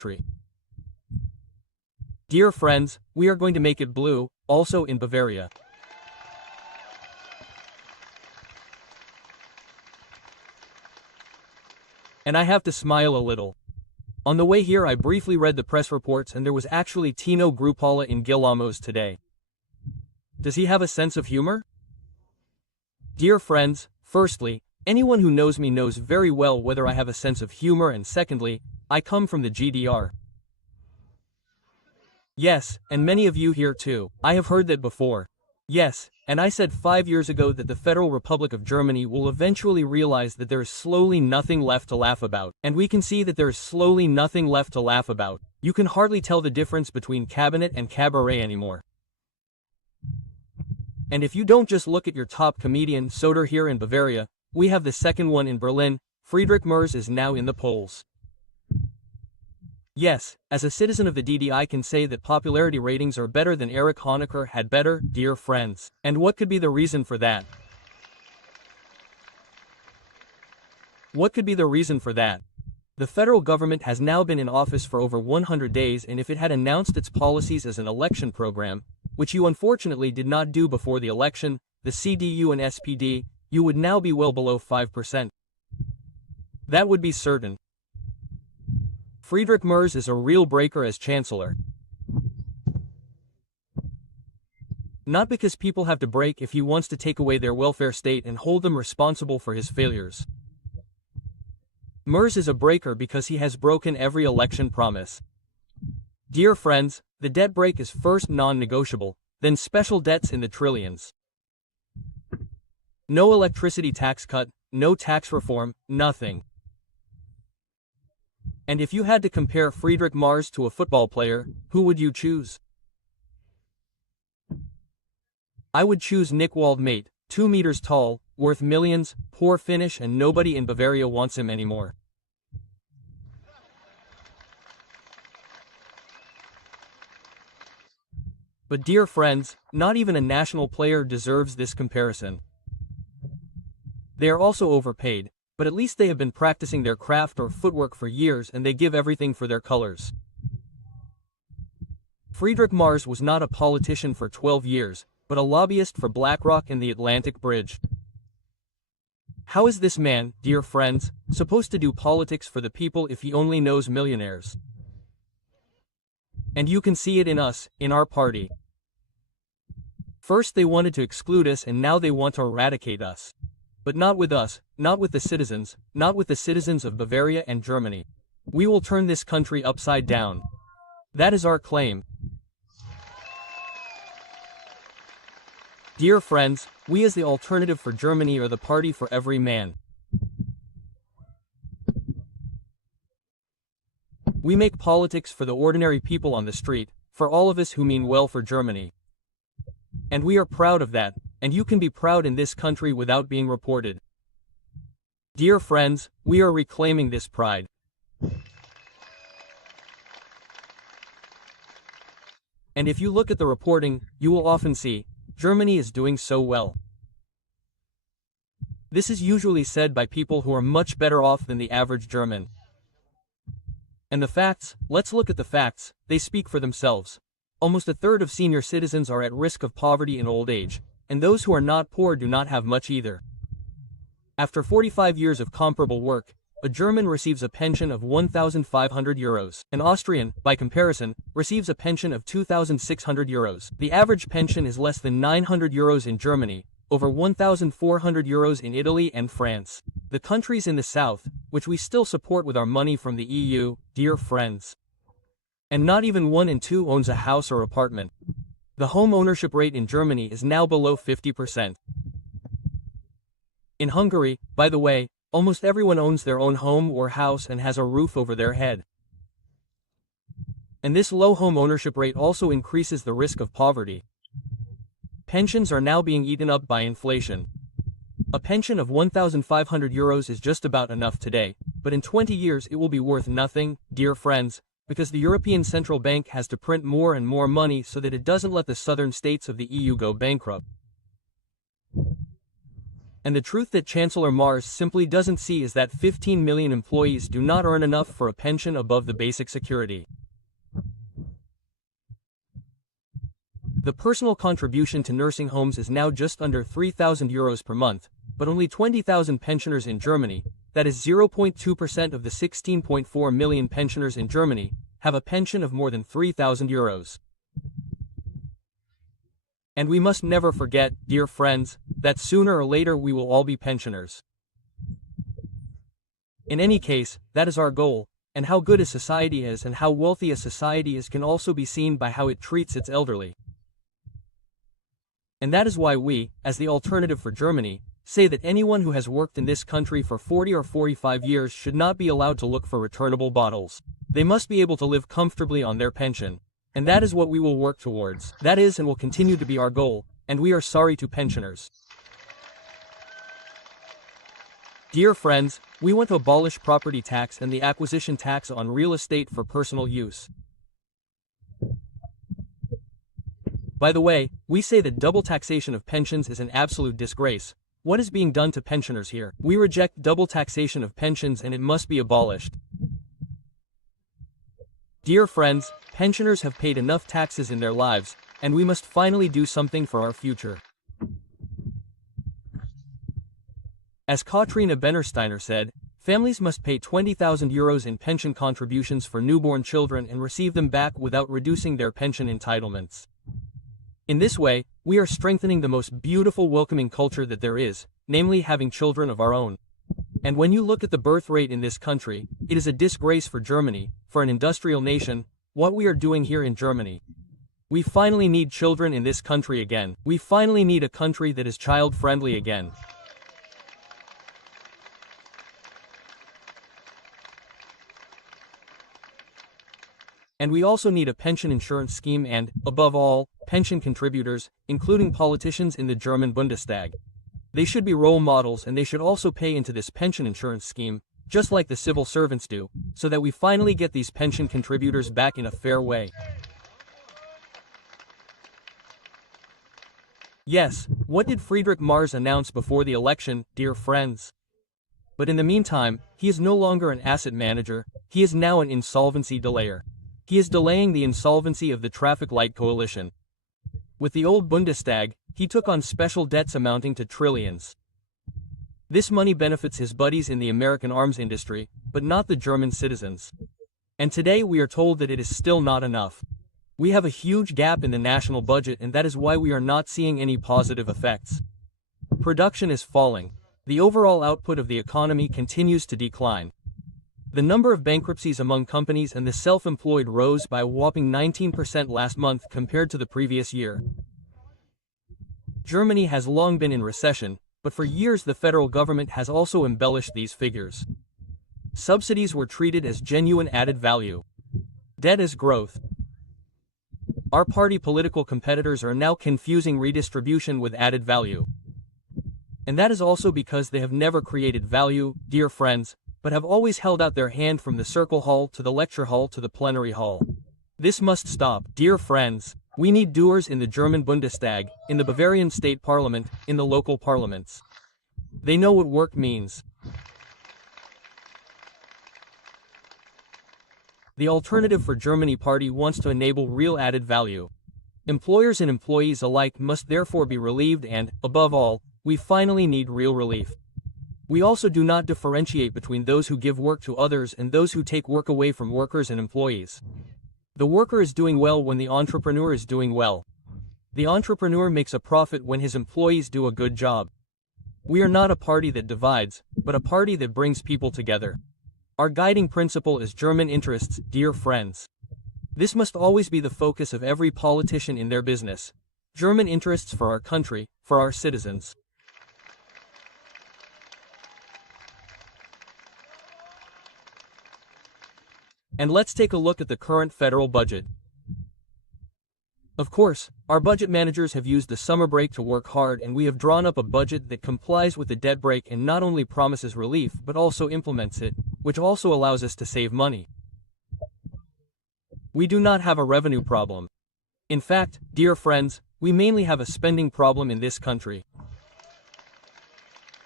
country. Dear friends, we are going to make it blue, also in Bavaria. And I have to smile a little. On the way here I briefly read the press reports and there was actually Tino Chrupalla in Gillamoos today. Does he have a sense of humor? Dear friends, firstly, anyone who knows me knows very well whether I have a sense of humor, and secondly, I come from the GDR. Yes, and many of you here too. I have heard that before. Yes, and I said 5 years ago that the Federal Republic of Germany will eventually realize that there is slowly nothing left to laugh about. And we can see that there is slowly nothing left to laugh about. You can hardly tell the difference between cabinet and cabaret anymore. And if you don't just look at your top comedian Soder here in Bavaria, we have the second one in Berlin. Friedrich Merz is now in the polls. Yes, as a citizen of the DD I can say that popularity ratings are better than Erich Honecker had better, dear friends. And what could be the reason for that? What could be the reason for that? The federal government has now been in office for over 100 days, and if it had announced its policies as an election program, which you unfortunately did not do before the election, the CDU and SPD, you would now be well below 5%. That would be certain. Friedrich Merz is a real breaker as chancellor. Not because people have to break if he wants to take away their welfare state and hold them responsible for his failures. Merz is a breaker because he has broken every election promise. Dear friends, the debt break is first non-negotiable, then special debts in the trillions. No electricity tax cut, no tax reform, nothing. And if you had to compare Friedrich Merz to a football player, who would you choose? I would choose Nick Waldmate, 2 meters tall, worth millions, poor finish, and nobody in Bavaria wants him anymore. But dear friends, not even a national player deserves this comparison. They are also overpaid, but at least they have been practicing their craft or footwork for years and they give everything for their colors. Friedrich Merz was not a politician for 12 years, but a lobbyist for BlackRock and the Atlantic Bridge. How is this man, dear friends, supposed to do politics for the people if he only knows millionaires? And you can see it in us, in our party. First they wanted to exclude us and now they want to eradicate us. But not with us, not with the citizens, not with the citizens of Bavaria and Germany. We will turn this country upside down. That is our claim. Dear friends, we as the Alternative for Germany are the party for every man. We make politics for the ordinary people on the street, for all of us who mean well for Germany. And we are proud of that, and you can be proud in this country without being reported. Dear friends, we are reclaiming this pride. And if you look at the reporting, you will often see, Germany is doing so well. This is usually said by people who are much better off than the average German. And the facts, let's look at the facts, they speak for themselves. Almost a third of senior citizens are at risk of poverty in old age, and those who are not poor do not have much either. After 45 years of comparable work, a German receives a pension of 1,500 euros. An Austrian, by comparison, receives a pension of 2,600 euros. The average pension is less than 900 euros in Germany, over 1,400 euros in Italy and France. The countries in the south, which we still support with our money from the EU, dear friends. And not even 1 in 2 owns a house or apartment. The home ownership rate in Germany is now below 50%. In Hungary, by the way, almost everyone owns their own home or house and has a roof over their head. And this low home ownership rate also increases the risk of poverty. Pensions are now being eaten up by inflation. A pension of 1,500 euros is just about enough today, but in 20 years it will be worth nothing, dear friends, because the European Central Bank has to print more and more money so that it doesn't let the southern states of the EU go bankrupt. And the truth that Chancellor Mars simply doesn't see is that 15 million employees do not earn enough for a pension above the basic security. The personal contribution to nursing homes is now just under 3,000 euros per month, but only 20,000 pensioners in Germany, that is 0.2% of the 16.4 million pensioners in Germany, have a pension of more than 3,000 euros. And we must never forget, dear friends, that sooner or later we will all be pensioners. In any case, that is our goal, and how good a society is and how wealthy a society is can also be seen by how it treats its elderly. And that is why we, as the Alternative for Germany, say that anyone who has worked in this country for 40 or 45 years should not be allowed to look for returnable bottles. They must be able to live comfortably on their pension. And that is what we will work towards. That is and will continue to be our goal, and we are sorry to pensioners. Dear friends, we want to abolish property tax and the acquisition tax on real estate for personal use. By the way, we say that double taxation of pensions is an absolute disgrace. What is being done to pensioners here? We reject double taxation of pensions and it must be abolished. Dear friends, pensioners have paid enough taxes in their lives, and we must finally do something for our future. As Katrina Bennersteiner said, families must pay 20,000 euros in pension contributions for newborn children and receive them back without reducing their pension entitlements. In this way, we are strengthening the most beautiful welcoming culture that there is, namely having children of our own. And when you look at the birth rate in this country, it is a disgrace for Germany, for an industrial nation, what we are doing here in Germany. We finally need children in this country again. We finally need a country that is child-friendly again. And we also need a pension insurance scheme and, above all, pension contributors, including politicians in the German Bundestag. They should be role models and they should also pay into this pension insurance scheme, just like the civil servants do, so that we finally get these pension contributors back in a fair way. Yes, what did Friedrich Mars announce before the election, dear friends? But in the meantime, he is no longer an asset manager, he is now an insolvency delayer. He is delaying the insolvency of the traffic light coalition. With the old Bundestag, he took on special debts amounting to trillions. This money benefits his buddies in the American arms industry, but not the German citizens. And today we are told that it is still not enough. We have a huge gap in the national budget and that is why we are not seeing any positive effects. Production is falling. The overall output of the economy continues to decline. The number of bankruptcies among companies and the self-employed rose by a whopping 19% last month compared to the previous year. Germany has long been in recession, but for years the federal government has also embellished these figures. Subsidies were treated as genuine added value. Debt as growth. Our party political competitors are now confusing redistribution with added value. And that is also because they have never created value, dear friends, but have always held out their hand from the circle hall to the lecture hall to the plenary hall. This must stop, dear friends. We need doers in the German Bundestag, in the Bavarian state parliament, in the local parliaments. They know what work means. The Alternative for Germany party wants to enable real added value. Employers and employees alike must therefore be relieved and, above all, we finally need real relief. We also do not differentiate between those who give work to others and those who take work away from workers and employees. The worker is doing well when the entrepreneur is doing well. The entrepreneur makes a profit when his employees do a good job. We are not a party that divides, but a party that brings people together. Our guiding principle is German interests, dear friends. This must always be the focus of every politician in their business. German interests for our country, for our citizens. And let's take a look at the current federal budget. Of course, our budget managers have used the summer break to work hard and we have drawn up a budget that complies with the debt brake and not only promises relief but also implements it, which also allows us to save money. We do not have a revenue problem. In fact, dear friends, we mainly have a spending problem in this country.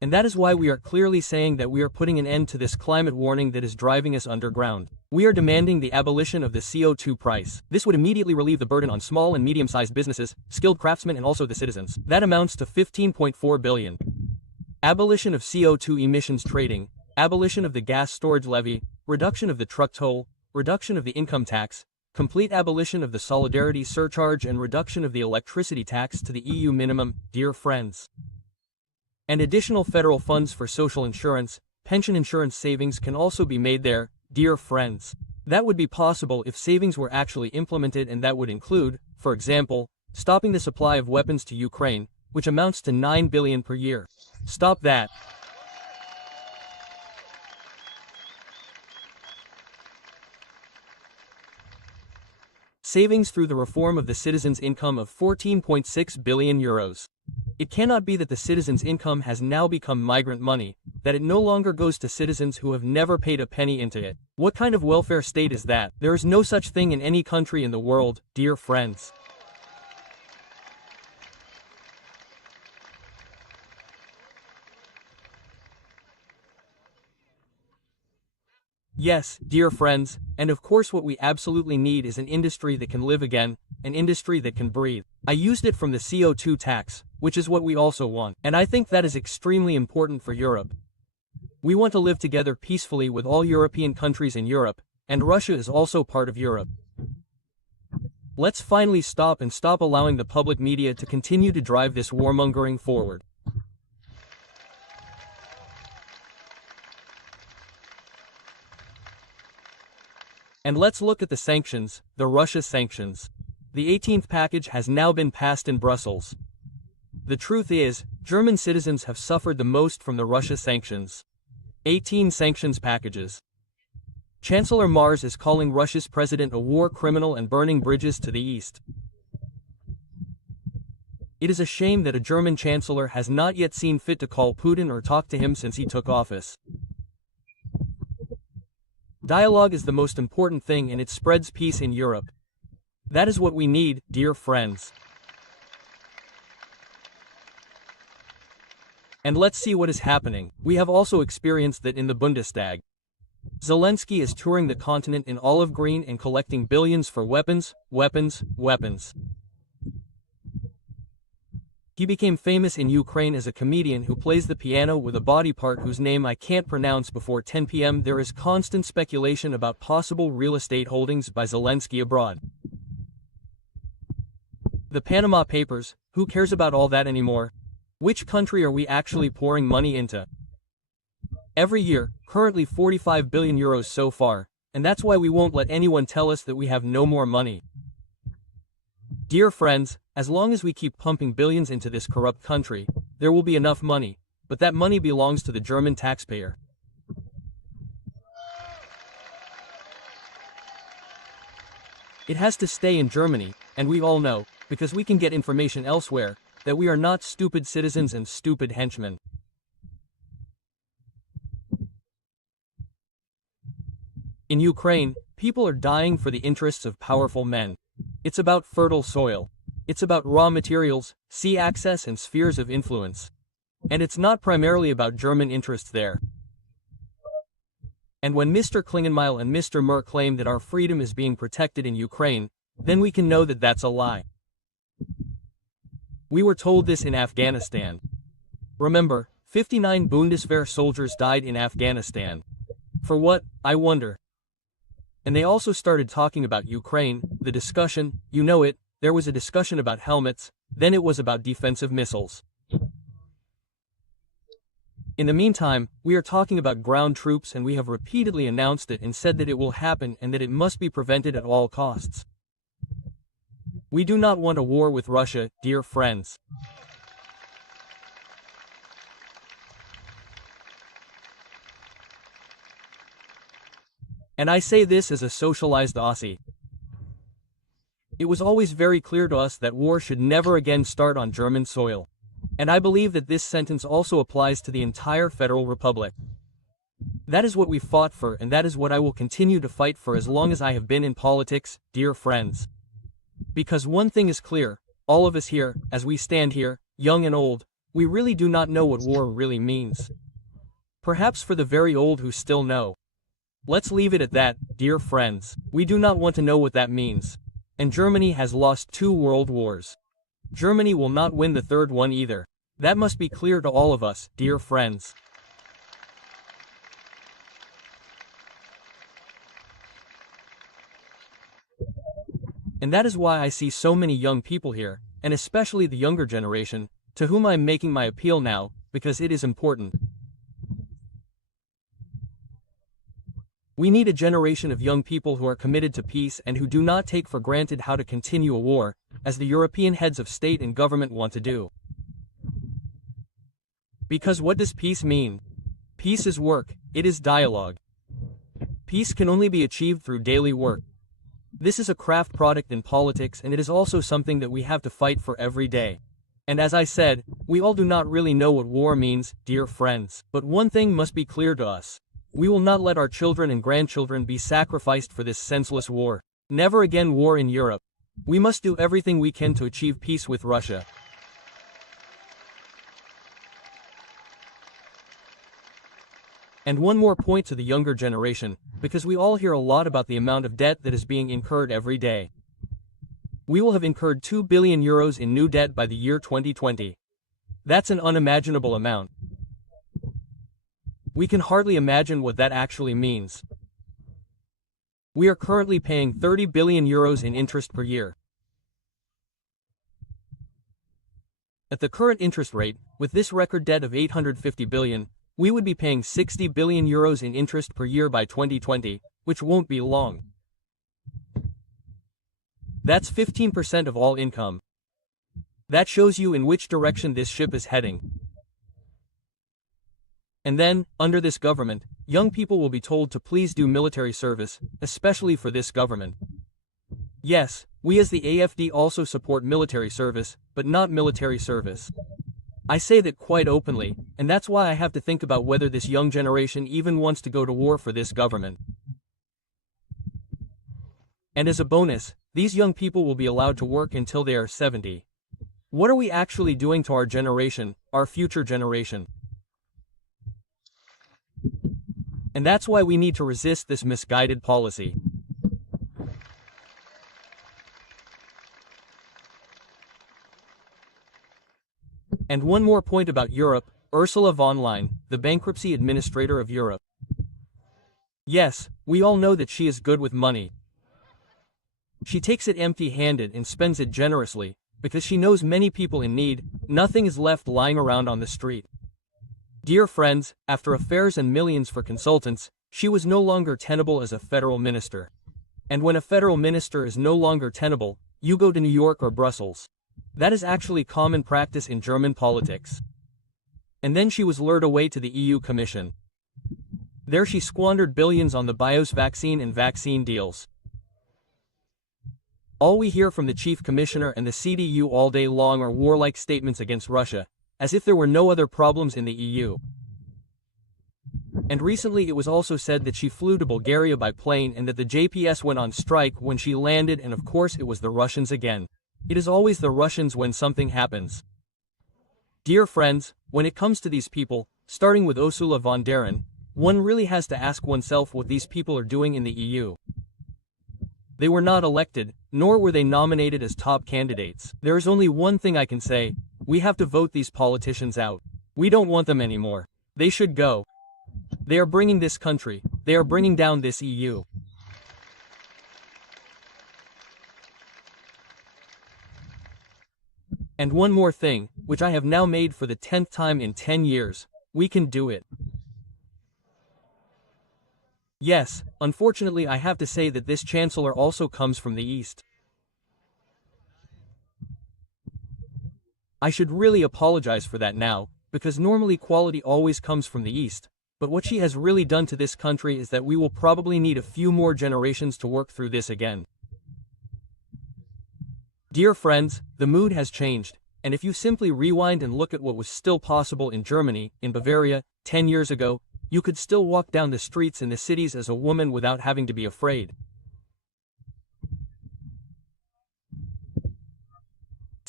And that is why we are clearly saying that we are putting an end to this climate warning that is driving us underground. We are demanding the abolition of the CO2 price. This would immediately relieve the burden on small and medium-sized businesses, skilled craftsmen and also the citizens. That amounts to 15.4 billion. Abolition of CO2 emissions trading, abolition of the gas storage levy, reduction of the truck toll, reduction of the income tax, complete abolition of the solidarity surcharge and reduction of the electricity tax to the EU minimum, dear friends. And additional federal funds for social insurance, pension insurance savings can also be made there, dear friends. That would be possible if savings were actually implemented, and that would include, for example, stopping the supply of weapons to Ukraine, which amounts to 9 billion per year. Stop that. Savings through the reform of the citizens' income of 14.6 billion euros. It cannot be that the citizens' income has now become migrant money, that it no longer goes to citizens who have never paid a penny into it. What kind of welfare state is that? There is no such thing in any country in the world, dear friends. Yes, dear friends, and of course what we absolutely need is an industry that can live again, an industry that can breathe. I used it from the CO2 tax, which is what we also want, and I think that is extremely important for Europe. We want to live together peacefully with all European countries in Europe, and Russia is also part of Europe. Let's finally stop allowing the public media to continue to drive this warmongering forward. And let's look at the sanctions, the Russia sanctions. The 18th package has now been passed in Brussels. The truth is, German citizens have suffered the most from the Russia sanctions. 18 sanctions packages. Chancellor Mars is calling Russia's president a war criminal and burning bridges to the east. It is a shame that a German chancellor has not yet seen fit to call Putin or talk to him since he took office. Dialogue is the most important thing, and it spreads peace in Europe. That is what we need, dear friends. And let's see what is happening. We have also experienced that in the Bundestag. Zelensky is touring the continent in olive green and collecting billions for weapons, weapons, weapons. He became famous in Ukraine as a comedian who plays the piano with a body part whose name I can't pronounce. Before 10 p.m. there is constant speculation about possible real estate holdings by Zelensky abroad. The Panama Papers, who cares about all that anymore? Which country are we actually pouring money into? Every year, currently 45 billion euros so far, and that's why we won't let anyone tell us that we have no more money. Dear friends, as long as we keep pumping billions into this corrupt country, there will be enough money, but that money belongs to the German taxpayer. It has to stay in Germany, and we all know, because we can get information elsewhere, that we are not stupid citizens and stupid henchmen. In Ukraine, people are dying for the interests of powerful men. It's about fertile soil. It's about raw materials, sea access and spheres of influence. And it's not primarily about German interests there. And when Mr. Klingenmeil and Mr. Merr claim that our freedom is being protected in Ukraine, then we can know that that's a lie. We were told this in Afghanistan. Remember, 59 Bundeswehr soldiers died in Afghanistan. For what, I wonder? And they also started talking about Ukraine, the discussion, you know it, there was a discussion about helmets, then it was about defensive missiles. In the meantime, we are talking about ground troops, and we have repeatedly announced it and said that it will happen and that it must be prevented at all costs. We do not want a war with Russia, dear friends. And I say this as a socialized Aussie. It was always very clear to us that war should never again start on German soil. And I believe that this sentence also applies to the entire Federal Republic. That is what we fought for, and that is what I will continue to fight for as long as I have been in politics, dear friends. Because one thing is clear, all of us here, as we stand here, young and old, we really do not know what war really means. Perhaps for the very old who still know. Let's leave it at that, dear friends. We do not want to know what that means. And Germany has lost 2 world wars. Germany will not win the 3rd one either. That must be clear to all of us, dear friends. And that is why I see so many young people here, and especially the younger generation, to whom I am making my appeal now, because it is important. We need a generation of young people who are committed to peace and who do not take for granted how to continue a war, as the European heads of state and government want to do. Because what does peace mean? Peace is work, it is dialogue. Peace can only be achieved through daily work. This is a craft product in politics, and it is also something that we have to fight for every day. And as I said, we all do not really know what war means, dear friends. But one thing must be clear to us. We will not let our children and grandchildren be sacrificed for this senseless war. Never again war in Europe. We must do everything we can to achieve peace with Russia. And one more point to the younger generation, because we all hear a lot about the amount of debt that is being incurred every day. We will have incurred 2 billion euros in new debt by the year 2020. That's an unimaginable amount. We can hardly imagine what that actually means. We are currently paying 30 billion euros in interest per year. At the current interest rate, with this record debt of 850 billion, we would be paying 60 billion euros in interest per year by 2020, which won't be long. That's 15% of all income. That shows you in which direction this ship is heading. And then, under this government, young people will be told to please do military service, especially for this government. Yes, we as the AfD also support military service, but not military service. I say that quite openly, and that's why I have to think about whether this young generation even wants to go to war for this government. And as a bonus, these young people will be allowed to work until they are 70. What are we actually doing to our generation, our future generation? And that's why we need to resist this misguided policy. And one more point about Europe, Ursula von der Leyen, the bankruptcy administrator of Europe. Yes, we all know that she is good with money. She takes it empty-handed and spends it generously, because she knows many people in need. Nothing is left lying around on the street. Dear friends, after affairs and millions for consultants, she was no longer tenable as a federal minister. And when a federal minister is no longer tenable, you go to New York or Brussels. That is actually common practice in German politics. And then she was lured away to the EU Commission. There she squandered billions on the BIOS vaccine and vaccine deals. All we hear from the Chief Commissioner and the CDU all day long are warlike statements against Russia, as if there were no other problems in the EU. And recently it was also said that she flew to Bulgaria by plane and that the JPS went on strike when she landed, and of course it was the Russians again. It is always the Russians when something happens. Dear friends, when it comes to these people, starting with Ursula von der Leyen, one really has to ask oneself what these people are doing in the EU. They were not elected, nor were they nominated as top candidates. There is only one thing I can say: we have to vote these politicians out. We don't want them anymore. They should go. They are bringing this country, they are bringing down this EU. And one more thing, which I have now made for the 10th time in 10 years, we can do it. Yes, unfortunately I have to say that this chancellor also comes from the East. I should really apologize for that now, because normally quality always comes from the East, but what she has really done to this country is that we will probably need a few more generations to work through this again. Dear friends, the mood has changed, and if you simply rewind and look at what was still possible in Germany, in Bavaria, 10 years ago, you could still walk down the streets in the cities as a woman without having to be afraid.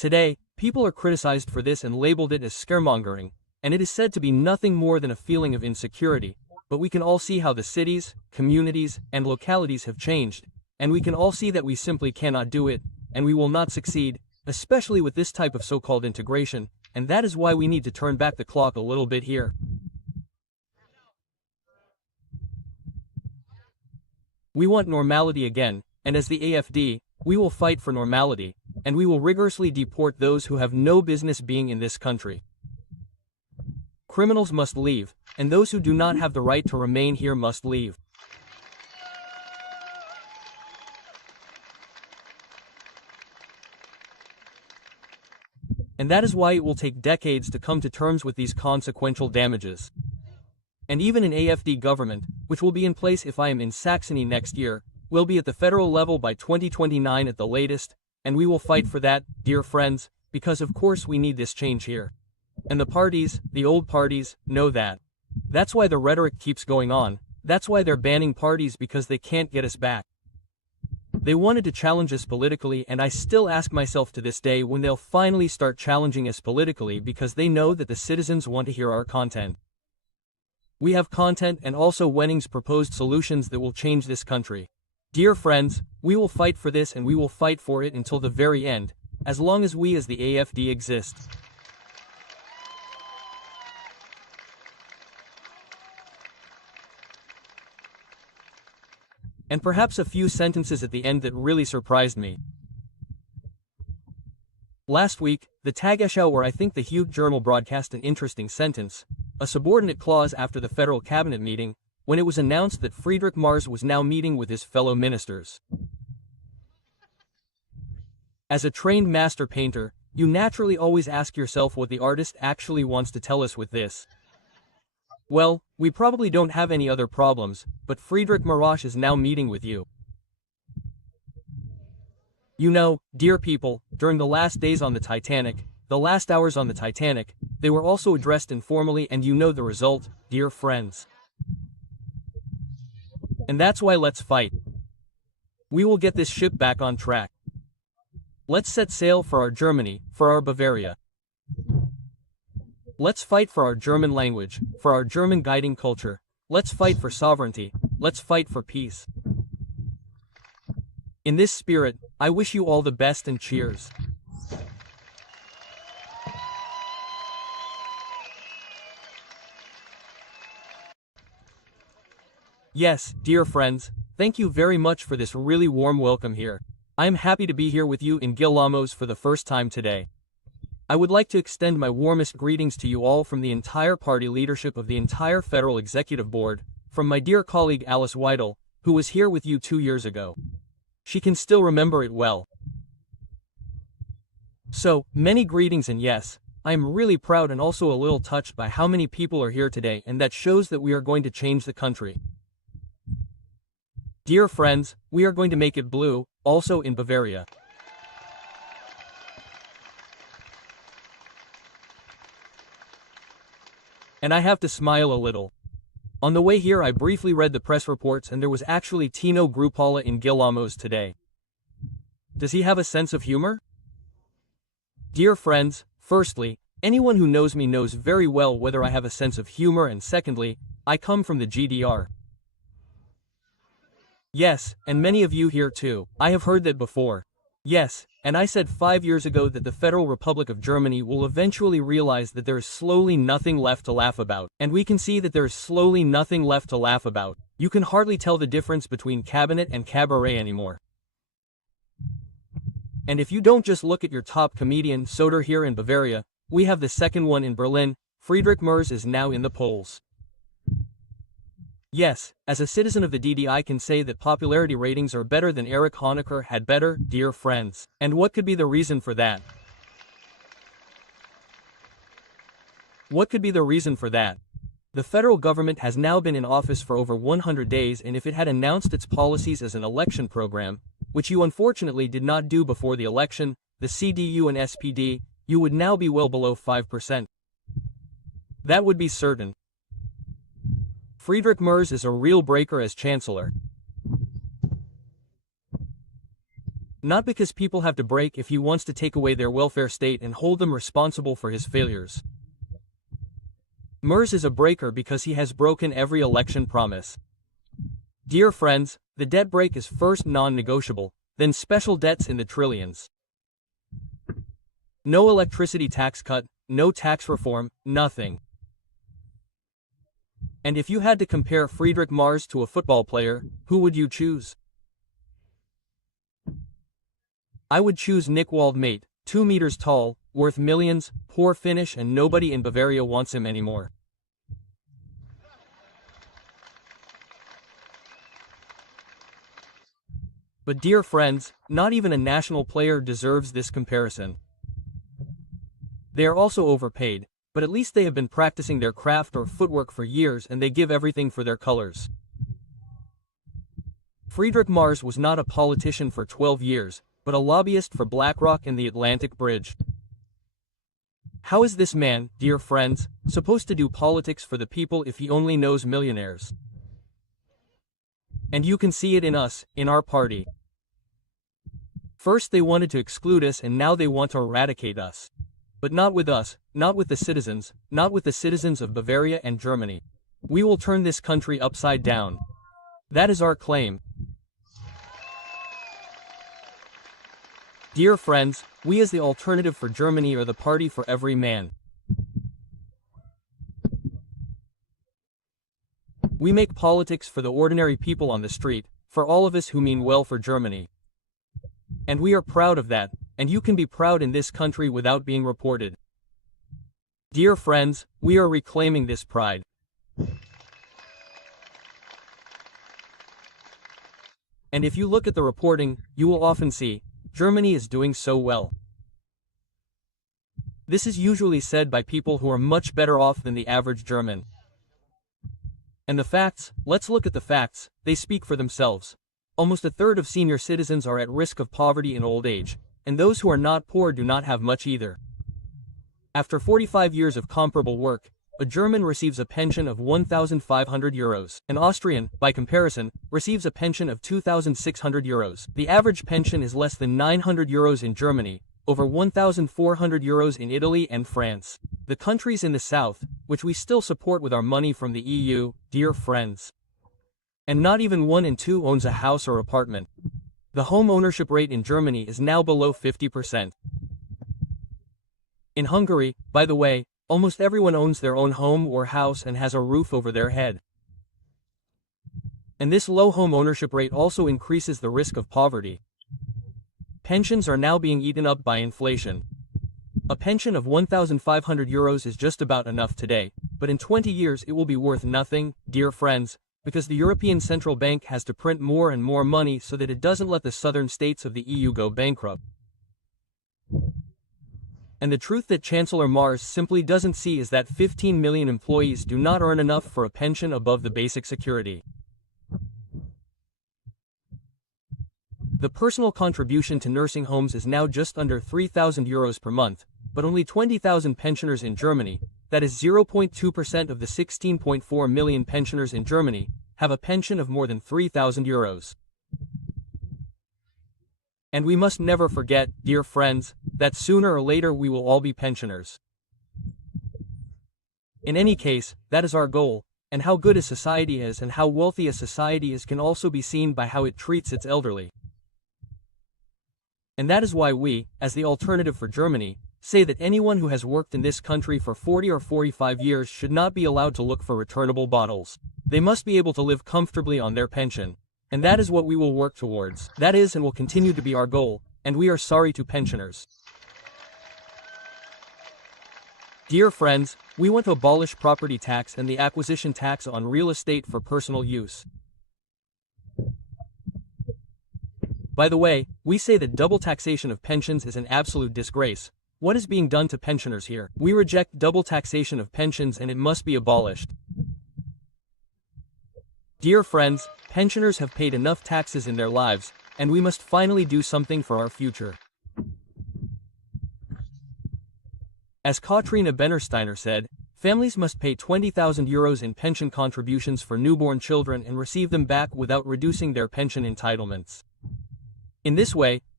Today, people are criticized for this and labeled it as scaremongering, and it is said to be nothing more than a feeling of insecurity, but we can all see how the cities, communities, and localities have changed, and we can all see that we simply cannot do it, and we will not succeed, especially with this type of so-called integration, and that is why we need to turn back the clock a little bit here. We want normality again, and as the AfD, we will fight for normality, and we will rigorously deport those who have no business being in this country. Criminals must leave, and those who do not have the right to remain here must leave. And that is why it will take decades to come to terms with these consequential damages. And even an AfD government, which will be in place if I am in Saxony next year, will be at the federal level by 2029 at the latest, and we will fight for that, dear friends, because of course we need this change here. And the parties, the old parties, know that. That's why the rhetoric keeps going on, that's why they're banning parties because they can't get us back. They wanted to challenge us politically, and I still ask myself to this day when they'll finally start challenging us politically, because they know that the citizens want to hear our content. We have content and also Wenning's proposed solutions that will change this country. Dear friends, we will fight for this, and we will fight for it until the very end, as long as we as the AfD exist. And perhaps a few sentences at the end that really surprised me. Last week, the Tagesschau, or I think the Hugh Journal, broadcast an interesting sentence, a subordinate clause after the federal cabinet meeting, when it was announced that Friedrich Merz was now meeting with his fellow ministers. As a trained master painter, you naturally always ask yourself what the artist actually wants to tell us with this. Well, we probably don't have any other problems, but Friedrich Merz is now meeting with you. You know, dear people, during the last days on the Titanic, the last hours on the Titanic, they were also addressed informally, and you know the result, dear friends. And that's why let's fight. We will get this ship back on track. Let's set sail for our Germany, for our Bavaria. Let's fight for our German language, for our German guiding culture. Let's fight for sovereignty. Let's fight for peace. In this spirit, I wish you all the best and cheers. Yes, dear friends, thank you very much for this really warm welcome here. I am happy to be here with you in Gillamoos for the first time today. I would like to extend my warmest greetings to you all from the entire party leadership of the entire Federal Executive Board, from my dear colleague Alice Weidel, who was here with you 2 years ago. She can still remember it well. So, many greetings, and yes, I am really proud and also a little touched by how many people are here today, and that shows that we are going to change the country. Dear friends, we are going to make it blue, also in Bavaria. And I have to smile a little. On the way here I briefly read the press reports, and there was actually Tino Chrupalla in Gillamoos today. Does he have a sense of humor? Dear friends, firstly, anyone who knows me knows very well whether I have a sense of humor, and secondly, I come from the GDR. Yes, and many of you here too. I have heard that before. Yes, and I said 5 years ago that the Federal Republic of Germany will eventually realize that there is slowly nothing left to laugh about. And we can see that there is slowly nothing left to laugh about. You can hardly tell the difference between cabinet and cabaret anymore. And if you don't just look at your top comedian Soder here in Bavaria, we have the second one in Berlin. Friedrich Merz is now in the polls. Yes, as a citizen of the DD I can say that popularity ratings are better than Erich Honecker had better, dear friends. And what could be the reason for that? What could be the reason for that? The federal government has now been in office for over 100 days, and if it had announced its policies as an election program, which you unfortunately did not do before the election, the CDU and SPD, you would now be well below 5%. That would be certain. Friedrich Merz is a real breaker as chancellor. Not because people have to break if he wants to take away their welfare state and hold them responsible for his failures. Merz is a breaker because he has broken every election promise. Dear friends, the debt break is first non-negotiable, then special debts in the trillions. No electricity tax cut, no tax reform, nothing. And if you had to compare Friedrich Merz to a football player, who would you choose? I would choose Nick Waldmate, 2 meters tall, worth millions, poor finish, and nobody in Bavaria wants him anymore. But dear friends, not even a national player deserves this comparison. They are also overpaid, but at least they have been practicing their craft or footwork for years and they give everything for their colors. Friedrich Merz was not a politician for 12 years, but a lobbyist for BlackRock and the Atlantic Bridge. How is this man, dear friends, supposed to do politics for the people if he only knows millionaires? And you can see it in us, in our party. First they wanted to exclude us and now they want to eradicate us. But not with us, not with the citizens, not with the citizens of Bavaria and Germany. We will turn this country upside down. That is our claim. Dear friends, we as the alternative for Germany are the party for every man. We make politics for the ordinary people on the street, for all of us who mean well for Germany. And we are proud of that, and you can be proud in this country without being reported. Dear friends, we are reclaiming this pride. And if you look at the reporting, you will often see, Germany is doing so well. This is usually said by people who are much better off than the average German. And the facts, let's look at the facts, they speak for themselves. Almost a third of senior citizens are at risk of poverty in old age, and those who are not poor do not have much either. After 45 years of comparable work, a German receives a pension of 1,500 euros. An Austrian, by comparison, receives a pension of 2,600 euros. The average pension is less than 900 euros in Germany, over 1,400 euros in Italy and France. The countries in the south, which we still support with our money from the EU, dear friends. And not even 1 in 2 owns a house or apartment. The home ownership rate in Germany is now below 50%. In Hungary, by the way, almost everyone owns their own home or house and has a roof over their head. And this low home ownership rate also increases the risk of poverty. Pensions are now being eaten up by inflation. A pension of 1,500 euros is just about enough today, but in 20 years it will be worth nothing, dear friends, because the European Central Bank has to print more and more money so that it doesn't let the southern states of the EU go bankrupt. And the truth that Chancellor Merz simply doesn't see is that 15 million employees do not earn enough for a pension above the basic security. The personal contribution to nursing homes is now just under 3,000 euros per month, but only 20,000 pensioners in Germany, that is 0.2% of the 16.4 million pensioners in Germany, have a pension of more than 3,000 euros. And we must never forget, dear friends, that sooner or later we will all be pensioners. In any case, that is our goal, and how good a society is and how wealthy a society is can also be seen by how it treats its elderly. And that is why we, as the alternative for Germany, say that anyone who has worked in this country for 40 or 45 years should not be allowed to look for returnable bottles. They must be able to live comfortably on their pension. And that is what we will work towards. That is and will continue to be our goal, and we are sorry to pensioners. Dear friends, we want to abolish property tax and the acquisition tax on real estate for personal use. By the way, we say that double taxation of pensions is an absolute disgrace. What is being done to pensioners here? We reject double taxation of pensions and it must be abolished. Dear friends, pensioners have paid enough taxes in their lives, and we must finally do something for our future. As Katrina Bennersteiner said, families must pay 20,000 euros in pension contributions for newborn children and receive them back without reducing their pension entitlements. In this way,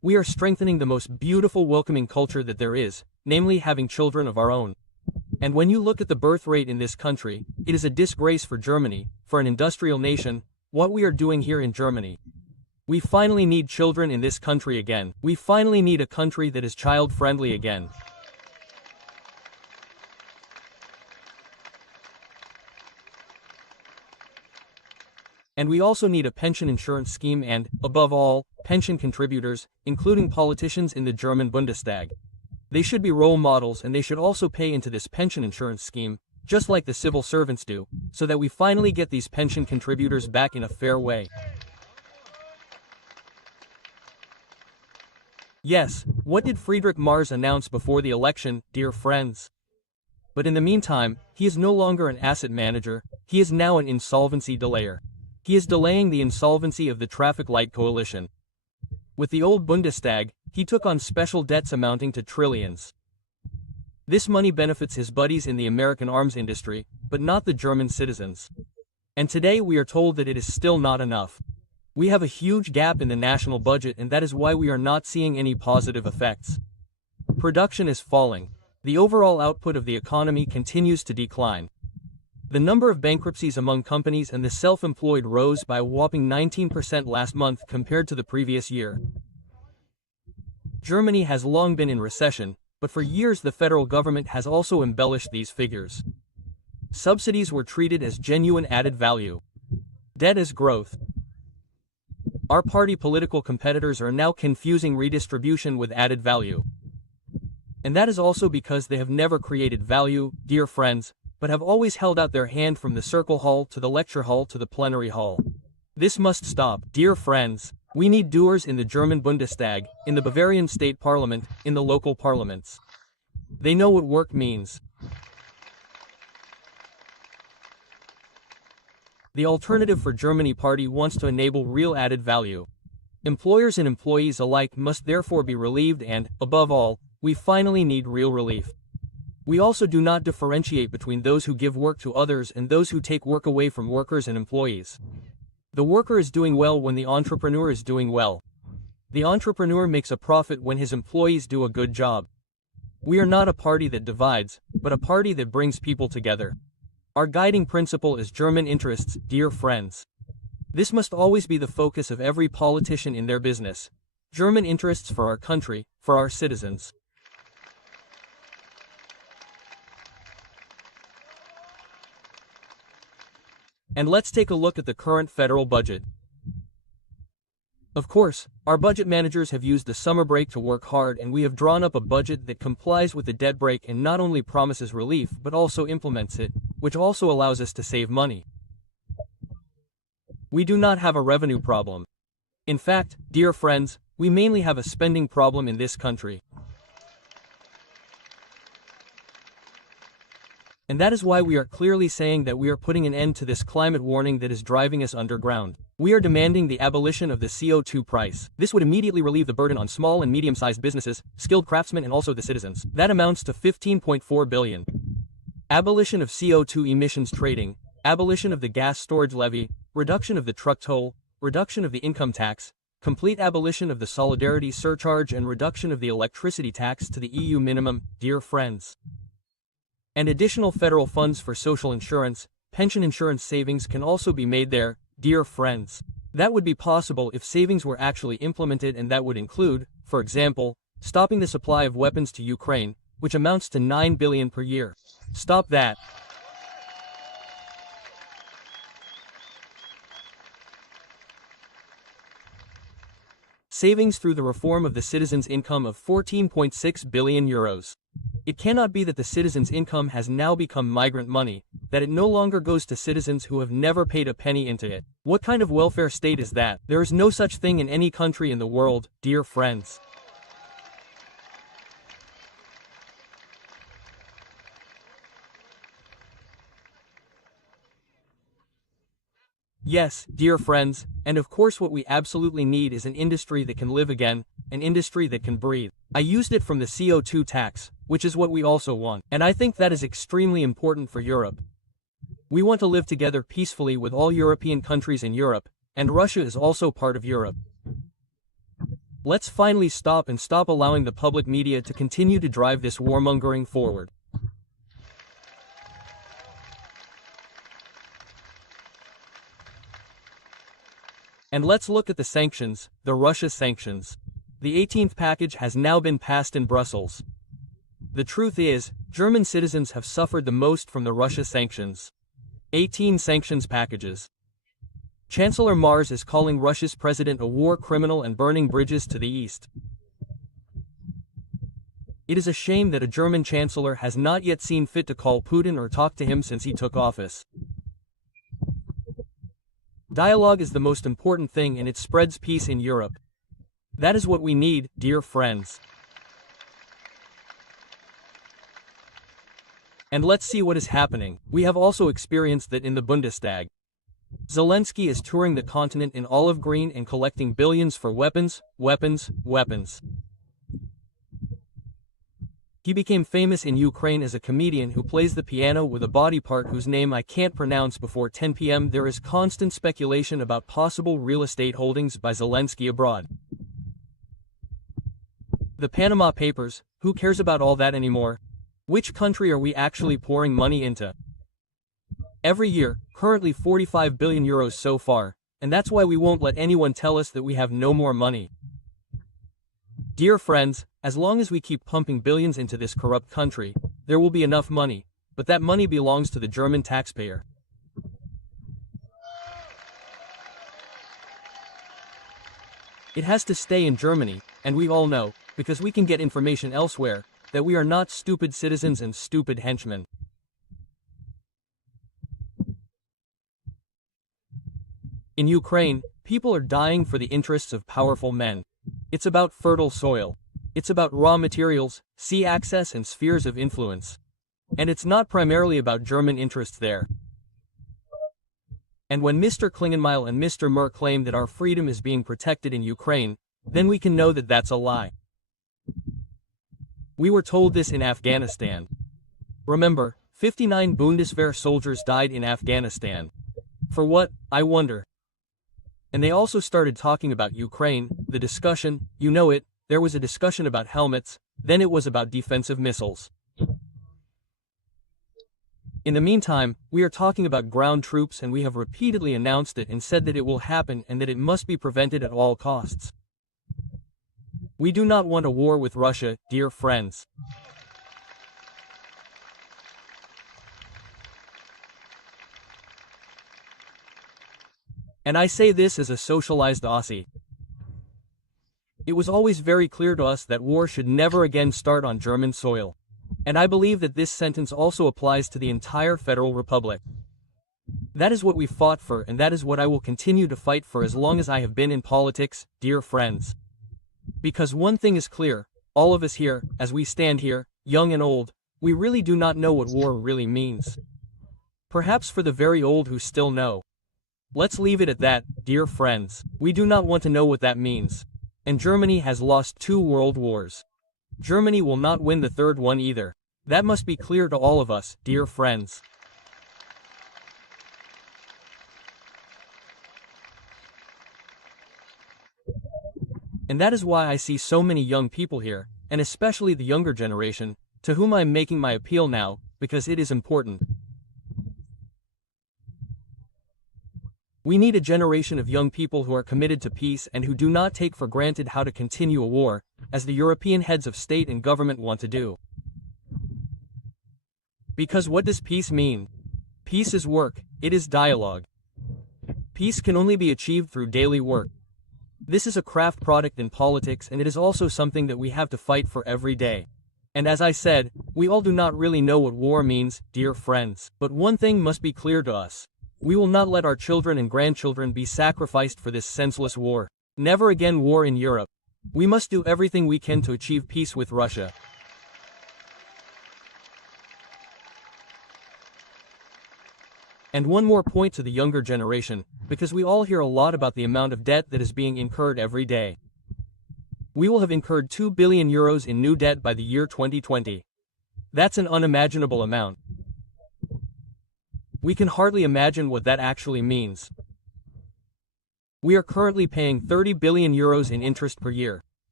We are strengthening the most beautiful welcoming culture that there is, namely having children of our own. And when you look at the birth rate in this country, it is a disgrace for Germany, for an industrial nation, what we are doing here in Germany. We finally need children in this country again. We finally need a country that is child-friendly again. And we also need a pension insurance scheme and, above all, pension contributors, including politicians in the German Bundestag. They should be role models and they should also pay into this pension insurance scheme, just like the civil servants do, so that we finally get these pension contributors back in a fair way. Yes, what did Friedrich Merz announce before the election, dear friends? But in the meantime, he is no longer an asset manager, he is now an insolvency delayer. He is delaying the insolvency of the traffic light coalition. With the old Bundestag, he took on special debts amounting to trillions. This money benefits his buddies in the American arms industry, but not the German citizens. And today we are told that it is still not enough. We have a huge gap in the national budget and that is why we are not seeing any positive effects. Production is falling. The overall output of the economy continues to decline. The number of bankruptcies among companies and the self-employed rose by a whopping 19% last month compared to the previous year. Germany has long been in recession, but for years the federal government has also embellished these figures. Subsidies were treated as genuine added value. Debt as growth. Our party political competitors are now confusing redistribution with added value. And that is also because they have never created value, dear friends, but have always held out their hand from the circle hall to the lecture hall to the plenary hall. This must stop, dear friends. We need doers in the German Bundestag, in the Bavarian state parliament, in the local parliaments. They know what work means. The Alternative for Germany party wants to enable real added value. Employers and employees alike must therefore be relieved and, above all, we finally need real relief. We also do not differentiate between those who give work to others and those who take work away from workers and employees. The worker is doing well when the entrepreneur is doing well. The entrepreneur makes a profit when his employees do a good job. We are not a party that divides, but a party that brings people together. Our guiding principle is German interests, dear friends. This must always be the focus of every politician in their business. German interests for our country, for our citizens. And let's take a look at the current federal budget. Of course, our budget managers have used the summer break to work hard and we have drawn up a budget that complies with the debt break and not only promises relief but also implements it, which also allows us to save money. We do not have a revenue problem. In fact, dear friends, we mainly have a spending problem in this country. And that is why we are clearly saying that we are putting an end to this climate warning that is driving us underground. We are demanding the abolition of the CO2 price. This would immediately relieve the burden on small and medium-sized businesses, skilled craftsmen and also the citizens. That amounts to 15.4 billion. Abolition of CO2 emissions trading, abolition of the gas storage levy, reduction of the truck toll, reduction of the income tax, complete abolition of the solidarity surcharge and reduction of the electricity tax to the EU minimum, dear friends. And additional federal funds for social insurance, pension insurance savings can also be made there, dear friends. That would be possible if savings were actually implemented and that would include, for example, stopping the supply of weapons to Ukraine, which amounts to 9 billion per year. Stop that. Savings through the reform of the citizens' income of 14.6 billion euros. It cannot be that the citizens' income has now become migrant money, that it no longer goes to citizens who have never paid a penny into it. What kind of welfare state is that? There is no such thing in any country in the world, dear friends. Yes, dear friends, and of course what we absolutely need is an industry that can live again, an industry that can breathe. I used it from the CO2 tax, which is what we also want, and I think that is extremely important for Europe. We want to live together peacefully with all European countries in Europe, and Russia is also part of Europe. Let's finally stop allowing the public media to continue to drive this warmongering forward. And let's look at the sanctions, the Russia sanctions. The 18th package has now been passed in Brussels. The truth is, German citizens have suffered the most from the Russia sanctions. 18 sanctions packages. Chancellor Mars is calling Russia's president a war criminal and burning bridges to the east. It is a shame that a German chancellor has not yet seen fit to call Putin or talk to him since he took office. Dialogue is the most important thing, and it spreads peace in Europe. That is what we need, dear friends. And let's see what is happening. We have also experienced that in the Bundestag. Zelensky is touring the continent in olive green and collecting billions for weapons, weapons, weapons. He became famous in Ukraine as a comedian who plays the piano with a body part whose name I can't pronounce. Before 10 p.m. there is constant speculation about possible real estate holdings by Zelensky abroad. The Panama Papers, who cares about all that anymore? Which country are we actually pouring money into? Every year, currently 45 billion euros so far, and that's why we won't let anyone tell us that we have no more money. Dear friends, as long as we keep pumping billions into this corrupt country, there will be enough money, but that money belongs to the German taxpayer. It has to stay in Germany, and we all know, because we can get information elsewhere, that we are not stupid citizens and stupid henchmen. In Ukraine, people are dying for the interests of powerful men. It's about fertile soil. It's about raw materials, sea access and spheres of influence. And it's not primarily about German interests there. And when Mr. Klingenmeil and Mr. Merr claim that our freedom is being protected in Ukraine, then we can know that that's a lie. We were told this in Afghanistan. Remember, 59 Bundeswehr soldiers died in Afghanistan. For what, I wonder? And they also started talking about Ukraine, the discussion, you know it, there was a discussion about helmets, then it was about defensive missiles. In the meantime, we are talking about ground troops, and we have repeatedly announced it and said that it will happen and that it must be prevented at all costs. We do not want a war with Russia, dear friends. And I say this as a socialized Aussie. It was always very clear to us that war should never again start on German soil. And I believe that this sentence also applies to the entire Federal Republic. That is what we fought for, and that is what I will continue to fight for as long as I have been in politics, dear friends. Because one thing is clear, all of us here, as we stand here, young and old, we really do not know what war really means. Perhaps for the very old who still know. Let's leave it at that, dear friends. We do not want to know what that means. And Germany has lost 2 world wars. Germany will not win the 3rd one either. That must be clear to all of us, dear friends. And that is why I see so many young people here, and especially the younger generation, to whom I am making my appeal now, because it is important. We need a generation of young people who are committed to peace and who do not take for granted how to continue a war, as the European heads of state and government want to do. Because what does peace mean? Peace is work, it is dialogue. Peace can only be achieved through daily work. This is a craft product in politics, and it is also something that we have to fight for every day. And as I said, we all do not really know what war means, dear friends. But one thing must be clear to us. We will not let our children and grandchildren be sacrificed for this senseless war. Never again war in Europe. We must do everything we can to achieve peace with Russia. And one more point to the younger generation, because we all hear a lot about the amount of debt that is being incurred every day. We will have incurred 2 billion euros in new debt by the year 2020. That's an unimaginable amount. We can hardly imagine what that actually means. We are currently paying 30 billion euros in interest per year.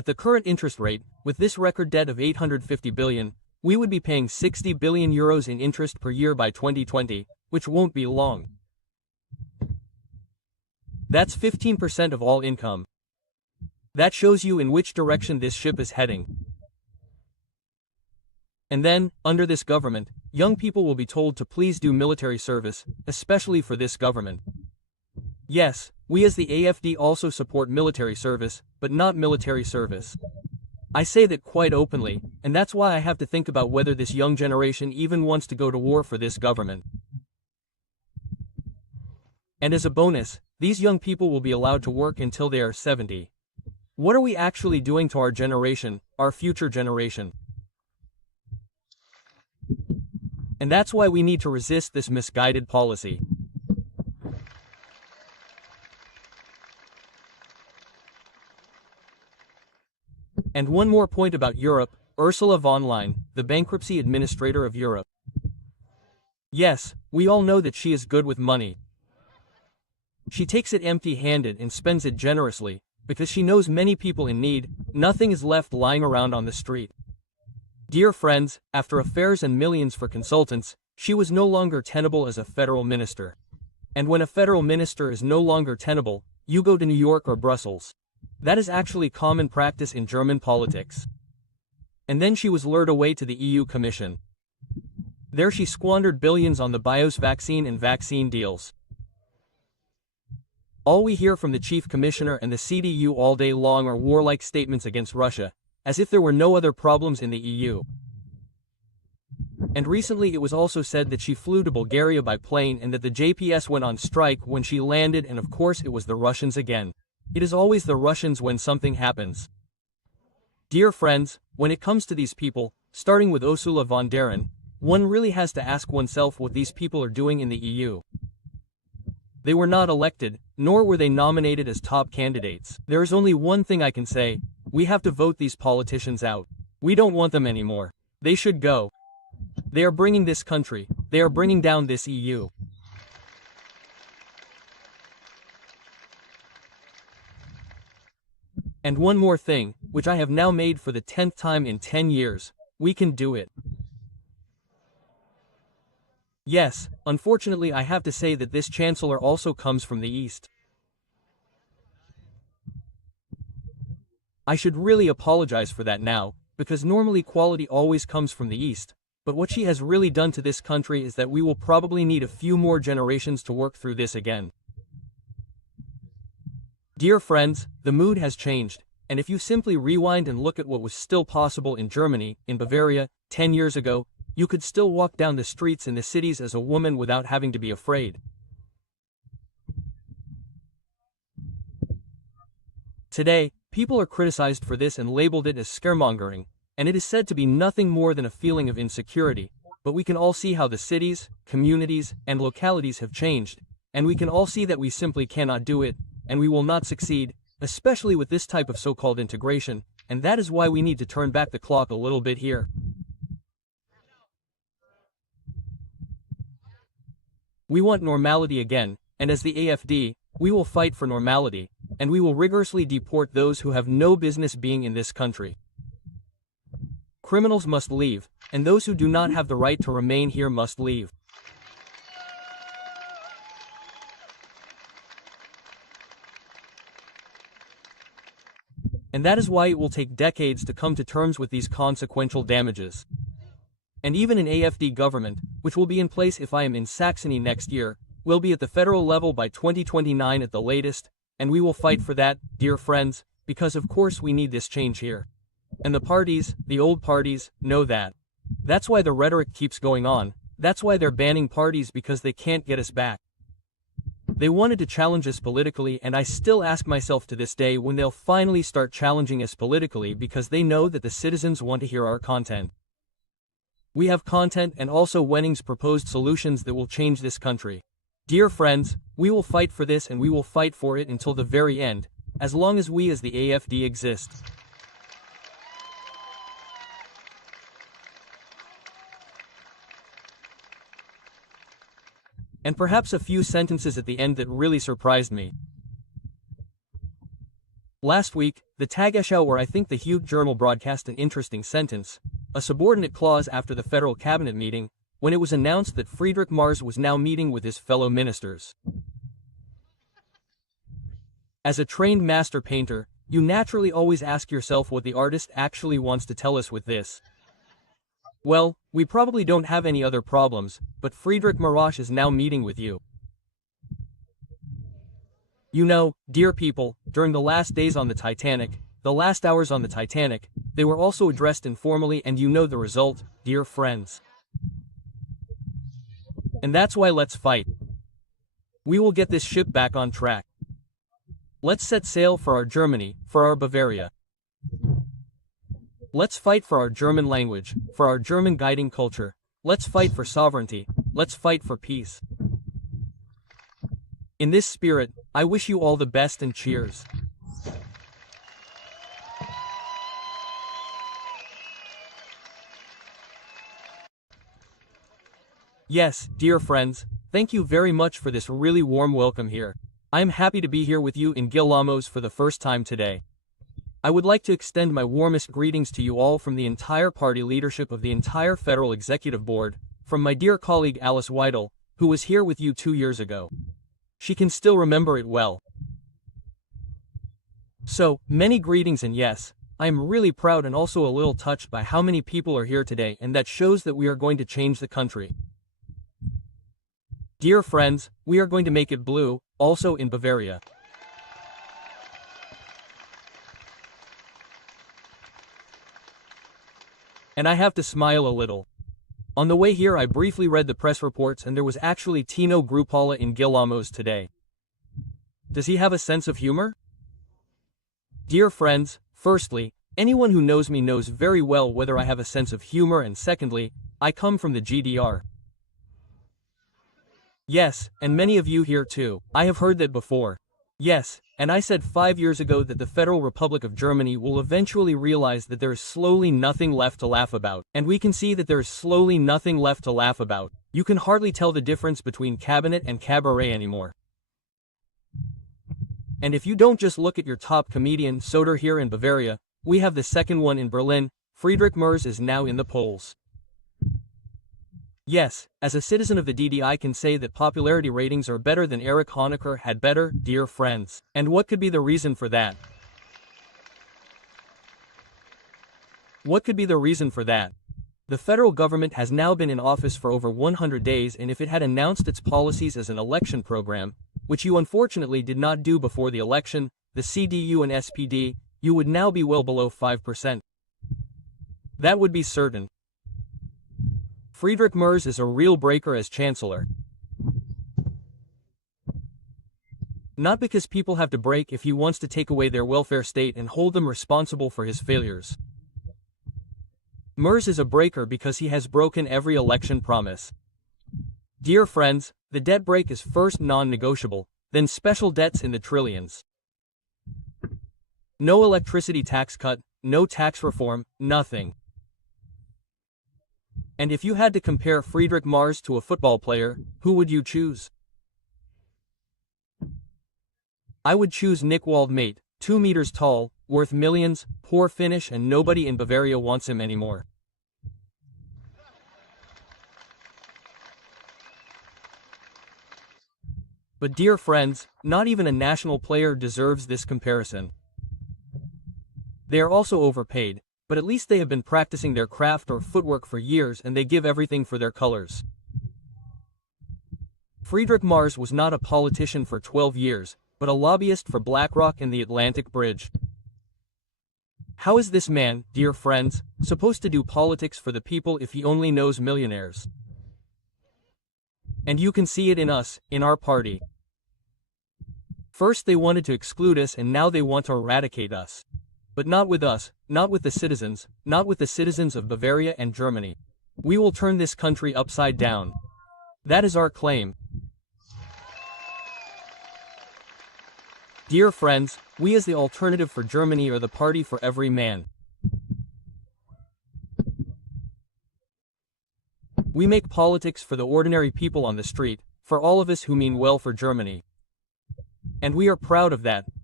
At the current interest rate, with this record debt of 850 billion, we would be paying 60 billion euros in interest per year by 2020, which won't be long. That's 15% of all income. That shows you in which direction this ship is heading. And then, under this government, young people will be told to please do military service, especially for this government. Yes, we as the AfD also support military service, but not military service. I say that quite openly, and that's why I have to think about whether this young generation even wants to go to war for this government. And as a bonus, these young people will be allowed to work until they are 70. What are we actually doing to our generation, our future generation? And that's why we need to resist this misguided policy. And one more point about Europe, Ursula von der Leyen, the bankruptcy administrator of Europe. Yes, we all know that she is good with money. She takes it empty-handed and spends it generously, because she knows many people in need, nothing is left lying around on the street. Dear friends, after affairs and millions for consultants, she was no longer tenable as a federal minister. And when a federal minister is no longer tenable, you go to New York or Brussels. That is actually common practice in German politics. And then she was lured away to the EU Commission. There she squandered billions on the BIOS vaccine and vaccine deals. All we hear from the chief commissioner and the CDU all day long are warlike statements against Russia, as if there were no other problems in the EU. And recently it was also said that she flew to Bulgaria by plane and that the JPS went on strike when she landed, and of course it was the Russians again. It is always the Russians when something happens. Dear friends, when it comes to these people, starting with Ursula von der Leyen, one really has to ask oneself what these people are doing in the EU. They were not elected, nor were they nominated as top candidates. There is only one thing I can say: we have to vote these politicians out. We don't want them anymore. They should go. They are bringing this country, they are bringing down this EU. And one more thing, which I have now made for the 10th time in 10 years, we can do it. Yes, unfortunately I have to say that this chancellor also comes from the East. I should really apologize for that now, because normally quality always comes from the East, but what she has really done to this country is that we will probably need a few more generations to work through this again. Dear friends, the mood has changed, and if you simply rewind and look at what was still possible in Germany, in Bavaria, 10 years ago, you could still walk down the streets in the cities as a woman without having to be afraid. Today, people are criticized for this and labeled it as scaremongering, and it is said to be nothing more than a feeling of insecurity, but we can all see how the cities, communities, and localities have changed, and we can all see that we simply cannot do it, and we will not succeed, especially with this type of so-called integration, and that is why we need to turn back the clock a little bit here. We want normality again, and as the AfD, we will fight for normality, and we will rigorously deport those who have no business being in this country. Criminals must leave, and those who do not have the right to remain here must leave. And that is why it will take decades to come to terms with these consequential damages. And even an AfD government, which will be in place if I am in Saxony next year, will be at the federal level by 2029 at the latest, and we will fight for that, dear friends, because of course we need this change here. And the parties, the old parties, know that. That's why the rhetoric keeps going on, that's why they're banning parties, because they can't get us back. They wanted to challenge us politically, and I still ask myself to this day when they'll finally start challenging us politically, because they know that the citizens want to hear our content. We have content and also Wenning's proposed solutions that will change this country. Dear friends, we will fight for this, and we will fight for it until the very end, as long as we as the AfD exist. And perhaps a few sentences at the end that really surprised me. Last week, the Tagesschau, or I think the Huge Journal, broadcast an interesting sentence, a subordinate clause after the federal cabinet meeting, when it was announced that Friedrich Merz was now meeting with his fellow ministers. As a trained master painter, you naturally always ask yourself what the artist actually wants to tell us with this. Well, we probably don't have any other problems, but Friedrich Merz is now meeting with you. You know, dear people, during the last days on the Titanic, the last hours on the Titanic, they were also addressed informally, and you know the result, dear friends. And that's why let's fight. We will get this ship back on track. Let's set sail for our Germany, for our Bavaria. Let's fight for our German language, for our German guiding culture. Let's fight for sovereignty. Let's fight for peace. In this spirit, I wish you all the best and cheers. Yes, dear friends, thank you very much for this really warm welcome here. I am happy to be here with you in Gillamoos for the first time today. I would like to extend my warmest greetings to you all from the entire party leadership of the entire Federal Executive Board, from my dear colleague Alice Weidel, who was here with you 2 years ago. She can still remember it well. So, many greetings, and yes, I am really proud and also a little touched by how many people are here today, and that shows that we are going to change the country. Dear friends, we are going to make it blue, also in Bavaria. And I have to smile a little. On the way here I briefly read the press reports, and there was actually Tino Chrupalla in Gillamoos today. Does he have a sense of humor? Dear friends, firstly, anyone who knows me knows very well whether I have a sense of humor, and secondly, I come from the GDR. Yes, and many of you here too. I have heard that before. Yes, and I said 5 years ago that the Federal Republic of Germany will eventually realize that there is slowly nothing left to laugh about. And we can see that there is slowly nothing left to laugh about. You can hardly tell the difference between cabinet and cabaret anymore. And if you don't just look at your top comedian Soder here in Bavaria, we have the second one in Berlin. Friedrich Merz is now in the polls. Yes, as a citizen of the DD I can say that popularity ratings are better than Erich Honecker had better, dear friends. And what could be the reason for that? What could be the reason for that? The federal government has now been in office for over 100 days, and if it had announced its policies as an election program, which you unfortunately did not do before the election, the CDU and SPD, you would now be well below 5%. That would be certain. Friedrich Merz is a real breaker as chancellor. Not because people have to break if he wants to take away their welfare state and hold them responsible for his failures. Merz is a breaker because he has broken every election promise. Dear friends, the debt break is first non-negotiable, then special debts in the trillions. No electricity tax cut, no tax reform, nothing. And if you had to compare Friedrich Merz to a football player, who would you choose? I would choose Nick Waldmate, 2 meters tall, worth millions, poor finish, and nobody in Bavaria wants him anymore. But dear friends, not even a national player deserves this comparison. They are also overpaid, but at least they have been practicing their craft or footwork for years, and they give everything for their colors. Friedrich Merz was not a politician for 12 years, but a lobbyist for BlackRock and the Atlantic Bridge. How is this man, dear friends, supposed to do politics for the people if he only knows millionaires? And you can see it in us, in our party. First they wanted to exclude us, and now they want to eradicate us. But not with us, not with the citizens, not with the citizens of Bavaria and Germany. We will turn this country upside down. That is our claim. Dear friends, we as the Alternative for Germany are the party for every man. We make politics for the ordinary people on the street, for all of us who mean well for Germany. And we are proud of that,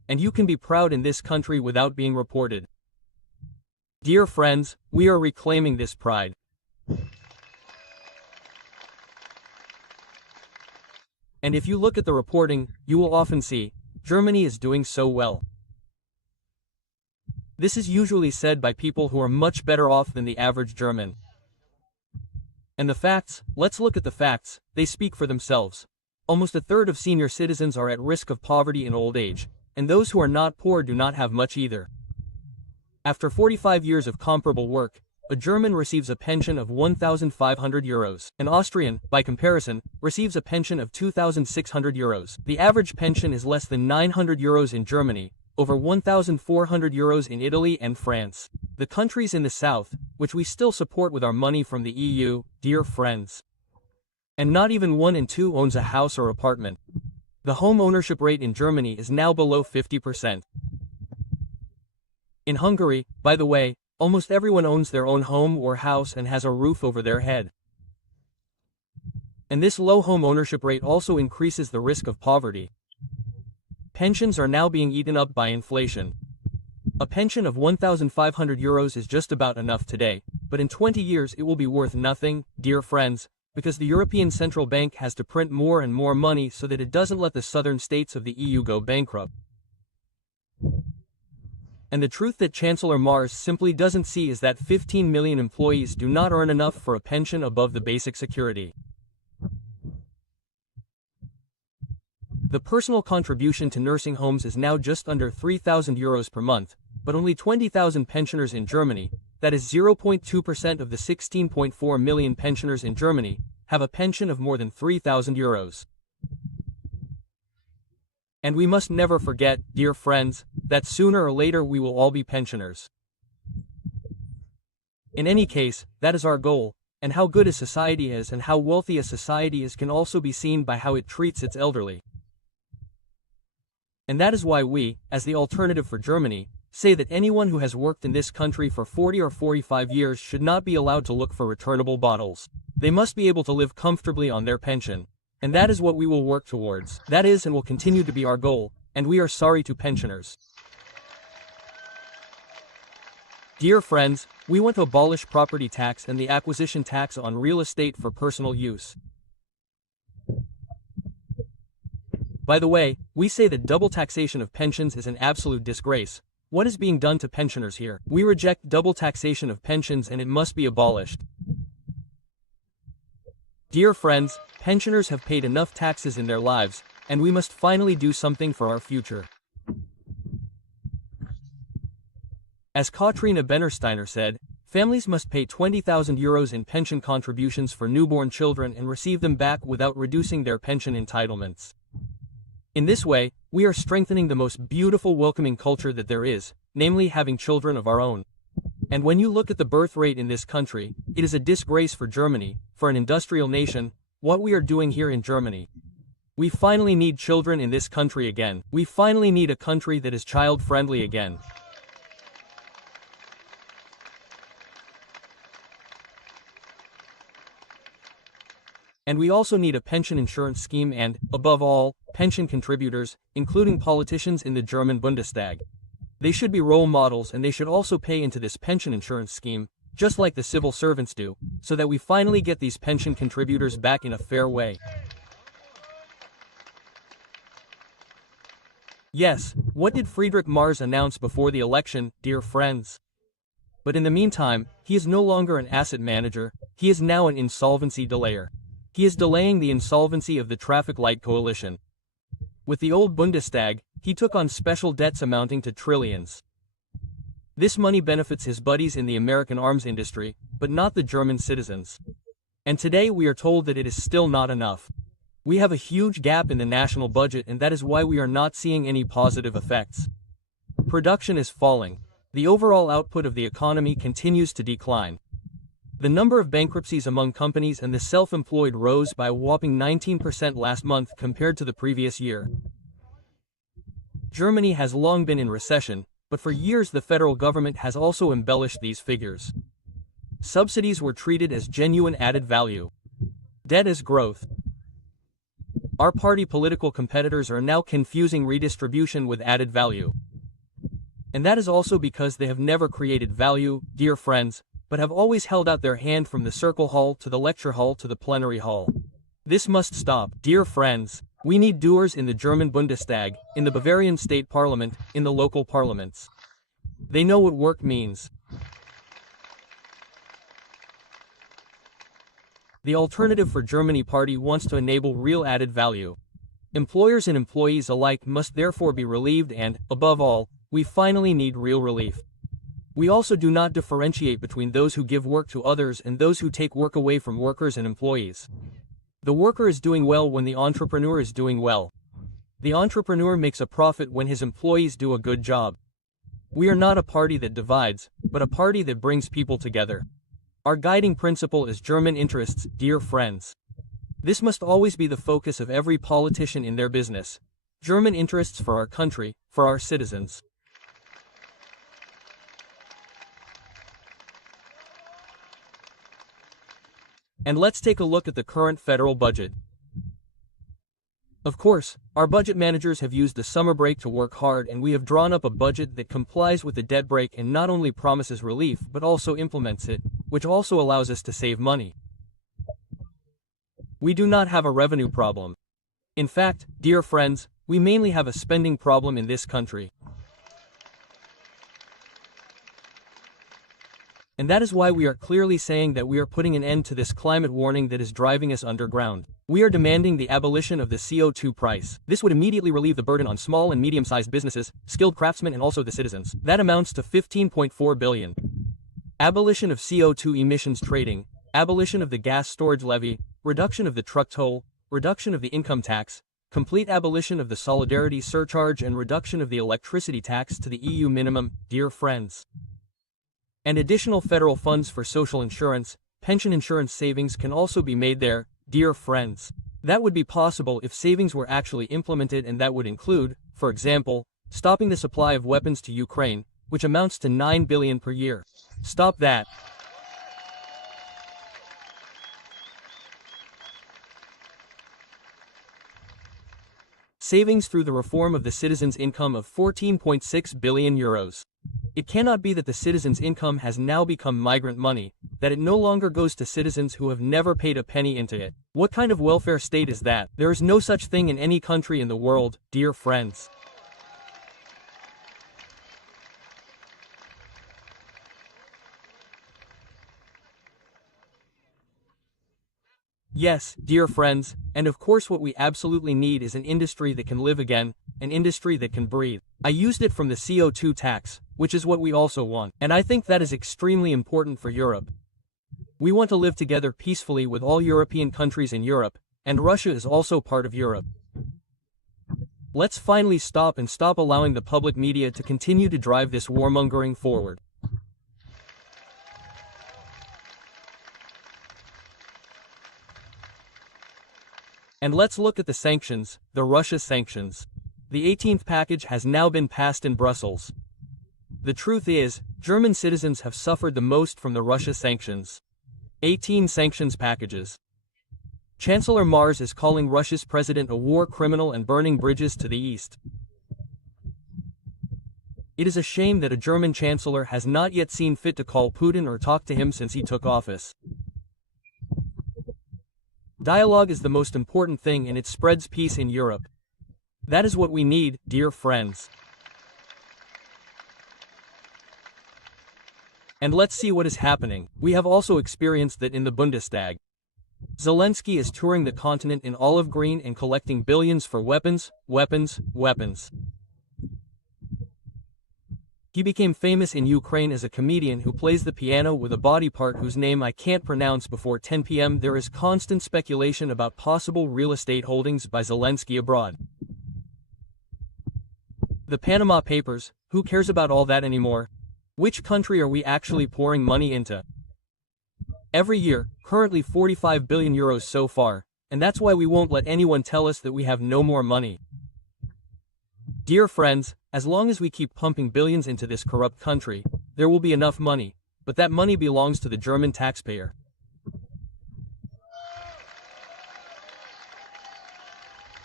and you can be proud in this country without being reported. Dear friends, we are reclaiming this pride. And if you look at the reporting, you will often see, Germany is doing so well. This is usually said by people who are much better off than the average German. And the facts, let's look at the facts, they speak for themselves. Almost a third of senior citizens are at risk of poverty in old age, and those who are not poor do not have much either. After 45 years of comparable work, a German receives a pension of 1,500 euros. An Austrian, by comparison, receives a pension of 2,600 euros. The average pension is less than 900 euros in Germany, over 1,400 euros in Italy and France. The countries in the south, which we still support with our money from the EU, dear friends. And not even 1 in 2 owns a house or apartment. The home ownership rate in Germany is now below 50%. In Hungary, by the way, almost everyone owns their own home or house and has a roof over their head. And this low home ownership rate also increases the risk of poverty. Pensions are now being eaten up by inflation. A pension of 1,500 euros is just about enough today, but in 20 years it will be worth nothing, dear friends, because the European Central Bank has to print more and more money so that it doesn't let the southern states of the EU go bankrupt. And the truth that Chancellor Mars simply doesn't see is that 15 million employees do not earn enough for a pension above the basic security. The personal contribution to nursing homes is now just under 3,000 euros per month, but only 20,000 pensioners in Germany, that is 0.2% of the 16.4 million pensioners in Germany, have a pension of more than 3,000 euros. And we must never forget, dear friends, that sooner or later we will all be pensioners. In any case, that is our goal, and how good a society is and how wealthy a society is can also be seen by how it treats its elderly. And that is why we, as the alternative for Germany, say that anyone who has worked in this country for 40 or 45 years should not be allowed to look for returnable bottles. They must be able to live comfortably on their pension. And that is what we will work towards. That is and will continue to be our goal, and we are sorry to pensioners. Dear friends, we want to abolish property tax and the acquisition tax on real estate for personal use. By the way, we say that double taxation of pensions is an absolute disgrace. What is being done to pensioners here? We reject double taxation of pensions and it must be abolished. Dear friends, pensioners have paid enough taxes in their lives, and we must finally do something for our future. As Katrina Bennersteiner said, families must pay 20,000 euros in pension contributions for newborn children and receive them back without reducing their pension entitlements. In this way, we are strengthening the most beautiful welcoming culture that there is, namely having children of our own. And when you look at the birth rate in this country, it is a disgrace for Germany, for an industrial nation, what we are doing here in Germany. We finally need children in this country again. We finally need a country that is child-friendly again. And we also need a pension insurance scheme and, above all, pension contributors, including politicians in the German Bundestag. They should be role models and they should also pay into this pension insurance scheme, just like the civil servants do, so that we finally get these pension contributors back in a fair way. Yes, what did Friedrich Mars announce before the election, dear friends? But in the meantime, he is no longer an asset manager, he is now an insolvency delayer. He is delaying the insolvency of the traffic light coalition. With the old Bundestag, he took on special debts amounting to trillions. This money benefits his buddies in the American arms industry, but not the German citizens. And today we are told that it is still not enough. We have a huge gap in the national budget and that is why we are not seeing any positive effects. Production is falling. The overall output of the economy continues to decline. The number of bankruptcies among companies and the self-employed rose by a whopping 19% last month compared to the previous year. Germany has long been in recession, but for years the federal government has also embellished these figures. Subsidies were treated as genuine added value. Debt as growth. Our party political competitors are now confusing redistribution with added value. And that is also because they have never created value, dear friends, but have always held out their hand from the circle hall to the lecture hall to the plenary hall. This must stop, dear friends. We need doers in the German Bundestag, in the Bavarian state parliament, in the local parliaments. They know what work means. The Alternative for Germany party wants to enable real added value. Employers and employees alike must therefore be relieved and, above all, we finally need real relief. We also do not differentiate between those who give work to others and those who take work away from workers and employees. The worker is doing well when the entrepreneur is doing well. The entrepreneur makes a profit when his employees do a good job. We are not a party that divides, but a party that brings people together. Our guiding principle is German interests, dear friends. This must always be the focus of every politician in their business. German interests for our country, for our citizens. And let's take a look at the current federal budget. Of course, our budget managers have used the summer break to work hard, and we have drawn up a budget that complies with the debt brake and not only promises relief but also implements it, which also allows us to save money. We do not have a revenue problem. In fact, dear friends, we mainly have a spending problem in this country. And that is why we are clearly saying that we are putting an end to this climate warning that is driving us underground. We are demanding the abolition of the CO2 price. This would immediately relieve the burden on small and medium-sized businesses, skilled craftsmen and also the citizens. That amounts to 15.4 billion. Abolition of CO2 emissions trading, abolition of the gas storage levy, reduction of the truck toll, reduction of the income tax, complete abolition of the solidarity surcharge and reduction of the electricity tax to the EU minimum, dear friends. And additional federal funds for social insurance, pension insurance savings can also be made there, dear friends. That would be possible if savings were actually implemented, and that would include, for example, stopping the supply of weapons to Ukraine, which amounts to 9 billion per year. Stop that. Savings through the reform of the citizens' income of 14.6 billion euros. It cannot be that the citizens' income has now become migrant money, that it no longer goes to citizens who have never paid a penny into it. What kind of welfare state is that? There is no such thing in any country in the world, dear friends. Yes, dear friends, and of course what we absolutely need is an industry that can live again, an industry that can breathe. I used it from the CO2 tax, which is what we also want, and I think that is extremely important for Europe. We want to live together peacefully with all European countries in Europe, and Russia is also part of Europe. Let's finally stop allowing the public media to continue to drive this warmongering forward. And let's look at the sanctions, the Russia sanctions. The 18th package has now been passed in Brussels. The truth is, German citizens have suffered the most from the Russia sanctions. 18 sanctions packages. Chancellor Mars is calling Russia's president a war criminal and burning bridges to the east. It is a shame that a German chancellor has not yet seen fit to call Putin or talk to him since he took office. Dialogue is the most important thing, and it spreads peace in Europe. That is what we need, dear friends. And let's see what is happening. We have also experienced that in the Bundestag. Zelensky is touring the continent in olive green and collecting billions for weapons, weapons, weapons. He became famous in Ukraine as a comedian who plays the piano with a body part whose name I can't pronounce. Before 10 p.m. there is constant speculation about possible real estate holdings by Zelensky abroad. The Panama Papers, who cares about all that anymore? Which country are we actually pouring money into? Every year, currently 45 billion euros so far, and that's why we won't let anyone tell us that we have no more money. Dear friends, as long as we keep pumping billions into this corrupt country, there will be enough money, but that money belongs to the German taxpayer.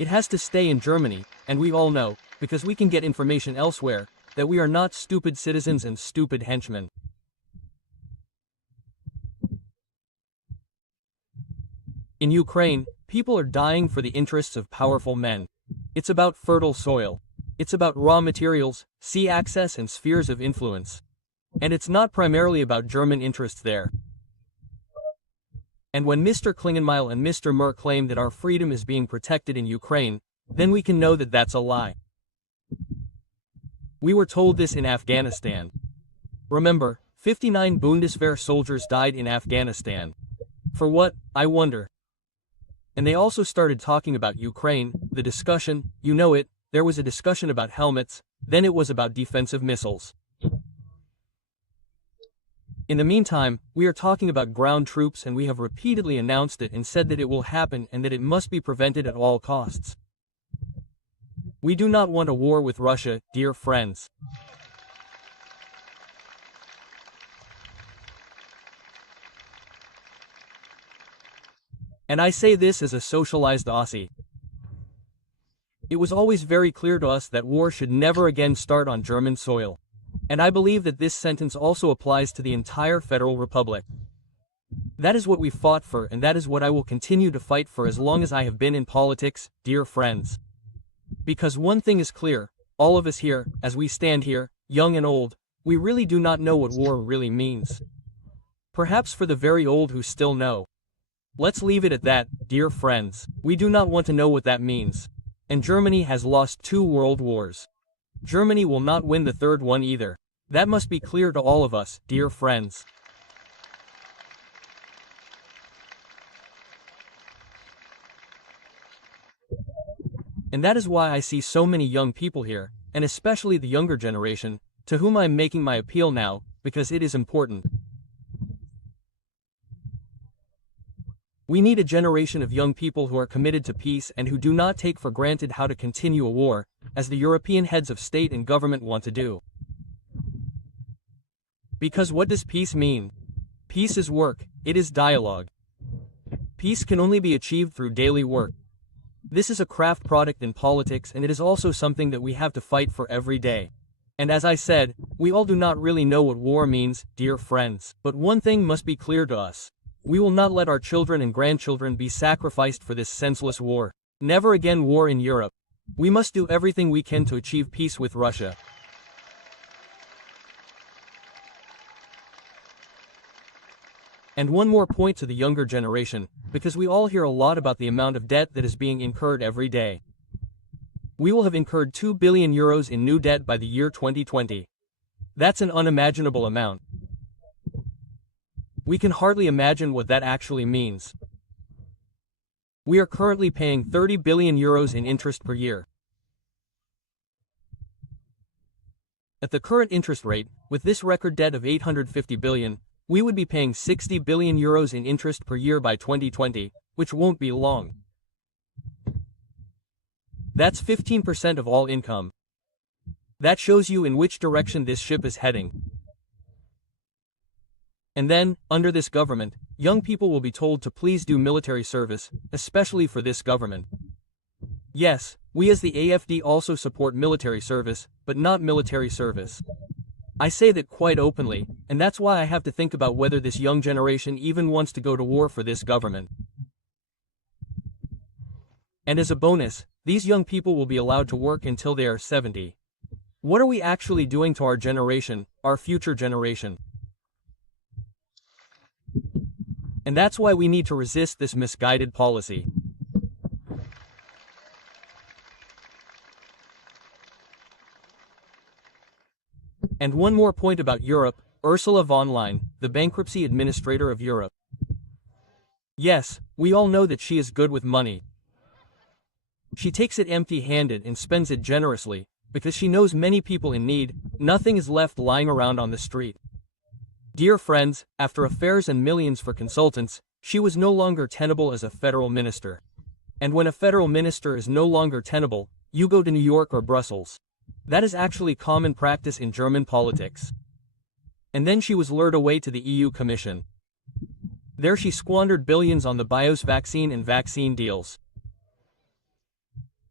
It has to stay in Germany, and we all know, because we can get information elsewhere, that we are not stupid citizens and stupid henchmen. In Ukraine, people are dying for the interests of powerful men. It's about fertile soil. It's about raw materials, sea access and spheres of influence. And it's not primarily about German interests there. And when Mr. Klingenmeil and Mr. Mer claim that our freedom is being protected in Ukraine, then we can know that that's a lie. We were told this in Afghanistan. Remember, 59 Bundeswehr soldiers died in Afghanistan. For what, I wonder? And they also started talking about Ukraine, the discussion, you know it, there was a discussion about helmets, then it was about defensive missiles. In the meantime, we are talking about ground troops and we have repeatedly announced it and said that it will happen and that it must be prevented at all costs. We do not want a war with Russia, dear friends. And I say this as a socialized Aussie. It was always very clear to us that war should never again start on German soil. And I believe that this sentence also applies to the entire Federal Republic. That is what we fought for, and that is what I will continue to fight for as long as I have been in politics, dear friends. Because one thing is clear, all of us here, as we stand here, young and old, we really do not know what war really means. Perhaps for the very old who still know. Let's leave it at that, dear friends. We do not want to know what that means. And Germany has lost 2 world wars. Germany will not win the 3rd one either. That must be clear to all of us, dear friends. And that is why I see so many young people here, and especially the younger generation, to whom I am making my appeal now, because it is important. We need a generation of young people who are committed to peace and who do not take for granted how to continue a war, as the European heads of state and government want to do. Because what does peace mean? Peace is work, it is dialogue. Peace can only be achieved through daily work. This is a craft product in politics, and it is also something that we have to fight for every day. And as I said, we all do not really know what war means, dear friends. But one thing must be clear to us. We will not let our children and grandchildren be sacrificed for this senseless war. Never again war in Europe. We must do everything we can to achieve peace with Russia. And one more point to the younger generation, because we all hear a lot about the amount of debt that is being incurred every day. We will have incurred 2 billion euros in new debt by the year 2020. That's an unimaginable amount. We can hardly imagine what that actually means. We are currently paying 30 billion euros in interest per year. At the current interest rate, with this record debt of 850 billion, we would be paying 60 billion euros in interest per year by 2020, which won't be long. That's 15% of all income. That shows you in which direction this ship is heading. And then, under this government, young people will be told to please do military service, especially for this government. Yes, we as the AfD also support military service, but not military service. I say that quite openly, and that's why I have to think about whether this young generation even wants to go to war for this government. And as a bonus, these young people will be allowed to work until they are 70. What are we actually doing to our generation, our future generation? And that's why we need to resist this misguided policy. And one more point about Europe, Ursula von der Leyen, the bankruptcy administrator of Europe. Yes, we all know that she is good with money. She takes it empty-handed and spends it generously, because she knows many people in need. Nothing is left lying around on the street. Dear friends, after affairs and millions for consultants, she was no longer tenable as a federal minister. And when a federal minister is no longer tenable, you go to New York or Brussels. That is actually common practice in German politics. And then she was lured away to the EU Commission. There she squandered billions on the BioNTech vaccine and vaccine deals.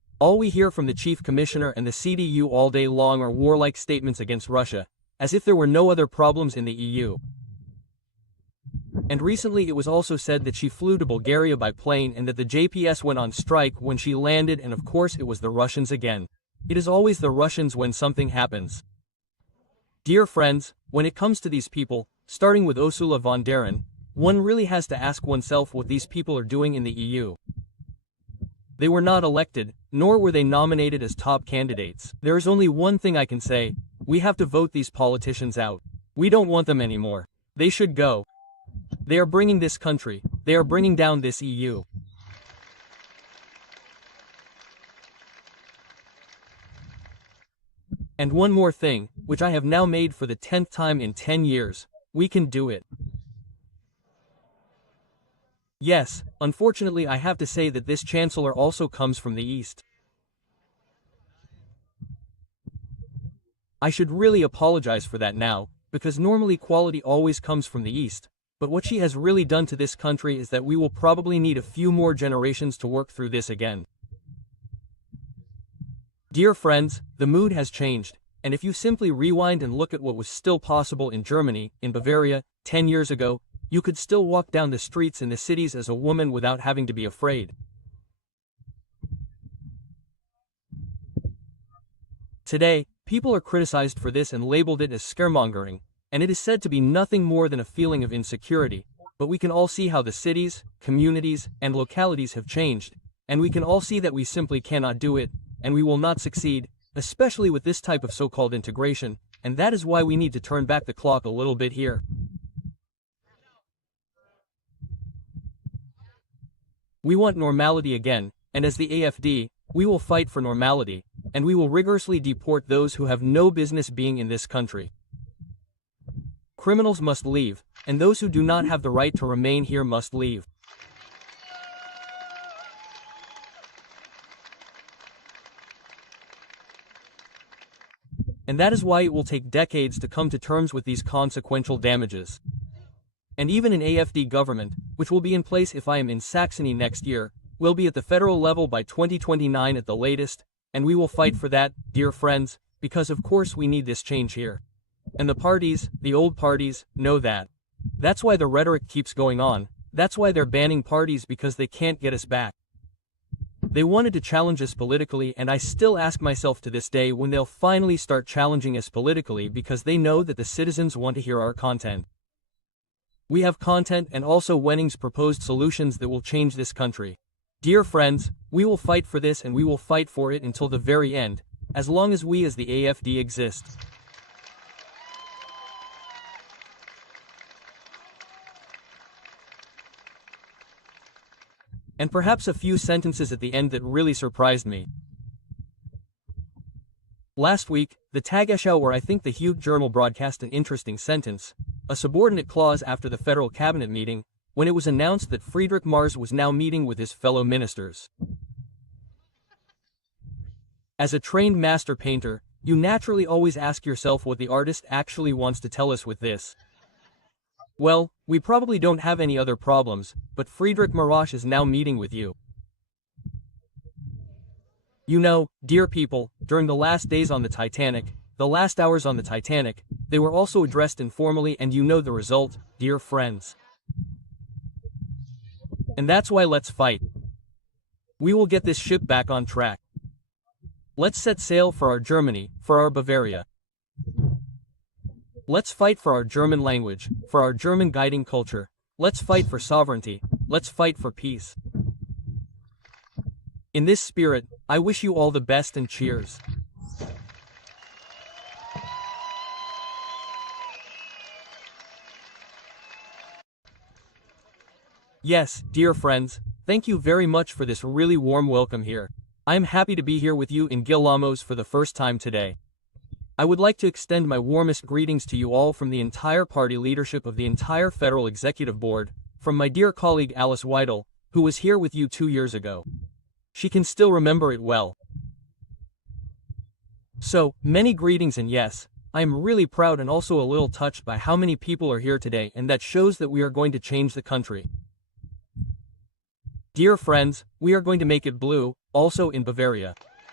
All we hear from the chief commissioner and the CDU all day long are warlike statements against Russia, as if there were no other problems in the EU. And recently it was also said that she flew to Bulgaria by plane and that the JPS went on strike when she landed, and of course it was the Russians again. It is always the Russians when something happens. Dear friends, when it comes to these people, starting with Ursula von der Leyen, one really has to ask oneself what these people are doing in the EU. They were not elected, nor were they nominated as top candidates. There is only one thing I can say: we have to vote these politicians out. We don't want them anymore. They should go. They are bringing this country, they are bringing down this EU. And one more thing, which I have now made for the 10th time in 10 years, we can do it. Yes, unfortunately I have to say that this chancellor also comes from the East. I should really apologize for that now, because normally quality always comes from the East, but what she has really done to this country is that we will probably need a few more generations to work through this again. Dear friends, the mood has changed, and if you simply rewind and look at what was still possible in Germany, in Bavaria, 10 years ago, you could still walk down the streets in the cities as a woman without having to be afraid. Today, people are criticized for this and labeled it as scaremongering, and it is said to be nothing more than a feeling of insecurity, but we can all see how the cities, communities, and localities have changed, and we can all see that we simply cannot do it, and we will not succeed, especially with this type of so-called integration, and that is why we need to turn back the clock a little bit here. We want normality again, and as the AfD, we will fight for normality, and we will rigorously deport those who have no business being in this country. Criminals must leave, and those who do not have the right to remain here must leave. And that is why it will take decades to come to terms with these consequential damages. And even an AfD government, which will be in place if I am in Saxony next year, will be at the federal level by 2029 at the latest, and we will fight for that, dear friends, because of course we need this change here. And the parties, the old parties, know that. That's why the rhetoric keeps going on, that's why they're banning parties, because they can't get us back. They wanted to challenge us politically, and I still ask myself to this day when they'll finally start challenging us politically, because they know that the citizens want to hear our content. We have content and also Wenning's proposed solutions that will change this country. Dear friends, we will fight for this, and we will fight for it until the very end, as long as we as the AfD exist. And perhaps a few sentences at the end that really surprised me. Last week, the Tagesschau, where I think the Hugh Journal broadcast an interesting sentence, a subordinate clause after the federal cabinet meeting, when it was announced that Friedrich Merz was now meeting with his fellow ministers. As a trained master painter, you naturally always ask yourself what the artist actually wants to tell us with this. Well, we probably don't have any other problems, but Friedrich Merz is now meeting with you. You know, dear people, during the last days on the Titanic, the last hours on the Titanic, they were also addressed informally, and you know the result, dear friends. And that's why let's fight. We will get this ship back on track. Let's set sail for our Germany, for our Bavaria. Let's fight for our German language, for our German guiding culture. Let's fight for sovereignty. Let's fight for peace. In this spirit, I wish you all the best and cheers. Yes, dear friends, thank you very much for this really warm welcome here. I am happy to be here with you in Gillamoos for the first time today. I would like to extend my warmest greetings to you all from the entire party leadership of the entire Federal Executive Board, from my dear colleague Alice Weidel, who was here with you 2 years ago. She can still remember it well. So, many greetings, and yes, I am really proud and also a little touched by how many people are here today, and that shows that we are going to change the country. Dear friends, we are going to make it blue, also in Bavaria.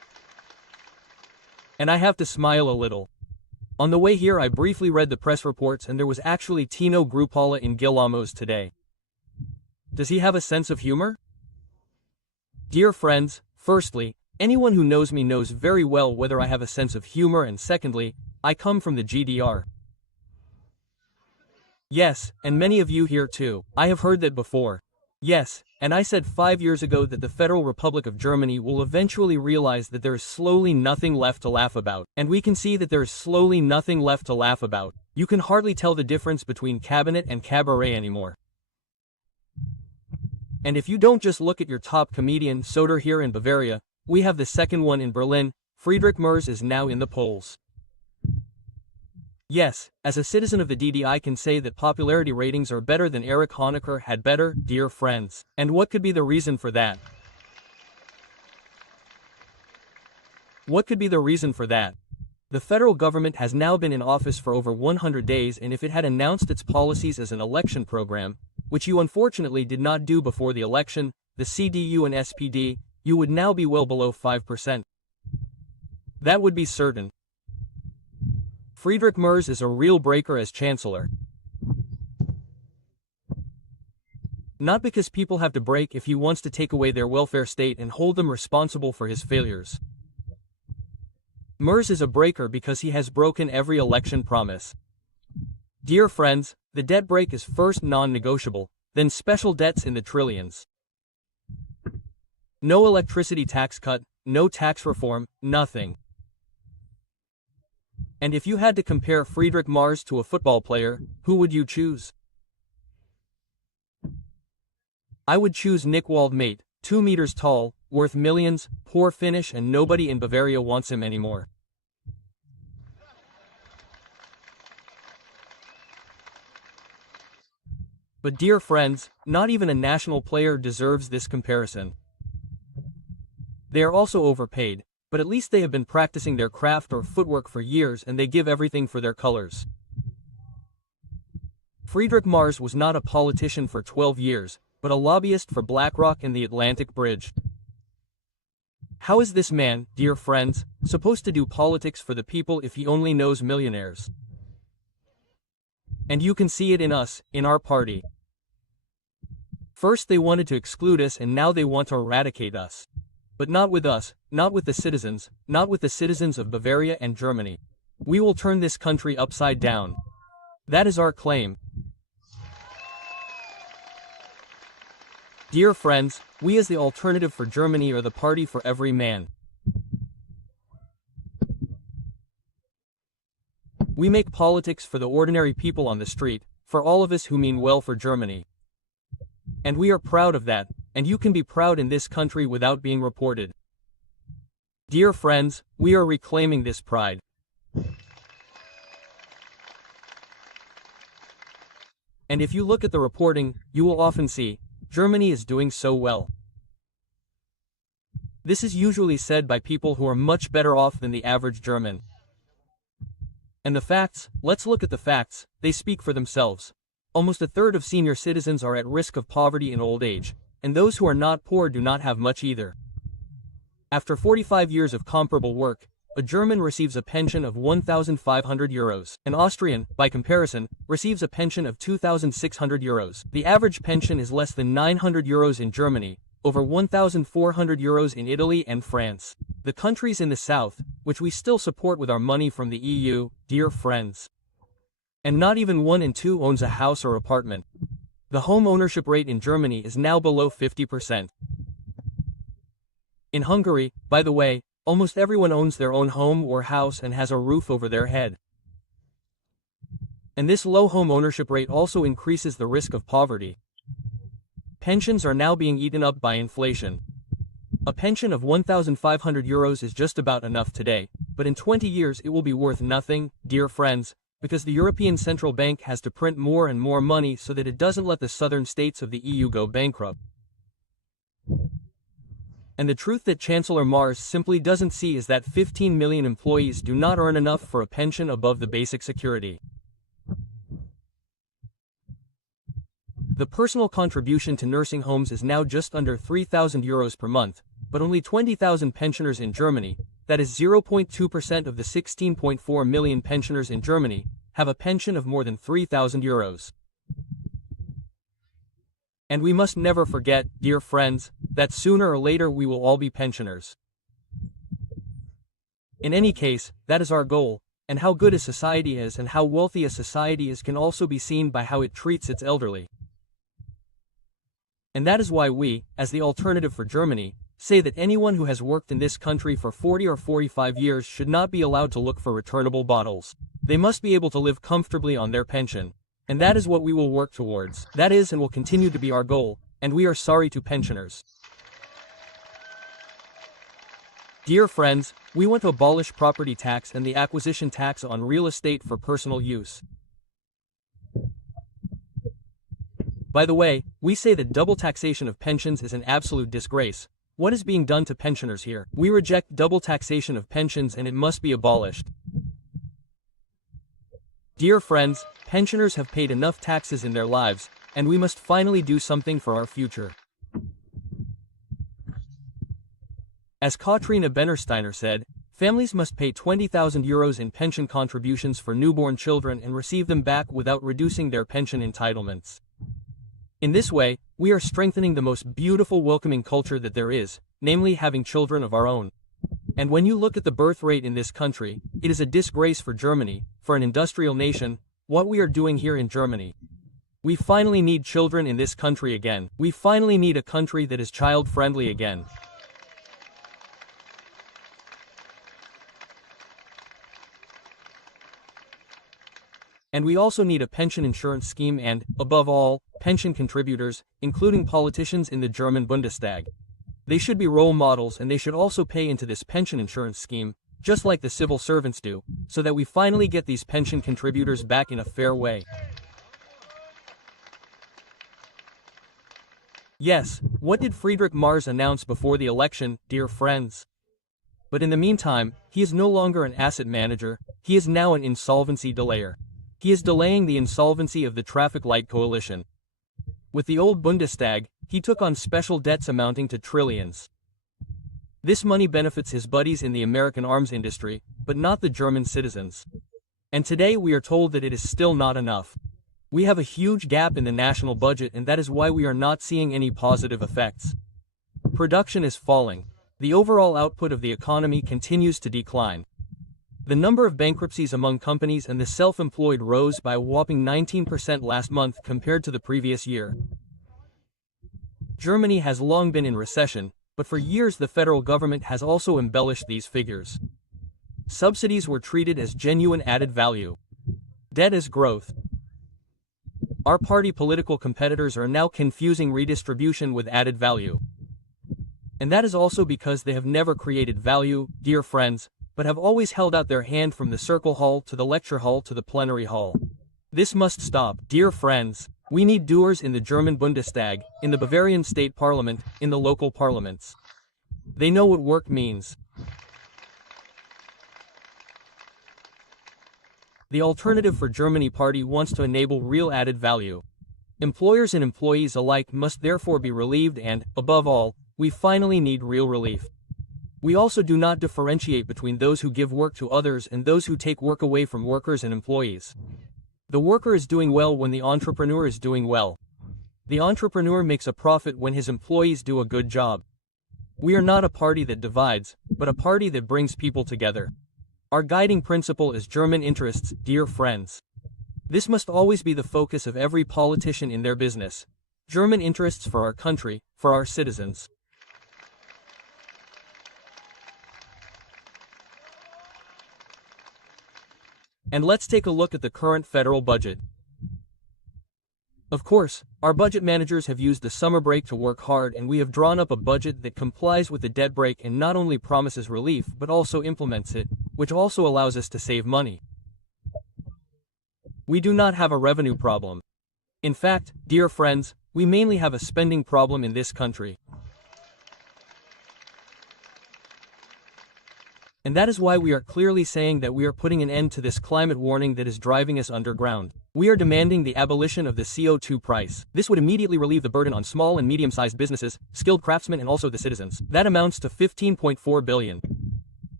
And I have to smile a little. On the way here I briefly read the press reports and there was actually Tino Chrupalla in Gillamoos today. Does he have a sense of humor? Dear friends, firstly, anyone who knows me knows very well whether I have a sense of humor, and secondly, I come from the GDR. Yes, and many of you here too. I have heard that before. Yes, and I said 5 years ago that the Federal Republic of Germany will eventually realize that there is slowly nothing left to laugh about. And we can see that there is slowly nothing left to laugh about. You can hardly tell the difference between cabinet and cabaret anymore. And if you don't just look at your top comedian Soder here in Bavaria, we have the second one in Berlin. Friedrich Merz is now in the polls. Yes, as a citizen of the DD I can say that popularity ratings are better than Erich Honecker had better, dear friends. And what could be the reason for that? What could be the reason for that? The federal government has now been in office for over 100 days, and if it had announced its policies as an election program, which you unfortunately did not do before the election, the CDU and SPD, you would now be well below 5%. That would be certain. Friedrich Merz is a real breaker as chancellor. Not because people have to break if he wants to take away their welfare state and hold them responsible for his failures. Merz is a breaker because he has broken every election promise. Dear friends, the debt break is first non-negotiable, then special debts in the trillions. No electricity tax cut, no tax reform, nothing. And if you had to compare Friedrich Merz to a football player, who would you choose? I would choose Nick Waldmate, 2 meters tall, worth millions, poor finish, and nobody in Bavaria wants him anymore. But dear friends, not even a national player deserves this comparison. They are also overpaid, but at least they have been practicing their craft or footwork for years and they give everything for their colors. Friedrich Merz was not a politician for 12 years, but a lobbyist for BlackRock and the Atlantic Bridge. How is this man, dear friends, supposed to do politics for the people if he only knows millionaires? And you can see it in us, in our party. First they wanted to exclude us and now they want to eradicate us. But not with us, not with the citizens, not with the citizens of Bavaria and Germany. We will turn this country upside down. That is our claim. Dear friends, we as the alternative for Germany are the party for every man. We make politics for the ordinary people on the street, for all of us who mean well for Germany. And we are proud of that, and you can be proud in this country without being reported. Dear friends, we are reclaiming this pride. And if you look at the reporting, you will often see, Germany is doing so well. This is usually said by people who are much better off than the average German. And the facts, let's look at the facts, they speak for themselves. Almost a third of senior citizens are at risk of poverty in old age, and those who are not poor do not have much either. After 45 years of comparable work, a German receives a pension of 1,500 euros. An Austrian, by comparison, receives a pension of 2,600 euros. The average pension is less than 900 euros in Germany, over 1,400 euros in Italy and France. The countries in the south, which we still support with our money from the EU, dear friends. And not even 1 in 2 owns a house or apartment. The home ownership rate in Germany is now below 50%. In Hungary, by the way, almost everyone owns their own home or house and has a roof over their head. And this low home ownership rate also increases the risk of poverty. Pensions are now being eaten up by inflation. A pension of 1,500 euros is just about enough today, but in 20 years it will be worth nothing, dear friends, because the European Central Bank has to print more and more money so that it doesn't let the southern states of the EU go bankrupt. And the truth that Chancellor Merz simply doesn't see is that 15 million employees do not earn enough for a pension above the basic security. The personal contribution to nursing homes is now just under 3,000 euros per month, but only 20,000 pensioners in Germany, that is 0.2% of the 16.4 million pensioners in Germany, have a pension of more than 3,000 euros. And we must never forget, dear friends, that sooner or later we will all be pensioners. In any case, that is our goal, and how good a society is and how wealthy a society is can also be seen by how it treats its elderly. And that is why we, as the alternative for Germany, say that anyone who has worked in this country for 40 or 45 years should not be allowed to look for returnable bottles. They must be able to live comfortably on their pension. And that is what we will work towards. That is and will continue to be our goal, and we are sorry to pensioners. Dear friends, we want to abolish property tax and the acquisition tax on real estate for personal use. By the way, we say that double taxation of pensions is an absolute disgrace. What is being done to pensioners here? We reject double taxation of pensions and it must be abolished. Dear friends, pensioners have paid enough taxes in their lives, and we must finally do something for our future. As Katrina Bennersteiner said, families must pay 20,000 euros in pension contributions for newborn children and receive them back without reducing their pension entitlements. In this way, we are strengthening the most beautiful welcoming culture that there is, namely having children of our own. And when you look at the birth rate in this country, it is a disgrace for Germany, for an industrial nation, what we are doing here in Germany. We finally need children in this country again. We finally need a country that is child-friendly again. And we also need a pension insurance scheme and, above all, pension contributors, including politicians in the German Bundestag. They should be role models and they should also pay into this pension insurance scheme, just like the civil servants do, so that we finally get these pension contributors back in a fair way. Yes, what did Friedrich Merz announce before the election, dear friends? But in the meantime, he is no longer an asset manager, he is now an insolvency delayer. He is delaying the insolvency of the traffic light coalition. With the old Bundestag, he took on special debts amounting to trillions. This money benefits his buddies in the American arms industry, but not the German citizens. And today we are told that it is still not enough. We have a huge gap in the national budget and that is why we are not seeing any positive effects. Production is falling. The overall output of the economy continues to decline. The number of bankruptcies among companies and the self-employed rose by a whopping 19% last month compared to the previous year. Germany has long been in recession, but for years the federal government has also embellished these figures. Subsidies were treated as genuine added value. Debt as growth. Our party political competitors are now confusing redistribution with added value. And that is also because they have never created value, dear friends, but have always held out their hand from the circle hall to the lecture hall to the plenary hall. This must stop, dear friends. We need doers in the German Bundestag, in the Bavarian state parliament, in the local parliaments. They know what work means. The Alternative for Germany party wants to enable real added value. Employers and employees alike must therefore be relieved and, above all, we finally need real relief. We also do not differentiate between those who give work to others and those who take work away from workers and employees. The worker is doing well when the entrepreneur is doing well. The entrepreneur makes a profit when his employees do a good job. We are not a party that divides, but a party that brings people together. Our guiding principle is German interests, dear friends. This must always be the focus of every politician in their business. German interests for our country, for our citizens. And let's take a look at the current federal budget. Of course, our budget managers have used the summer break to work hard and we have drawn up a budget that complies with the debt break and not only promises relief but also implements it, which also allows us to save money. We do not have a revenue problem. In fact, dear friends, we mainly have a spending problem in this country. And that is why we are clearly saying that we are putting an end to this climate warning that is driving us underground. We are demanding the abolition of the CO2 price. This would immediately relieve the burden on small and medium-sized businesses, skilled craftsmen and also the citizens. That amounts to 15.4 billion.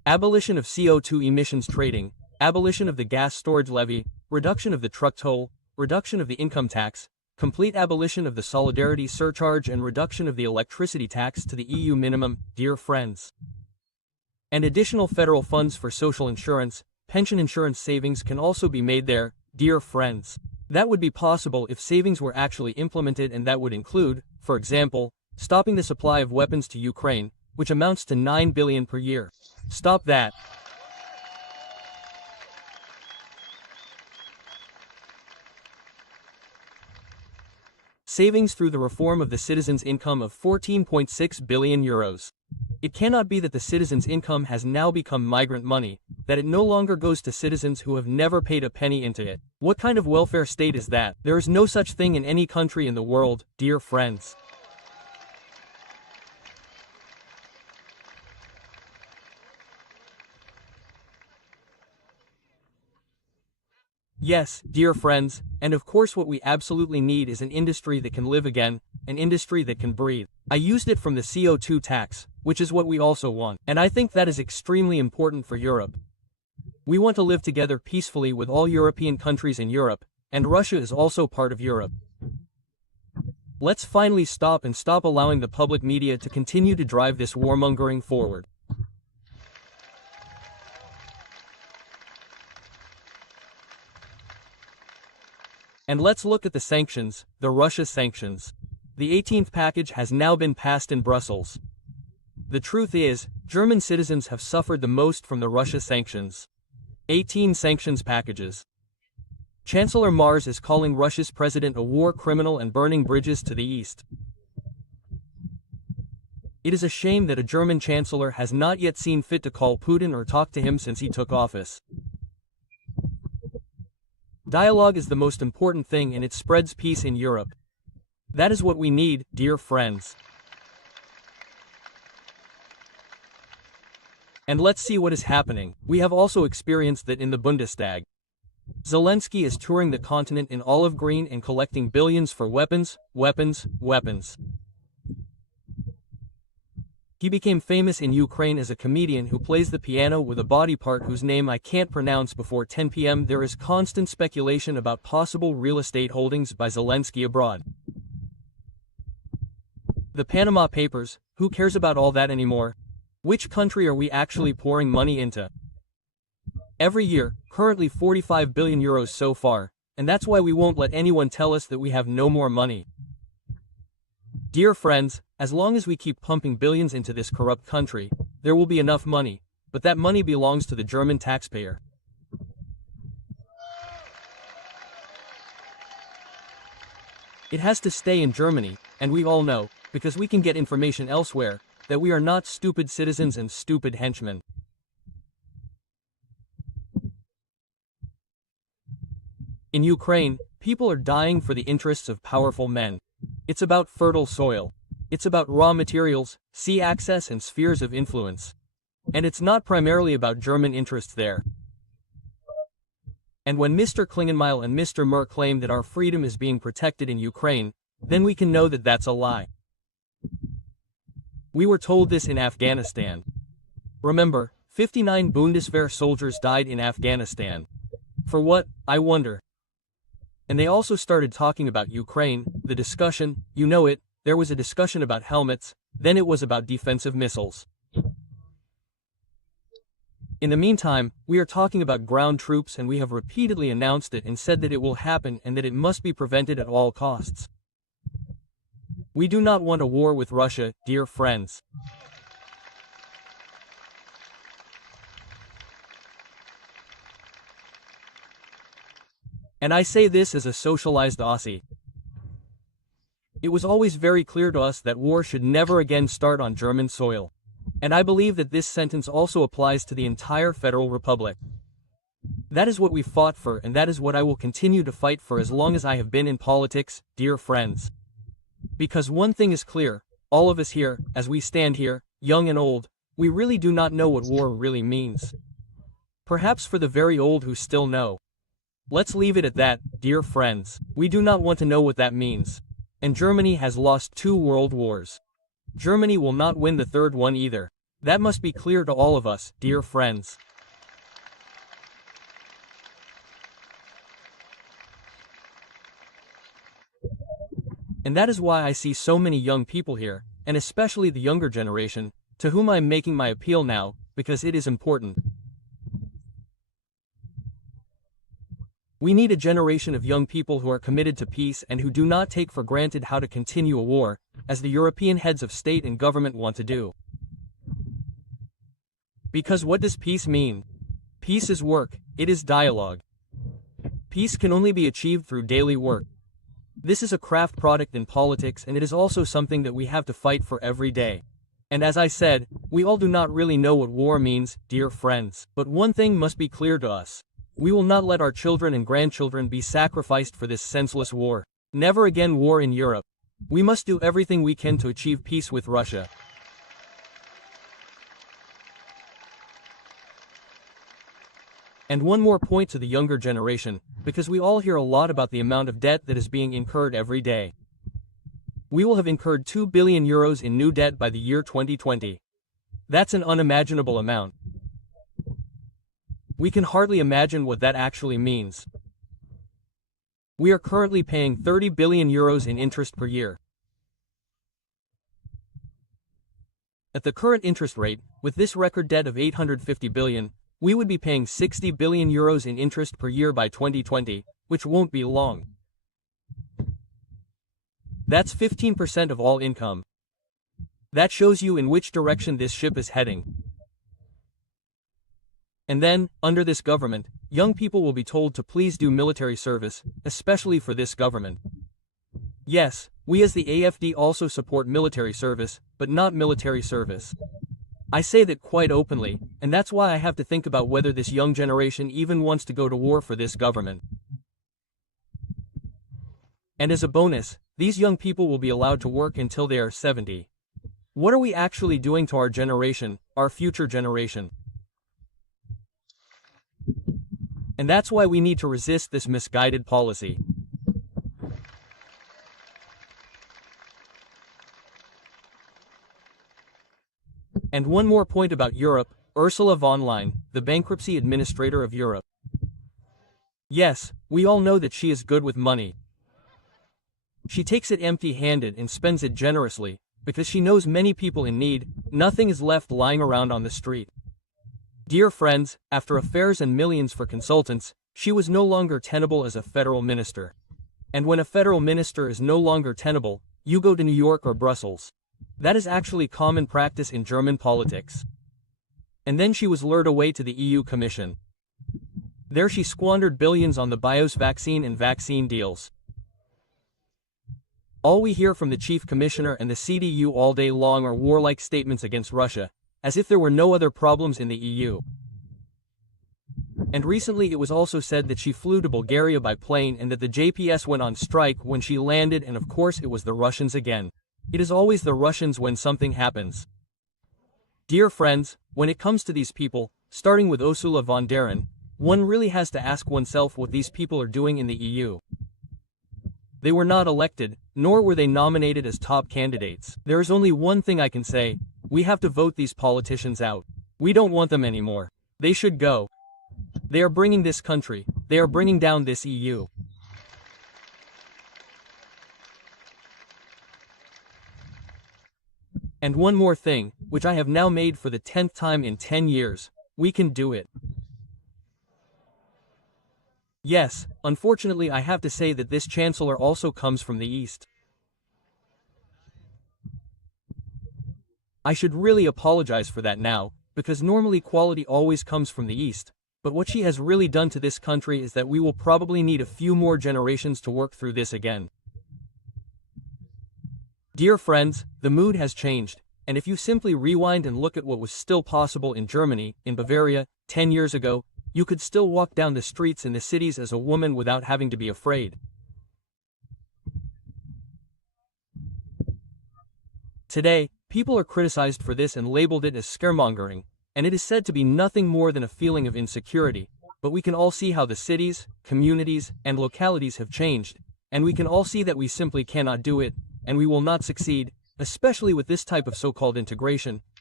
abolition of CO2 emissions trading, abolition of the gas storage levy, reduction of the truck toll, reduction of the income tax, complete abolition of the solidarity surcharge and reduction of the electricity tax to the EU minimum, dear friends. And additional federal funds for social insurance, pension insurance savings can also be made there, dear friends. That would be possible if savings were actually implemented, and that would include, for example, stopping the supply of weapons to Ukraine, which amounts to 9 billion per year. Stop that. Savings through the reform of the citizens' income of 14.6 billion euros. It cannot be that the citizens' income has now become migrant money, that it no longer goes to citizens who have never paid a penny into it. What kind of welfare state is that? There is no such thing in any country in the world, dear friends. Yes, dear friends, and of course what we absolutely need is an industry that can live again, an industry that can breathe. I used it from the CO2 tax, which is what we also want, and I think that is extremely important for Europe. We want to live together peacefully with all European countries in Europe, and Russia is also part of Europe. Let's finally stop allowing the public media to continue to drive this warmongering forward. And let's look at the sanctions, the Russia sanctions. The 18th package has now been passed in Brussels. The truth is, German citizens have suffered the most from the Russia sanctions. 18 sanctions packages. Chancellor Mars is calling Russia's president a war criminal and burning bridges to the east. It is a shame that a German chancellor has not yet seen fit to call Putin or talk to him since he took office. Dialogue is the most important thing, and it spreads peace in Europe. That is what we need, dear friends. And let's see what is happening. We have also experienced that in the Bundestag. Zelensky is touring the continent in olive green and collecting billions for weapons, weapons, weapons. He became famous in Ukraine as a comedian who plays the piano with a body part whose name I can't pronounce. Before 10 p.m. there is constant speculation about possible real estate holdings by Zelensky abroad. The Panama Papers, who cares about all that anymore? Which country are we actually pouring money into? Every year, currently 45 billion euros so far, and that's why we won't let anyone tell us that we have no more money. Dear friends, as long as we keep pumping billions into this corrupt country, there will be enough money, but that money belongs to the German taxpayer. It has to stay in Germany, and we all know, because we can get information elsewhere, that we are not stupid citizens and stupid henchmen. In Ukraine, people are dying for the interests of powerful men. It's about fertile soil. It's about raw materials, sea access and spheres of influence. And it's not primarily about German interests there. And when Mr. Klingenmeil and Mr. Mer claim that our freedom is being protected in Ukraine, then we can know that that's a lie. We were told this in Afghanistan. Remember, 59 Bundeswehr soldiers died in Afghanistan. For what, I wonder? And they also started talking about Ukraine, the discussion, you know it, there was a discussion about helmets, then it was about defensive missiles. In the meantime, we are talking about ground troops, and we have repeatedly announced it and said that it will happen and that it must be prevented at all costs. We do not want a war with Russia, dear friends. And I say this as a socialized Aussie. It was always very clear to us that war should never again start on German soil. And I believe that this sentence also applies to the entire Federal Republic. That is what we fought for, and that is what I will continue to fight for as long as I have been in politics, dear friends. Because one thing is clear, all of us here, as we stand here, young and old, we really do not know what war really means. Perhaps for the very old who still know. Let's leave it at that, dear friends. We do not want to know what that means. And Germany has lost 2 world wars. Germany will not win the 3rd one either. That must be clear to all of us, dear friends. And that is why I see so many young people here, and especially the younger generation, to whom I am making my appeal now, because it is important. We need a generation of young people who are committed to peace and who do not take for granted how to continue a war, as the European heads of state and government want to do. Because what does peace mean? Peace is work, it is dialogue. Peace can only be achieved through daily work. This is a craft product in politics, and it is also something that we have to fight for every day. And as I said, we all do not really know what war means, dear friends. But one thing must be clear to us. We will not let our children and grandchildren be sacrificed for this senseless war. Never again war in Europe. We must do everything we can to achieve peace with Russia. And one more point to the younger generation, because we all hear a lot about the amount of debt that is being incurred every day. We will have incurred 2 billion euros in new debt by the year 2020. That's an unimaginable amount. We can hardly imagine what that actually means. We are currently paying 30 billion euros in interest per year. At the current interest rate, with this record debt of 850 billion, we would be paying 60 billion euros in interest per year by 2020, which won't be long. That's 15% of all income. That shows you in which direction this ship is heading. And then, under this government, young people will be told to please do military service, especially for this government. Yes, we as the AfD also support military service, but not military service. I say that quite openly, and that's why I have to think about whether this young generation even wants to go to war for this government. And as a bonus, these young people will be allowed to work until they are 70. What are we actually doing to our generation, our future generation? And that's why we need to resist this misguided policy. And one more point about Europe, Ursula von der Leyen, the bankruptcy administrator of Europe. Yes, we all know that she is good with money. She takes it empty-handed and spends it generously, because she knows many people in need. Nothing is left lying around on the street. Dear friends, after affairs and millions for consultants, she was no longer tenable as a federal minister. And when a federal minister is no longer tenable, you go to New York or Brussels. That is actually common practice in German politics. And then she was lured away to the EU Commission. There she squandered billions on the BIOS vaccine and vaccine deals. All we hear from the chief commissioner and the CDU all day long are warlike statements against Russia, as if there were no other problems in the EU. And recently it was also said that she flew to Bulgaria by plane and that the JPS went on strike when she landed, and of course it was the Russians again. It is always the Russians when something happens. Dear friends, when it comes to these people, starting with Ursula von der Leyen, one really has to ask oneself what these people are doing in the EU. They were not elected, nor were they nominated as top candidates. There is only one thing I can say: we have to vote these politicians out. We don't want them anymore. They should go. They are bringing this country, they are bringing down this EU. And one more thing, which I have now made for the 10th time in 10 years, we can do it. Yes, unfortunately I have to say that this chancellor also comes from the East. I should really apologize for that now, because normally quality always comes from the East, but what she has really done to this country is that we will probably need a few more generations to work through this again. Dear friends, the mood has changed, and if you simply rewind and look at what was still possible in Germany, in Bavaria, 10 years ago, you could still walk down the streets in the cities as a woman without having to be afraid. Today, people are criticized for this and labeled it as scaremongering, and it is said to be nothing more than a feeling of insecurity, but we can all see how the cities, communities, and localities have changed, and we can all see that we simply cannot do it, and we will not succeed, especially with this type of so-called integration,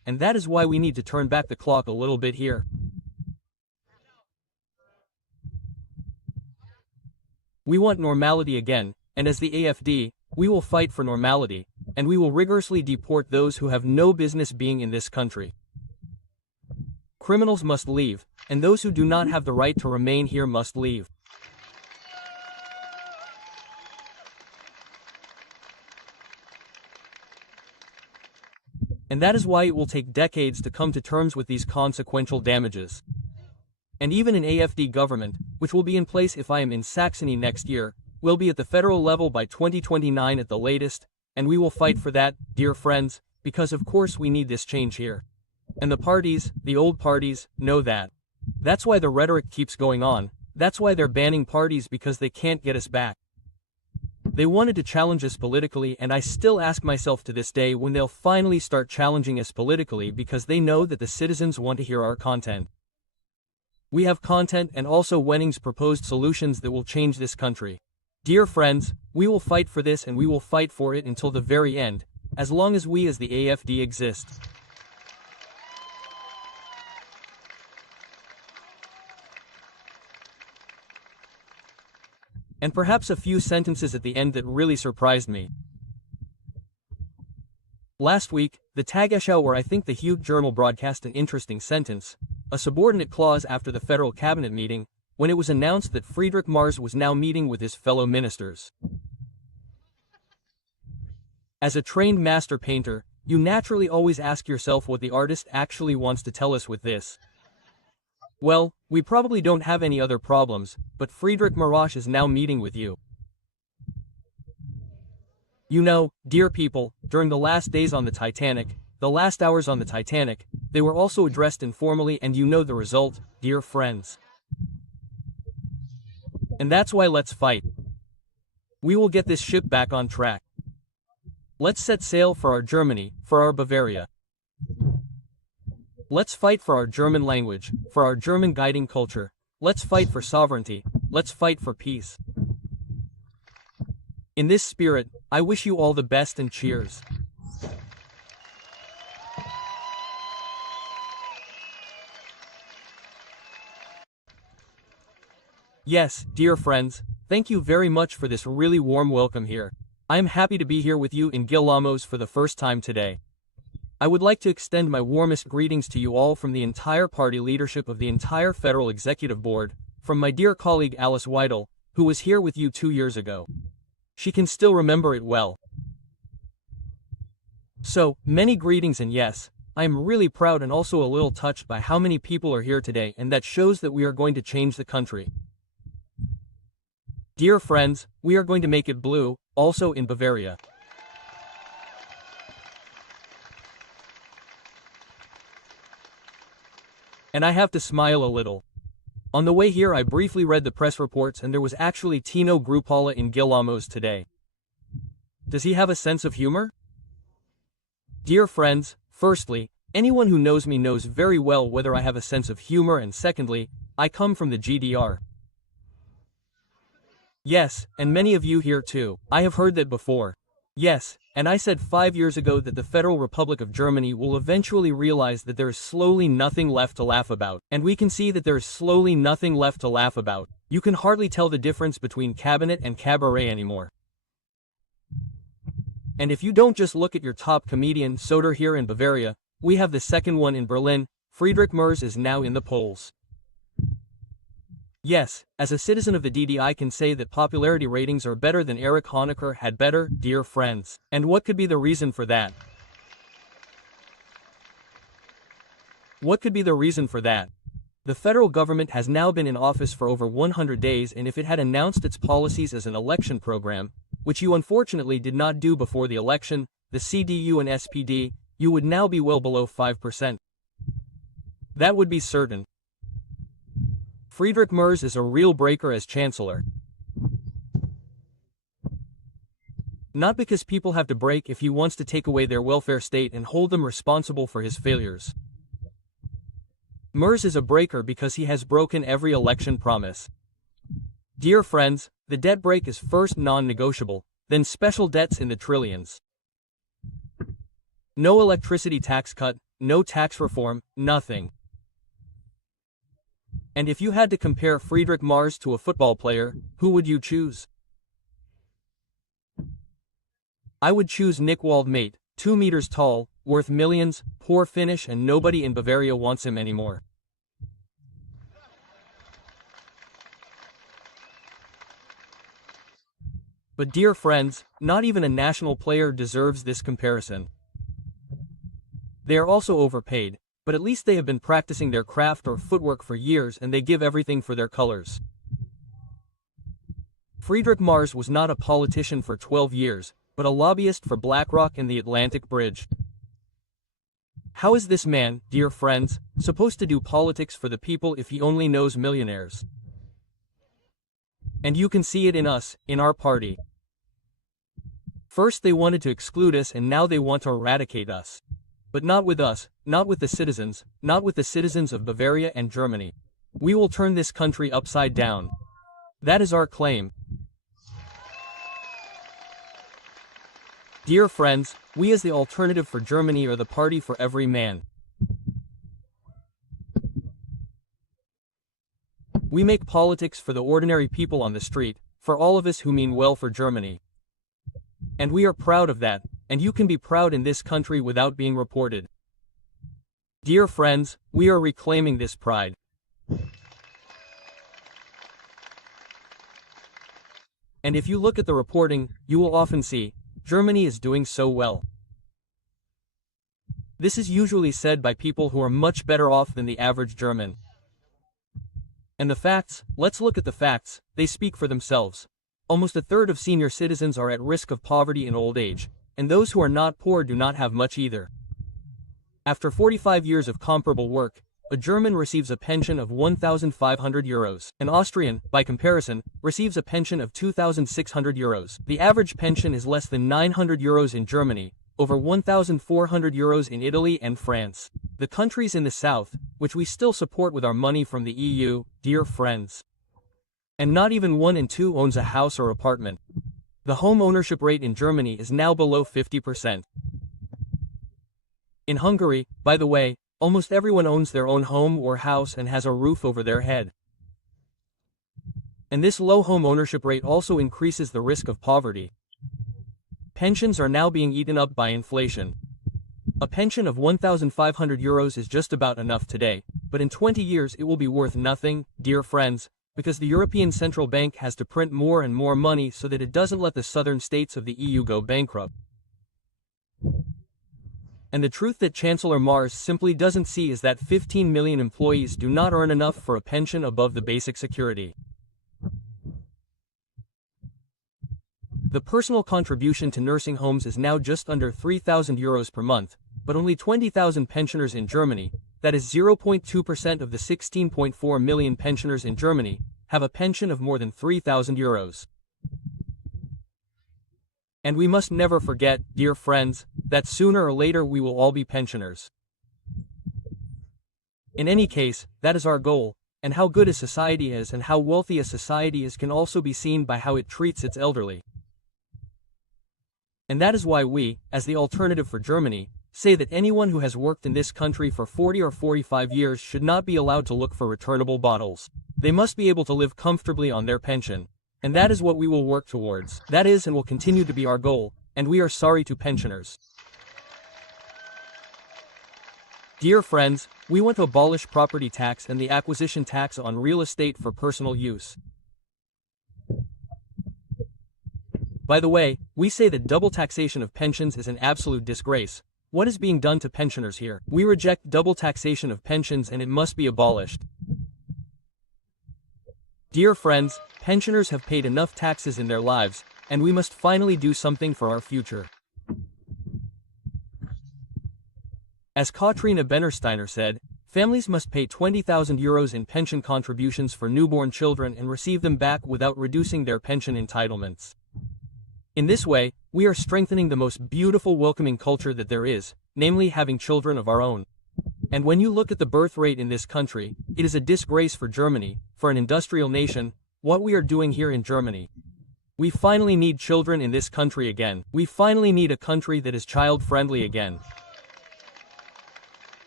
and that is why we need to turn back the clock a little bit here. We want normality again, and as the AfD, we will fight for normality, and we will rigorously deport those who have no business being in this country. Criminals must leave, and those who do not have the right to remain here must leave. And that is why it will take decades to come to terms with these consequential damages. And even an AfD government, which will be in place if I am in Saxony next year, will be at the federal level by 2029 at the latest, and we will fight for that, dear friends, because of course we need this change here. And the parties, the old parties, know that. That's why the rhetoric keeps going on, that's why they're banning parties because they can't get us back. They wanted to challenge us politically, and I still ask myself to this day when they'll finally start challenging us politically, because they know that the citizens want to hear our content. We have content and also Wenning's proposed solutions that will change this country. Dear friends, we will fight for this, and we will fight for it until the very end, as long as we as the AfD exist. And perhaps a few sentences at the end that really surprised me. Last week, the Tagesschau, or I think the Huge Journal, broadcast an interesting sentence, a subordinate clause after the federal cabinet meeting, when it was announced that Friedrich Merz was now meeting with his fellow ministers. As a trained master painter, you naturally always ask yourself what the artist actually wants to tell us with this. Well, we probably don't have any other problems, but Friedrich Merz is now meeting with you. You know, dear people, during the last days on the Titanic, the last hours on the Titanic, they were also addressed informally, and you know the result, dear friends. And that's why let's fight. We will get this ship back on track. Let's set sail for our Germany, for our Bavaria. Let's fight for our German language, for our German guiding culture. Let's fight for sovereignty. Let's fight for peace. In this spirit, I wish you all the best, and cheers. Yes, dear friends, thank you very much for this really warm welcome here. I am happy to be here with you in Gillamoos for the first time today. I would like to extend my warmest greetings to you all from the entire party leadership of the entire Federal Executive Board, from my dear colleague Alice Weidel, who was here with you 2 years ago. She can still remember it well. So, many greetings, and yes, I am really proud and also a little touched by how many people are here today, and that shows that we are going to change the country. Dear friends, we are going to make it blue, also in Bavaria. And I have to smile a little. On the way here I briefly read the press reports, and there was actually Tino Chrupalla in Gillamoos today. Does he have a sense of humor? Dear friends, firstly, anyone who knows me knows very well whether I have a sense of humor, and secondly, I come from the GDR. Yes, and many of you here too. I have heard that before. Yes, and I said 5 years ago that the Federal Republic of Germany will eventually realize that there is slowly nothing left to laugh about. And we can see that there is slowly nothing left to laugh about. You can hardly tell the difference between cabinet and cabaret anymore. And if you don't just look at your top comedian Soder here in Bavaria, we have the second one in Berlin. Friedrich Merz is now in the polls. Yes, as a citizen of the DD I can say that popularity ratings are better than Erich Honecker had better, dear friends. And what could be the reason for that? What could be the reason for that? The federal government has now been in office for over 100 days, and if it had announced its policies as an election program, which you unfortunately did not do before the election, the CDU and SPD, you would now be well below 5%. That would be certain. Friedrich Merz is a real breaker as chancellor. Not because people have to break if he wants to take away their welfare state and hold them responsible for his failures. Merz is a breaker because he has broken every election promise. Dear friends, the debt break is first non-negotiable, then special debts in the trillions. No electricity tax cut, no tax reform, nothing. And if you had to compare Friedrich Mars to a football player, who would you choose? I would choose Nick Waldmate, 2 meters tall, worth millions, poor finish, and nobody in Bavaria wants him anymore. But dear friends, not even a national player deserves this comparison. They are also overpaid, but at least they have been practicing their craft or footwork for years and they give everything for their colors. Friedrich Mars was not a politician for 12 years, but a lobbyist for BlackRock and the Atlantic Bridge. How is this man, dear friends, supposed to do politics for the people if he only knows millionaires? And you can see it in us, in our party. First they wanted to exclude us and now they want to eradicate us. But not with us, not with the citizens, not with the citizens of Bavaria and Germany. We will turn this country upside down. That is our claim. Dear friends, we as the Alternative for Germany are the party for every man. We make politics for the ordinary people on the street, for all of us who mean well for Germany. And we are proud of that, and you can be proud in this country without being reported. Dear friends, we are reclaiming this pride. And if you look at the reporting, you will often see, Germany is doing so well. This is usually said by people who are much better off than the average German. And the facts, let's look at the facts, they speak for themselves. Almost a third of senior citizens are at risk of poverty in old age, and those who are not poor do not have much either. After 45 years of comparable work, a German receives a pension of 1,500 euros. An Austrian, by comparison, receives a pension of 2,600 euros. The average pension is less than 900 euros in Germany, over 1,400 euros in Italy and France. The countries in the south, which we still support with our money from the EU, dear friends. And not even 1 in 2 owns a house or apartment. The home ownership rate in Germany is now below 50%. In Hungary, by the way, almost everyone owns their own home or house and has a roof over their head. And this low home ownership rate also increases the risk of poverty. Pensions are now being eaten up by inflation. A pension of 1,500 euros is just about enough today, but in 20 years it will be worth nothing, dear friends, because the European Central Bank has to print more and more money so that it doesn't let the southern states of the EU go bankrupt. And the truth that Chancellor Mars simply doesn't see is that 15 million employees do not earn enough for a pension above the basic security. The personal contribution to nursing homes is now just under 3,000 euros per month, but only 20,000 pensioners in Germany, that is 0.2% of the 16.4 million pensioners in Germany, have a pension of more than 3,000 euros. And we must never forget, dear friends, that sooner or later we will all be pensioners. In any case, that is our goal, and how good a society is and how wealthy a society is can also be seen by how it treats its elderly. And that is why we, as the Alternative for Germany, say that anyone who has worked in this country for 40 or 45 years should not be allowed to look for returnable bottles. They must be able to live comfortably on their pension. And that is what we will work towards. That is and will continue to be our goal, and we are sorry to pensioners. Dear friends, we want to abolish property tax and the acquisition tax on real estate for personal use. By the way, we say that double taxation of pensions is an absolute disgrace. What is being done to pensioners here? We reject double taxation of pensions and it must be abolished. Dear friends, pensioners have paid enough taxes in their lives, and we must finally do something for our future. As Katrina Bennersteiner said, families must pay 20,000 euros in pension contributions for newborn children and receive them back without reducing their pension entitlements. In this way, we are strengthening the most beautiful welcoming culture that there is, namely having children of our own. And when you look at the birth rate in this country, it is a disgrace for Germany, for an industrial nation, what we are doing here in Germany. We finally need children in this country again. We finally need a country that is child-friendly again.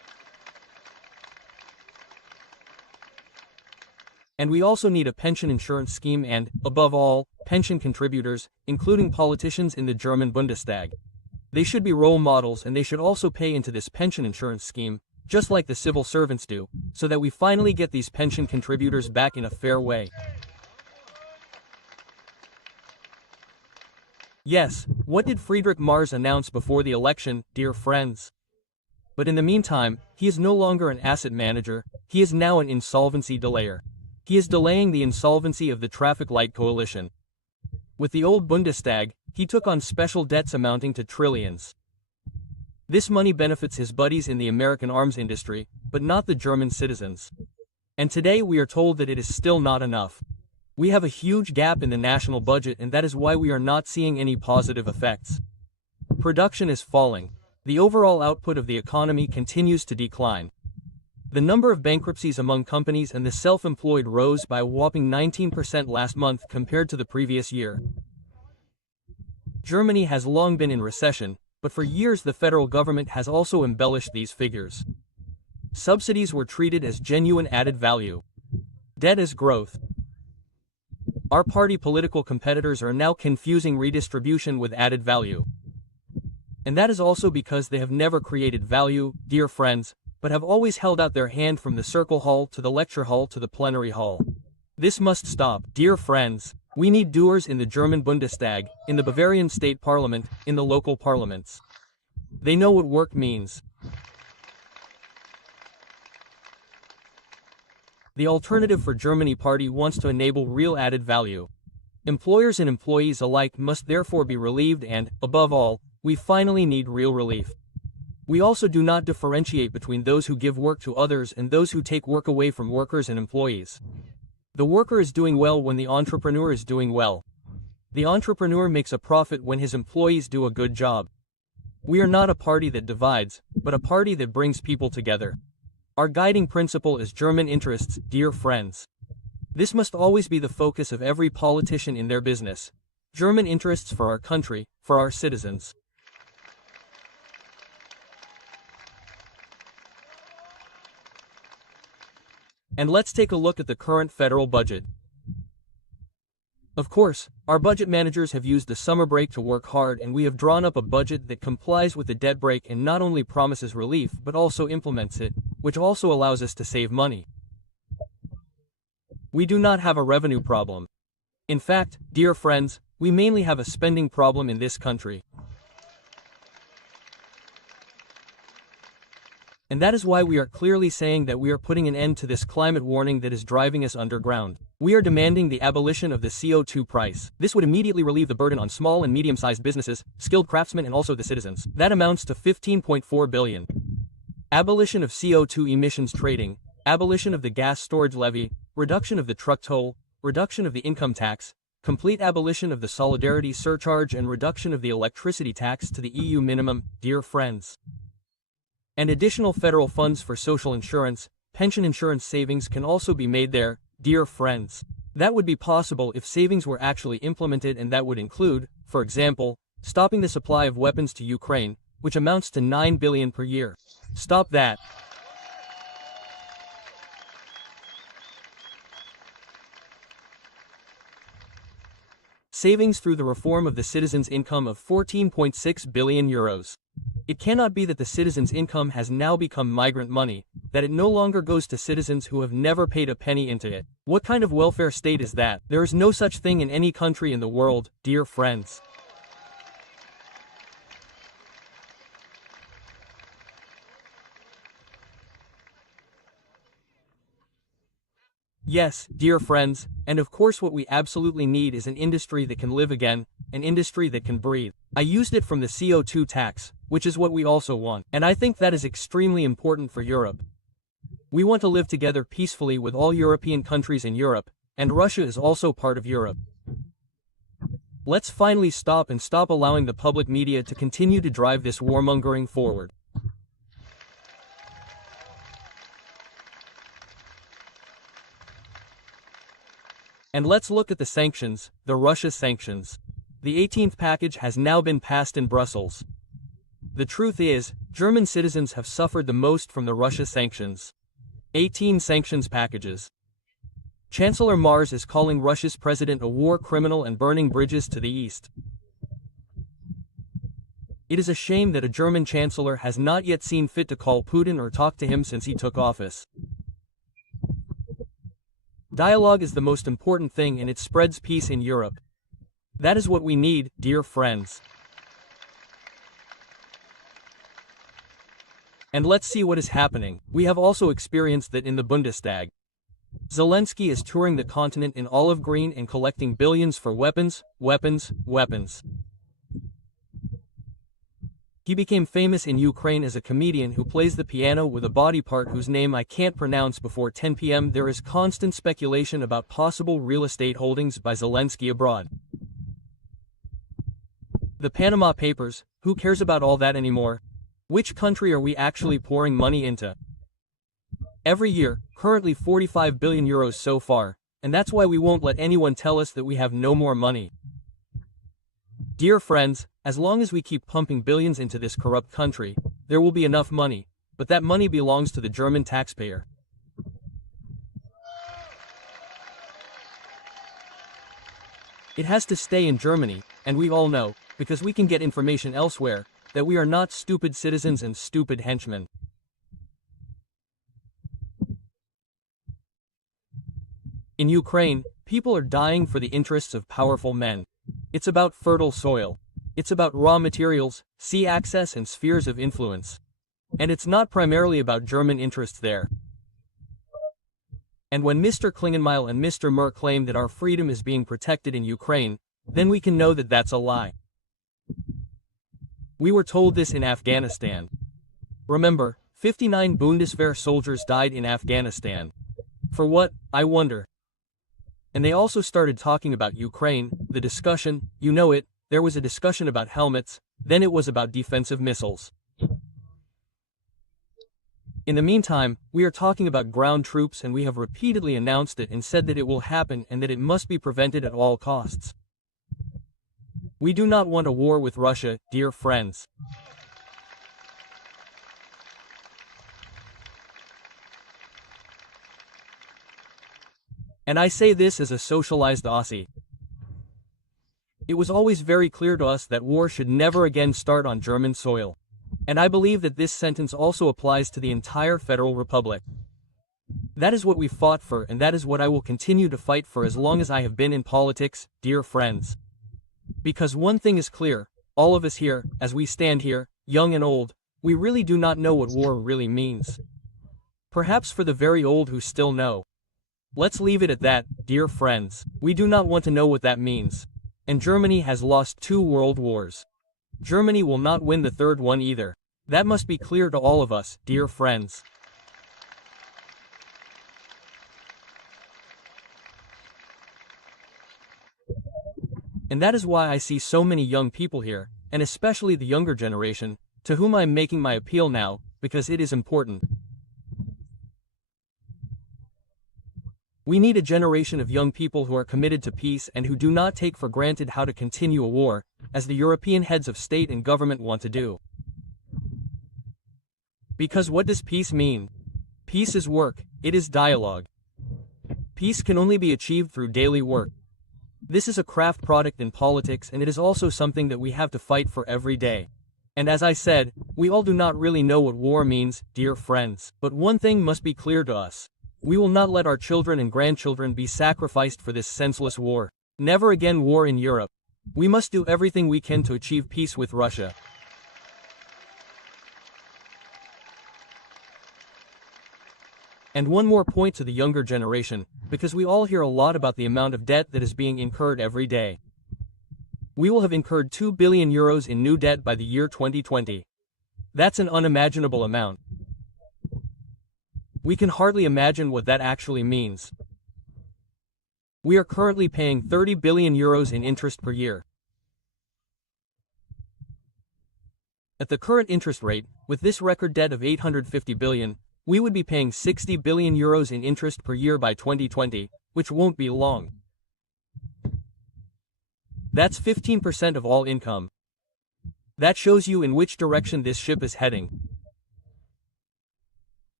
And we also need a pension insurance scheme and, above all, pension contributors, including politicians in the German Bundestag. They should be role models and they should also pay into this pension insurance scheme, just like the civil servants do, so that we finally get these pension contributors back in a fair way. Yes, what did Friedrich Merz announce before the election, dear friends? But in the meantime, he is no longer an asset manager, he is now an insolvency delayer. He is delaying the insolvency of the traffic light coalition. With the old Bundestag, he took on special debts amounting to trillions. This money benefits his buddies in the American arms industry, but not the German citizens. And today we are told that it is still not enough. We have a huge gap in the national budget and that is why we are not seeing any positive effects. Production is falling. The overall output of the economy continues to decline. The number of bankruptcies among companies and the self-employed rose by a whopping 19% last month compared to the previous year. Germany has long been in recession, but for years the federal government has also embellished these figures. Subsidies were treated as genuine added value. Debt as growth. Our party political competitors are now confusing redistribution with added value. And that is also because they have never created value, dear friends, but have always held out their hand from the circle hall to the lecture hall to the plenary hall. This must stop, dear friends. We need doers in the German Bundestag, in the Bavarian state parliament, in the local parliaments. They know what work means. The Alternative for Germany party wants to enable real added value. Employers and employees alike must therefore be relieved and, above all, we finally need real relief. We also do not differentiate between those who give work to others and those who take work away from workers and employees. The worker is doing well when the entrepreneur is doing well. The entrepreneur makes a profit when his employees do a good job. We are not a party that divides, but a party that brings people together. Our guiding principle is German interests, dear friends. This must always be the focus of every politician in their business. German interests for our country, for our citizens. And let's take a look at the current federal budget. Of course, our budget managers have used the summer break to work hard and we have drawn up a budget that complies with the debt break and not only promises relief but also implements it, which also allows us to save money. We do not have a revenue problem. In fact, dear friends, we mainly have a spending problem in this country. And that is why we are clearly saying that we are putting an end to this climate warning that is driving us underground. We are demanding the abolition of the CO2 price. This would immediately relieve the burden on small and medium-sized businesses, skilled craftsmen and also the citizens. That amounts to 15.4 billion. Abolition of CO2 emissions trading, abolition of the gas storage levy, reduction of the truck toll, reduction of the income tax, complete abolition of the solidarity surcharge and reduction of the electricity tax to the EU minimum, dear friends. And additional federal funds for social insurance, pension insurance savings can also be made there, dear friends. That would be possible if savings were actually implemented and that would include, for example, stopping the supply of weapons to Ukraine, which amounts to 9 billion per year. Stop that. Savings through the reform of the citizens' income of 14.6 billion euros. It cannot be that the citizens' income has now become migrant money, that it no longer goes to citizens who have never paid a penny into it. What kind of welfare state is that? There is no such thing in any country in the world, dear friends. Yes, dear friends, and of course what we absolutely need is an industry that can live again, an industry that can breathe. I used it from the CO2 tax, which is what we also want, and I think that is extremely important for Europe. We want to live together peacefully with all European countries in Europe, and Russia is also part of Europe. Let's finally stop allowing the public media to continue to drive this warmongering forward. And let's look at the sanctions, the Russia sanctions. The 18th package has now been passed in Brussels. The truth is, German citizens have suffered the most from the Russia sanctions. 18 sanctions packages. Chancellor Mars is calling Russia's president a war criminal and burning bridges to the east. It is a shame that a German chancellor has not yet seen fit to call Putin or talk to him since he took office. Dialogue is the most important thing, and it spreads peace in Europe. That is what we need, dear friends. And let's see what is happening. We have also experienced that in the Bundestag. Zelensky is touring the continent in olive green and collecting billions for weapons, weapons, weapons. He became famous in Ukraine as a comedian who plays the piano with a body part whose name I can't pronounce. Before 10 p.m. there is constant speculation about possible real estate holdings by Zelensky abroad. The Panama Papers, who cares about all that anymore? Which country are we actually pouring money into? Every year, currently 45 billion euros so far, and that's why we won't let anyone tell us that we have no more money. Dear friends, as long as we keep pumping billions into this corrupt country, there will be enough money, but that money belongs to the German taxpayer. It has to stay in Germany, and we all know, because we can get information elsewhere, that we are not stupid citizens and stupid henchmen. In Ukraine, people are dying for the interests of powerful men. It's about fertile soil. It's about raw materials, sea access and spheres of influence. And it's not primarily about German interests there. And when Mr. Klingenmeil and Mr. Merr claim that our freedom is being protected in Ukraine, then we can know that that's a lie. We were told this in Afghanistan. Remember, 59 Bundeswehr soldiers died in Afghanistan. For what, I wonder? And they also started talking about Ukraine, the discussion, you know it, there was a discussion about helmets, then it was about defensive missiles. In the meantime, we are talking about ground troops, and we have repeatedly announced it and said that it will happen and that it must be prevented at all costs. We do not want a war with Russia, dear friends. And I say this as a socialized Aussie. It was always very clear to us that war should never again start on German soil. And I believe that this sentence also applies to the entire Federal Republic. That is what we fought for, and that is what I will continue to fight for as long as I have been in politics, dear friends. Because one thing is clear, all of us here, as we stand here, young and old, we really do not know what war really means. Perhaps for the very old who still know. Let's leave it at that, dear friends. We do not want to know what that means. And Germany has lost 2 world wars. Germany will not win the 3rd one either. That must be clear to all of us, dear friends. And that is why I see so many young people here, and especially the younger generation, to whom I am making my appeal now, because it is important. We need a generation of young people who are committed to peace and who do not take for granted how to continue a war, as the European heads of state and government want to do. Because what does peace mean? Peace is work, it is dialogue. Peace can only be achieved through daily work. This is a craft product in politics, and it is also something that we have to fight for every day. And as I said, we all do not really know what war means, dear friends. But one thing must be clear to us. We will not let our children and grandchildren be sacrificed for this senseless war. Never again war in Europe. We must do everything we can to achieve peace with Russia. And one more point to the younger generation, because we all hear a lot about the amount of debt that is being incurred every day. We will have incurred 2 billion euros in new debt by the year 2020. That's an unimaginable amount. We can hardly imagine what that actually means. We are currently paying 30 billion euros in interest per year. At the current interest rate, with this record debt of 850 billion, we would be paying 60 billion euros in interest per year by 2020, which won't be long. That's 15% of all income. That shows you in which direction this ship is heading.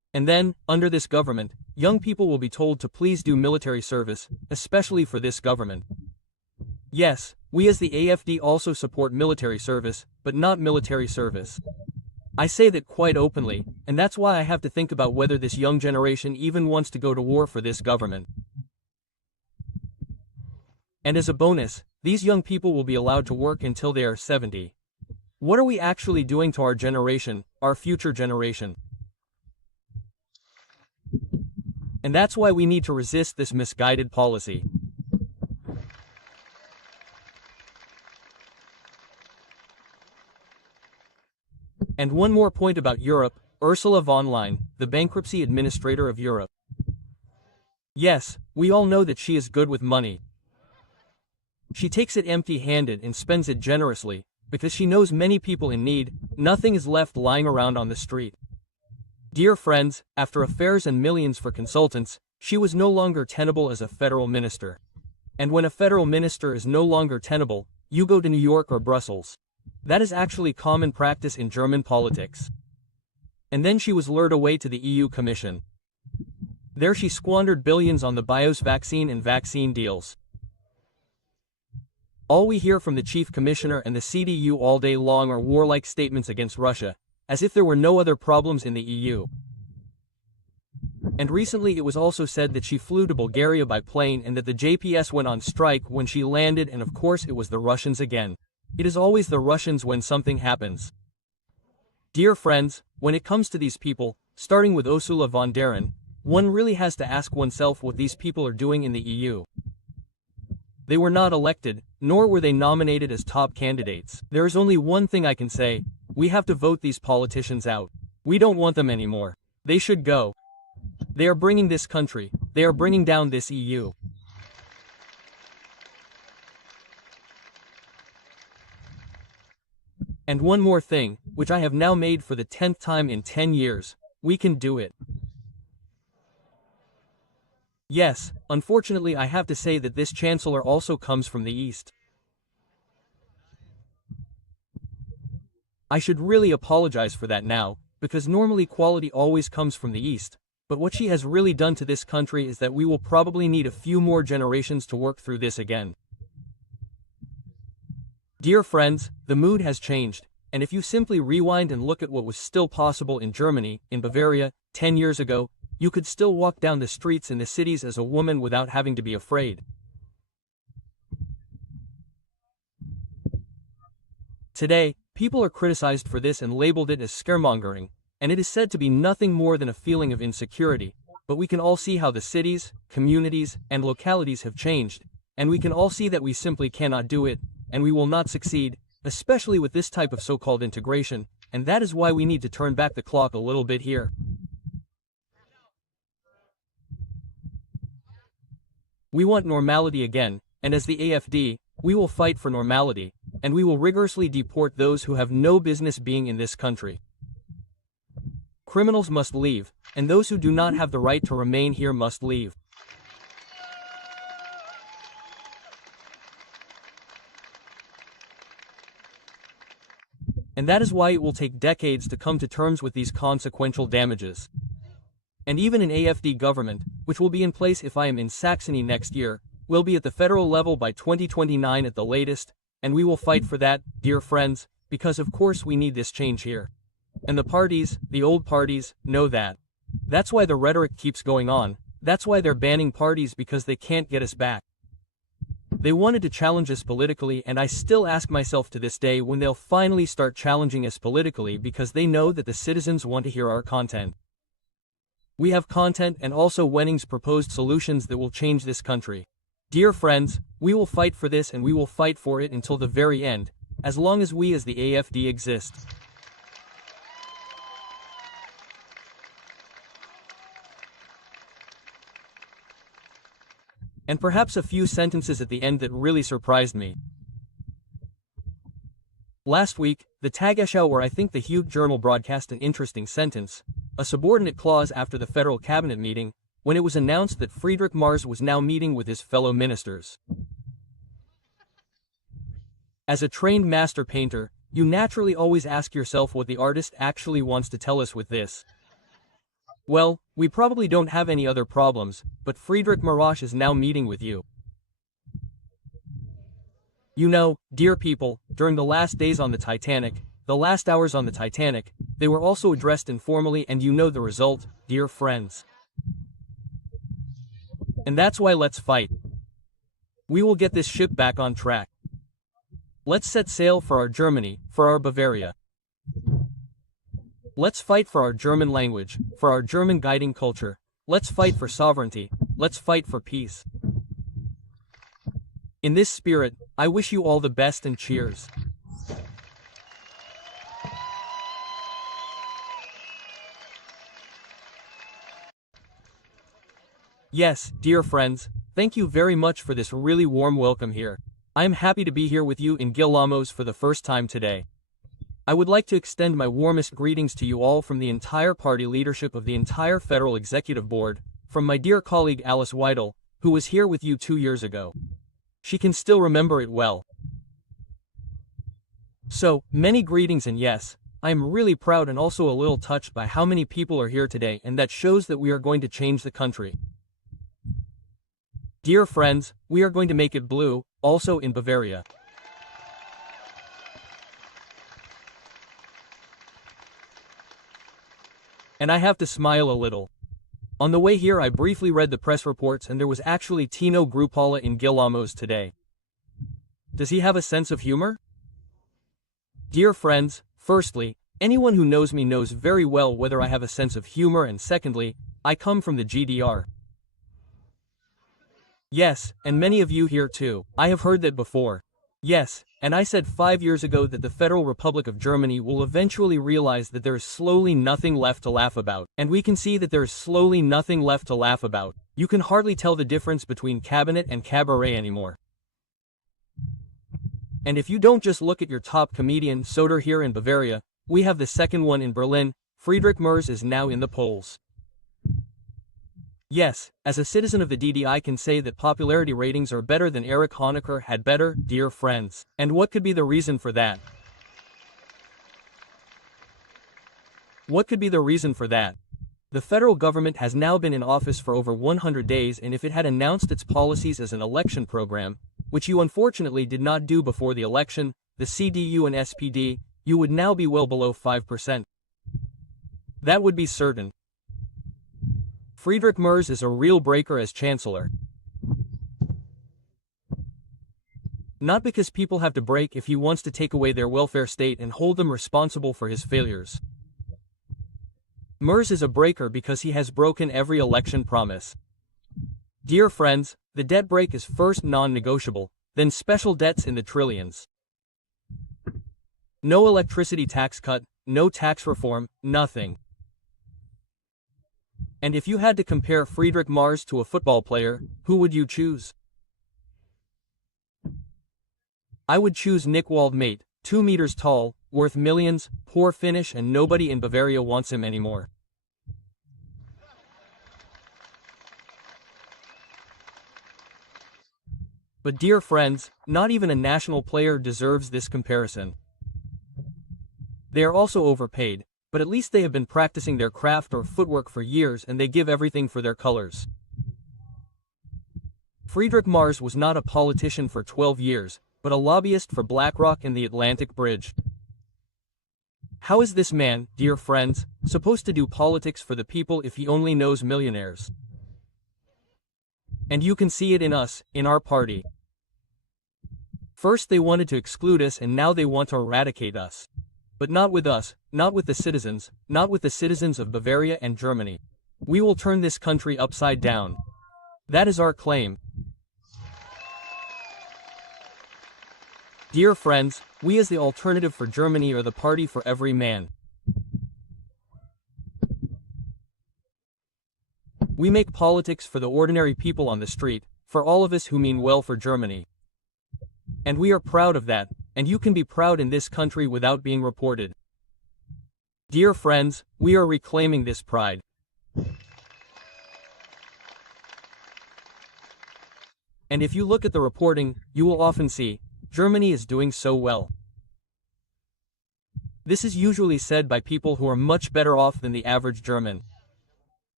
And then, under this government, young people will be told to please do military service, especially for this government. Yes, we as the AfD also support military service, but not military service. I say that quite openly, and that's why I have to think about whether this young generation even wants to go to war for this government. And as a bonus, these young people will be allowed to work until they are 70. What are we actually doing to our generation, our future generation? And that's why we need to resist this misguided policy. And one more point about Europe, Ursula von der Leyen, the bankruptcy administrator of Europe. Yes, we all know that she is good with money. She takes it empty-handed and spends it generously, because she knows many people in need. Nothing is left lying around on the street. Dear friends, after affairs and millions for consultants, she was no longer tenable as a federal minister. And when a federal minister is no longer tenable, you go to New York or Brussels. That is actually common practice in German politics. And then she was lured away to the EU Commission. There she squandered billions on the BIOS vaccine and vaccine deals. All we hear from the Chief Commissioner and the CDU all day long are warlike statements against Russia, as if there were no other problems in the EU. And recently it was also said that she flew to Bulgaria by plane and that the JPS went on strike when she landed, and of course it was the Russians again. It is always the Russians when something happens. Dear friends, when it comes to these people, starting with Ursula von der Leyen, one really has to ask oneself what these people are doing in the EU. They were not elected, nor were they nominated as top candidates. There is only one thing I can say: we have to vote these politicians out. We don't want them anymore. They should go. They are bringing this country, they are bringing down this EU. And one more thing, which I have now made for the 10th time in 10 years, we can do it. Yes, unfortunately I have to say that this chancellor also comes from the East. I should really apologize for that now, because normally quality always comes from the East, but what she has really done to this country is that we will probably need a few more generations to work through this again. Dear friends, the mood has changed, and if you simply rewind and look at what was still possible in Germany, in Bavaria, 10 years ago, you could still walk down the streets in the cities as a woman without having to be afraid. Today, people are criticized for this and labeled it as scaremongering, and it is said to be nothing more than a feeling of insecurity, but we can all see how the cities, communities, and localities have changed, and we can all see that we simply cannot do it, and we will not succeed, especially with this type of so-called integration, and that is why we need to turn back the clock a little bit here. We want normality again, and as the AfD, we will fight for normality, and we will rigorously deport those who have no business being in this country. Criminals must leave, and those who do not have the right to remain here must leave. And that is why it will take decades to come to terms with these consequential damages. And even an AfD government, which will be in place if I am in Saxony next year, will be at the federal level by 2029 at the latest, and we will fight for that, dear friends, because of course we need this change here. And the parties, the old parties, know that. That's why the rhetoric keeps going on. That's why they're banning parties, because they can't get us back. They wanted to challenge us politically, and I still ask myself to this day when they'll finally start challenging us politically, because they know that the citizens want to hear our content. We have content and also Wenning's proposed solutions that will change this country. Dear friends, we will fight for this, and we will fight for it until the very end, as long as we as the AfD exist. And perhaps a few sentences at the end that really surprised me. Last week, the Tagesschau, where I think the Huge Journal broadcast an interesting sentence, a subordinate clause after the federal cabinet meeting, when it was announced that Friedrich Merz was now meeting with his fellow ministers. As a trained master painter, you naturally always ask yourself what the artist actually wants to tell us with this. Well, we probably don't have any other problems, but Friedrich Marasch is now meeting with you. You know, dear people, during the last days on the Titanic, the last hours on the Titanic, they were also addressed informally, and you know the result, dear friends. And that's why let's fight. We will get this ship back on track. Let's set sail for our Germany, for our Bavaria. Let's fight for our German language, for our German guiding culture. Let's fight for sovereignty. Let's fight for peace. In this spirit, I wish you all the best and cheers. Yes, dear friends, thank you very much for this really warm welcome here. I am happy to be here with you in Gillamoos for the first time today. I would like to extend my warmest greetings to you all from the entire party leadership of the entire Federal Executive Board, from my dear colleague Alice Weidel, who was here with you 2 years ago. She can still remember it well. So, many greetings, and yes, I am really proud and also a little touched by how many people are here today, and that shows that we are going to change the country. Dear friends, we are going to make it blue, also in Bavaria. And I have to smile a little. On the way here I briefly read the press reports, and there was actually Tino Chrupalla in Gillamoos today. Does he have a sense of humor? Dear friends, firstly, anyone who knows me knows very well whether I have a sense of humor, and secondly, I come from the GDR. Yes, and many of you here too. I have heard that before. Yes, and I said 5 years ago that the Federal Republic of Germany will eventually realize that there is slowly nothing left to laugh about. And we can see that there is slowly nothing left to laugh about. You can hardly tell the difference between cabinet and cabaret anymore. And if you don't just look at your top comedian Soder here in Bavaria, we have the second one in Berlin. Friedrich Merz is now in the polls. Yes, as a citizen of the DD I can say that popularity ratings are better than Erich Honecker had better, dear friends. And what could be the reason for that? What could be the reason for that? The federal government has now been in office for over 100 days, and if it had announced its policies as an election program, which you unfortunately did not do before the election, the CDU and SPD, you would now be well below 5%. That would be certain. Friedrich Merz is a real breaker as chancellor. Not because people have to break if he wants to take away their welfare state and hold them responsible for his failures. Merz is a breaker because he has broken every election promise. Dear friends, the debt break is first non-negotiable, then special debts in the trillions. No electricity tax cut, no tax reform, nothing. And if you had to compare Friedrich Merz to a football player, who would you choose? I would choose Nick Waldmate, 2 meters tall, worth millions, poor finish, and nobody in Bavaria wants him anymore. But dear friends, not even a national player deserves this comparison. They are also overpaid, but at least they have been practicing their craft or footwork for years, and they give everything for their colors. Friedrich Merz was not a politician for 12 years, but a lobbyist for BlackRock and the Atlantic Bridge. How is this man, dear friends, supposed to do politics for the people if he only knows millionaires? And you can see it in us, in our party. First they wanted to exclude us, and now they want to eradicate us. But not with us, not with the citizens, not with the citizens of Bavaria and Germany. We will turn this country upside down. That is our claim. Dear friends, we as the alternative for Germany are the party for every man. We make politics for the ordinary people on the street, for all of us who mean well for Germany. And we are proud of that, and you can be proud in this country without being reported. Dear friends, we are reclaiming this pride. And if you look at the reporting, you will often see, Germany is doing so well. This is usually said by people who are much better off than the average German.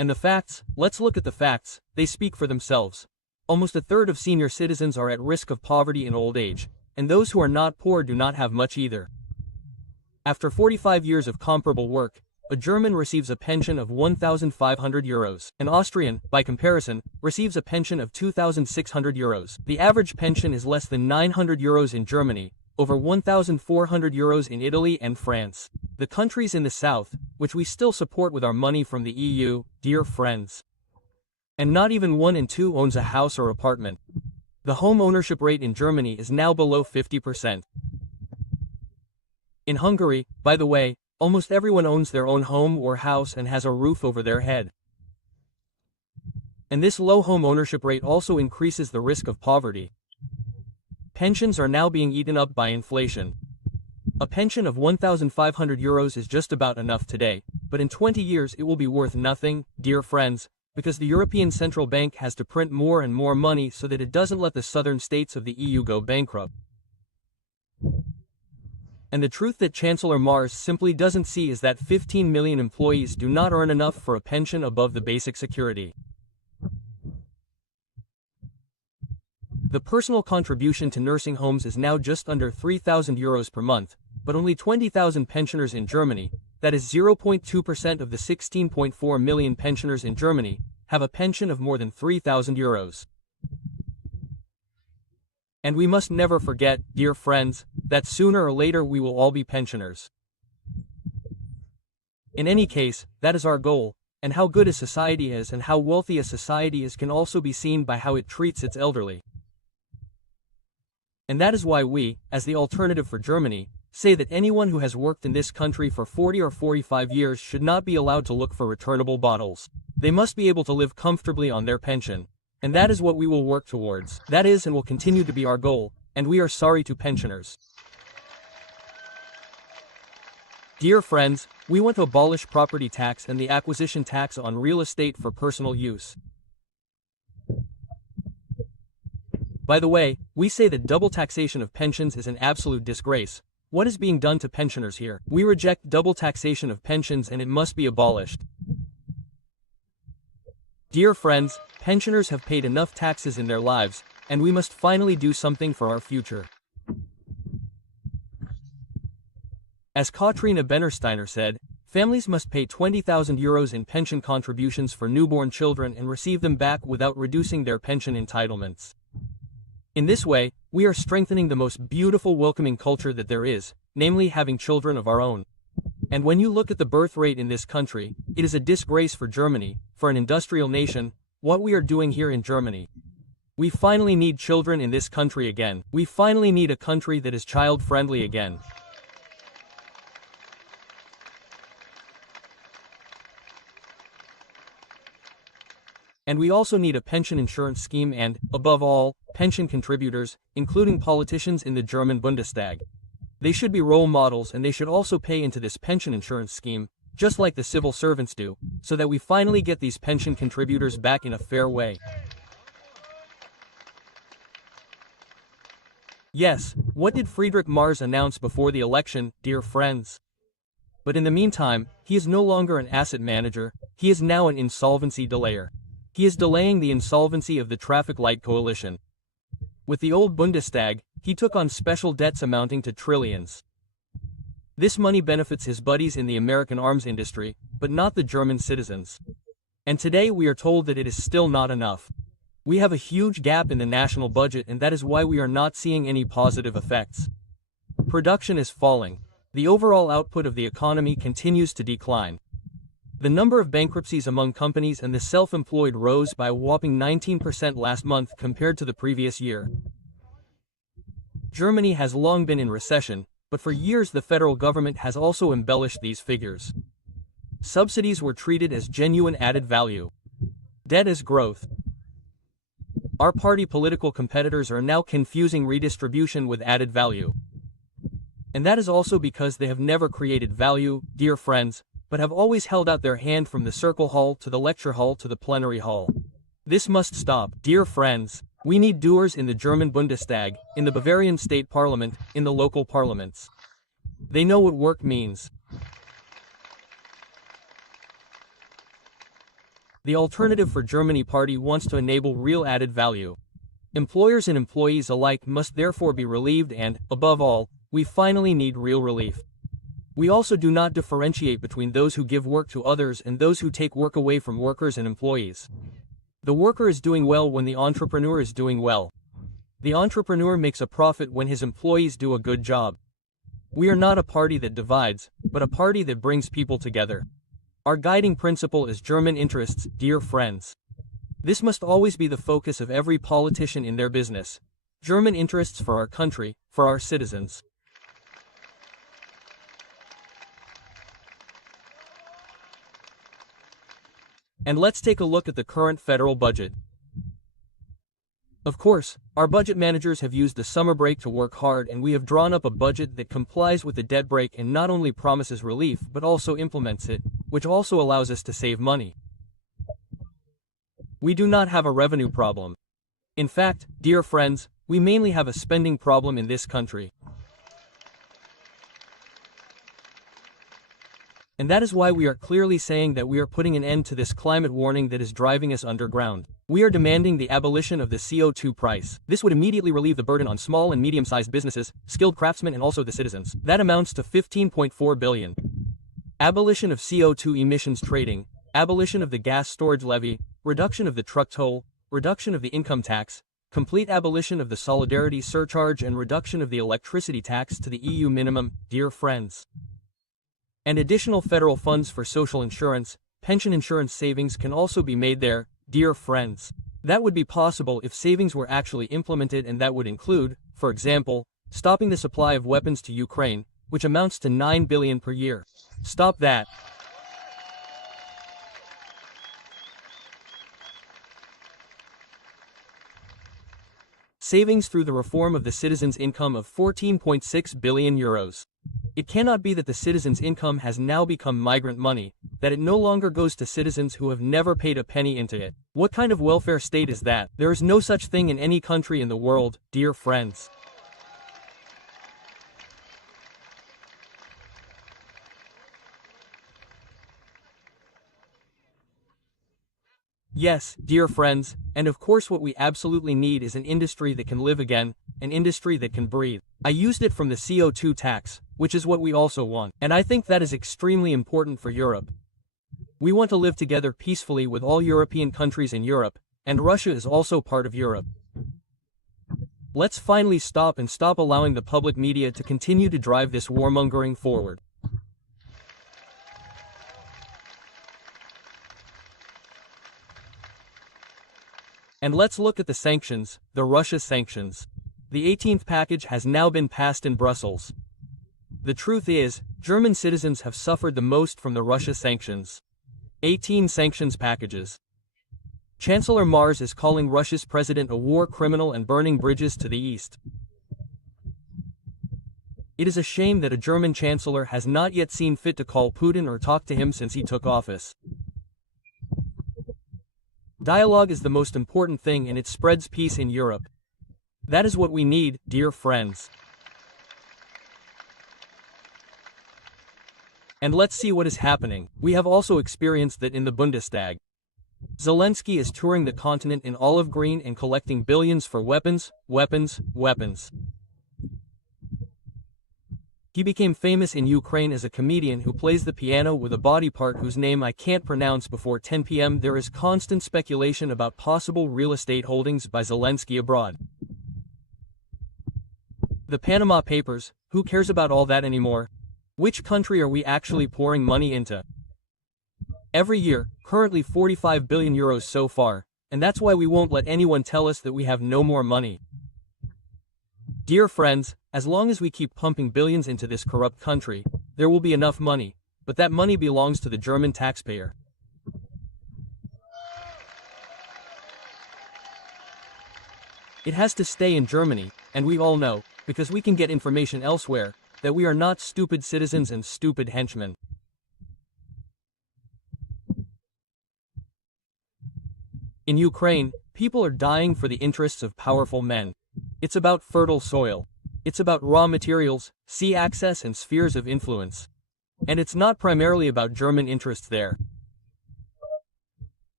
And the facts, let's look at the facts, they speak for themselves. Almost a third of senior citizens are at risk of poverty in old age, and those who are not poor do not have much either. After 45 years of comparable work, a German receives a pension of 1,500 euros. An Austrian, by comparison, receives a pension of 2,600 euros. The average pension is less than 900 euros in Germany, over 1,400 euros in Italy and France. The countries in the south, which we still support with our money from the EU, dear friends. And not even 1 in 2 owns a house or apartment. The home ownership rate in Germany is now below 50%. In Hungary, by the way, almost everyone owns their own home or house and has a roof over their head. And this low home ownership rate also increases the risk of poverty. Pensions are now being eaten up by inflation. A pension of 1,500 euros is just about enough today, but in 20 years it will be worth nothing, dear friends, because the European Central Bank has to print more and more money so that it doesn't let the southern states of the EU go bankrupt. And the truth that Chancellor Mars simply doesn't see is that 15 million employees do not earn enough for a pension above the basic security. The personal contribution to nursing homes is now just under 3,000 euros per month, but only 20,000 pensioners in Germany, that is 0.2% of the 16.4 million pensioners in Germany, have a pension of more than 3,000 euros. And we must never forget, dear friends, that sooner or later we will all be pensioners. In any case, that is our goal, and how good a society is and how wealthy a society is can also be seen by how it treats its elderly. And that is why we, as the alternative for Germany, say that anyone who has worked in this country for 40 or 45 years should not be allowed to look for returnable bottles. They must be able to live comfortably on their pension. And that is what we will work towards. That is and will continue to be our goal, and we are sorry to pensioners. Dear friends, we want to abolish property tax and the acquisition tax on real estate for personal use. By the way, we say that double taxation of pensions is an absolute disgrace. What is being done to pensioners here? We reject double taxation of pensions and it must be abolished. Dear friends, pensioners have paid enough taxes in their lives, and we must finally do something for our future. As Katrina Bennersteiner said, families must pay 20,000 euros in pension contributions for newborn children and receive them back without reducing their pension entitlements. In this way, we are strengthening the most beautiful welcoming culture that there is, namely having children of our own. And when you look at the birth rate in this country, it is a disgrace for Germany, for an industrial nation, what we are doing here in Germany. We finally need children in this country again. We finally need a country that is child-friendly again. And we also need a pension insurance scheme and, above all, pension contributors, including politicians in the German Bundestag. They should be role models and they should also pay into this pension insurance scheme, just like the civil servants do, so that we finally get these pension contributors back in a fair way. Yes, what did Friedrich Mars announce before the election, dear friends? But in the meantime, he is no longer an asset manager, he is now an insolvency delayer. He is delaying the insolvency of the traffic light coalition. With the old Bundestag, he took on special debts amounting to trillions. This money benefits his buddies in the American arms industry, but not the German citizens. And today we are told that it is still not enough. We have a huge gap in the national budget and that is why we are not seeing any positive effects. Production is falling. The overall output of the economy continues to decline. The number of bankruptcies among companies and the self-employed rose by a whopping 19% last month compared to the previous year. Germany has long been in recession, but for years the federal government has also embellished these figures. Subsidies were treated as genuine added value. Debt as growth. Our party political competitors are now confusing redistribution with added value. And that is also because they have never created value, dear friends, but have always held out their hand from the circle hall to the lecture hall to the plenary hall. This must stop, dear friends. We need doers in the German Bundestag, in the Bavarian state parliament, in the local parliaments. They know what work means. The Alternative for Germany party wants to enable real added value. Employers and employees alike must therefore be relieved and, above all, we finally need real relief. We also do not differentiate between those who give work to others and those who take work away from workers and employees. The worker is doing well when the entrepreneur is doing well. The entrepreneur makes a profit when his employees do a good job. We are not a party that divides, but a party that brings people together. Our guiding principle is German interests, dear friends. This must always be the focus of every politician in their business. German interests for our country, for our citizens. And let's take a look at the current federal budget. Of course, our budget managers have used the summer break to work hard, and we have drawn up a budget that complies with the debt break and not only promises relief but also implements it, which also allows us to save money. We do not have a revenue problem. In fact, dear friends, we mainly have a spending problem in this country. And that is why we are clearly saying that we are putting an end to this climate warning that is driving us underground. We are demanding the abolition of the CO2 price. This would immediately relieve the burden on small and medium-sized businesses, skilled craftsmen and also the citizens. That amounts to 15.4 billion. Abolition of CO2 emissions trading, abolition of the gas storage levy, reduction of the truck toll, reduction of the income tax, complete abolition of the solidarity surcharge and reduction of the electricity tax to the EU minimum, dear friends. And additional federal funds for social insurance, pension insurance savings can also be made there, dear friends. That would be possible if savings were actually implemented, and that would include, for example, stopping the supply of weapons to Ukraine, which amounts to 9 billion per year. Stop that. Savings through the reform of the citizens' income of 14.6 billion euros. It cannot be that the citizens' income has now become migrant money, that it no longer goes to citizens who have never paid a penny into it. What kind of welfare state is that? There is no such thing in any country in the world, dear friends. Yes, dear friends, and of course what we absolutely need is an industry that can live again, an industry that can breathe. I used it from the CO2 tax, which is what we also want, and I think that is extremely important for Europe. We want to live together peacefully with all European countries in Europe, and Russia is also part of Europe. Let's finally stop allowing the public media to continue to drive this warmongering forward. And let's look at the sanctions, the Russia sanctions. The 18th package has now been passed in Brussels. The truth is, German citizens have suffered the most from the Russia sanctions. 18 sanctions packages. Chancellor Mars is calling Russia's president a war criminal and burning bridges to the east. It is a shame that a German chancellor has not yet seen fit to call Putin or talk to him since he took office. Dialogue is the most important thing, and it spreads peace in Europe. That is what we need, dear friends. And let's see what is happening. We have also experienced that in the Bundestag. Zelensky is touring the continent in olive green and collecting billions for weapons, weapons, weapons. He became famous in Ukraine as a comedian who plays the piano with a body part whose name I can't pronounce. Before 10 p.m. there is constant speculation about possible real estate holdings by Zelensky abroad. The Panama Papers, who cares about all that anymore? Which country are we actually pouring money into? Every year, currently 45 billion euros so far, and that's why we won't let anyone tell us that we have no more money. Dear friends, as long as we keep pumping billions into this corrupt country, there will be enough money, but that money belongs to the German taxpayer. It has to stay in Germany, and we all know, because we can get information elsewhere, that we are not stupid citizens and stupid henchmen. In Ukraine, people are dying for the interests of powerful men. It's about fertile soil. It's about raw materials, sea access and spheres of influence. And it's not primarily about German interests there.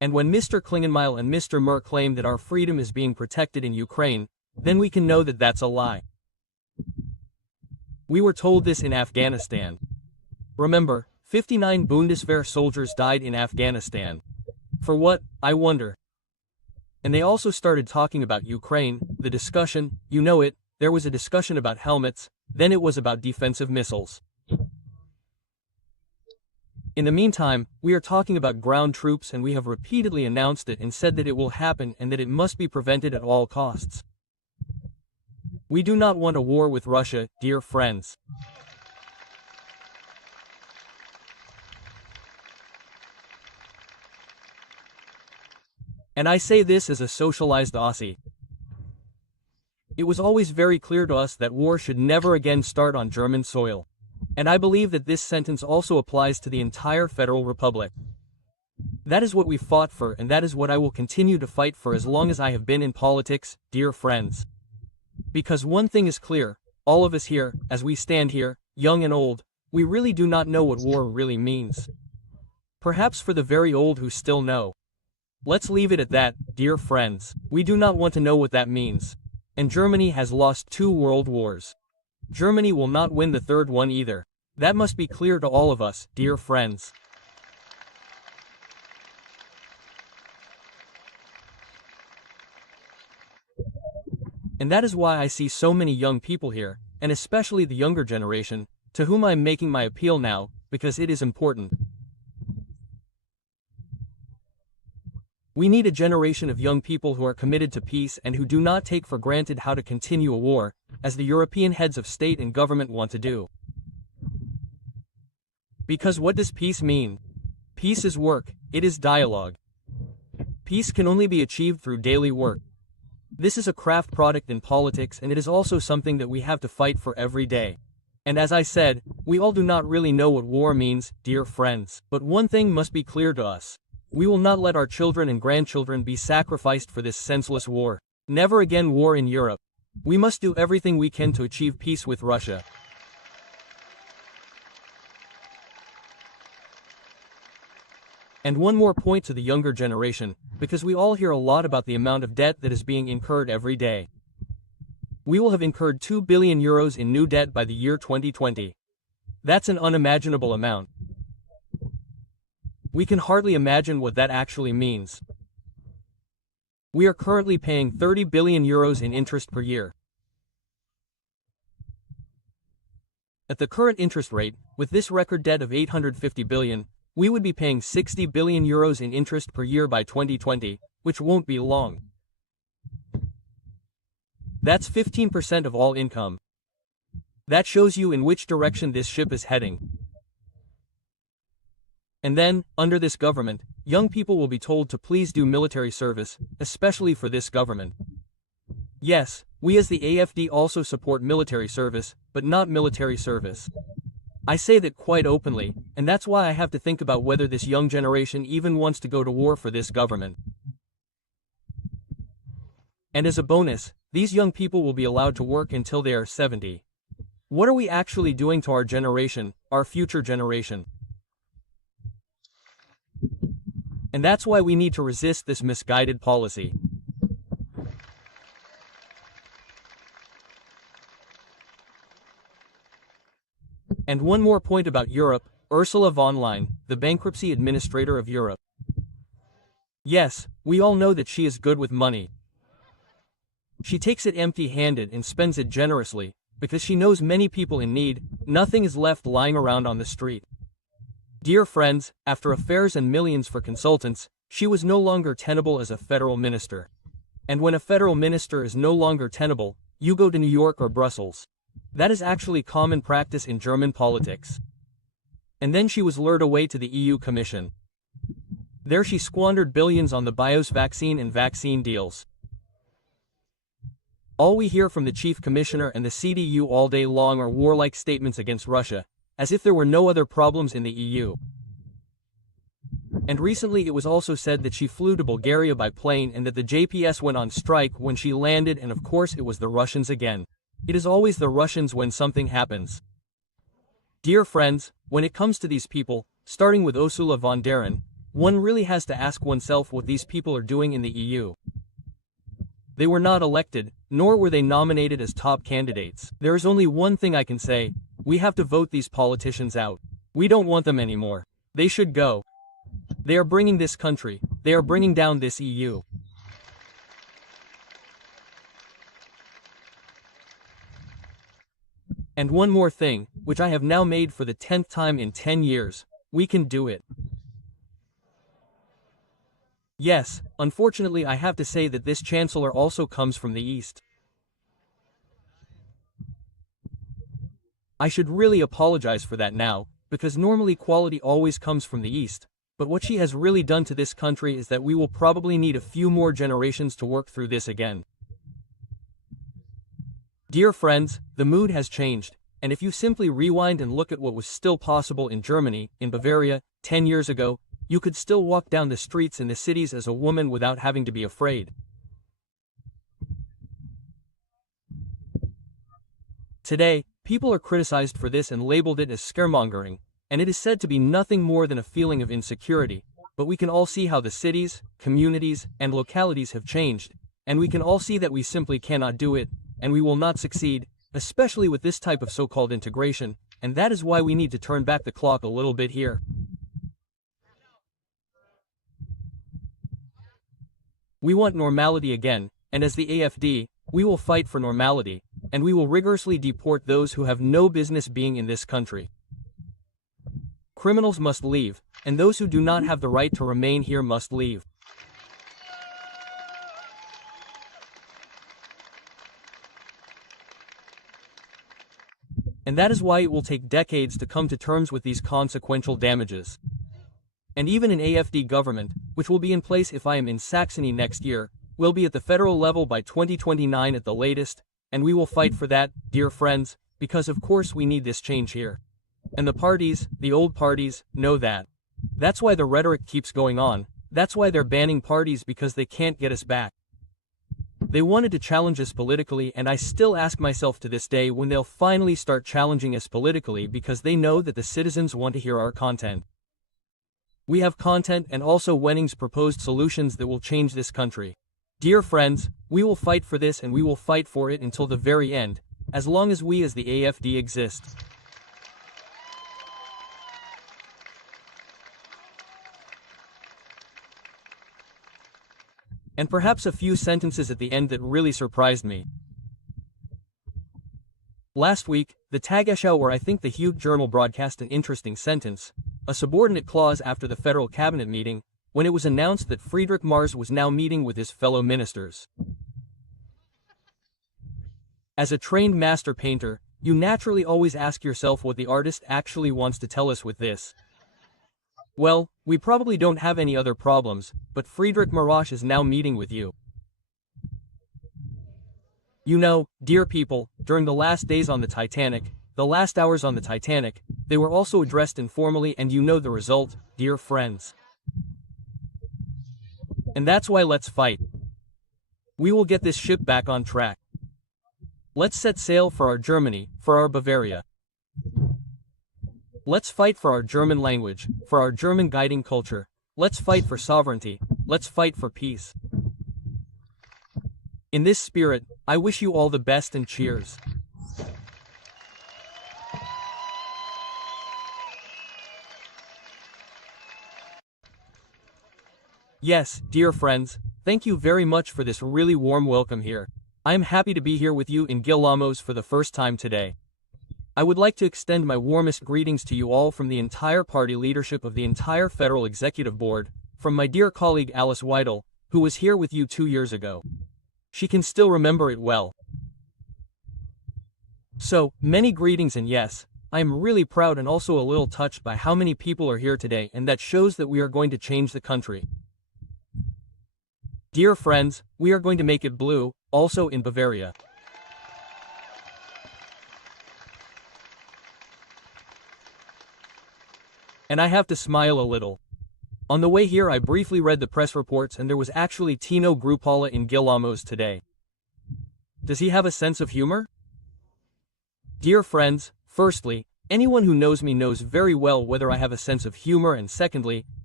And when Mr. Klingenmeil and Mr. Mer claim that our freedom is being protected in Ukraine, then we can know that that's a lie. We were told this in Afghanistan. Remember, 59 Bundeswehr soldiers died in Afghanistan. For what, I wonder? And they also started talking about Ukraine, the discussion, you know it, there was a discussion about helmets, then it was about defensive missiles. In the meantime, we are talking about ground troops, and we have repeatedly announced it and said that it will happen and that it must be prevented at all costs. We do not want a war with Russia, dear friends. And I say this as a socialized Aussie. It was always very clear to us that war should never again start on German soil. And I believe that this sentence also applies to the entire Federal Republic. That is what we fought for, and that is what I will continue to fight for as long as I have been in politics, dear friends. Because one thing is clear, all of us here, as we stand here, young and old, we really do not know what war really means. Perhaps for the very old who still know. Let's leave it at that, dear friends. We do not want to know what that means. And Germany has lost 2 world wars. Germany will not win the 3rd one either. That must be clear to all of us, dear friends. And that is why I see so many young people here, and especially the younger generation, to whom I am making my appeal now, because it is important. We need a generation of young people who are committed to peace and who do not take for granted how to continue a war, as the European heads of state and government want to do. Because what does peace mean? Peace is work, it is dialogue. Peace can only be achieved through daily work. This is a craft product in politics, and it is also something that we have to fight for every day. And as I said, we all do not really know what war means, dear friends. But one thing must be clear to us. We will not let our children and grandchildren be sacrificed for this senseless war. Never again war in Europe. We must do everything we can to achieve peace with Russia. And one more point to the younger generation, because we all hear a lot about the amount of debt that is being incurred every day. We will have incurred 2 billion euros in new debt by the year 2020. That's an unimaginable amount. We can hardly imagine what that actually means. We are currently paying 30 billion euros in interest per year. At the current interest rate, with this record debt of 850 billion, we would be paying 60 billion euros in interest per year by 2020, which won't be long. That's 15% of all income. That shows you in which direction this ship is heading. And then, under this government, young people will be told to please do military service, especially for this government. Yes, we as the AfD also support military service, but not military service. I say that quite openly, and that's why I have to think about whether this young generation even wants to go to war for this government. And as a bonus, these young people will be allowed to work until they are 70. What are we actually doing to our generation, our future generation? And that's why we need to resist this misguided policy. And one more point about Europe, Ursula von der Leyen, the bankruptcy administrator of Europe. Yes, we all know that she is good with money. She takes it empty-handed and spends it generously, because she knows many people in need, nothing is left lying around on the street. Dear friends, after affairs and millions for consultants, she was no longer tenable as a federal minister. And when a federal minister is no longer tenable, you go to New York or Brussels. That is actually common practice in German politics. And then she was lured away to the EU Commission. There she squandered billions on the BIOS vaccine and vaccine deals. All we hear from the chief commissioner and the CDU all day long are warlike statements against Russia, as if there were no other problems in the EU. And recently it was also said that she flew to Bulgaria by plane and that the JPS went on strike when she landed, and of course it was the Russians again. It is always the Russians when something happens. Dear friends, when it comes to these people, starting with Ursula von der Leyen, one really has to ask oneself what these people are doing in the EU. They were not elected, nor were they nominated as top candidates. There is only one thing I can say: we have to vote these politicians out. We don't want them anymore. They should go. They are bringing this country, they are bringing down this EU. And one more thing, which I have now made for the 10th time in 10 years, we can do it. Yes, unfortunately I have to say that this chancellor also comes from the East. I should really apologize for that now, because normally quality always comes from the East, but what she has really done to this country is that we will probably need a few more generations to work through this again. Dear friends, the mood has changed, and if you simply rewind and look at what was still possible in Germany, in Bavaria, 10 years ago, you could still walk down the streets in the cities as a woman without having to be afraid. Today, people are criticized for this and labeled it as scaremongering, and it is said to be nothing more than a feeling of insecurity, but we can all see how the cities, communities, and localities have changed, and we can all see that we simply cannot do it, and we will not succeed, especially with this type of so-called integration, and that is why we need to turn back the clock a little bit here. We want normality again, and as the AfD, we will fight for normality, and we will rigorously deport those who have no business being in this country. Criminals must leave, and those who do not have the right to remain here must leave. And that is why it will take decades to come to terms with these consequential damages. And even an AfD government, which will be in place if I am in Saxony next year, will be at the federal level by 2029 at the latest, and we will fight for that, dear friends, because of course we need this change here. And the parties, the old parties, know that. That's why the rhetoric keeps going on, that's why they're banning parties, because they can't get us back. They wanted to challenge us politically, and I still ask myself to this day when they'll finally start challenging us politically, because they know that the citizens want to hear our content. We have content and also Wenning's proposed solutions that will change this country. Dear friends, we will fight for this, and we will fight for it until the very end, as long as we as the AfD exist. And perhaps a few sentences at the end that really surprised me. Last week, the Tagesschau, or I think the Hugh Journal, broadcast an interesting sentence, a subordinate clause after the federal cabinet meeting, when it was announced that Friedrich Merz was now meeting with his fellow ministers. As a trained master painter, you naturally always ask yourself what the artist actually wants to tell us with this. Well, we probably don't have any other problems, but Friedrich Merz is now meeting with you. You know, dear people, during the last days on the Titanic, the last hours on the Titanic, they were also addressed informally, and you know the result, dear friends. And that's why let's fight. We will get this ship back on track. Let's set sail for our Germany, for our Bavaria. Let's fight for our German language, for our German guiding culture. Let's fight for sovereignty. Let's fight for peace. In this spirit, I wish you all the best, and cheers. Yes, dear friends, thank you very much for this really warm welcome here. I am happy to be here with you in Gillamoos for the first time today. I would like to extend my warmest greetings to you all from the entire party leadership of the entire Federal Executive Board, from my dear colleague Alice Weidel, who was here with you 2 years ago. She can still remember it well. So, many greetings, and yes, I am really proud and also a little touched by how many people are here today, and that shows that we are going to change the country. Dear friends, we are going to make it blue, also in Bavaria. And I have to smile a little. On the way here I briefly read the press reports, and there was actually Tino Chrupalla in Gillamoos today. Does he have a sense of humor? Dear friends, firstly, anyone who knows me knows very well whether I have a sense of humor, and secondly,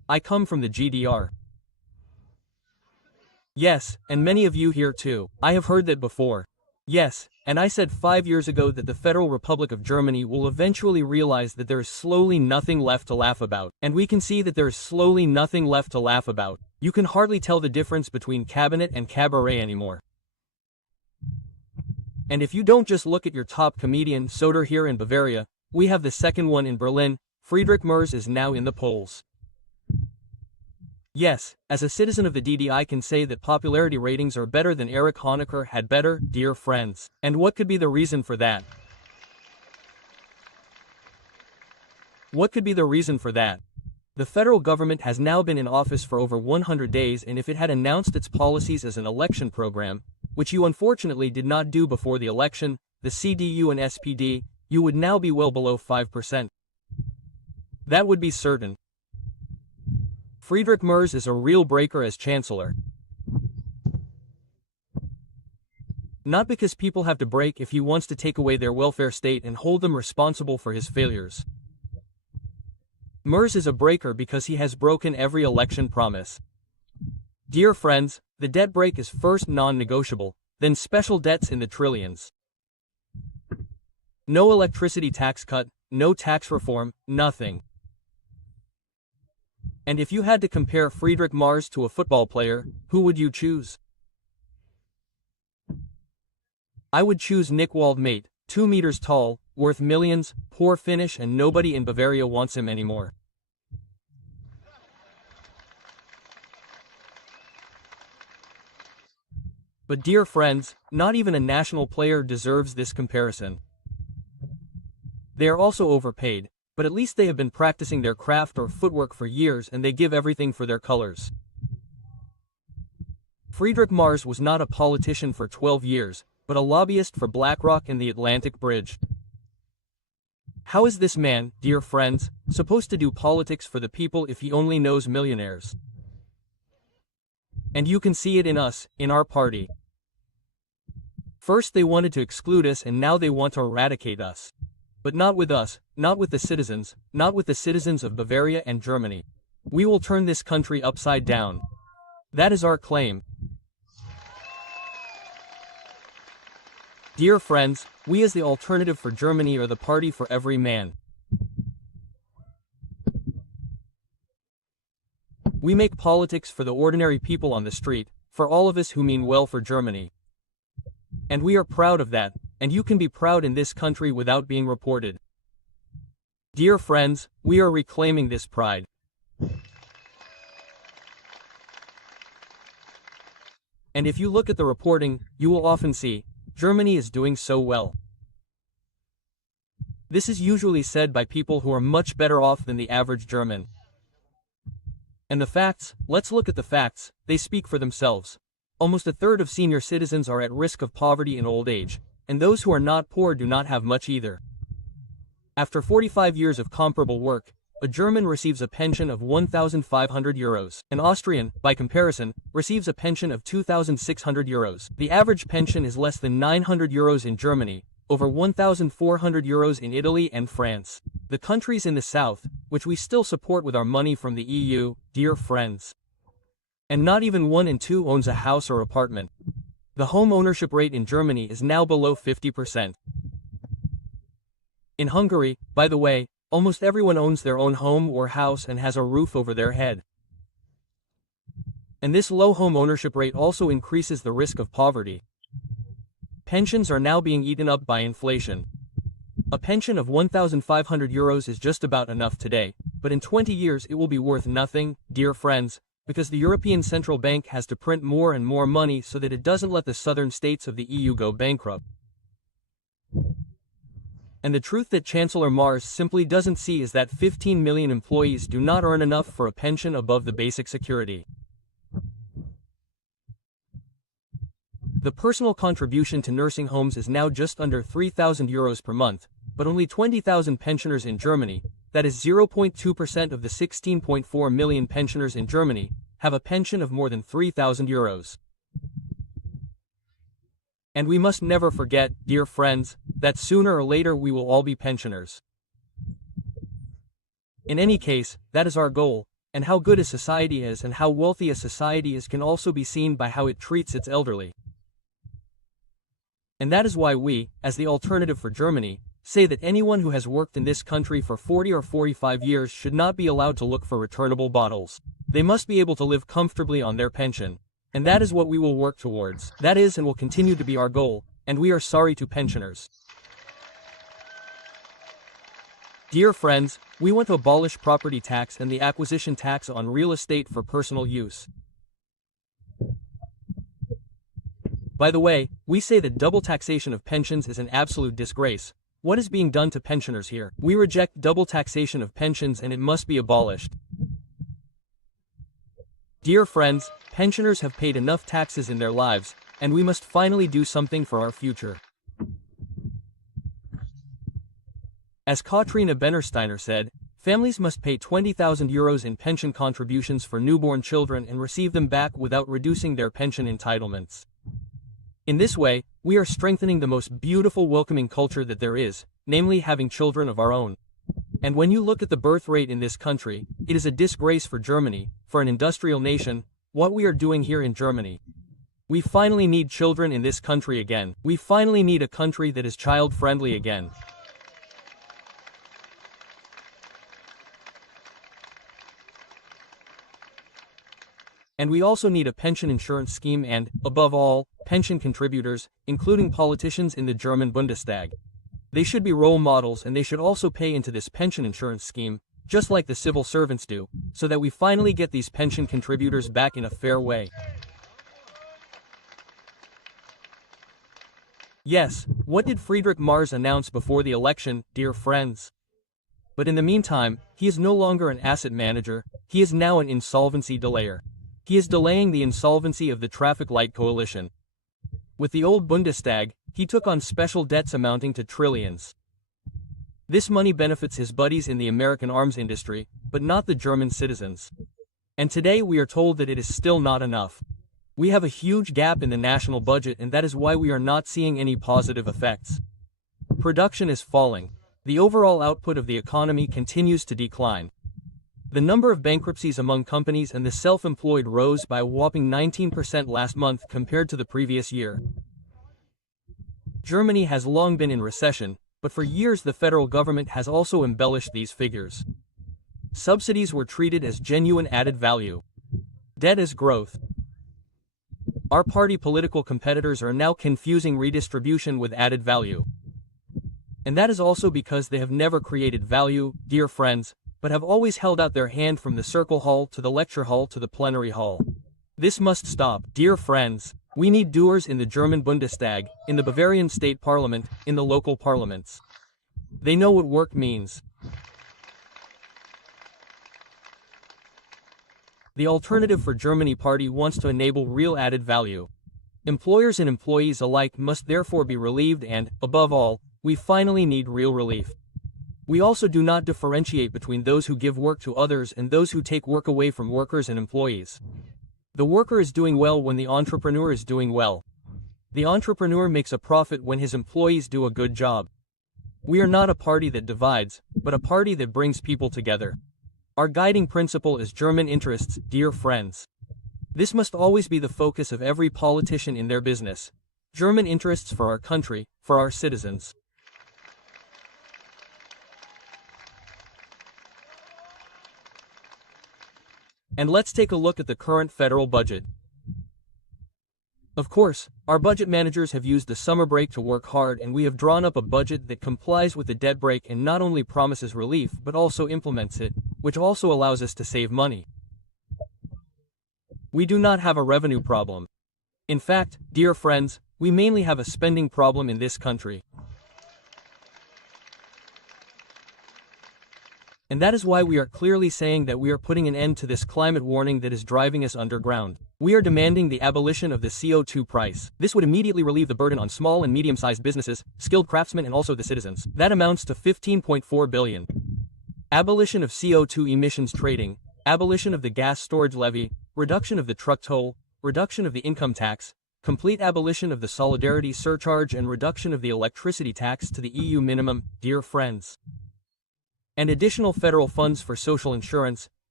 I come from the GDR. Yes, and many of you here too. I have heard that before. Yes, and I said 5 years ago that the Federal Republic of Germany will eventually realize that there is slowly nothing left to laugh about. And we can see that there is slowly nothing left to laugh about. You can hardly tell the difference between cabinet and cabaret anymore. And if you don't just look at your top comedian Soder here in Bavaria, we have the second one in Berlin. Friedrich Merz is now in the polls. Yes, as a citizen of the DD I can say that popularity ratings are better than Erich Honecker had better, dear friends. And what could be the reason for that? What could be the reason for that? The federal government has now been in office for over 100 days, and if it had announced its policies as an election program, which you unfortunately did not do before the election, the CDU and SPD, you would now be well below 5%. That would be certain. Friedrich Merz is a real breaker as chancellor. Not because people have to break if he wants to take away their welfare state and hold them responsible for his failures. Merz is a breaker because he has broken every election promise. Dear friends, the debt break is first non-negotiable, then special debts in the trillions. No electricity tax cut, no tax reform, nothing. And if you had to compare Friedrich Merz to a football player, who would you choose? I would choose Nick Waldmate, 2 meters tall, worth millions, poor finish, and nobody in Bavaria wants him anymore. But dear friends, not even a national player deserves this comparison. They are also overpaid, but at least they have been practicing their craft or footwork for years and they give everything for their colors. Friedrich Merz was not a politician for 12 years, but a lobbyist for BlackRock and the Atlantic Bridge. How is this man, dear friends, supposed to do politics for the people if he only knows millionaires? And you can see it in us, in our party. First they wanted to exclude us and now they want to eradicate us. But not with us, not with the citizens, not with the citizens of Bavaria and Germany. We will turn this country upside down. That is our claim. Dear friends, we as the alternative for Germany are the party for every man. We make politics for the ordinary people on the street, for all of us who mean well for Germany. And we are proud of that, and you can be proud in this country without being reported. Dear friends, we are reclaiming this pride. And if you look at the reporting, you will often see, Germany is doing so well. This is usually said by people who are much better off than the average German. And the facts, let's look at the facts, they speak for themselves. Almost a third of senior citizens are at risk of poverty in old age, and those who are not poor do not have much either. After 45 years of comparable work, a German receives a pension of 1,500 euros. An Austrian, by comparison, receives a pension of 2,600 euros. The average pension is less than 900 euros in Germany, over 1,400 euros in Italy and France. The countries in the south, which we still support with our money from the EU, dear friends. And not even 1 in 2 owns a house or apartment. The home ownership rate in Germany is now below 50%. In Hungary, by the way, almost everyone owns their own home or house and has a roof over their head. And this low home ownership rate also increases the risk of poverty. Pensions are now being eaten up by inflation. A pension of 1,500 euros is just about enough today, but in 20 years it will be worth nothing, dear friends, because the European Central Bank has to print more and more money so that it doesn't let the southern states of the EU go bankrupt. And the truth that Chancellor Merz simply doesn't see is that 15 million employees do not earn enough for a pension above the basic security. The personal contribution to nursing homes is now just under 3,000 euros per month, but only 20,000 pensioners in Germany, that is 0.2% of the 16.4 million pensioners in Germany, have a pension of more than 3,000 euros. And we must never forget, dear friends, that sooner or later we will all be pensioners. In any case, that is our goal, And how good a society is and how wealthy a society is can also be seen by how it treats its elderly. And that is why we, as the alternative for Germany, say that anyone who has worked in this country for 40 or 45 years should not be allowed to look for returnable bottles. They must be able to live comfortably on their pension. And that is what we will work towards. That is and will continue to be our goal, and we are sorry to pensioners. Dear friends, we want to abolish property tax and the acquisition tax on real estate for personal use. By the way, we say that double taxation of pensions is an absolute disgrace. What is being done to pensioners here? We reject double taxation of pensions and it must be abolished. Dear friends, pensioners have paid enough taxes in their lives, and we must finally do something for our future. As Katrina Bennersteiner said, families must pay 20,000 euros in pension contributions for newborn children and receive them back without reducing their pension entitlements. In this way, we are strengthening the most beautiful welcoming culture that there is, namely having children of our own. And when you look at the birth rate in this country, it is a disgrace for Germany, for an industrial nation, what we are doing here in Germany. We finally need children in this country again. We finally need a country that is child-friendly again. And we also need a pension insurance scheme and, above all, pension contributors, including politicians in the German Bundestag. They should be role models and they should also pay into this pension insurance scheme, just like the civil servants do, so that we finally get these pension contributors back in a fair way. Yes, what did Friedrich Merz announce before the election, dear friends? But in the meantime, he is no longer an asset manager, he is now an insolvency delayer. He is delaying the insolvency of the traffic light coalition. With the old Bundestag, he took on special debts amounting to trillions. This money benefits his buddies in the American arms industry, but not the German citizens. And today we are told that it is still not enough. We have a huge gap in the national budget and that is why we are not seeing any positive effects. Production is falling. The overall output of the economy continues to decline. The number of bankruptcies among companies and the self-employed rose by a whopping 19% last month compared to the previous year. Germany has long been in recession, but for years the federal government has also embellished these figures. Subsidies were treated as genuine added value. Debt as growth. Our party political competitors are now confusing redistribution with added value. And that is also because they have never created value, dear friends, but have always held out their hand from the circle hall to the lecture hall to the plenary hall. This must stop, dear friends. We need doers in the German Bundestag, in the Bavarian state parliament, in the local parliaments. They know what work means. The Alternative for Germany party wants to enable real added value. Employers and employees alike must therefore be relieved and, above all, we finally need real relief. We also do not differentiate between those who give work to others and those who take work away from workers and employees. The worker is doing well when the entrepreneur is doing well. The entrepreneur makes a profit when his employees do a good job. We are not a party that divides, but a party that brings people together. Our guiding principle is German interests, dear friends. This must always be the focus of every politician in their business. German interests for our country, for our citizens. And let's take a look at the current federal budget. Of course, our budget managers have used the summer break to work hard and we have drawn up a budget that complies with the debt brake and not only promises relief but also implements it, which also allows us to save money. We do not have a revenue problem. In fact, dear friends, we mainly have a spending problem in this country. And that is why we are clearly saying that we are putting an end to this climate warning that is driving us underground. We are demanding the abolition of the CO2 price. This would immediately relieve the burden on small and medium-sized businesses, skilled craftsmen and also the citizens. That amounts to 15.4 billion. Abolition of CO2 emissions trading, abolition of the gas storage levy, reduction of the truck toll, reduction of the income tax, complete abolition of the solidarity surcharge and reduction of the electricity tax to the EU minimum, dear friends. And additional federal funds for social insurance,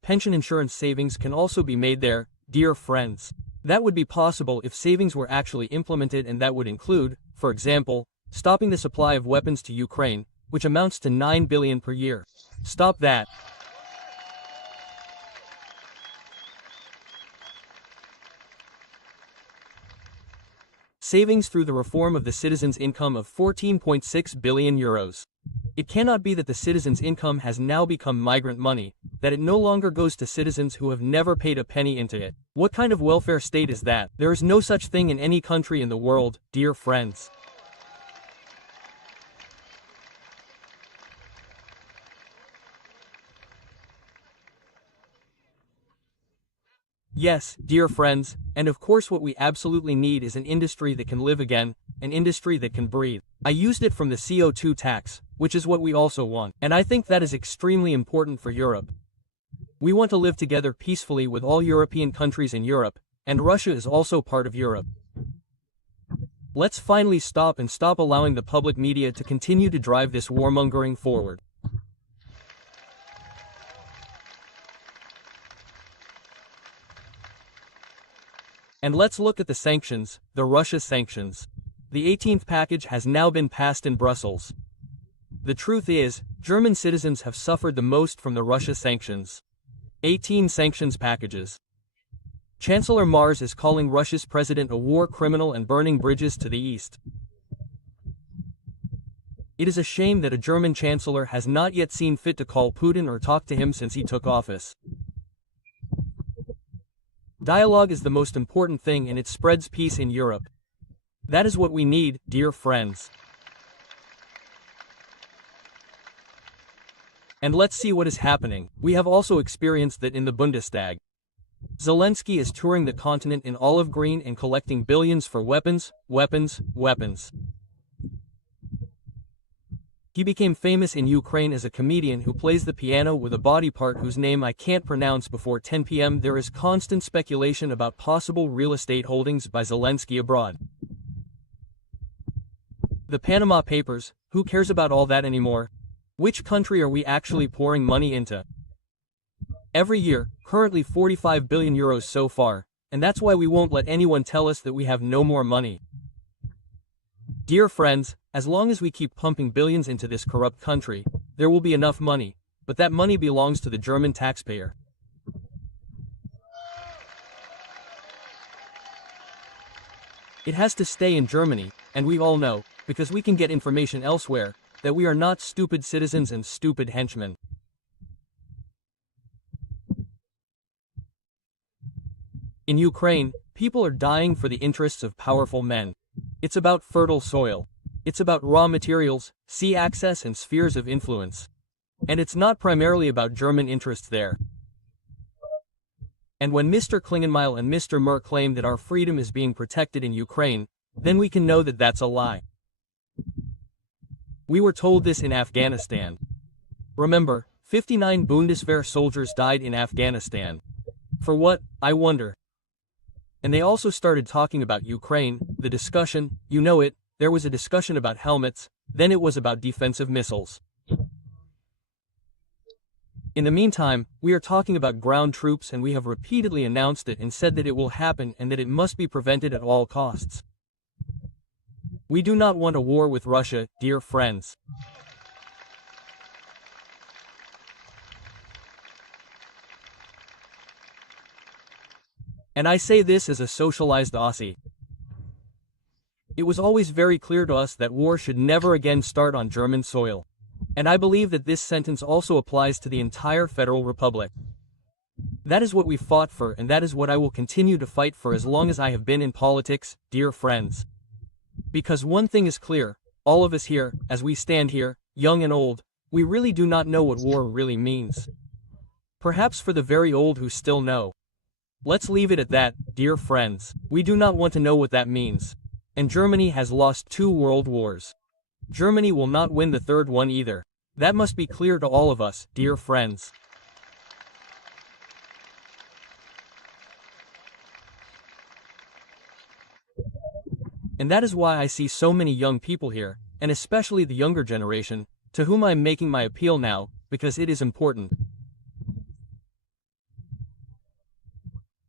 pension insurance savings can also be made there, dear friends. That would be possible if savings were actually implemented, and that would include, for example, stopping the supply of weapons to Ukraine, which amounts to 9 billion per year. Stop that. Savings through the reform of the citizens' income of 14.6 billion euros. It cannot be that the citizens' income has now become migrant money, that it no longer goes to citizens who have never paid a penny into it. What kind of welfare state is that? There is no such thing in any country in the world, dear friends. Yes, dear friends, and of course what we absolutely need is an industry that can live again, an industry that can breathe. I used it from the CO2 tax, which is what we also want, and I think that is extremely important for Europe. We want to live together peacefully with all European countries in Europe, and Russia is also part of Europe. Let's finally stop allowing the public media to continue to drive this warmongering forward. And let's look at the sanctions, the Russia sanctions. The 18th package has now been passed in Brussels. The truth is, German citizens have suffered the most from the Russia sanctions. 18 sanctions packages. Chancellor Mars is calling Russia's president a war criminal and burning bridges to the east. It is a shame that a German chancellor has not yet seen fit to call Putin or talk to him since he took office. Dialogue is the most important thing, and it spreads peace in Europe. That is what we need, dear friends. And let's see what is happening. We have also experienced that in the Bundestag. Zelensky is touring the continent in olive green and collecting billions for weapons, weapons, weapons. He became famous in Ukraine as a comedian who plays the piano with a body part whose name I can't pronounce. Before 10 p.m. there is constant speculation about possible real estate holdings by Zelensky abroad. The Panama Papers, who cares about all that anymore? Which country are we actually pouring money into? Every year, currently 45 billion euros so far, and that's why we won't let anyone tell us that we have no more money. Dear friends, as long as we keep pumping billions into this corrupt country, there will be enough money, but that money belongs to the German taxpayer. It has to stay in Germany, and we all know, because we can get information elsewhere, that we are not stupid citizens and stupid henchmen. In Ukraine, people are dying for the interests of powerful men. It's about fertile soil. It's about raw materials, sea access and spheres of influence. And it's not primarily about German interests there. And when Mr. Klingenmeil and Mr. Merr claim that our freedom is being protected in Ukraine, then we can know that that's a lie. We were told this in Afghanistan. Remember, 59 Bundeswehr soldiers died in Afghanistan. For what, I wonder? And they also started talking about Ukraine, the discussion, you know it, there was a discussion about helmets, then it was about defensive missiles. In the meantime, we are talking about ground troops, and we have repeatedly announced it and said that it will happen and that it must be prevented at all costs. We do not want a war with Russia, dear friends. And I say this as a socialized Aussie. It was always very clear to us that war should never again start on German soil. And I believe that this sentence also applies to the entire Federal Republic. That is what we fought for, and that is what I will continue to fight for as long as I have been in politics, dear friends. Because one thing is clear, all of us here, as we stand here, young and old, we really do not know what war really means. Perhaps for the very old who still know. Let's leave it at that, dear friends. We do not want to know what that means. And Germany has lost 2 world wars. Germany will not win the 3rd one either. That must be clear to all of us, dear friends. And that is why I see so many young people here, and especially the younger generation, to whom I am making my appeal now, because it is important.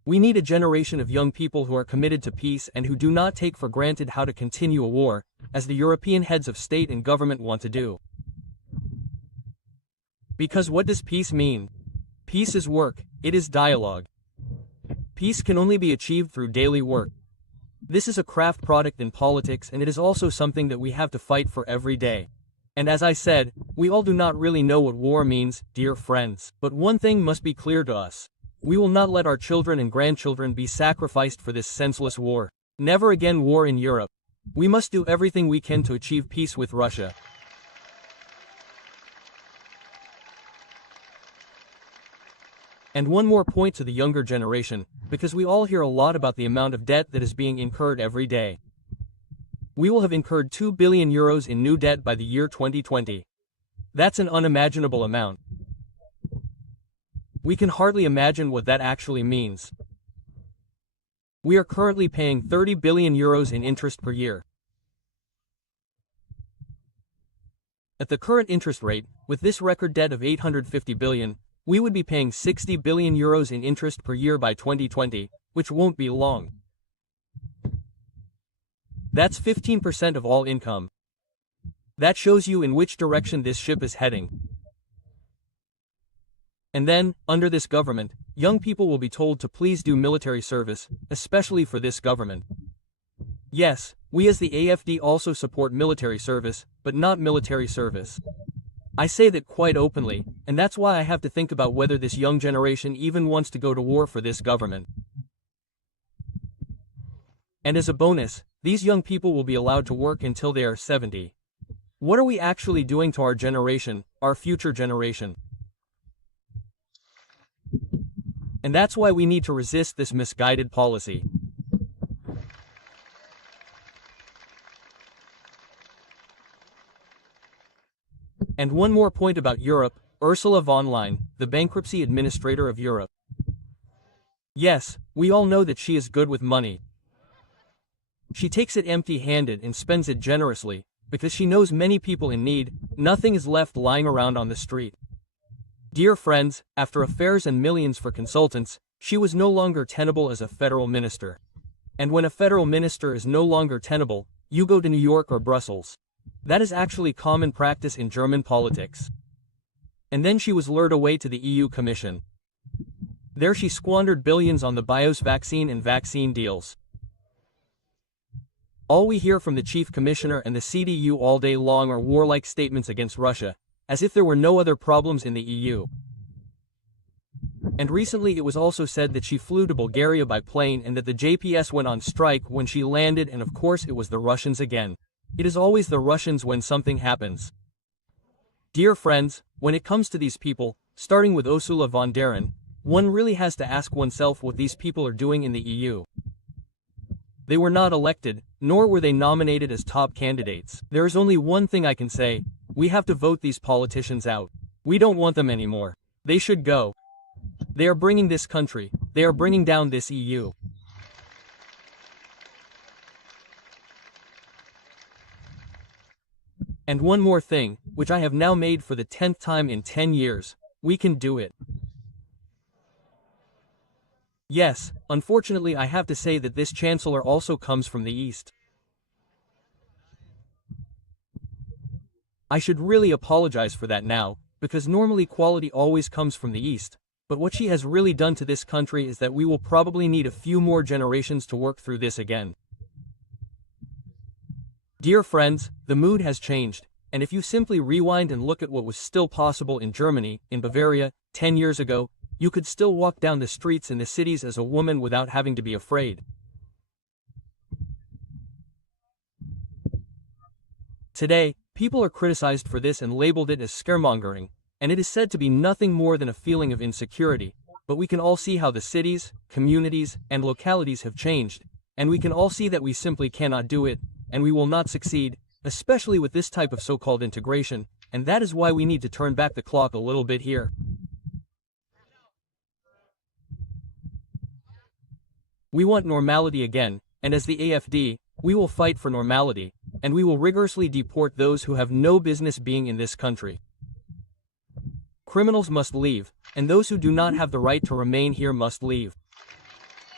We need a generation of young people who are committed to peace and who do not take for granted how to continue a war, as the European heads of state and government want to do. Because what does peace mean? Peace is work, it is dialogue. Peace can only be achieved through daily work. This is a craft product in politics, and it is also something that we have to fight for every day. And as I said, we all do not really know what war means, dear friends. But one thing must be clear to us. We will not let our children and grandchildren be sacrificed for this senseless war. Never again war in Europe. We must do everything we can to achieve peace with Russia. And one more point to the younger generation, because we all hear a lot about the amount of debt that is being incurred every day. We will have incurred 2 billion euros in new debt by the year 2020. That's an unimaginable amount. We can hardly imagine what that actually means. We are currently paying 30 billion euros in interest per year. At the current interest rate, with this record debt of 850 billion, we would be paying 60 billion euros in interest per year by 2020, which won't be long. That's 15% of all income. That shows you in which direction this ship is heading. And then, under this government, young people will be told to please do military service, especially for this government. Yes, we as the AfD also support military service, but not military service. I say that quite openly, and that's why I have to think about whether this young generation even wants to go to war for this government. And as a bonus, these young people will be allowed to work until they are 70. What are we actually doing to our generation, our future generation? And that's why we need to resist this misguided policy. And one more point about Europe, Ursula von der Leyen, the bankruptcy administrator of Europe. Yes, we all know that she is good with money. She takes it empty-handed and spends it generously, because she knows many people in need. Nothing is left lying around on the street. Dear friends, after affairs and millions for consultants, she was no longer tenable as a federal minister. And when a federal minister is no longer tenable, you go to New York or Brussels. That is actually common practice in German politics. And then she was lured away to the EU Commission. There she squandered billions on the BIOS vaccine and vaccine deals. All we hear from the Chief Commissioner and the CDU all day long are warlike statements against Russia, as if there were no other problems in the EU. And recently it was also said that she flew to Bulgaria by plane and that the JPS went on strike when she landed, and of course it was the Russians again. It is always the Russians when something happens. Dear friends, when it comes to these people, starting with Ursula von der Leyen, one really has to ask oneself what these people are doing in the EU. They were not elected, nor were they nominated as top candidates. There is only one thing I can say: we have to vote these politicians out. We don't want them anymore. They should go. They are bringing this country, they are bringing down this EU. And one more thing, which I have now made for the 10th time in 10 years, we can do it. Yes, unfortunately I have to say that this chancellor also comes from the East. I should really apologize for that now, because normally quality always comes from the East, but what she has really done to this country is that we will probably need a few more generations to work through this again. Dear friends, the mood has changed, and if you simply rewind and look at what was still possible in Germany, in Bavaria, 10 years ago, you could still walk down the streets in the cities as a woman without having to be afraid. Today, people are criticized for this and labeled it as scaremongering, and it is said to be nothing more than a feeling of insecurity, but we can all see how the cities, communities, and localities have changed, and we can all see that we simply cannot do it, and we will not succeed, especially with this type of so-called integration, and that is why we need to turn back the clock a little bit here. We want normality again, and as the AfD, we will fight for normality, and we will rigorously deport those who have no business being in this country. Criminals must leave, and those who do not have the right to remain here must leave.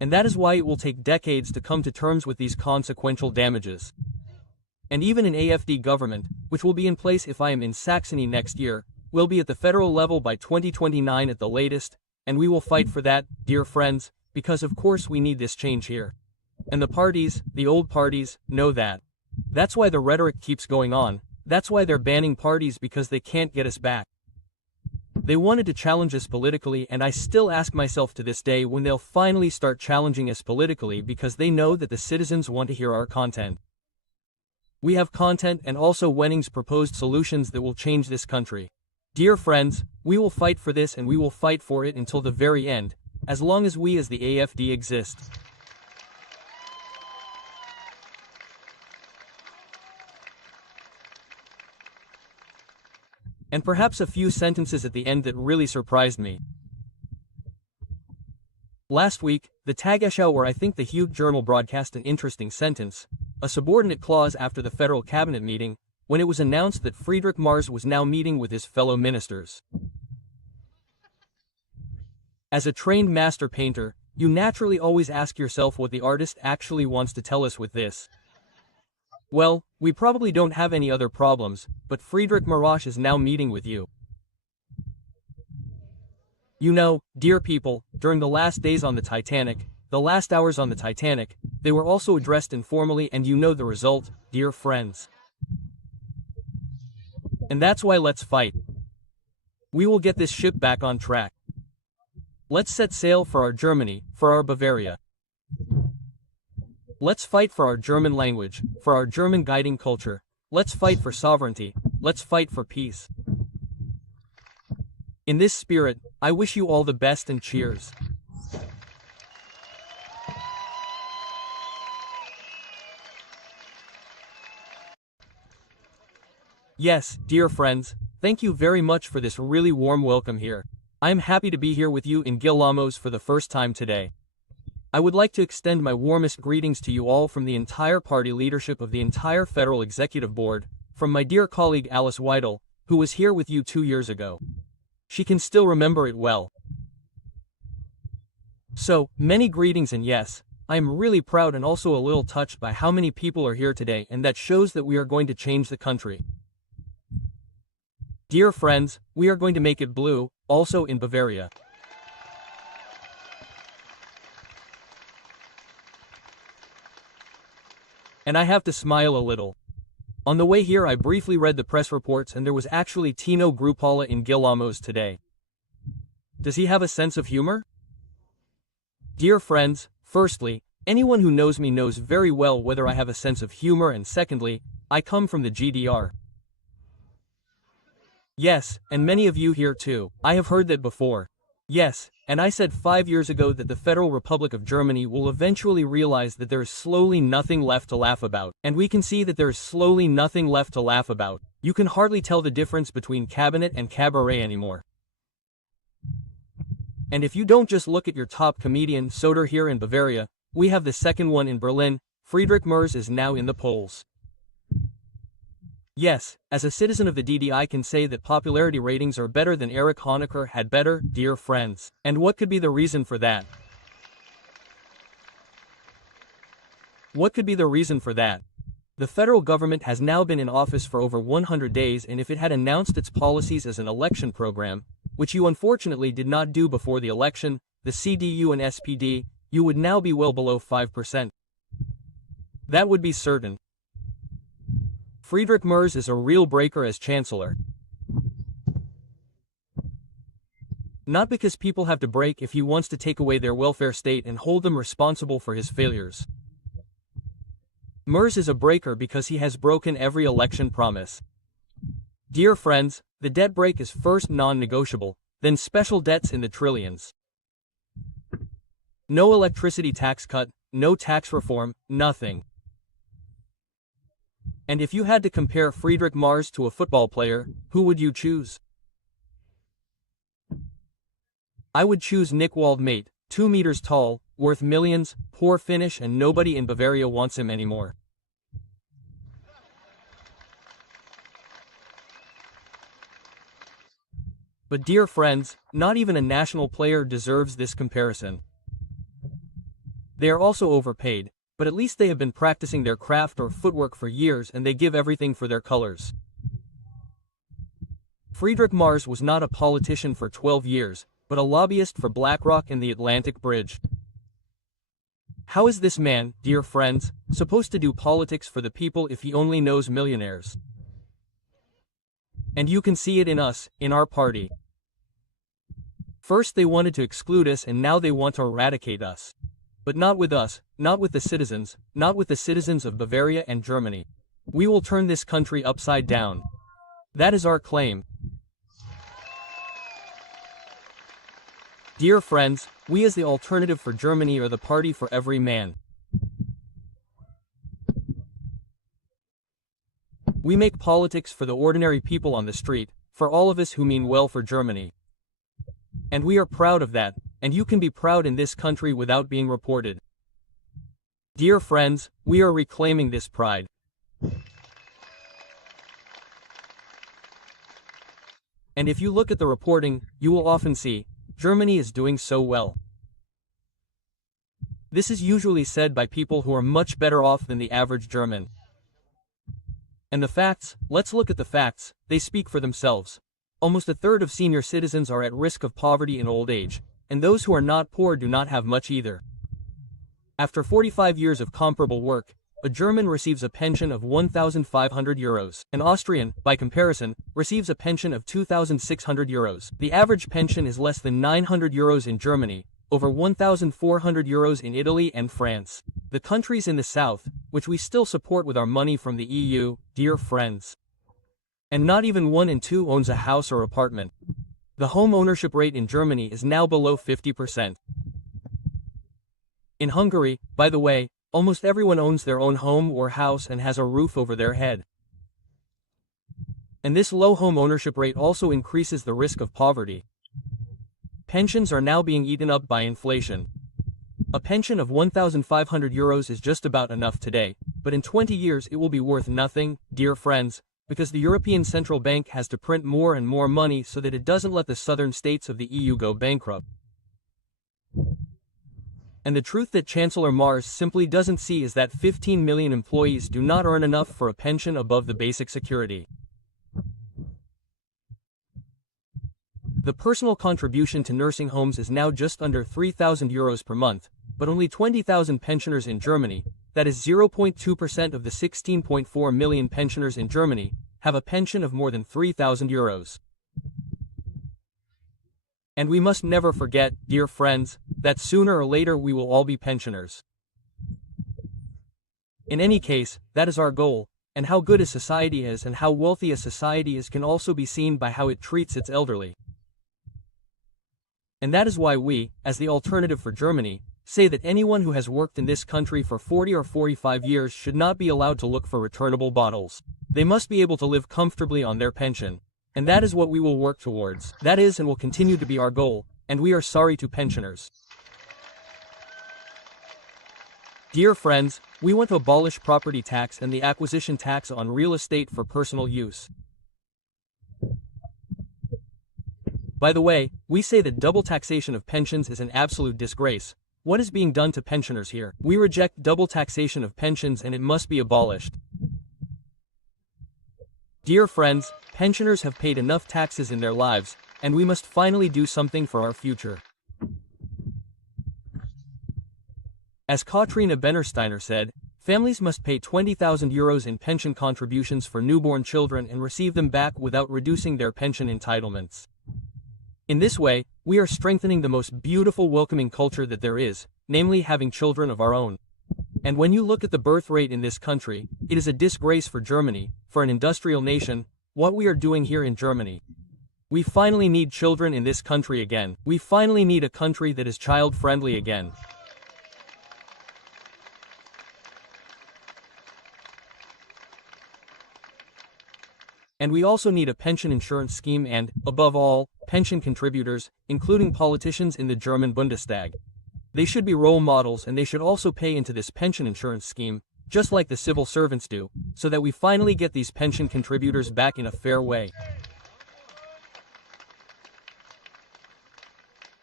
And that is why it will take decades to come to terms with these consequential damages. And even an AfD government, which will be in place if I am in Saxony next year, will be at the federal level by 2029 at the latest, and we will fight for that, dear friends, because of course we need this change here. And the parties, the old parties, know that. That's why the rhetoric keeps going on. That's why they're banning parties, because they can't get us back. They wanted to challenge us politically, and I still ask myself to this day when they'll finally start challenging us politically, because they know that the citizens want to hear our content. We have content and also Wenning's proposed solutions that will change this country. Dear friends, we will fight for this, and we will fight for it until the very end, as long as we as the AfD exist. And perhaps a few sentences at the end that really surprised me. Last week, the Tagesschau, or I think the Hugh Journal, broadcast an interesting sentence, a subordinate clause after the federal cabinet meeting, when it was announced that Friedrich Merz was now meeting with his fellow ministers. As a trained master painter, you naturally always ask yourself what the artist actually wants to tell us with this. Well, we probably don't have any other problems, but Friedrich Merz is now meeting with you. You know, dear people, during the last days on the Titanic, the last hours on the Titanic, they were also addressed informally, and you know the result, dear friends. And that's why let's fight. We will get this ship back on track. Let's set sail for our Germany, for our Bavaria. Let's fight for our German language, for our German guiding culture. Let's fight for sovereignty. Let's fight for peace. In this spirit, I wish you all the best, and cheers. Yes, dear friends, thank you very much for this really warm welcome here. I am happy to be here with you in Gillamoos for the first time today. I would like to extend my warmest greetings to you all from the entire party leadership of the entire Federal Executive Board, from my dear colleague Alice Weidel, who was here with you 2 years ago. She can still remember it well. So, many greetings, and yes, I am really proud and also a little touched by how many people are here today, and that shows that we are going to change the country. Dear friends, we are going to make it blue, also in Bavaria. And I have to smile a little. On the way here I briefly read the press reports, and there was actually Tino Chrupalla in Gillamoos today. Does he have a sense of humor? Dear friends, firstly, anyone who knows me knows very well whether I have a sense of humor, and secondly, I come from the GDR. Yes, and many of you here too, I have heard that before. Yes, and I said 5 years ago that the Federal Republic of Germany will eventually realize that there is slowly nothing left to laugh about. And we can see that there is slowly nothing left to laugh about. You can hardly tell the difference between cabinet and cabaret anymore. And if you don't just look at your top comedian Soder here in Bavaria, we have the second one in Berlin. Friedrich Merz is now in the polls. Yes, as a citizen of the DD I can say that popularity ratings are better than Erich Honecker had better, dear friends. And what could be the reason for that? What could be the reason for that? The federal government has now been in office for over 100 days, and if it had announced its policies as an election program, which you unfortunately did not do before the election, the CDU and SPD, you would now be well below 5%. That would be certain. Friedrich Merz is a real breaker as chancellor. Not because people have to break if he wants to take away their welfare state and hold them responsible for his failures. Merz is a breaker because he has broken every election promise. Dear friends, the debt break is first non-negotiable, then special debts in the trillions. No electricity tax cut, no tax reform, nothing. And if you had to compare Friedrich Merz to a football player, who would you choose? I would choose Nick Waldmate, 2 meters tall, worth millions, poor finish, and nobody in Bavaria wants him anymore. But dear friends, not even a national player deserves this comparison. They are also overpaid, but at least they have been practicing their craft or footwork for years and they give everything for their colors. Friedrich Mars was not a politician for 12 years, but a lobbyist for BlackRock and the Atlantic Bridge. How is this man, dear friends, supposed to do politics for the people if he only knows millionaires? And you can see it in us, in our party. First they wanted to exclude us and now they want to eradicate us. But not with us, not with the citizens of Bavaria and Germany. We will turn this country upside down. That is our claim. Dear friends, we as the Alternative for Germany are the party for every man. We make politics for the ordinary people on the street, for all of us who mean well for Germany. And we are proud of that, and you can be proud in this country without being reported. Dear friends, we are reclaiming this pride. And if you look at the reporting, you will often see, Germany is doing so well. This is usually said by people who are much better off than the average German. And the facts, let's look at the facts, they speak for themselves. Almost a third of senior citizens are at risk of poverty in old age, and those who are not poor do not have much either. After 45 years of comparable work, a German receives a pension of 1,500 euros. An Austrian, by comparison, receives a pension of 2,600 euros. The average pension is less than 900 euros in Germany, over 1,400 euros in Italy and France. The countries in the south, which we still support with our money from the EU, dear friends. And not even 1 in 2 owns a house or apartment. The home ownership rate in Germany is now below 50%. In Hungary, by the way, almost everyone owns their own home or house and has a roof over their head. And this low home ownership rate also increases the risk of poverty. Pensions are now being eaten up by inflation. A pension of 1,500 euros is just about enough today, but in 20 years it will be worth nothing, dear friends, because the European Central Bank has to print more and more money so that it doesn't let the southern states of the EU go bankrupt. And the truth that Chancellor Mars simply doesn't see is that 15 million employees do not earn enough for a pension above the basic security. The personal contribution to nursing homes is now just under 3,000 euros per month, but only 20,000 pensioners in Germany, that is 0.2% of the 16.4 million pensioners in Germany, have a pension of more than 3,000 euros. And we must never forget, dear friends, that sooner or later we will all be pensioners. In any case, that is our goal, and how good a society is and how wealthy a society is can also be seen by how it treats its elderly. And that is why we, as the Alternative for Germany, say that anyone who has worked in this country for 40 or 45 years should not be allowed to look for returnable bottles. They must be able to live comfortably on their pension. And that is what we will work towards. That is and will continue to be our goal, and we are sorry to pensioners. Dear friends, we want to abolish property tax and the acquisition tax on real estate for personal use. By the way, we say that double taxation of pensions is an absolute disgrace. What is being done to pensioners here? We reject double taxation of pensions and it must be abolished. Dear friends, pensioners have paid enough taxes in their lives, and we must finally do something for our future. As Katrina Bennersteiner said, families must pay 20,000 euros in pension contributions for newborn children and receive them back without reducing their pension entitlements. In this way, we are strengthening the most beautiful welcoming culture that there is, namely having children of our own. And when you look at the birth rate in this country, it is a disgrace for Germany, for an industrial nation, what we are doing here in Germany. We finally need children in this country again. We finally need a country that is child-friendly again. And we also need a pension insurance scheme and, above all, pension contributors, including politicians in the German Bundestag. They should be role models and they should also pay into this pension insurance scheme, just like the civil servants do, so that we finally get these pension contributors back in a fair way.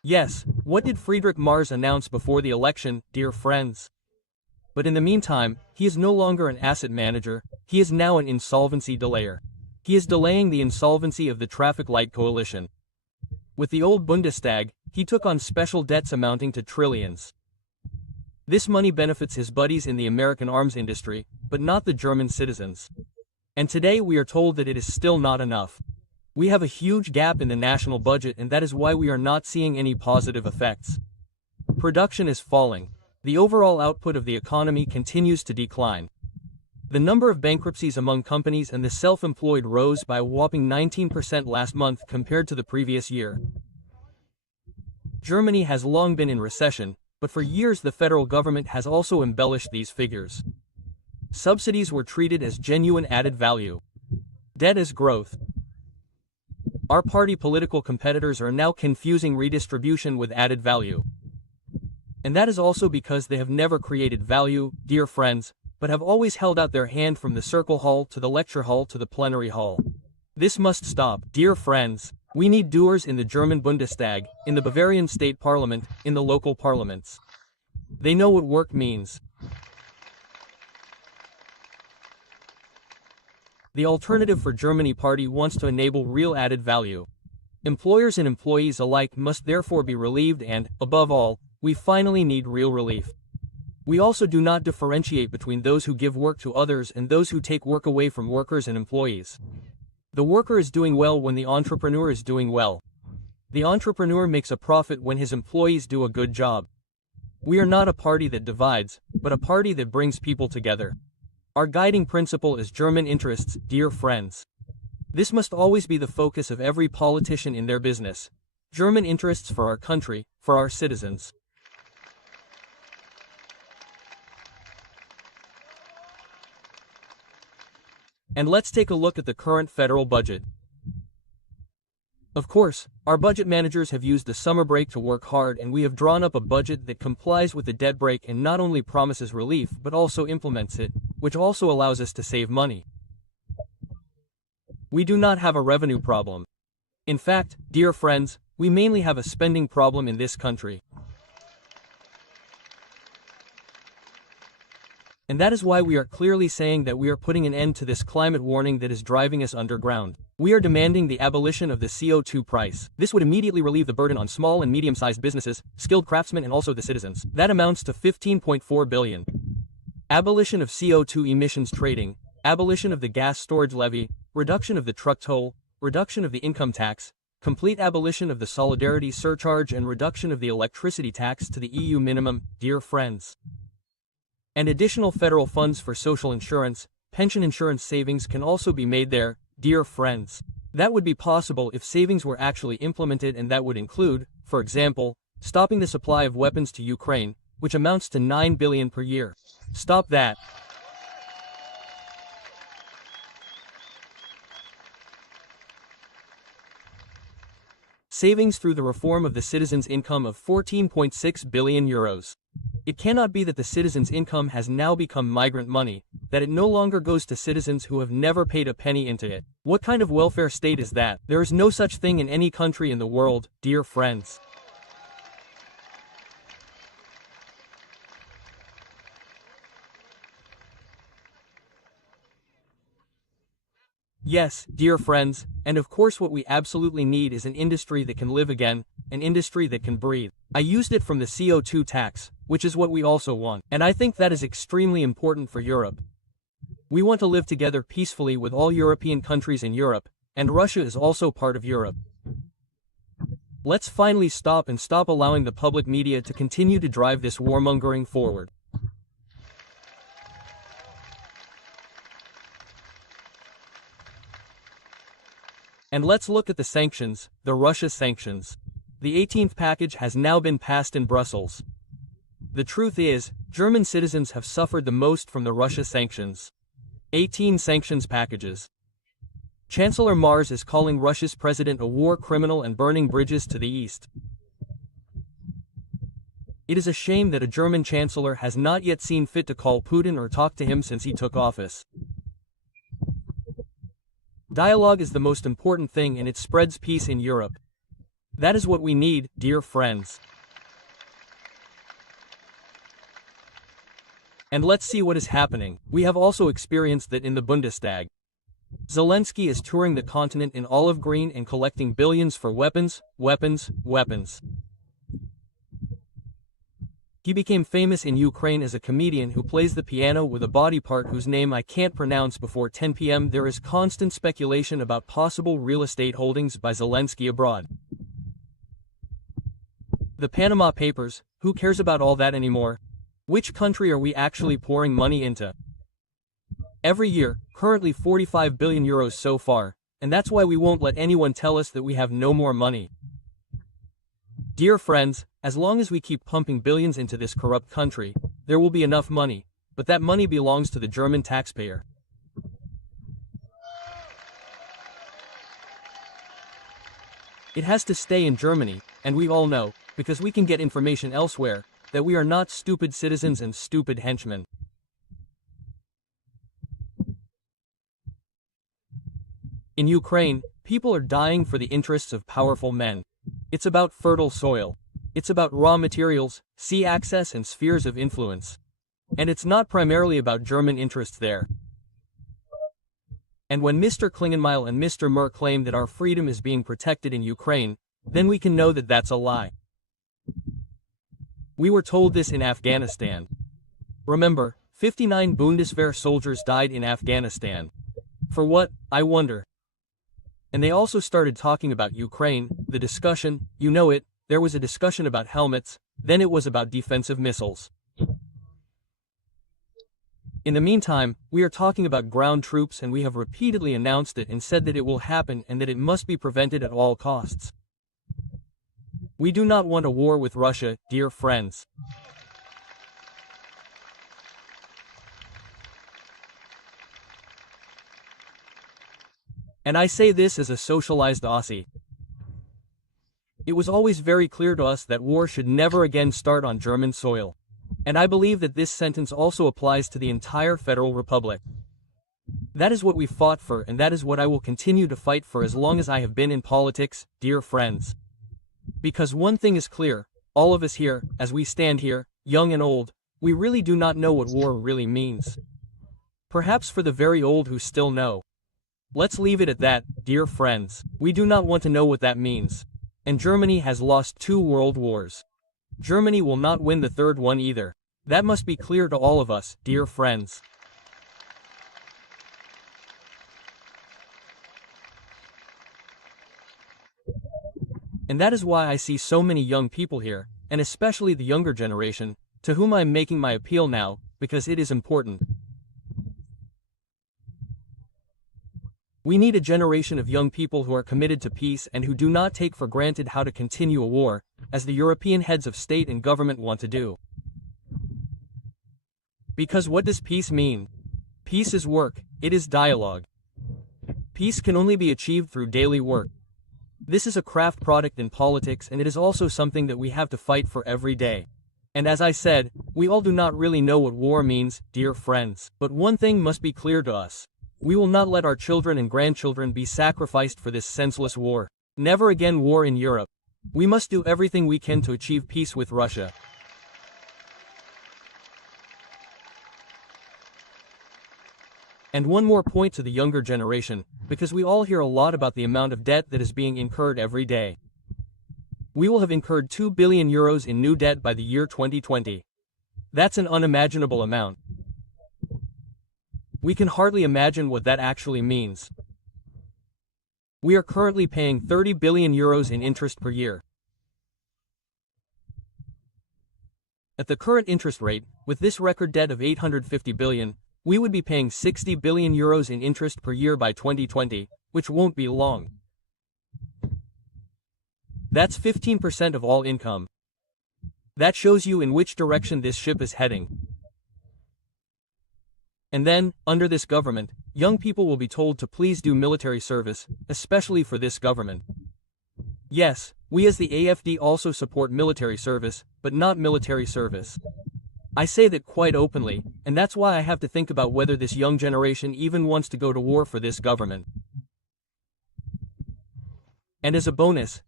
Yes, what did Friedrich Mars announce before the election, dear friends? But in the meantime, he is no longer an asset manager, he is now an insolvency delayer. He is delaying the insolvency of the traffic light coalition. With the old Bundestag, he took on special debts amounting to trillions. This money benefits his buddies in the American arms industry, but not the German citizens. And today we are told that it is still not enough. We have a huge gap in the national budget, and that is why we are not seeing any positive effects. Production is falling. The overall output of the economy continues to decline. The number of bankruptcies among companies and the self-employed rose by a whopping 19% last month compared to the previous year. Germany has long been in recession, but for years the federal government has also embellished these figures. Subsidies were treated as genuine added value. Debt as growth. Our party political competitors are now confusing redistribution with added value. And that is also because they have never created value, dear friends, but have always held out their hand from the circle hall to the lecture hall to the plenary hall. This must stop, dear friends. We need doers in the German Bundestag, in the Bavarian state parliament, in the local parliaments. They know what work means. The Alternative for Germany party wants to enable real added value. Employers and employees alike must therefore be relieved and, above all, we finally need real relief. We also do not differentiate between those who give work to others and those who take work away from workers and employees. The worker is doing well when the entrepreneur is doing well. The entrepreneur makes a profit when his employees do a good job. We are not a party that divides, but a party that brings people together. Our guiding principle is German interests, dear friends. This must always be the focus of every politician in their business. German interests for our country, for our citizens. And let's take a look at the current federal budget. Of course, our budget managers have used the summer break to work hard, and we have drawn up a budget that complies with the debt break and not only promises relief but also implements it, which also allows us to save money. We do not have a revenue problem. In fact, dear friends, we mainly have a spending problem in this country. And that is why we are clearly saying that we are putting an end to this climate warning that is driving us underground. We are demanding the abolition of the CO2 price. This would immediately relieve the burden on small and medium-sized businesses, skilled craftsmen, and also the citizens. That amounts to 15.4 billion. Abolition of CO2 emissions trading, abolition of the gas storage levy, reduction of the truck toll, reduction of the income tax, complete abolition of the solidarity surcharge, and reduction of the electricity tax to the EU minimum, dear friends. And additional federal funds for social insurance, pension insurance savings can also be made there, dear friends. That would be possible if savings were actually implemented, and that would include, for example, stopping the supply of weapons to Ukraine, which amounts to 9 billion per year. Stop that. Savings through the reform of the citizens' income of 14.6 billion euros. It cannot be that the citizens' income has now become migrant money, that it no longer goes to citizens who have never paid a penny into it. What kind of welfare state is that? There is no such thing in any country in the world, dear friends. Yes, dear friends, and of course what we absolutely need is an industry that can live again, an industry that can breathe. I used it from the CO2 tax, which is what we also want, and I think that is extremely important for Europe. We want to live together peacefully with all European countries in Europe, and Russia is also part of Europe. Let's finally stop allowing the public media to continue to drive this warmongering forward. And let's look at the sanctions, the Russia sanctions. The 18th package has now been passed in Brussels. The truth is, German citizens have suffered the most from the Russia sanctions. 18 sanctions packages. Chancellor Mars is calling Russia's president a war criminal and burning bridges to the east. It is a shame that a German chancellor has not yet seen fit to call Putin or talk to him since he took office. Dialogue is the most important thing, and it spreads peace in Europe. That is what we need, dear friends. And let's see what is happening. We have also experienced that in the Bundestag. Zelensky is touring the continent in olive green and collecting billions for weapons, weapons, weapons. He became famous in Ukraine as a comedian who plays the piano with a body part whose name I can't pronounce. Before 10 p.m. there is constant speculation about possible real estate holdings by Zelensky abroad. The Panama Papers, who cares about all that anymore? Which country are we actually pouring money into? Every year, currently 45 billion euros so far, and that's why we won't let anyone tell us that we have no more money. Dear friends, as long as we keep pumping billions into this corrupt country, there will be enough money, but that money belongs to the German taxpayer. It has to stay in Germany, and we all know, because we can get information elsewhere, that we are not stupid citizens and stupid henchmen. In Ukraine, people are dying for the interests of powerful men. It's about fertile soil. It's about raw materials, sea access and spheres of influence. And it's not primarily about German interests there. And when Mr. Klingenmeil and Mr. Merr claim that our freedom is being protected in Ukraine, then we can know that that's a lie. We were told this in Afghanistan. Remember, 59 Bundeswehr soldiers died in Afghanistan. For what, I wonder? And they also started talking about Ukraine, the discussion, you know it, there was a discussion about helmets, then it was about defensive missiles. In the meantime, we are talking about ground troops and we have repeatedly announced it and said that it will happen and that it must be prevented at all costs. We do not want a war with Russia, dear friends. And I say this as a socialized Aussie. It was always very clear to us that war should never again start on German soil. And I believe that this sentence also applies to the entire Federal Republic. That is what we fought for, and that is what I will continue to fight for as long as I have been in politics, dear friends. Because one thing is clear, all of us here, as we stand here, young and old, we really do not know what war really means. Perhaps for the very old who still know. Let's leave it at that, dear friends. We do not want to know what that means. And Germany has lost 2 world wars. Germany will not win the 3rd one either. That must be clear to all of us, dear friends. And that is why I see so many young people here, and especially the younger generation, to whom I am making my appeal now, because it is important. We need a generation of young people who are committed to peace and who do not take for granted how to continue a war, as the European heads of state and government want to do. Because what does peace mean? Peace is work, it is dialogue. Peace can only be achieved through daily work. This is a craft product in politics, and it is also something that we have to fight for every day. And as I said, we all do not really know what war means, dear friends. But one thing must be clear to us. We will not let our children and grandchildren be sacrificed for this senseless war. Never again war in Europe. We must do everything we can to achieve peace with Russia. And one more point to the younger generation, because we all hear a lot about the amount of debt that is being incurred every day. We will have incurred 2 billion euros in new debt by the year 2020. That's an unimaginable amount. We can hardly imagine what that actually means. We are currently paying 30 billion euros in interest per year. At the current interest rate, with this record debt of 850 billion, we would be paying 60 billion euros in interest per year by 2020, which won't be long. That's 15% of all income. That shows you in which direction this ship is heading. And then, under this government, young people will be told to please do military service, especially for this government. Yes, we as the AfD also support military service, but not military service. I say that quite openly, and that's why I have to think about whether this young generation even wants to go to war for this government. And as a bonus,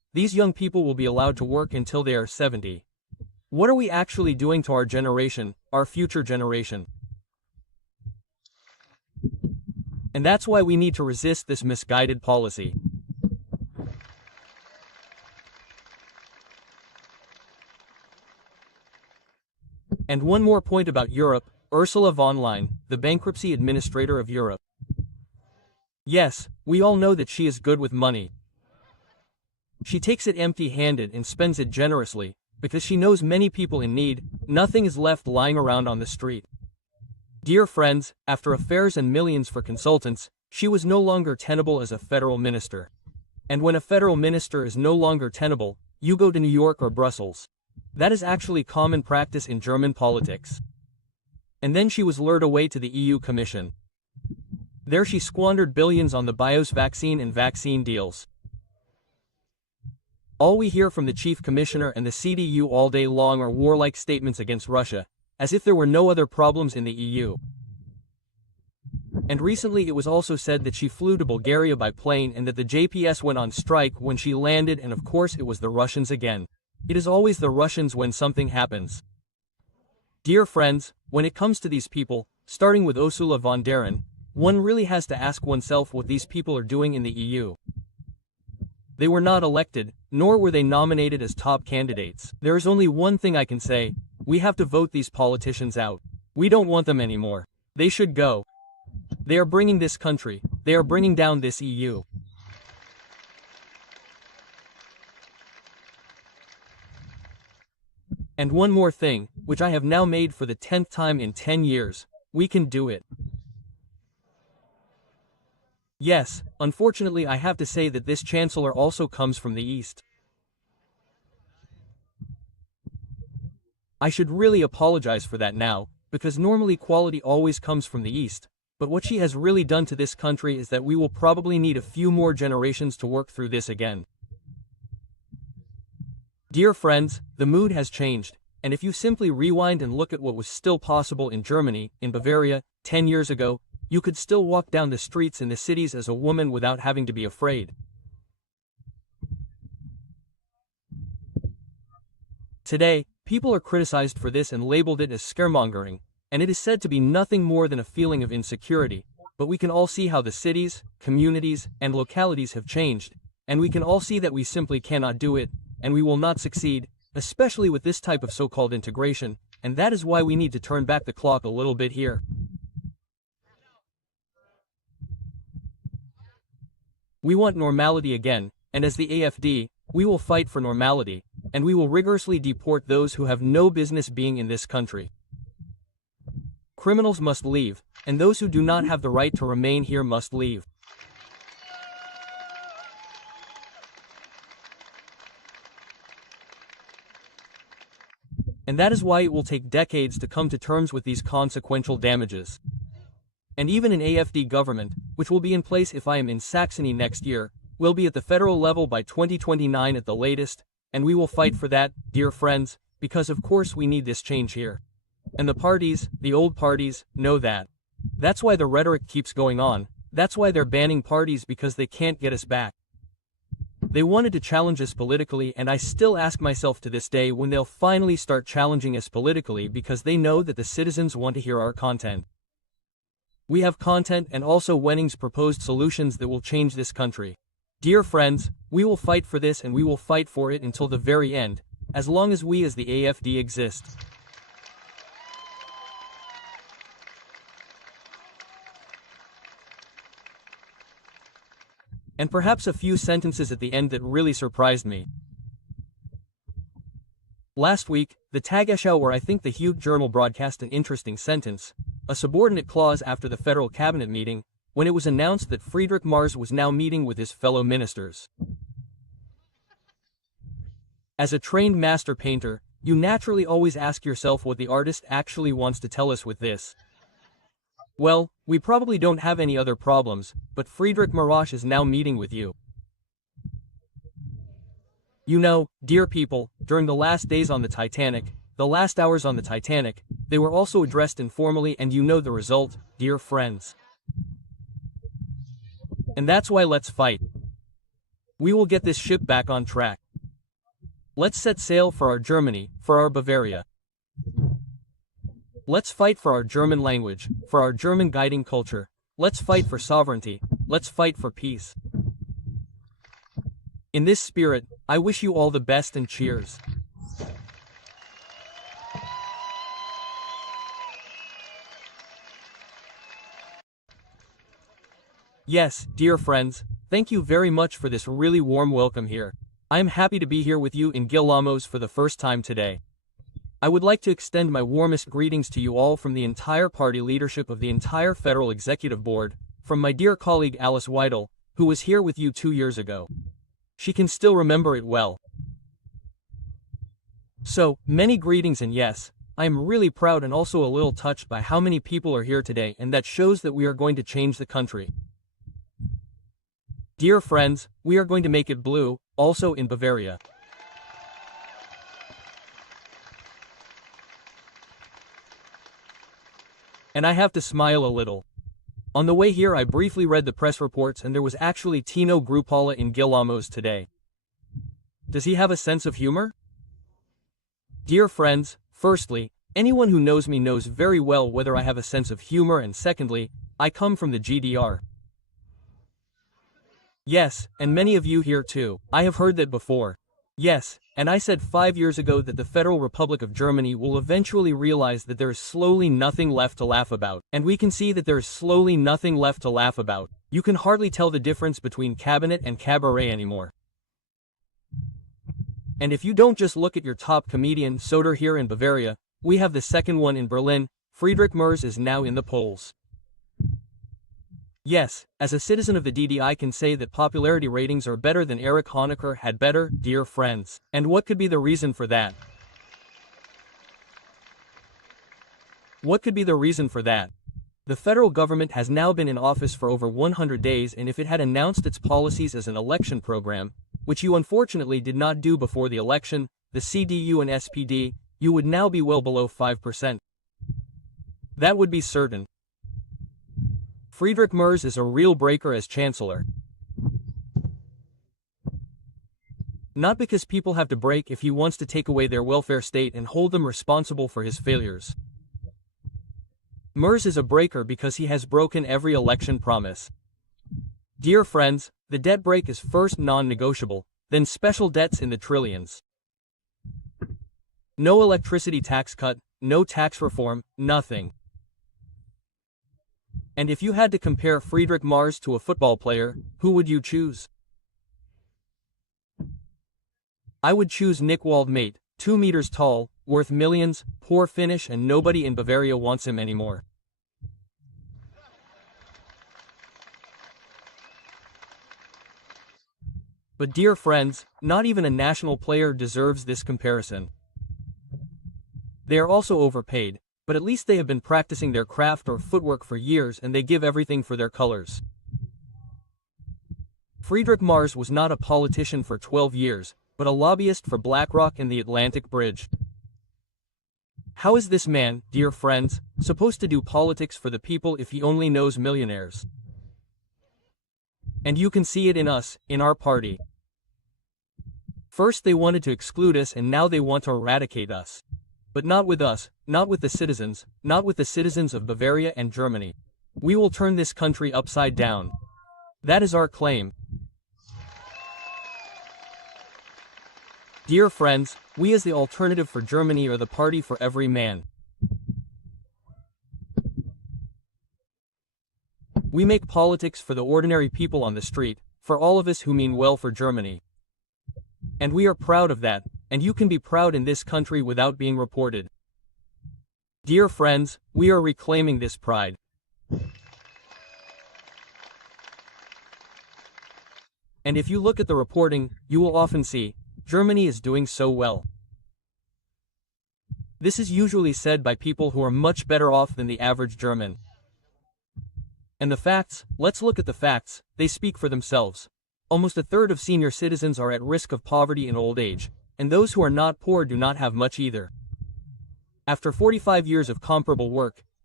these young people will be allowed to work until they are 70. What are we actually doing to our generation, our future generation? And that's why we need to resist this misguided policy. And one more point about Europe, Ursula von der Leyen, the bankruptcy administrator of Europe. Yes, we all know that she is good with money. She takes it empty-handed and spends it generously, because she knows many people in need. Nothing is left lying around on the street. Dear friends, after affairs and millions for consultants, she was no longer tenable as a federal minister. And when a federal minister is no longer tenable, you go to New York or Brussels. That is actually common practice in German politics. And then she was lured away to the EU Commission. There she squandered billions on the BIOS vaccine and vaccine deals. All we hear from the Chief Commissioner and the CDU all day long are warlike statements against Russia, as if there were no other problems in the EU. And recently it was also said that she flew to Bulgaria by plane and that the JPS went on strike when she landed, and of course it was the Russians again. It is always the Russians when something happens. Dear friends, when it comes to these people, starting with Ursula von der Leyen, one really has to ask oneself what these people are doing in the EU. They were not elected, nor were they nominated as top candidates. There is only one thing I can say: we have to vote these politicians out. We don't want them anymore. They should go. They are bringing this country, they are bringing down this EU. And one more thing, which I have now made for the 10th time in 10 years, we can do it. Yes, unfortunately I have to say that this chancellor also comes from the East. I should really apologize for that now, because normally quality always comes from the East, but what she has really done to this country is that we will probably need a few more generations to work through this again. Dear friends, the mood has changed, and if you simply rewind and look at what was still possible in Germany, in Bavaria, 10 years ago, you could still walk down the streets in the cities as a woman without having to be afraid. Today, people are criticized for this and labeled it as scaremongering, and it is said to be nothing more than a feeling of insecurity, but we can all see how the cities, communities, and localities have changed, and we can all see that we simply cannot do it, and we will not succeed, especially with this type of so-called integration, and that is why we need to turn back the clock a little bit here. We want normality again, and as the AfD, we will fight for normality, and we will rigorously deport those who have no business being in this country. Criminals must leave, and those who do not have the right to remain here must leave. And that is why it will take decades to come to terms with these consequential damages. And even an AfD government, which will be in place if I am in Saxony next year, will be at the federal level by 2029 at the latest, and we will fight for that, dear friends, because of course we need this change here. And the parties, the old parties, know that. That's why the rhetoric keeps going on, that's why they're banning parties, because they can't get us back. They wanted to challenge us politically, and I still ask myself to this day when they'll finally start challenging us politically, because they know that the citizens want to hear our content. We have content and also Wenning's proposed solutions that will change this country. Dear friends, we will fight for this, and we will fight for it until the very end, as long as we as the AfD exist. And perhaps a few sentences at the end that really surprised me. Last week, the Tagesschau, where I think the Hugh Journal broadcast an interesting sentence, a subordinate clause after the federal cabinet meeting, when it was announced that Friedrich Merz was now meeting with his fellow ministers. As a trained master painter, you naturally always ask yourself what the artist actually wants to tell us with this. Well, we probably don't have any other problems, but Friedrich Merz is now meeting with you. You know, dear people, during the last days on the Titanic, the last hours on the Titanic, they were also addressed informally, and you know the result, dear friends. And that's why let's fight. We will get this ship back on track. Let's set sail for our Germany, for our Bavaria. Let's fight for our German language, for our German guiding culture. Let's fight for sovereignty. Let's fight for peace. In this spirit, I wish you all the best and cheers. Yes, dear friends, thank you very much for this really warm welcome here. I am happy to be here with you in Gillamoos for the first time today. I would like to extend my warmest greetings to you all from the entire party leadership of the entire Federal Executive Board, from my dear colleague Alice Weidel, who was here with you 2 years ago. She can still remember it well. So, many greetings, and yes, I am really proud and also a little touched by how many people are here today, and that shows that we are going to change the country. Dear friends, we are going to make it blue, also in Bavaria. And I have to smile a little. On the way here I briefly read the press reports and there was actually Tino Chrupalla in Gillamoos today. Does he have a sense of humor? Dear friends, firstly, anyone who knows me knows very well whether I have a sense of humor, and secondly, I come from the GDR. Yes, and many of you here too, I have heard that before. Yes, and I said 5 years ago that the Federal Republic of Germany will eventually realize that there is slowly nothing left to laugh about. And we can see that there is slowly nothing left to laugh about. You can hardly tell the difference between cabinet and cabaret anymore. And if you don't just look at your top comedian Soder here in Bavaria, we have the second one in Berlin. Friedrich Merz is now in the polls. Yes, as a citizen of the DD I can say that popularity ratings are better than Erich Honecker had better, dear friends. And what could be the reason for that? What could be the reason for that? The federal government has now been in office for over 100 days, and if it had announced its policies as an election program, which you unfortunately did not do before the election, the CDU and SPD, you would now be well below 5%. That would be certain. Friedrich Merz is a real breaker as chancellor. Not because people have to break if he wants to take away their welfare state and hold them responsible for his failures. Merz is a breaker because he has broken every election promise. Dear friends, the debt break is first non-negotiable, then special debts in the trillions. No electricity tax cut, no tax reform, nothing. And if you had to compare Friedrich Merz to a football player, who would you choose? I would choose Nick Waldmate, 2 meters tall, worth millions, poor finish, and nobody in Bavaria wants him anymore. But dear friends, not even a national player deserves this comparison. They are also overpaid, but at least they have been practicing their craft or footwork for years and they give everything for their colors. Friedrich Merz was not a politician for 12 years, but a lobbyist for BlackRock and the Atlantic Bridge. How is this man, dear friends, supposed to do politics for the people if he only knows millionaires? And you can see it in us, in our party. First they wanted to exclude us and now they want to eradicate us. But not with us, not with the citizens, not with the citizens of Bavaria and Germany. We will turn this country upside down. That is our claim. Dear friends, we as the Alternative for Germany are the party for every man. We make politics for the ordinary people on the street, for all of us who mean well for Germany. And we are proud of that, and you can be proud in this country without being reported. Dear friends, we are reclaiming this pride. And if you look at the reporting, you will often see, Germany is doing so well. This is usually said by people who are much better off than the average German. And the facts, let's look at the facts, they speak for themselves. Almost a third of senior citizens are at risk of poverty in old age, and those who are not poor do not have much either. After 45 years of comparable work,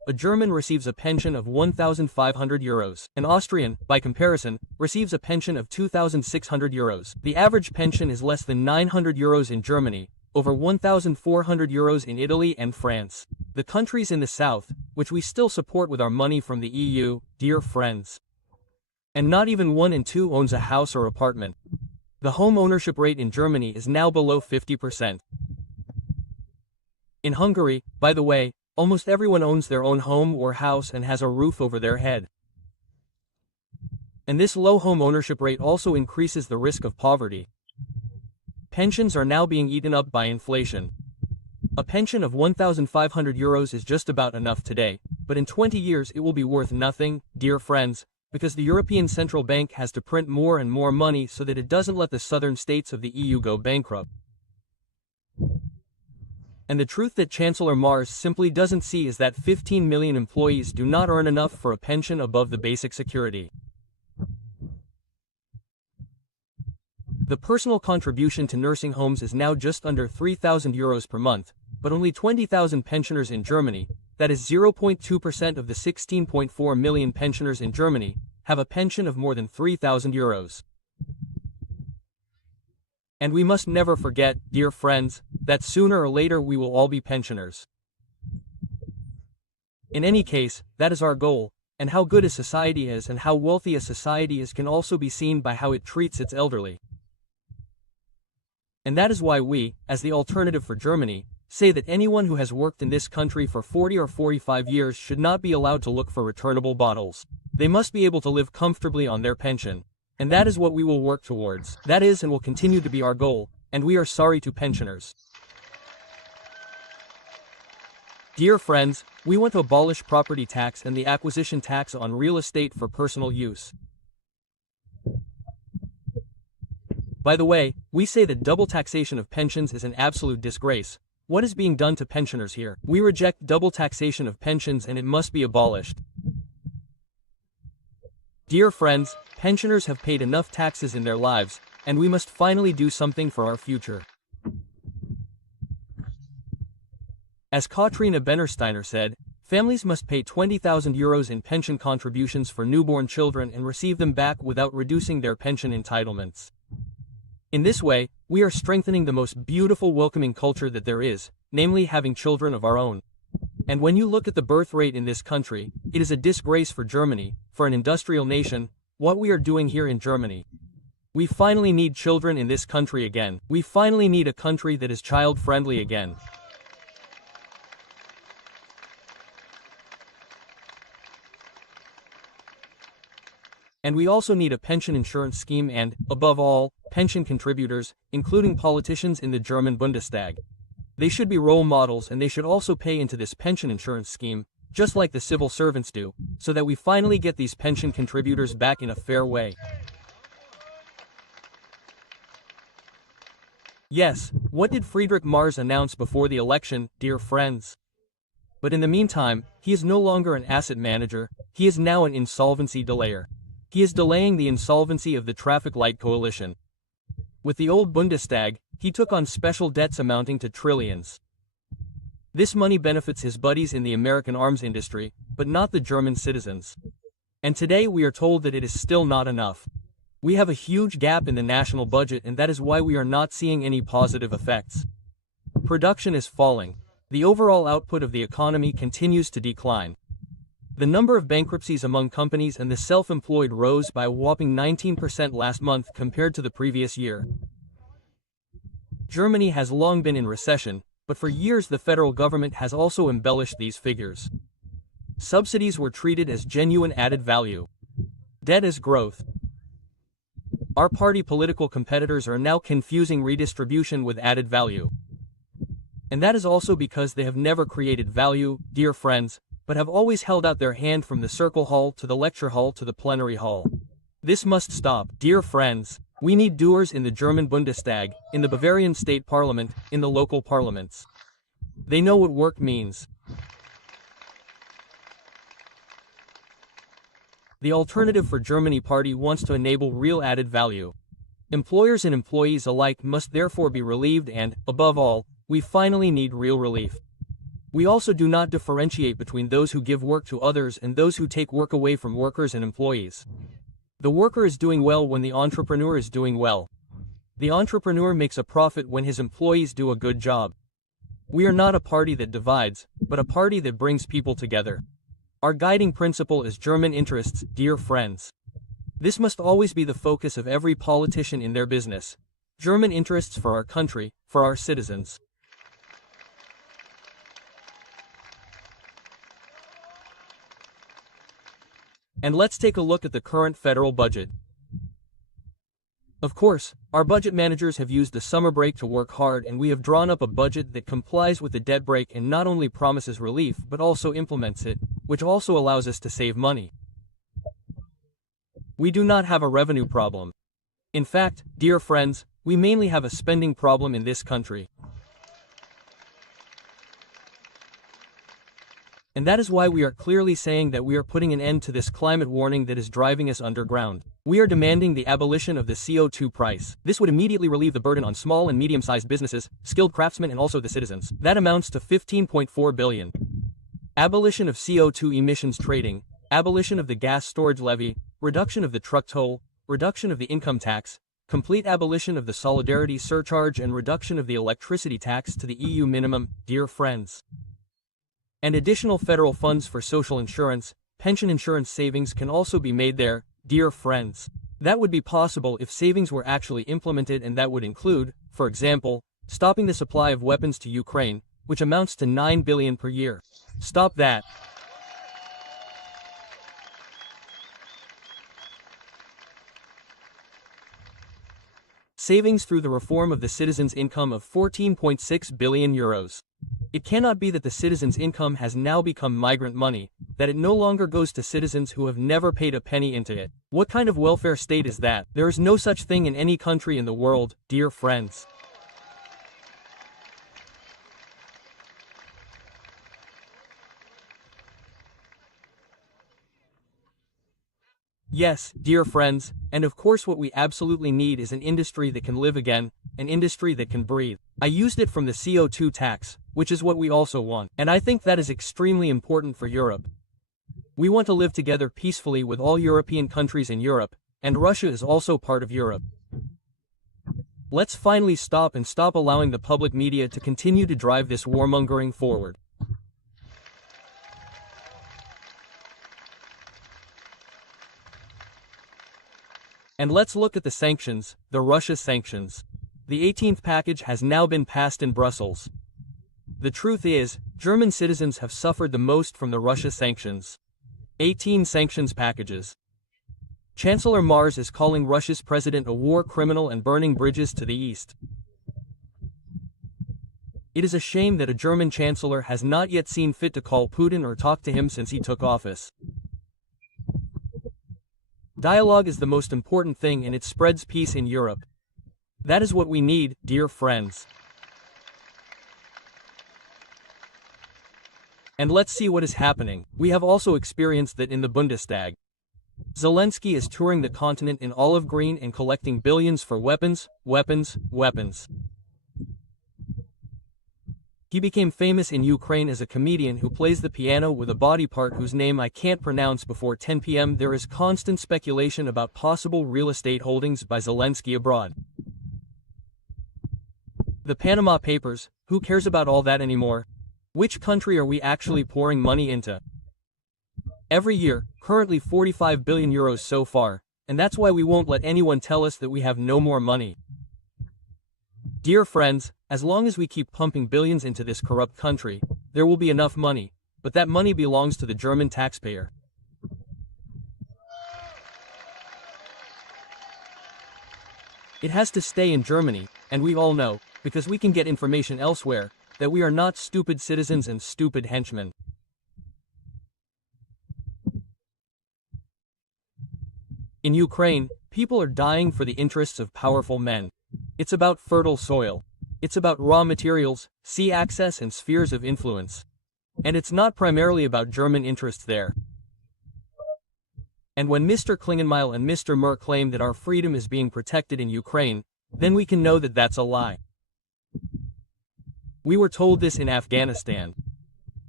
a German receives a pension of 1,500 euros. An Austrian, by comparison, receives a pension of 2,600 euros. The average pension is less than 900 euros in Germany, over 1,400 euros in Italy and France. The countries in the south, which we still support with our money from the EU, dear friends. And not even 1 in 2 owns a house or apartment. The home ownership rate in Germany is now below 50%. In Hungary, by the way, almost everyone owns their own home or house and has a roof over their head. And this low home ownership rate also increases the risk of poverty. Pensions are now being eaten up by inflation. A pension of 1,500 euros is just about enough today, but in 20 years it will be worth nothing, dear friends, because the European Central Bank has to print more and more money so that it doesn't let the southern states of the EU go bankrupt. And the truth that Chancellor Mars simply doesn't see is that 15 million employees do not earn enough for a pension above the basic security. The personal contribution to nursing homes is now just under 3,000 euros per month, but only 20,000 pensioners in Germany, that is 0.2% of the 16.4 million pensioners in Germany, have a pension of more than 3,000 euros. And we must never forget, dear friends, that sooner or later we will all be pensioners. In any case, that is our goal, and how good a society is and how wealthy a society is can also be seen by how it treats its elderly. And that is why we, as the alternative for Germany, say that anyone who has worked in this country for 40 or 45 years should not be allowed to look for returnable bottles. They must be able to live comfortably on their pension. And that is what we will work towards. That is and will continue to be our goal, and we are sorry to pensioners. Dear friends, we want to abolish property tax and the acquisition tax on real estate for personal use. By the way, we say that double taxation of pensions is an absolute disgrace. What is being done to pensioners here? We reject double taxation of pensions and it must be abolished. Dear friends, pensioners have paid enough taxes in their lives, and we must finally do something for our future. As Katrina Bennersteiner said, families must pay 20,000 euros in pension contributions for newborn children and receive them back without reducing their pension entitlements. In this way, we are strengthening the most beautiful welcoming culture that there is, namely having children of our own. And when you look at the birth rate in this country, it is a disgrace for Germany, for an industrial nation, what we are doing here in Germany. We finally need children in this country again. We finally need a country that is child-friendly again. And we also need a pension insurance scheme and, above all, pension contributors, including politicians in the German Bundestag. They should be role models and they should also pay into this pension insurance scheme, just like the civil servants do, so that we finally get these pension contributors back in a fair way. Yes, what did Friedrich Mars announce before the election, dear friends? But in the meantime, he is no longer an asset manager, he is now an insolvency delayer. He is delaying the insolvency of the traffic light coalition. With the old Bundestag, he took on special debts amounting to trillions. This money benefits his buddies in the American arms industry, but not the German citizens. And today we are told that it is still not enough. We have a huge gap in the national budget and that is why we are not seeing any positive effects. Production is falling. The overall output of the economy continues to decline. The number of bankruptcies among companies and the self-employed rose by a whopping 19% last month compared to the previous year. Germany has long been in recession, but for years the federal government has also embellished these figures. Subsidies were treated as genuine added value. Debt as growth. Our party political competitors are now confusing redistribution with added value. And that is also because they have never created value, dear friends, but have always held out their hand from the circle hall to the lecture hall to the plenary hall. This must stop, dear friends. We need doers in the German Bundestag, in the Bavarian state parliament, in the local parliaments. They know what work means. The Alternative for Germany party wants to enable real added value. Employers and employees alike must therefore be relieved and, above all, we finally need real relief. We also do not differentiate between those who give work to others and those who take work away from workers and employees. The worker is doing well when the entrepreneur is doing well. The entrepreneur makes a profit when his employees do a good job. We are not a party that divides, but a party that brings people together. Our guiding principle is German interests, dear friends. This must always be the focus of every politician in their business. German interests for our country, for our citizens. And let's take a look at the current federal budget. Of course, our budget managers have used the summer break to work hard, and we have drawn up a budget that complies with the debt brake and not only promises relief but also implements it, which also allows us to save money. We do not have a revenue problem. In fact, dear friends, we mainly have a spending problem in this country. And that is why we are clearly saying that we are putting an end to this climate warning that is driving us underground. We are demanding the abolition of the CO2 price. This would immediately relieve the burden on small and medium-sized businesses, skilled craftsmen and also the citizens. That amounts to 15.4 billion. Abolition of CO2 emissions trading, abolition of the gas storage levy, reduction of the truck toll, reduction of the income tax, complete abolition of the solidarity surcharge and reduction of the electricity tax to the EU minimum, dear friends. And additional federal funds for social insurance, pension insurance savings can also be made there, dear friends. That would be possible if savings were actually implemented, and that would include, for example, stopping the supply of weapons to Ukraine, which amounts to 9 billion per year. Stop that. Savings through the reform of the citizens' income of 14.6 billion euros. It cannot be that the citizens' income has now become migrant money, that it no longer goes to citizens who have never paid a penny into it. What kind of welfare state is that? There is no such thing in any country in the world, dear friends. Yes, dear friends, and of course what we absolutely need is an industry that can live again, an industry that can breathe. I used it from the CO2 tax, which is what we also want, and I think that is extremely important for Europe. We want to live together peacefully with all European countries in Europe, and Russia is also part of Europe. Let's finally stop allowing the public media to continue to drive this warmongering forward. And let's look at the sanctions, the Russia sanctions. The 18th package has now been passed in Brussels. The truth is, German citizens have suffered the most from the Russia sanctions. 18 sanctions packages. Chancellor Mars is calling Russia's president a war criminal and burning bridges to the east. It is a shame that a German chancellor has not yet seen fit to call Putin or talk to him since he took office. Dialogue is the most important thing, and it spreads peace in Europe. That is what we need, dear friends. And let's see what is happening. We have also experienced that in the Bundestag. Zelensky is touring the continent in olive green and collecting billions for weapons, weapons, weapons. He became famous in Ukraine as a comedian who plays the piano with a body part whose name I can't pronounce. Before 10 p.m. there is constant speculation about possible real estate holdings by Zelensky abroad. The Panama Papers, who cares about all that anymore? Which country are we actually pouring money into? Every year, currently 45 billion euros so far, and that's why we won't let anyone tell us that we have no more money. Dear friends, as long as we keep pumping billions into this corrupt country, there will be enough money, but that money belongs to the German taxpayer. It has to stay in Germany, and we all know, because we can get information elsewhere, that we are not stupid citizens and stupid henchmen. In Ukraine, people are dying for the interests of powerful men. It's about fertile soil. It's about raw materials, sea access and spheres of influence. And it's not primarily about German interests there. And when Mr. Klingenmeil and Mr. Mer claim that our freedom is being protected in Ukraine, then we can know that that's a lie. We were told this in Afghanistan.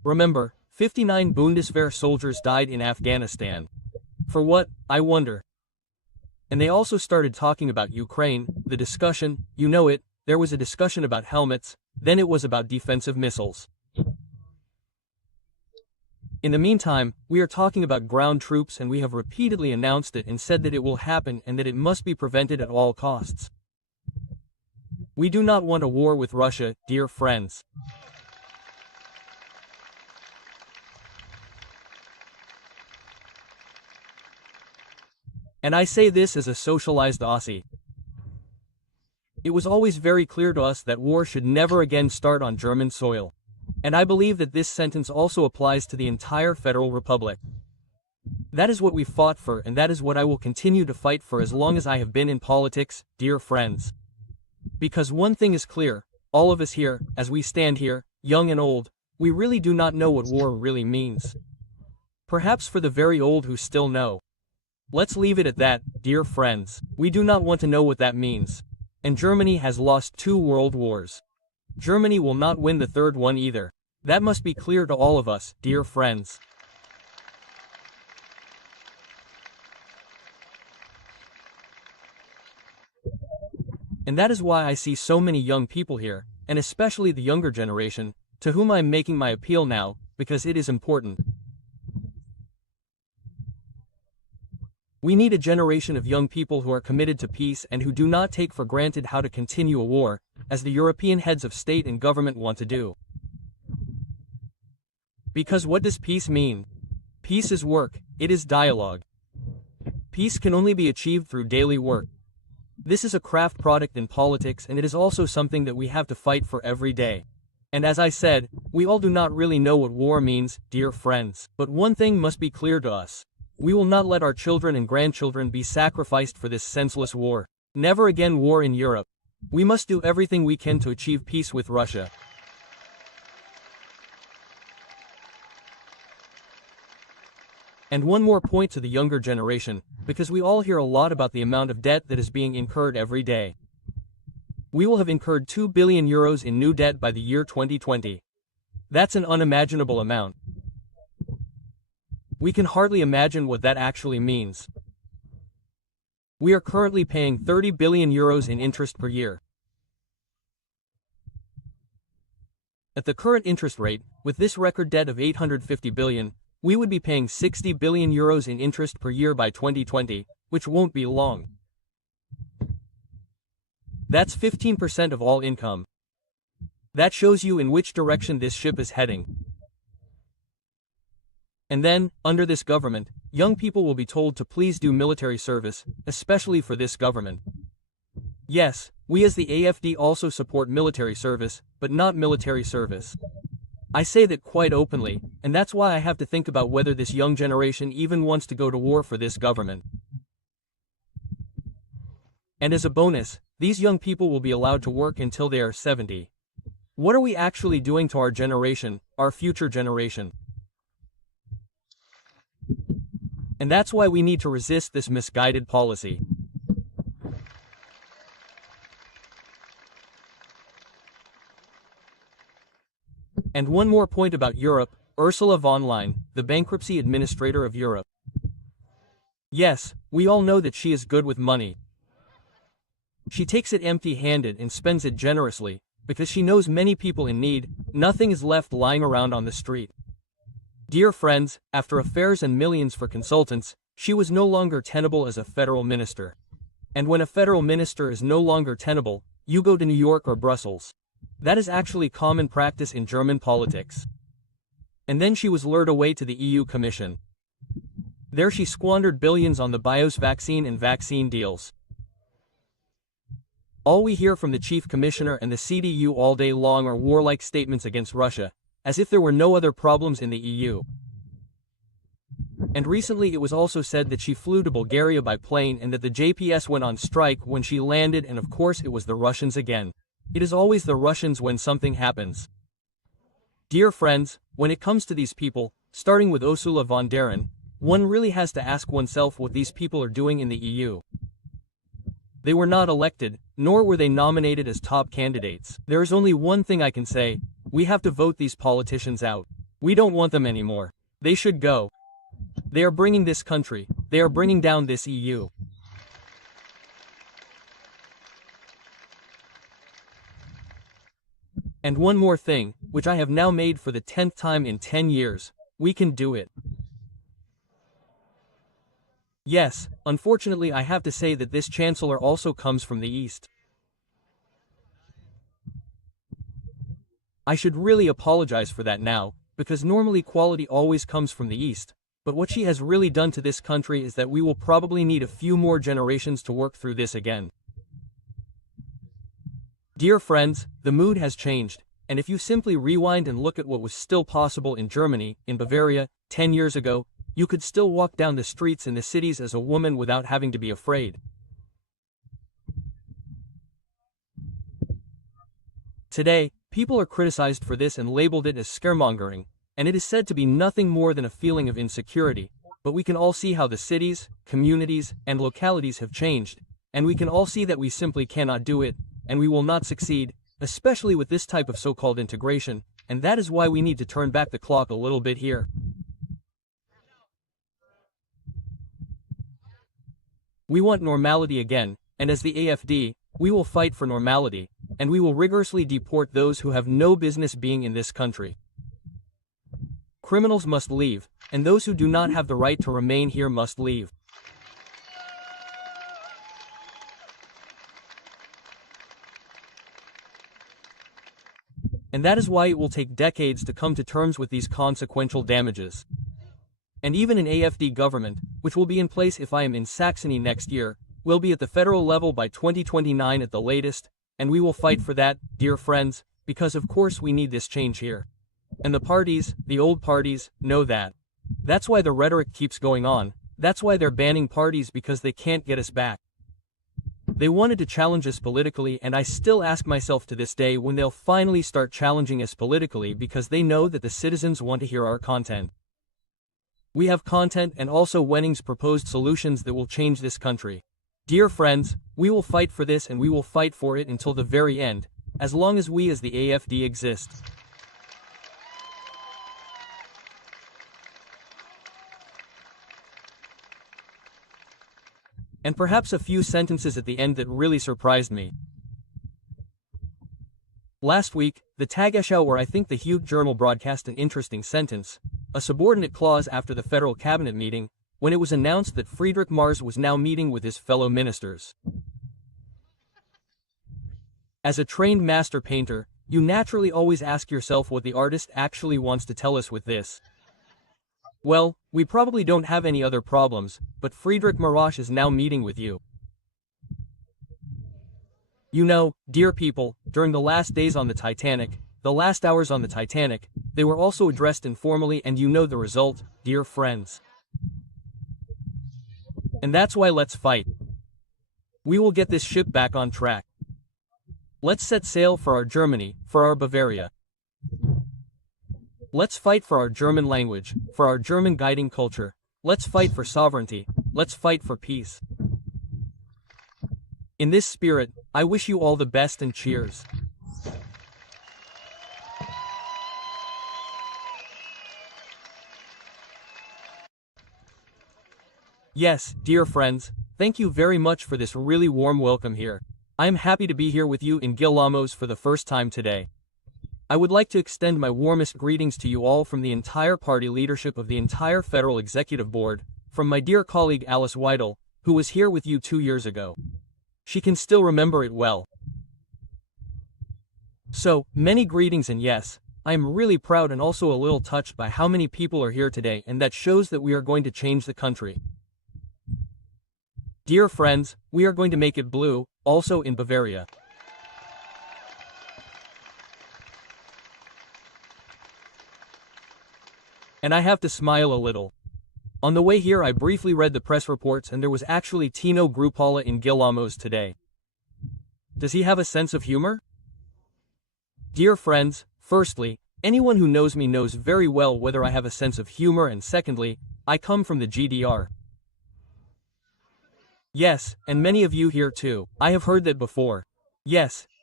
Remember, 59 Bundeswehr soldiers died in Afghanistan. For what, I wonder? And they also started talking about Ukraine, the discussion, you know it, there was a discussion about helmets, then it was about defensive missiles. In the meantime, we are talking about ground troops and we have repeatedly announced it and said that it will happen and that it must be prevented at all costs. We do not want a war with Russia, dear friends. And I say this as a socialized Aussie. It was always very clear to us that war should never again start on German soil. And I believe that this sentence also applies to the entire Federal Republic. That is what we fought for and that is what I will continue to fight for as long as I have been in politics, dear friends. Because one thing is clear, all of us here, as we stand here, young and old, we really do not know what war really means. Perhaps for the very old who still know. Let's leave it at that, dear friends. We do not want to know what that means. And Germany has lost 2 world wars. Germany will not win the 3rd one either. That must be clear to all of us, dear friends. And that is why I see so many young people here, and especially the younger generation, to whom I am making my appeal now, because it is important. We need a generation of young people who are committed to peace and who do not take for granted how to continue a war, as the European heads of state and government want to do. Because what does peace mean? Peace is work, it is dialogue. Peace can only be achieved through daily work. This is a craft product in politics and it is also something that we have to fight for every day. And as I said, we all do not really know what war means, dear friends. But one thing must be clear to us. We will not let our children and grandchildren be sacrificed for this senseless war. Never again war in Europe. We must do everything we can to achieve peace with Russia. And one more point to the younger generation, because we all hear a lot about the amount of debt that is being incurred every day. We will have incurred 2 billion euros in new debt by the year 2020. That's an unimaginable amount. We can hardly imagine what that actually means. We are currently paying 30 billion euros in interest per year. At the current interest rate, with this record debt of 850 billion, we would be paying 60 billion euros in interest per year by 2020, which won't be long. That's 15% of all income. That shows you in which direction this ship is heading. And then, under this government, young people will be told to please do military service, especially for this government. Yes, we as the AfD also support military service, but not military service. I say that quite openly, and that's why I have to think about whether this young generation even wants to go to war for this government. And as a bonus, these young people will be allowed to work until they are 70. What are we actually doing to our generation, our future generation? And that's why we need to resist this misguided policy. And one more point about Europe, Ursula von der Leyen, the bankruptcy administrator of Europe. Yes, we all know that she is good with money. She takes it empty-handed and spends it generously, because she knows many people in need, nothing is left lying around on the street. Dear friends, after affairs and millions for consultants, she was no longer tenable as a federal minister. And when a federal minister is no longer tenable, you go to New York or Brussels. That is actually common practice in German politics. And then she was lured away to the EU Commission. There she squandered billions on the BIOS vaccine and vaccine deals. All we hear from the Chief Commissioner and the CDU all day long are warlike statements against Russia, as if there were no other problems in the EU. And recently it was also said that she flew to Bulgaria by plane and that the JPS went on strike when she landed, and of course it was the Russians again. It is always the Russians when something happens. Dear friends, when it comes to these people, starting with Ursula von der Leyen, one really has to ask oneself what these people are doing in the EU. They were not elected, nor were they nominated as top candidates. There is only one thing I can say: we have to vote these politicians out. We don't want them anymore. They should go. They are bringing this country, they are bringing down this EU. And one more thing, which I have now made for the 10th time in 10 years, we can do it. Yes, unfortunately I have to say that this chancellor also comes from the East. I should really apologize for that now, because normally quality always comes from the East, but what she has really done to this country is that we will probably need a few more generations to work through this again. Dear friends, the mood has changed, and if you simply rewind and look at what was still possible in Germany, in Bavaria, 10 years ago, you could still walk down the streets in the cities as a woman without having to be afraid. Today, people are criticized for this and labeled it as scaremongering, and it is said to be nothing more than a feeling of insecurity, but we can all see how the cities, communities, and localities have changed, and we can all see that we simply cannot do it, and we will not succeed, especially with this type of so-called integration, and that is why we need to turn back the clock a little bit here. We want normality again, and as the AfD, we will fight for normality, and we will rigorously deport those who have no business being in this country. Criminals must leave, and those who do not have the right to remain here must leave. And that is why it will take decades to come to terms with these consequential damages. And even an AfD government, which will be in place if I am in Saxony next year, will be at the federal level by 2029 at the latest, and we will fight for that, dear friends, because of course we need this change here. And the parties, the old parties, know that. That's why the rhetoric keeps going on, that's why they're banning parties because they can't get us back. They wanted to challenge us politically, and I still ask myself to this day when they'll finally start challenging us politically, because they know that the citizens want to hear our content. We have content and also Wenning's proposed solutions that will change this country. Dear friends, we will fight for this, and we will fight for it until the very end, as long as we as the AfD exist. And perhaps a few sentences at the end that really surprised me. Last week, the Tagesschau, or I think the Hugh Journal, broadcast an interesting sentence, a subordinate clause after the federal cabinet meeting, when it was announced that Friedrich Merz was now meeting with his fellow ministers. As a trained master painter, you naturally always ask yourself what the artist actually wants to tell us with this. Well, we probably don't have any other problems, but Friedrich Merz is now meeting with you. You know, dear people, during the last days on the Titanic, the last hours on the Titanic, they were also addressed informally, and you know the result, dear friends. And that's why let's fight. We will get this ship back on track. Let's set sail for our Germany, for our Bavaria. Let's fight for our German language, for our German guiding culture. Let's fight for sovereignty. Let's fight for peace. In this spirit, I wish you all the best and cheers. Yes, dear friends, thank you very much for this really warm welcome here. I am happy to be here with you in Gillamoos for the first time today. I would like to extend my warmest greetings to you all from the entire party leadership of the entire Federal Executive Board, from my dear colleague Alice Weidel, who was here with you 2 years ago. She can still remember it well. So, many greetings, and yes, I am really proud and also a little touched by how many people are here today, and that shows that we are going to change the country. Dear friends, we are going to make it blue, also in Bavaria. And I have to smile a little. On the way here I briefly read the press reports, and there was actually Tino Chrupalla in Gillamoos today. Does he have a sense of humor? Dear friends, firstly, anyone who knows me knows very well whether I have a sense of humor, and secondly, I come from the GDR. Yes, and many of you here too, I have heard that before. Yes,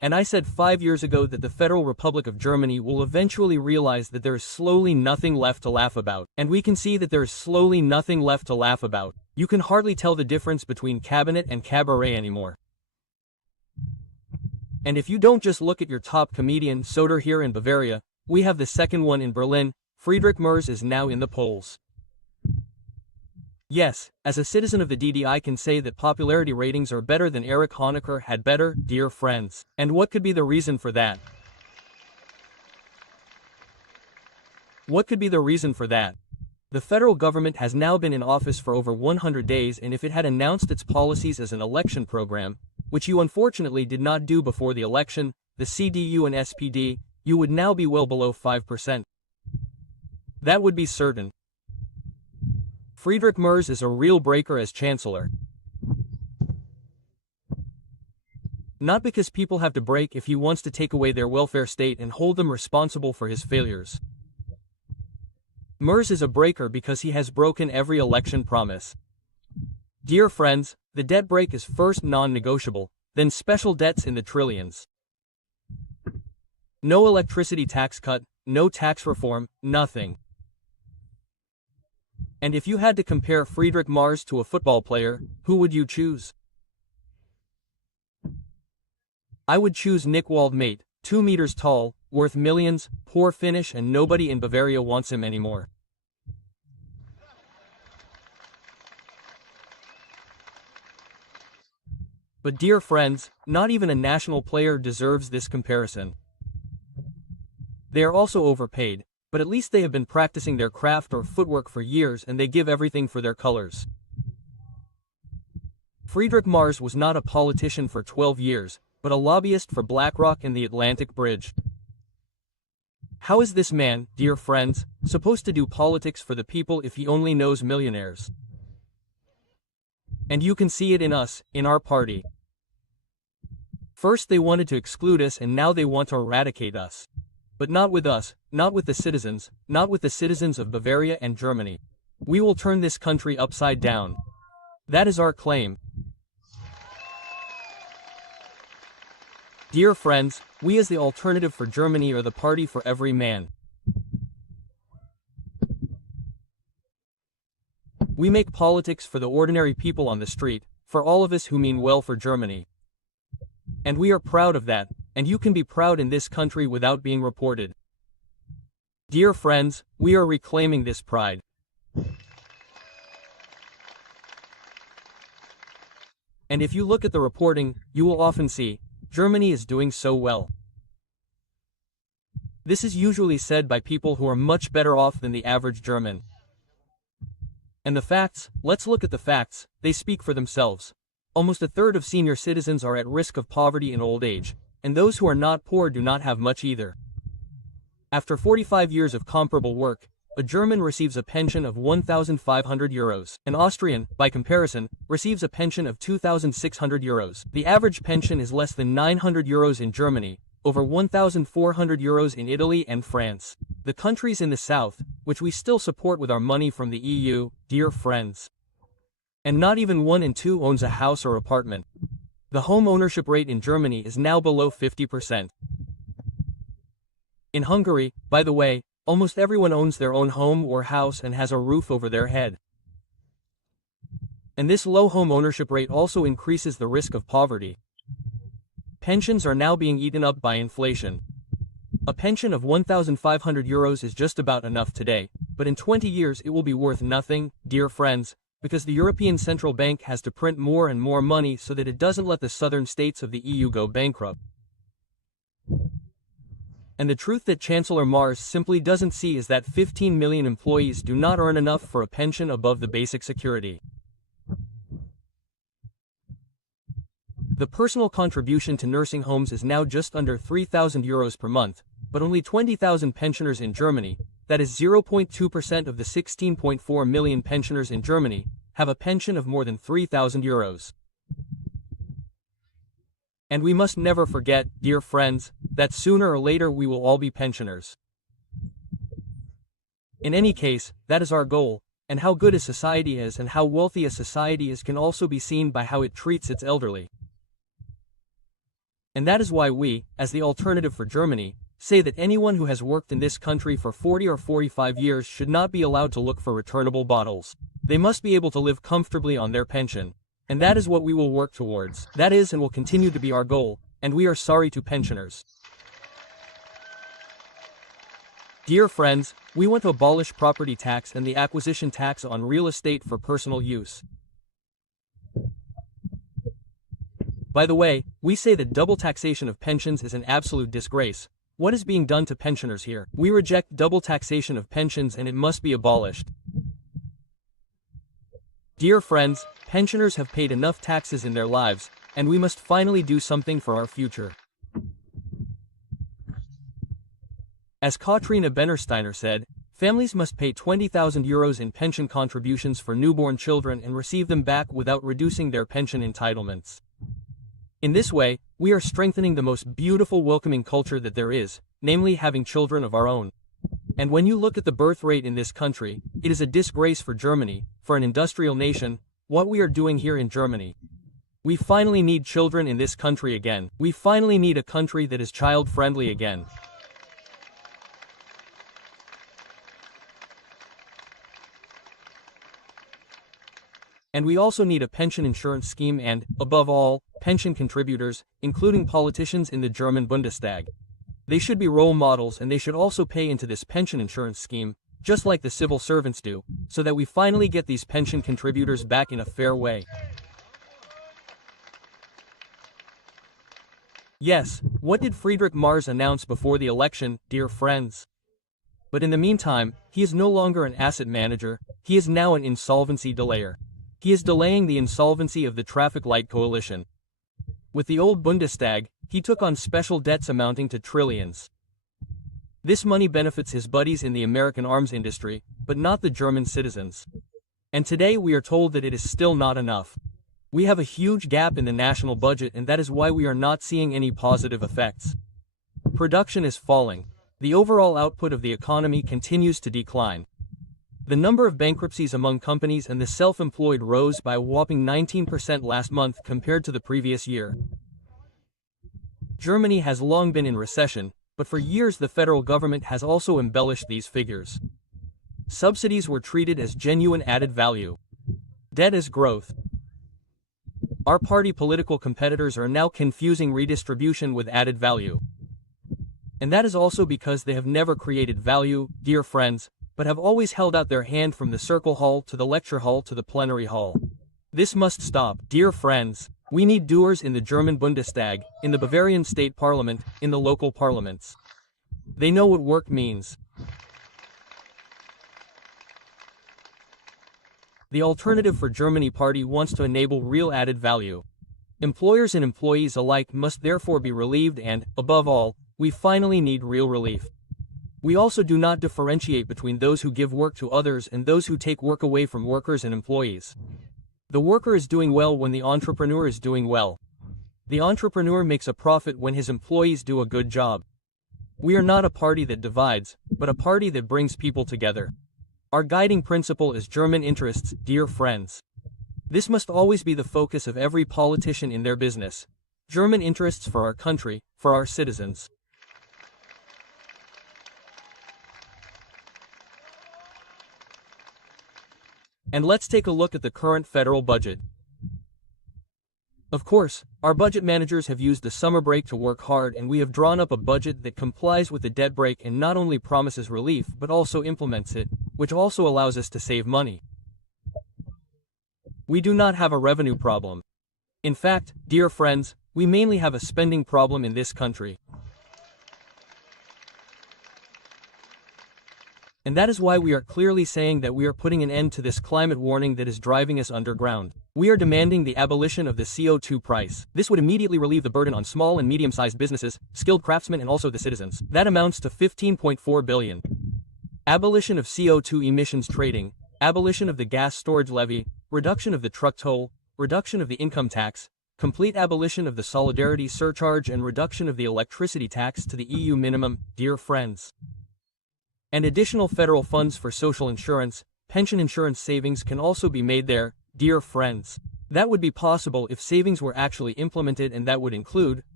And I said 5 years ago that the Federal Republic of Germany will eventually realize that there is slowly nothing left to laugh about. And we can see that there is slowly nothing left to laugh about. You can hardly tell the difference between cabinet and cabaret anymore. And if you don't just look at your top comedian Soder here in Bavaria, we have the second one in Berlin. Friedrich Merz is now in the polls. Yes, as a citizen of the DD I can say that popularity ratings are better than Erich Honecker had better, dear friends. And what could be the reason for that? What could be the reason for that? The federal government has now been in office for over 100 days, and if it had announced its policies as an election program, which you unfortunately did not do before the election, the CDU and SPD, you would now be well below 5%. That would be certain. Friedrich Merz is a real breaker as chancellor. Not because people have to break if he wants to take away their welfare state and hold them responsible for his failures. Merz is a breaker because he has broken every election promise. Dear friends, the debt break is first non-negotiable, then special debts in the trillions. No electricity tax cut, no tax reform, nothing. And if you had to compare Friedrich Merz to a football player, who would you choose? I would choose Nick Waldmate, 2 meters tall, worth millions, poor finish, and nobody in Bavaria wants him anymore. But dear friends, not even a national player deserves this comparison. They are also overpaid, but at least they have been practicing their craft or footwork for years and they give everything for their colors. Friedrich Merz was not a politician for 12 years, but a lobbyist for BlackRock and the Atlantic Bridge. How is this man, dear friends, supposed to do politics for the people if he only knows millionaires? And you can see it in us, in our party. First they wanted to exclude us and now they want to eradicate us. But not with us, not with the citizens, not with the citizens of Bavaria and Germany. We will turn this country upside down. That is our claim. Dear friends, we as the Alternative for Germany are the party for every man. We make politics for the ordinary people on the street, for all of us who mean well for Germany. And we are proud of that, and you can be proud in this country without being reported. Dear friends, we are reclaiming this pride. And if you look at the reporting, you will often see, Germany is doing so well. This is usually said by people who are much better off than the average German. And the facts, let's look at the facts, they speak for themselves. Almost a third of senior citizens are at risk of poverty in old age, and those who are not poor do not have much either. After 45 years of comparable work, a German receives a pension of 1,500 euros. An Austrian, by comparison, receives a pension of 2,600 euros. The average pension is less than 900 euros in Germany, over 1,400 euros in Italy and France. The countries in the south, which we still support with our money from the EU, dear friends. And not even 1 in 2 owns a house or apartment. The home ownership rate in Germany is now below 50%. In Hungary, by the way, almost everyone owns their own home or house and has a roof over their head. And this low home ownership rate also increases the risk of poverty. Pensions are now being eaten up by inflation. A pension of 1,500 euros is just about enough today, but in 20 years it will be worth nothing, dear friends, because the European Central Bank has to print more and more money so that it doesn't let the southern states of the EU go bankrupt. And the truth that Chancellor Merz simply doesn't see is that 15 million employees do not earn enough for a pension above the basic security. The personal contribution to nursing homes is now just under 3,000 euros per month, but only 20,000 pensioners in Germany, that is 0.2% of the 16.4 million pensioners in Germany, have a pension of more than 3,000 euros. And we must never forget, dear friends, that sooner or later we will all be pensioners. In any case, that is our goal, and how good a society is and how wealthy a society is can also be seen by how it treats its elderly. And that is why we, as the alternative for Germany, say that anyone who has worked in this country for 40 or 45 years should not be allowed to look for returnable bottles. They must be able to live comfortably on their pension. And that is what we will work towards. That is and will continue to be our goal, and we are sorry to pensioners. Dear friends, we want to abolish property tax and the acquisition tax on real estate for personal use. By the way, we say that double taxation of pensions is an absolute disgrace. What is being done to pensioners here? We reject double taxation of pensions and it must be abolished. Dear friends, pensioners have paid enough taxes in their lives, and we must finally do something for our future. As Katrina Bennersteiner said, families must pay 20,000 euros in pension contributions for newborn children and receive them back without reducing their pension entitlements. In this way, we are strengthening the most beautiful welcoming culture that there is, namely having children of our own. And when you look at the birth rate in this country, it is a disgrace for Germany, for an industrial nation, what we are doing here in Germany. We finally need children in this country again. We finally need a country that is child-friendly again. And we also need a pension insurance scheme and, above all, pension contributors, including politicians in the German Bundestag. They should be role models and they should also pay into this pension insurance scheme, just like the civil servants do, so that we finally get these pension contributors back in a fair way. Yes, what did Friedrich Mars announce before the election, dear friends? But in the meantime, he is no longer an asset manager, he is now an insolvency delayer. He is delaying the insolvency of the traffic light coalition. With the old Bundestag, he took on special debts amounting to trillions. This money benefits his buddies in the American arms industry, but not the German citizens. And today we are told that it is still not enough. We have a huge gap in the national budget and that is why we are not seeing any positive effects. Production is falling. The overall output of the economy continues to decline. The number of bankruptcies among companies and the self-employed rose by a whopping 19% last month compared to the previous year. Germany has long been in recession, but for years the federal government has also embellished these figures. Subsidies were treated as genuine added value. Debt as growth. Our party political competitors are now confusing redistribution with added value. And that is also because they have never created value, dear friends, but have always held out their hand from the circle hall to the lecture hall to the plenary hall. This must stop, dear friends. We need doers in the German Bundestag, in the Bavarian state parliament, in the local parliaments. They know what work means. The Alternative for Germany party wants to enable real added value. Employers and employees alike must therefore be relieved and, above all, we finally need real relief. We also do not differentiate between those who give work to others and those who take work away from workers and employees. The worker is doing well when the entrepreneur is doing well. The entrepreneur makes a profit when his employees do a good job. We are not a party that divides, but a party that brings people together. Our guiding principle is German interests, dear friends. This must always be the focus of every politician in their business. German interests for our country, for our citizens. And let's take a look at the current federal budget. Of course, our budget managers have used the summer break to work hard and we have drawn up a budget that complies with the debt brake and not only promises relief but also implements it, which also allows us to save money. We do not have a revenue problem. In fact, dear friends, we mainly have a spending problem in this country. And that is why we are clearly saying that we are putting an end to this climate warning that is driving us underground. We are demanding the abolition of the CO2 price. This would immediately relieve the burden on small and medium-sized businesses, skilled craftsmen and also the citizens. That amounts to 15.4 billion. Abolition of CO2 emissions trading, abolition of the gas storage levy, reduction of the truck toll, reduction of the income tax, complete abolition of the solidarity surcharge and reduction of the electricity tax to the EU minimum, dear friends. And additional federal funds for social insurance, pension insurance savings can also be made there, dear friends. That would be possible if savings were actually implemented and that would include,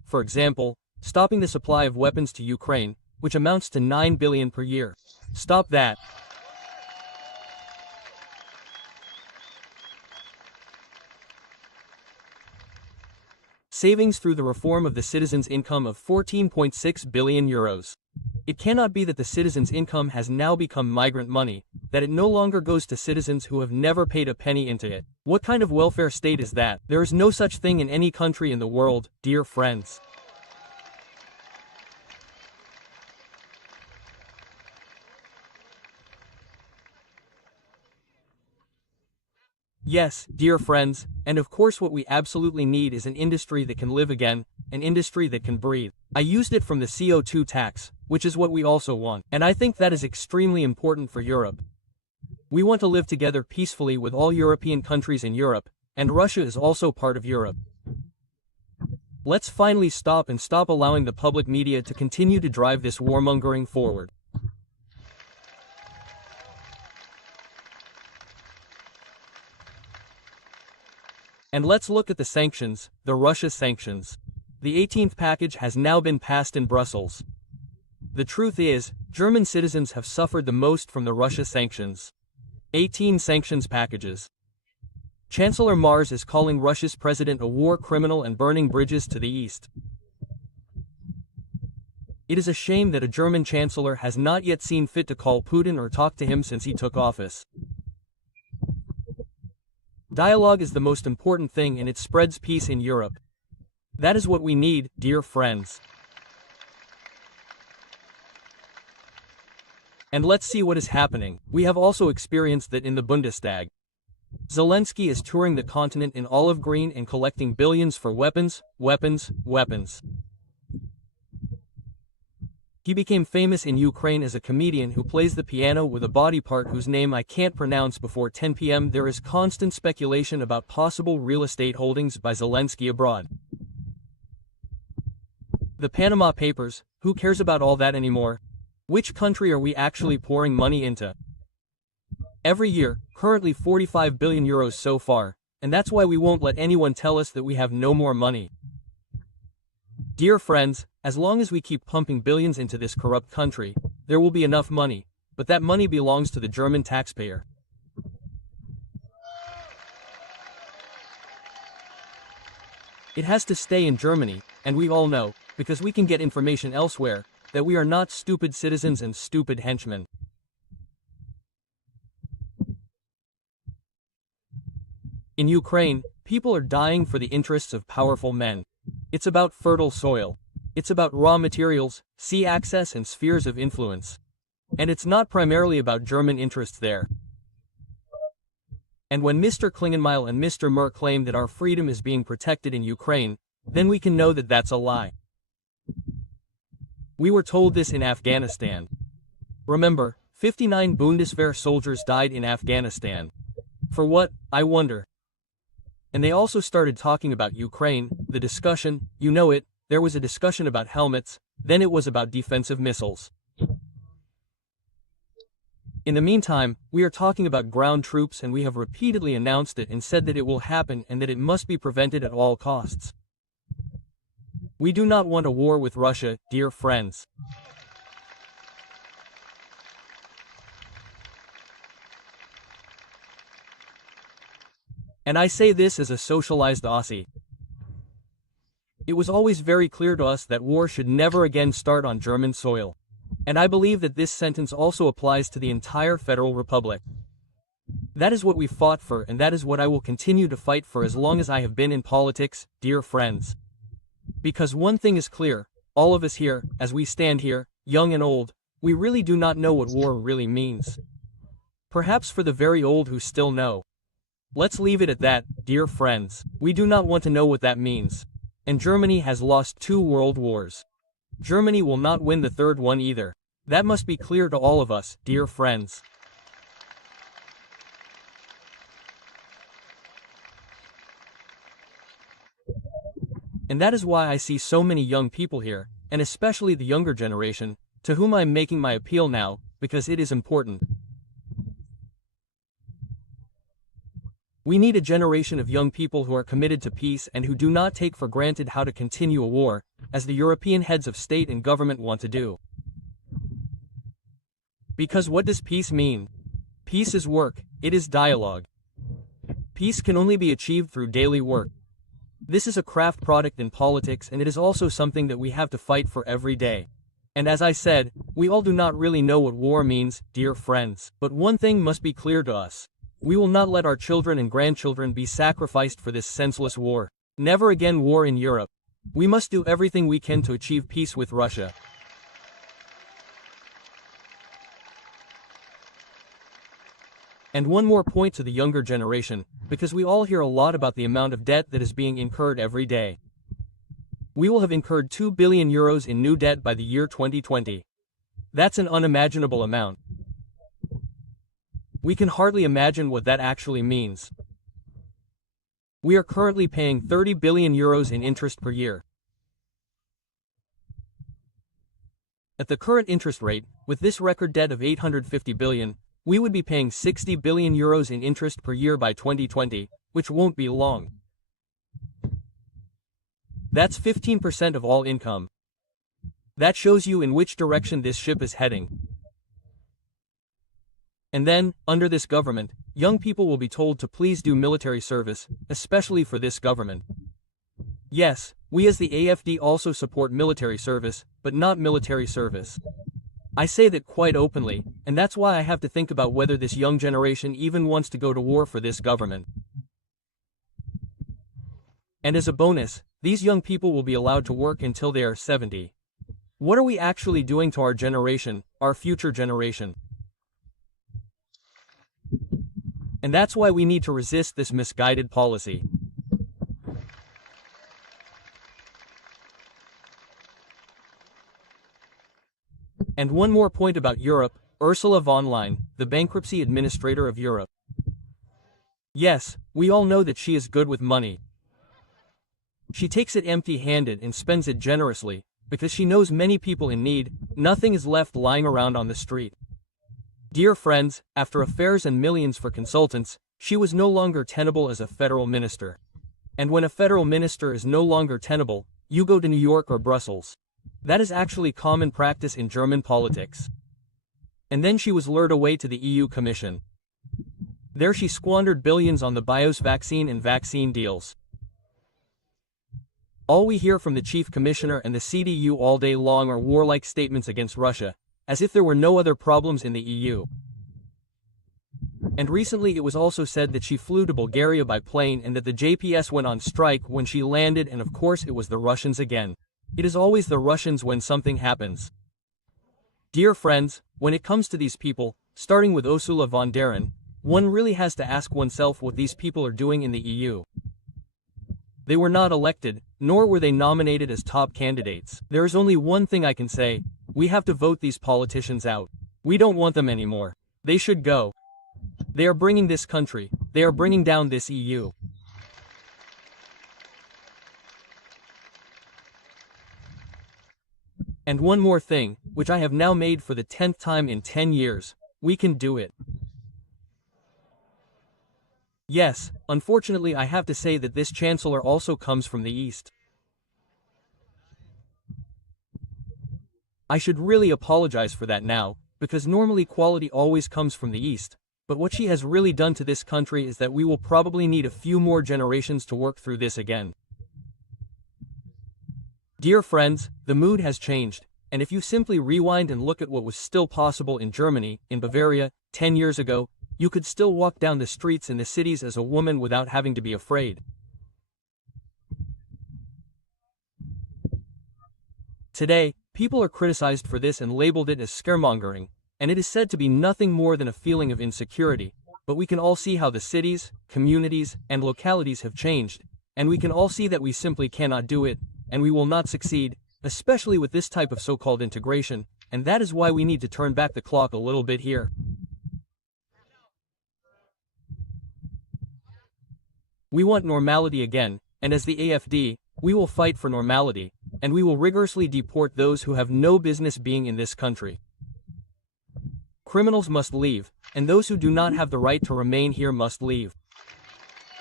for example, stopping the supply of weapons to Ukraine, which amounts to 9 billion per year. Stop that. Savings through the reform of the citizens' income of 14.6 billion euros. It cannot be that the citizens' income has now become migrant money, that it no longer goes to citizens who have never paid a penny into it. What kind of welfare state is that? There is no such thing in any country in the world, dear friends. Yes, dear friends, and of course what we absolutely need is an industry that can live again, an industry that can breathe. I used it from the CO2 tax, which is what we also want, and I think that is extremely important for Europe. We want to live together peacefully with all European countries in Europe, and Russia is also part of Europe. Let's finally stop allowing the public media to continue to drive this warmongering forward. And let's look at the sanctions, the Russia sanctions. The 18th package has now been passed in Brussels. The truth is, German citizens have suffered the most from the Russia sanctions. 18 sanctions packages. Chancellor Mars is calling Russia's president a war criminal and burning bridges to the east. It is a shame that a German chancellor has not yet seen fit to call Putin or talk to him since he took office. Dialogue is the most important thing and it spreads peace in Europe. That is what we need, dear friends. And let's see what is happening. We have also experienced that in the Bundestag. Zelensky is touring the continent in olive green and collecting billions for weapons, weapons, weapons. He became famous in Ukraine as a comedian who plays the piano with a body part whose name I can't pronounce. Before 10 p.m. there is constant speculation about possible real estate holdings by Zelensky abroad. The Panama Papers, who cares about all that anymore? Which country are we actually pouring money into? Every year, currently 45 billion euros so far, and that's why we won't let anyone tell us that we have no more money. Dear friends, as long as we keep pumping billions into this corrupt country, there will be enough money, but that money belongs to the German taxpayer. It has to stay in Germany, and we all know, because we can get information elsewhere, that we are not stupid citizens and stupid henchmen. In Ukraine, people are dying for the interests of powerful men. It's about fertile soil. It's about raw materials, sea access and spheres of influence. And it's not primarily about German interests there. And when Mr. Klingenmeil and Mr. Merr claim that our freedom is being protected in Ukraine, then we can know that that's a lie. We were told this in Afghanistan. Remember, 59 Bundeswehr soldiers died in Afghanistan. For what, I wonder? And they also started talking about Ukraine, the discussion, you know it, there was a discussion about helmets, then it was about defensive missiles. In the meantime, we are talking about ground troops and we have repeatedly announced it and said that it will happen and that it must be prevented at all costs. We do not want a war with Russia, dear friends. And I say this as a socialized Aussie. It was always very clear to us that war should never again start on German soil. And I believe that this sentence also applies to the entire Federal Republic. That is what we fought for and that is what I will continue to fight for as long as I have been in politics, dear friends. Because one thing is clear, all of us here, as we stand here, young and old, we really do not know what war really means. Perhaps for the very old who still know. Let's leave it at that, dear friends. We do not want to know what that means. And Germany has lost 2 world wars. Germany will not win the 3rd one either. That must be clear to all of us, dear friends. And that is why I see so many young people here, and especially the younger generation, to whom I am making my appeal now, because it is important. We need a generation of young people who are committed to peace and who do not take for granted how to continue a war, as the European heads of state and government want to do. Because what does peace mean? Peace is work, it is dialogue. Peace can only be achieved through daily work. This is a craft product in politics, and it is also something that we have to fight for every day. And as I said, we all do not really know what war means, dear friends. But one thing must be clear to us. We will not let our children and grandchildren be sacrificed for this senseless war. Never again war in Europe. We must do everything we can to achieve peace with Russia. And one more point to the younger generation, because we all hear a lot about the amount of debt that is being incurred every day. We will have incurred 2 billion euros in new debt by the year 2020. That's an unimaginable amount. We can hardly imagine what that actually means. We are currently paying 30 billion euros in interest per year. At the current interest rate, with this record debt of 850 billion, we would be paying 60 billion euros in interest per year by 2020, which won't be long. That's 15% of all income. That shows you in which direction this ship is heading. And then, under this government, young people will be told to please do military service, especially for this government. Yes, we as the AfD also support military service, but not military service. I say that quite openly, and that's why I have to think about whether this young generation even wants to go to war for this government. And as a bonus, these young people will be allowed to work until they are 70. What are we actually doing to our generation, our future generation? And that's why we need to resist this misguided policy. And one more point about Europe, Ursula von der Leyen, the bankruptcy administrator of Europe. Yes, we all know that she is good with money. She takes it empty-handed and spends it generously, because she knows many people in need. Nothing is left lying around on the street. Dear friends, after affairs and millions for consultants, she was no longer tenable as a federal minister. And when a federal minister is no longer tenable, you go to New York or Brussels. That is actually common practice in German politics. And then she was lured away to the EU Commission. There she squandered billions on the BIOS vaccine and vaccine deals. All we hear from the Chief Commissioner and the CDU all day long are warlike statements against Russia, as if there were no other problems in the EU. And recently it was also said that she flew to Bulgaria by plane and that the JPS went on strike when she landed, and of course it was the Russians again. It is always the Russians when something happens. Dear friends, when it comes to these people, starting with Ursula von der Leyen, one really has to ask oneself what these people are doing in the EU. They were not elected, nor were they nominated as top candidates. There is only one thing I can say: we have to vote these politicians out. We don't want them anymore. They should go. They are bringing this country, they are bringing down this EU. And one more thing, which I have now made for the 10th time in 10 years, we can do it. Yes, unfortunately I have to say that this chancellor also comes from the East. I should really apologize for that now, because normally quality always comes from the East, but what she has really done to this country is that we will probably need a few more generations to work through this again. Dear friends, the mood has changed, and if you simply rewind and look at what was still possible in Germany, in Bavaria, 10 years ago, you could still walk down the streets in the cities as a woman without having to be afraid. Today, people are criticized for this and labeled it as scaremongering, and it is said to be nothing more than a feeling of insecurity, but we can all see how the cities, communities, and localities have changed, and we can all see that we simply cannot do it, and we will not succeed, especially with this type of so-called integration, and that is why we need to turn back the clock a little bit here. We want normality again, and as the AfD, we will fight for normality, and we will rigorously deport those who have no business being in this country. Criminals must leave, and those who do not have the right to remain here must leave.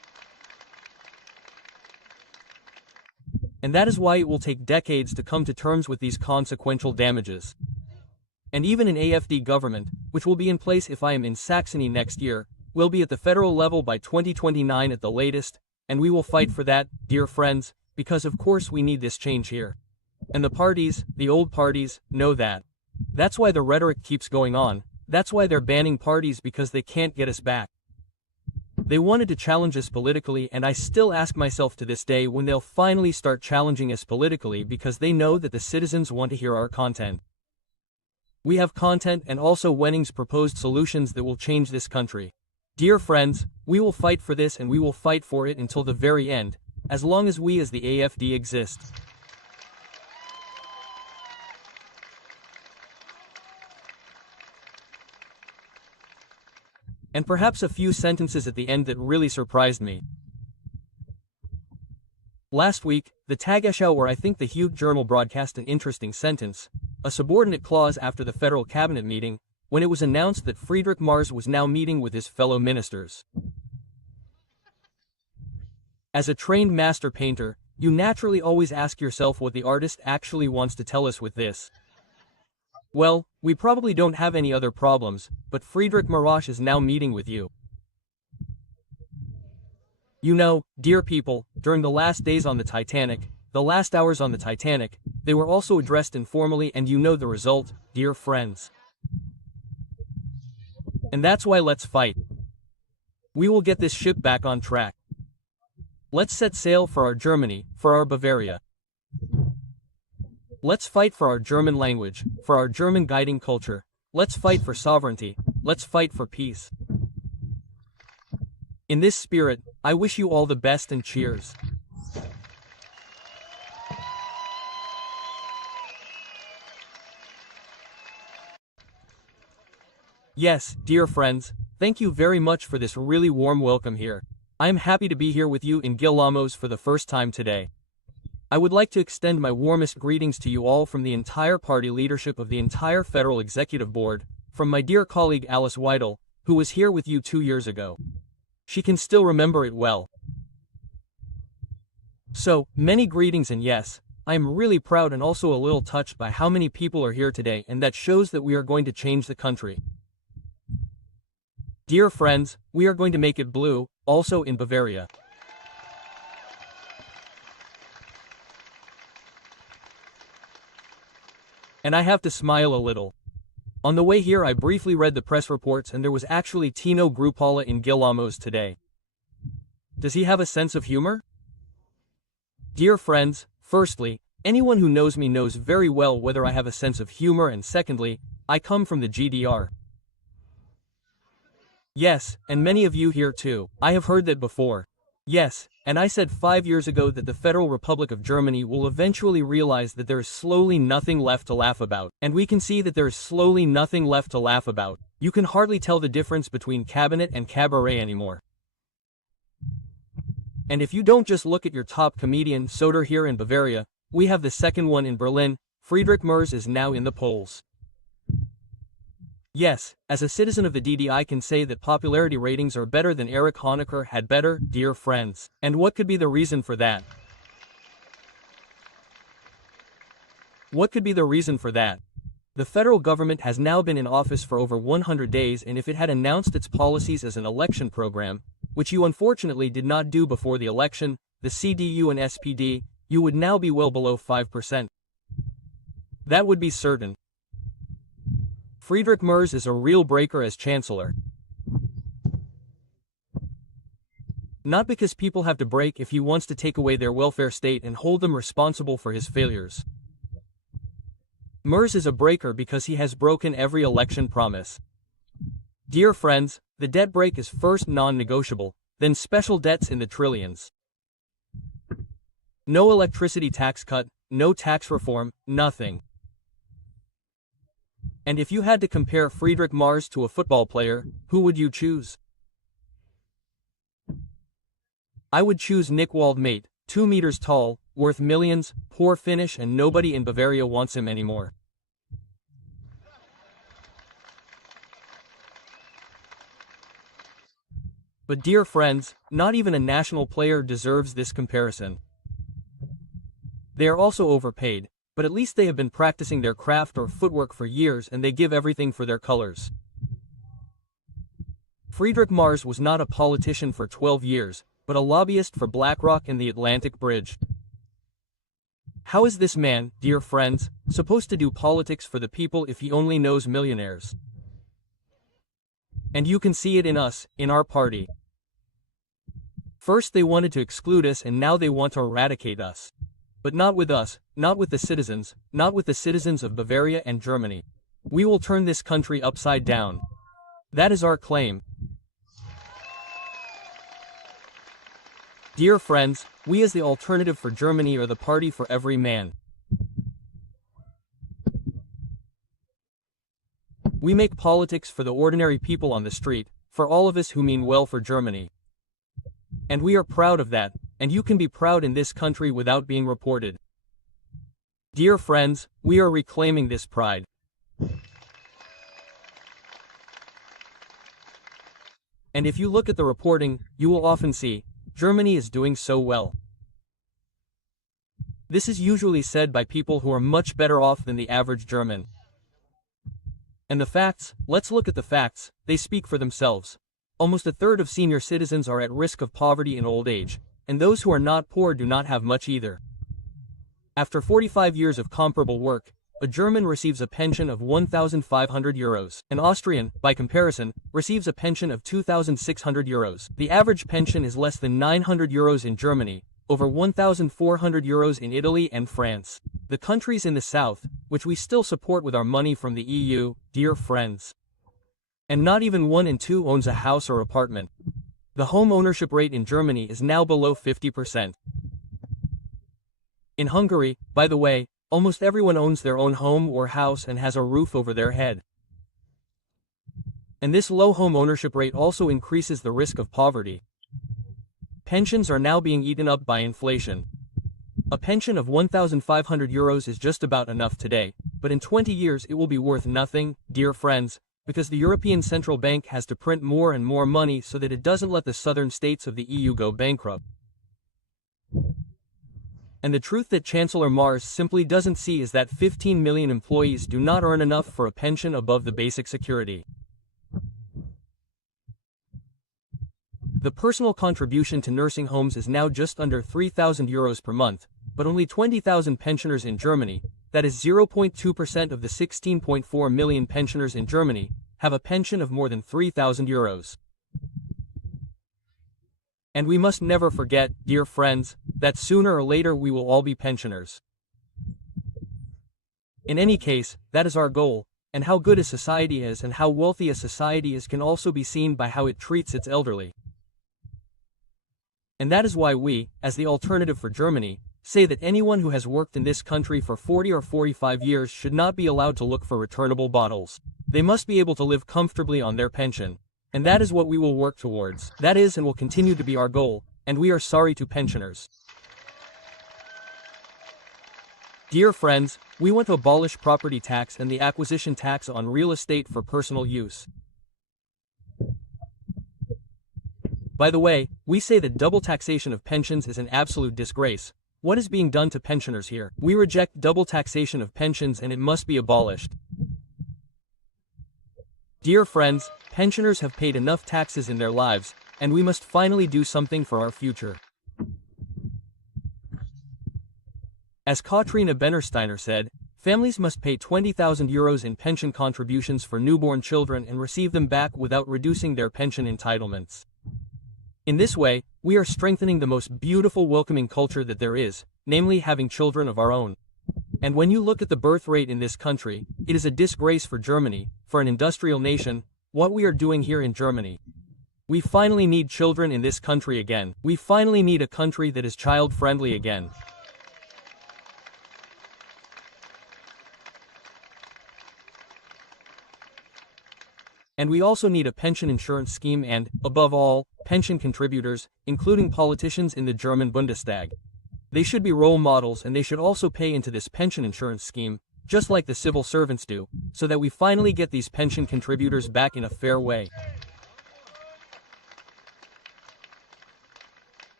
And that is why it will take decades to come to terms with these consequential damages. And even an AfD government, which will be in place if I am in Saxony next year, will be at the federal level by 2029 at the latest, and we will fight for that, dear friends, because of course we need this change here. And the parties, the old parties, know that. That's why the rhetoric keeps going on. That's why they're banning parties, because they can't get us back. They wanted to challenge us politically, and I still ask myself to this day when they'll finally start challenging us politically, because they know that the citizens want to hear our content. We have content and also Wenning's proposed solutions that will change this country. Dear friends, we will fight for this, and we will fight for it until the very end, as long as we as the AfD exist. And perhaps a few sentences at the end that really surprised me. Last week, the Tagesschau, or I think the Hugh Journal, broadcast an interesting sentence, a subordinate clause after the federal cabinet meeting, when it was announced that Friedrich Merz was now meeting with his fellow ministers. As a trained master painter, you naturally always ask yourself what the artist actually wants to tell us with this. Well, we probably don't have any other problems, but Friedrich Merz is now meeting with you. You know, dear people, during the last days on the Titanic, the last hours on the Titanic, they were also addressed informally, and you know the result, dear friends. And that's why let's fight. We will get this ship back on track. Let's set sail for our Germany, for our Bavaria. Let's fight for our German language, for our German guiding culture. Let's fight for sovereignty. Let's fight for peace. In this spirit, I wish you all the best, and cheers. Yes, dear friends, thank you very much for this really warm welcome here. I am happy to be here with you in Gillamoos for the first time today. I would like to extend my warmest greetings to you all from the entire party leadership of the entire Federal Executive Board, from my dear colleague Alice Weidel, who was here with you 2 years ago. She can still remember it well. So, many greetings, and yes, I am really proud and also a little touched by how many people are here today, and that shows that we are going to change the country. Dear friends, we are going to make it blue, also in Bavaria. And I have to smile a little. On the way here I briefly read the press reports, and there was actually Tino Chrupalla in Gillamoos today. Does he have a sense of humor? Dear friends, firstly, anyone who knows me knows very well whether I have a sense of humor, and secondly, I come from the GDR. Yes, and many of you here too. I have heard that before. Yes, and I said 5 years ago that the Federal Republic of Germany will eventually realize that there is slowly nothing left to laugh about. And we can see that there is slowly nothing left to laugh about. You can hardly tell the difference between cabinet and cabaret anymore. And if you don't just look at your top comedian Soder here in Bavaria, we have the second one in Berlin. Friedrich Merz is now in the polls. Yes, as a citizen of the DD I can say that popularity ratings are better than Erich Honecker had better, dear friends. And what could be the reason for that? What could be the reason for that? The federal government has now been in office for over 100 days, and if it had announced its policies as an election program, which you unfortunately did not do before the election, the CDU and SPD, you would now be well below 5%. That would be certain. Friedrich Merz is a real breaker as chancellor. Not because people have to break if he wants to take away their welfare state and hold them responsible for his failures. Merz is a breaker because he has broken every election promise. Dear friends, the debt break is first non-negotiable, then special debts in the trillions. No electricity tax cut, no tax reform, nothing. And if you had to compare Friedrich Merz to a football player, who would you choose? I would choose Nick Waldmate, 2 meters tall, worth millions, poor finish, and nobody in Bavaria wants him anymore. But dear friends, not even a national player deserves this comparison. They are also overpaid, but at least they have been practicing their craft or footwork for years and they give everything for their colors. Friedrich Mars was not a politician for 12 years, but a lobbyist for BlackRock and the Atlantic Bridge. How is this man, dear friends, supposed to do politics for the people if he only knows millionaires? And you can see it in us, in our party. First they wanted to exclude us and now they want to eradicate us. But not with us, not with the citizens, not with the citizens of Bavaria and Germany. We will turn this country upside down. That is our claim. Dear friends, we as the alternative for Germany are the party for every man. We make politics for the ordinary people on the street, for all of us who mean well for Germany. And we are proud of that, and you can be proud in this country without being reported. Dear friends, we are reclaiming this pride. And if you look at the reporting, you will often see, Germany is doing so well. This is usually said by people who are much better off than the average German. And the facts, let's look at the facts, they speak for themselves. Almost a third of senior citizens are at risk of poverty in old age, and those who are not poor do not have much either. After 45 years of comparable work, a German receives a pension of 1,500 euros. An Austrian, by comparison, receives a pension of 2,600 euros. The average pension is less than 900 euros in Germany, over 1,400 euros in Italy and France. The countries in the south, which we still support with our money from the EU, dear friends. And not even 1 in 2 owns a house or apartment. The home ownership rate in Germany is now below 50%. In Hungary, by the way, almost everyone owns their own home or house and has a roof over their head. And this low home ownership rate also increases the risk of poverty. Pensions are now being eaten up by inflation. A pension of 1,500 euros is just about enough today, but in 20 years it will be worth nothing, dear friends, because the European Central Bank has to print more and more money so that it doesn't let the southern states of the EU go bankrupt. And the truth that Chancellor Mars simply doesn't see is that 15 million employees do not earn enough for a pension above the basic security. The personal contribution to nursing homes is now just under 3,000 euros per month, but only 20,000 pensioners in Germany, that is 0.2% of the 16.4 million pensioners in Germany, have a pension of more than 3,000 euros. And we must never forget, dear friends, that sooner or later we will all be pensioners. In any case, that is our goal, and how good a society is and how wealthy a society is can also be seen by how it treats its elderly. And that is why we, as the alternative for Germany, say that anyone who has worked in this country for 40 or 45 years should not be allowed to look for returnable bottles. They must be able to live comfortably on their pension. And that is what we will work towards. That is and will continue to be our goal, and we are sorry to pensioners. Dear friends, we want to abolish property tax and the acquisition tax on real estate for personal use. By the way, we say that double taxation of pensions is an absolute disgrace. What is being done to pensioners here? We reject double taxation of pensions and it must be abolished. Dear friends, pensioners have paid enough taxes in their lives, and we must finally do something for our future. As Katrina Bennersteiner said, families must pay 20,000 euros in pension contributions for newborn children and receive them back without reducing their pension entitlements. In this way, we are strengthening the most beautiful welcoming culture that there is, namely having children of our own. And when you look at the birth rate in this country, it is a disgrace for Germany, for an industrial nation, what we are doing here in Germany. We finally need children in this country again. We finally need a country that is child-friendly again. And we also need a pension insurance scheme and, above all, pension contributors, including politicians in the German Bundestag. They should be role models and they should also pay into this pension insurance scheme, just like the civil servants do, so that we finally get these pension contributors back in a fair way.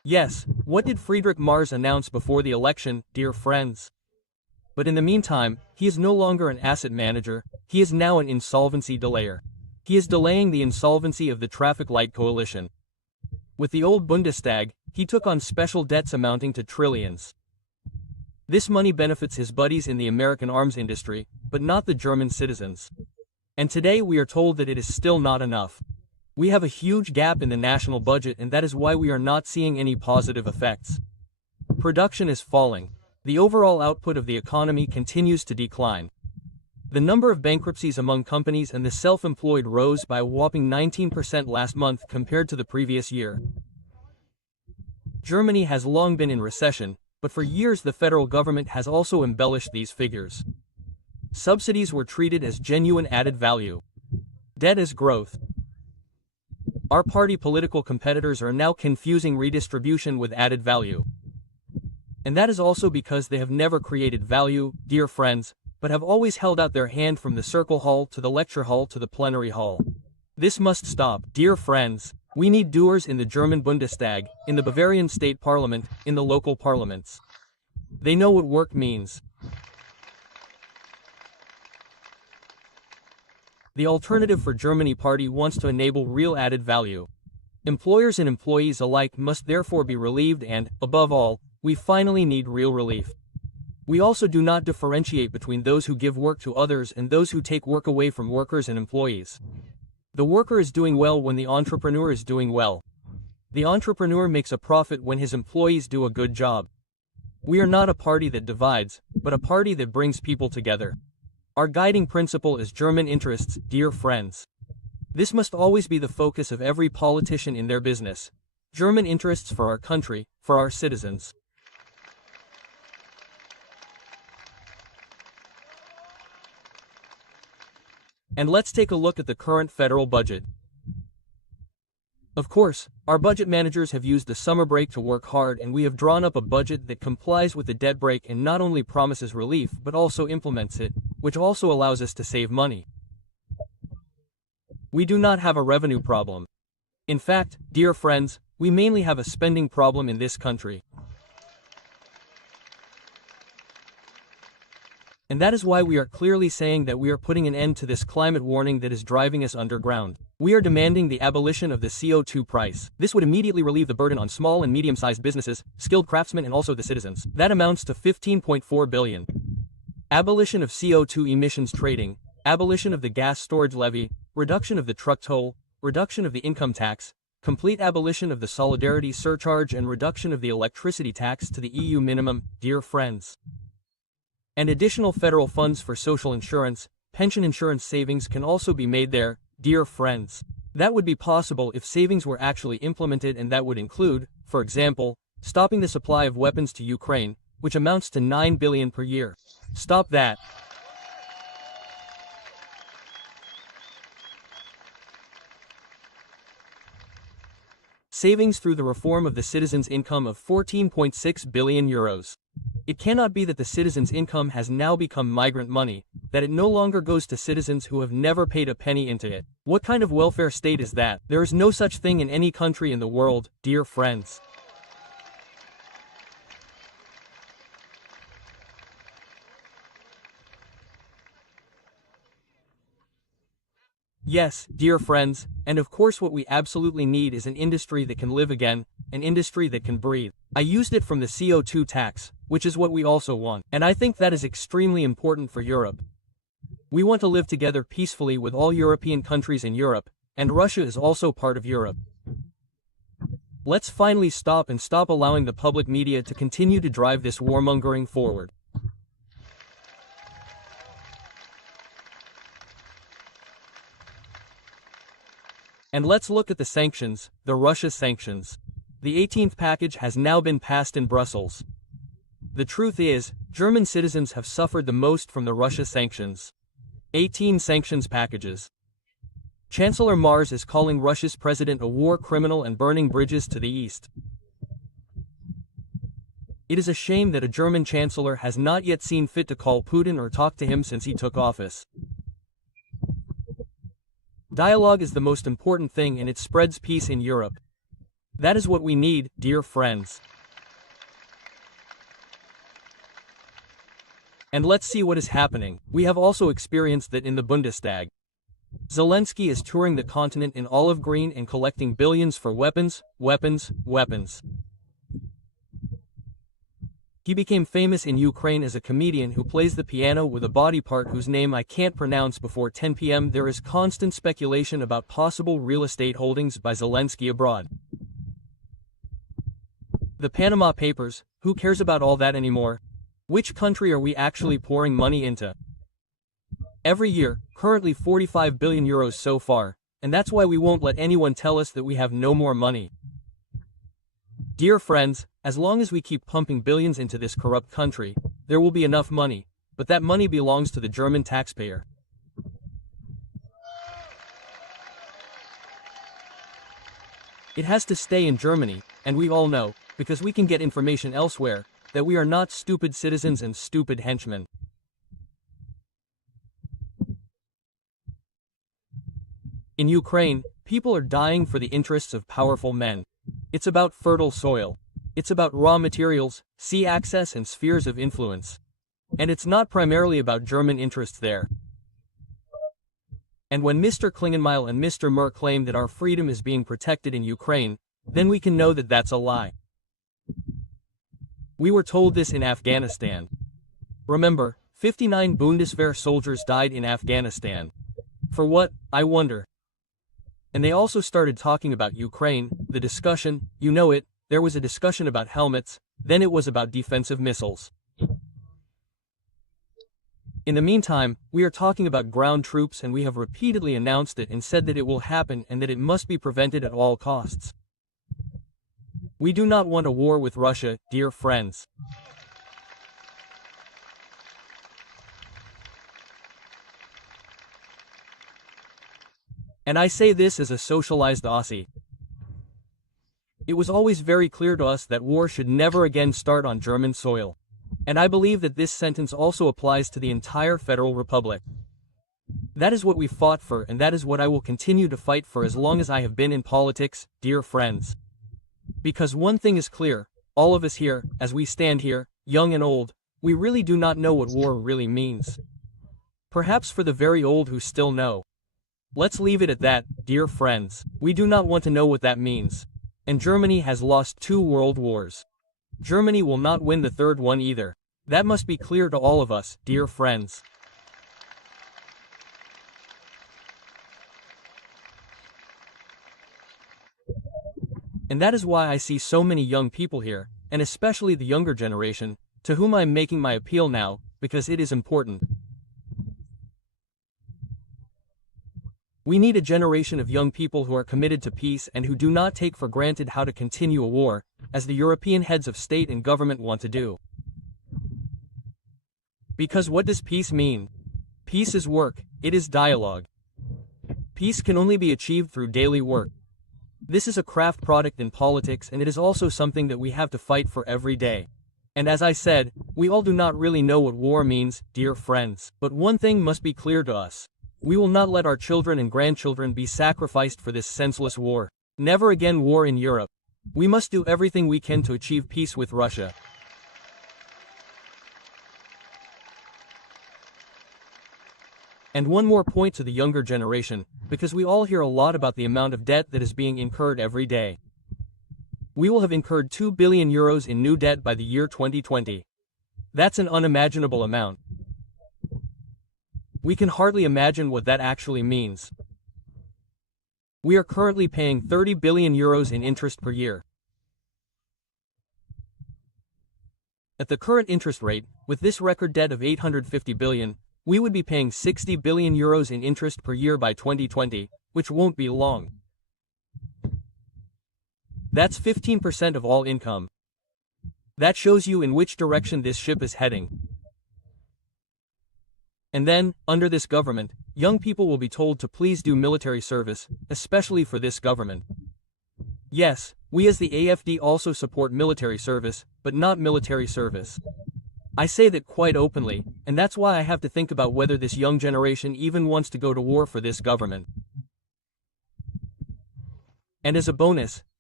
Yes, what did Friedrich Mars announce before the election, dear friends? But in the meantime, he is no longer an asset manager, he is now an insolvency delayer. He is delaying the insolvency of the traffic light coalition. With the old Bundestag, he took on special debts amounting to trillions. This money benefits his buddies in the American arms industry, but not the German citizens. And today we are told that it is still not enough. We have a huge gap in the national budget, and that is why we are not seeing any positive effects. Production is falling. The overall output of the economy continues to decline. The number of bankruptcies among companies and the self-employed rose by a whopping 19% last month compared to the previous year. Germany has long been in recession, but for years the federal government has also embellished these figures. Subsidies were treated as genuine added value. Debt as growth. Our party political competitors are now confusing redistribution with added value. And that is also because they have never created value, dear friends, but have always held out their hand from the circle hall to the lecture hall to the plenary hall. This must stop, dear friends. We need doers in the German Bundestag, in the Bavarian state parliament, in the local parliaments. They know what work means. The Alternative for Germany party wants to enable real added value. Employers and employees alike must therefore be relieved and, above all, we finally need real relief. We also do not differentiate between those who give work to others and those who take work away from workers and employees. The worker is doing well when the entrepreneur is doing well. The entrepreneur makes a profit when his employees do a good job. We are not a party that divides, but a party that brings people together. Our guiding principle is German interests, dear friends. This must always be the focus of every politician in their business. German interests for our country, for our citizens. And let's take a look at the current federal budget. Of course, our budget managers have used the summer break to work hard, and we have drawn up a budget that complies with the debt break and not only promises relief but also implements it, which also allows us to save money. We do not have a revenue problem. In fact, dear friends, we mainly have a spending problem in this country. And that is why we are clearly saying that we are putting an end to this climate warning that is driving us underground. We are demanding the abolition of the CO2 price. This would immediately relieve the burden on small and medium-sized businesses, skilled craftsmen and also the citizens. That amounts to 15.4 billion. Abolition of CO2 emissions trading, abolition of the gas storage levy, reduction of the truck toll, reduction of the income tax, complete abolition of the solidarity surcharge and reduction of the electricity tax to the EU minimum, dear friends. And additional federal funds for social insurance, pension insurance savings can also be made there, dear friends. That would be possible if savings were actually implemented, and that would include, for example, stopping the supply of weapons to Ukraine, which amounts to 9 billion per year. Stop that. Savings through the reform of the citizens' income of 14.6 billion euros. It cannot be that the citizens' income has now become migrant money, that it no longer goes to citizens who have never paid a penny into it. What kind of welfare state is that? There is no such thing in any country in the world, dear friends. Yes, dear friends, and of course what we absolutely need is an industry that can live again, an industry that can breathe. I used it from the CO2 tax, which is what we also want, and I think that is extremely important for Europe. We want to live together peacefully with all European countries in Europe, and Russia is also part of Europe. Let's finally stop allowing the public media to continue to drive this warmongering forward. And let's look at the sanctions, the Russia sanctions. The 18th package has now been passed in Brussels. The truth is, German citizens have suffered the most from the Russia sanctions. 18 sanctions packages. Chancellor Mars is calling Russia's president a war criminal and burning bridges to the east. It is a shame that a German chancellor has not yet seen fit to call Putin or talk to him since he took office. Dialogue is the most important thing, and it spreads peace in Europe. That is what we need, dear friends. And let's see what is happening. We have also experienced that in the Bundestag. Zelensky is touring the continent in olive green and collecting billions for weapons, weapons, weapons. He became famous in Ukraine as a comedian who plays the piano with a body part whose name I can't pronounce. Before 10 p.m. there is constant speculation about possible real estate holdings by Zelensky abroad. The Panama Papers, who cares about all that anymore? Which country are we actually pouring money into? Every year, currently 45 billion euros so far, and that's why we won't let anyone tell us that we have no more money. Dear friends, as long as we keep pumping billions into this corrupt country, there will be enough money, but that money belongs to the German taxpayer. It has to stay in Germany, and we all know, because we can get information elsewhere, that we are not stupid citizens and stupid henchmen. In Ukraine, people are dying for the interests of powerful men. It's about fertile soil. It's about raw materials, sea access and spheres of influence. And it's not primarily about German interests there. And when Mr. Klingenmeil and Mr. Mer claim that our freedom is being protected in Ukraine, then we can know that that's a lie. We were told this in Afghanistan. Remember, 59 Bundeswehr soldiers died in Afghanistan. For what, I wonder? And they also started talking about Ukraine, the discussion, you know it, there was a discussion about helmets, then it was about defensive missiles. In the meantime, we are talking about ground troops and we have repeatedly announced it and said that it will happen and that it must be prevented at all costs. We do not want a war with Russia, dear friends. And I say this as a socialized Aussie. It was always very clear to us that war should never again start on German soil. And I believe that this sentence also applies to the entire Federal Republic. That is what we fought for and that is what I will continue to fight for as long as I have been in politics, dear friends. Because one thing is clear, all of us here, as we stand here, young and old, we really do not know what war really means. Perhaps for the very old who still know. Let's leave it at that, dear friends. We do not want to know what that means. And Germany has lost 2 world wars. Germany will not win the 3rd one either. That must be clear to all of us, dear friends. And that is why I see so many young people here, and especially the younger generation, to whom I am making my appeal now, because it is important. We need a generation of young people who are committed to peace and who do not take for granted how to continue a war, as the European heads of state and government want to do. Because what does peace mean? Peace is work, it is dialogue. Peace can only be achieved through daily work. This is a craft product in politics and it is also something that we have to fight for every day. And as I said, we all do not really know what war means, dear friends. But one thing must be clear to us. We will not let our children and grandchildren be sacrificed for this senseless war. Never again war in Europe. We must do everything we can to achieve peace with Russia. And one more point to the younger generation, because we all hear a lot about the amount of debt that is being incurred every day. We will have incurred 2 billion euros in new debt by the year 2020. That's an unimaginable amount. We can hardly imagine what that actually means. We are currently paying 30 billion euros in interest per year. At the current interest rate, with this record debt of 850 billion, we would be paying 60 billion euros in interest per year by 2020, which won't be long. That's 15% of all income. That shows you in which direction this ship is heading. And then, under this government, young people will be told to please do military service, especially for this government. Yes, we as the AfD also support military service, but not military service. I say that quite openly, and that's why I have to think about whether this young generation even wants to go to war for this government. And as a bonus,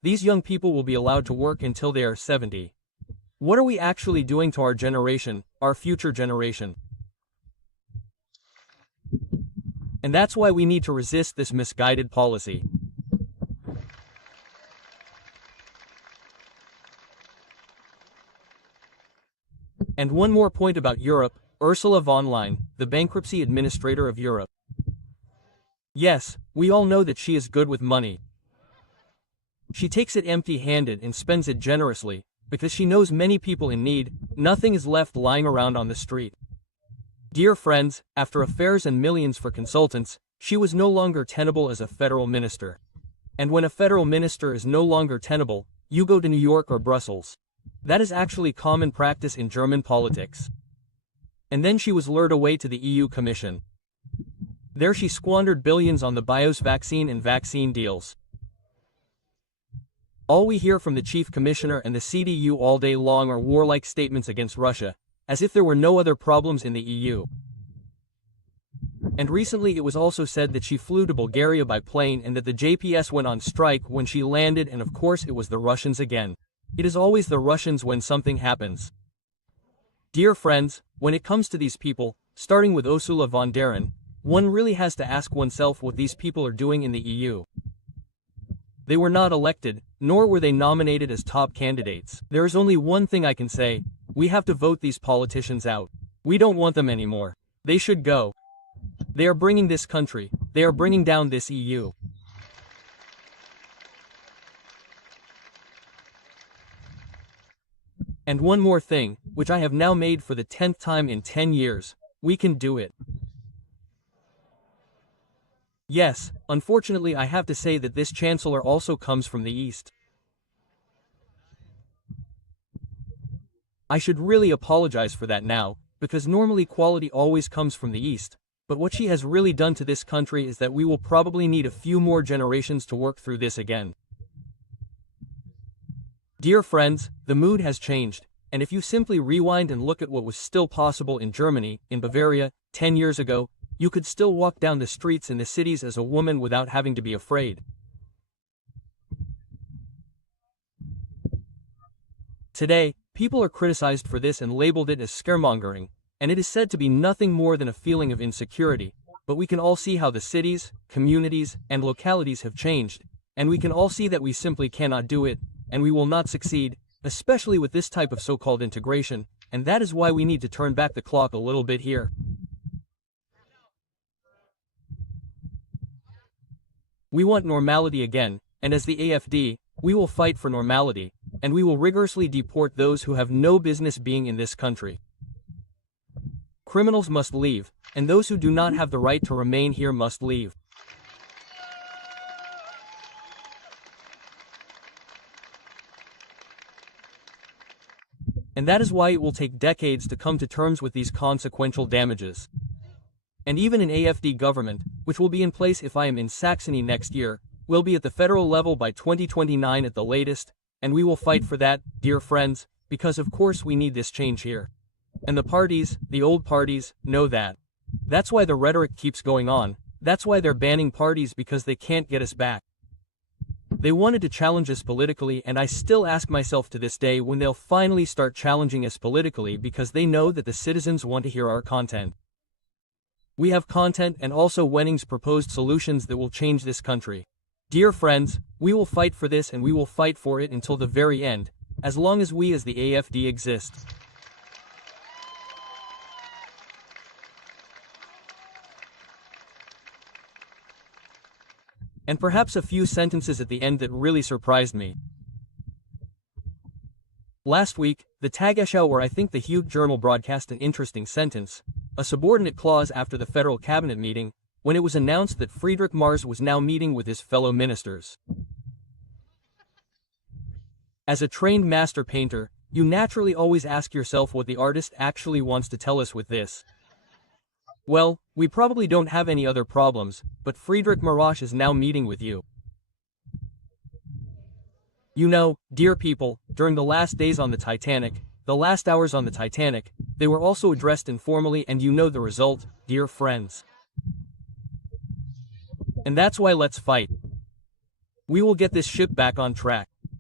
these young people will be allowed to work until they are 70. What are we actually doing to our generation, our future generation? And that's why we need to resist this misguided policy. And one more point about Europe, Ursula von der Leyen, the bankruptcy administrator of Europe. Yes, we all know that she is good with money. She takes it empty-handed and spends it generously, because she knows many people in need, nothing is left lying around on the street. Dear friends, after affairs and millions for consultants, she was no longer tenable as a federal minister. And when a federal minister is no longer tenable, you go to New York or Brussels. That is actually common practice in German politics. And then she was lured away to the EU Commission. There she squandered billions on the BIOS vaccine and vaccine deals. All we hear from the chief commissioner and the CDU all day long are warlike statements against Russia, as if there were no other problems in the EU. And recently it was also said that she flew to Bulgaria by plane and that the JPS went on strike when she landed, and of course it was the Russians again. It is always the Russians when something happens. Dear friends, when it comes to these people, starting with Ursula von der Leyen, one really has to ask oneself what these people are doing in the EU. They were not elected, nor were they nominated as top candidates. There is only one thing I can say: we have to vote these politicians out. We don't want them anymore. They should go. They are bringing this country, they are bringing down this EU. And one more thing, which I have now made for the 10th time in 10 years, we can do it. Yes, unfortunately I have to say that this chancellor also comes from the East. I should really apologize for that now, because normally quality always comes from the East, but what she has really done to this country is that we will probably need a few more generations to work through this again. Dear friends, the mood has changed, and if you simply rewind and look at what was still possible in Germany, in Bavaria, 10 years ago, you could still walk down the streets in the cities as a woman without having to be afraid. Today, people are criticized for this and labeled it as scaremongering, and it is said to be nothing more than a feeling of insecurity, but we can all see how the cities, communities, and localities have changed, and we can all see that we simply cannot do it, and we will not succeed, especially with this type of so-called integration, and that is why we need to turn back the clock a little bit here. We want normality again, and as the AfD, we will fight for normality, and we will rigorously deport those who have no business being in this country. Criminals must leave, and those who do not have the right to remain here must leave. And that is why it will take decades to come to terms with these consequential damages. And even an AfD government, which will be in place if I am in Saxony next year, will be at the federal level by 2029 at the latest, and we will fight for that, dear friends, because of course we need this change here. And the parties, the old parties, know that. That's why the rhetoric keeps going on, that's why they're banning parties, because they can't get us back. They wanted to challenge us politically, and I still ask myself to this day when they'll finally start challenging us politically, because they know that the citizens want to hear our content. We have content and also Wenning's proposed solutions that will change this country. Dear friends, we will fight for this, and we will fight for it until the very end, as long as we as the AfD exist. And perhaps a few sentences at the end that really surprised me. Last week, the Tagesschau, or I think the Huge Journal, broadcast an interesting sentence, a subordinate clause after the federal cabinet meeting, when it was announced that Friedrich Merz was now meeting with his fellow ministers. As a trained master painter, you naturally always ask yourself what the artist actually wants to tell us with this. Well, we probably don't have any other problems, but Friedrich Merz is now meeting with you. You know, dear people, during the last days on the Titanic, the last hours on the Titanic, they were also addressed informally, and you know the result, dear friends. And that's why let's fight. We will get this ship back on track.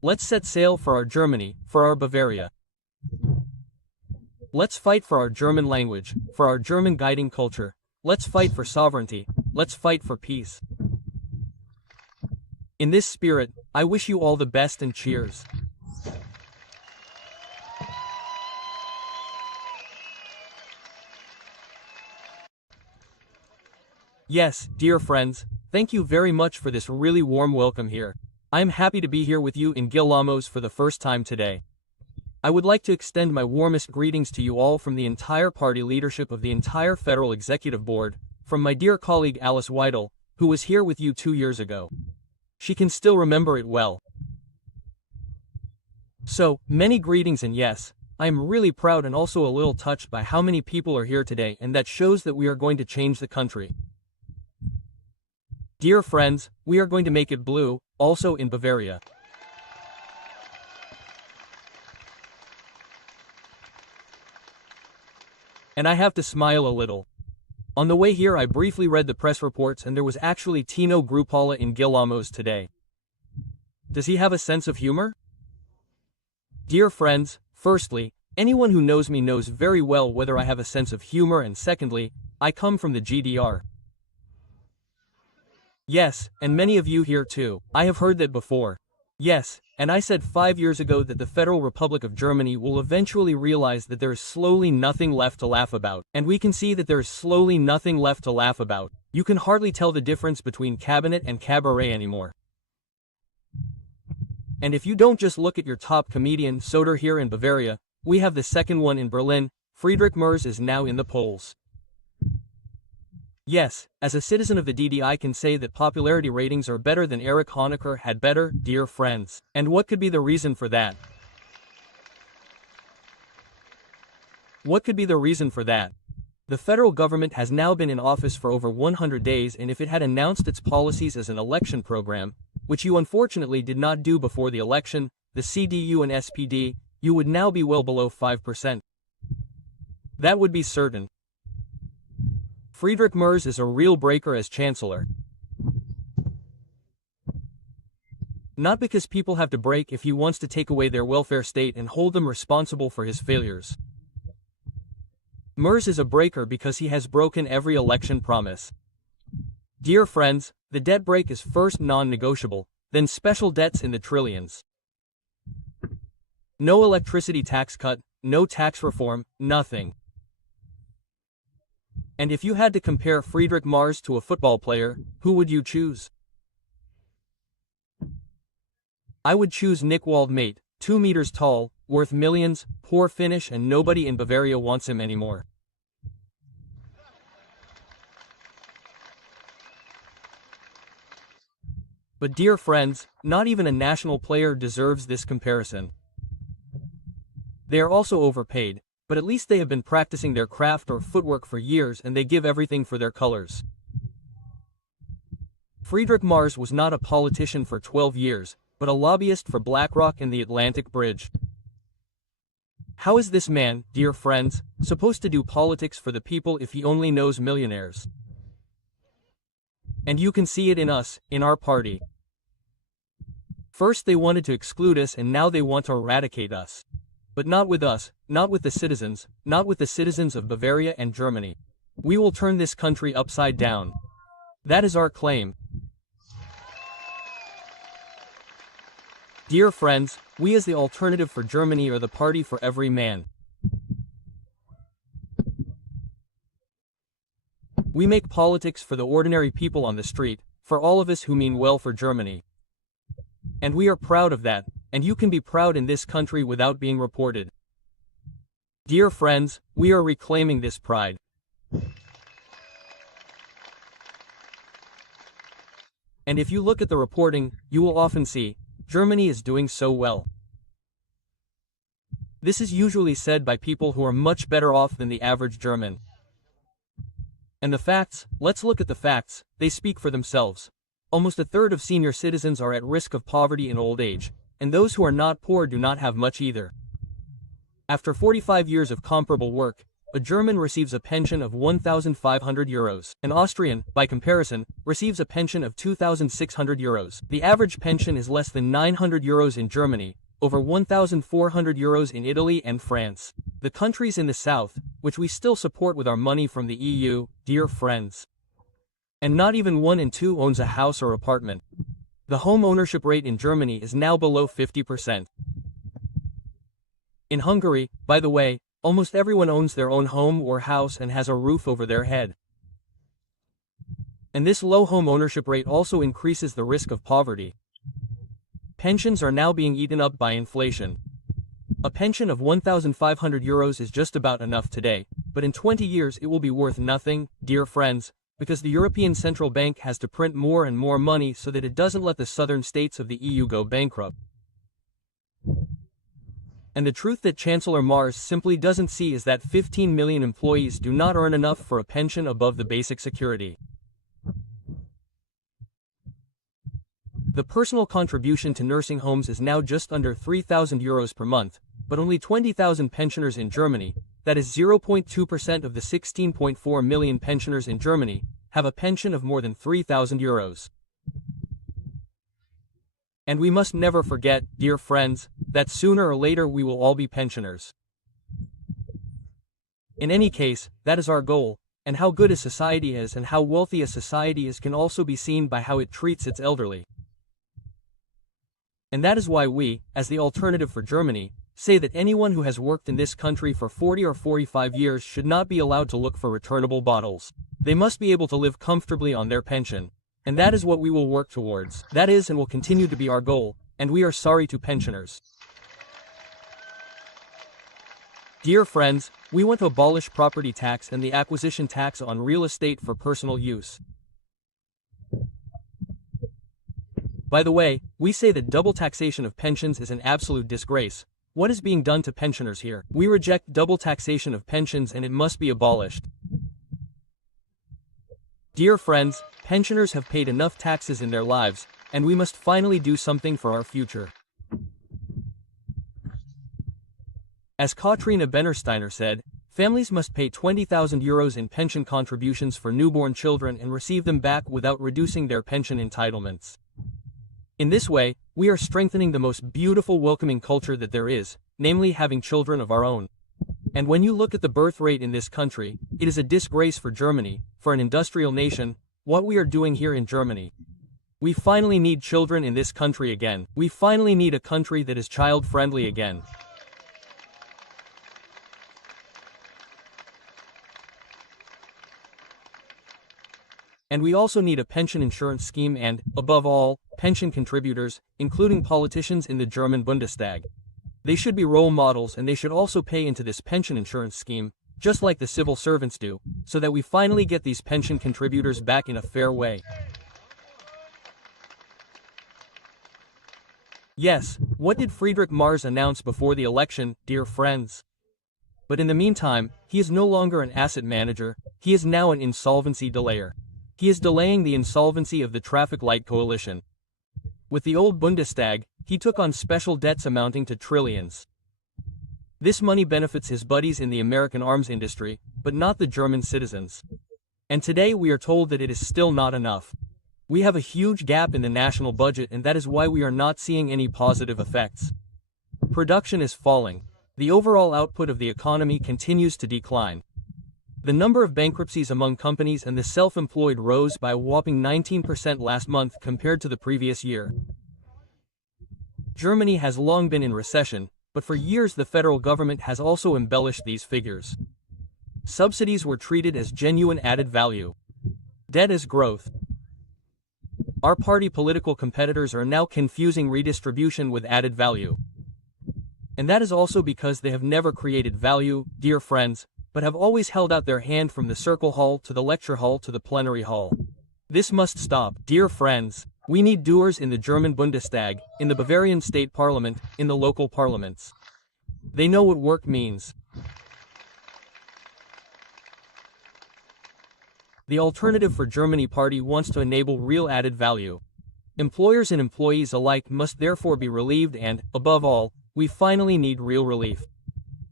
Let's set sail for our Germany, for our Bavaria. Let's fight for our German language, for our German guiding culture. Let's fight for sovereignty. Let's fight for peace. In this spirit, I wish you all the best and cheers. Yes, dear friends, thank you very much for this really warm welcome here. I am happy to be here with you in Gillamoos for the first time today. I would like to extend my warmest greetings to you all from the entire party leadership of the entire Federal Executive Board, from my dear colleague Alice Weidel, who was here with you 2 years ago. She can still remember it well. So, many greetings, and yes, I am really proud and also a little touched by how many people are here today, and that shows that we are going to change the country. Dear friends, we are going to make it blue, also in Bavaria. And I have to smile a little. On the way here I briefly read the press reports and there was actually Tino Chrupalla in Gillamoos today. Does he have a sense of humor? Dear friends, firstly, anyone who knows me knows very well whether I have a sense of humor, and secondly, I come from the GDR. Yes, and many of you here too. I have heard that before. Yes, and I said 5 years ago that the Federal Republic of Germany will eventually realize that there is slowly nothing left to laugh about. And we can see that there is slowly nothing left to laugh about. You can hardly tell the difference between cabinet and cabaret anymore. And if you don't just look at your top comedian Soder here in Bavaria, we have the second one in Berlin. Friedrich Merz is now in the polls. Yes, as a citizen of the DD I can say that popularity ratings are better than Erich Honecker had better, dear friends. And what could be the reason for that? What could be the reason for that? The federal government has now been in office for over 100 days, and if it had announced its policies as an election program, which you unfortunately did not do before the election, the CDU and SPD, you would now be well below 5%. That would be certain. Friedrich Merz is a real breaker as chancellor. Not because people have to break if he wants to take away their welfare state and hold them responsible for his failures. Merz is a breaker because he has broken every election promise. Dear friends, the debt break is first non-negotiable, then special debts in the trillions. No electricity tax cut, no tax reform, nothing. And if you had to compare Friedrich Merz to a football player, who would you choose? I would choose Nick Waldmate, 2 meters tall, worth millions, poor finish, and nobody in Bavaria wants him anymore. But dear friends, not even a national player deserves this comparison. They are also overpaid, but at least they have been practicing their craft or footwork for years and they give everything for their colors. Friedrich Merz was not a politician for 12 years, but a lobbyist for BlackRock and the Atlantic Bridge. How is this man, dear friends, supposed to do politics for the people if he only knows millionaires? And you can see it in us, in our party. First they wanted to exclude us and now they want to eradicate us. But not with us, not with the citizens of Bavaria and Germany. We will turn this country upside down. That is our claim. Dear friends, we as the Alternative for Germany are the party for every man. We make politics for the ordinary people on the street, for all of us who mean well for Germany. And we are proud of that, and you can be proud in this country without being reported. Dear friends, we are reclaiming this pride. And if you look at the reporting, you will often see, Germany is doing so well. This is usually said by people who are much better off than the average German. And the facts, let's look at the facts, they speak for themselves. Almost a third of senior citizens are at risk of poverty in old age, and those who are not poor do not have much either. After 45 years of comparable work, a German receives a pension of 1,500 euros. An Austrian, by comparison, receives a pension of 2,600 euros. The average pension is less than 900 euros in Germany, over 1,400 euros in Italy and France. The countries in the south, which we still support with our money from the EU, dear friends. And not even 1 in 2 owns a house or apartment. The home ownership rate in Germany is now below 50%. In Hungary, by the way, almost everyone owns their own home or house and has a roof over their head. And this low home ownership rate also increases the risk of poverty. Pensions are now being eaten up by inflation. A pension of 1,500 euros is just about enough today, but in 20 years it will be worth nothing, dear friends, because the European Central Bank has to print more and more money so that it doesn't let the southern states of the EU go bankrupt. And the truth that Chancellor Mars simply doesn't see is that 15 million employees do not earn enough for a pension above the basic security. The personal contribution to nursing homes is now just under 3,000 euros per month, but only 20,000 pensioners in Germany, that is 0.2% of the 16.4 million pensioners in Germany, have a pension of more than 3,000 euros. And we must never forget, dear friends, that sooner or later we will all be pensioners. In any case, that is our goal, and how good a society is and how wealthy a society is can also be seen by how it treats its elderly. And that is why we, as the alternative for Germany, say that anyone who has worked in this country for 40 or 45 years should not be allowed to look for returnable bottles. They must be able to live comfortably on their pension. And that is what we will work towards. That is and will continue to be our goal, and we are sorry to pensioners. Dear friends, we want to abolish property tax and the acquisition tax on real estate for personal use. By the way, we say that double taxation of pensions is an absolute disgrace. What is being done to pensioners here? We reject double taxation of pensions and it must be abolished. Dear friends, pensioners have paid enough taxes in their lives, and we must finally do something for our future. As Katrina Bennersteiner said, families must pay 20,000 euros in pension contributions for newborn children and receive them back without reducing their pension entitlements. In this way, we are strengthening the most beautiful welcoming culture that there is, namely having children of our own. And when you look at the birth rate in this country, it is a disgrace for Germany, for an industrial nation, what we are doing here in Germany. We finally need children in this country again. We finally need a country that is child-friendly again. And we also need a pension insurance scheme and, above all, pension contributors, including politicians in the German Bundestag. They should be role models and they should also pay into this pension insurance scheme, just like the civil servants do, so that we finally get these pension contributors back in a fair way. Yes, what did Friedrich Mars announce before the election, dear friends? But in the meantime, he is no longer an asset manager, he is now an insolvency delayer. He is delaying the insolvency of the traffic light coalition. With the old Bundestag, he took on special debts amounting to trillions. This money benefits his buddies in the American arms industry, but not the German citizens. And today we are told that it is still not enough. We have a huge gap in the national budget and that is why we are not seeing any positive effects. Production is falling. The overall output of the economy continues to decline. The number of bankruptcies among companies and the self-employed rose by a whopping 19% last month compared to the previous year. Germany has long been in recession, but for years the federal government has also embellished these figures. Subsidies were treated as genuine added value. Debt as growth. Our party political competitors are now confusing redistribution with added value. And that is also because they have never created value, dear friends, but have always held out their hand from the circle hall to the lecture hall to the plenary hall. This must stop, dear friends. We need doers in the German Bundestag, in the Bavarian state parliament, in the local parliaments. They know what work means. The Alternative for Germany party wants to enable real added value. Employers and employees alike must therefore be relieved and, above all, we finally need real relief.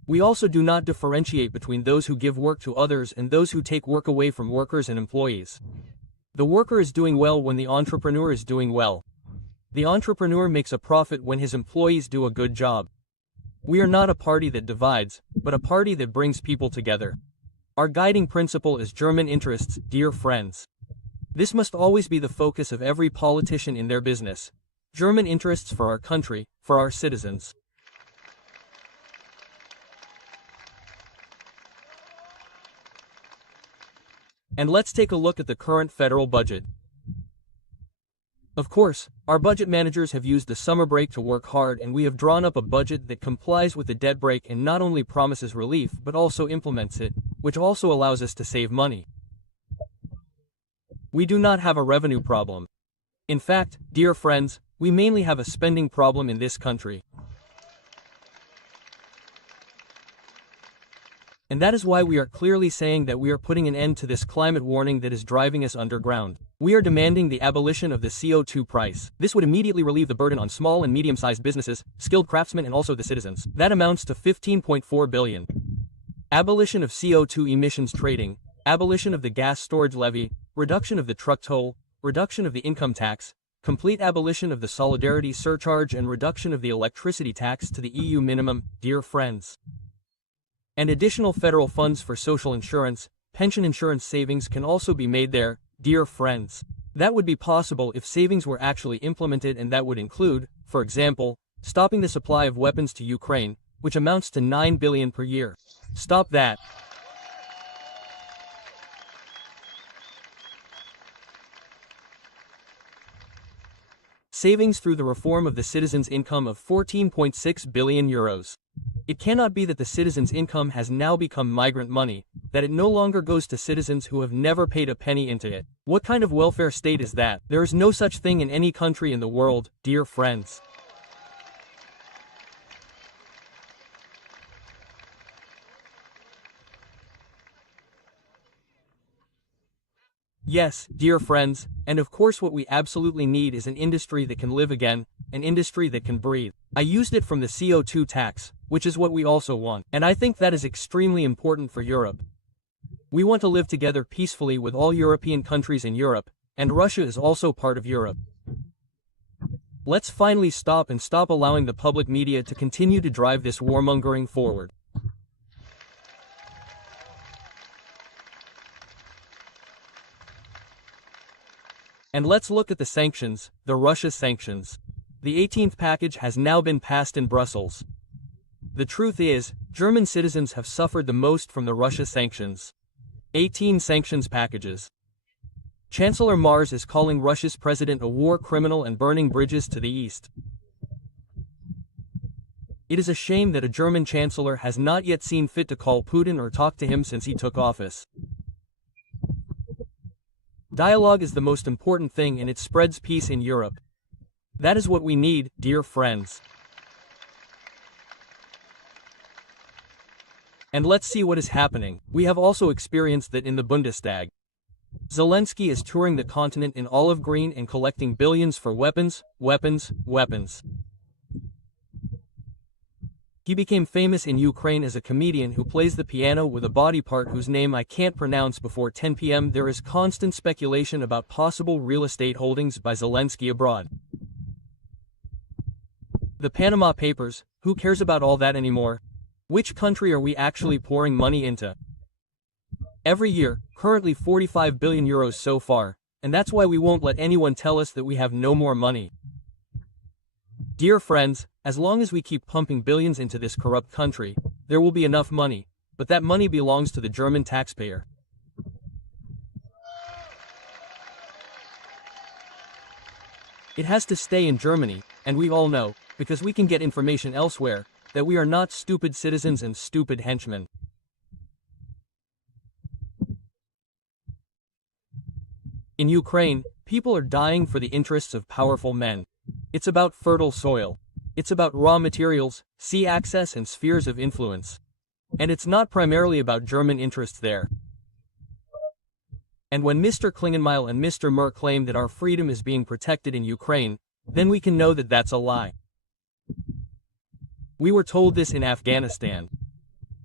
We also do not differentiate between those who give work to others and those who take work away from workers and employees. The worker is doing well when the entrepreneur is doing well. The entrepreneur makes a profit when his employees do a good job. We are not a party that divides, but a party that brings people together. Our guiding principle is German interests, dear friends. This must always be the focus of every politician in their business. German interests for our country, for our citizens. And let's take a look at the current federal budget. Of course, our budget managers have used the summer break to work hard, and we have drawn up a budget that complies with the debt brake and not only promises relief but also implements it, which also allows us to save money. We do not have a revenue problem. In fact, dear friends, we mainly have a spending problem in this country. And that is why we are clearly saying that we are putting an end to this climate warning that is driving us underground. We are demanding the abolition of the CO2 price. This would immediately relieve the burden on small and medium-sized businesses, skilled craftsmen and also the citizens. That amounts to 15.4 billion. Abolition of CO2 emissions trading, abolition of the gas storage levy, reduction of the truck toll, reduction of the income tax, complete abolition of the solidarity surcharge and reduction of the electricity tax to the EU minimum, dear friends. And additional federal funds for social insurance, pension insurance savings can also be made there, dear friends. That would be possible if savings were actually implemented, and that would include, for example, stopping the supply of weapons to Ukraine, which amounts to 9 billion per year. Stop that. Savings through the reform of the citizens' income of 14.6 billion euros. It cannot be that the citizens' income has now become migrant money, that it no longer goes to citizens who have never paid a penny into it. What kind of welfare state is that? There is no such thing in any country in the world, dear friends. Yes, dear friends, and of course what we absolutely need is an industry that can live again, an industry that can breathe. I used it from the CO2 tax, which is what we also want, and I think that is extremely important for Europe. We want to live together peacefully with all European countries in Europe, and Russia is also part of Europe. Let's finally stop allowing the public media to continue to drive this warmongering forward. And let's look at the sanctions, the Russia sanctions. The 18th package has now been passed in Brussels. The truth is, German citizens have suffered the most from the Russia sanctions. 18 sanctions packages. Chancellor Mars is calling Russia's president a war criminal and burning bridges to the east. It is a shame that a German chancellor has not yet seen fit to call Putin or talk to him since he took office. Dialogue is the most important thing, and it spreads peace in Europe. That is what we need, dear friends. And let's see what is happening. We have also experienced that in the Bundestag. Zelensky is touring the continent in olive green and collecting billions for weapons, weapons, weapons. He became famous in Ukraine as a comedian who plays the piano with a body part whose name I can't pronounce. Before 10 p.m. there is constant speculation about possible real estate holdings by Zelensky abroad. The Panama Papers, who cares about all that anymore? Which country are we actually pouring money into? Every year, currently 45 billion euros so far, and that's why we won't let anyone tell us that we have no more money. Dear friends, as long as we keep pumping billions into this corrupt country, there will be enough money, but that money belongs to the German taxpayer. It has to stay in Germany, and we all know, because we can get information elsewhere, that we are not stupid citizens and stupid henchmen. In Ukraine, people are dying for the interests of powerful men. It's about fertile soil. It's about raw materials, sea access and spheres of influence. And it's not primarily about German interests there. And when Mr. Klingenmeil and Mr. Mer claim that our freedom is being protected in Ukraine, then we can know that that's a lie. We were told this in Afghanistan.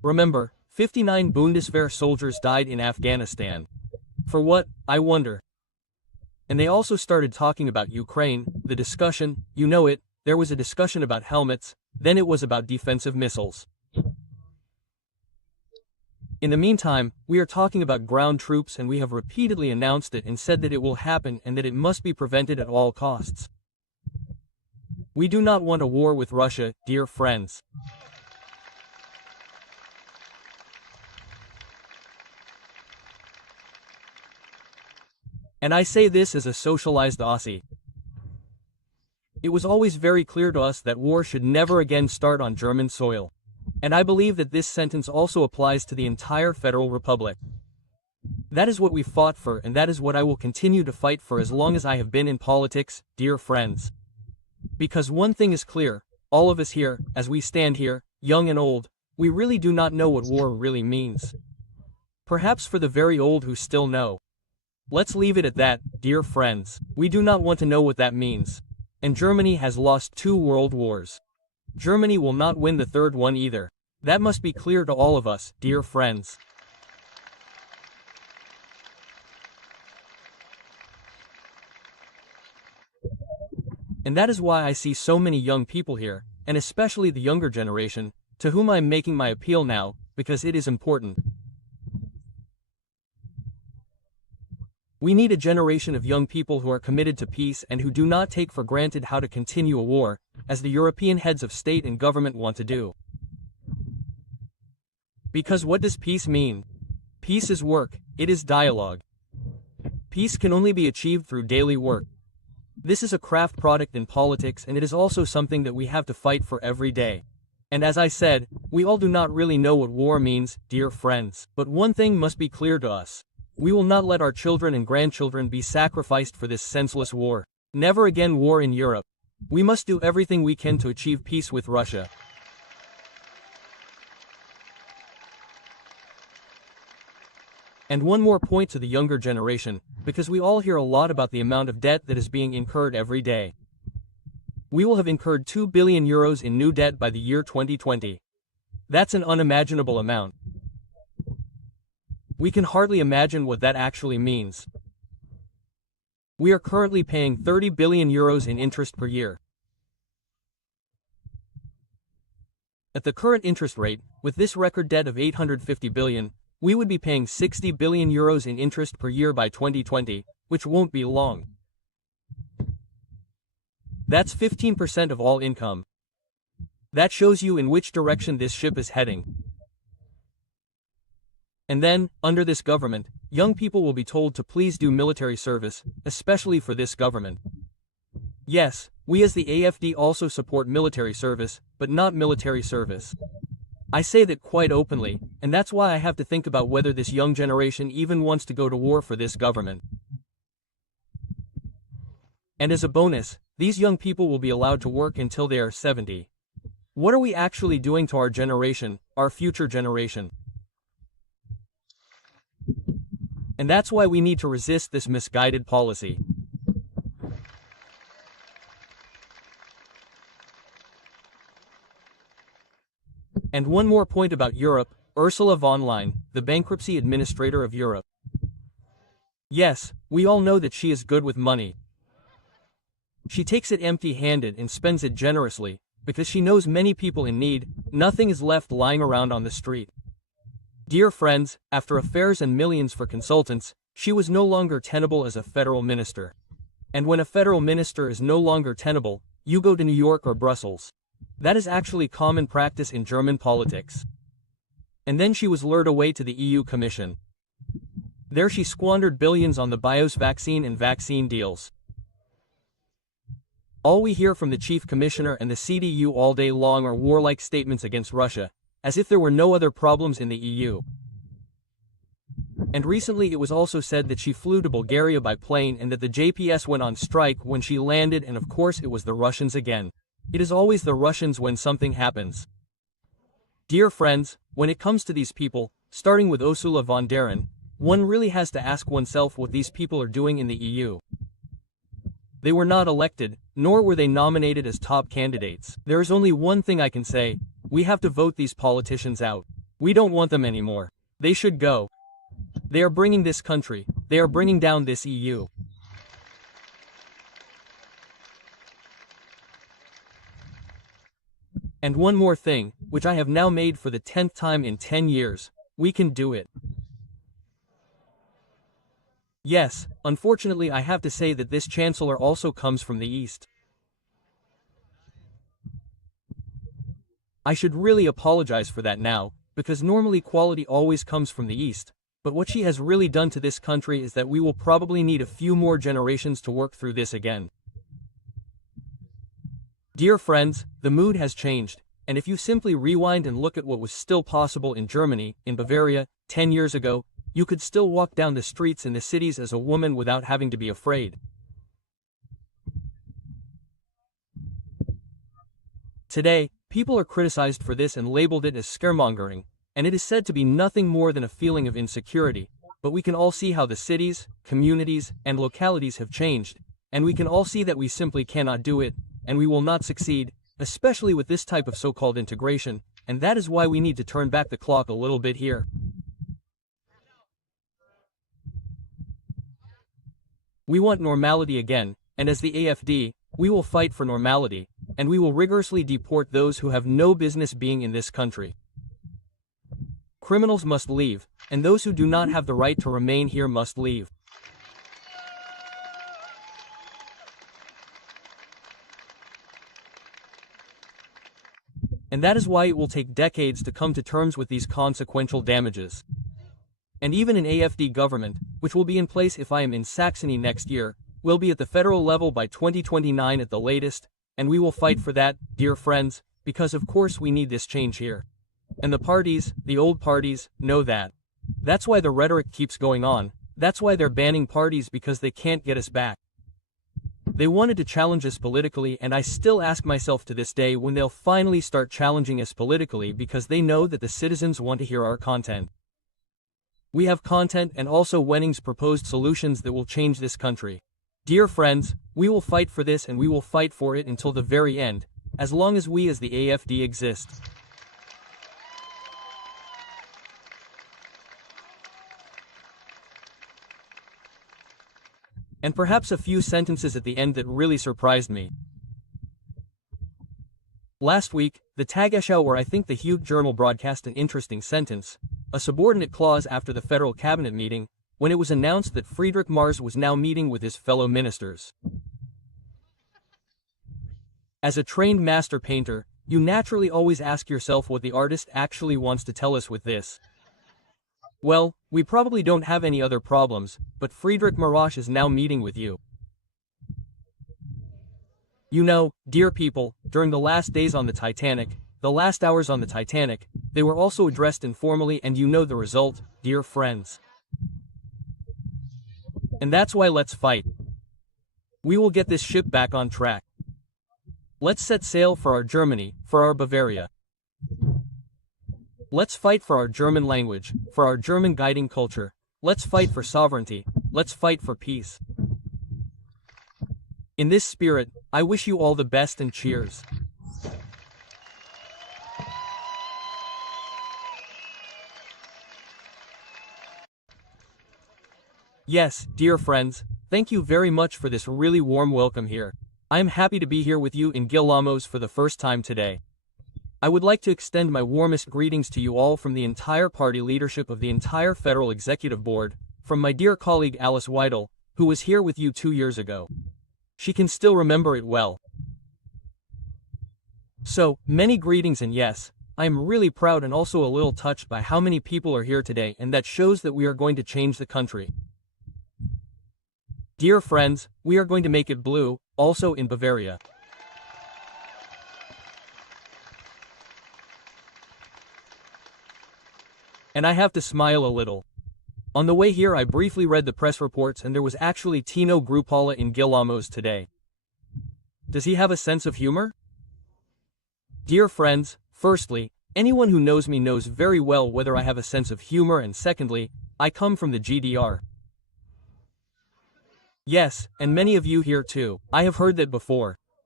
Remember, 59 Bundeswehr soldiers died in Afghanistan. For what, I wonder? And they also started talking about Ukraine, the discussion, you know it, there was a discussion about helmets, then it was about defensive missiles. In the meantime, we are talking about ground troops and we have repeatedly announced it and said that it will happen and that it must be prevented at all costs. We do not want a war with Russia, dear friends. And I say this as a socialized Aussie. It was always very clear to us that war should never again start on German soil. And I believe that this sentence also applies to the entire Federal Republic. That is what we fought for and that is what I will continue to fight for as long as I have been in politics, dear friends. Because one thing is clear, all of us here, as we stand here, young and old, we really do not know what war really means. Perhaps for the very old who still know. Let's leave it at that, dear friends. We do not want to know what that means. And Germany has lost 2 world wars. Germany will not win the 3rd one either. That must be clear to all of us, dear friends. And that is why I see so many young people here, and especially the younger generation, to whom I am making my appeal now, because it is important. We need a generation of young people who are committed to peace and who do not take for granted how to continue a war, as the European heads of state and government want to do. Because what does peace mean? Peace is work, it is dialogue. Peace can only be achieved through daily work. This is a craft product in politics and it is also something that we have to fight for every day. And as I said, we all do not really know what war means, dear friends. But one thing must be clear to us. We will not let our children and grandchildren be sacrificed for this senseless war. Never again war in Europe. We must do everything we can to achieve peace with Russia. And one more point to the younger generation, because we all hear a lot about the amount of debt that is being incurred every day. We will have incurred 2 billion euros in new debt by the year 2020. That's an unimaginable amount. We can hardly imagine what that actually means. We are currently paying 30 billion euros in interest per year. At the current interest rate, with this record debt of 850 billion, we would be paying 60 billion euros in interest per year by 2020, which won't be long. That's 15% of all income. That shows you in which direction this ship is heading. And then, under this government, young people will be told to please do military service, especially for this government. Yes, we as the AfD also support military service, but not military service. I say that quite openly, and that's why I have to think about whether this young generation even wants to go to war for this government. And as a bonus, these young people will be allowed to work until they are 70. What are we actually doing to our generation, our future generation? And that's why we need to resist this misguided policy. And one more point about Europe, Ursula von der Leyen, the bankruptcy administrator of Europe. Yes, we all know that she is good with money. She takes it empty-handed and spends it generously, because she knows many people in need, nothing is left lying around on the street. Dear friends, after affairs and millions for consultants, she was no longer tenable as a federal minister. And when a federal minister is no longer tenable, you go to New York or Brussels. That is actually common practice in German politics. And then she was lured away to the EU Commission. There she squandered billions on the BIOS vaccine and vaccine deals. All we hear from the Chief Commissioner and the CDU all day long are warlike statements against Russia, as if there were no other problems in the EU. And recently it was also said that she flew to Bulgaria by plane and that the JPS went on strike when she landed, and of course it was the Russians again. It is always the Russians when something happens. Dear friends, when it comes to these people, starting with Ursula von der Leyen, one really has to ask oneself what these people are doing in the EU. They were not elected, nor were they nominated as top candidates. There is only one thing I can say: we have to vote these politicians out. We don't want them anymore. They should go. They are bringing this country. They are bringing down this EU. And one more thing, which I have now made for the 10th time in 10 years. We can do it. Yes, unfortunately I have to say that this chancellor also comes from the East. I should really apologize for that now, because normally quality always comes from the East, but what she has really done to this country is that we will probably need a few more generations to work through this again. Dear friends, the mood has changed, and if you simply rewind and look at what was still possible in Germany, in Bavaria, 10 years ago, you could still walk down the streets in the cities as a woman without having to be afraid. Today, people are criticized for this and labeled it as scaremongering, and it is said to be nothing more than a feeling of insecurity, but we can all see how the cities, communities, and localities have changed, and we can all see that we simply cannot do it, and we will not succeed, especially with this type of so-called integration, and that is why we need to turn back the clock a little bit here. We want normality again, and as the AfD, we will fight for normality, and we will rigorously deport those who have no business being in this country. Criminals must leave, and those who do not have the right to remain here must leave. And that is why it will take decades to come to terms with these consequential damages. And even an AfD government, which will be in place if I am in Saxony next year, will be at the federal level by 2029 at the latest, and we will fight for that, dear friends, because of course we need this change here. And the parties, the old parties, know that. That's why the rhetoric keeps going on, that's why they're banning parties because they can't get us back. They wanted to challenge us politically, and I still ask myself to this day when they'll finally start challenging us politically, because they know that the citizens want to hear our content. We have content and also Wenning's proposed solutions that will change this country. Dear friends, we will fight for this, and we will fight for it until the very end, as long as we as the AfD exist. And perhaps a few sentences at the end that really surprised me. Last week, the Tagesschau, where I think the Hugh Journal broadcast an interesting sentence, a subordinate clause after the federal cabinet meeting, when it was announced that Friedrich Merz was now meeting with his fellow ministers. As a trained master painter, you naturally always ask yourself what the artist actually wants to tell us with this. Well, we probably don't have any other problems, but Friedrich Merz is now meeting with you. You know, dear people, during the last days on the Titanic, the last hours on the Titanic, they were also addressed informally, and you know the result, dear friends. And that's why let's fight. We will get this ship back on track. Let's set sail for our Germany, for our Bavaria. Let's fight for our German language, for our German guiding culture. Let's fight for sovereignty. Let's fight for peace. In this spirit, I wish you all the best and cheers. Yes, dear friends, thank you very much for this really warm welcome here. I am happy to be here with you in Gillamoos for the first time today. I would like to extend my warmest greetings to you all from the entire party leadership of the entire Federal Executive Board, from my dear colleague Alice Weidel, who was here with you 2 years ago. She can still remember it well. So, many greetings, and yes, I am really proud and also a little touched by how many people are here today, and that shows that we are going to change the country. Dear friends, we are going to make it blue, also in Bavaria. And I have to smile a little. On the way here I briefly read the press reports, and there was actually Tino Chrupalla in Gillamoos today. Does he have a sense of humor? Dear friends, firstly, anyone who knows me knows very well whether I have a sense of humor, and secondly, I come from the GDR. Yes, and many of you here too. I have heard that before.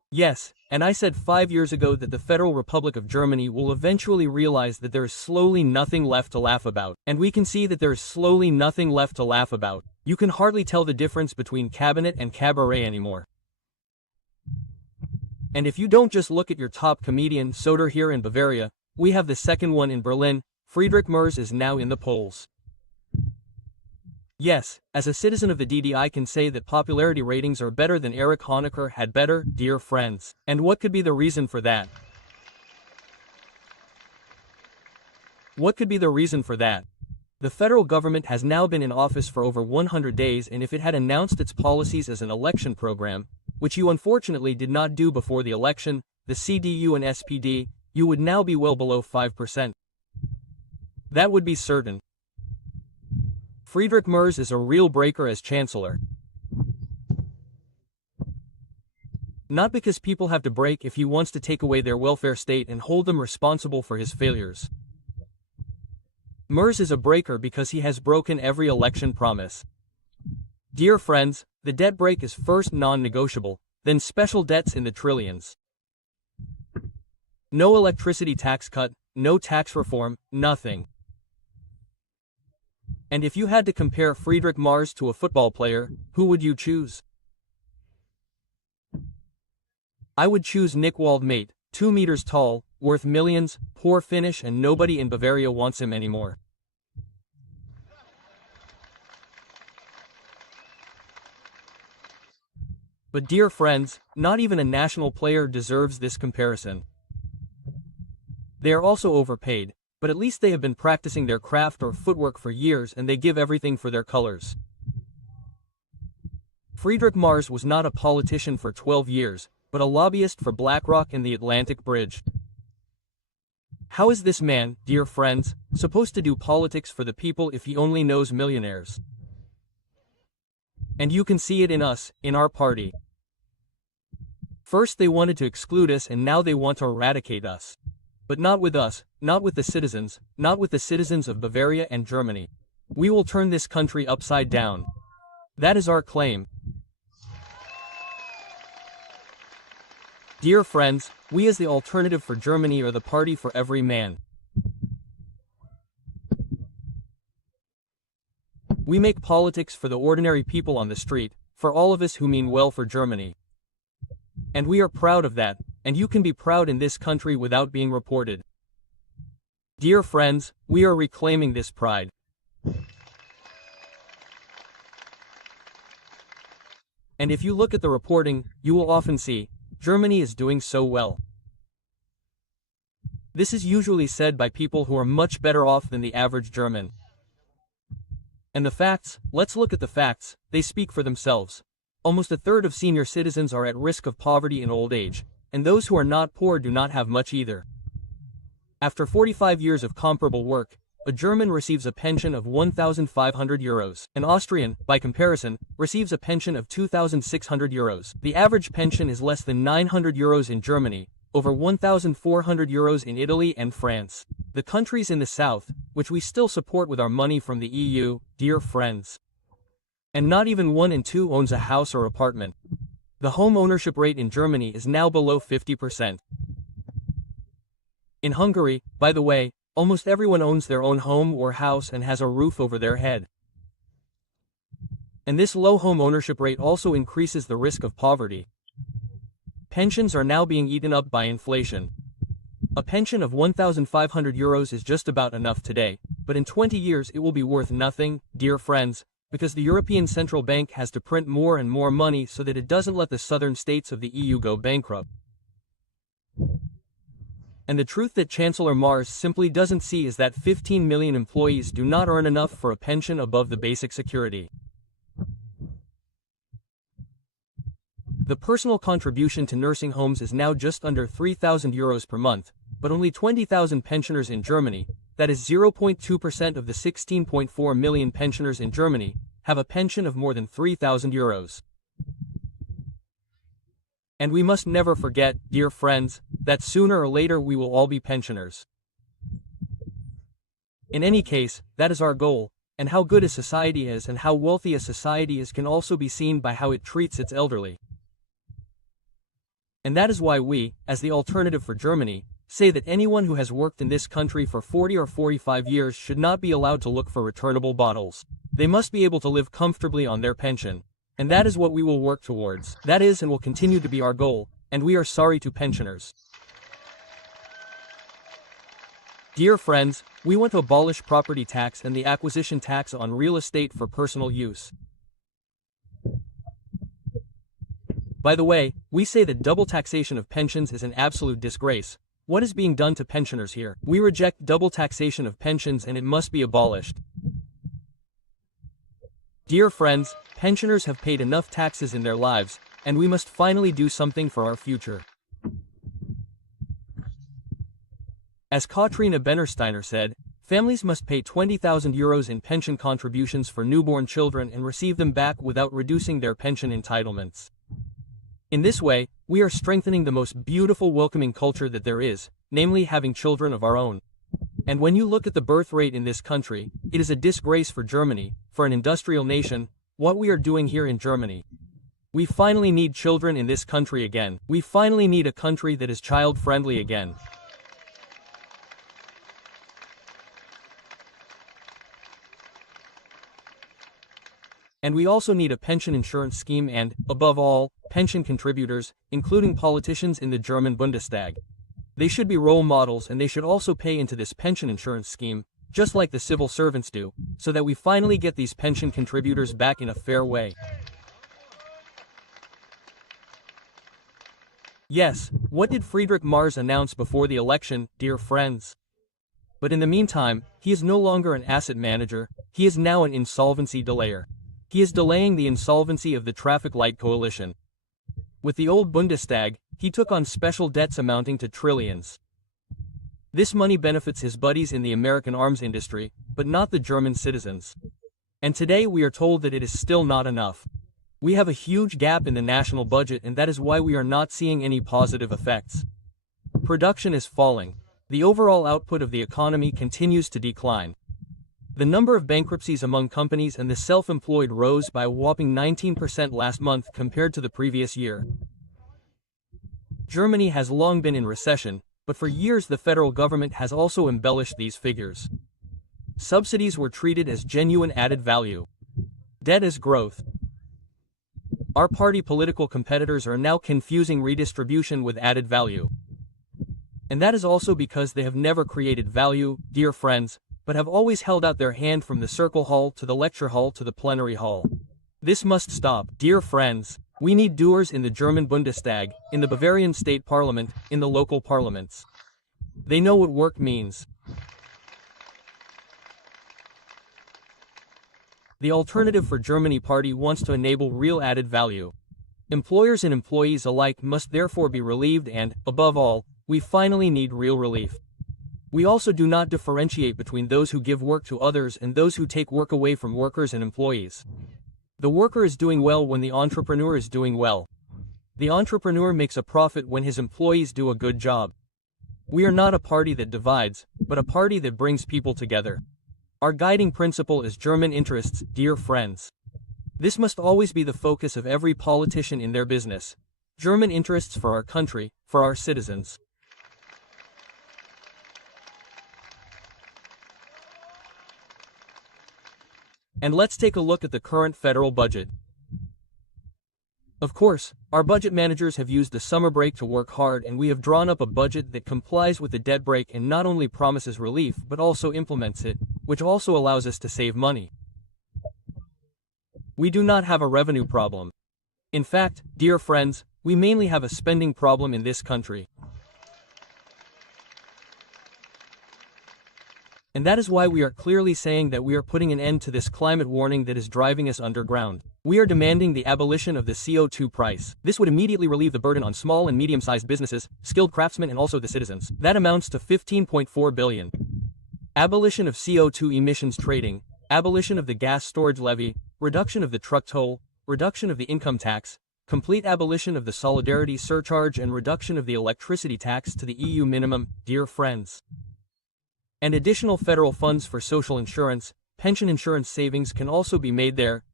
Yes, and I said 5 years ago that the Federal Republic of Germany will eventually realize that there is slowly nothing left to laugh about. And we can see that there is slowly nothing left to laugh about. You can hardly tell the difference between cabinet and cabaret anymore. And if you don't just look at your top comedian Soder here in Bavaria, we have the second one in Berlin. Friedrich Merz is now in the polls. Yes, as a citizen of the DD I can say that popularity ratings are better than Erich Honecker had better, dear friends. And what could be the reason for that? What could be the reason for that? The federal government has now been in office for over 100 days, and if it had announced its policies as an election program, which you unfortunately did not do before the election, the CDU and SPD, you would now be well below 5%. That would be certain. Friedrich Merz is a real breaker as chancellor. Not because people have to break if he wants to take away their welfare state and hold them responsible for his failures. Merz is a breaker because he has broken every election promise. Dear friends, the debt break is first non-negotiable, then special debts in the trillions. No electricity tax cut, no tax reform, nothing. And if you had to compare Friedrich Merz to a football player, who would you choose? I would choose Nick Waldmate, 2 meters tall, worth millions, poor finish, and nobody in Bavaria wants him anymore. But dear friends, not even a national player deserves this comparison. They are also overpaid, but at least they have been practicing their craft or footwork for years and they give everything for their colors. Friedrich Merz was not a politician for 12 years, but a lobbyist for BlackRock and the Atlantic Bridge. How is this man, dear friends, supposed to do politics for the people if he only knows millionaires? And you can see it in us, in our party. First they wanted to exclude us and now they want to eradicate us. But not with us, not with the citizens, not with the citizens of Bavaria and Germany. We will turn this country upside down. That is our claim. Dear friends, we as the alternative for Germany are the party for every man. We make politics for the ordinary people on the street, for all of us who mean well for Germany. And we are proud of that, and you can be proud in this country without being reported. Dear friends, we are reclaiming this pride. And if you look at the reporting, you will often see, Germany is doing so well. This is usually said by people who are much better off than the average German. And the facts, let's look at the facts, they speak for themselves. Almost a third of senior citizens are at risk of poverty in old age, and those who are not poor do not have much either. After 45 years of comparable work, a German receives a pension of 1,500 euros. An Austrian, by comparison, receives a pension of 2,600 euros. The average pension is less than 900 euros in Germany, over 1,400 euros in Italy and France. The countries in the south, which we still support with our money from the EU, dear friends. And not even 1 in 2 owns a house or apartment. The home ownership rate in Germany is now below 50%. In Hungary, by the way, almost everyone owns their own home or house and has a roof over their head. And this low home ownership rate also increases the risk of poverty. Pensions are now being eaten up by inflation. A pension of 1,500 euros is just about enough today, but in 20 years it will be worth nothing, dear friends, because the European Central Bank has to print more and more money so that it doesn't let the southern states of the EU go bankrupt. And the truth that Chancellor Merz simply doesn't see is that 15 million employees do not earn enough for a pension above the basic security. The personal contribution to nursing homes is now just under 3,000 euros per month, but only 20,000 pensioners in Germany, that is 0.2% of the 16.4 million pensioners in Germany, have a pension of more than 3,000 euros. And we must never forget, dear friends, that sooner or later we will all be pensioners. In any case, that is our goal, and how good a society is and how wealthy a society is can also be seen by how it treats its elderly. And that is why we, as the alternative for Germany, say that anyone who has worked in this country for 40 or 45 years should not be allowed to look for returnable bottles. They must be able to live comfortably on their pension. And that is what we will work towards. That is and will continue to be our goal, and we are sorry to pensioners. Dear friends, we want to abolish property tax and the acquisition tax on real estate for personal use. By the way, we say that double taxation of pensions is an absolute disgrace. What is being done to pensioners here? We reject double taxation of pensions and it must be abolished. Dear friends, pensioners have paid enough taxes in their lives, and we must finally do something for our future. As Katrina Bennersteiner said, families must pay 20,000 euros in pension contributions for newborn children and receive them back without reducing their pension entitlements. In this way, we are strengthening the most beautiful welcoming culture that there is, namely having children of our own. And when you look at the birth rate in this country, it is a disgrace for Germany, for an industrial nation, what we are doing here in Germany. We finally need children in this country again. We finally need a country that is child-friendly again. And we also need a pension insurance scheme and, above all, pension contributors, including politicians in the German Bundestag. They should be role models and they should also pay into this pension insurance scheme, just like the civil servants do, so that we finally get these pension contributors back in a fair way. Yes, what did Friedrich Mars announce before the election, dear friends? But in the meantime, he is no longer an asset manager, he is now an insolvency delayer. He is delaying the insolvency of the traffic light coalition. With the old Bundestag, he took on special debts amounting to trillions. This money benefits his buddies in the American arms industry, but not the German citizens. And today we are told that it is still not enough. We have a huge gap in the national budget and that is why we are not seeing any positive effects. Production is falling. The overall output of the economy continues to decline. The number of bankruptcies among companies and the self-employed rose by a whopping 19% last month compared to the previous year. Germany has long been in recession, but for years the federal government has also embellished these figures. Subsidies were treated as genuine added value. Debt as growth. Our party political competitors are now confusing redistribution with added value. And that is also because they have never created value, dear friends, but have always held out their hand from the circle hall to the lecture hall to the plenary hall. This must stop, dear friends. We need doers in the German Bundestag, in the Bavarian state parliament, in the local parliaments. They know what work means. The Alternative for Germany party wants to enable real added value. Employers and employees alike must therefore be relieved and, above all, we finally need real relief. We also do not differentiate between those who give work to others and those who take work away from workers and employees. The worker is doing well when the entrepreneur is doing well. The entrepreneur makes a profit when his employees do a good job. We are not a party that divides, but a party that brings people together. Our guiding principle is German interests, dear friends. This must always be the focus of every politician in their business. German interests for our country, for our citizens. And let's take a look at the current federal budget. Of course, our budget managers have used the summer break to work hard and we have drawn up a budget that complies with the debt break and not only promises relief but also implements it, which also allows us to save money. We do not have a revenue problem. In fact, dear friends, we mainly have a spending problem in this country. And that is why we are clearly saying that we are putting an end to this climate warning that is driving us underground. We are demanding the abolition of the CO2 price. This would immediately relieve the burden on small and medium-sized businesses, skilled craftsmen and also the citizens. That amounts to 15.4 billion. Abolition of CO2 emissions trading, abolition of the gas storage levy, reduction of the truck toll, reduction of the income tax, complete abolition of the solidarity surcharge and reduction of the electricity tax to the EU minimum, dear friends. And additional federal funds for social insurance, pension insurance savings can also be made there,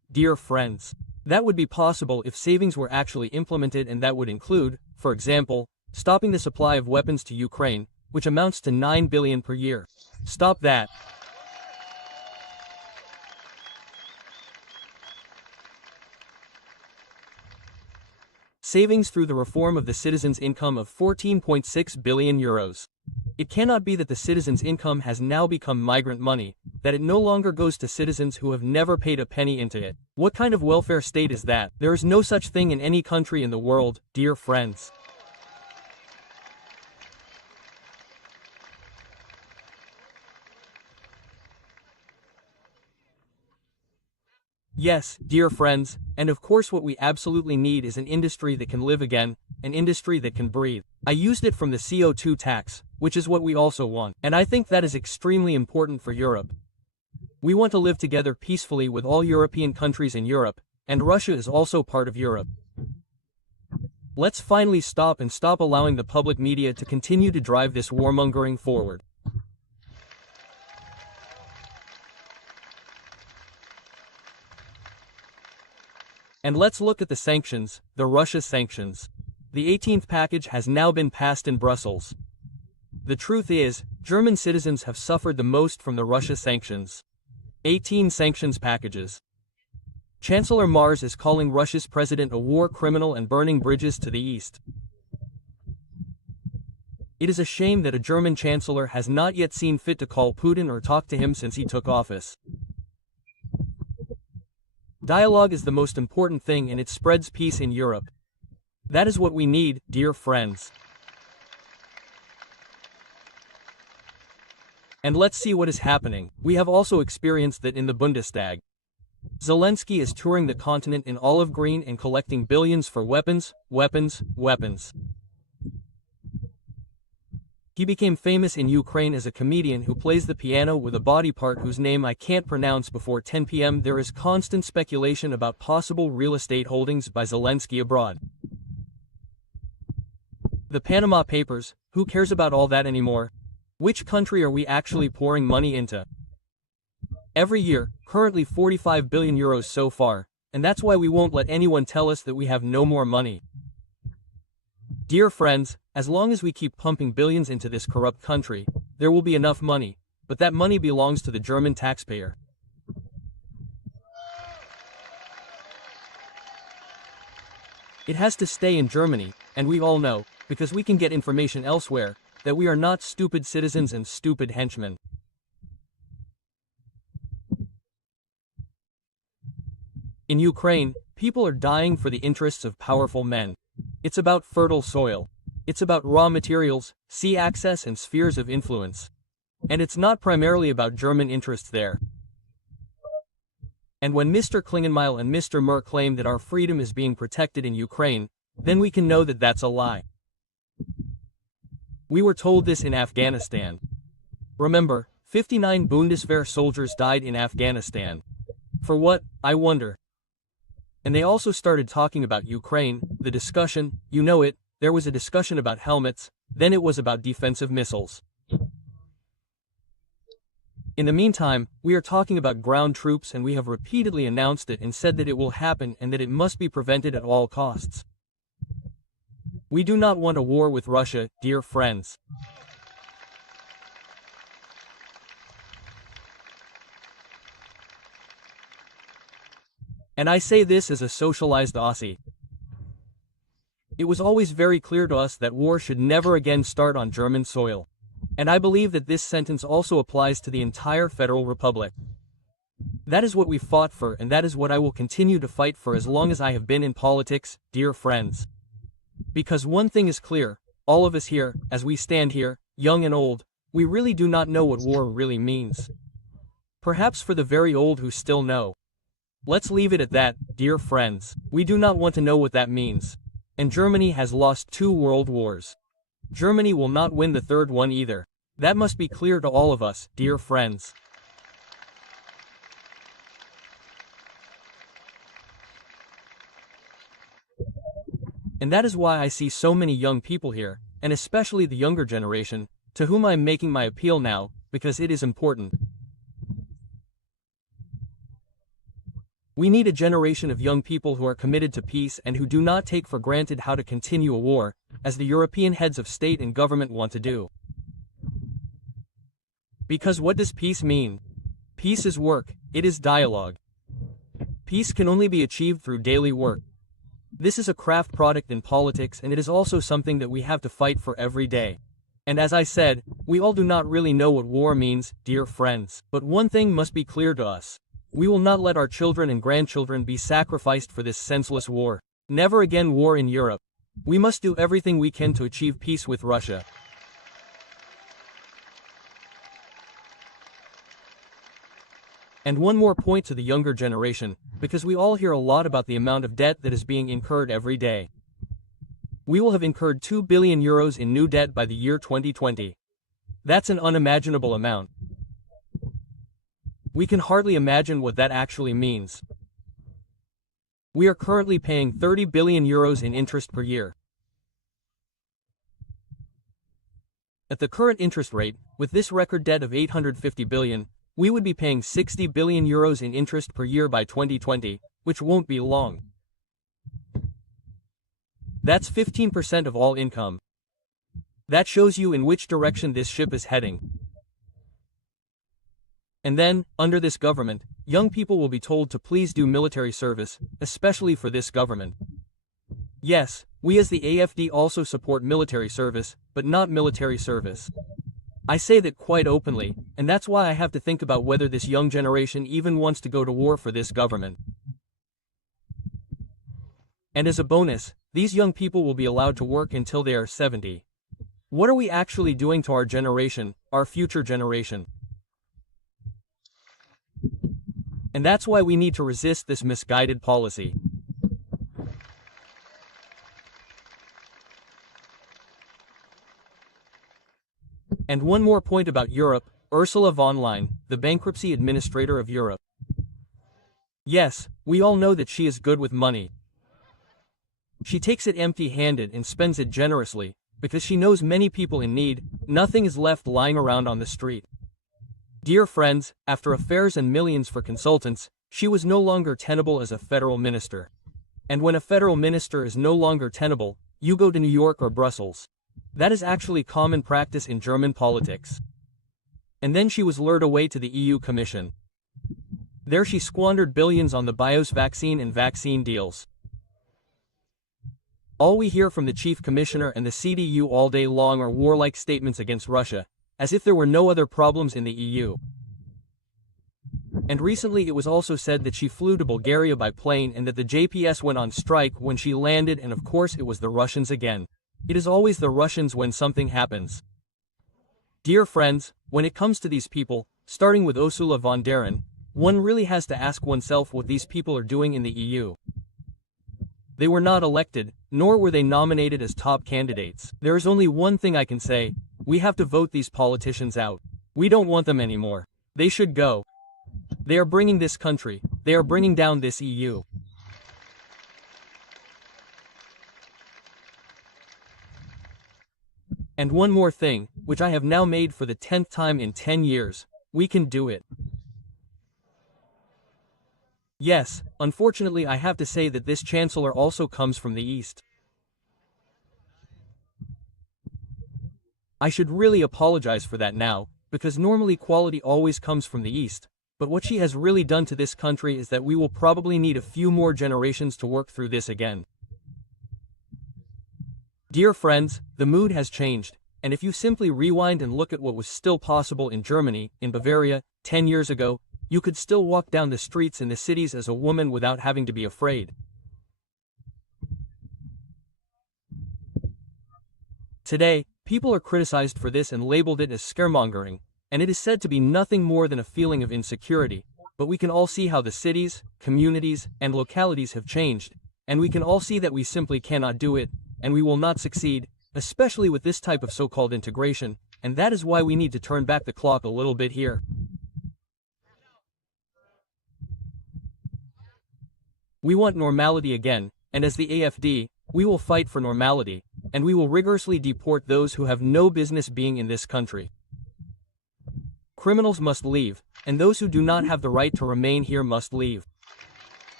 dear friends. That would be possible if savings were actually implemented, and that would include, for example, stopping the supply of weapons to Ukraine, which amounts to 9 billion per year. Stop that. Savings through the reform of the citizens' income of 14.6 billion euros. It cannot be that the citizens' income has now become migrant money, that it no longer goes to citizens who have never paid a penny into it. What kind of welfare state is that? There is no such thing in any country in the world, dear friends. Yes, dear friends, and of course what we absolutely need is an industry that can live again, an industry that can breathe. I used it from the CO2 tax, which is what we also want, and I think that is extremely important for Europe. We want to live together peacefully with all European countries in Europe, and Russia is also part of Europe. Let's finally stop allowing the public media to continue to drive this warmongering forward. And let's look at the sanctions, the Russia sanctions. The 18th package has now been passed in Brussels. The truth is, German citizens have suffered the most from the Russia sanctions. 18 sanctions packages. Chancellor Mars is calling Russia's president a war criminal and burning bridges to the east. It is a shame that a German chancellor has not yet seen fit to call Putin or talk to him since he took office. Dialogue is the most important thing, and it spreads peace in Europe. That is what we need, dear friends. And let's see what is happening. We have also experienced that in the Bundestag. Zelensky is touring the continent in olive green and collecting billions for weapons, weapons, weapons. He became famous in Ukraine as a comedian who plays the piano with a body part whose name I can't pronounce. Before 10 p.m. there is constant speculation about possible real estate holdings by Zelensky abroad. The Panama Papers, who cares about all that anymore? Which country are we actually pouring money into? Every year, currently 45 billion euros so far, and that's why we won't let anyone tell us that we have no more money. Dear friends, as long as we keep pumping billions into this corrupt country, there will be enough money, but that money belongs to the German taxpayer. It has to stay in Germany, and we all know, because we can get information elsewhere, that we are not stupid citizens and stupid henchmen. In Ukraine, people are dying for the interests of powerful men. It's about fertile soil. It's about raw materials, sea access and spheres of influence. And it's not primarily about German interests there. And when Mr. Klingenmeil and Mr. Mer claim that our freedom is being protected in Ukraine, then we can know that that's a lie. We were told this in Afghanistan. Remember, 59 Bundeswehr soldiers died in Afghanistan. For what, I wonder? And they also started talking about Ukraine, the discussion, you know it, there was a discussion about helmets, then it was about defensive missiles. In the meantime, we are talking about ground troops, and we have repeatedly announced it and said that it will happen and that it must be prevented at all costs. We do not want a war with Russia, dear friends. And I say this as a socialized Aussie. It was always very clear to us that war should never again start on German soil. And I believe that this sentence also applies to the entire Federal Republic. That is what we fought for, and that is what I will continue to fight for as long as I have been in politics, dear friends. Because one thing is clear, all of us here, as we stand here, young and old, we really do not know what war really means. Perhaps for the very old who still know. Let's leave it at that, dear friends. We do not want to know what that means. And Germany has lost 2 world wars. Germany will not win the 3rd one either. That must be clear to all of us, dear friends. And that is why I see so many young people here, and especially the younger generation, to whom I am making my appeal now, because it is important. We need a generation of young people who are committed to peace and who do not take for granted how to continue a war, as the European heads of state and government want to do. Because what does peace mean? Peace is work, it is dialogue. Peace can only be achieved through daily work. This is a craft product in politics, and it is also something that we have to fight for every day. And as I said, we all do not really know what war means, dear friends. But one thing must be clear to us. We will not let our children and grandchildren be sacrificed for this senseless war. Never again war in Europe. We must do everything we can to achieve peace with Russia. And one more point to the younger generation, because we all hear a lot about the amount of debt that is being incurred every day. We will have incurred 2 billion euros in new debt by the year 2020. That's an unimaginable amount. We can hardly imagine what that actually means. We are currently paying 30 billion euros in interest per year. At the current interest rate, with this record debt of 850 billion, we would be paying 60 billion euros in interest per year by 2020, which won't be long. That's 15% of all income. That shows you in which direction this ship is heading. And then, under this government, young people will be told to please do military service, especially for this government. Yes, we as the AfD also support military service, but not military service. I say that quite openly, and that's why I have to think about whether this young generation even wants to go to war for this government. And as a bonus, these young people will be allowed to work until they are 70. What are we actually doing to our generation, our future generation? And that's why we need to resist this misguided policy. And one more point about Europe, Ursula von der Leyen, the bankruptcy administrator of Europe. Yes, we all know that she is good with money. She takes it empty-handed and spends it generously, because she knows many people in need. Nothing is left lying around on the street. Dear friends, after affairs and millions for consultants, she was no longer tenable as a federal minister. And when a federal minister is no longer tenable, you go to New York or Brussels. That is actually common practice in German politics. And then she was lured away to the EU Commission. There she squandered billions on the BIOS vaccine and vaccine deals. All we hear from the chief commissioner and the CDU all day long are warlike statements against Russia, as if there were no other problems in the EU. And recently it was also said that she flew to Bulgaria by plane and that the JPS went on strike when she landed, and of course it was the Russians again. It is always the Russians when something happens. Dear friends, when it comes to these people, starting with Ursula von der Leyen, one really has to ask oneself what these people are doing in the EU. They were not elected, nor were they nominated as top candidates. There is only one thing I can say: we have to vote these politicians out. We don't want them anymore. They should go. They are bringing this country, they are bringing down this EU. And one more thing, which I have now made for the 10th time in 10 years, we can do it. Yes, unfortunately I have to say that this chancellor also comes from the East. I should really apologize for that now, because normally quality always comes from the East, but what she has really done to this country is that we will probably need a few more generations to work through this again. Dear friends, the mood has changed, and if you simply rewind and look at what was still possible in Germany, in Bavaria, 10 years ago, you could still walk down the streets in the cities as a woman without having to be afraid. Today, people are criticized for this and labeled it as scaremongering, and it is said to be nothing more than a feeling of insecurity, but we can all see how the cities, communities, and localities have changed, and we can all see that we simply cannot do it, and we will not succeed, especially with this type of so-called integration, and that is why we need to turn back the clock a little bit here. We want normality again, and as the AfD, we will fight for normality, and we will rigorously deport those who have no business being in this country. Criminals must leave, and those who do not have the right to remain here must leave.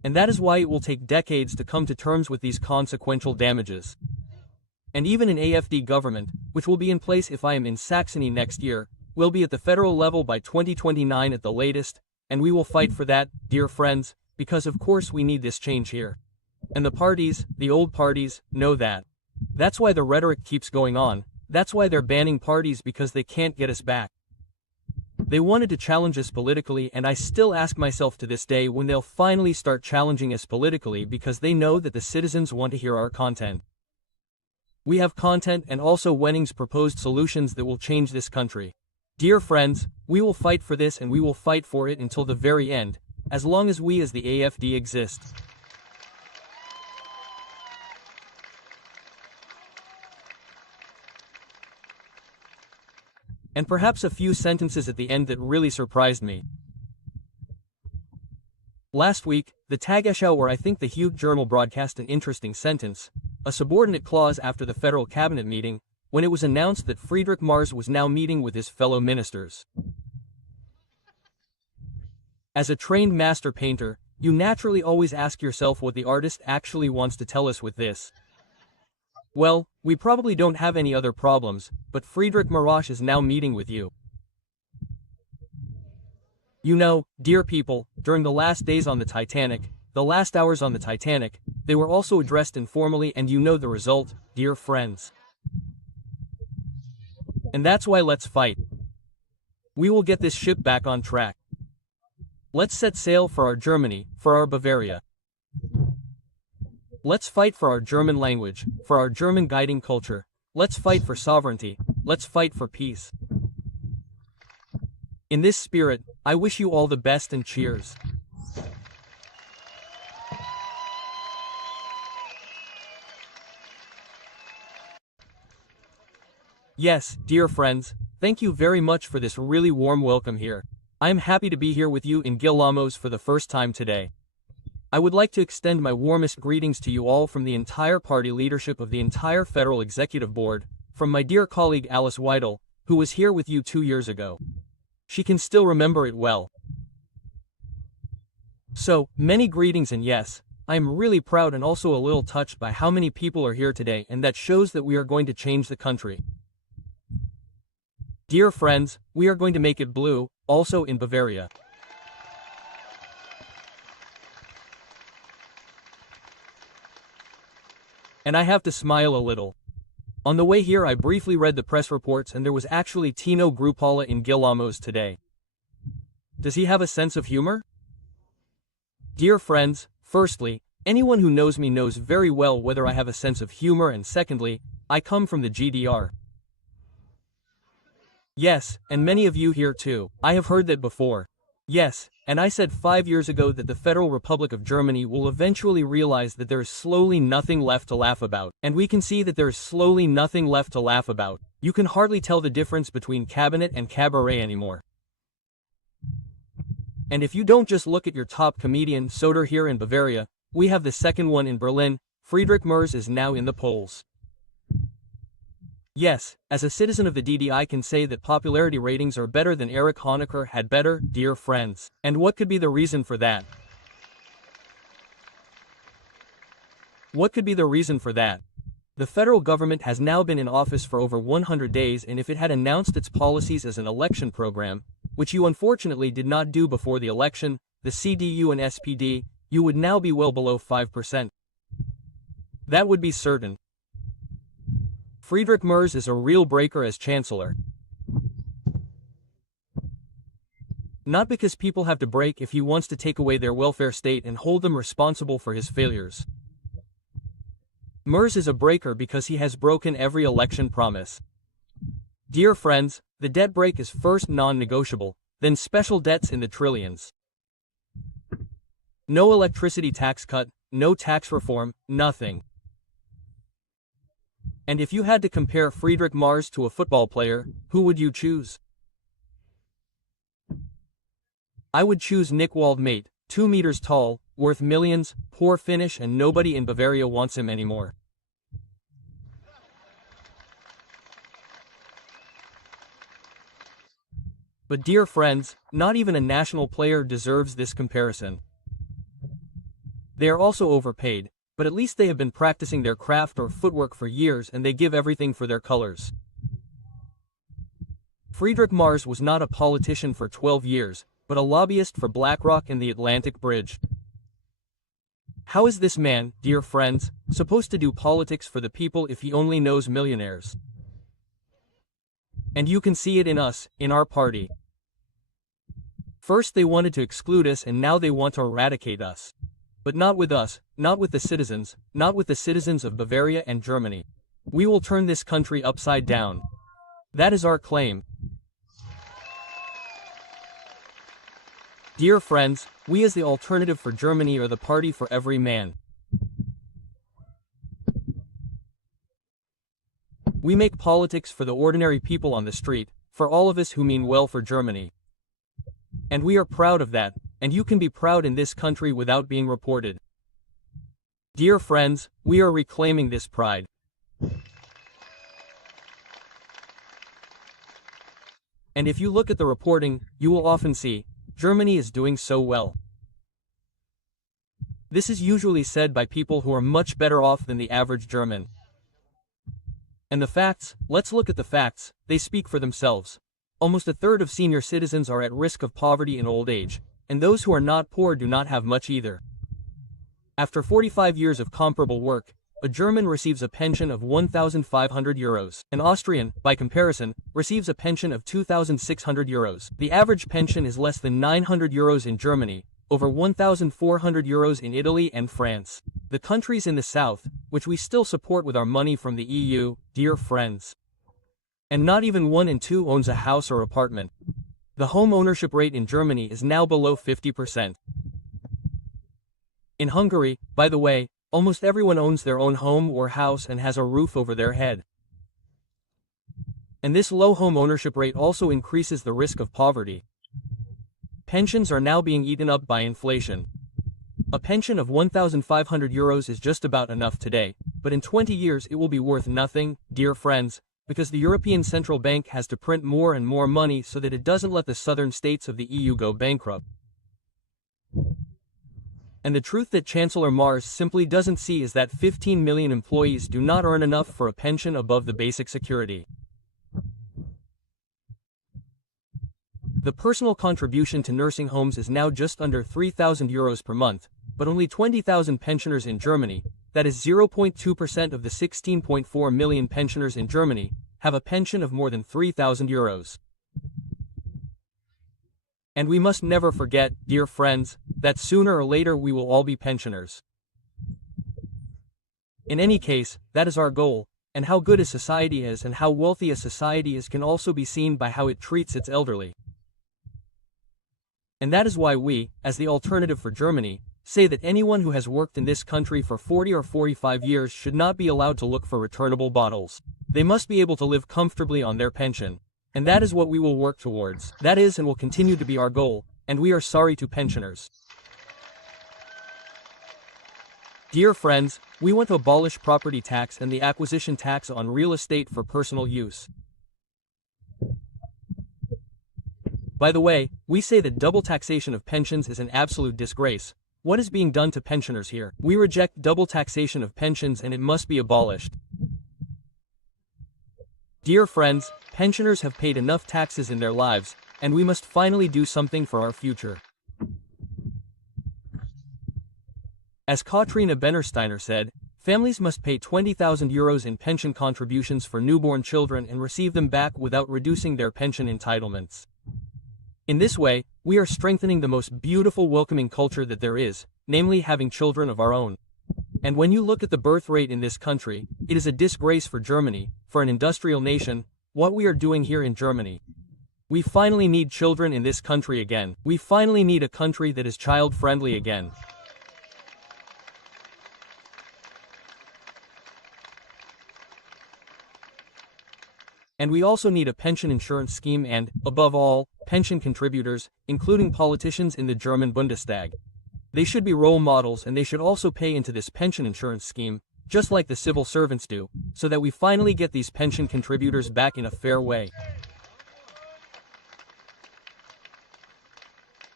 And that is why it will take decades to come to terms with these consequential damages. And even an AfD government, which will be in place if I am in Saxony next year, will be at the federal level by 2029 at the latest, and we will fight for that, dear friends, because of course we need this change here. And the parties, the old parties, know that. That's why the rhetoric keeps going on, that's why they're banning parties because they can't get us back. They wanted to challenge us politically, and I still ask myself to this day when they'll finally start challenging us politically, because they know that the citizens want to hear our content. We have content and also Wenning's proposed solutions that will change this country. Dear friends, we will fight for this, and we will fight for it until the very end, as long as we as the AfD exist. And perhaps a few sentences at the end that really surprised me. Last week, the Tagesschau, or I think the Huge Journal, broadcast an interesting sentence, a subordinate clause after the federal cabinet meeting, when it was announced that Friedrich Merz was now meeting with his fellow ministers. As a trained master painter, you naturally always ask yourself what the artist actually wants to tell us with this. Well, we probably don't have any other problems, but Friedrich Merz is now meeting with you. You know, dear people, during the last days on the Titanic, the last hours on the Titanic, they were also addressed informally, and you know the result, dear friends. And that's why let's fight. We will get this ship back on track. Let's set sail for our Germany, for our Bavaria. Let's fight for our German language, for our German guiding culture. Let's fight for sovereignty. Let's fight for peace. In this spirit, I wish you all the best, and cheers. Yes, dear friends, thank you very much for this really warm welcome here. I am happy to be here with you in Gillamoos for the first time today. I would like to extend my warmest greetings to you all from the entire party leadership of the entire Federal Executive Board, from my dear colleague Alice Weidel, who was here with you 2 years ago. She can still remember it well. So, many greetings, and yes, I am really proud and also a little touched by how many people are here today, and that shows that we are going to change the country. Dear friends, we are going to make it blue, also in Bavaria. And I have to smile a little. On the way here I briefly read the press reports, and there was actually Tino Chrupalla in Gillamoos today. Does he have a sense of humor? Dear friends, firstly, anyone who knows me knows very well whether I have a sense of humor, and secondly, I come from the GDR. Yes, and many of you here too, I have heard that before. Yes, and I said 5 years ago that the Federal Republic of Germany will eventually realize that there is slowly nothing left to laugh about. And we can see that there is slowly nothing left to laugh about. You can hardly tell the difference between cabinet and cabaret anymore. And if you don't just look at your top comedian Soder here in Bavaria, we have the second one in Berlin. Friedrich Merz is now in the polls. Yes, as a citizen of the DD I can say that popularity ratings are better than Erich Honecker had better, dear friends. And what could be the reason for that? What could be the reason for that? The federal government has now been in office for over 100 days, and if it had announced its policies as an election program, which you unfortunately did not do before the election, the CDU and SPD, you would now be well below 5%. That would be certain. Friedrich Merz is a real breaker as chancellor. Not because people have to break if he wants to take away their welfare state and hold them responsible for his failures. Merz is a breaker because he has broken every election promise. Dear friends, the debt break is first non-negotiable, then special debts in the trillions. No electricity tax cut, no tax reform, nothing. And if you had to compare Friedrich Merz to a football player, who would you choose? I would choose Nick Waldmate, 2 meters tall, worth millions, poor finish, and nobody in Bavaria wants him anymore. But dear friends, not even a national player deserves this comparison. They are also overpaid, but at least they have been practicing their craft or footwork for years and they give everything for their colors. Friedrich Mars was not a politician for 12 years, but a lobbyist for BlackRock and the Atlantic Bridge. How is this man, dear friends, supposed to do politics for the people if he only knows millionaires? And you can see it in us, in our party. First they wanted to exclude us and now they want to eradicate us. But not with us, not with the citizens of Bavaria and Germany. We will turn this country upside down. That is our claim. Dear friends, we as the Alternative for Germany are the party for every man. We make politics for the ordinary people on the street, for all of us who mean well for Germany. And we are proud of that, and you can be proud in this country without being reported. Dear friends, we are reclaiming this pride. And if you look at the reporting, you will often see, Germany is doing so well. This is usually said by people who are much better off than the average German. And the facts, let's look at the facts, they speak for themselves. Almost a third of senior citizens are at risk of poverty in old age, and those who are not poor do not have much either. After 45 years of comparable work, a German receives a pension of 1,500 euros. An Austrian, by comparison, receives a pension of 2,600 euros. The average pension is less than 900 euros in Germany, over 1,400 euros in Italy and France. The countries in the south, which we still support with our money from the EU, dear friends. And not even 1 in 2 owns a house or apartment. The home ownership rate in Germany is now below 50%. In Hungary, by the way, almost everyone owns their own home or house and has a roof over their head. And this low home ownership rate also increases the risk of poverty. Pensions are now being eaten up by inflation. A pension of 1,500 euros is just about enough today, but in 20 years it will be worth nothing, dear friends, because the European Central Bank has to print more and more money so that it doesn't let the southern states of the EU go bankrupt. And the truth that Chancellor Mars simply doesn't see is that 15 million employees do not earn enough for a pension above the basic security. The personal contribution to nursing homes is now just under 3,000 euros per month, but only 20,000 pensioners in Germany, that is 0.2% of the 16.4 million pensioners in Germany, have a pension of more than 3,000 euros. And we must never forget, dear friends, that sooner or later we will all be pensioners. In any case, that is our goal, and how good a society is and how wealthy a society is can also be seen by how it treats its elderly. And that is why we, as the Alternative for Germany, say that anyone who has worked in this country for 40 or 45 years should not be allowed to look for returnable bottles. They must be able to live comfortably on their pension. And that is what we will work towards. That is and will continue to be our goal, and we are sorry to pensioners. Dear friends, we want to abolish property tax and the acquisition tax on real estate for personal use. By the way, we say that double taxation of pensions is an absolute disgrace. What is being done to pensioners here? We reject double taxation of pensions and it must be abolished. Dear friends, pensioners have paid enough taxes in their lives, and we must finally do something for our future. As Katrina Bennersteiner said, families must pay 20,000 euros in pension contributions for newborn children and receive them back without reducing their pension entitlements. In this way, we are strengthening the most beautiful welcoming culture that there is, namely having children of our own. And when you look at the birth rate in this country, it is a disgrace for Germany, for an industrial nation, what we are doing here in Germany. We finally need children in this country again. We finally need a country that is child-friendly again. And we also need a pension insurance scheme and, above all, pension contributors, including politicians in the German Bundestag. They should be role models and they should also pay into this pension insurance scheme, just like the civil servants do, so that we finally get these pension contributors back in a fair way.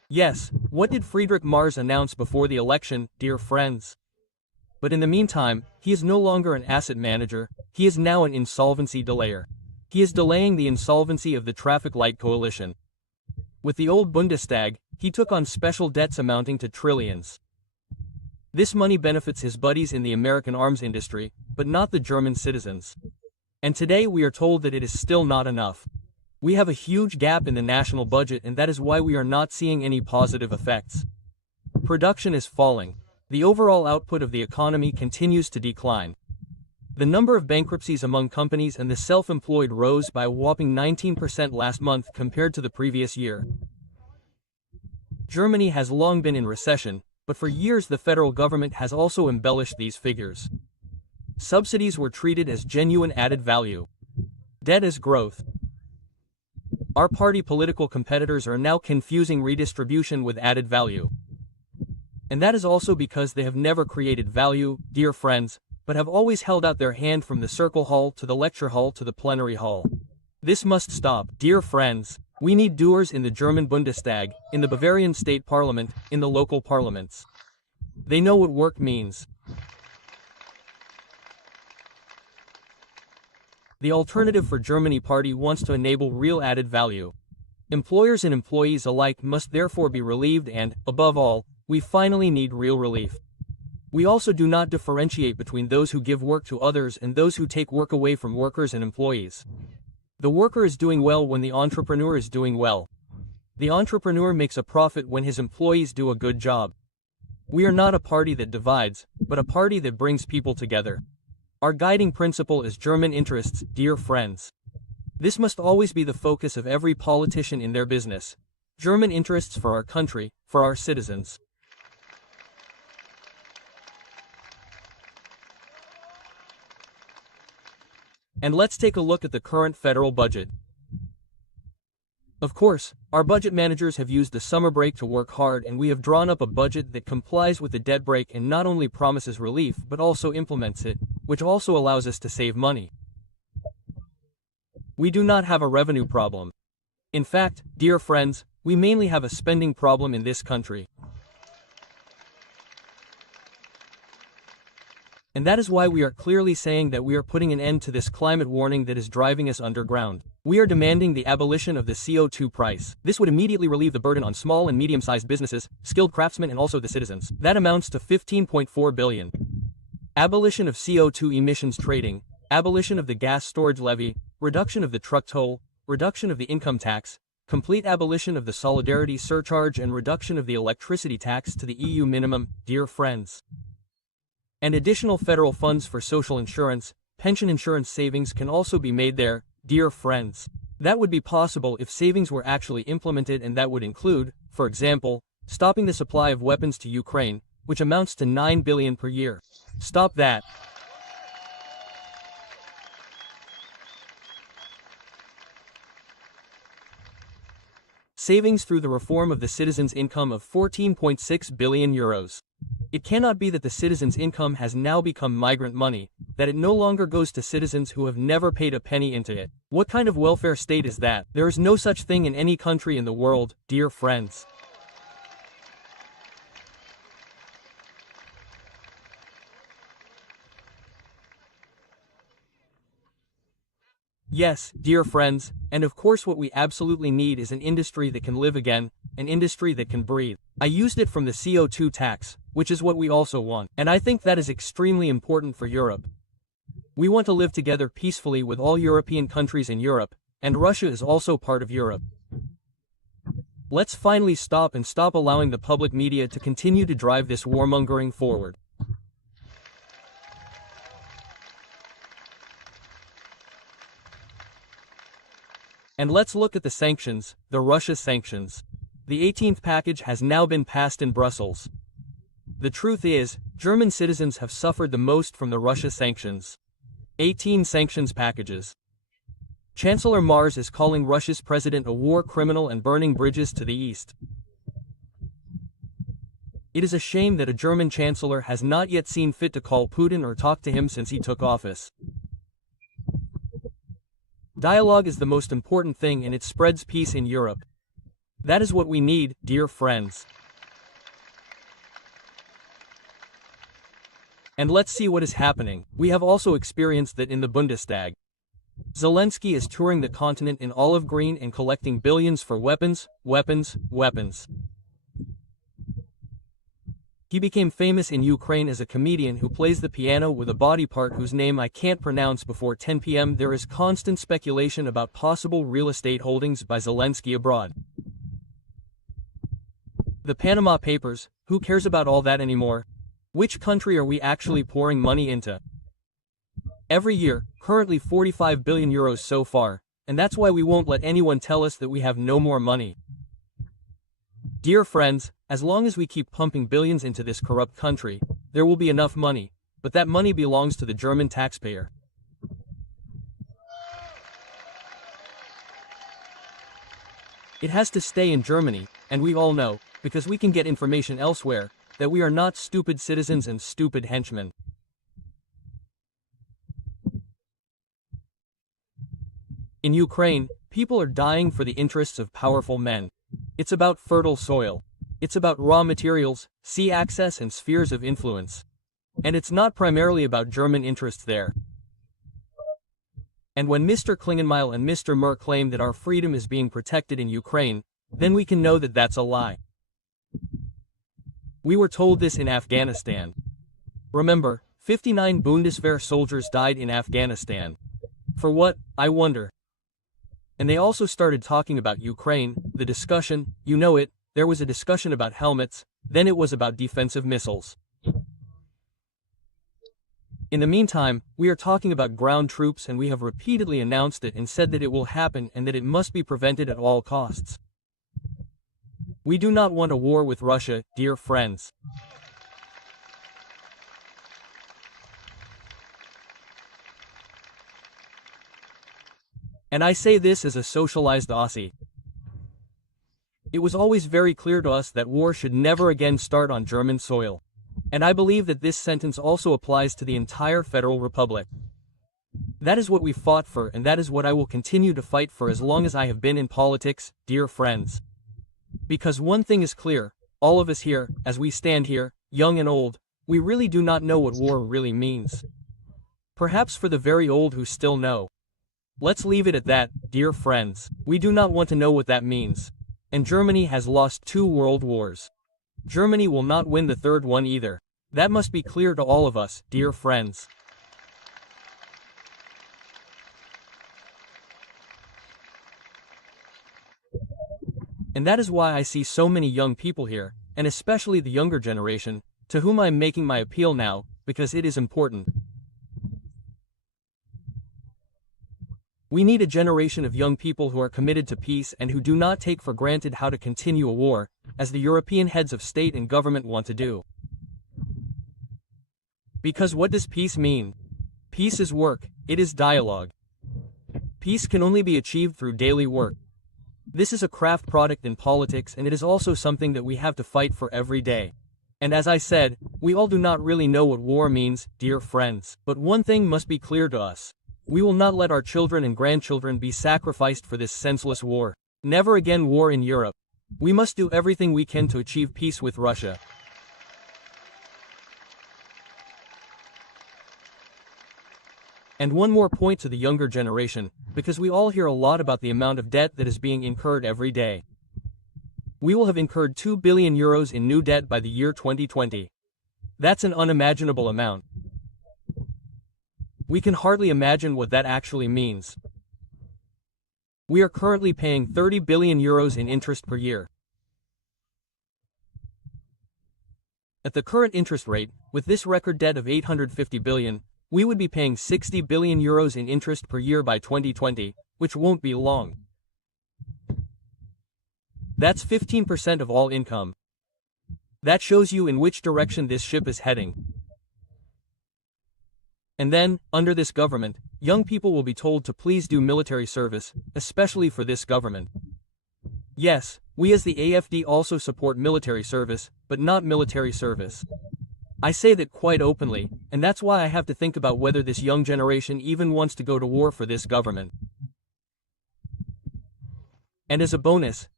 Yes, what did Friedrich Mars announce before the election, dear friends? But in the meantime, he is no longer an asset manager, he is now an insolvency delayer. He is delaying the insolvency of the traffic light coalition. With the old Bundestag, he took on special debts amounting to trillions. This money benefits his buddies in the American arms industry, but not the German citizens. And today we are told that it is still not enough. We have a huge gap in the national budget, and that is why we are not seeing any positive effects. Production is falling. The overall output of the economy continues to decline. The number of bankruptcies among companies and the self-employed rose by a whopping 19% last month compared to the previous year. Germany has long been in recession, but for years the federal government has also embellished these figures. Subsidies were treated as genuine added value. Debt as growth. Our party political competitors are now confusing redistribution with added value. And that is also because they have never created value, dear friends, but have always held out their hand from the circle hall to the lecture hall to the plenary hall. This must stop, dear friends. We need doers in the German Bundestag, in the Bavarian state parliament, in the local parliaments. They know what work means. The Alternative for Germany party wants to enable real added value. Employers and employees alike must therefore be relieved and, above all, we finally need real relief. We also do not differentiate between those who give work to others and those who take work away from workers and employees. The worker is doing well when the entrepreneur is doing well. The entrepreneur makes a profit when his employees do a good job. We are not a party that divides, but a party that brings people together. Our guiding principle is German interests, dear friends. This must always be the focus of every politician in their business. German interests for our country, for our citizens. And let's take a look at the current federal budget. Of course, our budget managers have used the summer break to work hard, and we have drawn up a budget that complies with the debt break and not only promises relief but also implements it, which also allows us to save money. We do not have a revenue problem. In fact, dear friends, we mainly have a spending problem in this country. And that is why we are clearly saying that we are putting an end to this climate warning that is driving us underground. We are demanding the abolition of the CO2 price. This would immediately relieve the burden on small and medium-sized businesses, skilled craftsmen, and also the citizens. That amounts to 15.4 billion. Abolition of CO2 emissions trading, abolition of the gas storage levy, reduction of the truck toll, reduction of the income tax, complete abolition of the solidarity surcharge, and reduction of the electricity tax to the EU minimum, dear friends. And additional federal funds for social insurance, pension insurance savings can also be made there, dear friends. That would be possible if savings were actually implemented, and that would include, for example, stopping the supply of weapons to Ukraine, which amounts to 9 billion per year. Stop that. Savings through the reform of the citizens' income of 14.6 billion euros. It cannot be that the citizens' income has now become migrant money, that it no longer goes to citizens who have never paid a penny into it. What kind of welfare state is that? There is no such thing in any country in the world, dear friends. Yes, dear friends, and of course what we absolutely need is an industry that can live again, an industry that can breathe. I used it from the CO2 tax, which is what we also want, and I think that is extremely important for Europe. We want to live together peacefully with all European countries in Europe, and Russia is also part of Europe. Let's finally stop allowing the public media to continue to drive this warmongering forward. And let's look at the sanctions, the Russia sanctions. The 18th package has now been passed in Brussels. The truth is, German citizens have suffered the most from the Russia sanctions. 18 sanctions packages. Chancellor Mars is calling Russia's president a war criminal and burning bridges to the east. It is a shame that a German chancellor has not yet seen fit to call Putin or talk to him since he took office. Dialogue is the most important thing, and it spreads peace in Europe. That is what we need, dear friends. And let's see what is happening. We have also experienced that in the Bundestag. Zelensky is touring the continent in olive green and collecting billions for weapons, weapons, weapons. He became famous in Ukraine as a comedian who plays the piano with a body part whose name I can't pronounce before 10 p.m. There is constant speculation about possible real estate holdings by Zelensky abroad. The Panama Papers, who cares about all that anymore? Which country are we actually pouring money into? Every year, currently 45 billion euros so far, and that's why we won't let anyone tell us that we have no more money. Dear friends, as long as we keep pumping billions into this corrupt country, there will be enough money, but that money belongs to the German taxpayer. It has to stay in Germany, and we all know, because we can get information elsewhere, that we are not stupid citizens and stupid henchmen. In Ukraine, people are dying for the interests of powerful men. It's about fertile soil. It's about raw materials, sea access and spheres of influence. And it's not primarily about German interests there. And when Mr. Klingenmeil and Mr. Merr claim that our freedom is being protected in Ukraine, then we can know that that's a lie. We were told this in Afghanistan. Remember, 59 Bundeswehr soldiers died in Afghanistan. For what, I wonder? And they also started talking about Ukraine, the discussion, you know it, there was a discussion about helmets, then it was about defensive missiles. In the meantime, we are talking about ground troops and we have repeatedly announced it and said that it will happen and that it must be prevented at all costs. We do not want a war with Russia, dear friends. And I say this as a socialized Aussie. It was always very clear to us that war should never again start on German soil. And I believe that this sentence also applies to the entire Federal Republic. That is what we fought for and that is what I will continue to fight for as long as I have been in politics, dear friends. Because one thing is clear, all of us here, as we stand here, young and old, we really do not know what war really means. Perhaps for the very old who still know. Let's leave it at that, dear friends. We do not want to know what that means. And Germany has lost 2 world wars. Germany will not win the 3rd one either. That must be clear to all of us, dear friends. And that is why I see so many young people here, and especially the younger generation, to whom I am making my appeal now, because it is important. We need a generation of young people who are committed to peace and who do not take for granted how to continue a war, as the European heads of state and government want to do. Because what does peace mean? Peace is work, it is dialogue. Peace can only be achieved through daily work. This is a craft product in politics and it is also something that we have to fight for every day. And as I said, we all do not really know what war means, dear friends. But one thing must be clear to us. We will not let our children and grandchildren be sacrificed for this senseless war. Never again war in Europe. We must do everything we can to achieve peace with Russia. And one more point to the younger generation, because we all hear a lot about the amount of debt that is being incurred every day. We will have incurred 2 billion euros in new debt by the year 2020. That's an unimaginable amount. We can hardly imagine what that actually means. We are currently paying 30 billion euros in interest per year. At the current interest rate, with this record debt of 850 billion, we would be paying 60 billion euros in interest per year by 2020, which won't be long. That's 15% of all income. That shows you in which direction this ship is heading. And then, under this government, young people will be told to please do military service, especially for this government. Yes, we as the AfD also support military service, but not military service. I say that quite openly, and that's why I have to think about whether this young generation even wants to go to war for this government. And as a bonus,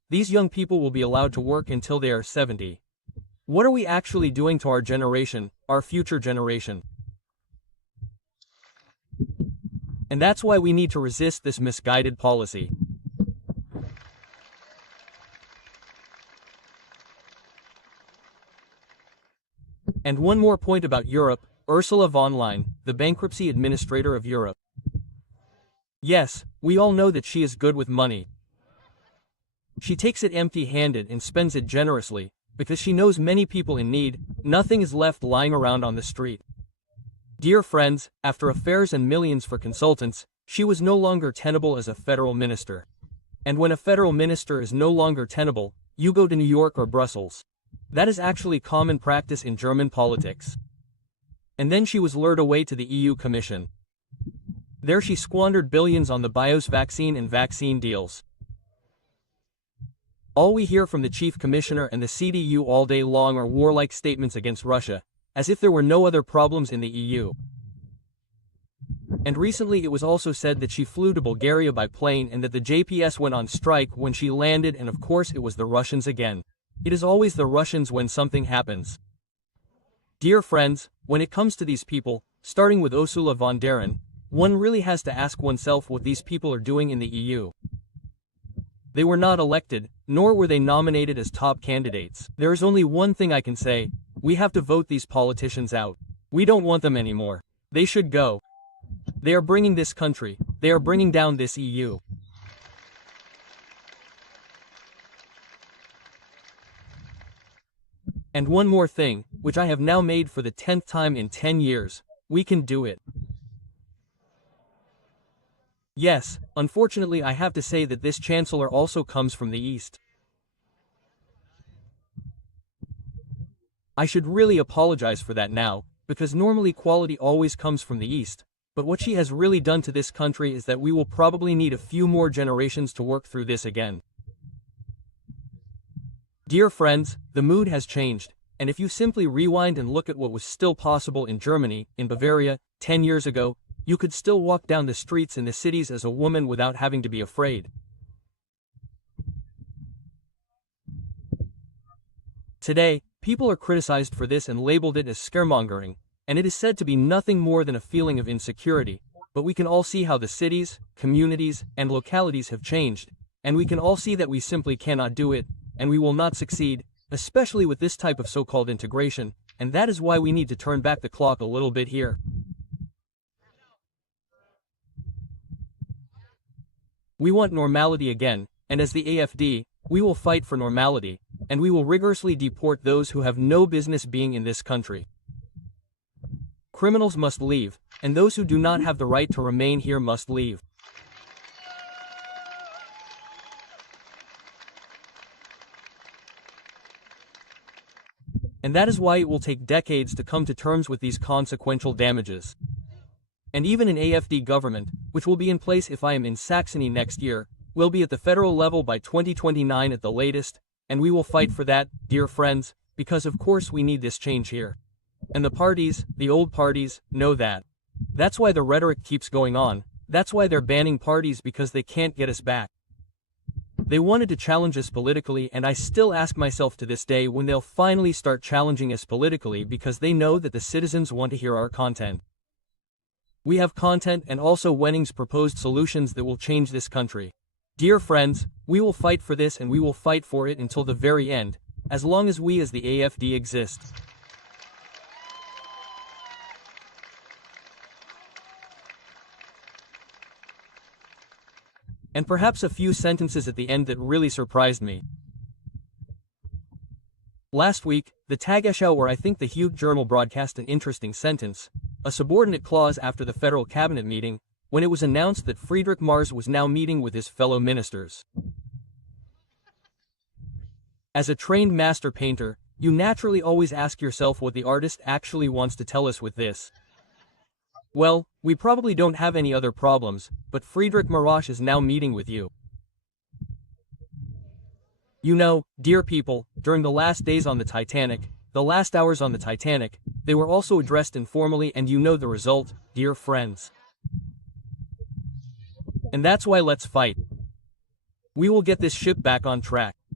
these young people will be allowed to work until they are 70. What are we actually doing to our generation, our future generation? And that's why we need to resist this misguided policy. And one more point about Europe, Ursula von der Leyen, the bankruptcy administrator of Europe. Yes, we all know that she is good with money. She takes it empty-handed and spends it generously, because she knows many people in need. Nothing is left lying around on the street. Dear friends, after affairs and millions for consultants, she was no longer tenable as a federal minister. And when a federal minister is no longer tenable, you go to New York or Brussels. That is actually common practice in German politics. And then she was lured away to the EU Commission. There she squandered billions on the BIOS vaccine and vaccine deals. All we hear from the chief commissioner and the CDU all day long are warlike statements against Russia, as if there were no other problems in the EU. And recently it was also said that she flew to Bulgaria by plane and that the JPS went on strike when she landed, and of course it was the Russians again. It is always the Russians when something happens. Dear friends, when it comes to these people, starting with Ursula von der Leyen, one really has to ask oneself what these people are doing in the EU. They were not elected, nor were they nominated as top candidates. There is only one thing I can say: we have to vote these politicians out. We don't want them anymore. They should go. They are bringing this country, they are bringing down this EU. And one more thing, which I have now made for the 10th time in 10 years, we can do it. Yes, unfortunately I have to say that this chancellor also comes from the East. I should really apologize for that now, because normally quality always comes from the East, but what she has really done to this country is that we will probably need a few more generations to work through this again. Dear friends, the mood has changed, and if you simply rewind and look at what was still possible in Germany, in Bavaria, 10 years ago, you could still walk down the streets in the cities as a woman without having to be afraid. Today, people are criticized for this and labeled it as scaremongering, and it is said to be nothing more than a feeling of insecurity, but we can all see how the cities, communities, and localities have changed, and we can all see that we simply cannot do it, and we will not succeed, especially with this type of so-called integration, and that is why we need to turn back the clock a little bit here. We want normality again, and as the AfD, we will fight for normality, and we will rigorously deport those who have no business being in this country. Criminals must leave, and those who do not have the right to remain here must leave. And that is why it will take decades to come to terms with these consequential damages. And even an AfD government, which will be in place if I am in Saxony next year, will be at the federal level by 2029 at the latest, and we will fight for that, dear friends, because of course we need this change here. And the parties, the old parties, know that. That's why the rhetoric keeps going on, that's why they're banning parties, because they can't get us back. They wanted to challenge us politically, and I still ask myself to this day when they'll finally start challenging us politically, because they know that the citizens want to hear our content. We have content and also Wenning's proposed solutions that will change this country. Dear friends, we will fight for this, and we will fight for it until the very end, as long as we as the AfD exist. And perhaps a few sentences at the end that really surprised me. Last week, the Tagesschau, or I think the Hugh Journal, broadcast an interesting sentence, a subordinate clause after the federal cabinet meeting, when it was announced that Friedrich Merz was now meeting with his fellow ministers. As a trained master painter, you naturally always ask yourself what the artist actually wants to tell us with this. Well, we probably don't have any other problems, but Friedrich Merz is now meeting with you. You know, dear people, during the last days on the Titanic, the last hours on the Titanic, they were also addressed informally, and you know the result, dear friends. And that's why let's fight. We will get this ship back on track.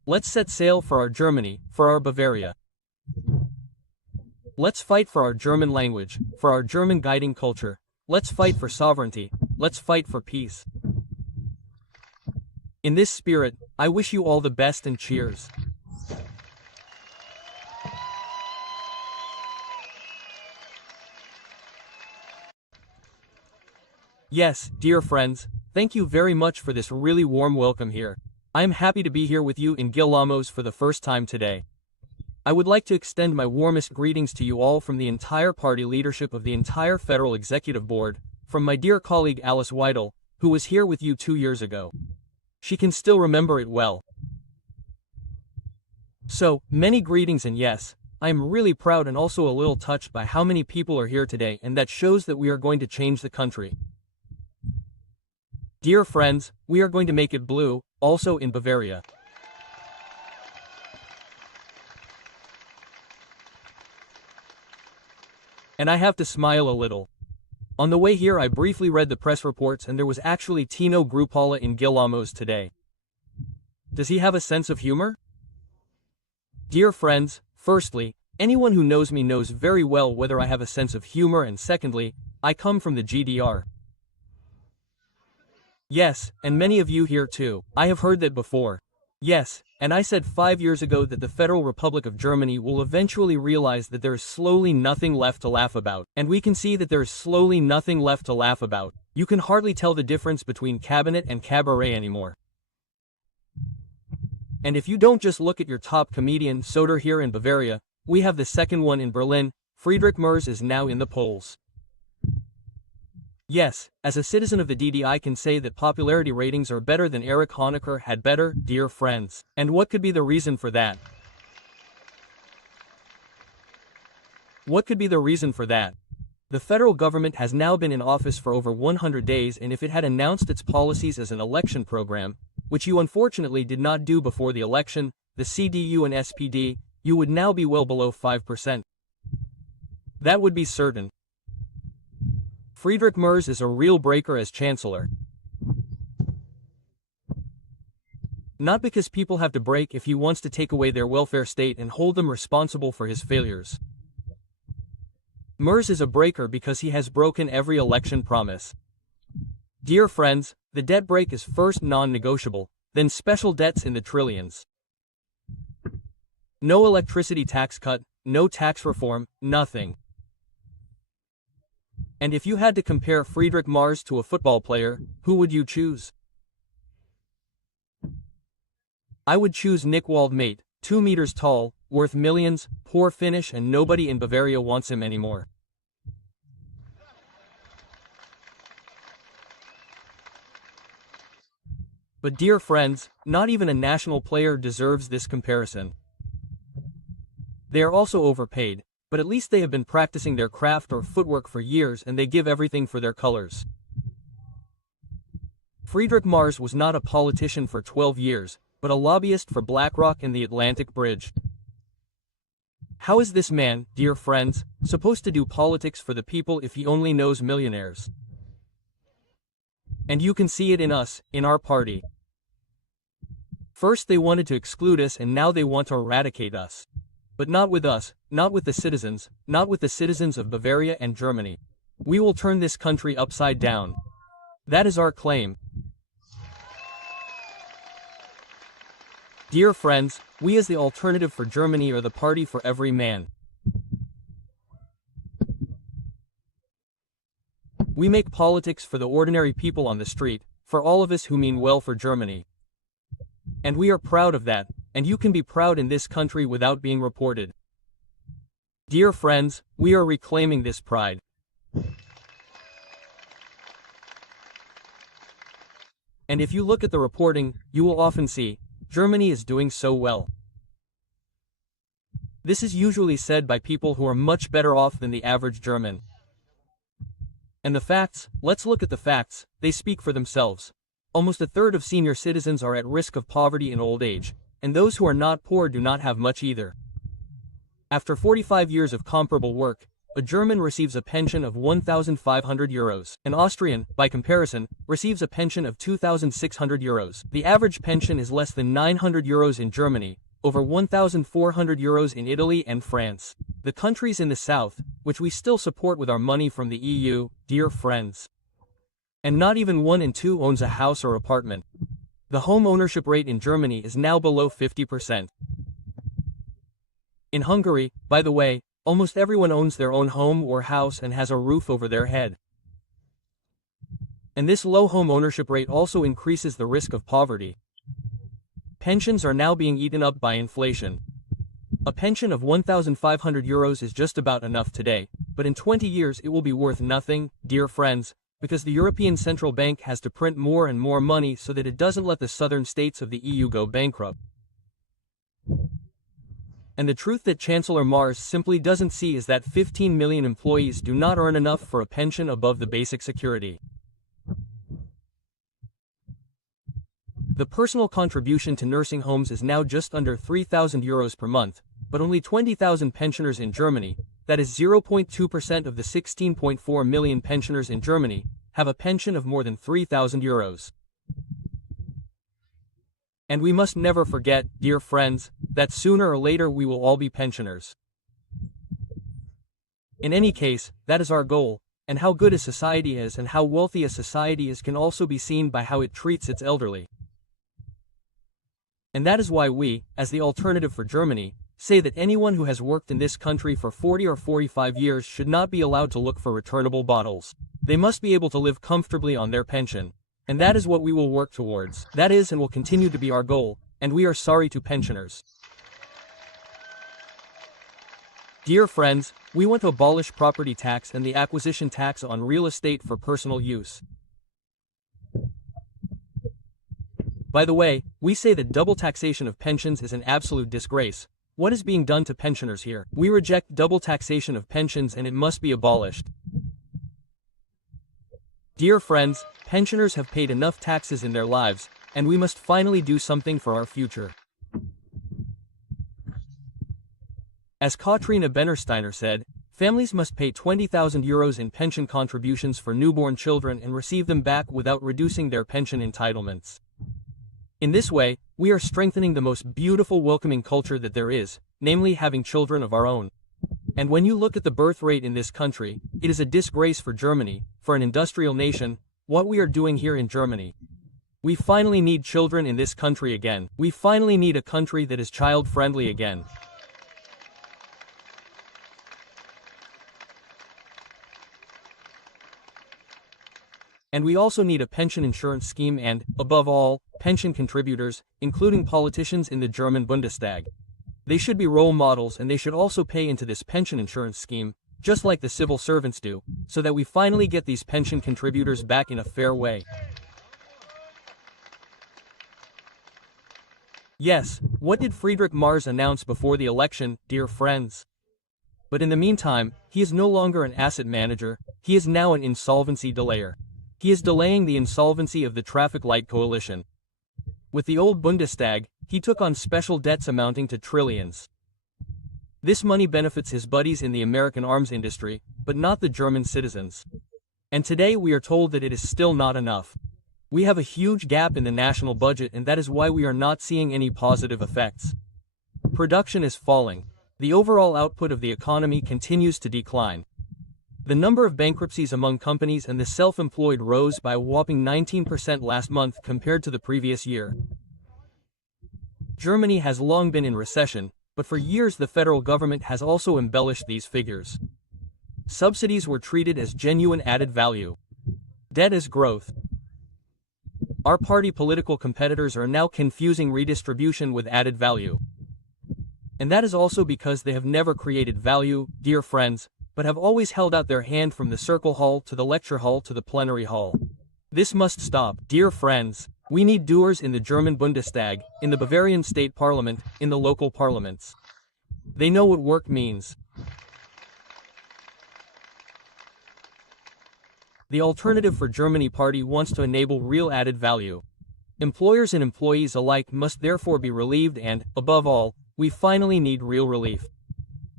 Let's set sail for our Germany, for our Bavaria. Let's fight for our German language, for our German guiding culture. Let's fight for sovereignty. Let's fight for peace. In this spirit, I wish you all the best and cheers. Yes, dear friends, thank you very much for this really warm welcome here. I am happy to be here with you in Gillamoos for the first time today. I would like to extend my warmest greetings to you all from the entire party leadership of the entire Federal Executive Board, from my dear colleague Alice Weidel, who was here with you 2 years ago. She can still remember it well. So, many greetings, and yes, I am really proud and also a little touched by how many people are here today, and that shows that we are going to change the country. Dear friends, we are going to make it blue, also in Bavaria. And I have to smile a little. On the way here I briefly read the press reports, and there was actually Tino Chrupalla in Gillamoos today. Does he have a sense of humor? Dear friends, firstly, anyone who knows me knows very well whether I have a sense of humor, and secondly, I come from the GDR. Yes, and many of you here too. I have heard that before. Yes, and I said 5 years ago that the Federal Republic of Germany will eventually realize that there is slowly nothing left to laugh about. And we can see that there is slowly nothing left to laugh about. You can hardly tell the difference between cabinet and cabaret anymore. And if you don't just look at your top comedian Soder here in Bavaria, we have the second one in Berlin. Friedrich Merz is now in the polls. Yes, as a citizen of the DD I can say that popularity ratings are better than Erich Honecker had better, dear friends. And what could be the reason for that? What could be the reason for that? The federal government has now been in office for over 100 days, and if it had announced its policies as an election program, which you unfortunately did not do before the election, the CDU and SPD, you would now be well below 5%. That would be certain. Friedrich Merz is a real breaker as chancellor. Not because people have to break if he wants to take away their welfare state and hold them responsible for his failures. Merz is a breaker because he has broken every election promise. Dear friends, the debt break is first non-negotiable, then special debts in the trillions. No electricity tax cut, no tax reform, nothing. And if you had to compare Friedrich Merz to a football player, who would you choose? I would choose Nick Waldmate, 2 meters tall, worth millions, poor finish, and nobody in Bavaria wants him anymore. But dear friends, not even a national player deserves this comparison. They are also overpaid, but at least they have been practicing their craft or footwork for years, and they give everything for their colors. Friedrich Merz was not a politician for 12 years, but a lobbyist for BlackRock and the Atlantic Bridge. How is this man, dear friends, supposed to do politics for the people if he only knows millionaires? And you can see it in us, in our party. First they wanted to exclude us, and now they want to eradicate us. But not with us, not with the citizens, not with the citizens of Bavaria and Germany. We will turn this country upside down. That is our claim. Dear friends, we as the Alternative for Germany are the party for every man. We make politics for the ordinary people on the street, for all of us who mean well for Germany. And we are proud of that, and you can be proud in this country without being reported. Dear friends, we are reclaiming this pride. And if you look at the reporting, you will often see, Germany is doing so well. This is usually said by people who are much better off than the average German. And the facts, let's look at the facts, they speak for themselves. Almost a third of senior citizens are at risk of poverty in old age, and those who are not poor do not have much either. After 45 years of comparable work, a German receives a pension of 1,500 euros. An Austrian, by comparison, receives a pension of 2,600 euros. The average pension is less than 900 euros in Germany, over 1,400 euros in Italy and France. The countries in the south, which we still support with our money from the EU, dear friends. And not even 1 in 2 owns a house or apartment. The home ownership rate in Germany is now below 50%. In Hungary, by the way, almost everyone owns their own home or house and has a roof over their head. And this low home ownership rate also increases the risk of poverty. Pensions are now being eaten up by inflation. A pension of 1,500 euros is just about enough today, but in 20 years it will be worth nothing, dear friends, because the European Central Bank has to print more and more money so that it doesn't let the southern states of the EU go bankrupt. And the truth that Chancellor Mars simply doesn't see is that 15 million employees do not earn enough for a pension above the basic security. The personal contribution to nursing homes is now just under 3,000 euros per month, but only 20,000 pensioners in Germany, that is 0.2% of the 16.4 million pensioners in Germany, have a pension of more than 3,000 euros. And we must never forget, dear friends, that sooner or later we will all be pensioners. In any case, that is our goal, and how good a society is and how wealthy a society is can also be seen by how it treats its elderly. And that is why we, as the alternative for Germany, say that anyone who has worked in this country for 40 or 45 years should not be allowed to look for returnable bottles. They must be able to live comfortably on their pension. And that is what we will work towards. That is and will continue to be our goal, and we are sorry to pensioners. Dear friends, we want to abolish property tax and the acquisition tax on real estate for personal use. By the way, we say that double taxation of pensions is an absolute disgrace. What is being done to pensioners here? We reject double taxation of pensions and it must be abolished. Dear friends, pensioners have paid enough taxes in their lives, and we must finally do something for our future. As Katrina Bennersteiner said, families must pay 20,000 euros in pension contributions for newborn children and receive them back without reducing their pension entitlements. In this way, we are strengthening the most beautiful welcoming culture that there is, namely having children of our own. And when you look at the birth rate in this country, it is a disgrace for Germany, for an industrial nation, what we are doing here in Germany. We finally need children in this country again. We finally need a country that is child-friendly again. And we also need a pension insurance scheme and, above all, pension contributors, including politicians in the German Bundestag. They should be role models and they should also pay into this pension insurance scheme, just like the civil servants do, so that we finally get these pension contributors back in a fair way. Yes, what did Friedrich Mars announce before the election, dear friends? But in the meantime, he is no longer an asset manager, he is now an insolvency delayer. He is delaying the insolvency of the traffic light coalition. With the old Bundestag, he took on special debts amounting to trillions. This money benefits his buddies in the American arms industry, but not the German citizens. And today we are told that it is still not enough. We have a huge gap in the national budget and that is why we are not seeing any positive effects. Production is falling. The overall output of the economy continues to decline. The number of bankruptcies among companies and the self-employed rose by a whopping 19% last month compared to the previous year. Germany has long been in recession, but for years the federal government has also embellished these figures. Subsidies were treated as genuine added value. Debt as growth. Our party political competitors are now confusing redistribution with added value. And that is also because they have never created value, dear friends, but have always held out their hand from the circle hall to the lecture hall to the plenary hall. This must stop, dear friends. We need doers in the German Bundestag, in the Bavarian state parliament, in the local parliaments. They know what work means. The Alternative for Germany party wants to enable real added value. Employers and employees alike must therefore be relieved and, above all, we finally need real relief.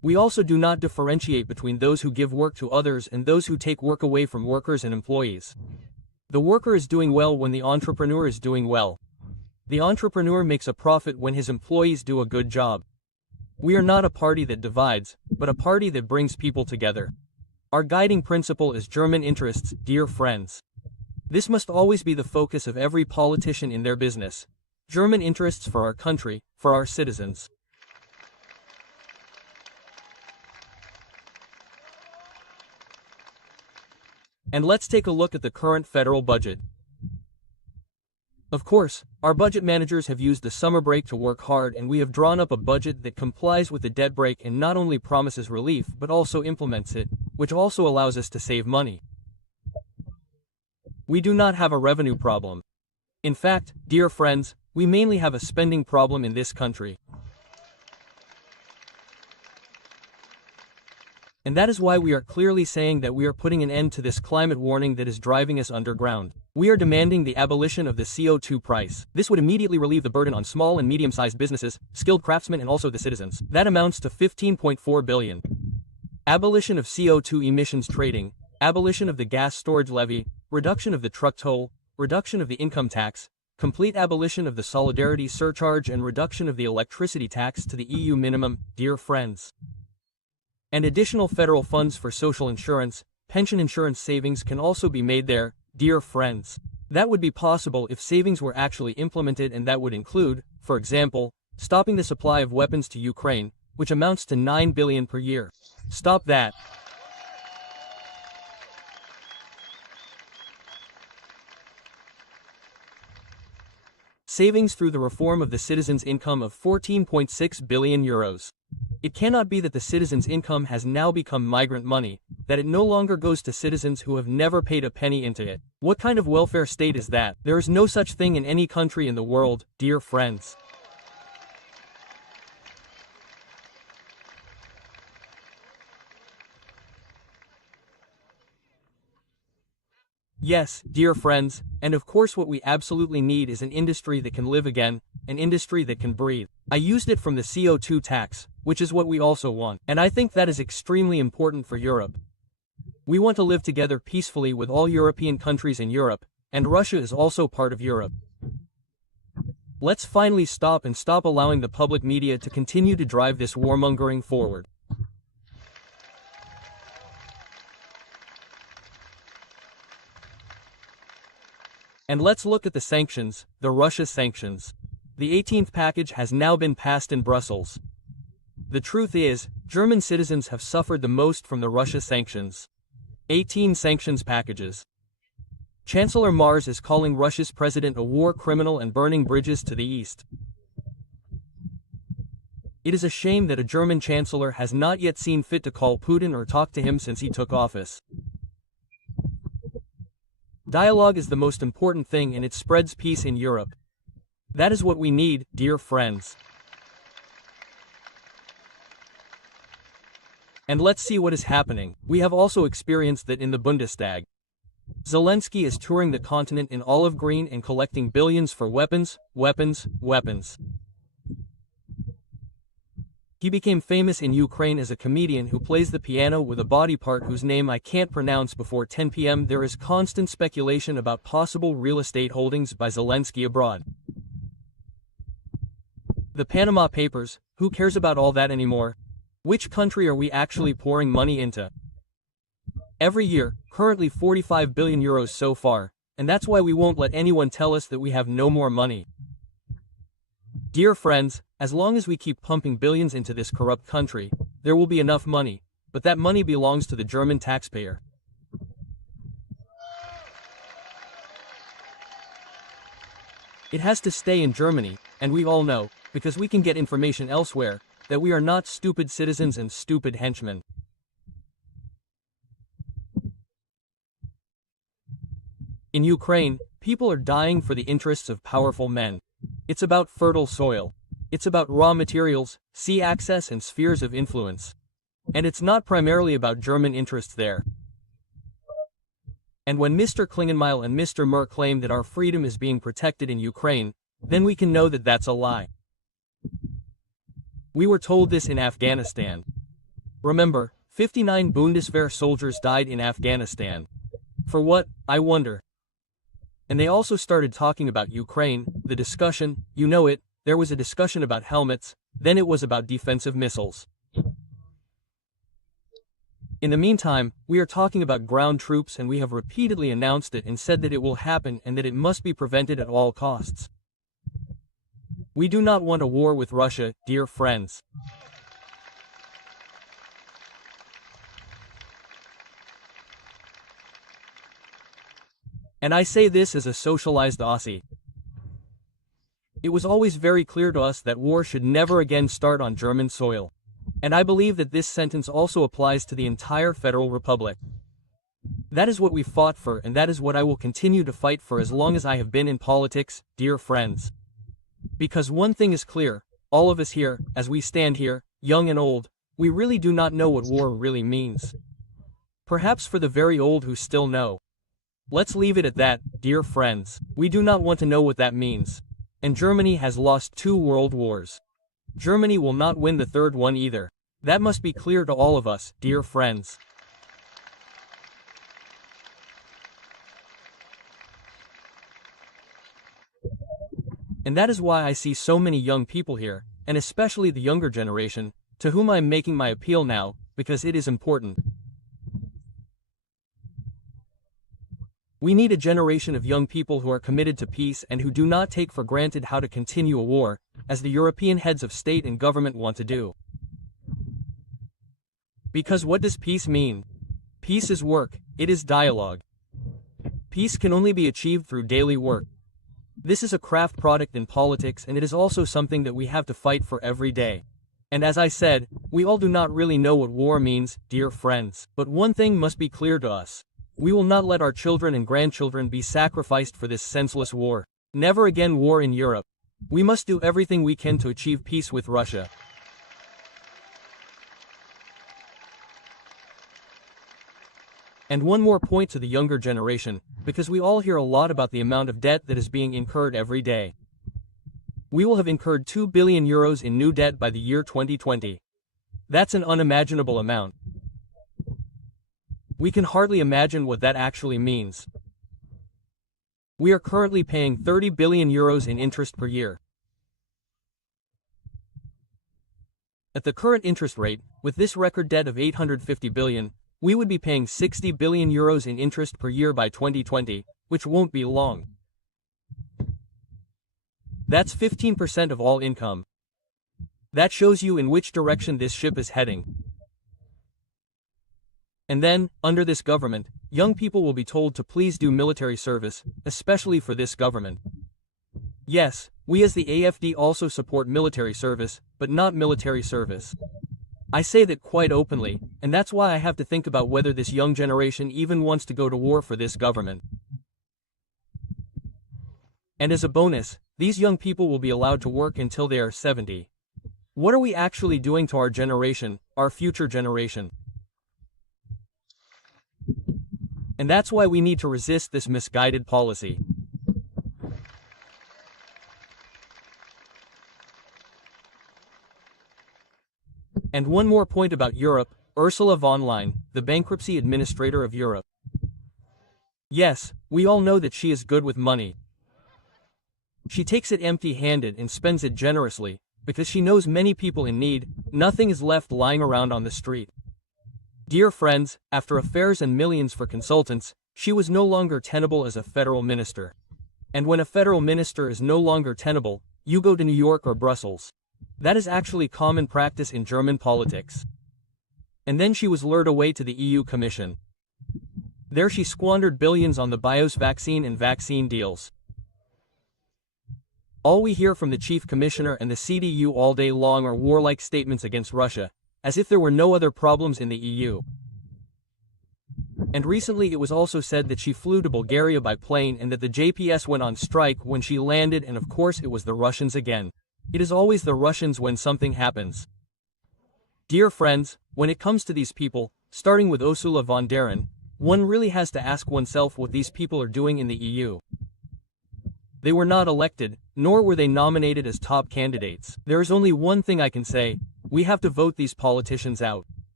We also do not differentiate between those who give work to others and those who take work away from workers and employees. The worker is doing well when the entrepreneur is doing well. The entrepreneur makes a profit when his employees do a good job. We are not a party that divides, but a party that brings people together. Our guiding principle is German interests, dear friends. This must always be the focus of every politician in their business. German interests for our country, for our citizens. And let's take a look at the current federal budget. Of course, our budget managers have used the summer break to work hard, and we have drawn up a budget that complies with the debt brake and not only promises relief but also implements it, which also allows us to save money. We do not have a revenue problem. In fact, dear friends, we mainly have a spending problem in this country. And that is why we are clearly saying that we are putting an end to this climate warning that is driving us underground. We are demanding the abolition of the CO2 price. This would immediately relieve the burden on small and medium-sized businesses, skilled craftsmen and also the citizens. That amounts to 15.4 billion. Abolition of CO2 emissions trading, abolition of the gas storage levy, reduction of the truck toll, reduction of the income tax, complete abolition of the solidarity surcharge and reduction of the electricity tax to the EU minimum, dear friends. And additional federal funds for social insurance, pension insurance savings can also be made there, dear friends. That would be possible if savings were actually implemented, and that would include, for example, stopping the supply of weapons to Ukraine, which amounts to 9 billion per year. Stop that. Savings through the reform of the citizens' income of 14.6 billion euros. It cannot be that the citizens' income has now become migrant money, that it no longer goes to citizens who have never paid a penny into it. What kind of welfare state is that? There is no such thing in any country in the world, dear friends. Yes, dear friends, and of course what we absolutely need is an industry that can live again, an industry that can breathe. I used it from the CO2 tax, which is what we also want, and I think that is extremely important for Europe. We want to live together peacefully with all European countries in Europe, and Russia is also part of Europe. Let's finally stop allowing the public media to continue to drive this warmongering forward. And let's look at the sanctions, the Russia sanctions. The 18th package has now been passed in Brussels. The truth is, German citizens have suffered the most from the Russia sanctions. 18 sanctions packages. Chancellor Mars is calling Russia's president a war criminal and burning bridges to the east. It is a shame that a German chancellor has not yet seen fit to call Putin or talk to him since he took office. Dialogue is the most important thing, and it spreads peace in Europe. That is what we need, dear friends. And let's see what is happening. We have also experienced that in the Bundestag. Zelensky is touring the continent in olive green and collecting billions for weapons, weapons, weapons. He became famous in Ukraine as a comedian who plays the piano with a body part whose name I can't pronounce. Before 10 p.m. there is constant speculation about possible real estate holdings by Zelensky abroad. The Panama Papers, who cares about all that anymore? Which country are we actually pouring money into? Every year, currently 45 billion euros so far, and that's why we won't let anyone tell us that we have no more money. Dear friends, as long as we keep pumping billions into this corrupt country, there will be enough money, but that money belongs to the German taxpayer. It has to stay in Germany, and we all know, because we can get information elsewhere, that we are not stupid citizens and stupid henchmen. In Ukraine, people are dying for the interests of powerful men. It's about fertile soil. It's about raw materials, sea access and spheres of influence. And it's not primarily about German interests there. And when Mr. Klingenmeil and Mr. Merr claim that our freedom is being protected in Ukraine, then we can know that that's a lie. We were told this in Afghanistan. Remember, 59 Bundeswehr soldiers died in Afghanistan. For what, I wonder? And they also started talking about Ukraine, the discussion, you know it, there was a discussion about helmets, then it was about defensive missiles. In the meantime, we are talking about ground troops and we have repeatedly announced it and said that it will happen and that it must be prevented at all costs. We do not want a war with Russia, dear friends. And I say this as a socialized Aussie. It was always very clear to us that war should never again start on German soil. And I believe that this sentence also applies to the entire Federal Republic. That is what we fought for and that is what I will continue to fight for as long as I have been in politics, dear friends. Because one thing is clear, all of us here, as we stand here, young and old, we really do not know what war really means. Perhaps for the very old who still know. Let's leave it at that, dear friends. We do not want to know what that means. And Germany has lost 2 world wars. Germany will not win the 3rd one either. That must be clear to all of us, dear friends. And that is why I see so many young people here, and especially the younger generation, to whom I am making my appeal now, because it is important. We need a generation of young people who are committed to peace and who do not take for granted how to continue a war, as the European heads of state and government want to do. Because what does peace mean? Peace is work, it is dialogue. Peace can only be achieved through daily work. This is a craft product in politics and it is also something that we have to fight for every day. And as I said, we all do not really know what war means, dear friends. But one thing must be clear to us. We will not let our children and grandchildren be sacrificed for this senseless war. Never again war in Europe. We must do everything we can to achieve peace with Russia. And one more point to the younger generation, because we all hear a lot about the amount of debt that is being incurred every day. We will have incurred 2 billion euros in new debt by the year 2020. That's an unimaginable amount. We can hardly imagine what that actually means. We are currently paying 30 billion euros in interest per year. At the current interest rate, with this record debt of 850 billion, we would be paying 60 billion euros in interest per year by 2020, which won't be long. That's 15% of all income. That shows you in which direction this ship is heading. And then, under this government, young people will be told to please do military service, especially for this government. Yes, we as the AfD also support military service, but not military service. I say that quite openly, and that's why I have to think about whether this young generation even wants to go to war for this government. And as a bonus, these young people will be allowed to work until they are 70. What are we actually doing to our generation, our future generation? And that's why we need to resist this misguided policy. And one more point about Europe, Ursula von Leyen, the bankruptcy administrator of Europe. Yes, we all know that she is good with money. She takes it empty-handed and spends it generously, because she knows many people in need, nothing is left lying around on the street. Dear friends, after affairs and millions for consultants, she was no longer tenable as a federal minister. And when a federal minister is no longer tenable, you go to New York or Brussels. That is actually common practice in German politics. And then she was lured away to the EU Commission. There she squandered billions on the BIOS vaccine and vaccine deals. All we hear from the Chief Commissioner and the CDU all day long are warlike statements against Russia, as if there were no other problems in the EU. And recently it was also said that she flew to Bulgaria by plane and that the JPS went on strike when she landed, and of course it was the Russians again. It is always the Russians when something happens. Dear friends, when it comes to these people, starting with Ursula von der Leyen, one really has to ask oneself what these people are doing in the EU. They were not elected, nor were they nominated as top candidates. There is only one thing I can say: we have to vote these politicians out.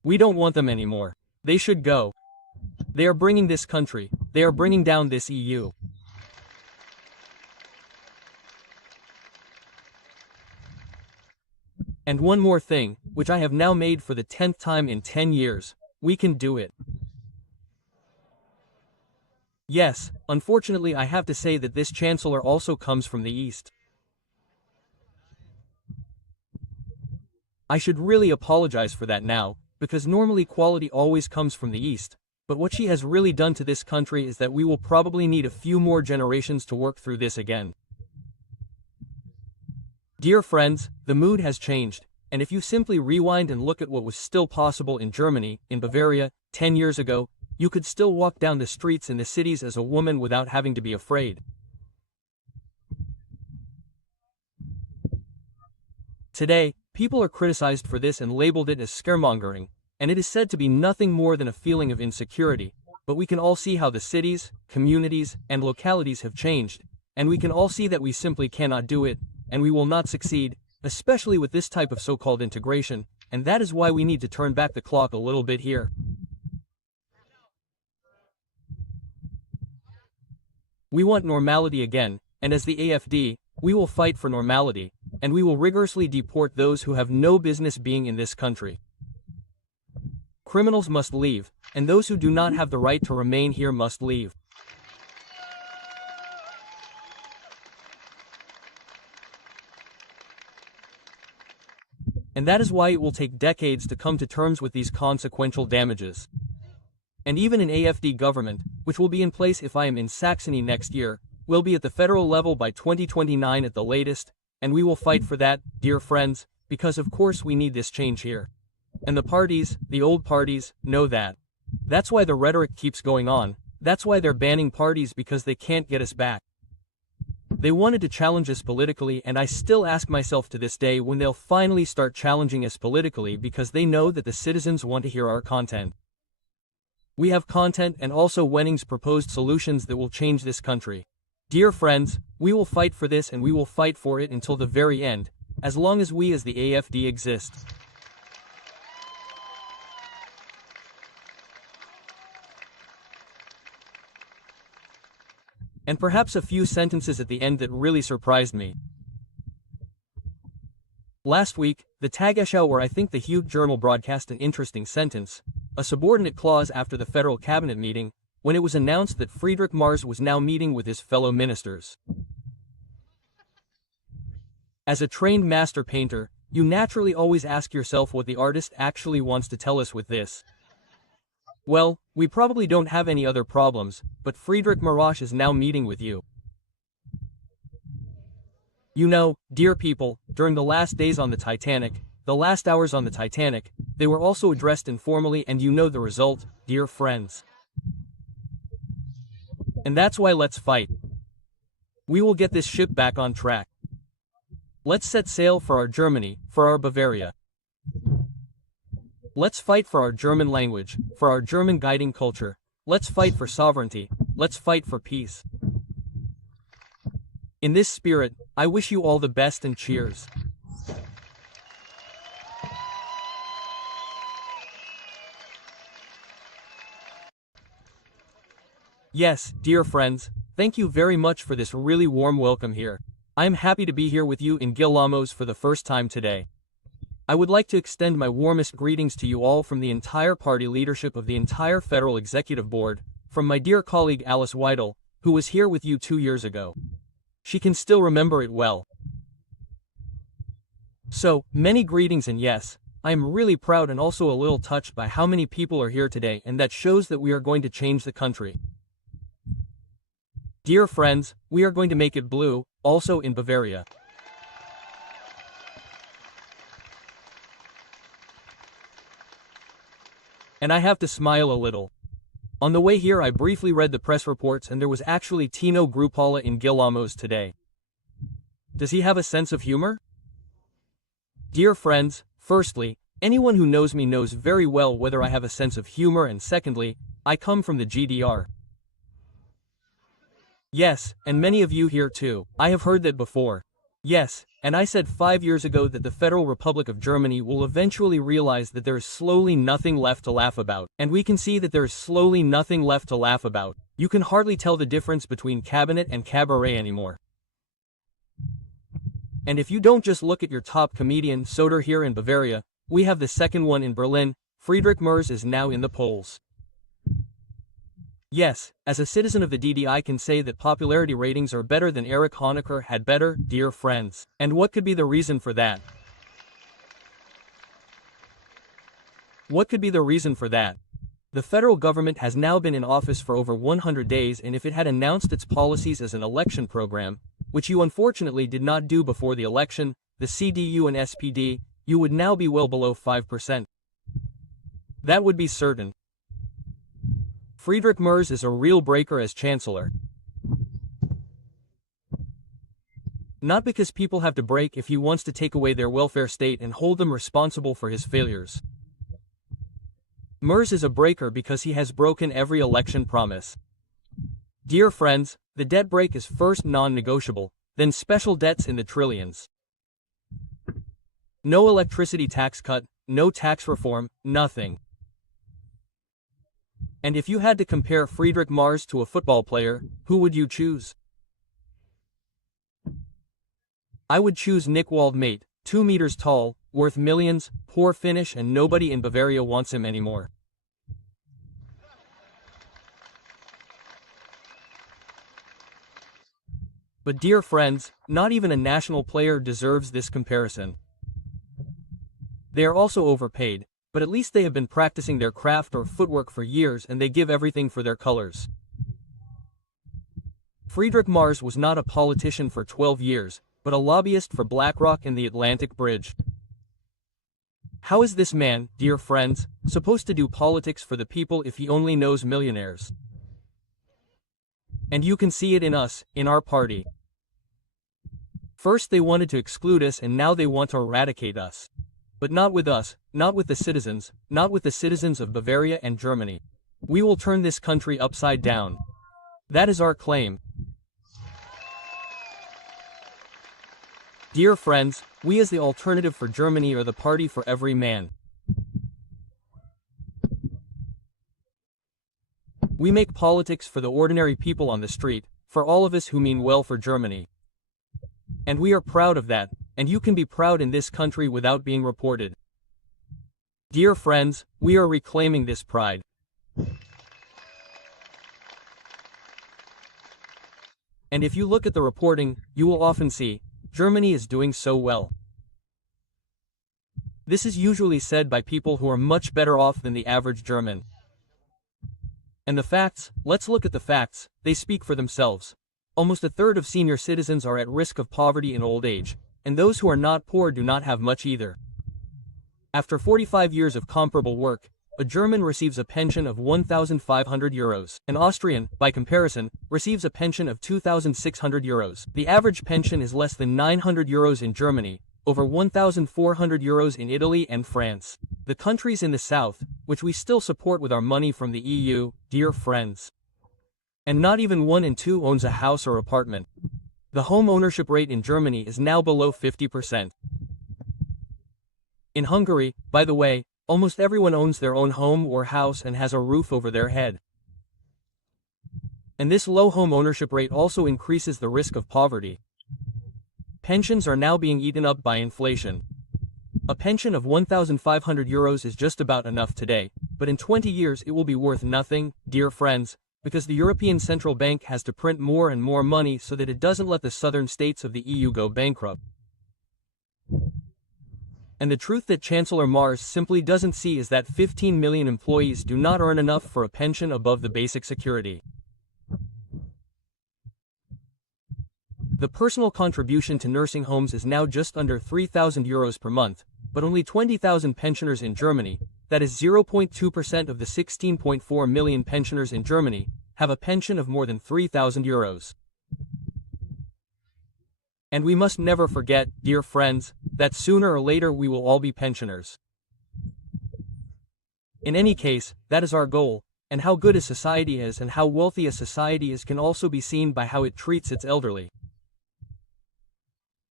We don't want them anymore. They should go. They are bringing this country. They are bringing down this EU. And one more thing, which I have now made for the 10th time in 10 years. We can do it. Yes, unfortunately I have to say that this chancellor also comes from the East. I should really apologize for that now, because normally quality always comes from the East, but what she has really done to this country is that we will probably need a few more generations to work through this again. Dear friends, the mood has changed, and if you simply rewind and look at what was still possible in Germany, in Bavaria, 10 years ago, you could still walk down the streets in the cities as a woman without having to be afraid. Today, people are criticized for this and labeled it as scaremongering, and it is said to be nothing more than a feeling of insecurity, but we can all see how the cities, communities, and localities have changed, and we can all see that we simply cannot do it, and we will not succeed, especially with this type of so-called integration, and that is why we need to turn back the clock a little bit here. We want normality again, and as the AfD, we will fight for normality, and we will rigorously deport those who have no business being in this country. Criminals must leave, and those who do not have the right to remain here must leave. And that is why it will take decades to come to terms with these consequential damages. And even an AfD government, which will be in place if I am in Saxony next year, will be at the federal level by 2029 at the latest, and we will fight for that, dear friends, because of course we need this change here. And the parties, the old parties, know that. That's why the rhetoric keeps going on, that's why they're banning parties because they can't get us back. They wanted to challenge us politically, and I still ask myself to this day when they'll finally start challenging us politically, because they know that the citizens want to hear our content. We have content and also Wenning's proposed solutions that will change this country. Dear friends, we will fight for this, and we will fight for it until the very end, as long as we as the AfD exist. And perhaps a few sentences at the end that really surprised me. Last week, the Tagesschau, or I think the Huge Journal, broadcast an interesting sentence, a subordinate clause after the federal cabinet meeting, when it was announced that Friedrich Merz was now meeting with his fellow ministers. As a trained master painter, you naturally always ask yourself what the artist actually wants to tell us with this. Well, we probably don't have any other problems, but Friedrich Merz is now meeting with you. You know, dear people, during the last days on the Titanic, the last hours on the Titanic, they were also addressed informally, and you know the result, dear friends. And that's why let's fight. We will get this ship back on track. Let's set sail for our Germany, for our Bavaria. Let's fight for our German language, for our German guiding culture. Let's fight for sovereignty. Let's fight for peace. In this spirit, I wish you all the best, and cheers. Yes, dear friends, thank you very much for this really warm welcome here. I am happy to be here with you in Gillamoos for the first time today. I would like to extend my warmest greetings to you all from the entire party leadership of the entire Federal Executive Board, from my dear colleague Alice Weidel, who was here with you 2 years ago. She can still remember it well. So, many greetings, and yes, I am really proud and also a little touched by how many people are here today, and that shows that we are going to change the country. Dear friends, we are going to make it blue, also in Bavaria. And I have to smile a little. On the way here I briefly read the press reports, and there was actually Tino Chrupalla in Gillamoos today. Does he have a sense of humor? Dear friends, firstly, anyone who knows me knows very well whether I have a sense of humor, and secondly, I come from the GDR. Yes, and many of you here too, I have heard that before. Yes, and I said 5 years ago that the Federal Republic of Germany will eventually realize that there is slowly nothing left to laugh about. And we can see that there is slowly nothing left to laugh about. You can hardly tell the difference between cabinet and cabaret anymore. And if you don't just look at your top comedian Soder here in Bavaria, we have the second one in Berlin. Friedrich Merz is now in the polls. Yes, as a citizen of the DD I can say that popularity ratings are better than Erich Honecker had better, dear friends. And what could be the reason for that? What could be the reason for that? The federal government has now been in office for over 100 days, and if it had announced its policies as an election program, which you unfortunately did not do before the election, the CDU and SPD, you would now be well below 5%. That would be certain. Friedrich Merz is a real breaker as chancellor. Not because people have to break if he wants to take away their welfare state and hold them responsible for his failures. Merz is a breaker because he has broken every election promise. Dear friends, the debt break is first non-negotiable, then special debts in the trillions. No electricity tax cut, no tax reform, nothing. And if you had to compare Friedrich Merz to a football player, who would you choose? I would choose Nick Waldmate, 2 meters tall, worth millions, poor finish, and nobody in Bavaria wants him anymore. But dear friends, not even a national player deserves this comparison. They are also overpaid, but at least they have been practicing their craft or footwork for years and they give everything for their colors. Friedrich Merz was not a politician for 12 years, but a lobbyist for BlackRock and the Atlantic Bridge. How is this man, dear friends, supposed to do politics for the people if he only knows millionaires? And you can see it in us, in our party. First they wanted to exclude us and now they want to eradicate us. But not with us, not with the citizens, not with the citizens of Bavaria and Germany. We will turn this country upside down. That is our claim. Dear friends, we as the Alternative for Germany are the party for every man. We make politics for the ordinary people on the street, for all of us who mean well for Germany. And we are proud of that, and you can be proud in this country without being reported. Dear friends, we are reclaiming this pride. And if you look at the reporting, you will often see, Germany is doing so well. This is usually said by people who are much better off than the average German. And the facts, let's look at the facts, they speak for themselves. Almost a third of senior citizens are at risk of poverty in old age, and those who are not poor do not have much either. After 45 years of comparable work, a German receives a pension of 1,500 euros. An Austrian, by comparison, receives a pension of 2,600 euros. The average pension is less than 900 euros in Germany, over 1,400 euros in Italy and France. The countries in the south, which we still support with our money from the EU, dear friends. And not even 1 in 2 owns a house or apartment. The home ownership rate in Germany is now below 50%. In Hungary, by the way, almost everyone owns their own home or house and has a roof over their head. And this low home ownership rate also increases the risk of poverty. Pensions are now being eaten up by inflation. A pension of 1,500 euros is just about enough today, but in 20 years it will be worth nothing, dear friends, because the European Central Bank has to print more and more money so that it doesn't let the southern states of the EU go bankrupt. And the truth that Chancellor Merz simply doesn't see is that 15 million employees do not earn enough for a pension above the basic security. The personal contribution to nursing homes is now just under 3,000 euros per month, but only 20,000 pensioners in Germany, that is 0.2% of the 16.4 million pensioners in Germany, have a pension of more than 3,000 euros. And we must never forget, dear friends, that sooner or later we will all be pensioners. In any case, that is our goal, and how good a society is and how wealthy a society is can also be seen by how it treats its elderly.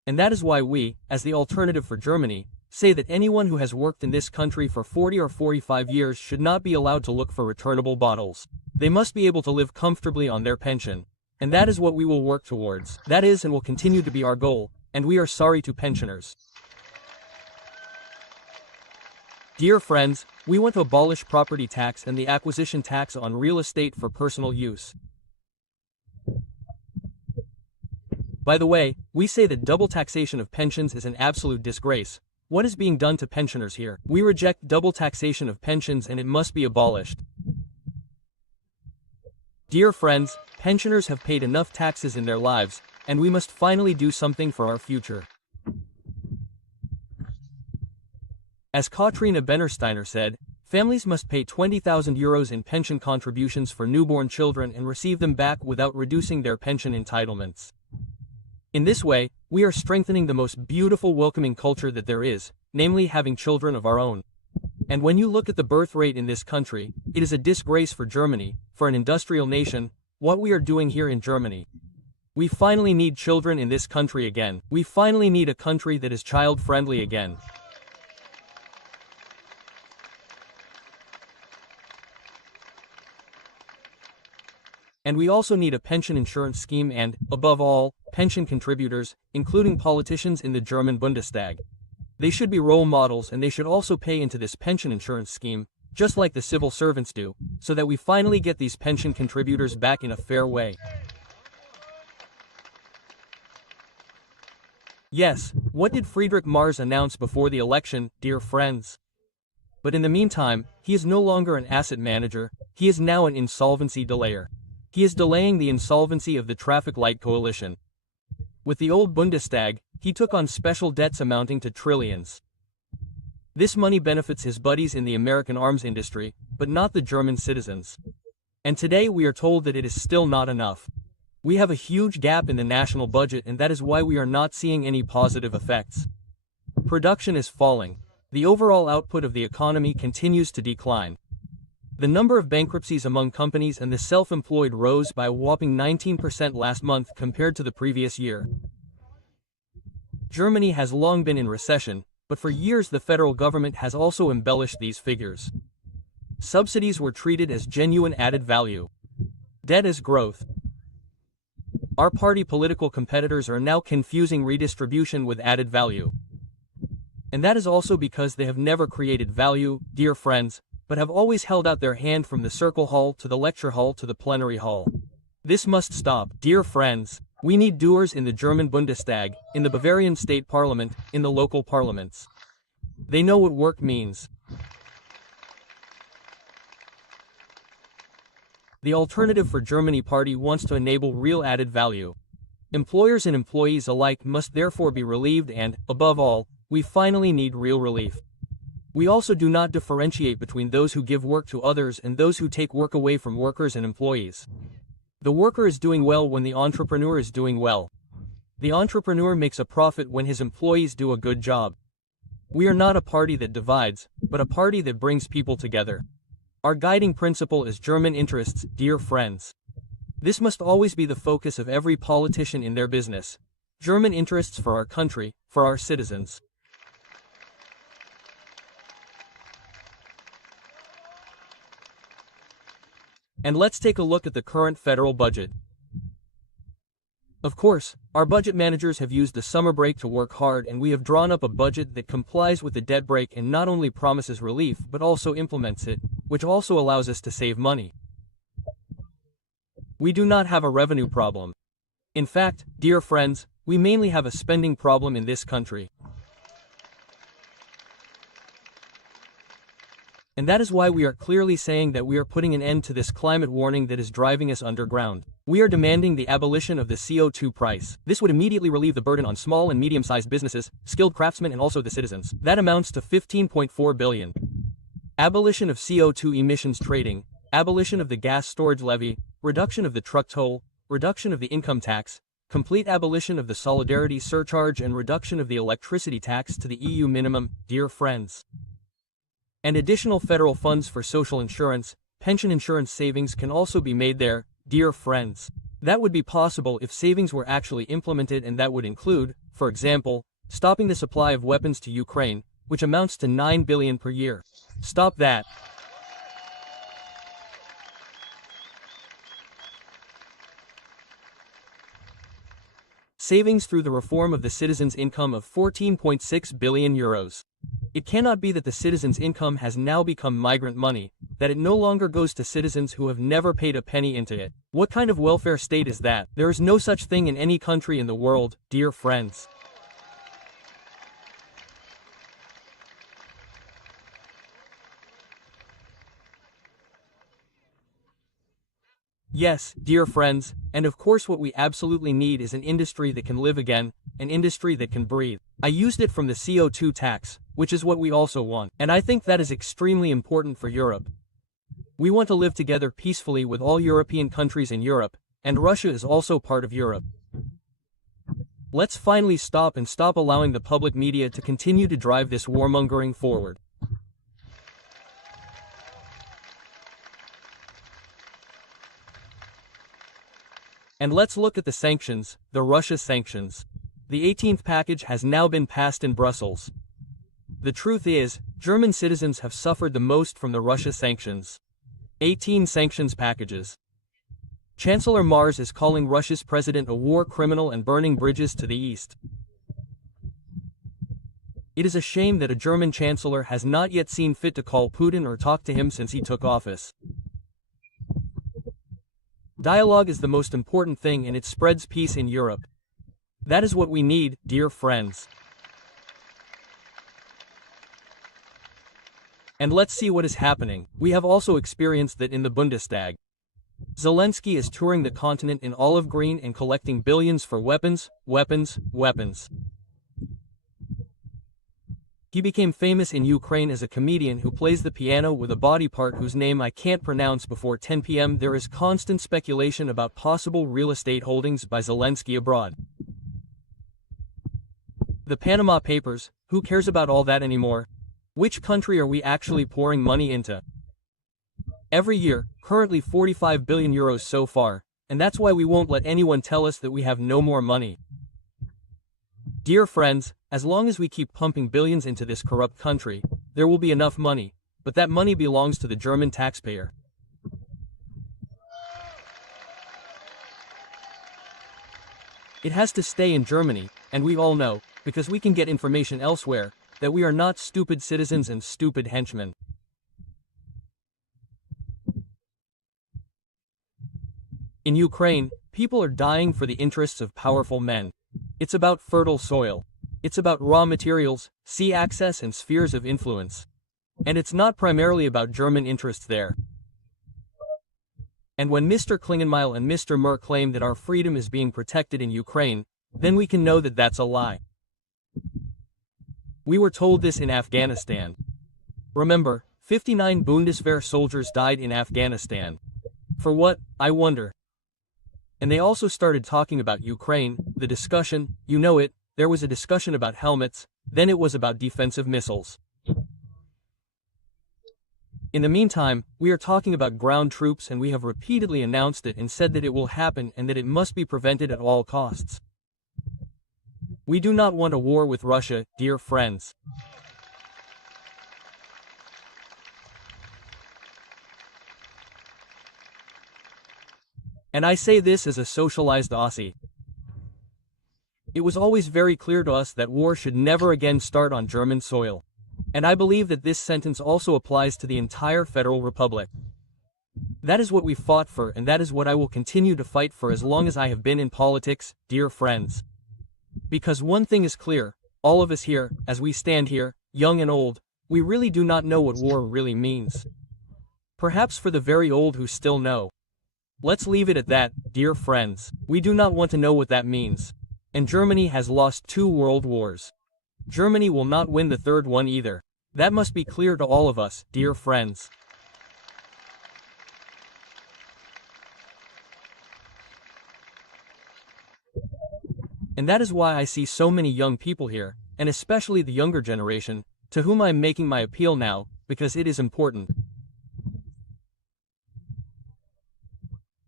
And that is why we, as the alternative for Germany, say that anyone who has worked in this country for 40 or 45 years should not be allowed to look for returnable bottles. They must be able to live comfortably on their pension. And that is what we will work towards. That is and will continue to be our goal, and we are sorry to pensioners. Dear friends, we want to abolish property tax and the acquisition tax on real estate for personal use. By the way, we say that double taxation of pensions is an absolute disgrace. What is being done to pensioners here? We reject double taxation of pensions and it must be abolished. Dear friends, pensioners have paid enough taxes in their lives, and we must finally do something for our future. As Katrina Bennersteiner said, families must pay 20,000 euros in pension contributions for newborn children and receive them back without reducing their pension entitlements. In this way, we are strengthening the most beautiful welcoming culture that there is, namely having children of our own. And when you look at the birth rate in this country, it is a disgrace for Germany, for an industrial nation, what we are doing here in Germany. We finally need children in this country again. We finally need a country that is child-friendly again. And we also need a pension insurance scheme and, above all, pension contributors, including politicians in the German Bundestag. They should be role models and they should also pay into this pension insurance scheme, just like the civil servants do, so that we finally get these pension contributors back in a fair way. Yes, what did Friedrich Mars announce before the election, dear friends? But in the meantime, he is no longer an asset manager, he is now an insolvency delayer. He is delaying the insolvency of the traffic light coalition. With the old Bundestag, he took on special debts amounting to trillions. This money benefits his buddies in the American arms industry, but not the German citizens. And today we are told that it is still not enough. We have a huge gap in the national budget and that is why we are not seeing any positive effects. Production is falling. The overall output of the economy continues to decline. The number of bankruptcies among companies and the self-employed rose by a whopping 19% last month compared to the previous year. Germany has long been in recession, but for years the federal government has also embellished these figures. Subsidies were treated as genuine added value. Debt as growth. Our party political competitors are now confusing redistribution with added value. And that is also because they have never created value, dear friends, but have always held out their hand from the circle hall to the lecture hall to the plenary hall. This must stop, dear friends. We need doers in the German Bundestag, in the Bavarian state parliament, in the local parliaments. They know what work means. The Alternative for Germany party wants to enable real added value. Employers and employees alike must therefore be relieved and, above all, we finally need real relief. We also do not differentiate between those who give work to others and those who take work away from workers and employees. The worker is doing well when the entrepreneur is doing well. The entrepreneur makes a profit when his employees do a good job. We are not a party that divides, but a party that brings people together. Our guiding principle is German interests, dear friends. This must always be the focus of every politician in their business. German interests for our country, for our citizens. And let's take a look at the current federal budget. Of course, our budget managers have used the summer break to work hard and we have drawn up a budget that complies with the debt brake and not only promises relief but also implements it, which also allows us to save money. We do not have a revenue problem. In fact, dear friends, we mainly have a spending problem in this country. And that is why we are clearly saying that we are putting an end to this climate warning that is driving us underground. We are demanding the abolition of the CO2 price. This would immediately relieve the burden on small and medium-sized businesses, skilled craftsmen and also the citizens. That amounts to 15.4 billion. Abolition of CO2 emissions trading, abolition of the gas storage levy, reduction of the truck toll, reduction of the income tax, complete abolition of the solidarity surcharge and reduction of the electricity tax to the EU minimum, dear friends. And additional federal funds for social insurance, pension insurance savings can also be made there, dear friends. That would be possible if savings were actually implemented and that would include, for example, stopping the supply of weapons to Ukraine, which amounts to 9 billion per year. Stop that. Savings through the reform of the citizens' income of 14.6 billion euros. It cannot be that the citizens' income has now become migrant money, that it no longer goes to citizens who have never paid a penny into it. What kind of welfare state is that? There is no such thing in any country in the world, dear friends. Yes, dear friends, and of course what we absolutely need is an industry that can live again, an industry that can breathe. I used it from the CO2 tax, which is what we also want, and I think that is extremely important for Europe. We want to live together peacefully with all European countries in Europe, and Russia is also part of Europe. Let's finally stop allowing the public media to continue to drive this warmongering forward. And let's look at the sanctions, the Russia sanctions. The 18th package has now been passed in Brussels. The truth is, German citizens have suffered the most from the Russia sanctions. 18 sanctions packages. Chancellor Mars is calling Russia's president a war criminal and burning bridges to the east. It is a shame that a German chancellor has not yet seen fit to call Putin or talk to him since he took office. Dialogue is the most important thing and it spreads peace in Europe. That is what we need, dear friends. And let's see what is happening. We have also experienced that in the Bundestag. Zelensky is touring the continent in olive green and collecting billions for weapons, weapons, weapons. He became famous in Ukraine as a comedian who plays the piano with a body part whose name I can't pronounce. Before 10 p.m. there is constant speculation about possible real estate holdings by Zelensky abroad. The Panama Papers, who cares about all that anymore? Which country are we actually pouring money into? Every year, currently 45 billion euros so far, and that's why we won't let anyone tell us that we have no more money. Dear friends, as long as we keep pumping billions into this corrupt country, there will be enough money, but that money belongs to the German taxpayer. It has to stay in Germany, and we all know, because we can get information elsewhere, that we are not stupid citizens and stupid henchmen. In Ukraine, people are dying for the interests of powerful men. It's about fertile soil. It's about raw materials, sea access and spheres of influence. And it's not primarily about German interests there. And when Mr. Klingenmeil and Mr. Mer claim that our freedom is being protected in Ukraine, then we can know that that's a lie. We were told this in Afghanistan. Remember, 59 Bundeswehr soldiers died in Afghanistan. For what, I wonder? And they also started talking about Ukraine, the discussion, you know it, there was a discussion about helmets, then it was about defensive missiles. In the meantime, we are talking about ground troops and we have repeatedly announced it and said that it will happen and that it must be prevented at all costs. We do not want a war with Russia, dear friends. And I say this as a socialized Aussie. It was always very clear to us that war should never again start on German soil. And I believe that this sentence also applies to the entire Federal Republic. That is what we fought for and that is what I will continue to fight for as long as I have been in politics, dear friends. Because one thing is clear, all of us here, as we stand here, young and old, we really do not know what war really means. Perhaps for the very old who still know. Let's leave it at that, dear friends. We do not want to know what that means. And Germany has lost 2 world wars. Germany will not win the 3rd one either. That must be clear to all of us, dear friends. And that is why I see so many young people here, and especially the younger generation, to whom I am making my appeal now, because it is important.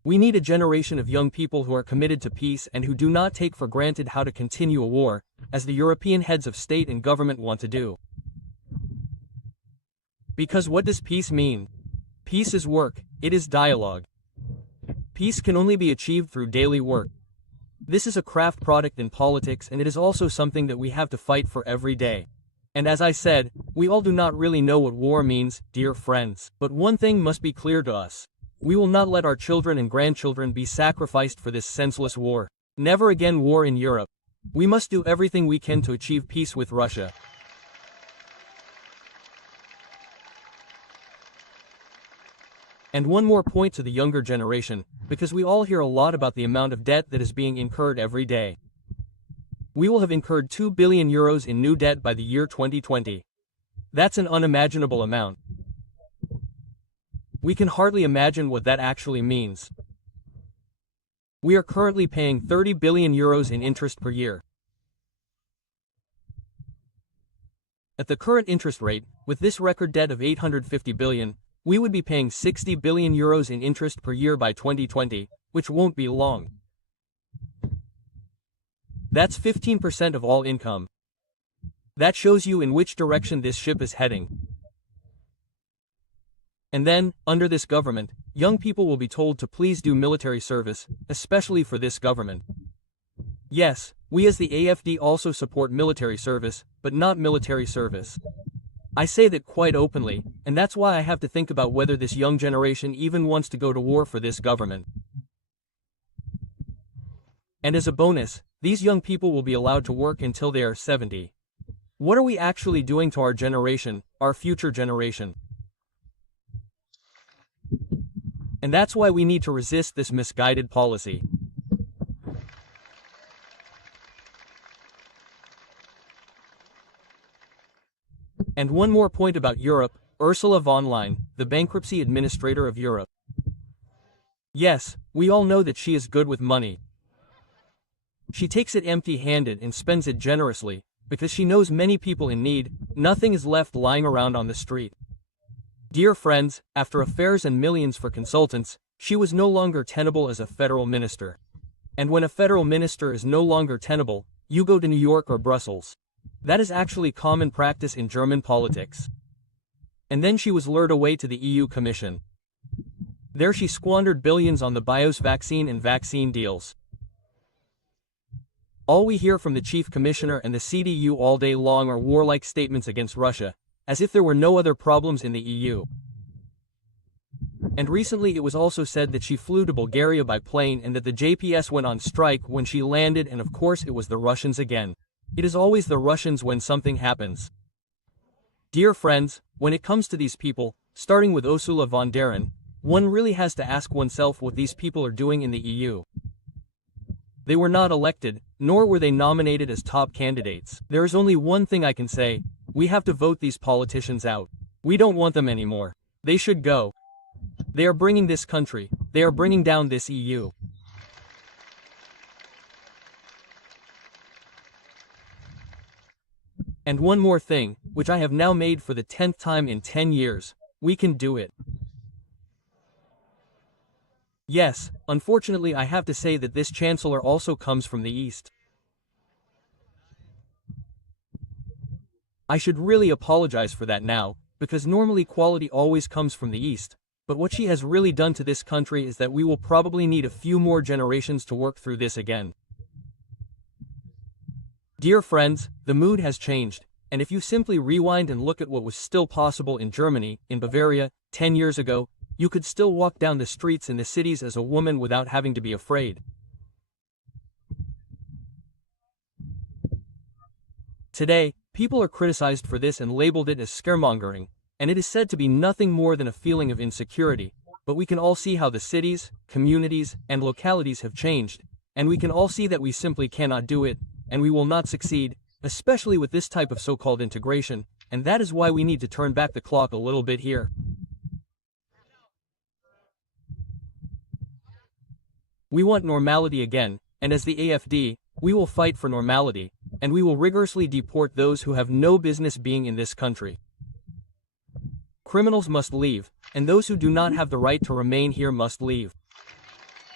We need a generation of young people who are committed to peace and who do not take for granted how to continue a war, as the European heads of state and government want to do. Because what does peace mean? Peace is work, it is dialogue. Peace can only be achieved through daily work. This is a craft product in politics, and it is also something that we have to fight for every day. And as I said, we all do not really know what war means, dear friends. But one thing must be clear to us. We will not let our children and grandchildren be sacrificed for this senseless war. Never again war in Europe. We must do everything we can to achieve peace with Russia. And one more point to the younger generation, because we all hear a lot about the amount of debt that is being incurred every day. We will have incurred 2 billion euros in new debt by the year 2020. That's an unimaginable amount. We can hardly imagine what that actually means. We are currently paying 30 billion euros in interest per year. At the current interest rate, with this record debt of 850 billion, we would be paying 60 billion euros in interest per year by 2020, which won't be long. That's 15% of all income. That shows you in which direction this ship is heading. And then, under this government, young people will be told to please do military service, especially for this government. Yes, we as the AfD also support military service, but not military service. I say that quite openly, and that's why I have to think about whether this young generation even wants to go to war for this government. And as a bonus, these young people will be allowed to work until they are 70. What are we actually doing to our generation, our future generation? And that's why we need to resist this misguided policy. And one more point about Europe, Ursula von der Leyen, the bankruptcy administrator of Europe. Yes, we all know that she is good with money. She takes it empty-handed and spends it generously, because she knows many people in need. Nothing is left lying around on the street. Dear friends, after affairs and millions for consultants, she was no longer tenable as a federal minister. And when a federal minister is no longer tenable, you go to New York or Brussels. That is actually common practice in German politics. And then she was lured away to the EU Commission. There she squandered billions on the BIOS vaccine and vaccine deals. All we hear from the Chief Commissioner and the CDU all day long are warlike statements against Russia, as if there were no other problems in the EU. And recently it was also said that she flew to Bulgaria by plane and that the JPS went on strike when she landed, and of course it was the Russians again. It is always the Russians when something happens. Dear friends, when it comes to these people, starting with Ursula von der Leyen, one really has to ask oneself what these people are doing in the EU. They were not elected, nor were they nominated as top candidates. There is only one thing I can say: we have to vote these politicians out. We don't want them anymore. They should go. They are bringing this country, they are bringing down this EU. And one more thing, which I have now made for the 10th time in 10 years, we can do it. Yes, unfortunately I have to say that this chancellor also comes from the East. I should really apologize for that now, because normally quality always comes from the East, but what she has really done to this country is that we will probably need a few more generations to work through this again. Dear friends, the mood has changed, and if you simply rewind and look at what was still possible in Germany, in Bavaria, 10 years ago, you could still walk down the streets in the cities as a woman without having to be afraid. Today, people are criticized for this and labeled it as scaremongering, and it is said to be nothing more than a feeling of insecurity, but we can all see how the cities, communities, and localities have changed, and we can all see that we simply cannot do it, and we will not succeed, especially with this type of so-called integration, and that is why we need to turn back the clock a little bit here. We want normality again, and as the AfD, we will fight for normality, and we will rigorously deport those who have no business being in this country. Criminals must leave, and those who do not have the right to remain here must leave.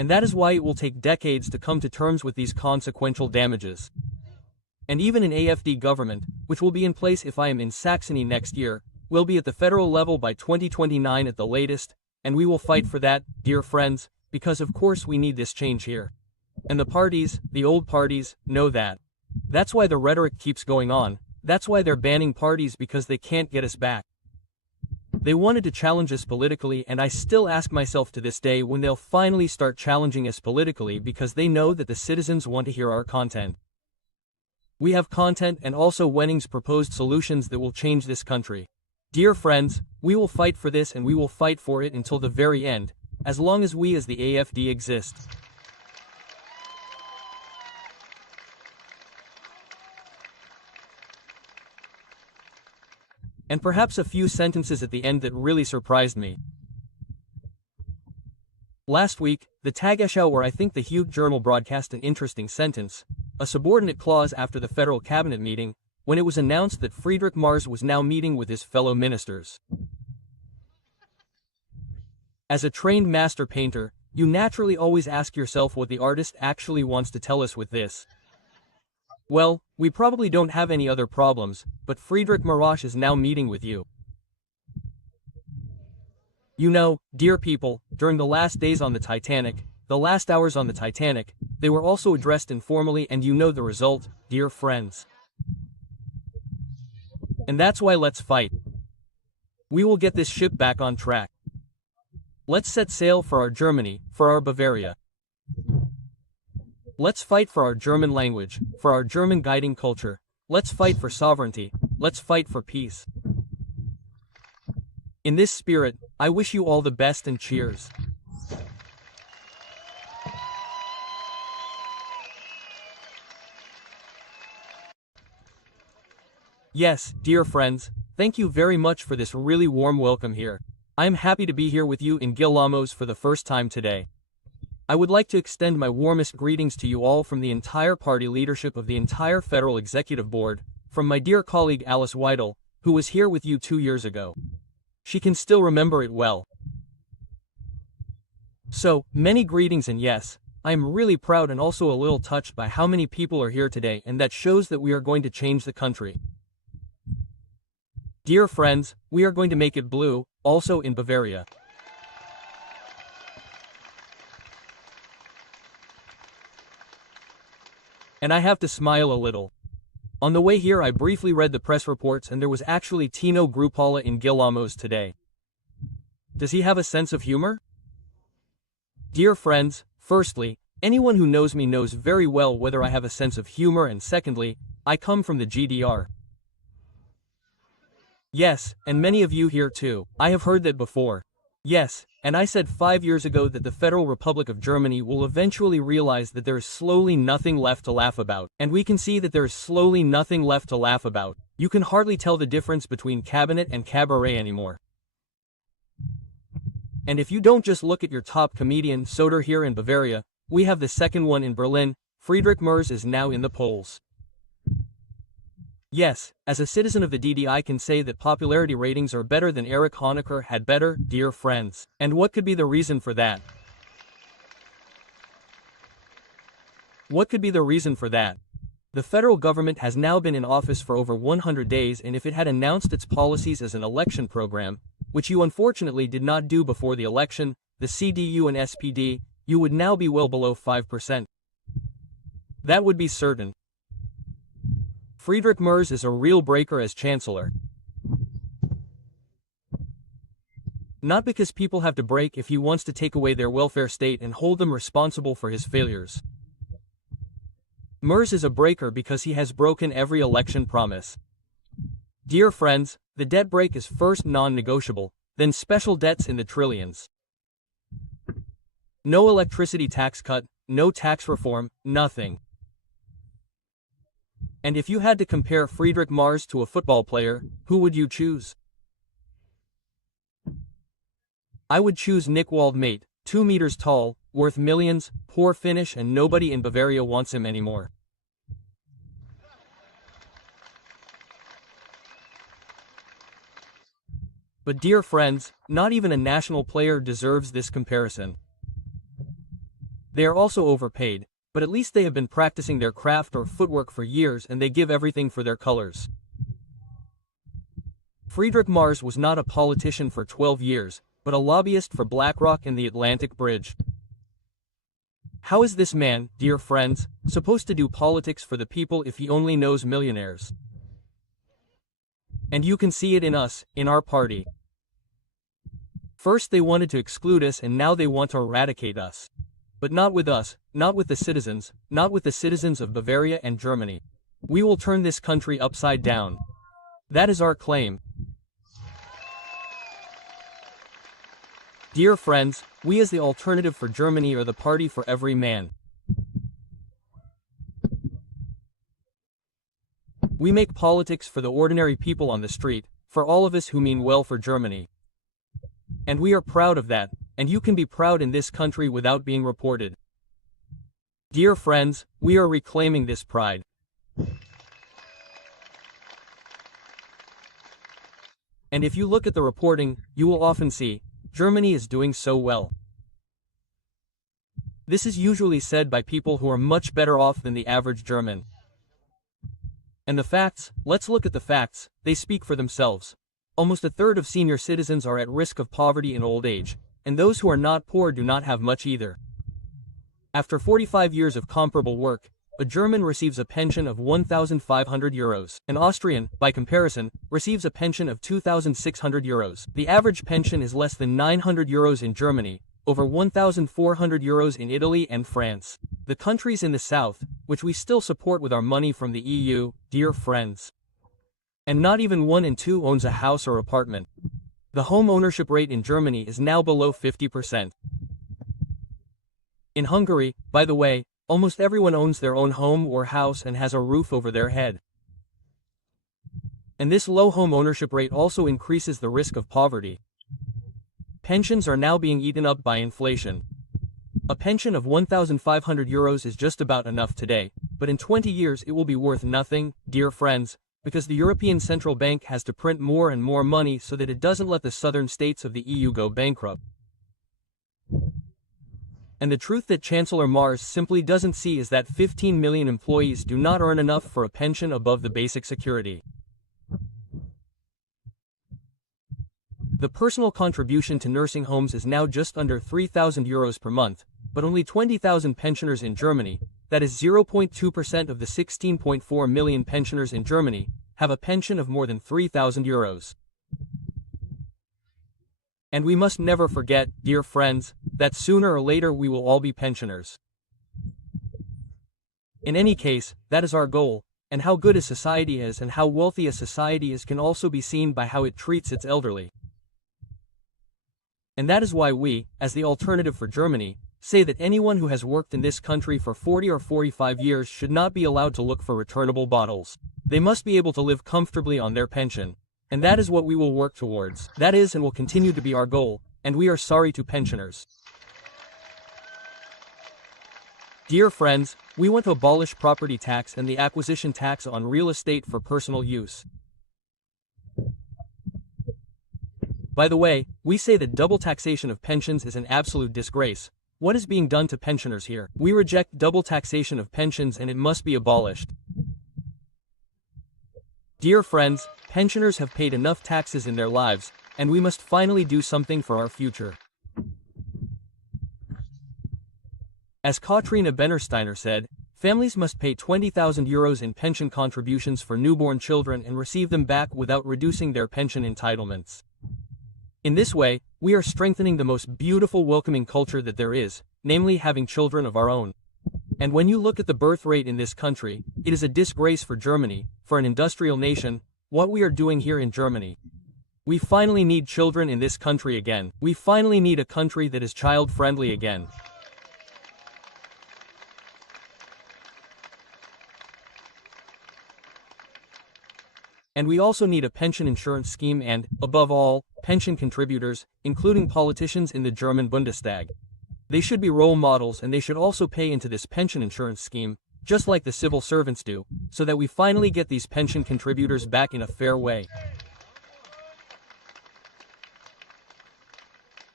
And that is why it will take decades to come to terms with these consequential damages. And even an AfD government, which will be in place if I am in Saxony next year, will be at the federal level by 2029 at the latest, and we will fight for that, dear friends, because of course we need this change here. And the parties, the old parties, know that. That's why the rhetoric keeps going on. That's why they're banning parties, because they can't get us back. They wanted to challenge us politically, and I still ask myself to this day when they'll finally start challenging us politically, because they know that the citizens want to hear our content. We have content and also Wenning's proposed solutions that will change this country. Dear friends, we will fight for this, and we will fight for it until the very end, as long as we as the AfD exist. And perhaps a few sentences at the end that really surprised me. Last week, the Tagesschau, where I think the Hugh Journal broadcast an interesting sentence, a subordinate clause after the federal cabinet meeting, when it was announced that Friedrich Merz was now meeting with his fellow ministers. As a trained master painter, you naturally always ask yourself what the artist actually wants to tell us with this. Well, we probably don't have any other problems, but Friedrich Merz is now meeting with you. You know, dear people, during the last days on the Titanic, the last hours on the Titanic, they were also addressed informally, and you know the result, dear friends. And that's why let's fight. We will get this ship back on track. Let's set sail for our Germany, for our Bavaria. Let's fight for our German language, for our German guiding culture. Let's fight for sovereignty. Let's fight for peace. In this spirit, I wish you all the best, and cheers. Yes, dear friends, thank you very much for this really warm welcome here. I am happy to be here with you in Gillamoos for the first time today. I would like to extend my warmest greetings to you all from the entire party leadership of the entire Federal Executive Board, from my dear colleague Alice Weidel, who was here with you 2 years ago. She can still remember it well. So, many greetings, and yes, I am really proud and also a little touched by how many people are here today, and that shows that we are going to change the country. Dear friends, we are going to make it blue, also in Bavaria. And I have to smile a little. On the way here I briefly read the press reports, and there was actually Tino Chrupalla in Gillamoos today. Does he have a sense of humor? Dear friends, firstly, anyone who knows me knows very well whether I have a sense of humor, and secondly, I come from the GDR. Yes, and many of you here too. I have heard that before. Yes, and I said 5 years ago that the Federal Republic of Germany will eventually realize that there is slowly nothing left to laugh about. And we can see that there is slowly nothing left to laugh about. You can hardly tell the difference between cabinet and cabaret anymore. And if you don't just look at your top comedian Soder here in Bavaria, we have the second one in Berlin. Friedrich Merz is now in the polls. Yes, as a citizen of the DD I can say that popularity ratings are better than Erich Honecker had better, dear friends. And what could be the reason for that? What could be the reason for that? The federal government has now been in office for over 100 days, and if it had announced its policies as an election program, which you unfortunately did not do before the election, the CDU and SPD, you would now be well below 5%. That would be certain. Friedrich Merz is a real breaker as chancellor. Not because people have to break if he wants to take away their welfare state and hold them responsible for his failures. Merz is a breaker because he has broken every election promise. Dear friends, the debt break is first non-negotiable, then special debts in the trillions. No electricity tax cut, no tax reform, nothing. And if you had to compare Friedrich Merz to a football player, who would you choose? I would choose Nick Waldmate, 2 meters tall, worth millions, poor finish, and nobody in Bavaria wants him anymore. But dear friends, not even a national player deserves this comparison. They are also overpaid, but at least they have been practicing their craft or footwork for years and they give everything for their colors. Friedrich Mars was not a politician for 12 years, but a lobbyist for BlackRock and the Atlantic Bridge. How is this man, dear friends, supposed to do politics for the people if he only knows millionaires? And you can see it in us, in our party. First they wanted to exclude us and now they want to eradicate us. But not with us, not with the citizens, not with the citizens of Bavaria and Germany. We will turn this country upside down. That is our claim. Dear friends, we as the alternative for Germany are the party for every man. We make politics for the ordinary people on the street, for all of us who mean well for Germany. And we are proud of that, and you can be proud in this country without being reported. Dear friends, we are reclaiming this pride. And if you look at the reporting, you will often see, Germany is doing so well. This is usually said by people who are much better off than the average German. And the facts, let's look at the facts, they speak for themselves. Almost a third of senior citizens are at risk of poverty in old age, and those who are not poor do not have much either. After 45 years of comparable work, a German receives a pension of 1,500 euros. An Austrian, by comparison, receives a pension of 2,600 euros. The average pension is less than 900 euros in Germany, over 1,400 euros in Italy and France. The countries in the south, which we still support with our money from the EU, dear friends. And not even 1 in 2 owns a house or apartment. The home ownership rate in Germany is now below 50%. In Hungary, by the way, almost everyone owns their own home or house and has a roof over their head. And this low home ownership rate also increases the risk of poverty. Pensions are now being eaten up by inflation. A pension of 1,500 euros is just about enough today, but in 20 years it will be worth nothing, dear friends, because the European Central Bank has to print more and more money so that it doesn't let the southern states of the EU go bankrupt. And the truth that Chancellor Mars simply doesn't see is that 15 million employees do not earn enough for a pension above the basic security. The personal contribution to nursing homes is now just under 3,000 euros per month, but only 20,000 pensioners in Germany, that is 0.2% of the 16.4 million pensioners in Germany, have a pension of more than 3,000 euros. And we must never forget, dear friends, that sooner or later we will all be pensioners. In any case, that is our goal, and how good a society is and how wealthy a society is can also be seen by how it treats its elderly. And that is why we, as the alternative for Germany, say that anyone who has worked in this country for 40 or 45 years should not be allowed to look for returnable bottles. They must be able to live comfortably on their pension. And that is what we will work towards. That is and will continue to be our goal, and we are sorry to pensioners. Dear friends, we want to abolish property tax and the acquisition tax on real estate for personal use. By the way, we say that double taxation of pensions is an absolute disgrace. What is being done to pensioners here? We reject double taxation of pensions and it must be abolished. Dear friends, pensioners have paid enough taxes in their lives, and we must finally do something for our future. As Katrina Bennersteiner said, families must pay 20,000 euros in pension contributions for newborn children and receive them back without reducing their pension entitlements. In this way, we are strengthening the most beautiful welcoming culture that there is, namely having children of our own. And when you look at the birth rate in this country, it is a disgrace for Germany, for an industrial nation, what we are doing here in Germany. We finally need children in this country again. We finally need a country that is child-friendly again. And we also need a pension insurance scheme and, above all, pension contributors, including politicians in the German Bundestag. They should be role models and they should also pay into this pension insurance scheme, just like the civil servants do, so that we finally get these pension contributors back in a fair way.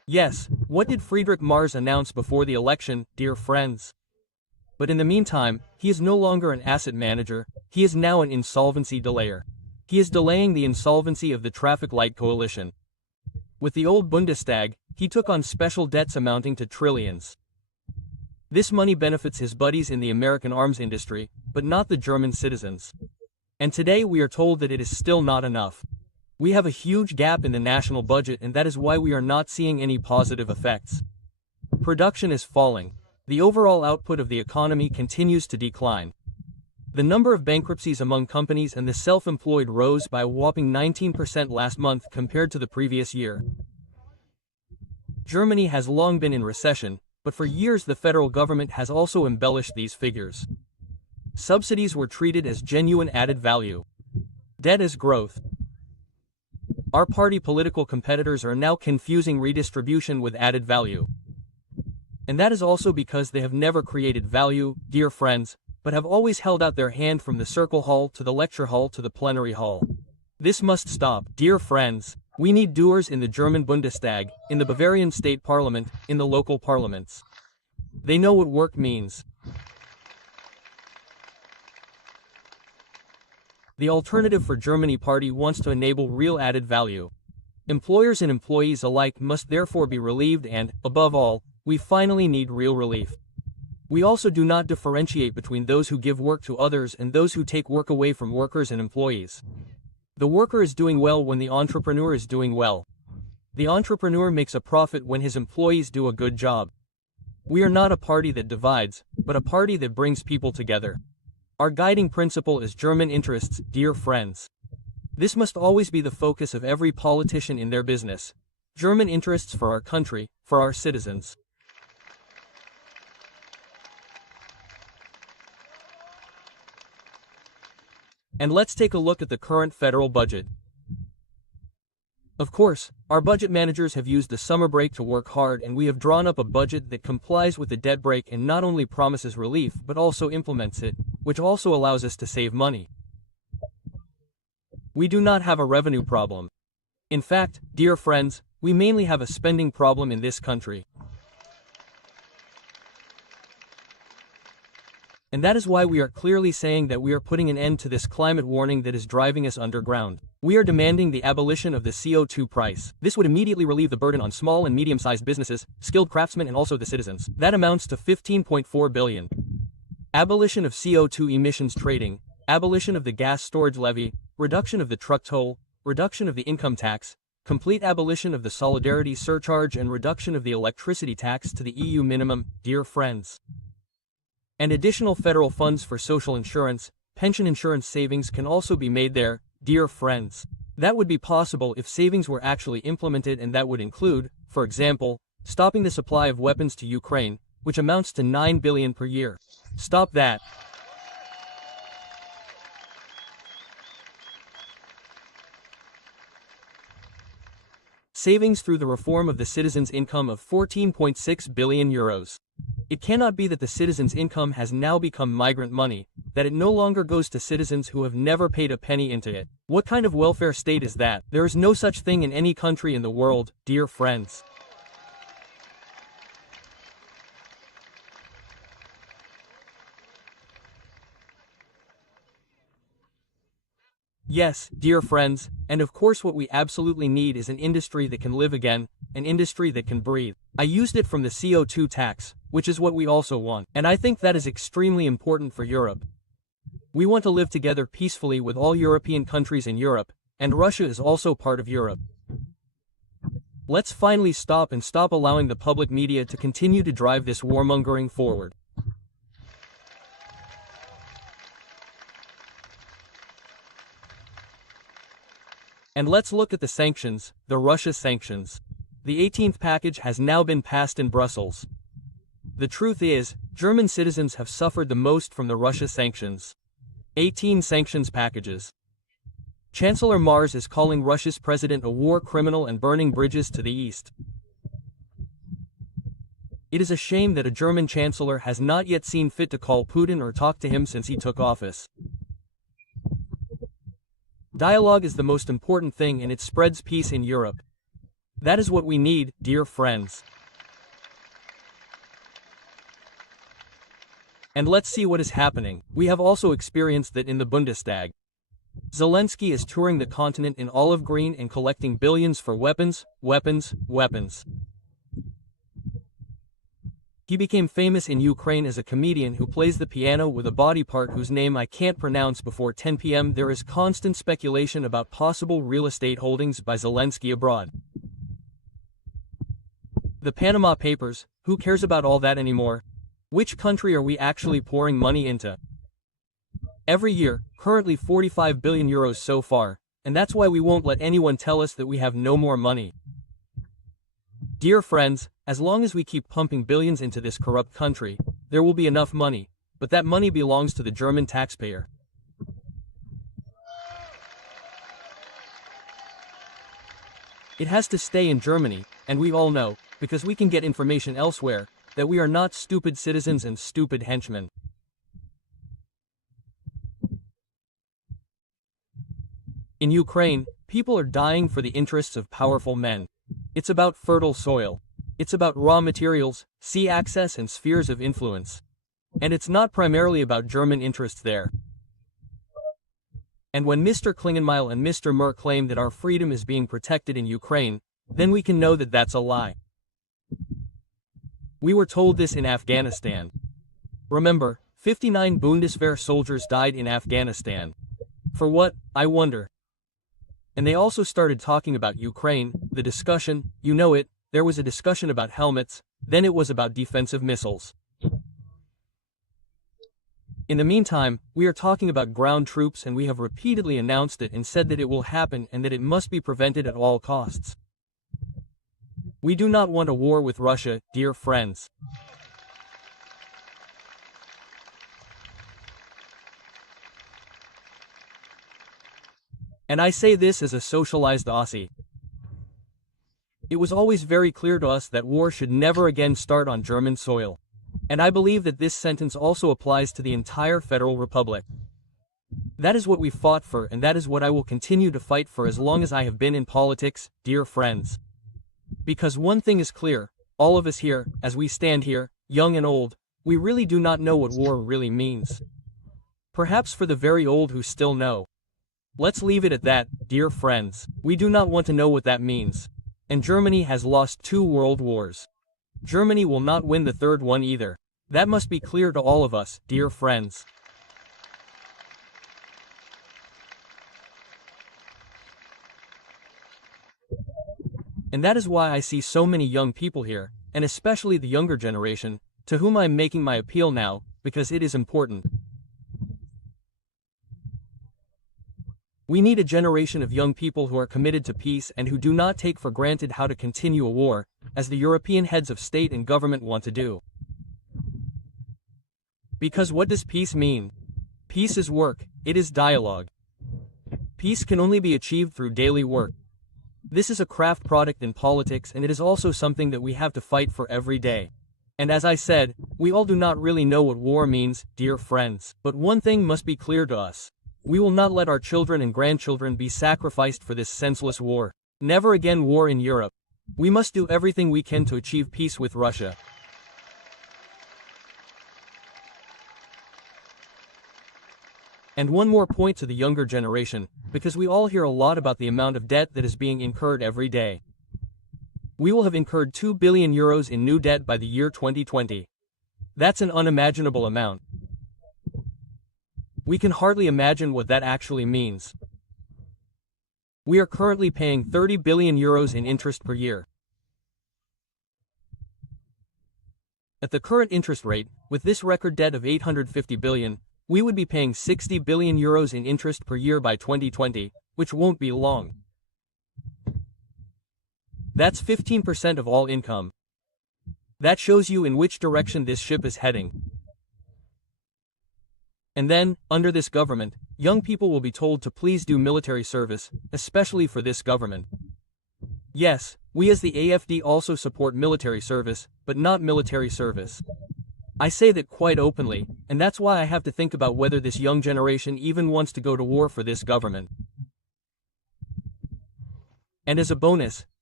Yes, what did Friedrich Mars announce before the election, dear friends? But in the meantime, he is no longer an asset manager, he is now an insolvency delayer. He is delaying the insolvency of the traffic light coalition. With the old Bundestag, he took on special debts amounting to trillions. This money benefits his buddies in the American arms industry, but not the German citizens. And today we are told that it is still not enough. We have a huge gap in the national budget, and that is why we are not seeing any positive effects. Production is falling. The overall output of the economy continues to decline. The number of bankruptcies among companies and the self-employed rose by a whopping 19% last month compared to the previous year. Germany has long been in recession, but for years the federal government has also embellished these figures. Subsidies were treated as genuine added value. Debt as growth. Our party political competitors are now confusing redistribution with added value. And that is also because they have never created value, dear friends, but have always held out their hand from the circle hall to the lecture hall to the plenary hall. This must stop, dear friends. We need doers in the German Bundestag, in the Bavarian state parliament, in the local parliaments. They know what work means. The Alternative for Germany party wants to enable real added value. Employers and employees alike must therefore be relieved, and, above all, we finally need real relief. We also do not differentiate between those who give work to others and those who take work away from workers and employees. The worker is doing well when the entrepreneur is doing well. The entrepreneur makes a profit when his employees do a good job. We are not a party that divides, but a party that brings people together. Our guiding principle is German interests, dear friends. This must always be the focus of every politician in their business. German interests for our country, for our citizens. And let's take a look at the current federal budget. Of course, our budget managers have used the summer break to work hard, and we have drawn up a budget that complies with the debt break and not only promises relief but also implements it, which also allows us to save money. We do not have a revenue problem. In fact, dear friends, we mainly have a spending problem in this country. And that is why we are clearly saying that we are putting an end to this climate warning that is driving us underground. We are demanding the abolition of the CO2 price. This would immediately relieve the burden on small and medium-sized businesses, skilled craftsmen, and also the citizens. That amounts to 15.4 billion. Abolition of CO2 emissions trading, abolition of the gas storage levy, reduction of the truck toll, reduction of the income tax, complete abolition of the solidarity surcharge, and reduction of the electricity tax to the EU minimum, dear friends. And additional federal funds for social insurance, pension insurance savings can also be made there, dear friends. That would be possible if savings were actually implemented, and that would include, for example, stopping the supply of weapons to Ukraine, which amounts to 9 billion per year. Stop that. Savings through the reform of the citizens' income of 14.6 billion euros. It cannot be that the citizens' income has now become migrant money, that it no longer goes to citizens who have never paid a penny into it. What kind of welfare state is that? There is no such thing in any country in the world, dear friends. Yes, dear friends, and of course what we absolutely need is an industry that can live again, an industry that can breathe. I used it from the CO2 tax, which is what we also want, and I think that is extremely important for Europe. We want to live together peacefully with all European countries in Europe, and Russia is also part of Europe. Let's finally stop allowing the public media to continue to drive this warmongering forward. And let's look at the sanctions, the Russia sanctions. The 18th package has now been passed in Brussels. The truth is, German citizens have suffered the most from the Russia sanctions. 18 sanctions packages. Chancellor Mars is calling Russia's president a war criminal and burning bridges to the east. It is a shame that a German chancellor has not yet seen fit to call Putin or talk to him since he took office. Dialogue is the most important thing, and it spreads peace in Europe. That is what we need, dear friends. And let's see what is happening. We have also experienced that in the Bundestag. Zelensky is touring the continent in olive green and collecting billions for weapons, weapons, weapons. He became famous in Ukraine as a comedian who plays the piano with a body part whose name I can't pronounce before 10 p.m. There is constant speculation about possible real estate holdings by Zelensky abroad. The Panama Papers, who cares about all that anymore? Which country are we actually pouring money into? Every year, currently 45 billion euros so far, and that's why we won't let anyone tell us that we have no more money. Dear friends, as long as we keep pumping billions into this corrupt country, there will be enough money, but that money belongs to the German taxpayer. It has to stay in Germany, and we all know, because we can get information elsewhere, that we are not stupid citizens and stupid henchmen. In Ukraine, people are dying for the interests of powerful men. It's about fertile soil. It's about raw materials, sea access and spheres of influence. And it's not primarily about German interests there. And when Mr. Klingenmeil and Mr. Mer claim that our freedom is being protected in Ukraine, then we can know that that's a lie. We were told this in Afghanistan. Remember, 59 Bundeswehr soldiers died in Afghanistan. For what, I wonder? And they also started talking about Ukraine, the discussion, you know it, there was a discussion about helmets, then it was about defensive missiles. In the meantime, we are talking about ground troops and we have repeatedly announced it and said that it will happen and that it must be prevented at all costs. We do not want a war with Russia, dear friends. And I say this as a socialized Aussie. It was always very clear to us that war should never again start on German soil. And I believe that this sentence also applies to the entire Federal Republic. That is what we fought for and that is what I will continue to fight for as long as I have been in politics, dear friends. Because one thing is clear, all of us here, as we stand here, young and old, we really do not know what war really means. Perhaps for the very old who still know. Let's leave it at that, dear friends. We do not want to know what that means. And Germany has lost 2 world wars. Germany will not win the 3rd one either. That must be clear to all of us, dear friends. And that is why I see so many young people here, and especially the younger generation, to whom I am making my appeal now, because it is important. We need a generation of young people who are committed to peace and who do not take for granted how to continue a war, as the European heads of state and government want to do. Because what does peace mean? Peace is work, it is dialogue. Peace can only be achieved through daily work. This is a craft product in politics and it is also something that we have to fight for every day. And as I said, we all do not really know what war means, dear friends. But one thing must be clear to us. We will not let our children and grandchildren be sacrificed for this senseless war. Never again war in Europe. We must do everything we can to achieve peace with Russia. And one more point to the younger generation, because we all hear a lot about the amount of debt that is being incurred every day. We will have incurred 2 billion euros in new debt by the year 2020. That's an unimaginable amount. We can hardly imagine what that actually means. We are currently paying 30 billion euros in interest per year. At the current interest rate, with this record debt of 850 billion, we would be paying 60 billion euros in interest per year by 2020, which won't be long. That's 15% of all income. That shows you in which direction this ship is heading. And then, under this government, young people will be told to please do military service, especially for this government. Yes, we as the AfD also support military service, but not military service. I say that quite openly, and that's why I have to think about whether this young generation even wants to go to war for this government. And as a bonus,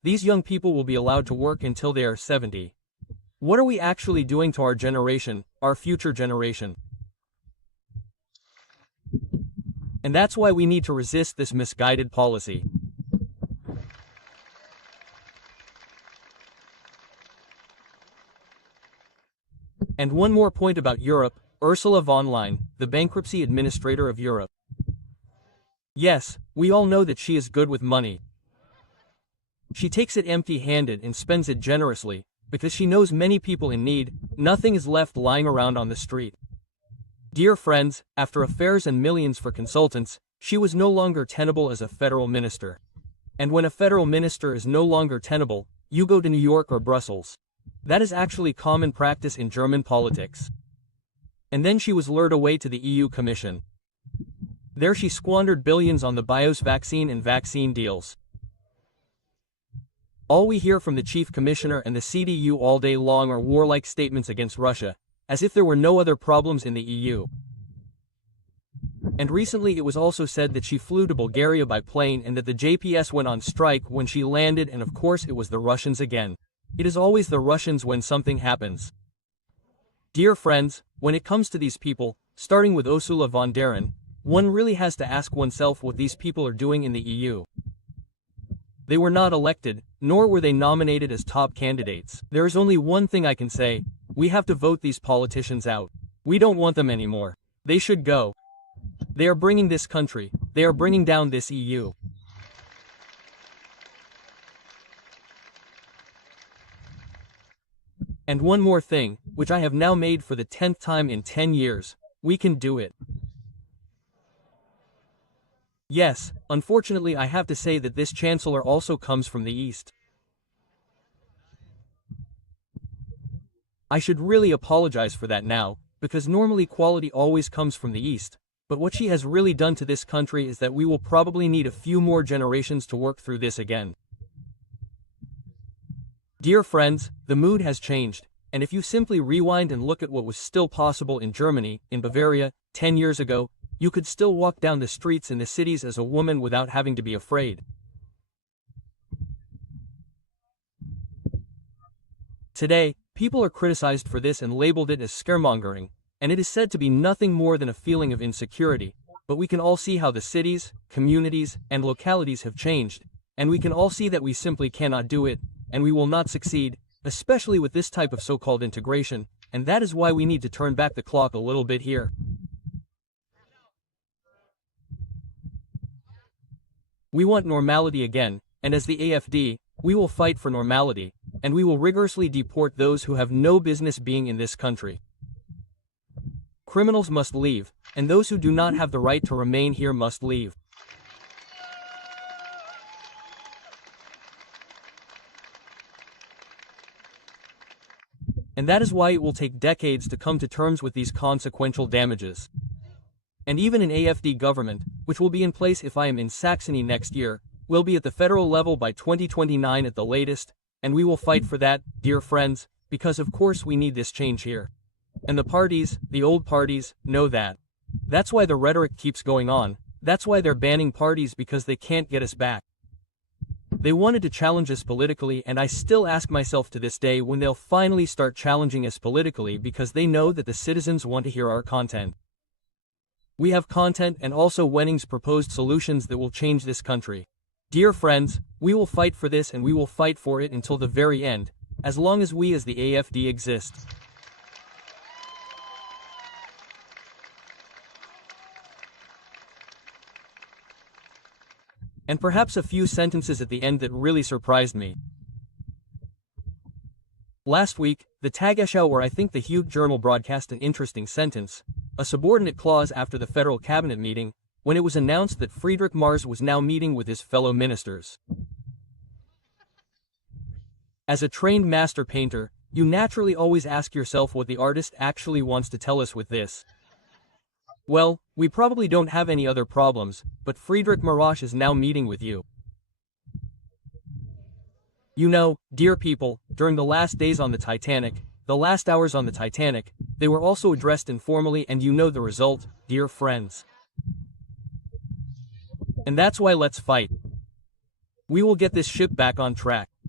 these young people will be allowed to work until they are 70. What are we actually doing to our generation, our future generation? And that's why we need to resist this misguided policy. And one more point about Europe, Ursula von der Leyen, the bankruptcy administrator of Europe. Yes, we all know that she is good with money. She takes it empty-handed and spends it generously, because she knows many people in need. Nothing is left lying around on the street. Dear friends, after affairs and millions for consultants, she was no longer tenable as a federal minister. And when a federal minister is no longer tenable, you go to New York or Brussels. That is actually common practice in German politics. And then she was lured away to the EU Commission. There she squandered billions on the BIOS vaccine and vaccine deals. All we hear from the chief commissioner and the CDU all day long are warlike statements against Russia, as if there were no other problems in the EU. And recently it was also said that she flew to Bulgaria by plane and that the JPS went on strike when she landed, and of course it was the Russians again. It is always the Russians when something happens. Dear friends, when it comes to these people, starting with Ursula von der Leyen, one really has to ask oneself what these people are doing in the EU. They were not elected, nor were they nominated as top candidates. There is only one thing I can say: we have to vote these politicians out. We don't want them anymore. They should go. They are bringing this country, they are bringing down this EU. And one more thing, which I have now made for the 10th time in 10 years, we can do it. Yes, unfortunately I have to say that this chancellor also comes from the East. I should really apologize for that now, because normally quality always comes from the East, but what she has really done to this country is that we will probably need a few more generations to work through this again. Dear friends, the mood has changed, and if you simply rewind and look at what was still possible in Germany, in Bavaria, 10 years ago, you could still walk down the streets in the cities as a woman without having to be afraid. Today, people are criticized for this and labeled it as scaremongering, and it is said to be nothing more than a feeling of insecurity, but we can all see how the cities, communities, and localities have changed, and we can all see that we simply cannot do it, and we will not succeed, especially with this type of so-called integration, and that is why we need to turn back the clock a little bit here. We want normality again, and as the AfD, we will fight for normality, and we will rigorously deport those who have no business being in this country. Criminals must leave, and those who do not have the right to remain here must leave. And that is why it will take decades to come to terms with these consequential damages. And even an AfD government, which will be in place if I am in Saxony next year, will be at the federal level by 2029 at the latest, and we will fight for that, dear friends, because of course we need this change here. And the parties, the old parties, know that. That's why the rhetoric keeps going on, that's why they're banning parties, because they can't get us back. They wanted to challenge us politically, and I still ask myself to this day when they'll finally start challenging us politically, because they know that the citizens want to hear our content. We have content and also Wenning's proposed solutions that will change this country. Dear friends, we will fight for this, and we will fight for it until the very end, as long as we as the AfD exist. And perhaps a few sentences at the end that really surprised me. Last week, the Tagesschau, or I think the Huge Journal, broadcast an interesting sentence, a subordinate clause after the federal cabinet meeting, when it was announced that Friedrich Merz was now meeting with his fellow ministers. As a trained master painter, you naturally always ask yourself what the artist actually wants to tell us with this. Well, we probably don't have any other problems, but Friedrich Merz is now meeting with you. You know, dear people, during the last days on the Titanic, the last hours on the Titanic, they were also addressed informally, and you know the result, dear friends. And that's why let's fight. We will get this ship back on track.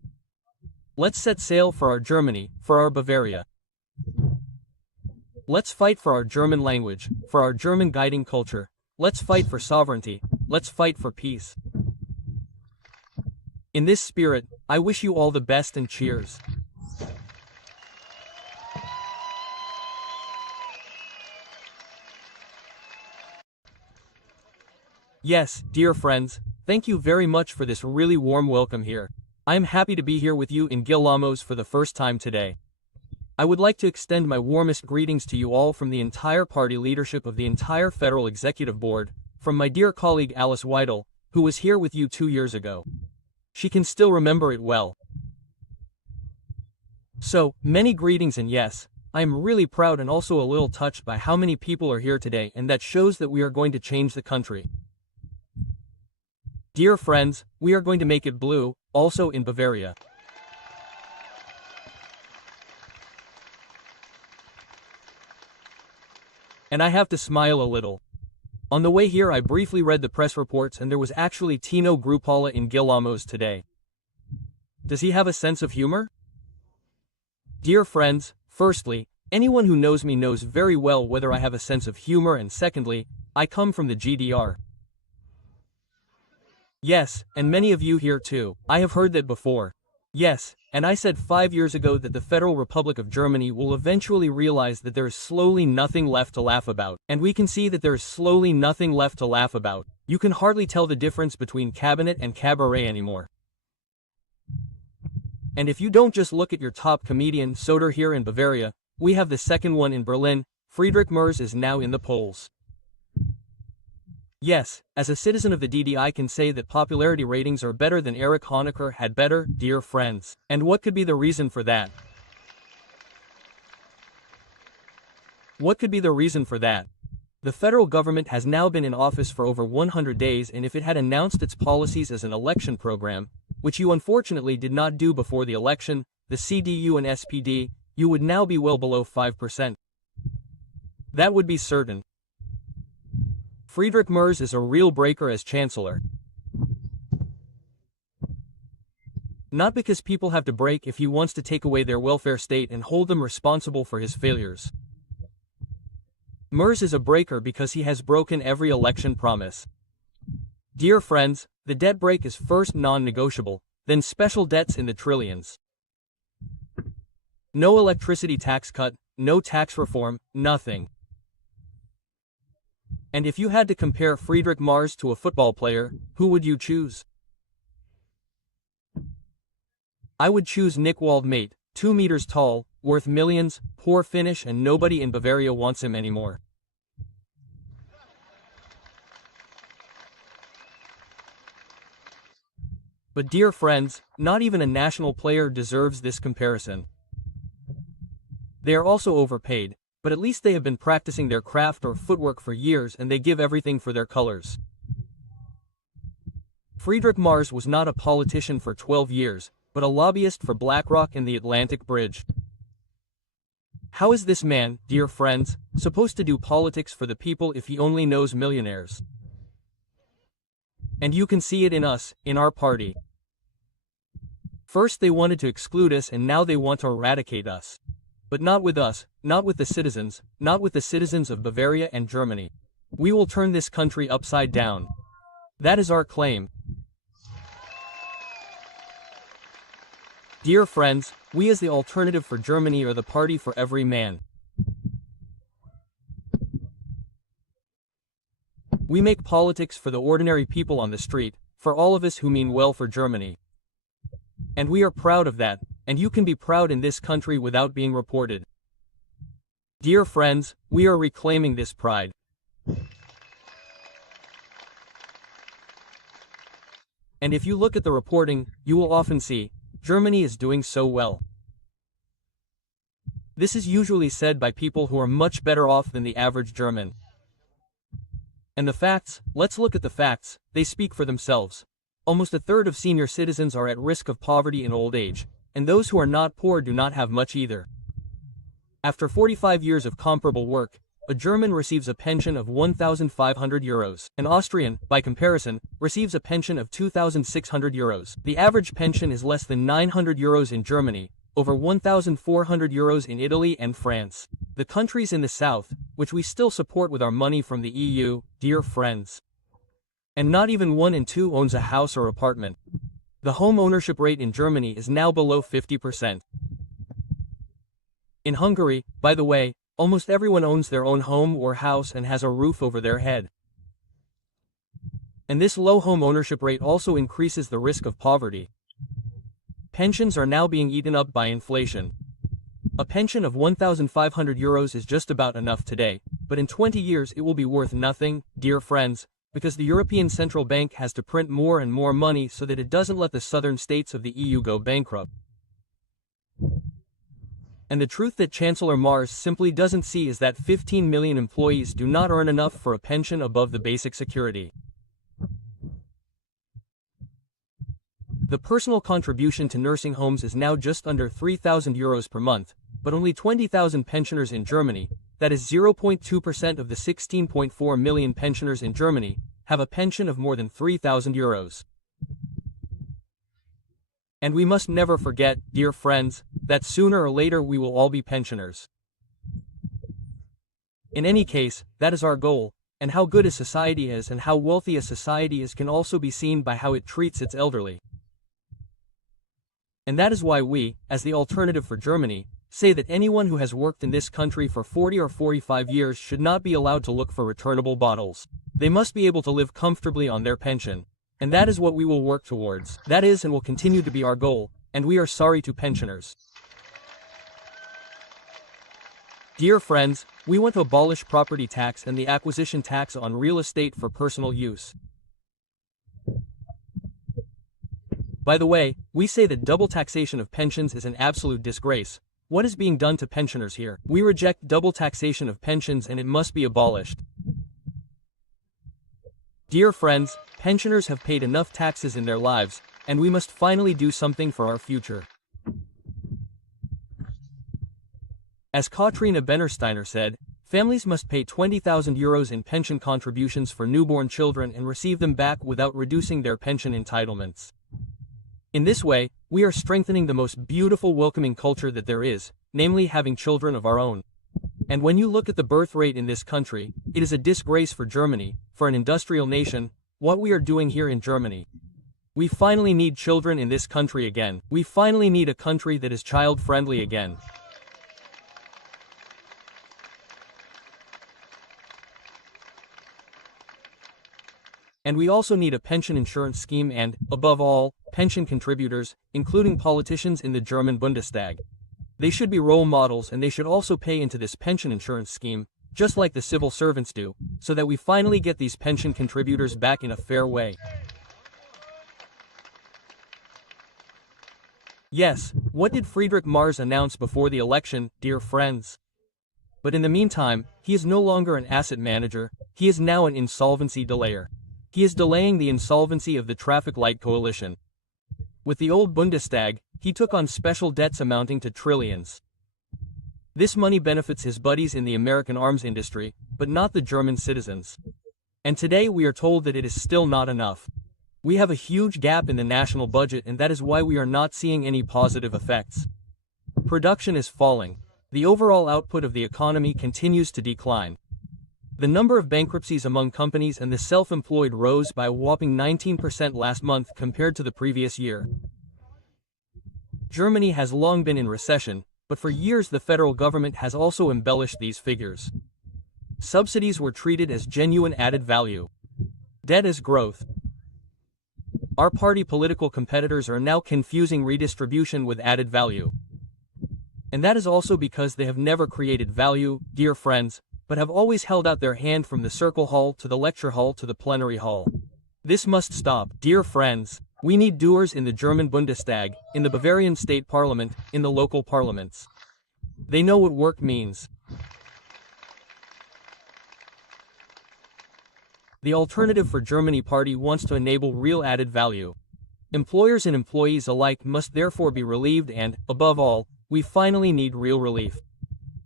Let's set sail for our Germany, for our Bavaria. Let's fight for our German language, for our German guiding culture. Let's fight for sovereignty. Let's fight for peace. In this spirit, I wish you all the best and cheers. Yes, dear friends, thank you very much for this really warm welcome here. I am happy to be here with you in Gillamoos for the first time today. I would like to extend my warmest greetings to you all from the entire party leadership of the entire Federal Executive Board, from my dear colleague Alice Weidel, who was here with you 2 years ago. She can still remember it well. So, many greetings, and yes, I am really proud and also a little touched by how many people are here today, and that shows that we are going to change the country. Dear friends, we are going to make it blue, also in Bavaria. And I have to smile a little. On the way here I briefly read the press reports and there was actually Tino Chrupalla in Gillamoos today. Does he have a sense of humor? Dear friends, firstly, anyone who knows me knows very well whether I have a sense of humor, and secondly, I come from the GDR. Yes, and many of you here too, I have heard that before. Yes, and I said 5 years ago that the Federal Republic of Germany will eventually realize that there is slowly nothing left to laugh about. And we can see that there is slowly nothing left to laugh about. You can hardly tell the difference between cabinet and cabaret anymore. And if you don't just look at your top comedian Soder here in Bavaria, we have the second one in Berlin. Friedrich Merz is now in the polls. Yes, as a citizen of the DD I can say that popularity ratings are better than Erich Honecker had better, dear friends. And what could be the reason for that? What could be the reason for that? The federal government has now been in office for over 100 days, and if it had announced its policies as an election program, which you unfortunately did not do before the election, the CDU and SPD, you would now be well below 5%. That would be certain. Friedrich Merz is a real breaker as chancellor. Not because people have to break if he wants to take away their welfare state and hold them responsible for his failures. Merz is a breaker because he has broken every election promise. Dear friends, the debt break is first non-negotiable, then special debts in the trillions. No electricity tax cut, no tax reform, nothing. And if you had to compare Friedrich Merz to a football player, who would you choose? I would choose Nick Waldmate, 2 meters tall, worth millions, poor finish, and nobody in Bavaria wants him anymore. But dear friends, not even a national player deserves this comparison. They are also overpaid, but at least they have been practicing their craft or footwork for years and they give everything for their colors. Friedrich Merz was not a politician for 12 years, but a lobbyist for BlackRock and the Atlantic Bridge. How is this man, dear friends, supposed to do politics for the people if he only knows millionaires? And you can see it in us, in our party. First they wanted to exclude us and now they want to eradicate us. But not with us, not with the citizens, not with the citizens of Bavaria and Germany. We will turn this country upside down. That is our claim. Dear friends, we as the Alternative for Germany are the party for every man. We make politics for the ordinary people on the street, for all of us who mean well for Germany. And we are proud of that, and you can be proud in this country without being reported. Dear friends, we are reclaiming this pride. And if you look at the reporting, you will often see, Germany is doing so well. This is usually said by people who are much better off than the average German. And the facts, let's look at the facts, they speak for themselves. Almost a third of senior citizens are at risk of poverty in old age, and those who are not poor do not have much either. After 45 years of comparable work, a German receives a pension of 1,500 euros. An Austrian, by comparison, receives a pension of 2,600 euros. The average pension is less than 900 euros in Germany, over 1,400 euros in Italy and France. The countries in the south, which we still support with our money from the EU, dear friends. And not even 1 in 2 owns a house or apartment. The home ownership rate in Germany is now below 50%. In Hungary, by the way, almost everyone owns their own home or house and has a roof over their head. And this low home ownership rate also increases the risk of poverty. Pensions are now being eaten up by inflation. A pension of 1,500 euros is just about enough today, but in 20 years it will be worth nothing, dear friends, because the European Central Bank has to print more and more money so that it doesn't let the southern states of the EU go bankrupt. And the truth that Chancellor Mars simply doesn't see is that 15 million employees do not earn enough for a pension above the basic security. The personal contribution to nursing homes is now just under 3,000 euros per month, but only 20,000 pensioners in Germany, that is 0.2% of the 16.4 million pensioners in Germany, have a pension of more than 3,000 euros. And we must never forget, dear friends, that sooner or later we will all be pensioners. In any case, that is our goal, and how good a society is and how wealthy a society is can also be seen by how it treats its elderly. And that is why we, as the alternative for Germany, say that anyone who has worked in this country for 40 or 45 years should not be allowed to look for returnable bottles. They must be able to live comfortably on their pension. And that is what we will work towards. That is and will continue to be our goal, and we are sorry to pensioners. Dear friends, we want to abolish property tax and the acquisition tax on real estate for personal use. By the way, we say that double taxation of pensions is an absolute disgrace. What is being done to pensioners here? We reject double taxation of pensions and it must be abolished. Dear friends, pensioners have paid enough taxes in their lives, and we must finally do something for our future. As Katrina Bennersteiner said, families must pay 20,000 euros in pension contributions for newborn children and receive them back without reducing their pension entitlements. In this way, we are strengthening the most beautiful welcoming culture that there is, namely having children of our own. And when you look at the birth rate in this country, it is a disgrace for Germany, for an industrial nation, what we are doing here in Germany. We finally need children in this country again. We finally need a country that is child-friendly again. And we also need a pension insurance scheme and, above all, pension contributors, including politicians in the German Bundestag. They should be role models and they should also pay into this pension insurance scheme, just like the civil servants do, so that we finally get these pension contributors back in a fair way. Yes, what did Friedrich Mars announce before the election, dear friends? But in the meantime, he is no longer an asset manager, he is now an insolvency delayer. He is delaying the insolvency of the traffic light coalition. With the old Bundestag, he took on special debts amounting to trillions. This money benefits his buddies in the American arms industry, but not the German citizens. And today we are told that it is still not enough. We have a huge gap in the national budget and that is why we are not seeing any positive effects. Production is falling. The overall output of the economy continues to decline. The number of bankruptcies among companies and the self-employed rose by a whopping 19% last month compared to the previous year. Germany has long been in recession, but for years the federal government has also embellished these figures. Subsidies were treated as genuine added value. Debt as growth. Our party political competitors are now confusing redistribution with added value. And that is also because they have never created value, dear friends, but have always held out their hand from the circle hall to the lecture hall to the plenary hall. This must stop, dear friends. We need doers in the German Bundestag, in the Bavarian state parliament, in the local parliaments. They know what work means. The Alternative for Germany party wants to enable real added value. Employers and employees alike must therefore be relieved and, above all, we finally need real relief.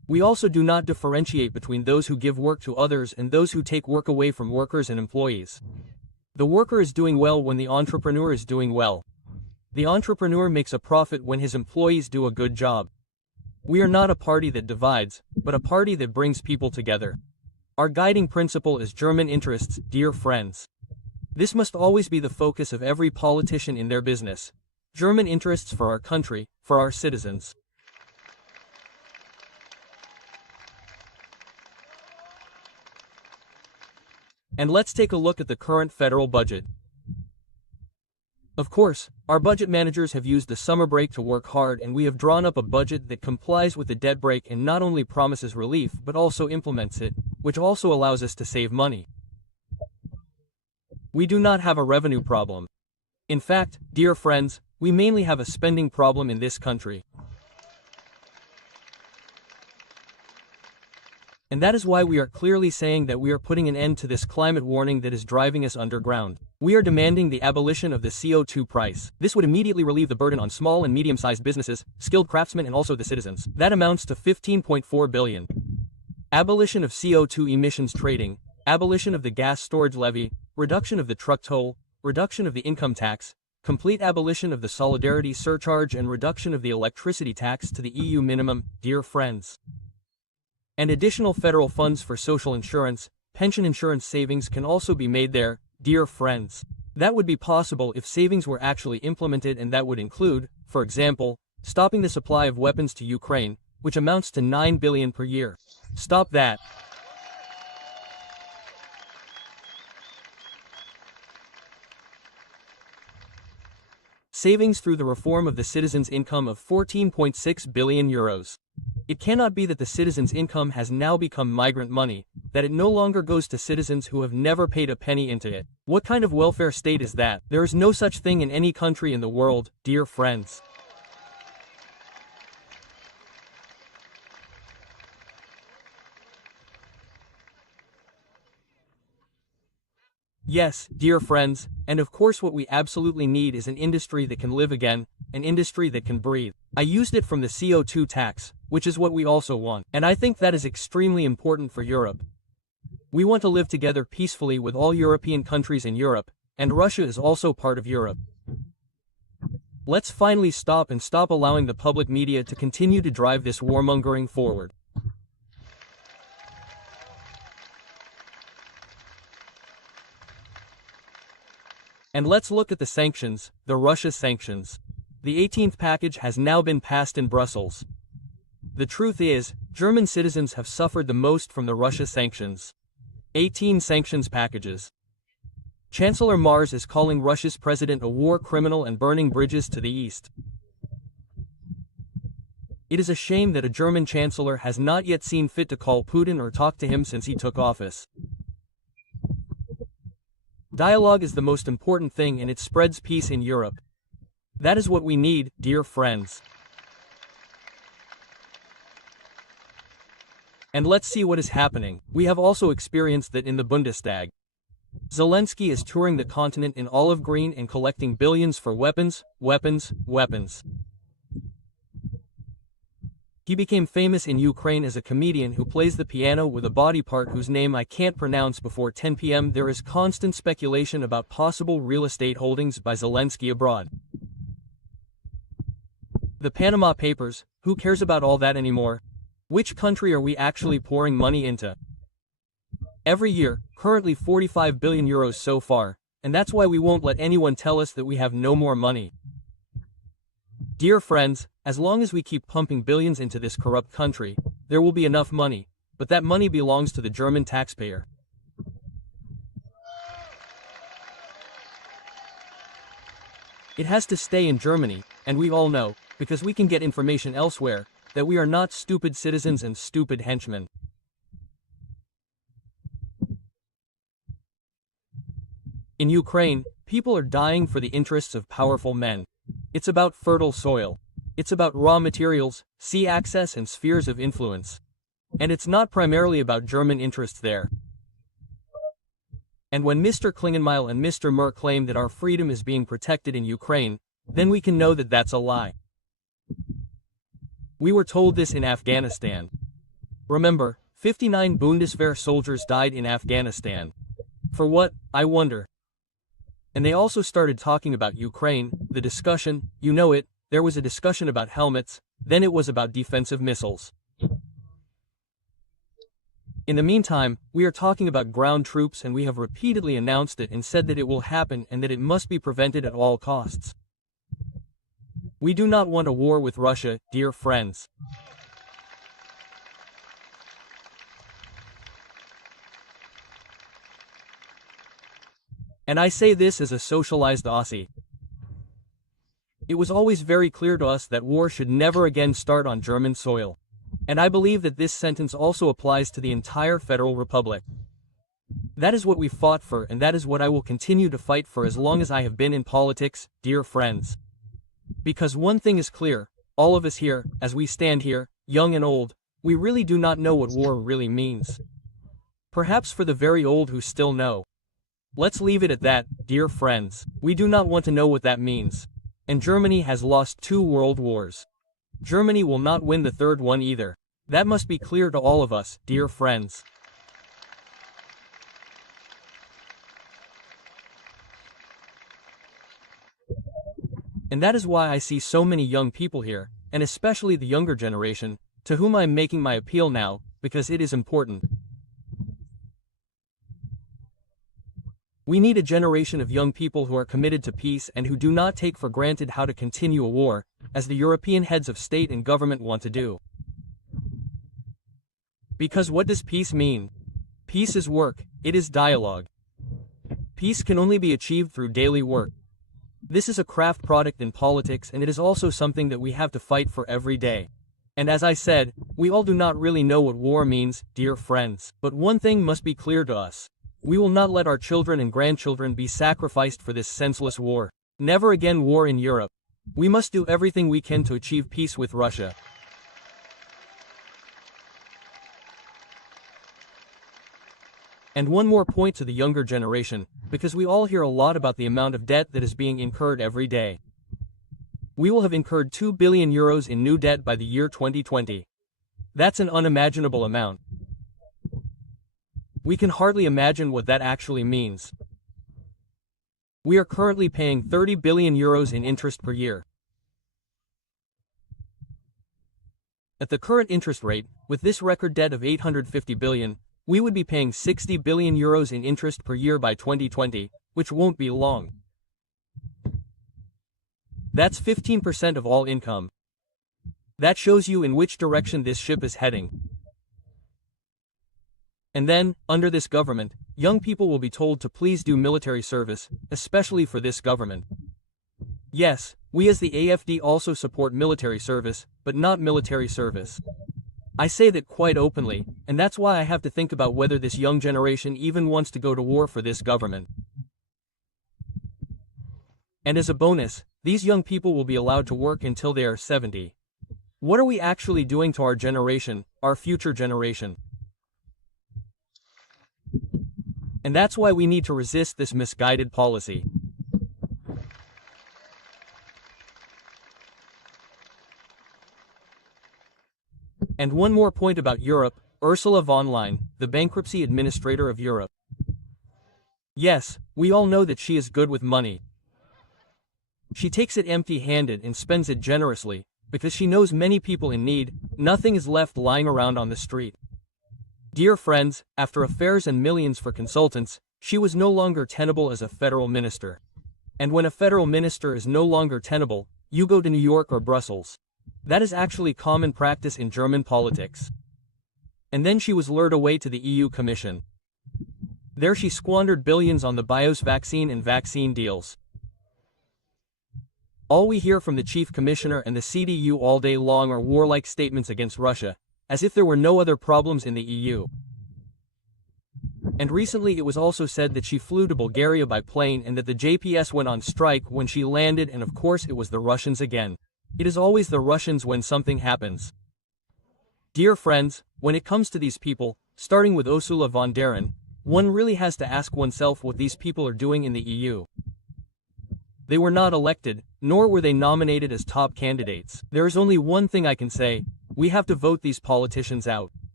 We also do not differentiate between those who give work to others and those who take work away from workers and employees. The worker is doing well when the entrepreneur is doing well. The entrepreneur makes a profit when his employees do a good job. We are not a party that divides, but a party that brings people together. Our guiding principle is German interests, dear friends. This must always be the focus of every politician in their business. German interests for our country, for our citizens. And let's take a look at the current federal budget. Of course, our budget managers have used the summer break to work hard, and we have drawn up a budget that complies with the debt break and not only promises relief but also implements it, which also allows us to save money. We do not have a revenue problem. In fact, dear friends, we mainly have a spending problem in this country. And that is why we are clearly saying that we are putting an end to this climate warning that is driving us underground. We are demanding the abolition of the CO2 price. This would immediately relieve the burden on small and medium-sized businesses, skilled craftsmen and also the citizens. That amounts to 15.4 billion. Abolition of CO2 emissions trading, abolition of the gas storage levy, reduction of the truck toll, reduction of the income tax, complete abolition of the solidarity surcharge and reduction of the electricity tax to the EU minimum, dear friends. And additional federal funds for social insurance, pension insurance savings can also be made there, dear friends. That would be possible if savings were actually implemented, and that would include, for example, stopping the supply of weapons to Ukraine, which amounts to 9 billion per year. Stop that. Savings through the reform of the citizens' income of 14.6 billion euros. It cannot be that the citizens' income has now become migrant money, that it no longer goes to citizens who have never paid a penny into it. What kind of welfare state is that? There is no such thing in any country in the world, dear friends. Yes, dear friends, and of course what we absolutely need is an industry that can live again, an industry that can breathe. I used it from the CO2 tax, which is what we also want, and I think that is extremely important for Europe. We want to live together peacefully with all European countries in Europe, and Russia is also part of Europe. Let's finally stop allowing the public media to continue to drive this warmongering forward. And let's look at the sanctions, the Russia sanctions. The 18th package has now been passed in Brussels. The truth is, German citizens have suffered the most from the Russia sanctions. 18 sanctions packages. Chancellor Mars is calling Russia's president a war criminal and burning bridges to the east. It is a shame that a German chancellor has not yet seen fit to call Putin or talk to him since he took office. Dialogue is the most important thing, and it spreads peace in Europe. That is what we need, dear friends. And let's see what is happening. We have also experienced that in the Bundestag. Zelensky is touring the continent in olive green and collecting billions for weapons, weapons, weapons. He became famous in Ukraine as a comedian who plays the piano with a body part whose name I can't pronounce. Before 10 p.m. there is constant speculation about possible real estate holdings by Zelensky abroad. The Panama Papers, who cares about all that anymore? Which country are we actually pouring money into? Every year, currently 45 billion euros so far, and that's why we won't let anyone tell us that we have no more money. Dear friends, as long as we keep pumping billions into this corrupt country, there will be enough money, but that money belongs to the German taxpayer. It has to stay in Germany, and we all know, because we can get information elsewhere, that we are not stupid citizens and stupid henchmen. In Ukraine, people are dying for the interests of powerful men. It's about fertile soil. It's about raw materials, sea access and spheres of influence. And it's not primarily about German interests there. And when Mr. Klingenmeil and Mr. Mer claim that our freedom is being protected in Ukraine, then we can know that that's a lie. We were told this in Afghanistan. Remember, 59 Bundeswehr soldiers died in Afghanistan. For what, I wonder? And they also started talking about Ukraine, the discussion, you know it, there was a discussion about helmets, then it was about defensive missiles. In the meantime, we are talking about ground troops and we have repeatedly announced it and said that it will happen and that it must be prevented at all costs. We do not want a war with Russia, dear friends. And I say this as a socialized Aussie. It was always very clear to us that war should never again start on German soil. And I believe that this sentence also applies to the entire Federal Republic. That is what we fought for and that is what I will continue to fight for as long as I have been in politics, dear friends. Because one thing is clear, all of us here, as we stand here, young and old, we really do not know what war really means. Perhaps for the very old who still know. Let's leave it at that, dear friends. We do not want to know what that means. And Germany has lost 2 world wars. Germany will not win the 3rd one either. That must be clear to all of us, dear friends. And that is why I see so many young people here, and especially the younger generation, to whom I am making my appeal now, because it is important. We need a generation of young people who are committed to peace and who do not take for granted how to continue a war, as the European heads of state and government want to do. Because what does peace mean? Peace is work, it is dialogue. Peace can only be achieved through daily work. This is a craft product in politics and it is also something that we have to fight for every day. And as I said, we all do not really know what war means, dear friends. But one thing must be clear to us. We will not let our children and grandchildren be sacrificed for this senseless war. Never again war in Europe. We must do everything we can to achieve peace with Russia. And one more point to the younger generation, because we all hear a lot about the amount of debt that is being incurred every day. We will have incurred 2 billion euros in new debt by the year 2020. That's an unimaginable amount. We can hardly imagine what that actually means. We are currently paying 30 billion euros in interest per year. At the current interest rate, with this record debt of 850 billion, we would be paying 60 billion euros in interest per year by 2020, which won't be long. That's 15% of all income. That shows you in which direction this ship is heading. And then, under this government, young people will be told to please do military service, especially for this government. Yes, we as the AfD also support military service, but not military service. I say that quite openly, and that's why I have to think about whether this young generation even wants to go to war for this government. And as a bonus, these young people will be allowed to work until they are 70. What are we actually doing to our generation, our future generation? And that's why we need to resist this misguided policy. And one more point about Europe, Ursula von der Leyen, the bankruptcy administrator of Europe. Yes, we all know that she is good with money. She takes it empty-handed and spends it generously, because she knows many people in need, nothing is left lying around on the street. Dear friends, after affairs and millions for consultants, she was no longer tenable as a federal minister. And when a federal minister is no longer tenable, you go to New York or Brussels. That is actually common practice in German politics. And then she was lured away to the EU Commission. There she squandered billions on the BIOS vaccine and vaccine deals. All we hear from the Chief Commissioner and the CDU all day long are warlike statements against Russia, as if there were no other problems in the EU. And recently it was also said that she flew to Bulgaria by plane and that the JPS went on strike when she landed, and of course it was the Russians again. It is always the Russians when something happens. Dear friends, when it comes to these people, starting with Ursula von der Leyen, one really has to ask oneself what these people are doing in the EU. They were not elected, nor were they nominated as top candidates. There is only one thing I can say: we have to vote these politicians out.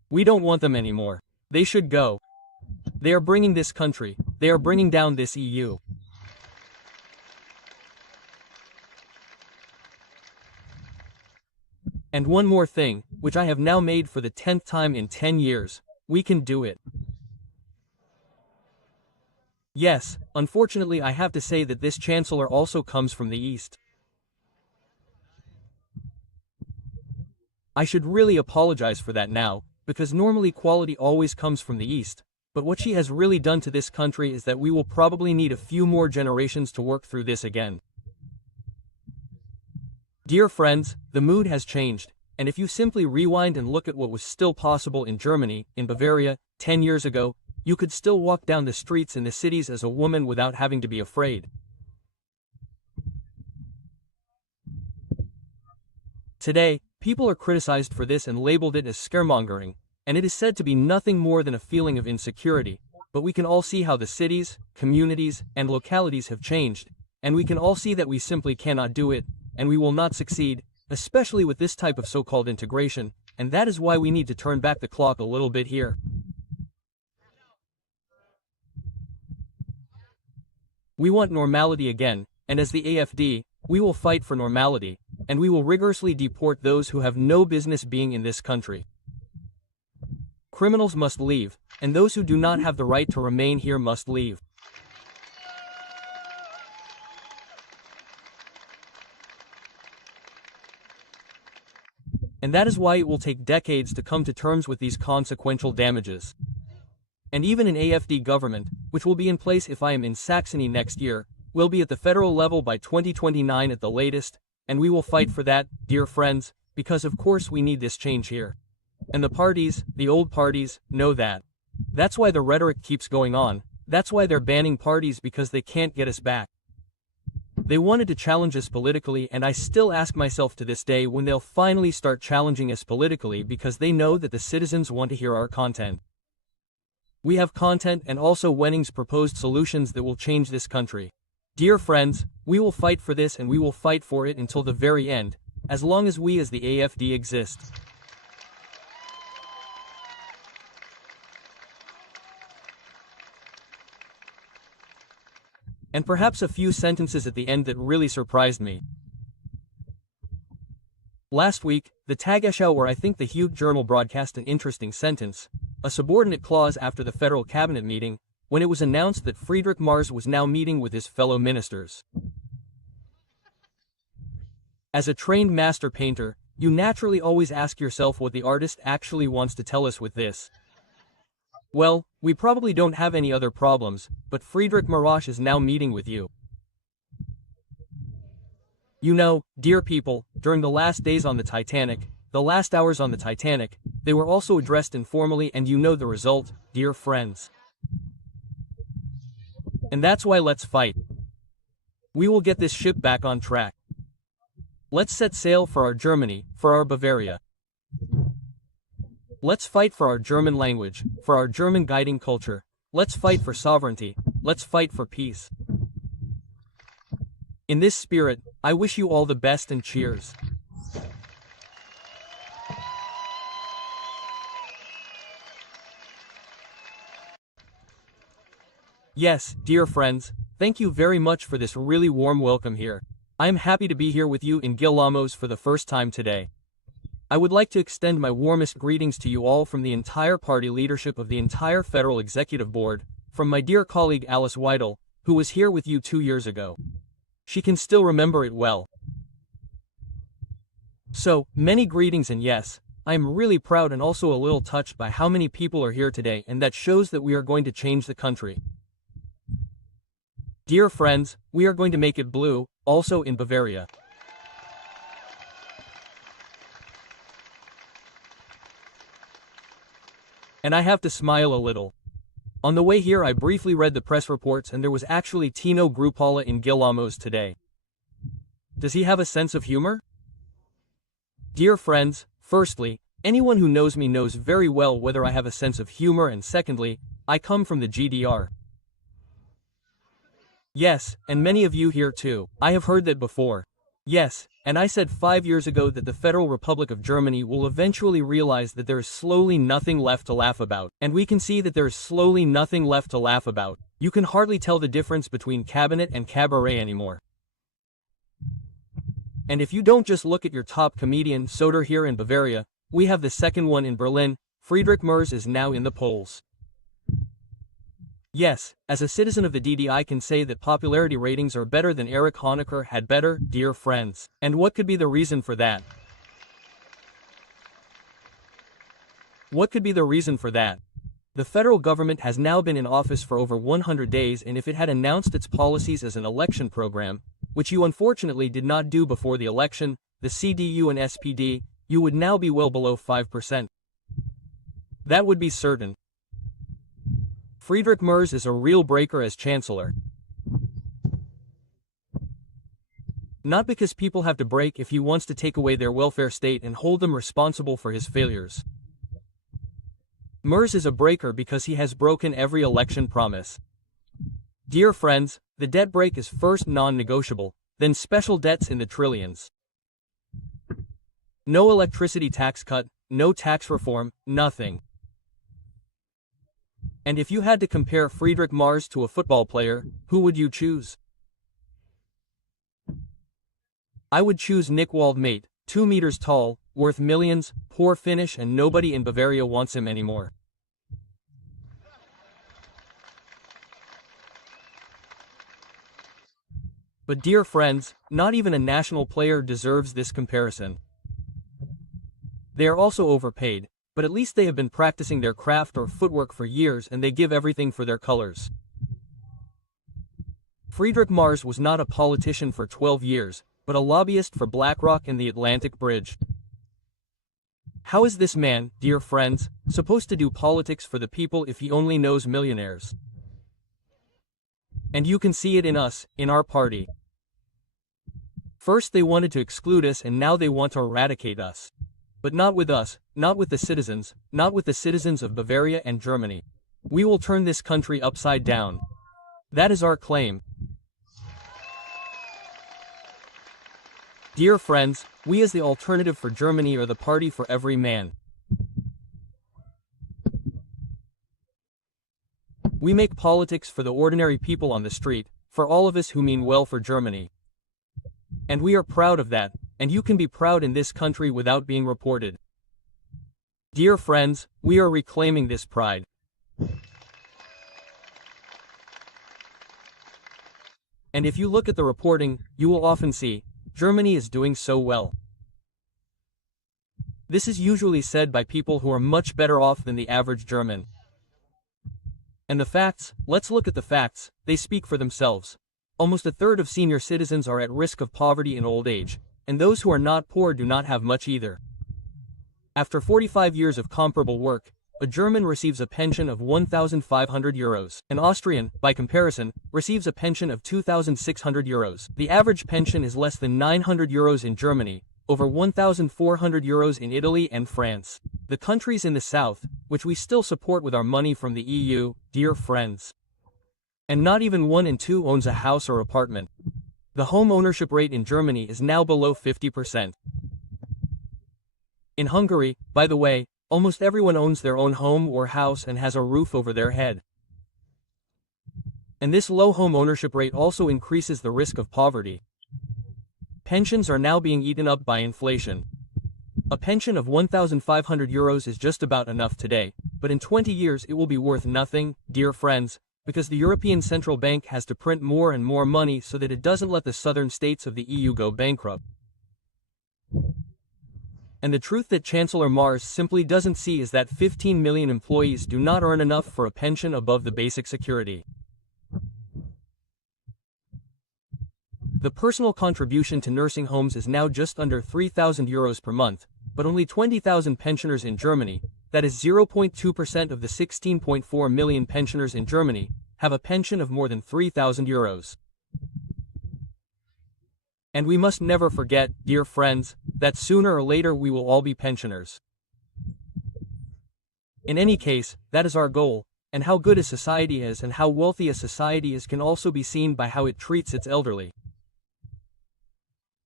We don't want them anymore. They should go. They are bringing this country, they are bringing down this EU. And one more thing, which I have now made for the 10th time in 10 years, we can do it. Yes, unfortunately I have to say that this chancellor also comes from the East. I should really apologize for that now, because normally quality always comes from the East, but what she has really done to this country is that we will probably need a few more generations to work through this again. Dear friends, the mood has changed, and if you simply rewind and look at what was still possible in Germany, in Bavaria, 10 years ago, you could still walk down the streets in the cities as a woman without having to be afraid. Today, people are criticized for this and labeled it as scaremongering, and it is said to be nothing more than a feeling of insecurity, but we can all see how the cities, communities, and localities have changed, and we can all see that we simply cannot do it, and we will not succeed, especially with this type of so-called integration, and that is why we need to turn back the clock a little bit here. We want normality again, and as the AfD, we will fight for normality, and we will rigorously deport those who have no business being in this country. Criminals must leave, and those who do not have the right to remain here must leave. And that is why it will take decades to come to terms with these consequential damages. And even an AfD government, which will be in place if I am in Saxony next year, will be at the federal level by 2029 at the latest, and we will fight for that, dear friends, because of course we need this change here. And the parties, the old parties, know that. That's why the rhetoric keeps going on, that's why they're banning parties because they can't get us back. They wanted to challenge us politically, and I still ask myself to this day when they'll finally start challenging us politically, because they know that the citizens want to hear our content. We have content and also Wenning's proposed solutions that will change this country. Dear friends, we will fight for this, and we will fight for it until the very end, as long as we as the AfD exist. And perhaps a few sentences at the end that really surprised me. Last week, the Tagesschau, where I think the Huge Journal broadcast an interesting sentence, a subordinate clause after the federal cabinet meeting, when it was announced that Friedrich Merz was now meeting with his fellow ministers. As a trained master painter, you naturally always ask yourself what the artist actually wants to tell us with this. Well, we probably don't have any other problems, but Friedrich Merz is now meeting with you. You know, dear people, during the last days on the Titanic, the last hours on the Titanic, they were also addressed informally, and you know the result, dear friends. And that's why let's fight. We will get this ship back on track. Let's set sail for our Germany, for our Bavaria. Let's fight for our German language, for our German guiding culture. Let's fight for sovereignty. Let's fight for peace. In this spirit, I wish you all the best and cheers. Yes, dear friends, thank you very much for this really warm welcome here. I am happy to be here with you in Gillamoos for the first time today. I would like to extend my warmest greetings to you all from the entire party leadership of the entire Federal Executive Board, from my dear colleague Alice Weidel, who was here with you 2 years ago. She can still remember it well. So, many greetings, and yes, I am really proud and also a little touched by how many people are here today, and that shows that we are going to change the country. Dear friends, we are going to make it blue, also in Bavaria. And I have to smile a little. On the way here I briefly read the press reports, and there was actually Tino Chrupalla in Gillamoos today. Does he have a sense of humor? Dear friends, firstly, anyone who knows me knows very well whether I have a sense of humor, and secondly, I come from the GDR. Yes, and many of you here too. I have heard that before. Yes, And I said 5 years ago that the Federal Republic of Germany will eventually realize that there is slowly nothing left to laugh about. And we can see that there is slowly nothing left to laugh about. You can hardly tell the difference between cabinet and cabaret anymore. And if you don't just look at your top comedian Soder here in Bavaria, we have the second one in Berlin. Friedrich Merz is now in the polls. Yes, as a citizen of the DD I can say that popularity ratings are better than Erich Honecker had better, dear friends. And what could be the reason for that? What could be the reason for that? The federal government has now been in office for over 100 days, and if it had announced its policies as an election program, which you unfortunately did not do before the election, the CDU and SPD, you would now be well below 5%. That would be certain. Friedrich Merz is a real breaker as chancellor. Not because people have to break if he wants to take away their welfare state and hold them responsible for his failures. Merz is a breaker because he has broken every election promise. Dear friends, the debt break is first non-negotiable, then special debts in the trillions. No electricity tax cut, no tax reform, nothing. And if you had to compare Friedrich Merz to a football player, who would you choose? I would choose Nick Waldmate, 2 meters tall, worth millions, poor finish, and nobody in Bavaria wants him anymore. But dear friends, not even a national player deserves this comparison. They are also overpaid, but at least they have been practicing their craft or footwork for years and they give everything for their colors. Friedrich Merz was not a politician for 12 years, but a lobbyist for BlackRock and the Atlantic Bridge. How is this man, dear friends, supposed to do politics for the people if he only knows millionaires? And you can see it in us, in our party. First they wanted to exclude us and now they want to eradicate us. But not with us, not with the citizens, not with the citizens of Bavaria and Germany. We will turn this country upside down. That is our claim. Dear friends, we as the alternative for Germany are the party for every man. We make politics for the ordinary people on the street, for all of us who mean well for Germany. And we are proud of that, and you can be proud in this country without being reported. Dear friends, we are reclaiming this pride. And if you look at the reporting, you will often see, Germany is doing so well. This is usually said by people who are much better off than the average German. And the facts, let's look at the facts, they speak for themselves. Almost a third of senior citizens are at risk of poverty in old age, and those who are not poor do not have much either. After 45 years of comparable work, a German receives a pension of 1,500 euros. An Austrian, by comparison, receives a pension of 2,600 euros. The average pension is less than 900 euros in Germany, over 1,400 euros in Italy and France. The countries in the south, which we still support with our money from the EU, dear friends. And not even 1 in 2 owns a house or apartment. The home ownership rate in Germany is now below 50%. In Hungary, by the way, almost everyone owns their own home or house and has a roof over their head. And this low home ownership rate also increases the risk of poverty. Pensions are now being eaten up by inflation. A pension of 1,500 euros is just about enough today, but in 20 years it will be worth nothing, dear friends, because the European Central Bank has to print more and more money so that it doesn't let the southern states of the EU go bankrupt. And the truth that Chancellor Merz simply doesn't see is that 15 million employees do not earn enough for a pension above the basic security. The personal contribution to nursing homes is now just under 3,000 euros per month, but only 20,000 pensioners in Germany, that is 0.2% of the 16.4 million pensioners in Germany, have a pension of more than 3,000 euros. And we must never forget, dear friends, that sooner or later we will all be pensioners. In any case, that is our goal, and how good a society is and how wealthy a society is can also be seen by how it treats its elderly.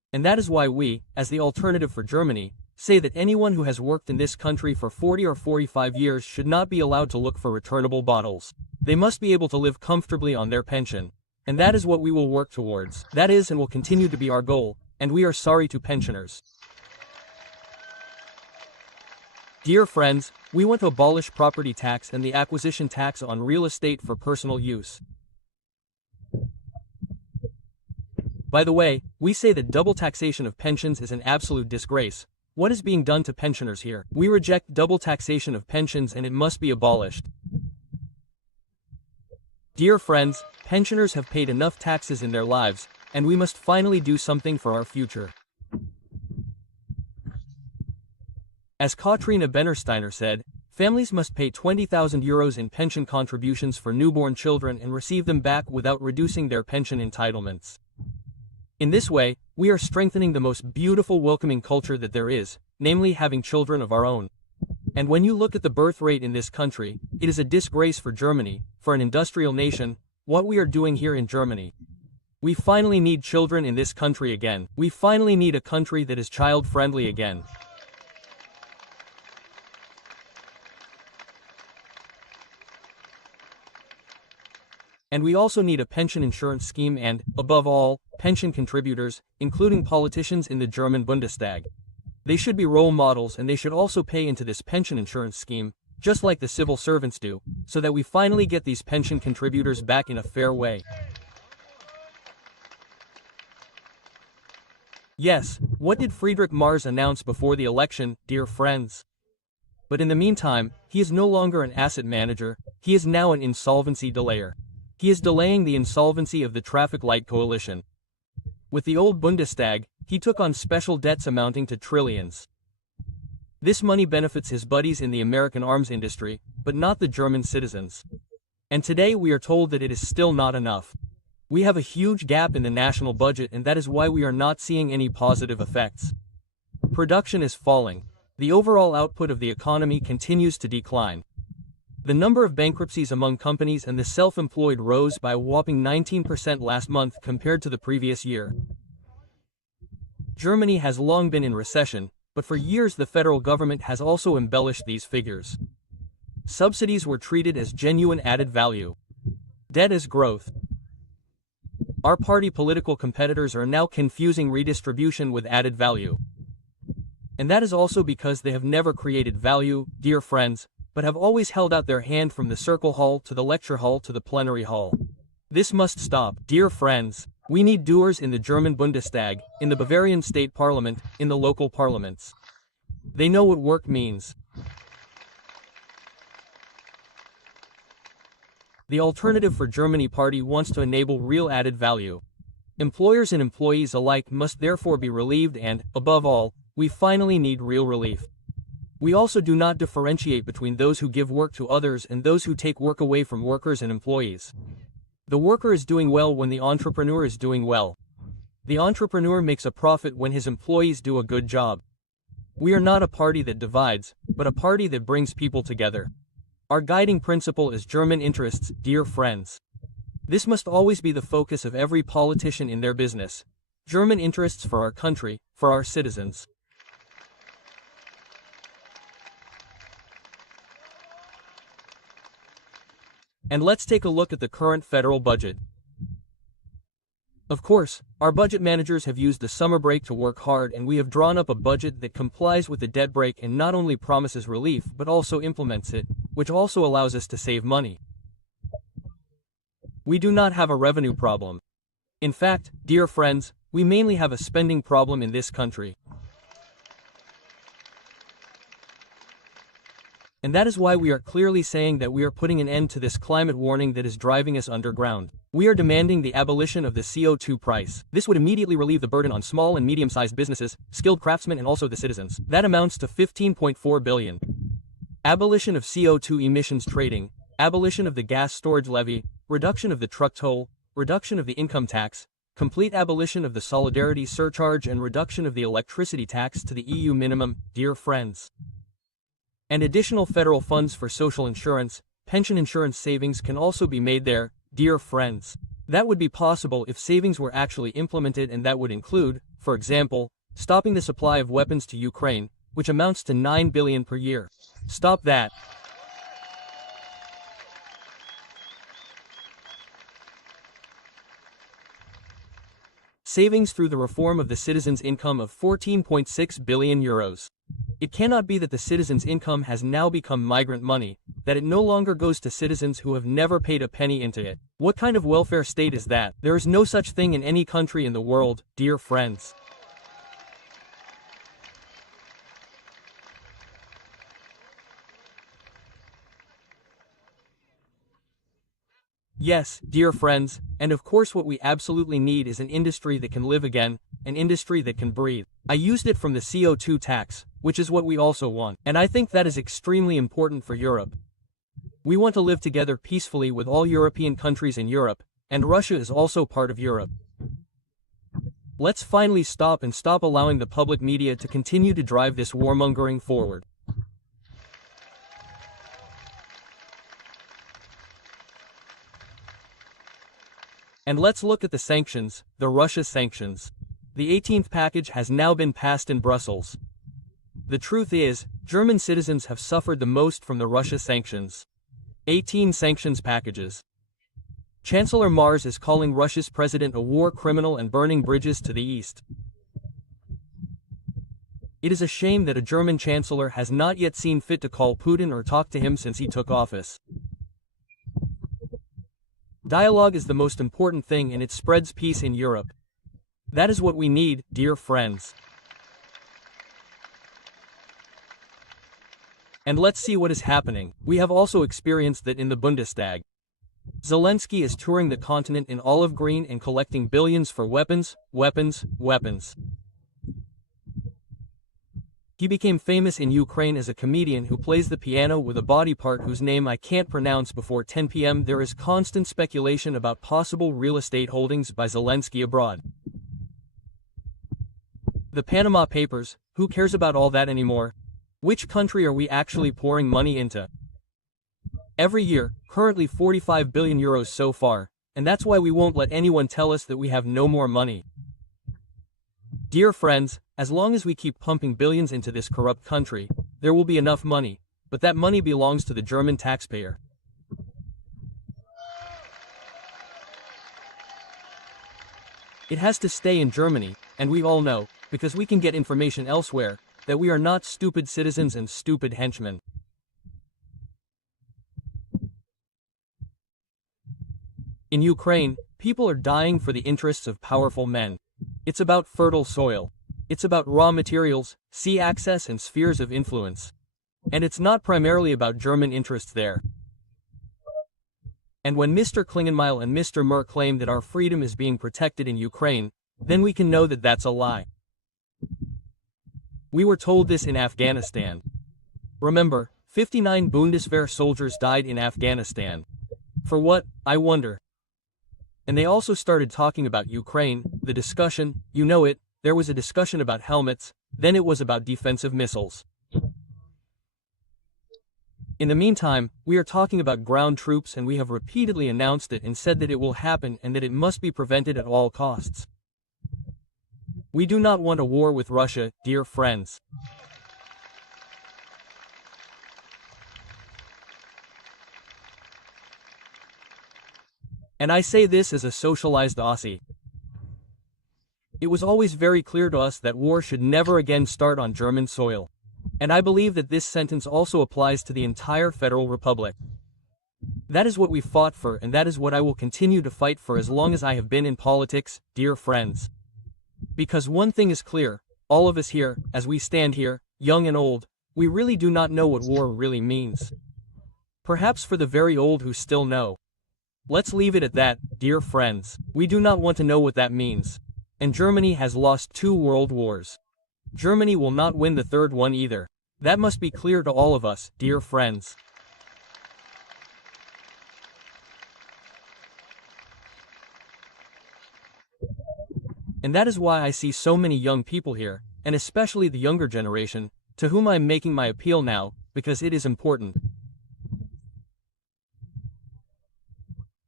And that is why we, as the alternative for Germany, say that anyone who has worked in this country for 40 or 45 years should not be allowed to look for returnable bottles. They must be able to live comfortably on their pension. And that is what we will work towards. That is and will continue to be our goal, and we are sorry to pensioners. Dear friends, we want to abolish property tax and the acquisition tax on real estate for personal use. By the way, we say that double taxation of pensions is an absolute disgrace. What is being done to pensioners here? We reject double taxation of pensions and it must be abolished. Dear friends, pensioners have paid enough taxes in their lives, and we must finally do something for our future. As Katrina Bennersteiner said, families must pay 20,000 euros in pension contributions for newborn children and receive them back without reducing their pension entitlements. In this way, we are strengthening the most beautiful welcoming culture that there is, namely having children of our own. And when you look at the birth rate in this country, it is a disgrace for Germany, for an industrial nation, what we are doing here in Germany. We finally need children in this country again. We finally need a country that is child-friendly again. And we also need a pension insurance scheme and, above all, pension contributors, including politicians in the German Bundestag. They should be role models and they should also pay into this pension insurance scheme, just like the civil servants do, so that we finally get these pension contributors back in a fair way. Yes, what did Friedrich Merz announce before the election, dear friends? But in the meantime, he is no longer an asset manager, he is now an insolvency delayer. He is delaying the insolvency of the traffic light coalition. With the old Bundestag, he took on special debts amounting to trillions. This money benefits his buddies in the American arms industry, but not the German citizens. And today we are told that it is still not enough. We have a huge gap in the national budget and that is why we are not seeing any positive effects. Production is falling. The overall output of the economy continues to decline. The number of bankruptcies among companies and the self-employed rose by a whopping 19% last month compared to the previous year. Germany has long been in recession, but for years the federal government has also embellished these figures. Subsidies were treated as genuine added value. Debt as growth. Our party political competitors are now confusing redistribution with added value. And that is also because they have never created value, dear friends, but have always held out their hand from the circle hall to the lecture hall to the plenary hall. This must stop, dear friends. We need doers in the German Bundestag, in the Bavarian state parliament, in the local parliaments. They know what work means. The Alternative for Germany party wants to enable real added value. Employers and employees alike must therefore be relieved and, above all, we finally need real relief. We also do not differentiate between those who give work to others and those who take work away from workers and employees. The worker is doing well when the entrepreneur is doing well. The entrepreneur makes a profit when his employees do a good job. We are not a party that divides, but a party that brings people together. Our guiding principle is German interests, dear friends. This must always be the focus of every politician in their business. German interests for our country, for our citizens. And let's take a look at the current federal budget. Of course, our budget managers have used the summer break to work hard and we have drawn up a budget that complies with the debt break and not only promises relief but also implements it, which also allows us to save money. We do not have a revenue problem. In fact, dear friends, we mainly have a spending problem in this country. And that is why we are clearly saying that we are putting an end to this climate warning that is driving us underground. We are demanding the abolition of the CO2 price. This would immediately relieve the burden on small and medium-sized businesses, skilled craftsmen and also the citizens. That amounts to 15.4 billion. Abolition of CO2 emissions trading, abolition of the gas storage levy, reduction of the truck toll, reduction of the income tax, complete abolition of the solidarity surcharge and reduction of the electricity tax to the EU minimum, dear friends. And additional federal funds for social insurance, pension insurance savings can also be made there, dear friends. That would be possible if savings were actually implemented and that would include for example, stopping the supply of weapons to Ukraine, which amounts to 9 billion per year. Stop that. Savings through the reform of the citizens' income of 14.6 billion euros. It cannot be that the citizens' income has now become migrant money, that it no longer goes to citizens who have never paid a penny into it. What kind of welfare state is that? There is no such thing in any country in the world, dear friends. Yes, dear friends, and of course what we absolutely need is an industry that can live again, an industry that can breathe. I used it from the CO2 tax, which is what we also want, and I think that is extremely important for Europe. We want to live together peacefully with all European countries in Europe, and Russia is also part of Europe. Let's finally stop allowing the public media to continue to drive this warmongering forward. And let's look at the sanctions, the Russia sanctions. The 18th package has now been passed in Brussels. The truth is, German citizens have suffered the most from the Russia sanctions. 18 sanctions packages. Chancellor Mars is calling Russia's president a war criminal and burning bridges to the east. It is a shame that a German chancellor has not yet seen fit to call Putin or talk to him since he took office. Dialogue is the most important thing and it spreads peace in Europe. That is what we need, dear friends. And let's see what is happening. We have also experienced that in the Bundestag. Zelensky is touring the continent in olive green and collecting billions for weapons, weapons, weapons. He became famous in Ukraine as a comedian who plays the piano with a body part whose name I can't pronounce. Before 10 p.m. there is constant speculation about possible real estate holdings by Zelensky abroad. The Panama Papers, who cares about all that anymore? Which country are we actually pouring money into? Every year, currently 45 billion euros so far, and that's why we won't let anyone tell us that we have no more money. Dear friends, as long as we keep pumping billions into this corrupt country, there will be enough money, but that money belongs to the German taxpayer. It has to stay in Germany, and we all know, because we can get information elsewhere, that we are not stupid citizens and stupid henchmen. In Ukraine, people are dying for the interests of powerful men. It's about fertile soil. It's about raw materials, sea access and spheres of influence. And it's not primarily about German interests there. And when Mr. Klingenmeil and Mr. Merr claim that our freedom is being protected in Ukraine, then we can know that that's a lie. We were told this in Afghanistan. Remember, 59 Bundeswehr soldiers died in Afghanistan. For what, I wonder? And they also started talking about Ukraine, the discussion, you know it, there was a discussion about helmets, then it was about defensive missiles. In the meantime, we are talking about ground troops and we have repeatedly announced it and said that it will happen and that it must be prevented at all costs. We do not want a war with Russia, dear friends. And I say this as a socialized Aussie. It was always very clear to us that war should never again start on German soil. And I believe that this sentence also applies to the entire Federal Republic. That is what we fought for and that is what I will continue to fight for as long as I have been in politics, dear friends. Because one thing is clear, all of us here, as we stand here, young and old, we really do not know what war really means. Perhaps for the very old who still know. Let's leave it at that, dear friends. We do not want to know what that means. And Germany has lost 2 world wars. Germany will not win the 3rd one either. That must be clear to all of us, dear friends. And that is why I see so many young people here, and especially the younger generation, to whom I am making my appeal now, because it is important.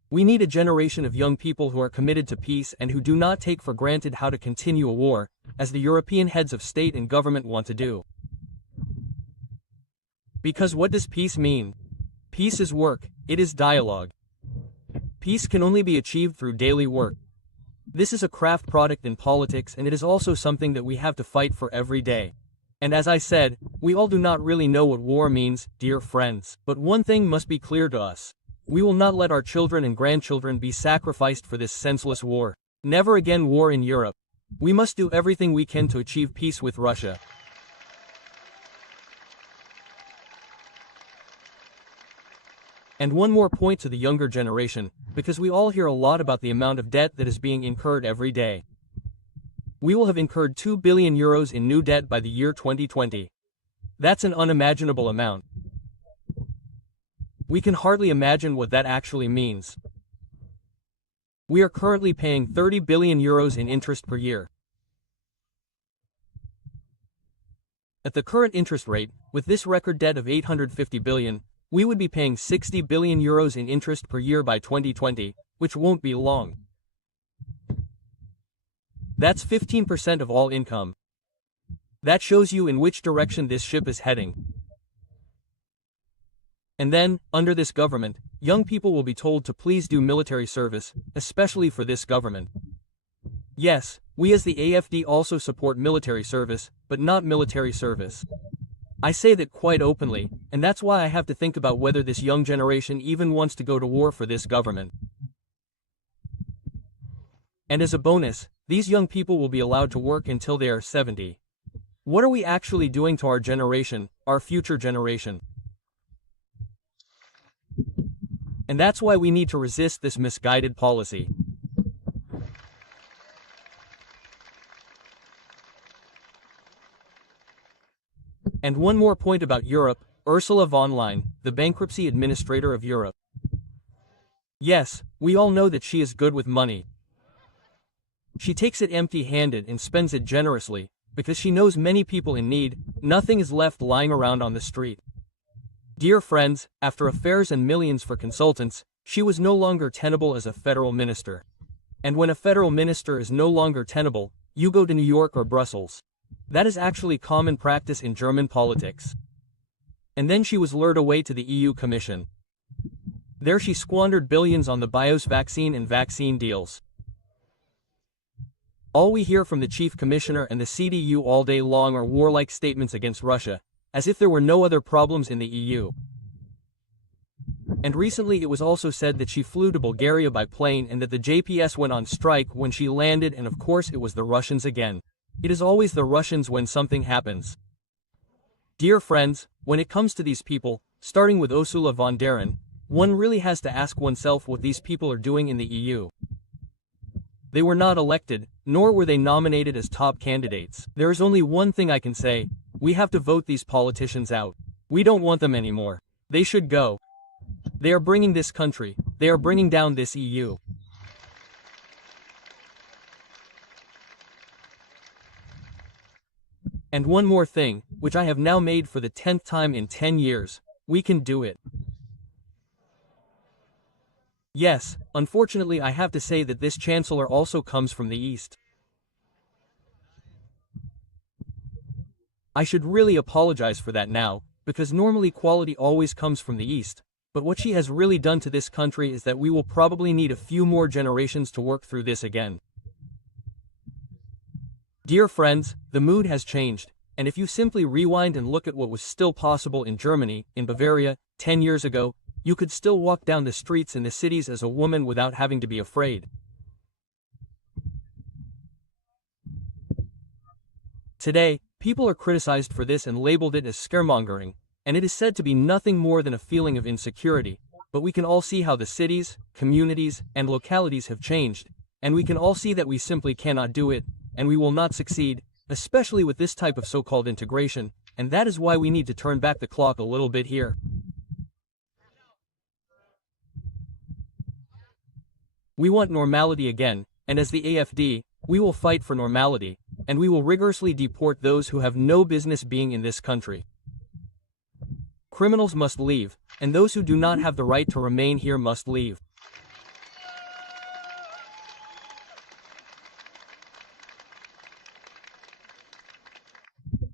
We need a generation of young people who are committed to peace and who do not take for granted how to continue a war, as the European heads of state and government want to do. Because what does peace mean? Peace is work, it is dialogue. Peace can only be achieved through daily work. This is a craft product in politics, and it is also something that we have to fight for every day. And as I said, we all do not really know what war means, dear friends. But one thing must be clear to us. We will not let our children and grandchildren be sacrificed for this senseless war. Never again war in Europe. We must do everything we can to achieve peace with Russia. And one more point to the younger generation, because we all hear a lot about the amount of debt that is being incurred every day. We will have incurred 2 billion euros in new debt by the year 2020. That's an unimaginable amount. We can hardly imagine what that actually means. We are currently paying 30 billion euros in interest per year. At the current interest rate, with this record debt of 850 billion, we would be paying 60 billion euros in interest per year by 2020, which won't be long. That's 15% of all income. That shows you in which direction this ship is heading. And then, under this government, young people will be told to please do military service, especially for this government. Yes, we as the AfD also support military service, but not military service. I say that quite openly, and that's why I have to think about whether this young generation even wants to go to war for this government. And as a bonus, these young people will be allowed to work until they are 70. What are we actually doing to our generation, our future generation? And that's why we need to resist this misguided policy. And one more point about Europe, Ursula von der Leyen, the bankruptcy administrator of Europe. Yes, we all know that she is good with money. She takes it empty-handed and spends it generously, because she knows many people in need. Nothing is left lying around on the street. Dear friends, after affairs and millions for consultants, she was no longer tenable as a federal minister. And when a federal minister is no longer tenable, you go to New York or Brussels. That is actually common practice in German politics. And then she was lured away to the EU Commission. There she squandered billions on the BIOS vaccine and vaccine deals. All we hear from the Chief Commissioner and the CDU all day long are warlike statements against Russia, as if there were no other problems in the EU. And recently it was also said that she flew to Bulgaria by plane and that the JPS went on strike when she landed, and of course it was the Russians again. It is always the Russians when something happens. Dear friends, when it comes to these people, starting with Ursula von der Leyen, one really has to ask oneself what these people are doing in the EU. They were not elected, nor were they nominated as top candidates. There is only one thing I can say: we have to vote these politicians out. We don't want them anymore. They should go. They are bringing this country, they are bringing down this EU. And one more thing, which I have now made for the 10th time in 10 years, we can do it. Yes, unfortunately I have to say that this chancellor also comes from the East. I should really apologize for that now, because normally quality always comes from the East, but what she has really done to this country is that we will probably need a few more generations to work through this again. Dear friends, the mood has changed, and if you simply rewind and look at what was still possible in Germany, in Bavaria, 10 years ago, you could still walk down the streets in the cities as a woman without having to be afraid. Today, people are criticized for this and labeled it as scaremongering, and it is said to be nothing more than a feeling of insecurity, but we can all see how the cities, communities, and localities have changed, and we can all see that we simply cannot do it, and we will not succeed, especially with this type of so-called integration, and that is why we need to turn back the clock a little bit here. We want normality again, and as the AfD, we will fight for normality, and we will rigorously deport those who have no business being in this country. Criminals must leave, and those who do not have the right to remain here must leave.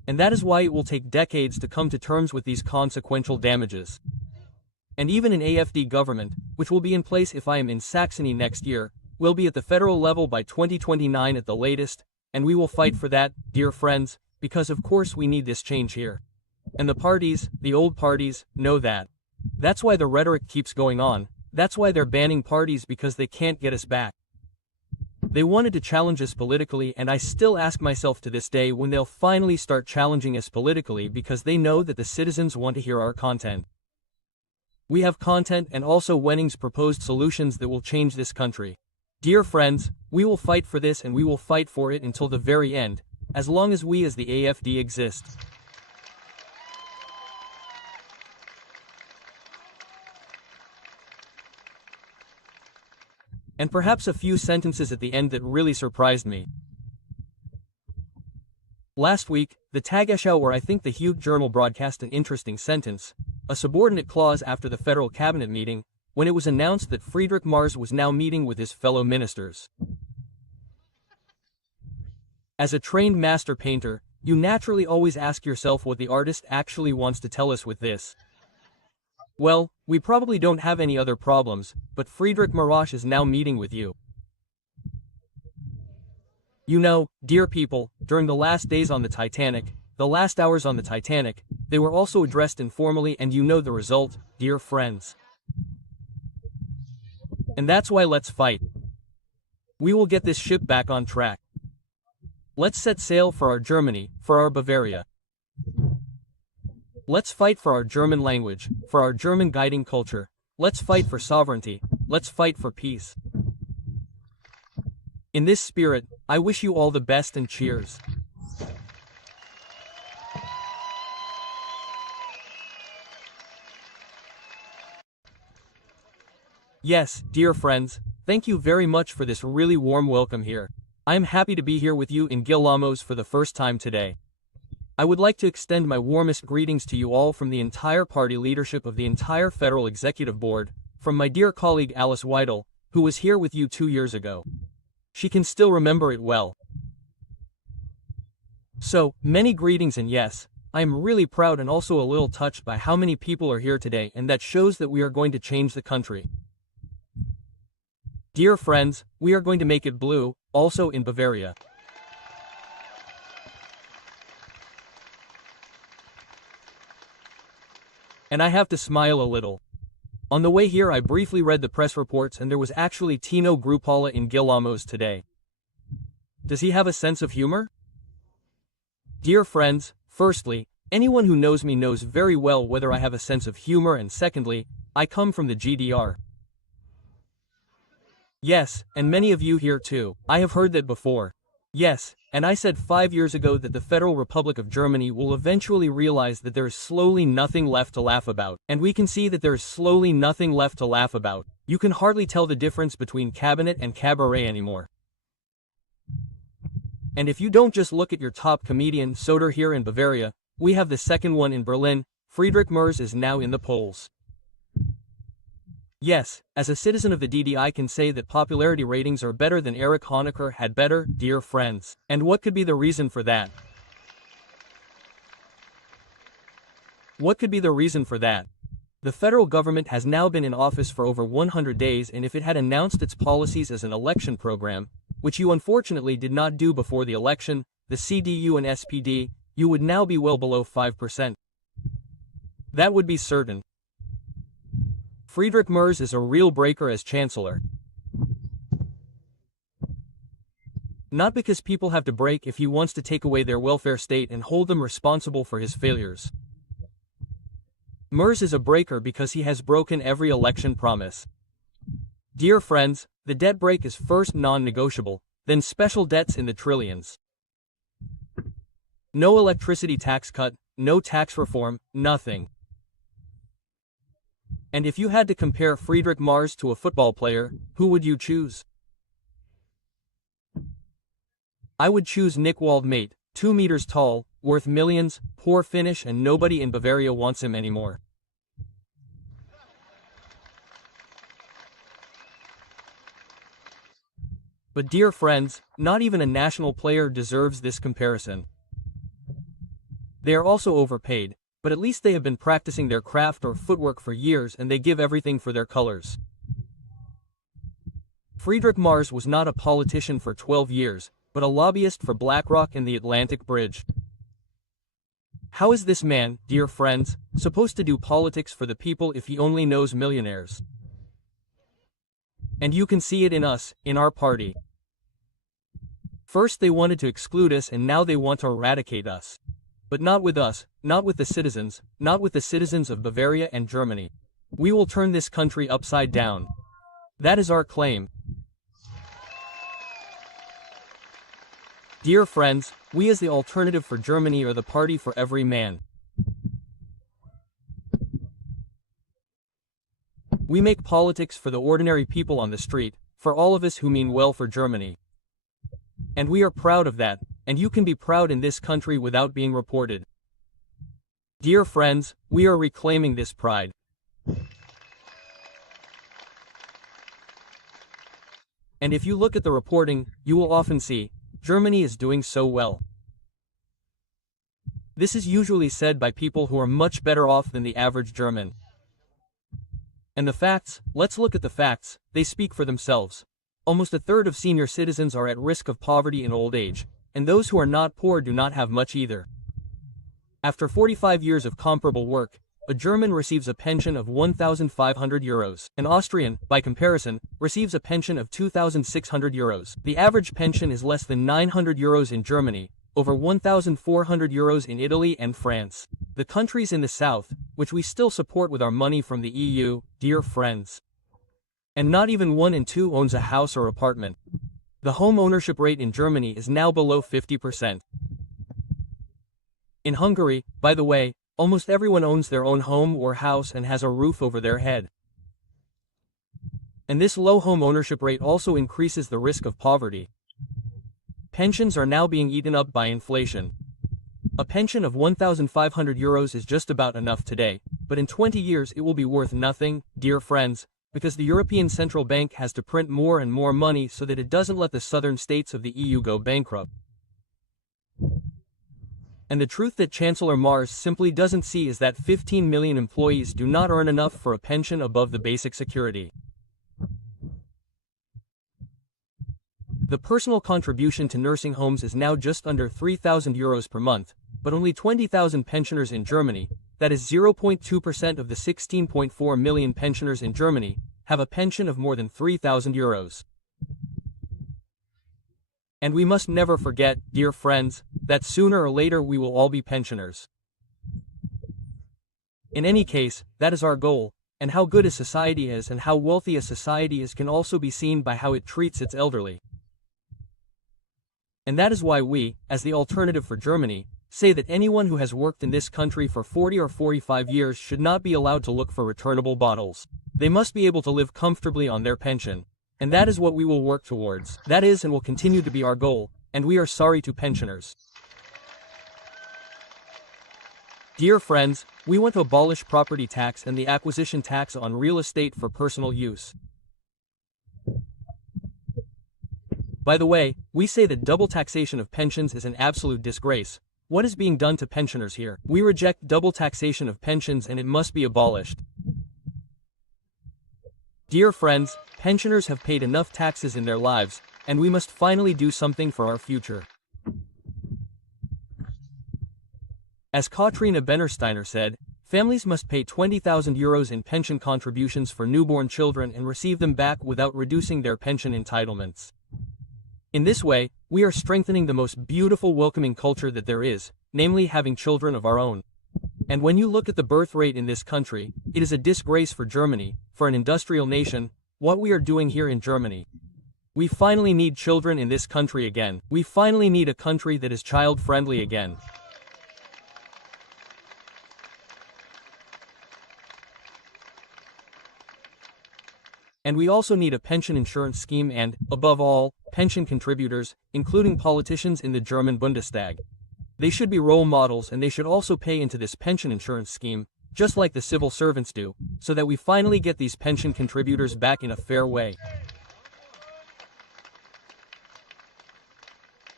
And that is why it will take decades to come to terms with these consequential damages. And even an AfD government, which will be in place if I am in Saxony next year, will be at the federal level by 2029 at the latest, and we will fight for that, dear friends, because of course we need this change here. And the parties, the old parties, know that. That's why the rhetoric keeps going on, that's why they're banning parties because they can't get us back. They wanted to challenge us politically, and I still ask myself to this day when they'll finally start challenging us politically, because they know that the citizens want to hear our content. We have content and also Wenning's proposed solutions that will change this country. Dear friends, we will fight for this, and we will fight for it until the very end, as long as we as the AfD exist. And perhaps a few sentences at the end that really surprised me. Last week, the Tagesschau, or I think the Huge Journal, broadcast an interesting sentence, a subordinate clause after the federal cabinet meeting, when it was announced that Friedrich Merz was now meeting with his fellow ministers. As a trained master painter, you naturally always ask yourself what the artist actually wants to tell us with this. Well, we probably don't have any other problems, but Friedrich Merz is now meeting with you. You know, dear people, during the last days on the Titanic, the last hours on the Titanic, they were also addressed informally, and you know the result, dear friends. And that's why let's fight. We will get this ship back on track. Let's set sail for our Germany, for our Bavaria. Let's fight for our German language, for our German guiding culture. Let's fight for sovereignty. Let's fight for peace. In this spirit, I wish you all the best, and cheers. Yes, dear friends, thank you very much for this really warm welcome here. I am happy to be here with you in Gillamoos for the first time today. I would like to extend my warmest greetings to you all from the entire party leadership of the entire Federal Executive Board, from my dear colleague Alice Weidel, who was here with you 2 years ago. She can still remember it well. So, many greetings, and yes, I am really proud and also a little touched by how many people are here today, and that shows that we are going to change the country. Dear friends, we are going to make it blue, also in Bavaria. And I have to smile a little. On the way here I briefly read the press reports, and there was actually Tino Chrupalla in Gillamoos today. Does he have a sense of humor? Dear friends, firstly, anyone who knows me knows very well whether I have a sense of humor, and secondly, I come from the GDR. Yes, and many of you here too, I have heard that before. Yes, and I said 5 years ago that the Federal Republic of Germany will eventually realize that there is slowly nothing left to laugh about. And we can see that there is slowly nothing left to laugh about. You can hardly tell the difference between cabinet and cabaret anymore. And if you don't just look at your top comedian Soder here in Bavaria, we have the second one in Berlin. Friedrich Merz is now in the polls. Yes, as a citizen of the DD I can say that popularity ratings are better than Erich Honecker had better, dear friends. And what could be the reason for that? What could be the reason for that? The federal government has now been in office for over 100 days, and if it had announced its policies as an election program, which you unfortunately did not do before the election, the CDU and SPD, you would now be well below 5%. That would be certain. Friedrich Merz is a real breaker as chancellor. Not because people have to break if he wants to take away their welfare state and hold them responsible for his failures. Merz is a breaker because he has broken every election promise. Dear friends, the debt break is first non-negotiable, then special debts in the trillions. No electricity tax cut, no tax reform, nothing. And if you had to compare Friedrich Merz to a football player, who would you choose? I would choose Nick Waldmate, 2 meters tall, worth millions, poor finish, and nobody in Bavaria wants him anymore. But dear friends, not even a national player deserves this comparison. They are also overpaid, but at least they have been practicing their craft or footwork for years and they give everything for their colors. Friedrich Mars was not a politician for 12 years, but a lobbyist for BlackRock and the Atlantic Bridge. How is this man, dear friends, supposed to do politics for the people if he only knows millionaires? And you can see it in us, in our party. First they wanted to exclude us and now they want to eradicate us. But not with us, not with the citizens of Bavaria and Germany. We will turn this country upside down. That is our claim. Dear friends, we as the Alternative for Germany are the party for every man. We make politics for the ordinary people on the street, for all of us who mean well for Germany. And we are proud of that, and you can be proud in this country without being reported. Dear friends, we are reclaiming this pride. And if you look at the reporting, you will often see, Germany is doing so well. This is usually said by people who are much better off than the average German. And the facts, let's look at the facts, they speak for themselves. Almost a third of senior citizens are at risk of poverty in old age, and those who are not poor do not have much either. After 45 years of comparable work, a German receives a pension of 1,500 euros. An Austrian, by comparison, receives a pension of 2,600 euros. The average pension is less than 900 euros in Germany, over 1,400 euros in Italy and France. The countries in the south, which we still support with our money from the EU, dear friends. And not even 1 in 2 owns a house or apartment. The home ownership rate in Germany is now below 50%. In Hungary, by the way, almost everyone owns their own home or house and has a roof over their head. And this low home ownership rate also increases the risk of poverty. Pensions are now being eaten up by inflation. A pension of 1,500 euros is just about enough today, but in 20 years it will be worth nothing, dear friends, because the European Central Bank has to print more and more money so that it doesn't let the southern states of the EU go bankrupt. And the truth that Chancellor Mars simply doesn't see is that 15 million employees do not earn enough for a pension above the basic security. The personal contribution to nursing homes is now just under 3,000 euros per month, but only 20,000 pensioners in Germany, that is 0.2% of the 16.4 million pensioners in Germany, have a pension of more than 3,000 euros. And we must never forget, dear friends, that sooner or later we will all be pensioners. In any case, that is our goal, and how good a society is and how wealthy a society is can also be seen by how it treats its elderly. And that is why we, as the Alternative for Germany, say that anyone who has worked in this country for 40 or 45 years should not be allowed to look for returnable bottles. They must be able to live comfortably on their pension. And that is what we will work towards. That is and will continue to be our goal, and we are sorry to pensioners. Dear friends, we want to abolish property tax and the acquisition tax on real estate for personal use. By the way, we say that double taxation of pensions is an absolute disgrace. What is being done to pensioners here? We reject double taxation of pensions and it must be abolished. Dear friends, pensioners have paid enough taxes in their lives, and we must finally do something for our future. As Katrina Bennersteiner said, families must pay 20,000 euros in pension contributions for newborn children and receive them back without reducing their pension entitlements. In this way, we are strengthening the most beautiful welcoming culture that there is, namely having children of our own. And when you look at the birth rate in this country, it is a disgrace for Germany, for an industrial nation, what we are doing here in Germany. We finally need children in this country again. We finally need a country that is child-friendly again. And we also need a pension insurance scheme and, above all, pension contributors, including politicians in the German Bundestag. They should be role models and they should also pay into this pension insurance scheme, just like the civil servants do, so that we finally get these pension contributors back in a fair way.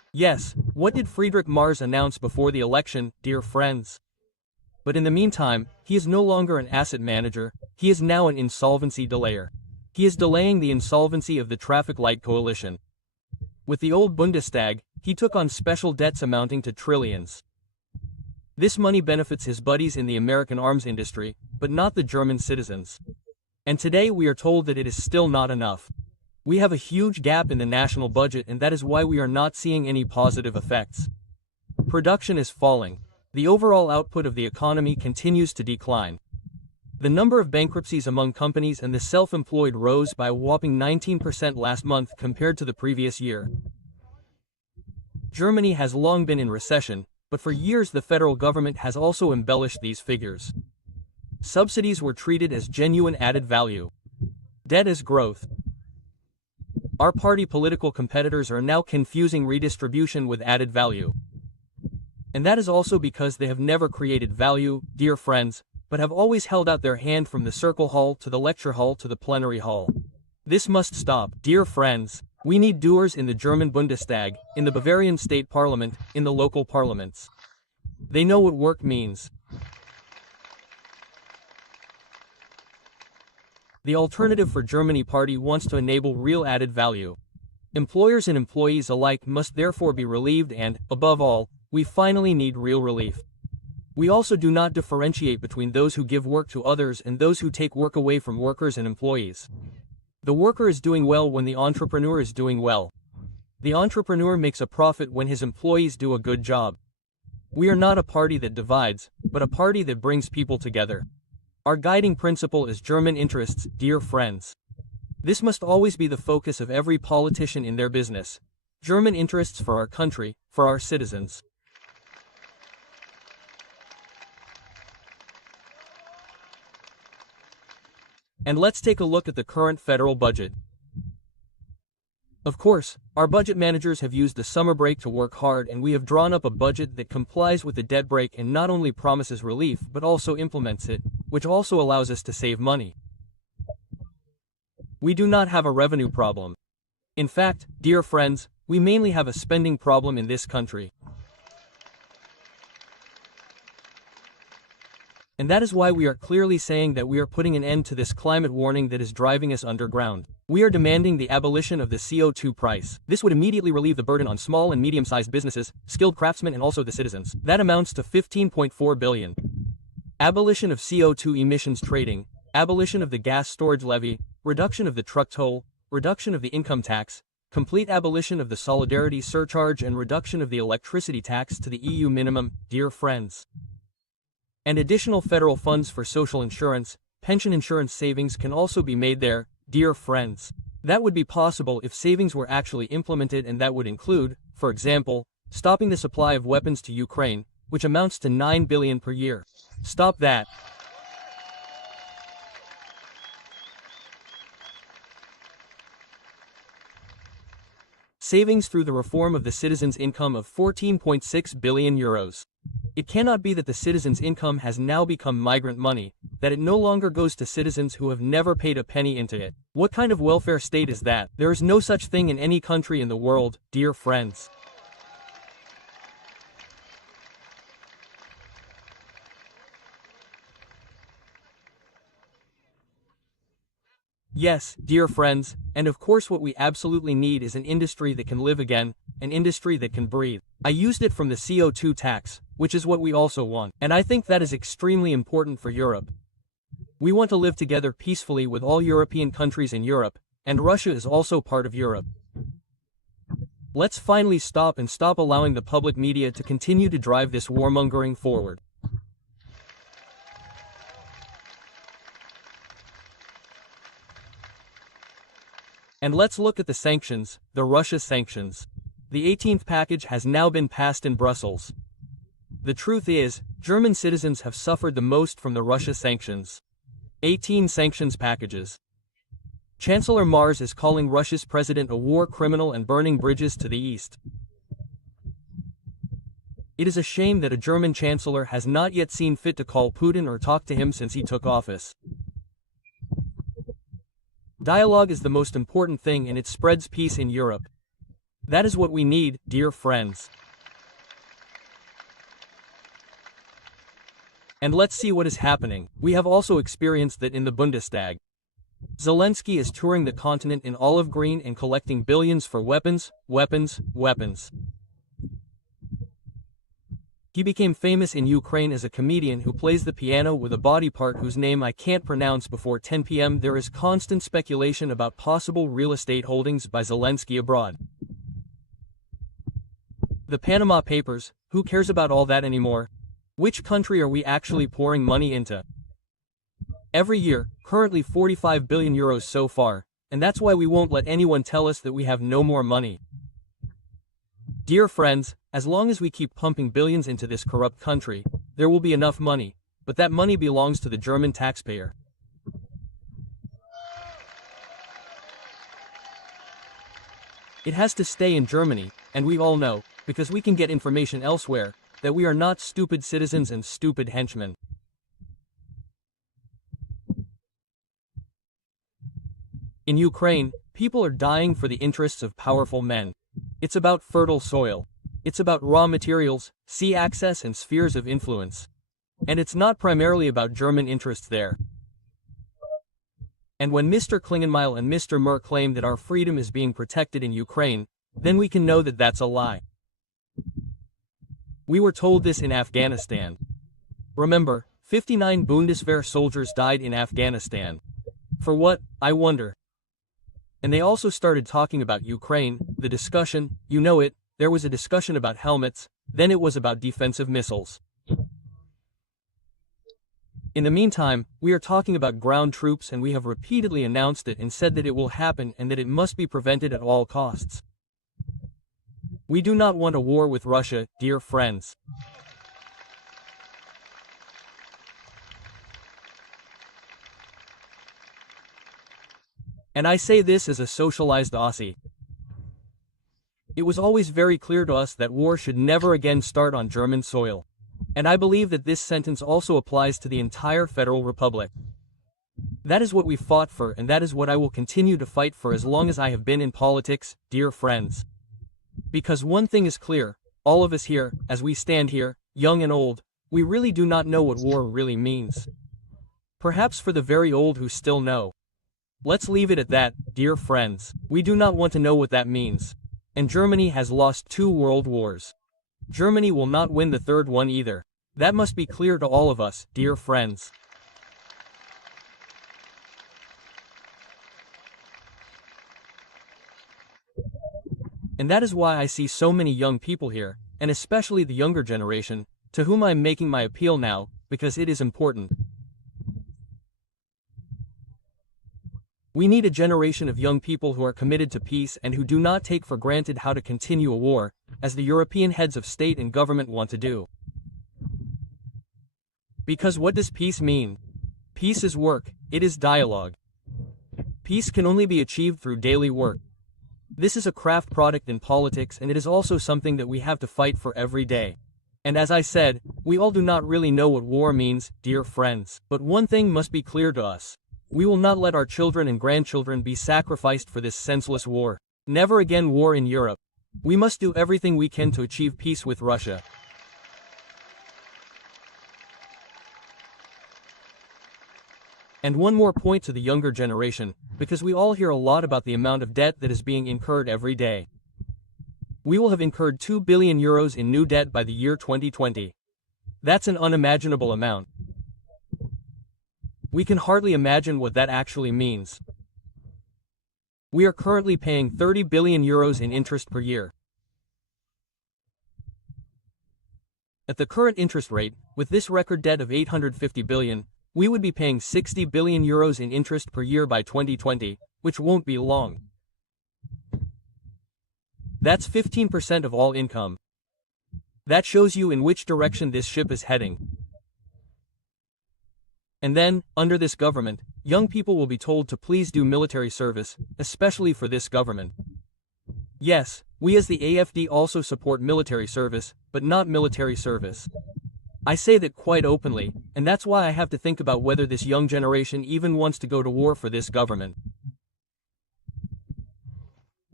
Yes, what did Friedrich Mars announce before the election, dear friends? But in the meantime, he is no longer an asset manager, he is now an insolvency delayer. He is delaying the insolvency of the traffic light coalition. With the old Bundestag, he took on special debts amounting to trillions. This money benefits his buddies in the American arms industry, but not the German citizens. And today we are told that it is still not enough. We have a huge gap in the national budget, and that is why we are not seeing any positive effects. Production is falling. The overall output of the economy continues to decline. The number of bankruptcies among companies and the self-employed rose by a whopping 19% last month compared to the previous year. Germany has long been in recession, but for years the federal government has also embellished these figures. Subsidies were treated as genuine added value. Debt as growth. Our party political competitors are now confusing redistribution with added value. And that is also because they have never created value, dear friends, but have always held out their hand from the circle hall to the lecture hall to the plenary hall. This must stop, dear friends. We need doers in the German Bundestag, in the Bavarian state parliament, in the local parliaments. They know what work means. The Alternative for Germany party wants to enable real added value. Employers and employees alike must therefore be relieved and, above all, we finally need real relief. We also do not differentiate between those who give work to others and those who take work away from workers and employees. The worker is doing well when the entrepreneur is doing well. The entrepreneur makes a profit when his employees do a good job. We are not a party that divides, but a party that brings people together. Our guiding principle is German interests, dear friends. This must always be the focus of every politician in their business. German interests for our country, for our citizens. And let's take a look at the current federal budget. Of course, our budget managers have used the summer break to work hard, and we have drawn up a budget that complies with the debt brake and not only promises relief but also implements it, which also allows us to save money. We do not have a revenue problem. In fact, dear friends, we mainly have a spending problem in this country. And that is why we are clearly saying that we are putting an end to this climate warning that is driving us underground. We are demanding the abolition of the CO2 price. This would immediately relieve the burden on small and medium-sized businesses, skilled craftsmen, and also the citizens. That amounts to 15.4 billion. Abolition of CO2 emissions trading, abolition of the gas storage levy, reduction of the truck toll, reduction of the income tax, complete abolition of the solidarity surcharge, and reduction of the electricity tax to the EU minimum, dear friends. And additional federal funds for social insurance, pension insurance savings can also be made there, dear friends. That would be possible if savings were actually implemented, and that would include, for example, stopping the supply of weapons to Ukraine, which amounts to 9 billion per year. Stop that. Savings through the reform of the citizens' income of 14.6 billion euros. It cannot be that the citizens' income has now become migrant money, that it no longer goes to citizens who have never paid a penny into it. What kind of welfare state is that? There is no such thing in any country in the world, dear friends. Yes, dear friends, and of course what we absolutely need is an industry that can live again, an industry that can breathe. I used it from the CO2 tax, which is what we also want, and I think that is extremely important for Europe. We want to live together peacefully with all European countries in Europe, and Russia is also part of Europe. Let's finally stop allowing the public media to continue to drive this warmongering forward. And let's look at the sanctions, the Russia sanctions. The 18th package has now been passed in Brussels. The truth is, German citizens have suffered the most from the Russia sanctions. 18 sanctions packages. Chancellor Mars is calling Russia's president a war criminal and burning bridges to the east. It is a shame that a German chancellor has not yet seen fit to call Putin or talk to him since he took office. Dialogue is the most important thing, and it spreads peace in Europe. That is what we need, dear friends. And let's see what is happening. We have also experienced that in the Bundestag. Zelensky is touring the continent in olive green and collecting billions for weapons, weapons, weapons. He became famous in Ukraine as a comedian who plays the piano with a body part whose name I can't pronounce. Before 10 p.m. there is constant speculation about possible real estate holdings by Zelensky abroad. The Panama Papers, who cares about all that anymore? Which country are we actually pouring money into? Every year, currently 45 billion euros so far, and that's why we won't let anyone tell us that we have no more money. Dear friends, as long as we keep pumping billions into this corrupt country, there will be enough money, but that money belongs to the German taxpayer. It has to stay in Germany, and we all know, because we can get information elsewhere, that we are not stupid citizens and stupid henchmen. In Ukraine, people are dying for the interests of powerful men. It's about fertile soil. It's about raw materials, sea access and spheres of influence. And it's not primarily about German interests there. And when Mr. Klingenmeil and Mr. Merr claim that our freedom is being protected in Ukraine, then we can know that that's a lie. We were told this in Afghanistan. Remember, 59 Bundeswehr soldiers died in Afghanistan. For what, I wonder? And they also started talking about Ukraine, the discussion, you know it, there was a discussion about helmets, then it was about defensive missiles. In the meantime, we are talking about ground troops and we have repeatedly announced it and said that it will happen and that it must be prevented at all costs. We do not want a war with Russia, dear friends. And I say this as a socialized Aussie. It was always very clear to us that war should never again start on German soil. And I believe that this sentence also applies to the entire Federal Republic. That is what we fought for and that is what I will continue to fight for as long as I have been in politics, dear friends. Because one thing is clear, all of us here, as we stand here, young and old, we really do not know what war really means. Perhaps for the very old who still know. Let's leave it at that, dear friends. We do not want to know what that means. And Germany has lost 2 world wars. Germany will not win the 3rd one either. That must be clear to all of us, dear friends. And that is why I see so many young people here, and especially the younger generation, to whom I am making my appeal now, because it is important. We need a generation of young people who are committed to peace and who do not take for granted how to continue a war, as the European heads of state and government want to do. Because what does peace mean? Peace is work, it is dialogue. Peace can only be achieved through daily work. This is a craft product in politics and it is also something that we have to fight for every day. And as I said, we all do not really know what war means, dear friends. But one thing must be clear to us. We will not let our children and grandchildren be sacrificed for this senseless war. Never again war in Europe. We must do everything we can to achieve peace with Russia. And one more point to the younger generation, because we all hear a lot about the amount of debt that is being incurred every day. We will have incurred 2 billion euros in new debt by the year 2020. That's an unimaginable amount. We can hardly imagine what that actually means. We are currently paying 30 billion euros in interest per year. At the current interest rate, with this record debt of 850 billion, we would be paying 60 billion euros in interest per year by 2020, which won't be long. That's 15% of all income. That shows you in which direction this ship is heading. And then, under this government, young people will be told to please do military service, especially for this government. Yes, we as the AfD also support military service, but not military service. I say that quite openly, and that's why I have to think about whether this young generation even wants to go to war for this government.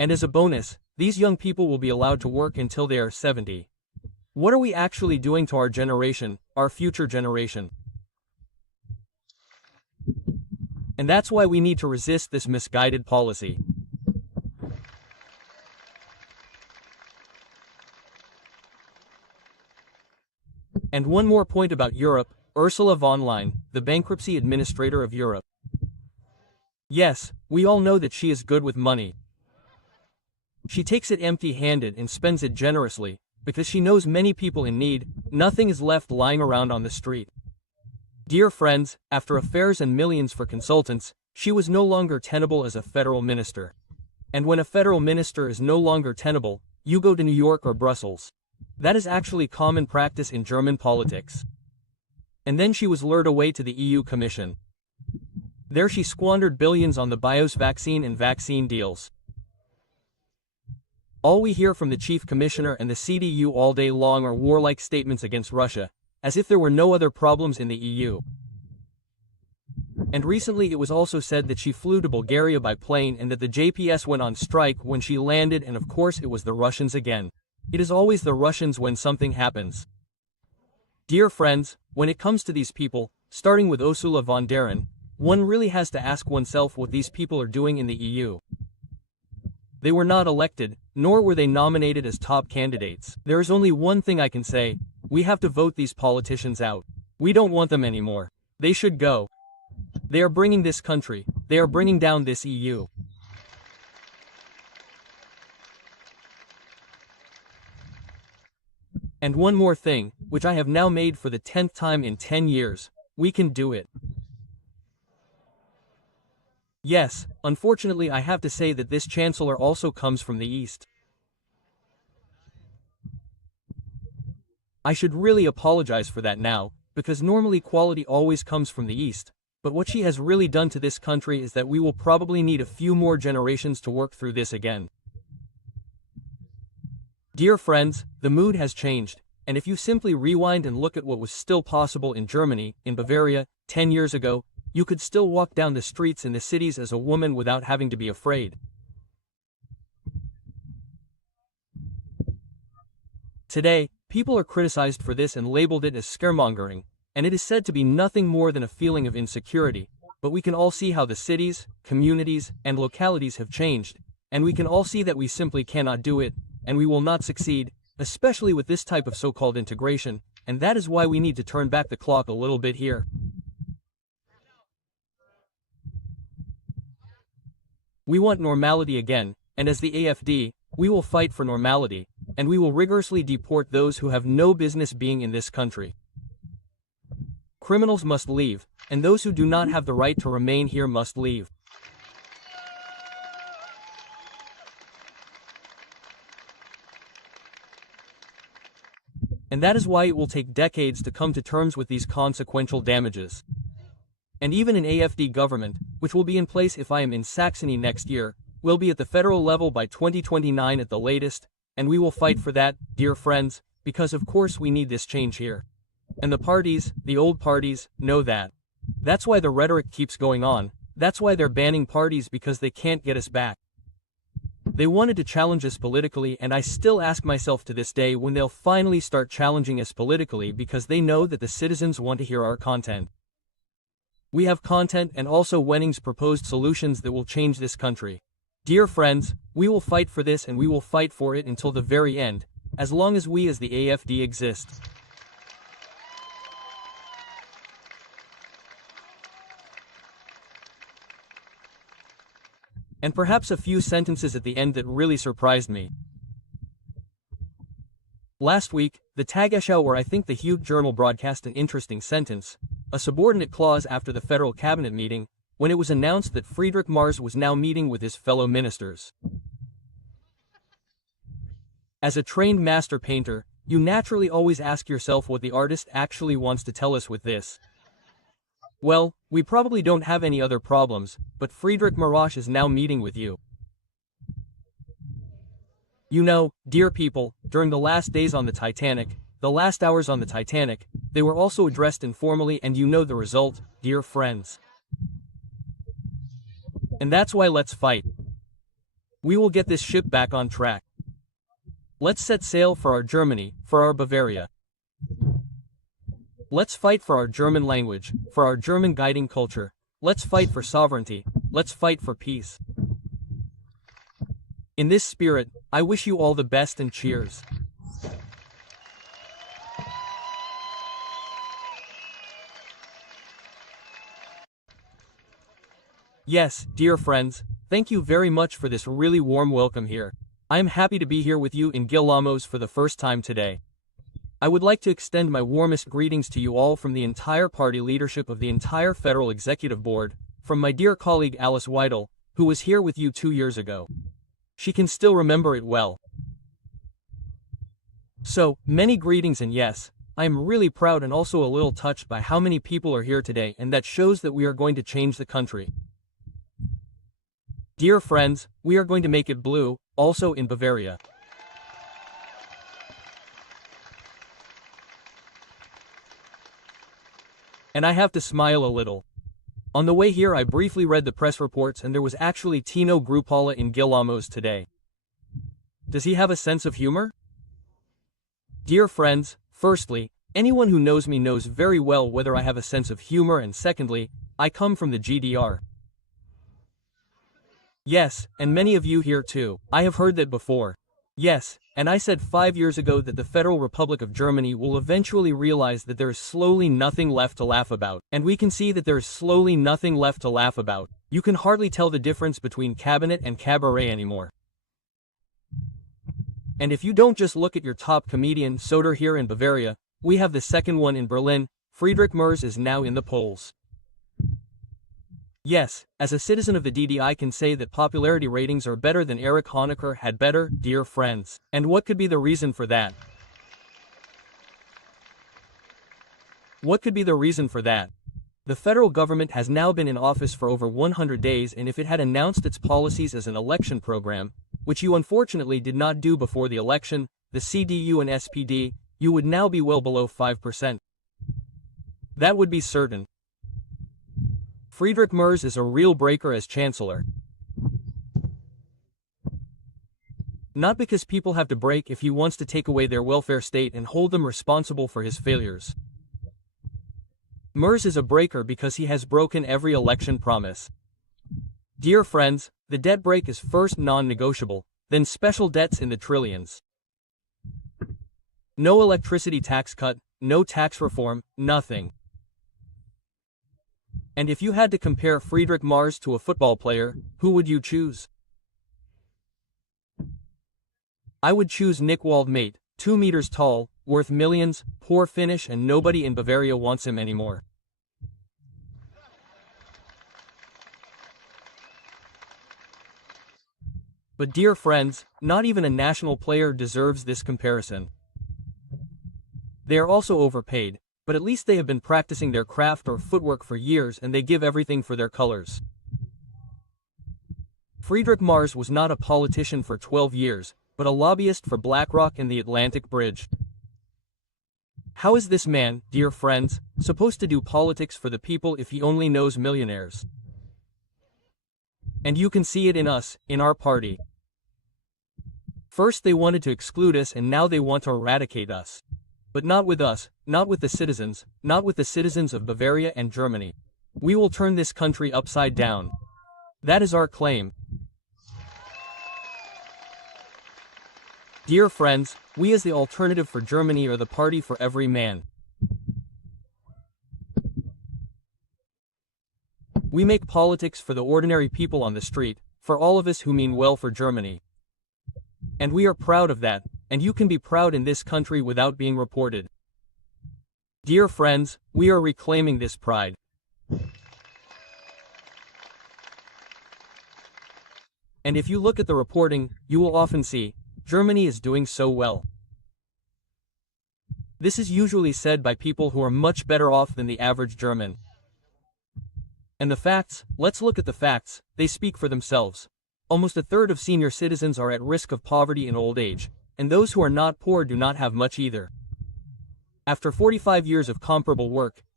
And as a bonus, these young people will be allowed to work until they are 70. What are we actually doing to our generation, our future generation? And that's why we need to resist this misguided policy. And one more point about Europe, Ursula von der Leyen, the bankruptcy administrator of Europe. Yes, we all know that she is good with money. She takes it empty-handed and spends it generously, because she knows many people in need. Nothing is left lying around on the street. Dear friends, after affairs and millions for consultants, she was no longer tenable as a federal minister. And when a federal minister is no longer tenable, you go to New York or Brussels. That is actually common practice in German politics. And then she was lured away to the EU Commission. There she squandered billions on the BIOS vaccine and vaccine deals. All we hear from the Chief Commissioner and the CDU all day long are warlike statements against Russia, as if there were no other problems in the EU. And recently it was also said that she flew to Bulgaria by plane and that the JPS went on strike when she landed, and of course it was the Russians again. It is always the Russians when something happens. Dear friends, when it comes to these people, starting with Ursula von der Leyen, one really has to ask oneself what these people are doing in the EU. They were not elected, nor were they nominated as top candidates. There is only one thing I can say: we have to vote these politicians out. We don't want them anymore. They should go. They are bringing this country, they are bringing down this EU. And one more thing, which I have now made for the 10th time in 10 years, we can do it. Yes, unfortunately I have to say that this chancellor also comes from the East. I should really apologize for that now, because normally quality always comes from the East, but what she has really done to this country is that we will probably need a few more generations to work through this again. Dear friends, the mood has changed, and if you simply rewind and look at what was still possible in Germany, in Bavaria, 10 years ago, you could still walk down the streets in the cities as a woman without having to be afraid. Today, people are criticized for this and labeled it as scaremongering, and it is said to be nothing more than a feeling of insecurity, but we can all see how the cities, communities, and localities have changed, and we can all see that we simply cannot do it, and we will not succeed, especially with this type of so-called integration, and that is why we need to turn back the clock a little bit here. We want normality again, and as the AfD, we will fight for normality, and we will rigorously deport those who have no business being in this country. Criminals must leave, and those who do not have the right to remain here must leave. And that is why it will take decades to come to terms with these consequential damages. And even an AfD government, which will be in place if I am in Saxony next year, will be at the federal level by 2029 at the latest, and we will fight for that, dear friends, because of course we need this change here. And the parties, the old parties, know that. That's why the rhetoric keeps going on, that's why they're banning parties, because they can't get us back. They wanted to challenge us politically, and I still ask myself to this day when they'll finally start challenging us politically, because they know that the citizens want to hear our content. We have content and also Wenning's proposed solutions that will change this country. Dear friends, we will fight for this, and we will fight for it until the very end, as long as we as the AfD exist. And perhaps a few sentences at the end that really surprised me. Last week, the Tagesschau, or I think the Hugh Journal, broadcast an interesting sentence, a subordinate clause after the federal cabinet meeting, when it was announced that Friedrich Merz was now meeting with his fellow ministers. As a trained master painter, you naturally always ask yourself what the artist actually wants to tell us with this. Well, we probably don't have any other problems, but Friedrich Merz is now meeting with you. You know, dear people, during the last days on the Titanic, the last hours on the Titanic, they were also addressed informally, and you know the result, dear friends. And that's why let's fight. We will get this ship back on track. Let's set sail for our Germany, for our Bavaria. Let's fight for our German language, for our German guiding culture. Let's fight for sovereignty. Let's fight for peace. In this spirit, I wish you all the best and cheers. Yes, dear friends, thank you very much for this really warm welcome here. I am happy to be here with you in Gillamoos for the first time today. I would like to extend my warmest greetings to you all from the entire party leadership of the entire Federal Executive Board, from my dear colleague Alice Weidel, who was here with you 2 years ago. She can still remember it well. So, many greetings, and yes, I am really proud and also a little touched by how many people are here today, and that shows that we are going to change the country. Dear friends, we are going to make it blue, also in Bavaria. And I have to smile a little. On the way here I briefly read the press reports, and there was actually Tino Chrupalla in Gillamoos today. Does he have a sense of humor? Dear friends, firstly, anyone who knows me knows very well whether I have a sense of humor, and secondly, I come from the GDR. Yes, and many of you here too. I have heard that before. Yes, and I said 5 years ago that the Federal Republic of Germany will eventually realize that there is slowly nothing left to laugh about. And we can see that there is slowly nothing left to laugh about. You can hardly tell the difference between cabinet and cabaret anymore. And if you don't just look at your top comedian Soder here in Bavaria, we have the second one in Berlin. Friedrich Merz is now in the polls. Yes, as a citizen of the DD I can say that popularity ratings are better than Erich Honecker had better, dear friends. And what could be the reason for that? What could be the reason for that? The federal government has now been in office for over 100 days, and if it had announced its policies as an election program, which you unfortunately did not do before the election, the CDU and SPD, you would now be well below 5%. That would be certain. Friedrich Merz is a real breaker as chancellor. Not because people have to break if he wants to take away their welfare state and hold them responsible for his failures. Merz is a breaker because he has broken every election promise. Dear friends, the debt break is first non-negotiable, then special debts in the trillions. No electricity tax cut, no tax reform, nothing. And if you had to compare Friedrich Merz to a football player, who would you choose? I would choose Nick Waldmate, 2 meters tall, worth millions, poor finish, and nobody in Bavaria wants him anymore. But dear friends, not even a national player deserves this comparison. They are also overpaid, but at least they have been practicing their craft or footwork for years, and they give everything for their colors. Friedrich Merz was not a politician for 12 years, but a lobbyist for BlackRock and the Atlantic Bridge. How is this man, dear friends, supposed to do politics for the people if he only knows millionaires? And you can see it in us, in our party. First they wanted to exclude us, and now they want to eradicate us. But not with us, not with the citizens, not with the citizens of Bavaria and Germany. We will turn this country upside down. That is our claim. Dear friends, we as the alternative for Germany are the party for every man. We make politics for the ordinary people on the street, for all of us who mean well for Germany. And we are proud of that, and you can be proud in this country without being reported. Dear friends, we are reclaiming this pride. And if you look at the reporting, you will often see, Germany is doing so well. This is usually said by people who are much better off than the average German. And the facts, let's look at the facts, they speak for themselves. Almost a third of senior citizens are at risk of poverty in old age, and those who are not poor do not have much either. After 45 years of comparable work,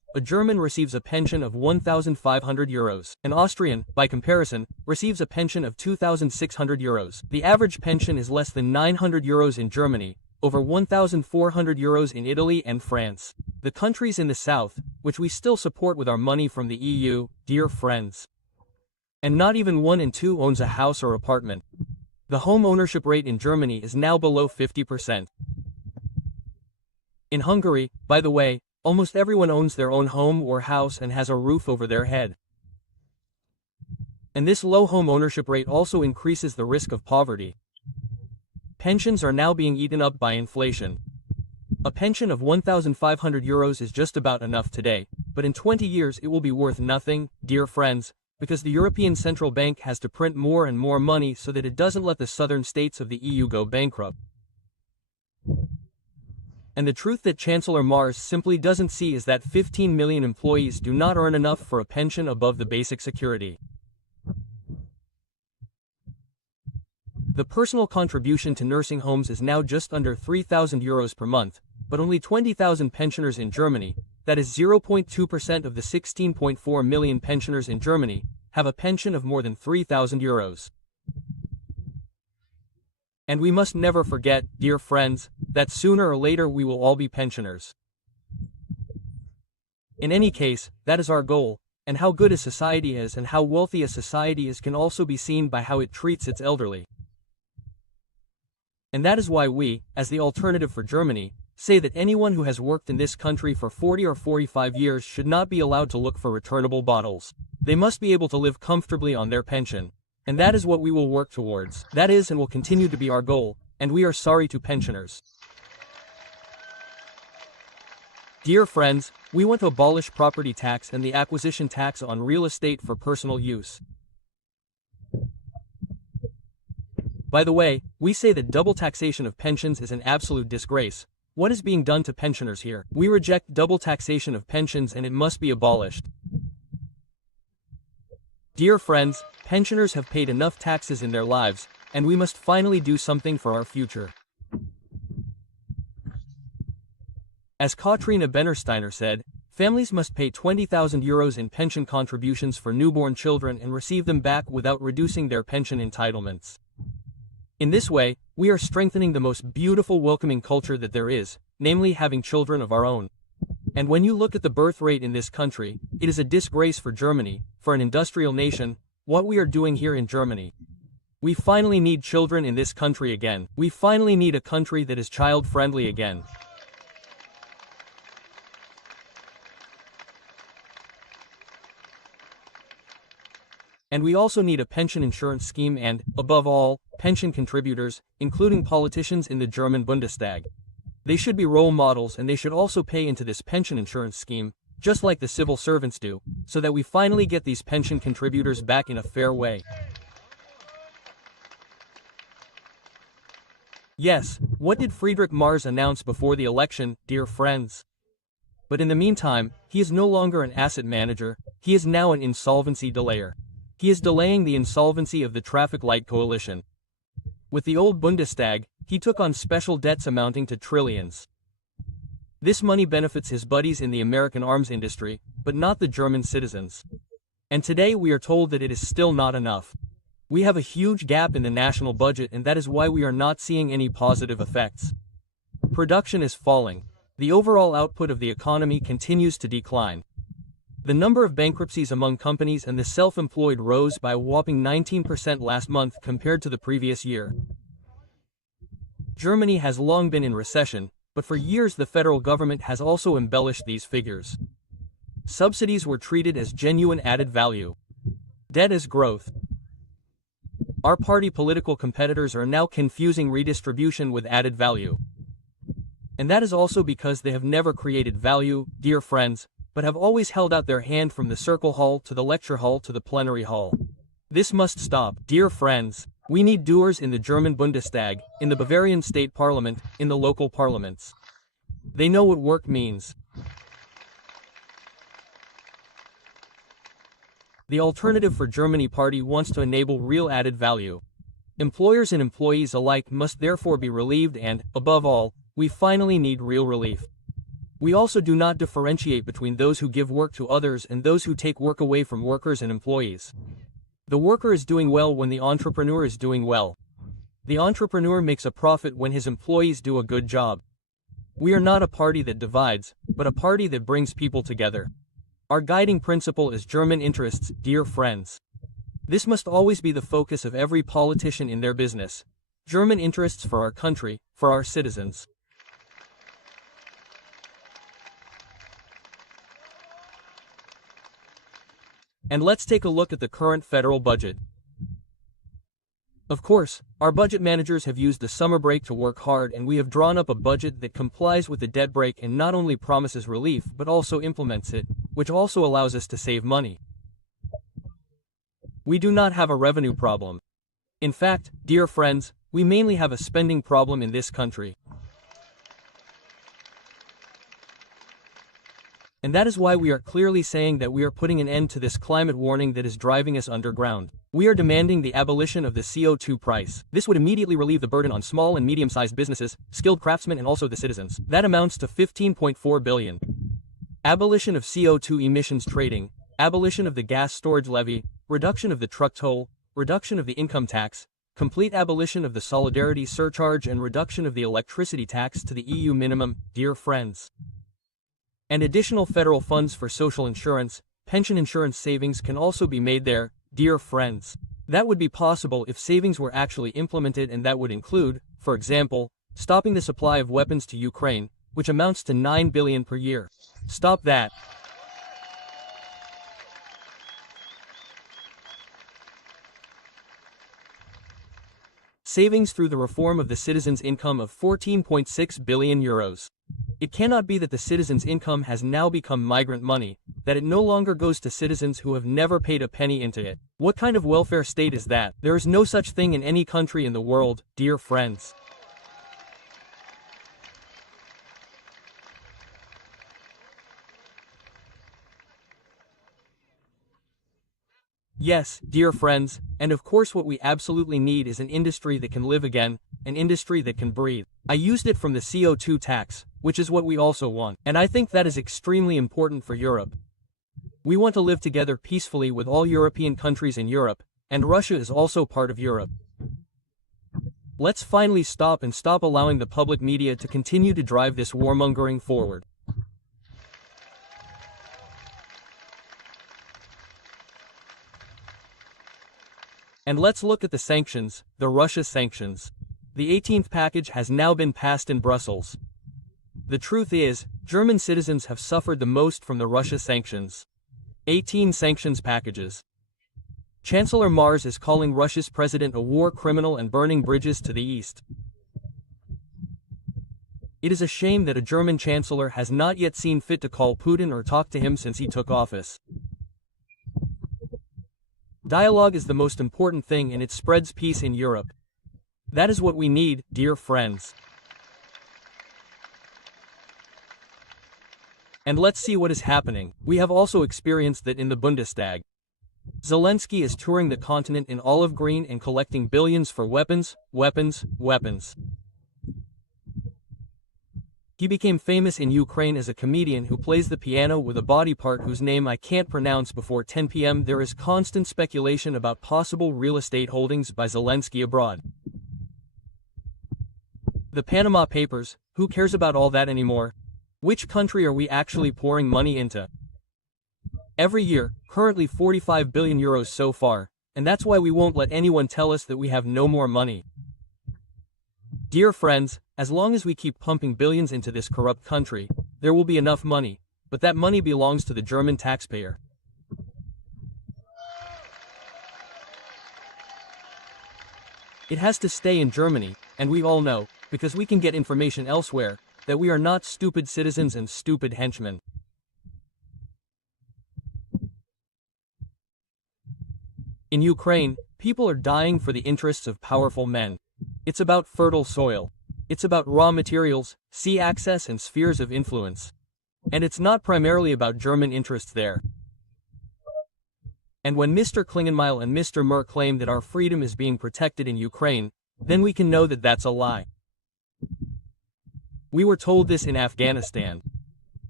a German receives a pension of 1,500 euros. An Austrian, by comparison, receives a pension of 2,600 euros. The average pension is less than 900 euros in Germany, over 1,400 euros in Italy and France. The countries in the south, which we still support with our money from the EU, dear friends. And not even 1 in 2 owns a house or apartment. The home ownership rate in Germany is now below 50%. In Hungary, by the way, almost everyone owns their own home or house and has a roof over their head. And this low home ownership rate also increases the risk of poverty. Pensions are now being eaten up by inflation. A pension of 1,500 euros is just about enough today, but in 20 years it will be worth nothing, dear friends, because the European Central Bank has to print more and more money so that it doesn't let the southern states of the EU go bankrupt. And the truth that Chancellor Mars simply doesn't see is that 15 million employees do not earn enough for a pension above the basic security. The personal contribution to nursing homes is now just under 3,000 euros per month, but only 20,000 pensioners in Germany, that is 0.2% of the 16.4 million pensioners in Germany, have a pension of more than 3,000 euros. And we must never forget, dear friends, that sooner or later we will all be pensioners. In any case, that is our goal, and how good a society is and how wealthy a society is can also be seen by how it treats its elderly. And that is why we, as the alternative for Germany, say that anyone who has worked in this country for 40 or 45 years should not be allowed to look for returnable bottles. They must be able to live comfortably on their pension. And that is what we will work towards. That is and will continue to be our goal, and we are sorry to pensioners. Dear friends, we want to abolish property tax and the acquisition tax on real estate for personal use. By the way, we say that double taxation of pensions is an absolute disgrace. What is being done to pensioners here? We reject double taxation of pensions and it must be abolished. Dear friends, pensioners have paid enough taxes in their lives, and we must finally do something for our future. As Katrina Bennersteiner said, families must pay 20,000 euros in pension contributions for newborn children and receive them back without reducing their pension entitlements. In this way, we are strengthening the most beautiful welcoming culture that there is, namely having children of our own. And when you look at the birth rate in this country, it is a disgrace for Germany, for an industrial nation, what we are doing here in Germany. We finally need children in this country again. We finally need a country that is child-friendly again. And we also need a pension insurance scheme and, above all, pension contributors, including politicians in the German Bundestag. They should be role models and they should also pay into this pension insurance scheme, just like the civil servants do, so that we finally get these pension contributors back in a fair way. Yes, what did Friedrich Mars announce before the election, dear friends? But in the meantime, he is no longer an asset manager, he is now an insolvency delayer. He is delaying the insolvency of the traffic light coalition. With the old Bundestag, he took on special debts amounting to trillions. This money benefits his buddies in the American arms industry, but not the German citizens. And today we are told that it is still not enough. We have a huge gap in the national budget and that is why we are not seeing any positive effects. Production is falling. The overall output of the economy continues to decline. The number of bankruptcies among companies and the self-employed rose by a whopping 19% last month compared to the previous year. Germany has long been in recession, but for years the federal government has also embellished these figures. Subsidies were treated as genuine added value. Debt as growth. Our party political competitors are now confusing redistribution with added value. And that is also because they have never created value, dear friends, but have always held out their hand from the circle hall to the lecture hall to the plenary hall. This must stop, dear friends. We need doers in the German Bundestag, in the Bavarian state parliament, in the local parliaments. They know what work means. The Alternative for Germany party wants to enable real added value. Employers and employees alike must therefore be relieved and, above all, we finally need real relief. We also do not differentiate between those who give work to others and those who take work away from workers and employees. The worker is doing well when the entrepreneur is doing well. The entrepreneur makes a profit when his employees do a good job. We are not a party that divides, but a party that brings people together. Our guiding principle is German interests, dear friends. This must always be the focus of every politician in their business. German interests for our country, for our citizens. And let's take a look at the current federal budget. Of course, our budget managers have used the summer break to work hard, and we have drawn up a budget that complies with the debt break and not only promises relief but also implements it, which also allows us to save money. We do not have a revenue problem. In fact, dear friends, we mainly have a spending problem in this country. And that is why we are clearly saying that we are putting an end to this climate warning that is driving us underground. We are demanding the abolition of the CO2 price. This would immediately relieve the burden on small and medium-sized businesses, skilled craftsmen and also the citizens. That amounts to 15.4 billion. Abolition of CO2 emissions trading, abolition of the gas storage levy, reduction of the truck toll, reduction of the income tax, complete abolition of the solidarity surcharge and reduction of the electricity tax to the EU minimum, dear friends. And additional federal funds for social insurance, pension insurance savings can also be made there, dear friends. That would be possible if savings were actually implemented, and that would include, for example, stopping the supply of weapons to Ukraine, which amounts to 9 billion per year. Stop that. Savings through the reform of the citizens' income of 14.6 billion euros. It cannot be that the citizens' income has now become migrant money, that it no longer goes to citizens who have never paid a penny into it. What kind of welfare state is that? There is no such thing in any country in the world, dear friends. Yes, dear friends, and of course what we absolutely need is an industry that can live again, an industry that can breathe. I used it from the CO2 tax, which is what we also want, and I think that is extremely important for Europe. We want to live together peacefully with all European countries in Europe, and Russia is also part of Europe. Let's finally stop allowing the public media to continue to drive this warmongering forward. And let's look at the sanctions, the Russia sanctions. The 18th package has now been passed in Brussels. The truth is, German citizens have suffered the most from the Russia sanctions. 18 sanctions packages. Chancellor Mars is calling Russia's president a war criminal and burning bridges to the east. It is a shame that a German chancellor has not yet seen fit to call Putin or talk to him since he took office. Dialogue is the most important thing, and it spreads peace in Europe. That is what we need, dear friends. And let's see what is happening. We have also experienced that in the Bundestag. Zelensky is touring the continent in olive green and collecting billions for weapons, weapons, weapons. He became famous in Ukraine as a comedian who plays the piano with a body part whose name I can't pronounce. Before 10 p.m. there is constant speculation about possible real estate holdings by Zelensky abroad. The Panama Papers, who cares about all that anymore? Which country are we actually pouring money into? Every year, currently 45 billion euros so far, and that's why we won't let anyone tell us that we have no more money. Dear friends, as long as we keep pumping billions into this corrupt country, there will be enough money, but that money belongs to the German taxpayer. It has to stay in Germany, and we all know, because we can get information elsewhere, that we are not stupid citizens and stupid henchmen. In Ukraine, people are dying for the interests of powerful men. It's about fertile soil. It's about raw materials, sea access and spheres of influence. And it's not primarily about German interests there. And when Mr. Klingenmeil and Mr. Mer claim that our freedom is being protected in Ukraine, then we can know that that's a lie. We were told this in Afghanistan.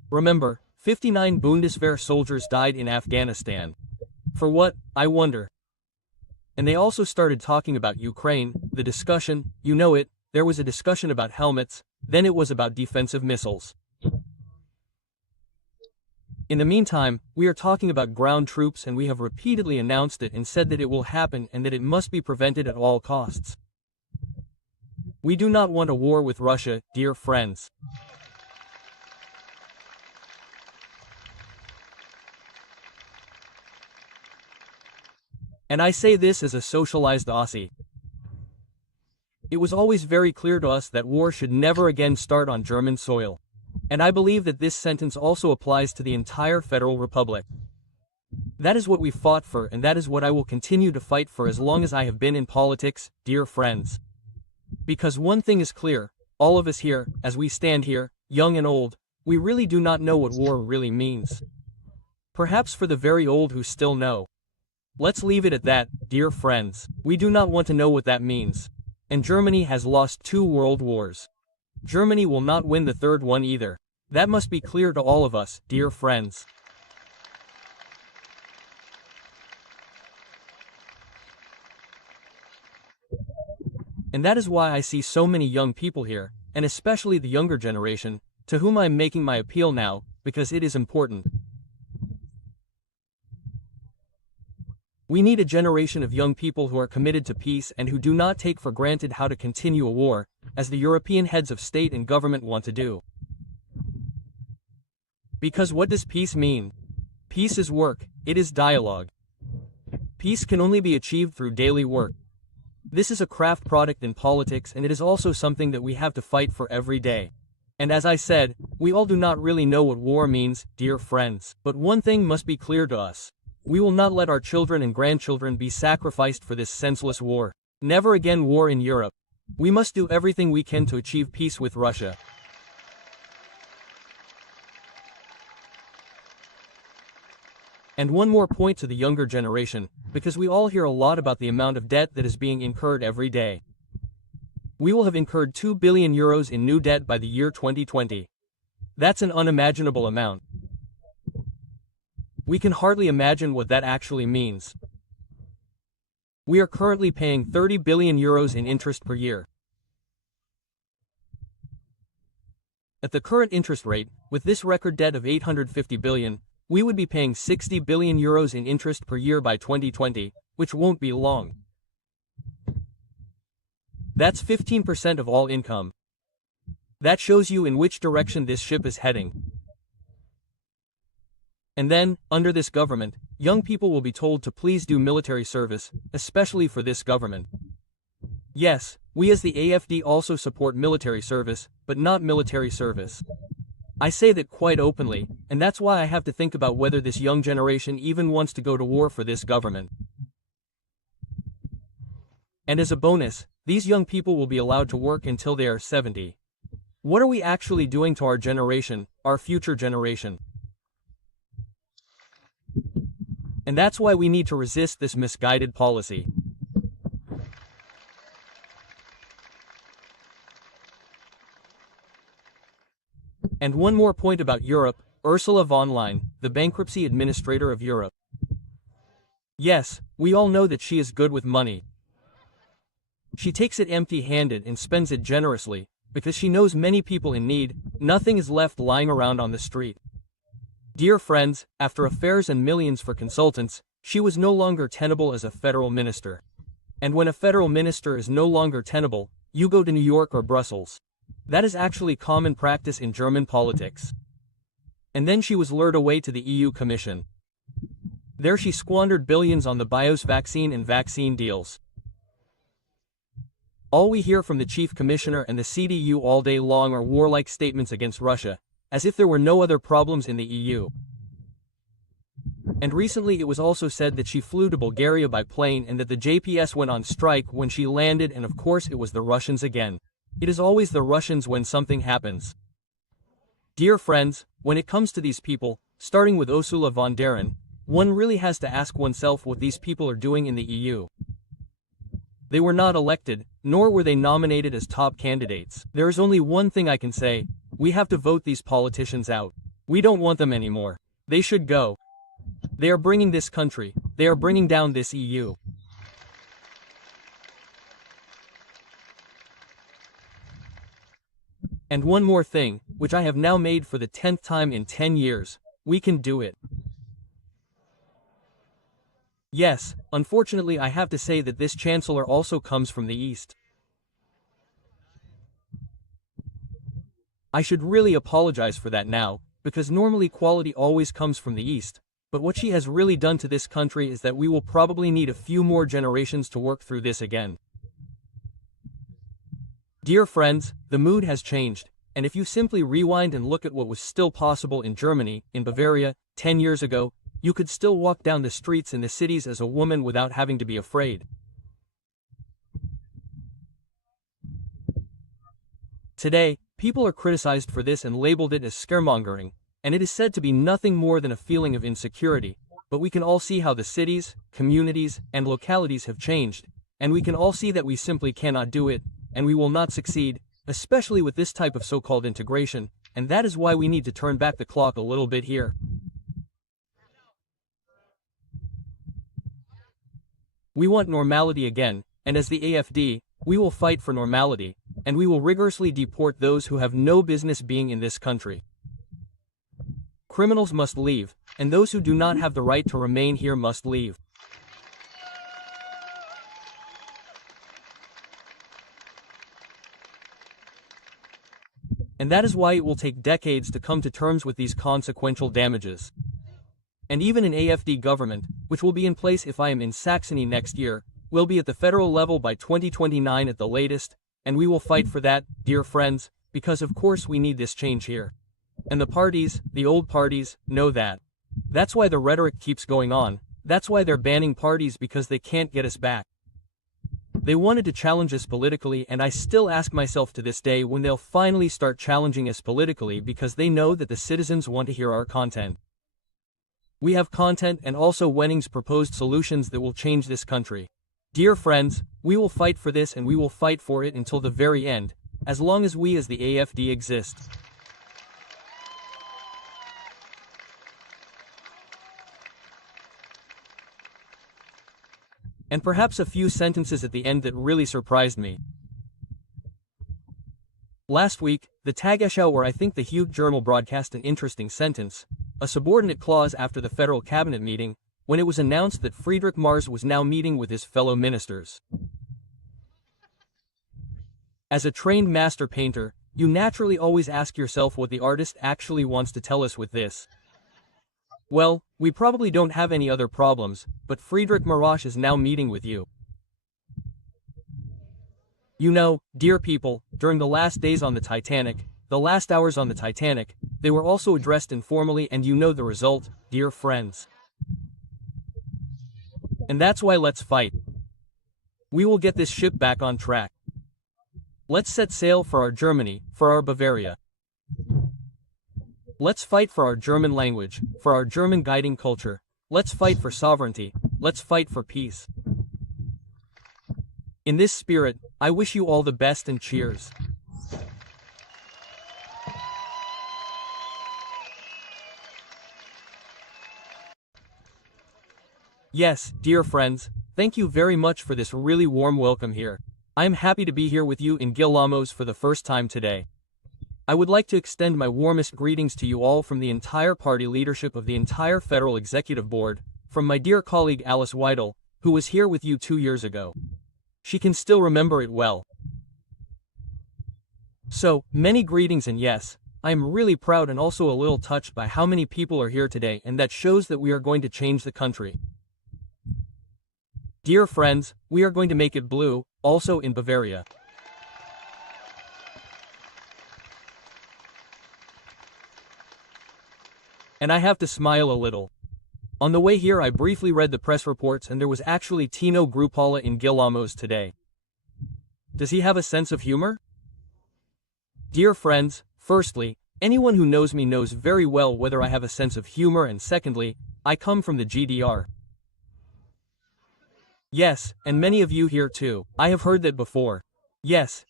Remember, 59 Bundeswehr soldiers died in Afghanistan. For what, I wonder? And they also started talking about Ukraine, the discussion, you know it, there was a discussion about helmets, then it was about defensive missiles. In the meantime, we are talking about ground troops and we have repeatedly announced it and said that it will happen and that it must be prevented at all costs. We do not want a war with Russia, dear friends. And I say this as a socialized Aussie. It was always very clear to us that war should never again start on German soil. And I believe that this sentence also applies to the entire Federal Republic. That is what we fought for and that is what I will continue to fight for as long as I have been in politics, dear friends. Because one thing is clear, all of us here, as we stand here, young and old, we really do not know what war really means. Perhaps for the very old who still know. Let's leave it at that, dear friends. We do not want to know what that means. And Germany has lost 2 world wars. Germany will not win the 3rd one either. That must be clear to all of us, dear friends. And that is why I see so many young people here, and especially the younger generation, to whom I am making my appeal now, because it is important. We need a generation of young people who are committed to peace and who do not take for granted how to continue a war, as the European heads of state and government want to do. Because what does peace mean? Peace is work, it is dialogue. Peace can only be achieved through daily work. This is a craft product in politics and it is also something that we have to fight for every day. And as I said, we all do not really know what war means, dear friends. But one thing must be clear to us. We will not let our children and grandchildren be sacrificed for this senseless war. Never again war in Europe. We must do everything we can to achieve peace with Russia. And one more point to the younger generation, because we all hear a lot about the amount of debt that is being incurred every day. We will have incurred 2 billion euros in new debt by the year 2020. That's an unimaginable amount. We can hardly imagine what that actually means. We are currently paying 30 billion euros in interest per year. At the current interest rate, with this record debt of 850 billion, we would be paying 60 billion euros in interest per year by 2020, which won't be long. That's 15% of all income. That shows you in which direction this ship is heading. And then, under this government, young people will be told to please do military service, especially for this government. Yes, we as the AfD also support military service, but not military service. I say that quite openly, and that's why I have to think about whether this young generation even wants to go to war for this government. And as a bonus, these young people will be allowed to work until they are 70. What are we actually doing to our generation, our future generation? And that's why we need to resist this misguided policy. And one more point about Europe, Ursula von der Leyen, the bankruptcy administrator of Europe. Yes, we all know that she is good with money. She takes it empty-handed and spends it generously, because she knows many people in need, nothing is left lying around on the street. Dear friends, after affairs and millions for consultants, she was no longer tenable as a federal minister. And when a federal minister is no longer tenable, you go to New York or Brussels. That is actually common practice in German politics. And then she was lured away to the EU Commission. There she squandered billions on the BIOS vaccine and vaccine deals. All we hear from the chief commissioner and the CDU all day long are warlike statements against Russia, as if there were no other problems in the EU. And recently it was also said that she flew to Bulgaria by plane and that the JPS went on strike when she landed, and of course it was the Russians again. It is always the Russians when something happens. Dear friends, when it comes to these people, starting with Ursula von der Leyen, one really has to ask oneself what these people are doing in the EU. They were not elected, nor were they nominated as top candidates. There is only one thing I can say: we have to vote these politicians out. We don't want them anymore. They should go. They are bringing this country. They are bringing down this EU. And one more thing, which I have now made for the 10th time in 10 years. We can do it. Yes, unfortunately I have to say that this chancellor also comes from the East. I should really apologize for that now, because normally quality always comes from the East, but what she has really done to this country is that we will probably need a few more generations to work through this again. Dear friends, the mood has changed, and if you simply rewind and look at what was still possible in Germany, in Bavaria, 10 years ago, you could still walk down the streets in the cities as a woman without having to be afraid. Today, people are criticized for this and labeled it as scaremongering, and it is said to be nothing more than a feeling of insecurity, but we can all see how the cities, communities, and localities have changed, and we can all see that we simply cannot do it, and we will not succeed, especially with this type of so-called integration, and that is why we need to turn back the clock a little bit here. We want normality again, and as the AfD, we will fight for normality, and we will rigorously deport those who have no business being in this country. Criminals must leave, and those who do not have the right to remain here must leave. And that is why it will take decades to come to terms with these consequential damages. And even an AfD government, which will be in place if I am in Saxony next year, will be at the federal level by 2029 at the latest, and we will fight for that, dear friends, because of course we need this change here. And the parties, the old parties, know that. That's why the rhetoric keeps going on, that's why they're banning parties because they can't get us back. They wanted to challenge us politically, and I still ask myself to this day when they'll finally start challenging us politically, because they know that the citizens want to hear our content. We have content and also Wenning's proposed solutions that will change this country. Dear friends, we will fight for this, and we will fight for it until the very end, as long as we as the AfD exist. And perhaps a few sentences at the end that really surprised me. Last week, the Tagesschau, or I think the Huge Journal, broadcast an interesting sentence, a subordinate clause after the federal cabinet meeting, when it was announced that Friedrich Merz was now meeting with his fellow ministers. As a trained master painter, you naturally always ask yourself what the artist actually wants to tell us with this. Well, we probably don't have any other problems, but Friedrich Merz is now meeting with you. You know, dear people, during the last days on the Titanic, the last hours on the Titanic, they were also addressed informally, and you know the result, dear friends. And that's why let's fight. We will get this ship back on track. Let's set sail for our Germany, for our Bavaria. Let's fight for our German language, for our German guiding culture. Let's fight for sovereignty. Let's fight for peace. In this spirit, I wish you all the best and cheers. Yes, dear friends, thank you very much for this really warm welcome here. I am happy to be here with you in Gillamoos for the first time today. I would like to extend my warmest greetings to you all from the entire party leadership of the entire Federal Executive Board, from my dear colleague Alice Weidel, who was here with you 2 years ago. She can still remember it well. So, many greetings, and yes, I am really proud and also a little touched by how many people are here today, and that shows that we are going to change the country. Dear friends, we are going to make it blue, also in Bavaria. And I have to smile a little. On the way here I briefly read the press reports, and there was actually Tino Chrupalla in Gillamoos today. Does he have a sense of humor? Dear friends, firstly, anyone who knows me knows very well whether I have a sense of humor, and secondly, I come from the GDR. Yes, and many of you here too, I have heard that before. Yes,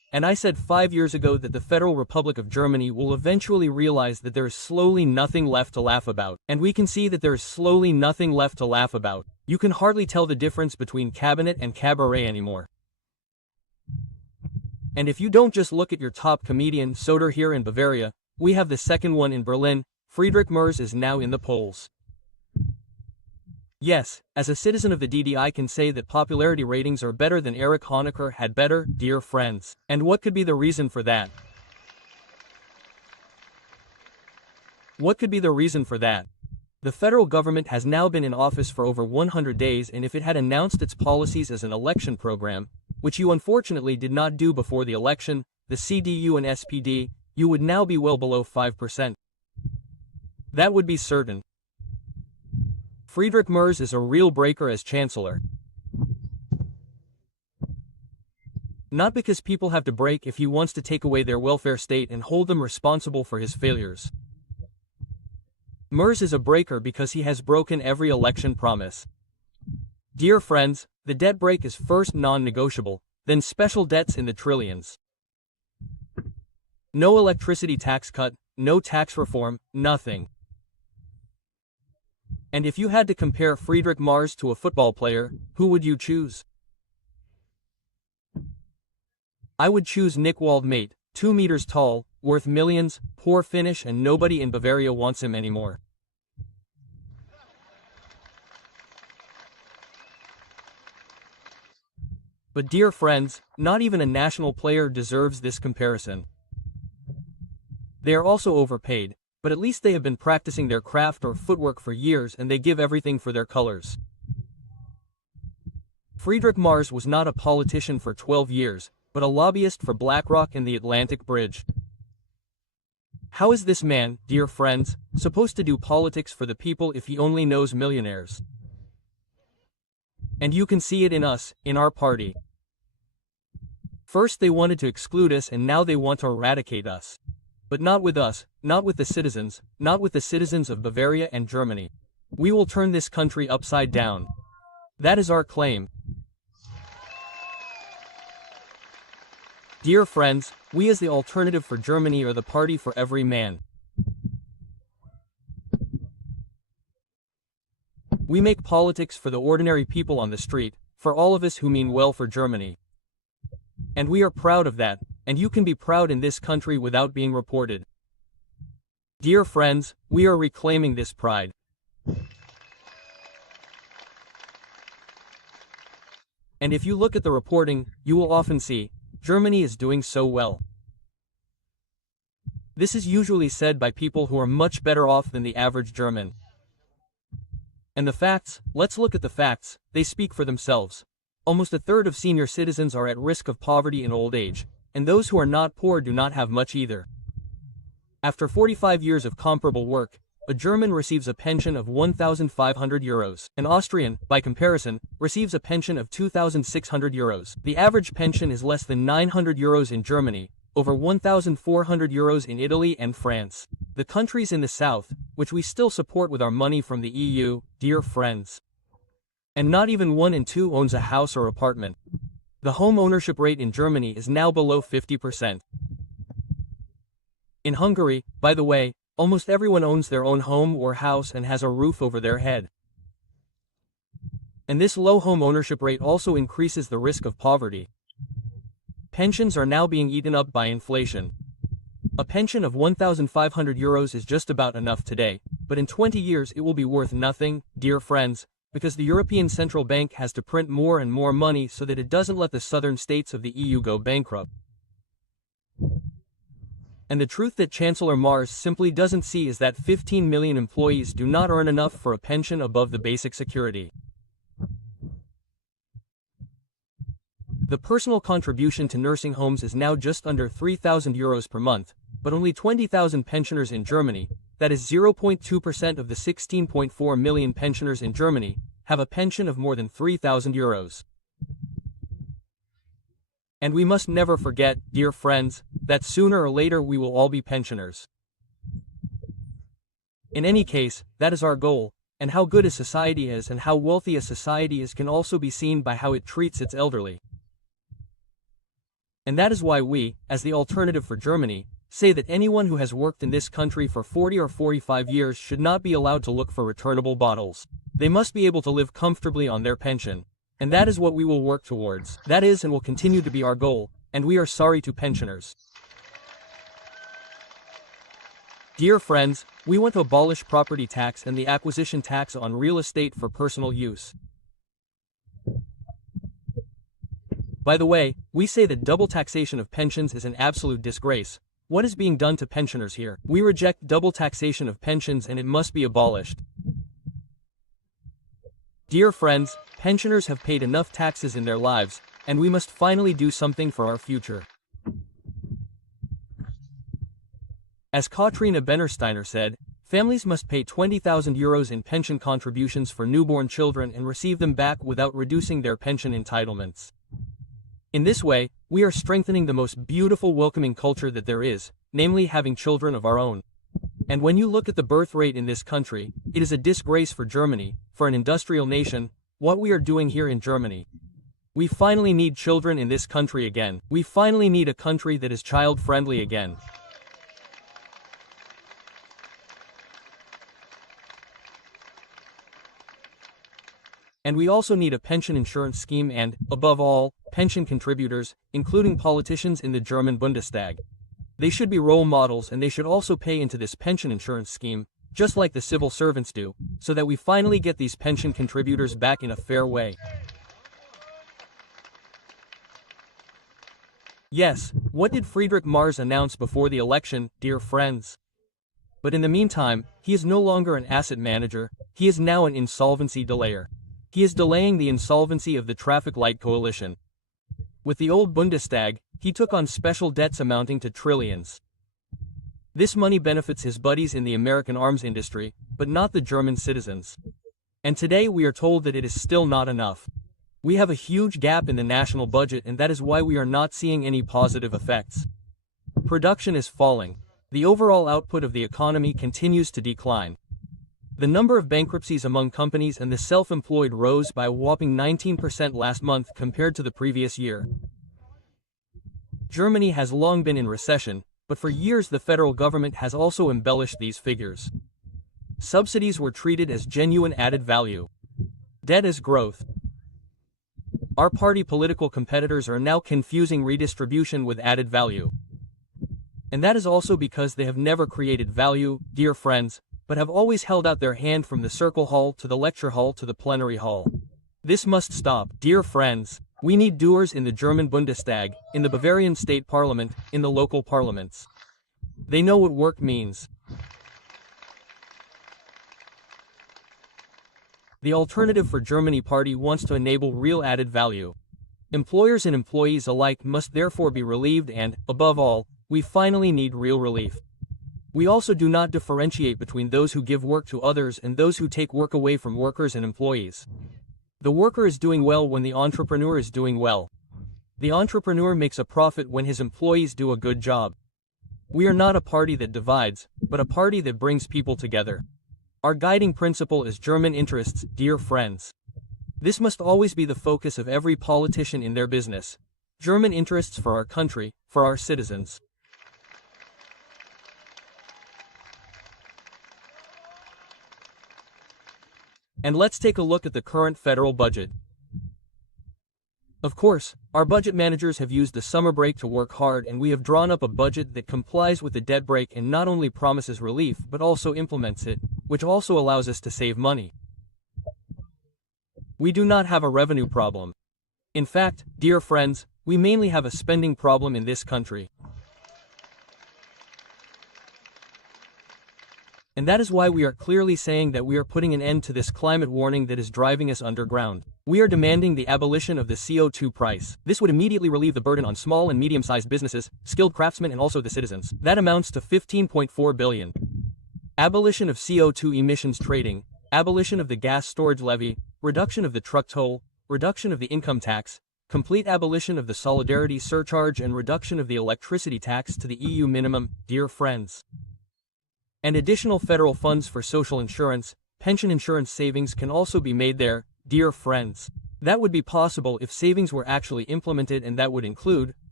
And I said 5 years ago that the Federal Republic of Germany will eventually realize that there is slowly nothing left to laugh about. And we can see that there is slowly nothing left to laugh about. You can hardly tell the difference between cabinet and cabaret anymore. And if you don't just look at your top comedian Soder here in Bavaria, we have the second one in Berlin. Friedrich Merz is now in the polls. Yes, as a citizen of the DD I can say that popularity ratings are better than Erich Honecker had better, dear friends. And what could be the reason for that? What could be the reason for that? The federal government has now been in office for over 100 days, and if it had announced its policies as an election program, which you unfortunately did not do before the election, the CDU and SPD, you would now be well below 5%. That would be certain. Friedrich Merz is a real breaker as chancellor. Not because people have to break if he wants to take away their welfare state and hold them responsible for his failures. Merz is a breaker because he has broken every election promise. Dear friends, the debt break is first non-negotiable, then special debts in the trillions. No electricity tax cut, no tax reform, nothing. And if you had to compare Friedrich Merz to a football player, who would you choose? I would choose Nick Waldmate, 2 meters tall, worth millions, poor finish, and nobody in Bavaria wants him anymore. But dear friends, not even a national player deserves this comparison. They are also overpaid, but at least they have been practicing their craft or footwork for years and they give everything for their colors. Friedrich Merz was not a politician for 12 years, but a lobbyist for BlackRock and the Atlantic Bridge. How is this man, dear friends, supposed to do politics for the people if he only knows millionaires? And you can see it in us, in our party. First they wanted to exclude us and now they want to eradicate us. But not with us, not with the citizens, not with the citizens of Bavaria and Germany. We will turn this country upside down. That is our claim. Dear friends, we as the alternative for Germany are the party for every man. We make politics for the ordinary people on the street, for all of us who mean well for Germany. And we are proud of that, and you can be proud in this country without being reported. Dear friends, we are reclaiming this pride. And if you look at the reporting, you will often see, Germany is doing so well. This is usually said by people who are much better off than the average German. And the facts, let's look at the facts, they speak for themselves. Almost a third of senior citizens are at risk of poverty in old age, and those who are not poor do not have much either. After 45 years of comparable work, a German receives a pension of 1,500 euros. An Austrian, by comparison, receives a pension of 2,600 euros. The average pension is less than 900 euros in Germany, over 1,400 euros in Italy and France. The countries in the south, which we still support with our money from the EU, dear friends. And not even 1 in 2 owns a house or apartment. The home ownership rate in Germany is now below 50%. In Hungary, by the way, almost everyone owns their own home or house and has a roof over their head. And this low home ownership rate also increases the risk of poverty. Pensions are now being eaten up by inflation. A pension of 1,500 euros is just about enough today, but in 20 years it will be worth nothing, dear friends, because the European Central Bank has to print more and more money so that it doesn't let the southern states of the EU go bankrupt. And the truth that Chancellor Merz simply doesn't see is that 15 million employees do not earn enough for a pension above the basic security. The personal contribution to nursing homes is now just under 3,000 euros per month, but only 20,000 pensioners in Germany, that is 0.2% of the 16.4 million pensioners in Germany, have a pension of more than 3,000 euros. And we must never forget, dear friends, that sooner or later we will all be pensioners. In any case, that is our goal, and how good a society is and how wealthy a society is can also be seen by how it treats its elderly. And that is why we, as the alternative for Germany, say that anyone who has worked in this country for 40 or 45 years should not be allowed to look for returnable bottles. They must be able to live comfortably on their pension. And that is what we will work towards. That is and will continue to be our goal, and we are sorry to pensioners. Dear friends, we want to abolish property tax and the acquisition tax on real estate for personal use. By the way, we say that double taxation of pensions is an absolute disgrace. What is being done to pensioners here? We reject double taxation of pensions and it must be abolished. Dear friends, pensioners have paid enough taxes in their lives, and we must finally do something for our future. As Katrina Bennersteiner said, families must pay 20,000 euros in pension contributions for newborn children and receive them back without reducing their pension entitlements. In this way, we are strengthening the most beautiful welcoming culture that there is, namely having children of our own. And when you look at the birth rate in this country, it is a disgrace for Germany, for an industrial nation, what we are doing here in Germany. We finally need children in this country again. We finally need a country that is child-friendly again. And we also need a pension insurance scheme and, above all, pension contributors, including politicians in the German Bundestag. They should be role models and they should also pay into this pension insurance scheme, just like the civil servants do, so that we finally get these pension contributors back in a fair way. Yes, what did Friedrich Merz announce before the election, dear friends? But in the meantime, he is no longer an asset manager, he is now an insolvency delayer. He is delaying the insolvency of the traffic light coalition. With the old Bundestag, he took on special debts amounting to trillions. This money benefits his buddies in the American arms industry, but not the German citizens. And today we are told that it is still not enough. We have a huge gap in the national budget and that is why we are not seeing any positive effects. Production is falling. The overall output of the economy continues to decline. The number of bankruptcies among companies and the self-employed rose by a whopping 19% last month compared to the previous year. Germany has long been in recession, but for years the federal government has also embellished these figures. Subsidies were treated as genuine added value. Debt as growth. Our party political competitors are now confusing redistribution with added value. And that is also because they have never created value, dear friends, but have always held out their hand from the circle hall to the lecture hall to the plenary hall. This must stop, dear friends. We need doers in the German Bundestag, in the Bavarian state parliament, in the local parliaments. They know what work means. The Alternative for Germany party wants to enable real added value. Employers and employees alike must therefore be relieved and, above all, we finally need real relief. We also do not differentiate between those who give work to others and those who take work away from workers and employees. The worker is doing well when the entrepreneur is doing well. The entrepreneur makes a profit when his employees do a good job. We are not a party that divides, but a party that brings people together. Our guiding principle is German interests, dear friends. This must always be the focus of every politician in their business. German interests for our country, for our citizens. And let's take a look at the current federal budget. Of course, our budget managers have used the summer break to work hard and we have drawn up a budget that complies with the debt brake and not only promises relief but also implements it, which also allows us to save money. We do not have a revenue problem. In fact, dear friends, we mainly have a spending problem in this country. And that is why we are clearly saying that we are putting an end to this climate warning that is driving us underground. We are demanding the abolition of the CO2 price. This would immediately relieve the burden on small and medium-sized businesses, skilled craftsmen and also the citizens. That amounts to 15.4 billion. Abolition of CO2 emissions trading, abolition of the gas storage levy, reduction of the truck toll, reduction of the income tax, complete abolition of the solidarity surcharge and reduction of the electricity tax to the EU minimum, dear friends. And additional federal funds for social insurance, pension insurance savings can also be made there, dear friends. That would be possible if savings were actually implemented and that would include,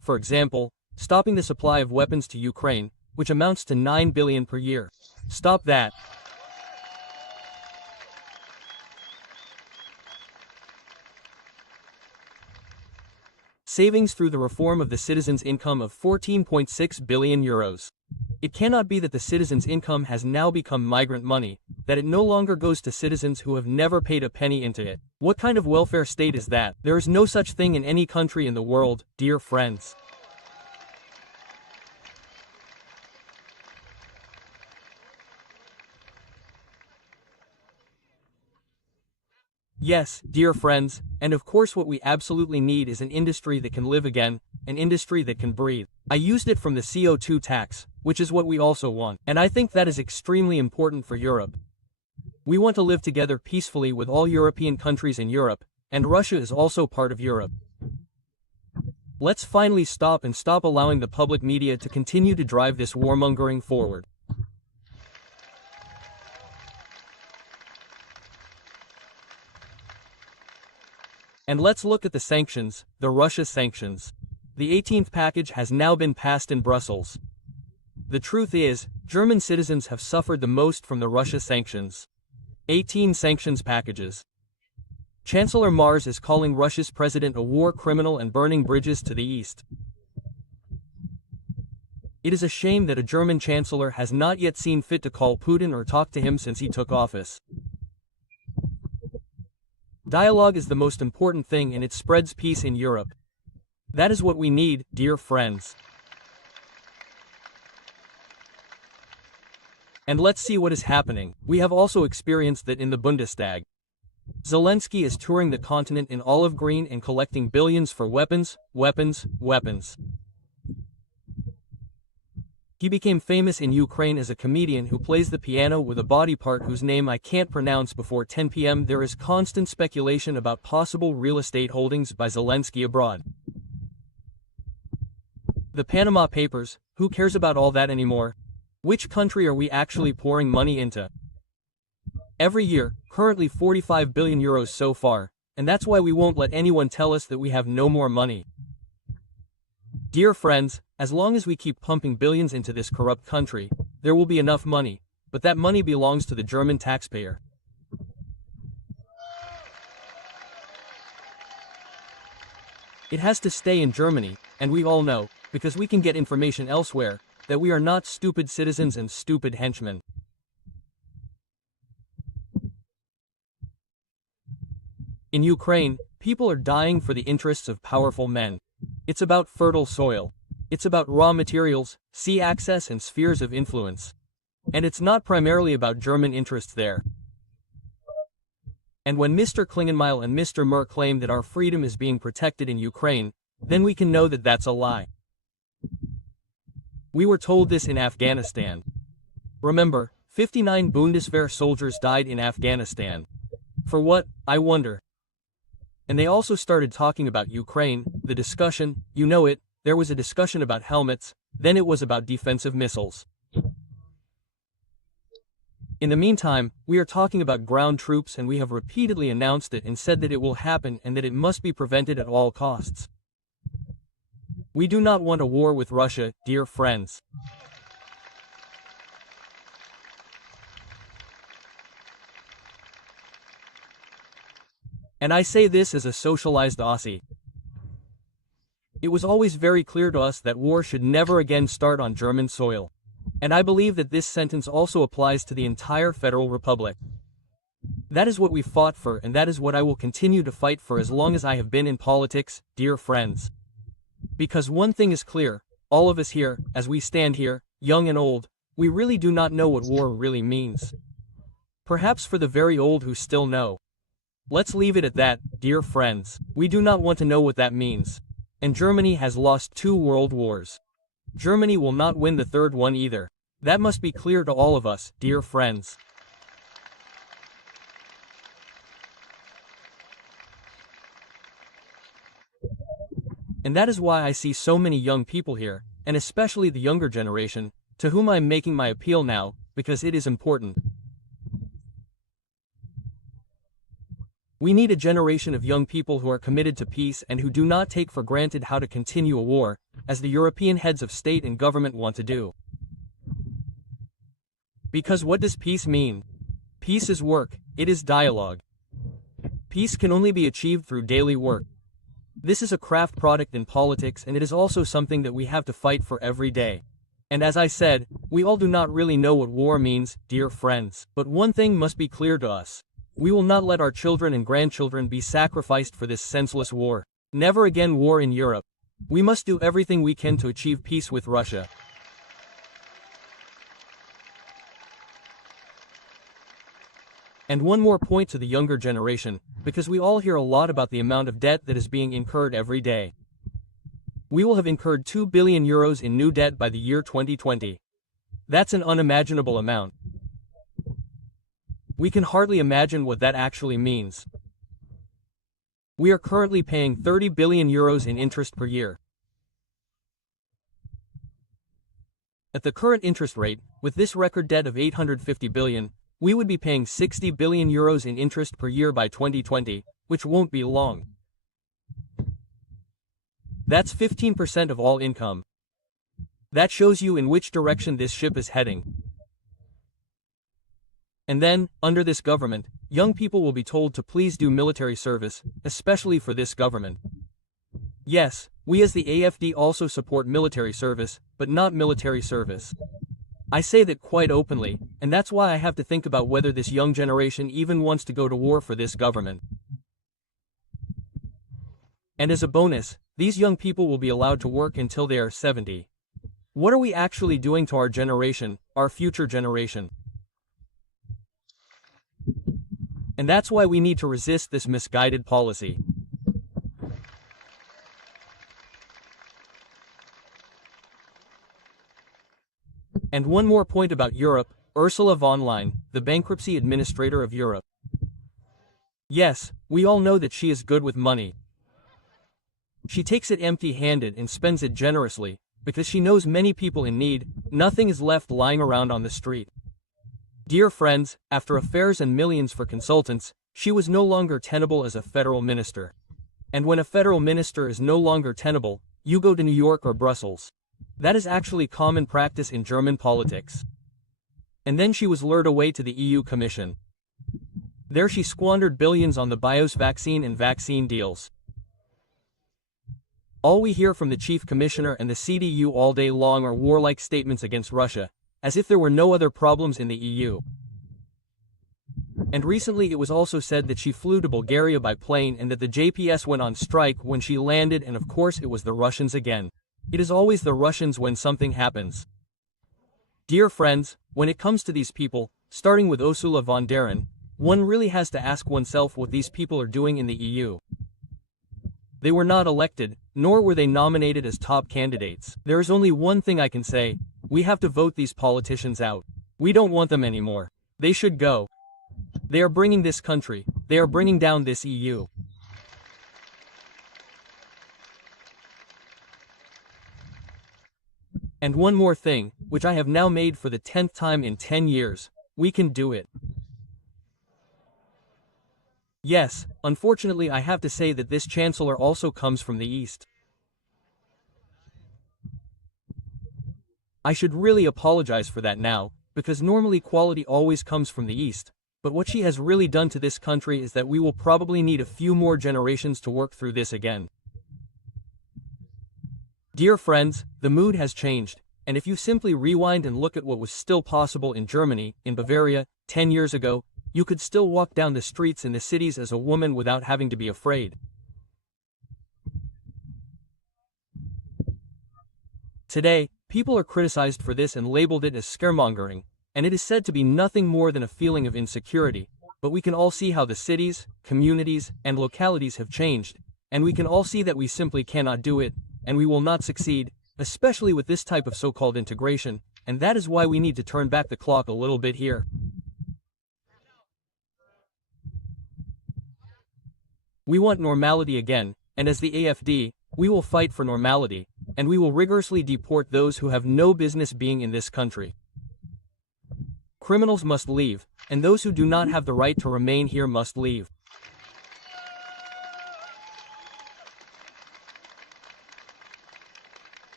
for example, stopping the supply of weapons to Ukraine, which amounts to 9 billion per year. Stop that. Savings through the reform of the citizens' income of 14.6 billion euros. It cannot be that the citizens' income has now become migrant money, that it no longer goes to citizens who have never paid a penny into it. What kind of welfare state is that? There is no such thing in any country in the world, dear friends. Yes, dear friends, and of course what we absolutely need is an industry that can live again, an industry that can breathe. I used it from the CO2 tax, which is what we also want, and I think that is extremely important for Europe. We want to live together peacefully with all European countries in Europe, and Russia is also part of Europe. Let's finally stop allowing the public media to continue to drive this warmongering forward. And let's look at the sanctions, the Russia sanctions. The 18th package has now been passed in Brussels. The truth is, German citizens have suffered the most from the Russia sanctions. 18 sanctions packages. Chancellor Mars is calling Russia's president a war criminal and burning bridges to the east. It is a shame that a German chancellor has not yet seen fit to call Putin or talk to him since he took office. Dialogue is the most important thing and it spreads peace in Europe. That is what we need, dear friends. And let's see what is happening. We have also experienced that in the Bundestag. Zelensky is touring the continent in olive green and collecting billions for weapons, weapons, weapons. He became famous in Ukraine as a comedian who plays the piano with a body part whose name I can't pronounce before 10 p.m. There is constant speculation about possible real estate holdings by Zelensky abroad. The Panama Papers, who cares about all that anymore? Which country are we actually pouring money into? Every year, currently 45 billion euros so far, and that's why we won't let anyone tell us that we have no more money. Dear friends, as long as we keep pumping billions into this corrupt country, there will be enough money, but that money belongs to the German taxpayer. It has to stay in Germany, and we all know, because we can get information elsewhere, that we are not stupid citizens and stupid henchmen. In Ukraine, people are dying for the interests of powerful men. It's about fertile soil. It's about raw materials, sea access and spheres of influence. And it's not primarily about German interests there. And when Mr. Klingenmeil and Mr. Merr claim that our freedom is being protected in Ukraine, then we can know that that's a lie. We were told this in Afghanistan. Remember, 59 Bundeswehr soldiers died in Afghanistan. For what, I wonder? And they also started talking about Ukraine, the discussion, you know it, there was a discussion about helmets, then it was about defensive missiles. In the meantime, we are talking about ground troops and we have repeatedly announced it and said that it will happen and that it must be prevented at all costs. We do not want a war with Russia, dear friends. And I say this as a socialized Aussie. It was always very clear to us that war should never again start on German soil. And I believe that this sentence also applies to the entire Federal Republic. That is what we fought for and that is what I will continue to fight for as long as I have been in politics, dear friends. Because one thing is clear, all of us here, as we stand here, young and old, we really do not know what war really means. Perhaps for the very old who still know. Let's leave it at that, dear friends. We do not want to know what that means. And Germany has lost 2 world wars. Germany will not win the 3rd one either. That must be clear to all of us, dear friends. And that is why I see so many young people here, and especially the younger generation, to whom I am making my appeal now, because it is important. We need a generation of young people who are committed to peace and who do not take for granted how to continue a war, as the European heads of state and government want to do. Because what does peace mean? Peace is work, it is dialogue. Peace can only be achieved through daily work. This is a craft product in politics, and it is also something that we have to fight for every day. And as I said, we all do not really know what war means, dear friends. But one thing must be clear to us. We will not let our children and grandchildren be sacrificed for this senseless war. Never again war in Europe. We must do everything we can to achieve peace with Russia. And one more point to the younger generation, because we all hear a lot about the amount of debt that is being incurred every day. We will have incurred 2 billion euros in new debt by the year 2020. That's an unimaginable amount. We can hardly imagine what that actually means. We are currently paying 30 billion euros in interest per year. At the current interest rate, with this record debt of 850 billion, we would be paying 60 billion euros in interest per year by 2020, which won't be long. That's 15% of all income. That shows you in which direction this ship is heading. And then, under this government, young people will be told to please do military service, especially for this government. Yes, we as the AfD also support military service, but not military service. I say that quite openly, and that's why I have to think about whether this young generation even wants to go to war for this government. And as a bonus, these young people will be allowed to work until they are 70. What are we actually doing to our generation, our future generation? And that's why we need to resist this misguided policy. And one more point about Europe, Ursula von der Leyen, the bankruptcy administrator of Europe. Yes, we all know that she is good with money. She takes it empty-handed and spends it generously, because she knows many people in need. Nothing is left lying around on the street. Dear friends, after affairs and millions for consultants, she was no longer tenable as a federal minister. And when a federal minister is no longer tenable, you go to New York or Brussels. That is actually common practice in German politics. And then she was lured away to the EU Commission. There she squandered billions on the BIOS vaccine and vaccine deals. All we hear from the Chief Commissioner and the CDU all day long are warlike statements against Russia, as if there were no other problems in the EU. And recently it was also said that she flew to Bulgaria by plane and that the JPS went on strike when she landed, and of course it was the Russians again. It is always the Russians when something happens. Dear friends, when it comes to these people, starting with Ursula von der Leyen, one really has to ask oneself what these people are doing in the EU. They were not elected, nor were they nominated as top candidates. There is only one thing I can say: we have to vote these politicians out. We don't want them anymore. They should go. They are bringing this country, they are bringing down this EU. And one more thing, which I have now made for the 10th time in 10 years, we can do it. Yes, unfortunately I have to say that this chancellor also comes from the East. I should really apologize for that now, because normally quality always comes from the East, but what she has really done to this country is that we will probably need a few more generations to work through this again. Dear friends, the mood has changed, and if you simply rewind and look at what was still possible in Germany, in Bavaria, 10 years ago, you could still walk down the streets in the cities as a woman without having to be afraid. Today, people are criticized for this and labeled it as scaremongering, and it is said to be nothing more than a feeling of insecurity, but we can all see how the cities, communities, and localities have changed, and we can all see that we simply cannot do it, and we will not succeed, especially with this type of so-called integration, and that is why we need to turn back the clock a little bit here. We want normality again, and as the AfD, we will fight for normality, and we will rigorously deport those who have no business being in this country. Criminals must leave, and those who do not have the right to remain here must leave.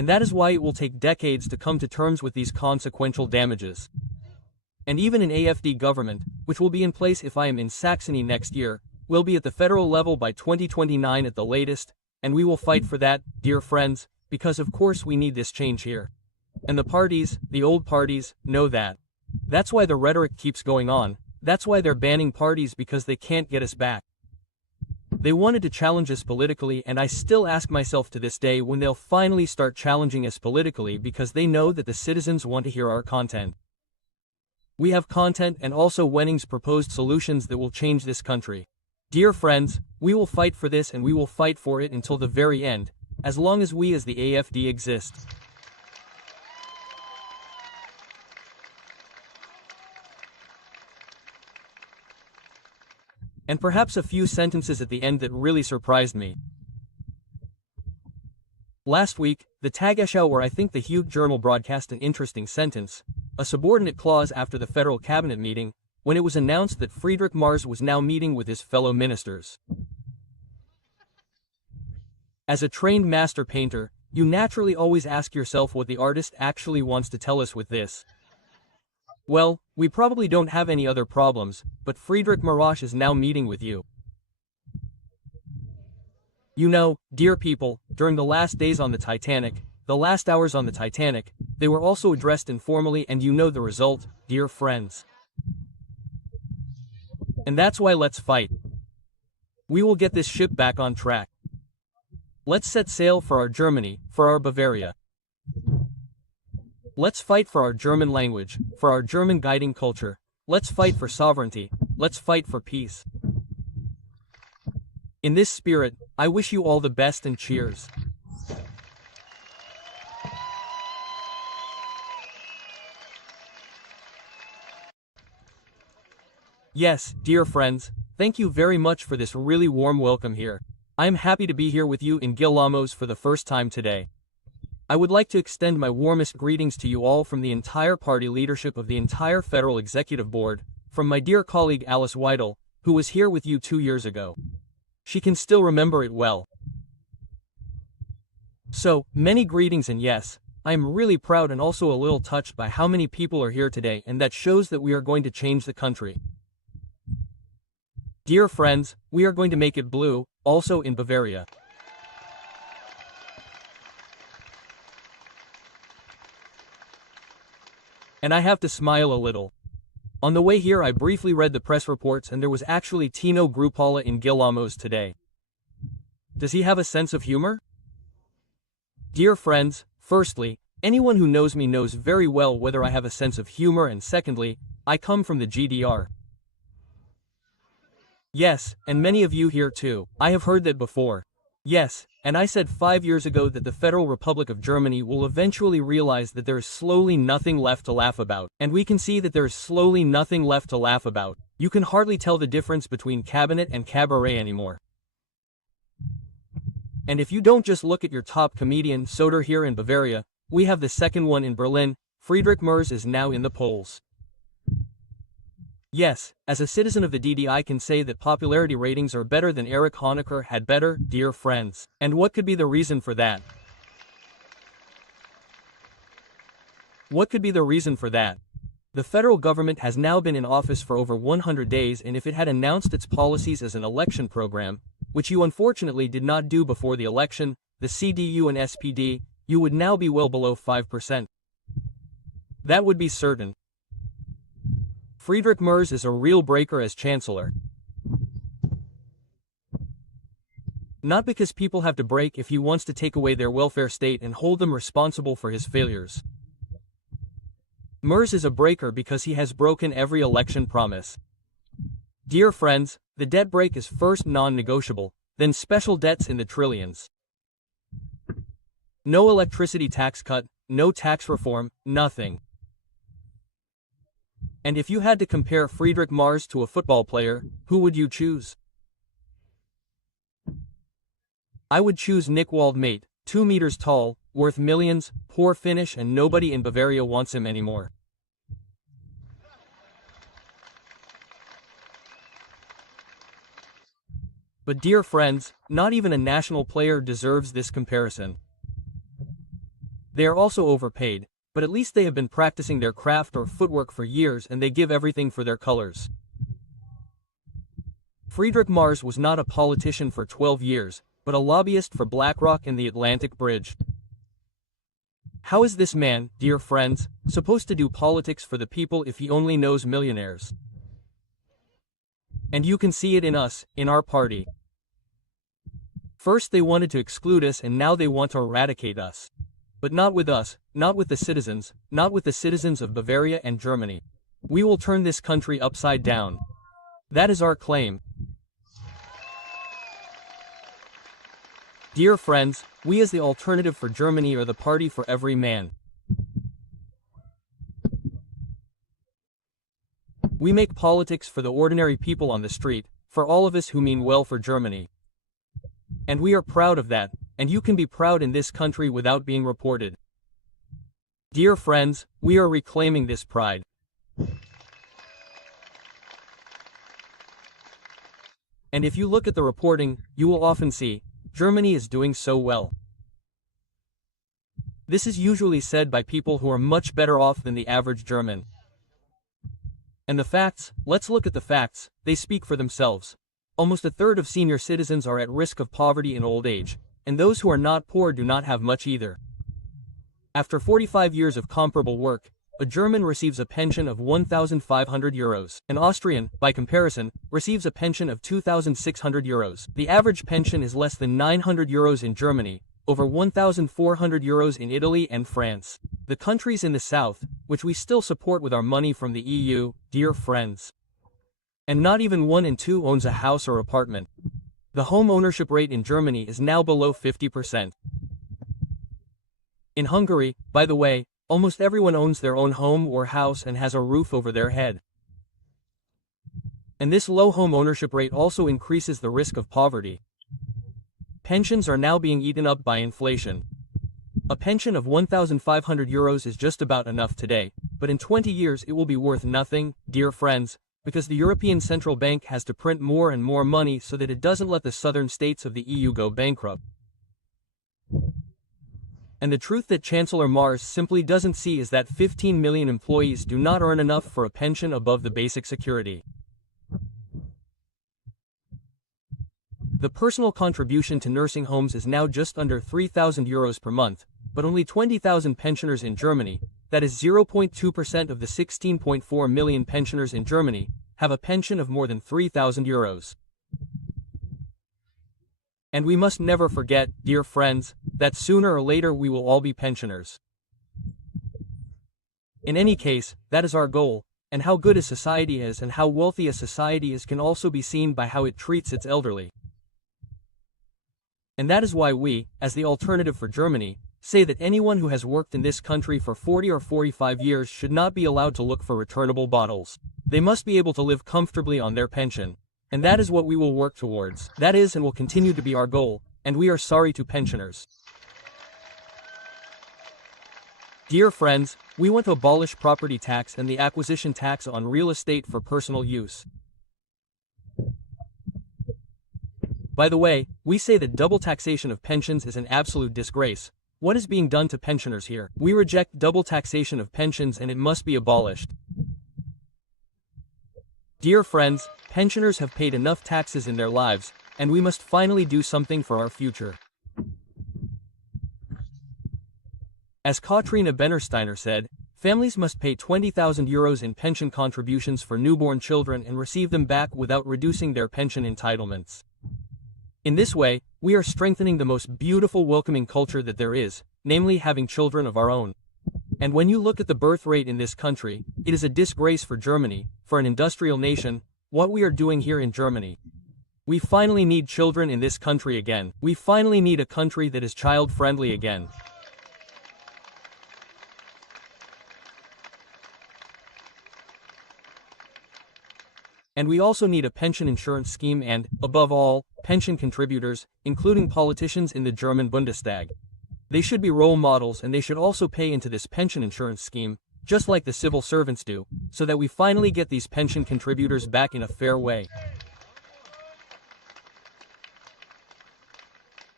And that is why it will take decades to come to terms with these consequential damages. And even an AfD government, which will be in place if I am in Saxony next year, will be at the federal level by 2029 at the latest, and we will fight for that, dear friends, because of course we need this change here. And the parties, the old parties, know that. That's why the rhetoric keeps going on, that's why they're banning parties because they can't get us back. They wanted to challenge us politically, and I still ask myself to this day when they'll finally start challenging us politically, because they know that the citizens want to hear our content. We have content and also Wenning's proposed solutions that will change this country. Dear friends, we will fight for this, and we will fight for it until the very end, as long as we as the AfD exist. And perhaps a few sentences at the end that really surprised me. Last week, the Tagesschau, or I think the Hugh Journal, broadcast an interesting sentence, a subordinate clause after the federal cabinet meeting, when it was announced that Friedrich Merz was now meeting with his fellow ministers. As a trained master painter, you naturally always ask yourself what the artist actually wants to tell us with this. Well, we probably don't have any other problems, but Friedrich Merz is now meeting with you. You know, dear people, during the last days on the Titanic, the last hours on the Titanic, they were also addressed informally, and you know the result, dear friends. And that's why let's fight. We will get this ship back on track. Let's set sail for our Germany, for our Bavaria. Let's fight for our German language, for our German guiding culture. Let's fight for sovereignty. Let's fight for peace. In this spirit, I wish you all the best, and cheers. Yes, dear friends, thank you very much for this really warm welcome here. I am happy to be here with you in Gillamoos for the first time today. I would like to extend my warmest greetings to you all from the entire party leadership of the entire Federal Executive Board, from my dear colleague Alice Weidel, who was here with you 2 years ago. She can still remember it well. So, many greetings, and yes, I am really proud and also a little touched by how many people are here today, and that shows that we are going to change the country. Dear friends, we are going to make it blue, also in Bavaria. And I have to smile a little. On the way here I briefly read the press reports, and there was actually Tino Chrupalla in Gillamoos today. Does he have a sense of humor? Dear friends, firstly, anyone who knows me knows very well whether I have a sense of humor, and secondly, I come from the GDR. Yes, and many of you here too. I have heard that before. Yes, and I said 5 years ago that the Federal Republic of Germany will eventually realize that there is slowly nothing left to laugh about. And we can see that there is slowly nothing left to laugh about. You can hardly tell the difference between cabinet and cabaret anymore. And if you don't just look at your top comedian Soder here in Bavaria, we have the second one in Berlin. Friedrich Merz is now in the polls. Yes, as a citizen of the DD I can say that popularity ratings are better than Erich Honecker had better, dear friends. And what could be the reason for that? What could be the reason for that? The federal government has now been in office for over 100 days, and if it had announced its policies as an election program, which you unfortunately did not do before the election, the CDU and SPD, you would now be well below 5%. That would be certain. Friedrich Merz is a real breaker as chancellor. Not because people have to break if he wants to take away their welfare state and hold them responsible for his failures. Merz is a breaker because he has broken every election promise. Dear friends, the debt break is first non-negotiable, then special debts in the trillions. No electricity tax cut, no tax reform, nothing. And if you had to compare Friedrich Merz to a football player, who would you choose? I would choose Nick Waldmate, 2 meters tall, worth millions, poor finish, and nobody in Bavaria wants him anymore. But dear friends, not even a national player deserves this comparison. They are also overpaid, but at least they have been practicing their craft or footwork for years and they give everything for their colors. Friedrich Mars was not a politician for 12 years, but a lobbyist for BlackRock and the Atlantic Bridge. How is this man, dear friends, supposed to do politics for the people if he only knows millionaires? And you can see it in us, in our party. First they wanted to exclude us and now they want to eradicate us. But not with us, not with the citizens of Bavaria and Germany. We will turn this country upside down. That is our claim. Dear friends, we as the alternative for Germany are the party for every man. We make politics for the ordinary people on the street, for all of us who mean well for Germany. And we are proud of that, and you can be proud in this country without being reported. Dear friends, we are reclaiming this pride. And if you look at the reporting, you will often see, Germany is doing so well. This is usually said by people who are much better off than the average German. And the facts, let's look at the facts, they speak for themselves. Almost a third of senior citizens are at risk of poverty in old age, and those who are not poor do not have much either. After 45 years of comparable work, a German receives a pension of 1,500 euros. An Austrian, by comparison, receives a pension of 2,600 euros. The average pension is less than 900 euros in Germany, over 1,400 euros in Italy and France. The countries in the south, which we still support with our money from the EU, dear friends. And not even 1 in 2 owns a house or apartment. The home ownership rate in Germany is now below 50%. In Hungary, by the way, almost everyone owns their own home or house and has a roof over their head. And this low home ownership rate also increases the risk of poverty. Pensions are now being eaten up by inflation. A pension of 1,500 euros is just about enough today, but in 20 years it will be worth nothing, dear friends, because the European Central Bank has to print more and more money so that it doesn't let the southern states of the EU go bankrupt. And the truth that Chancellor Mars simply doesn't see is that 15 million employees do not earn enough for a pension above the basic security. The personal contribution to nursing homes is now just under 3,000 euros per month, but only 20,000 pensioners in Germany, that is 0.2% of the 16.4 million pensioners in Germany, have a pension of more than 3,000 euros. And we must never forget, dear friends, that sooner or later we will all be pensioners. In any case, that is our goal, and how good a society is and how wealthy a society is can also be seen by how it treats its elderly. And that is why we, as the alternative for Germany, say that anyone who has worked in this country for 40 or 45 years should not be allowed to look for returnable bottles. They must be able to live comfortably on their pension. And that is what we will work towards. That is and will continue to be our goal, and we are sorry to pensioners. Dear friends, we want to abolish property tax and the acquisition tax on real estate for personal use. By the way, we say that double taxation of pensions is an absolute disgrace. What is being done to pensioners here? We reject double taxation of pensions and it must be abolished. Dear friends, pensioners have paid enough taxes in their lives, and we must finally do something for our future. As Katrina Bennersteiner said, families must pay 20,000 euros in pension contributions for newborn children and receive them back without reducing their pension entitlements. In this way, we are strengthening the most beautiful welcoming culture that there is, namely having children of our own. And when you look at the birth rate in this country, it is a disgrace for Germany, for an industrial nation, what we are doing here in Germany. We finally need children in this country again. We finally need a country that is child-friendly again. And we also need a pension insurance scheme and, above all, pension contributors, including politicians in the German Bundestag. They should be role models and they should also pay into this pension insurance scheme, just like the civil servants do, so that we finally get these pension contributors back in a fair way.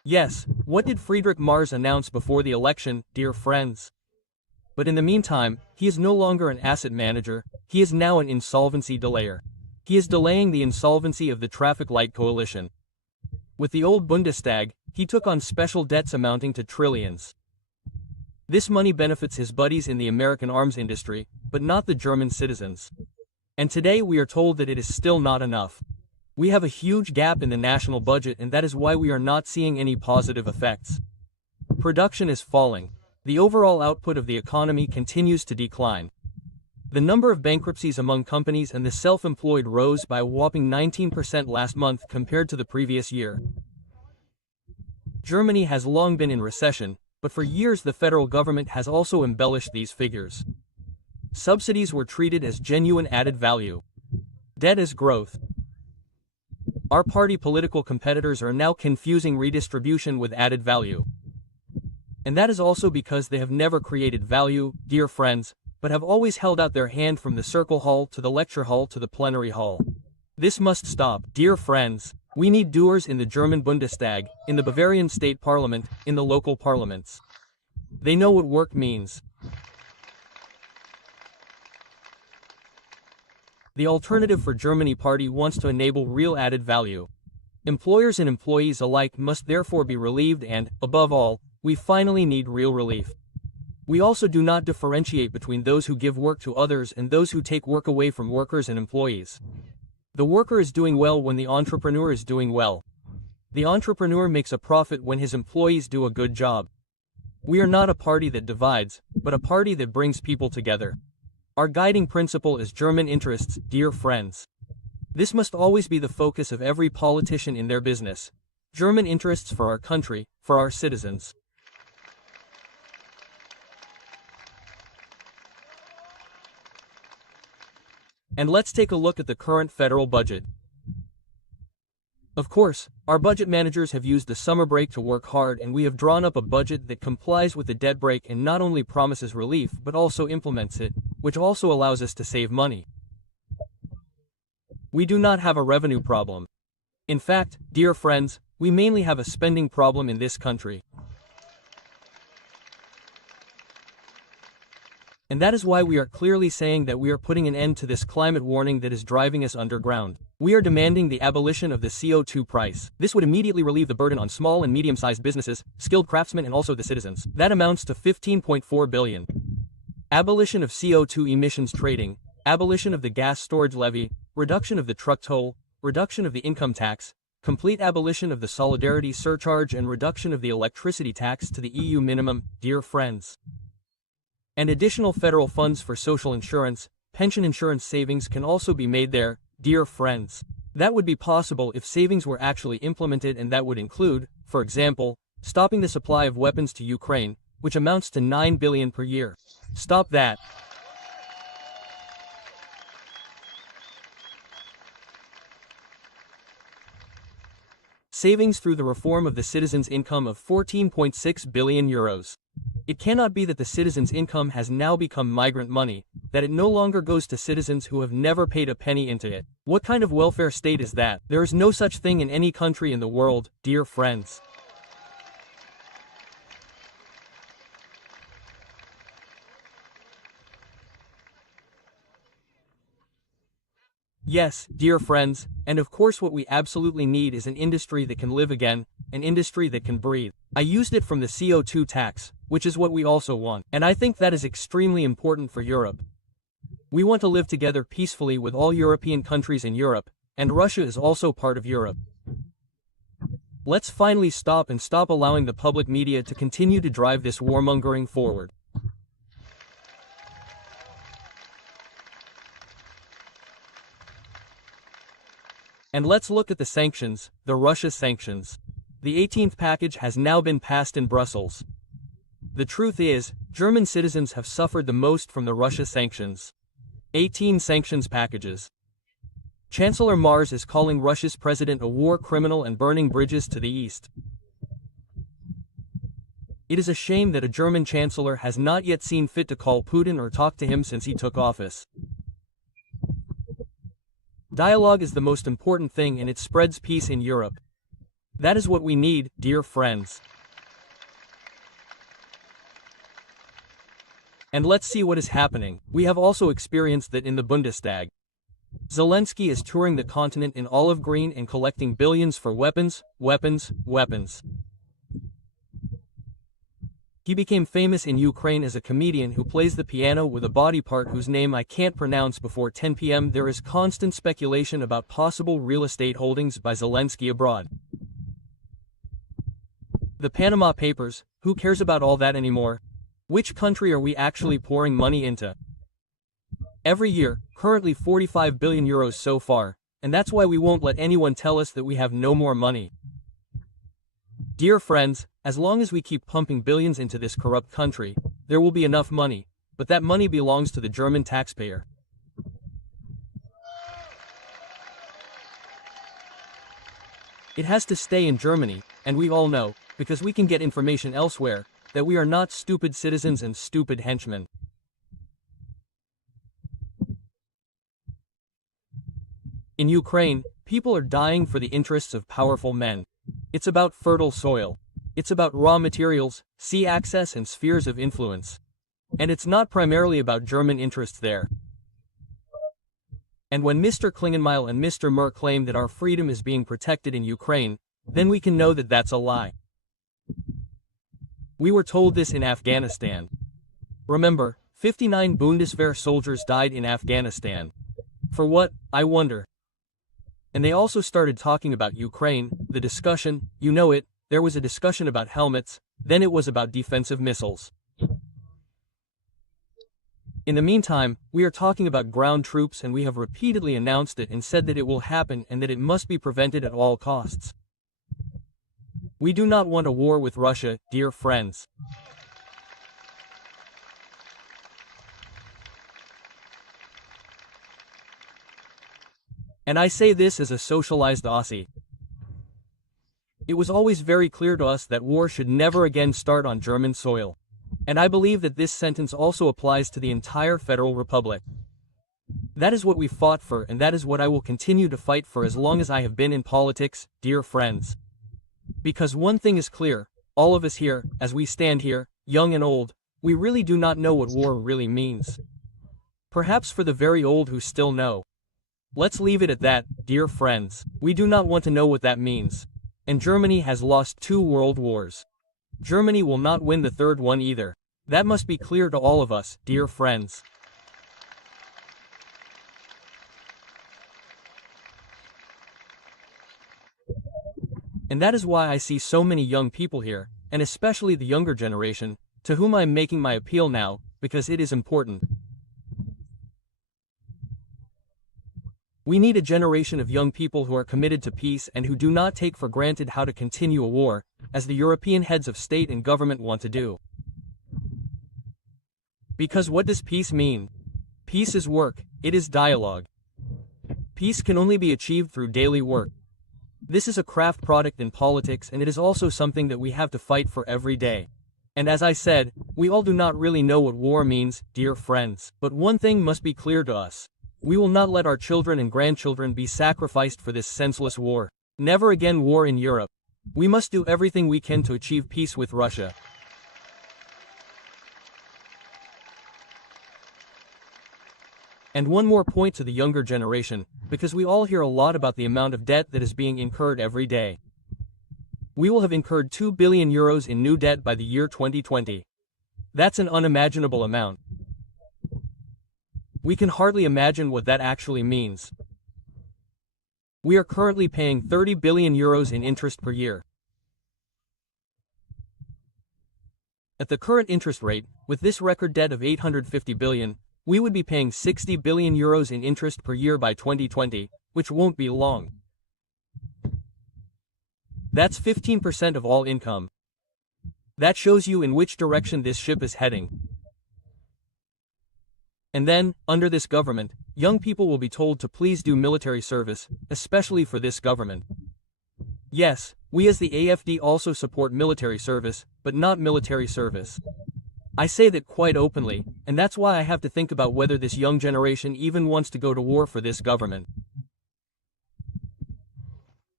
Yes, what did Friedrich Mars announce before the election, dear friends? But in the meantime, he is no longer an asset manager, he is now an insolvency delayer. He is delaying the insolvency of the traffic light coalition. With the old Bundestag, he took on special debts amounting to trillions. This money benefits his buddies in the American arms industry, but not the German citizens. And today we are told that it is still not enough. We have a huge gap in the national budget, and that is why we are not seeing any positive effects. Production is falling. The overall output of the economy continues to decline. The number of bankruptcies among companies and the self-employed rose by a whopping 19% last month compared to the previous year. Germany has long been in recession, but for years the federal government has also embellished these figures. Subsidies were treated as genuine added value. Debt as growth. Our party political competitors are now confusing redistribution with added value. And that is also because they have never created value, dear friends, but have always held out their hand from the circle hall to the lecture hall to the plenary hall. This must stop, dear friends. We need doers in the German Bundestag, in the Bavarian state parliament, in the local parliaments. They know what work means. The Alternative for Germany party wants to enable real added value. Employers and employees alike must therefore be relieved and, above all, we finally need real relief. We also do not differentiate between those who give work to others and those who take work away from workers and employees. The worker is doing well when the entrepreneur is doing well. The entrepreneur makes a profit when his employees do a good job. We are not a party that divides, but a party that brings people together. Our guiding principle is German interests, dear friends. This must always be the focus of every politician in their business. German interests for our country, for our citizens. And let's take a look at the current federal budget. Of course, our budget managers have used the summer break to work hard, and we have drawn up a budget that complies with the debt break and not only promises relief but also implements it, which also allows us to save money. We do not have a revenue problem. In fact, dear friends, we mainly have a spending problem in this country. And that is why we are clearly saying that we are putting an end to this climate warning that is driving us underground. We are demanding the abolition of the CO2 price. This would immediately relieve the burden on small and medium-sized businesses, skilled craftsmen, and also the citizens. That amounts to 15.4 billion. Abolition of CO2 emissions trading, abolition of the gas storage levy, reduction of the truck toll, reduction of the income tax, complete abolition of the solidarity surcharge, and reduction of the electricity tax to the EU minimum, dear friends. And additional federal funds for social insurance, pension insurance savings can also be made there, dear friends. That would be possible if savings were actually implemented, and that would include, for example, stopping the supply of weapons to Ukraine, which amounts to 9 billion per year. Stop that. Savings through the reform of the citizens' income of 14.6 billion euros. It cannot be that the citizens' income has now become migrant money, that it no longer goes to citizens who have never paid a penny into it. What kind of welfare state is that? There is no such thing in any country in the world, dear friends. Yes, dear friends, and of course what we absolutely need is an industry that can live again, an industry that can breathe. I used it from the CO2 tax, which is what we also want, and I think that is extremely important for Europe. We want to live together peacefully with all European countries in Europe, and Russia is also part of Europe. Let's finally stop allowing the public media to continue to drive this warmongering forward. And let's look at the sanctions, the Russia sanctions. The 18th package has now been passed in Brussels. The truth is, German citizens have suffered the most from the Russia sanctions. 18 sanctions packages. Chancellor Mars is calling Russia's president a war criminal and burning bridges to the east. It is a shame that a German chancellor has not yet seen fit to call Putin or talk to him since he took office. Dialogue is the most important thing, and it spreads peace in Europe. That is what we need, dear friends. And let's see what is happening. We have also experienced that in the Bundestag. Zelensky is touring the continent in olive green and collecting billions for weapons, weapons, weapons. He became famous in Ukraine as a comedian who plays the piano with a body part whose name I can't pronounce before 10 p.m. There is constant speculation about possible real estate holdings by Zelensky abroad. The Panama Papers, who cares about all that anymore? Which country are we actually pouring money into? Every year, currently 45 billion euros so far, and that's why we won't let anyone tell us that we have no more money. Dear friends, as long as we keep pumping billions into this corrupt country, there will be enough money, but that money belongs to the German taxpayer. It has to stay in Germany, and we all know, because we can get information elsewhere, that we are not stupid citizens and stupid henchmen. In Ukraine, people are dying for the interests of powerful men. It's about fertile soil. It's about raw materials, sea access and spheres of influence. And it's not primarily about German interests there. And when Mr. Klingenmeil and Mr. Mer claim that our freedom is being protected in Ukraine, then we can know that that's a lie. We were told this in Afghanistan. Remember, 59 Bundeswehr soldiers died in Afghanistan. For what, I wonder? And they also started talking about Ukraine, the discussion, you know it, there was a discussion about helmets, then it was about defensive missiles. In the meantime, we are talking about ground troops and we have repeatedly announced it and said that it will happen and that it must be prevented at all costs. We do not want a war with Russia, dear friends. And I say this as a socialized Aussie. It was always very clear to us that war should never again start on German soil. And I believe that this sentence also applies to the entire Federal Republic. That is what we fought for and that is what I will continue to fight for as long as I have been in politics, dear friends. Because one thing is clear, all of us here, as we stand here, young and old, we really do not know what war really means. Perhaps for the very old who still know. Let's leave it at that, dear friends. We do not want to know what that means. And Germany has lost 2 world wars. Germany will not win the 3rd one either. That must be clear to all of us, dear friends. And that is why I see so many young people here, and especially the younger generation, to whom I am making my appeal now, because it is important. We need a generation of young people who are committed to peace and who do not take for granted how to continue a war, as the European heads of state and government want to do. Because what does peace mean? Peace is work, it is dialogue. Peace can only be achieved through daily work. This is a craft product in politics and it is also something that we have to fight for every day. And as I said, we all do not really know what war means, dear friends, but one thing must be clear to us. We will not let our children and grandchildren be sacrificed for this senseless war. Never again war in Europe. We must do everything we can to achieve peace with Russia. And one more point to the younger generation, because we all hear a lot about the amount of debt that is being incurred every day. We will have incurred 2 billion euros in new debt by the year 2020. That's an unimaginable amount. We can hardly imagine what that actually means. We are currently paying 30 billion euros in interest per year. At the current interest rate, with this record debt of 850 billion, we would be paying 60 billion euros in interest per year by 2020, which won't be long. That's 15% of all income. That shows you in which direction this ship is heading. And then, under this government, young people will be told to please do military service, especially for this government. Yes, we as the AfD also support military service, but not military service. I say that quite openly, and that's why I have to think about whether this young generation even wants to go to war for this government.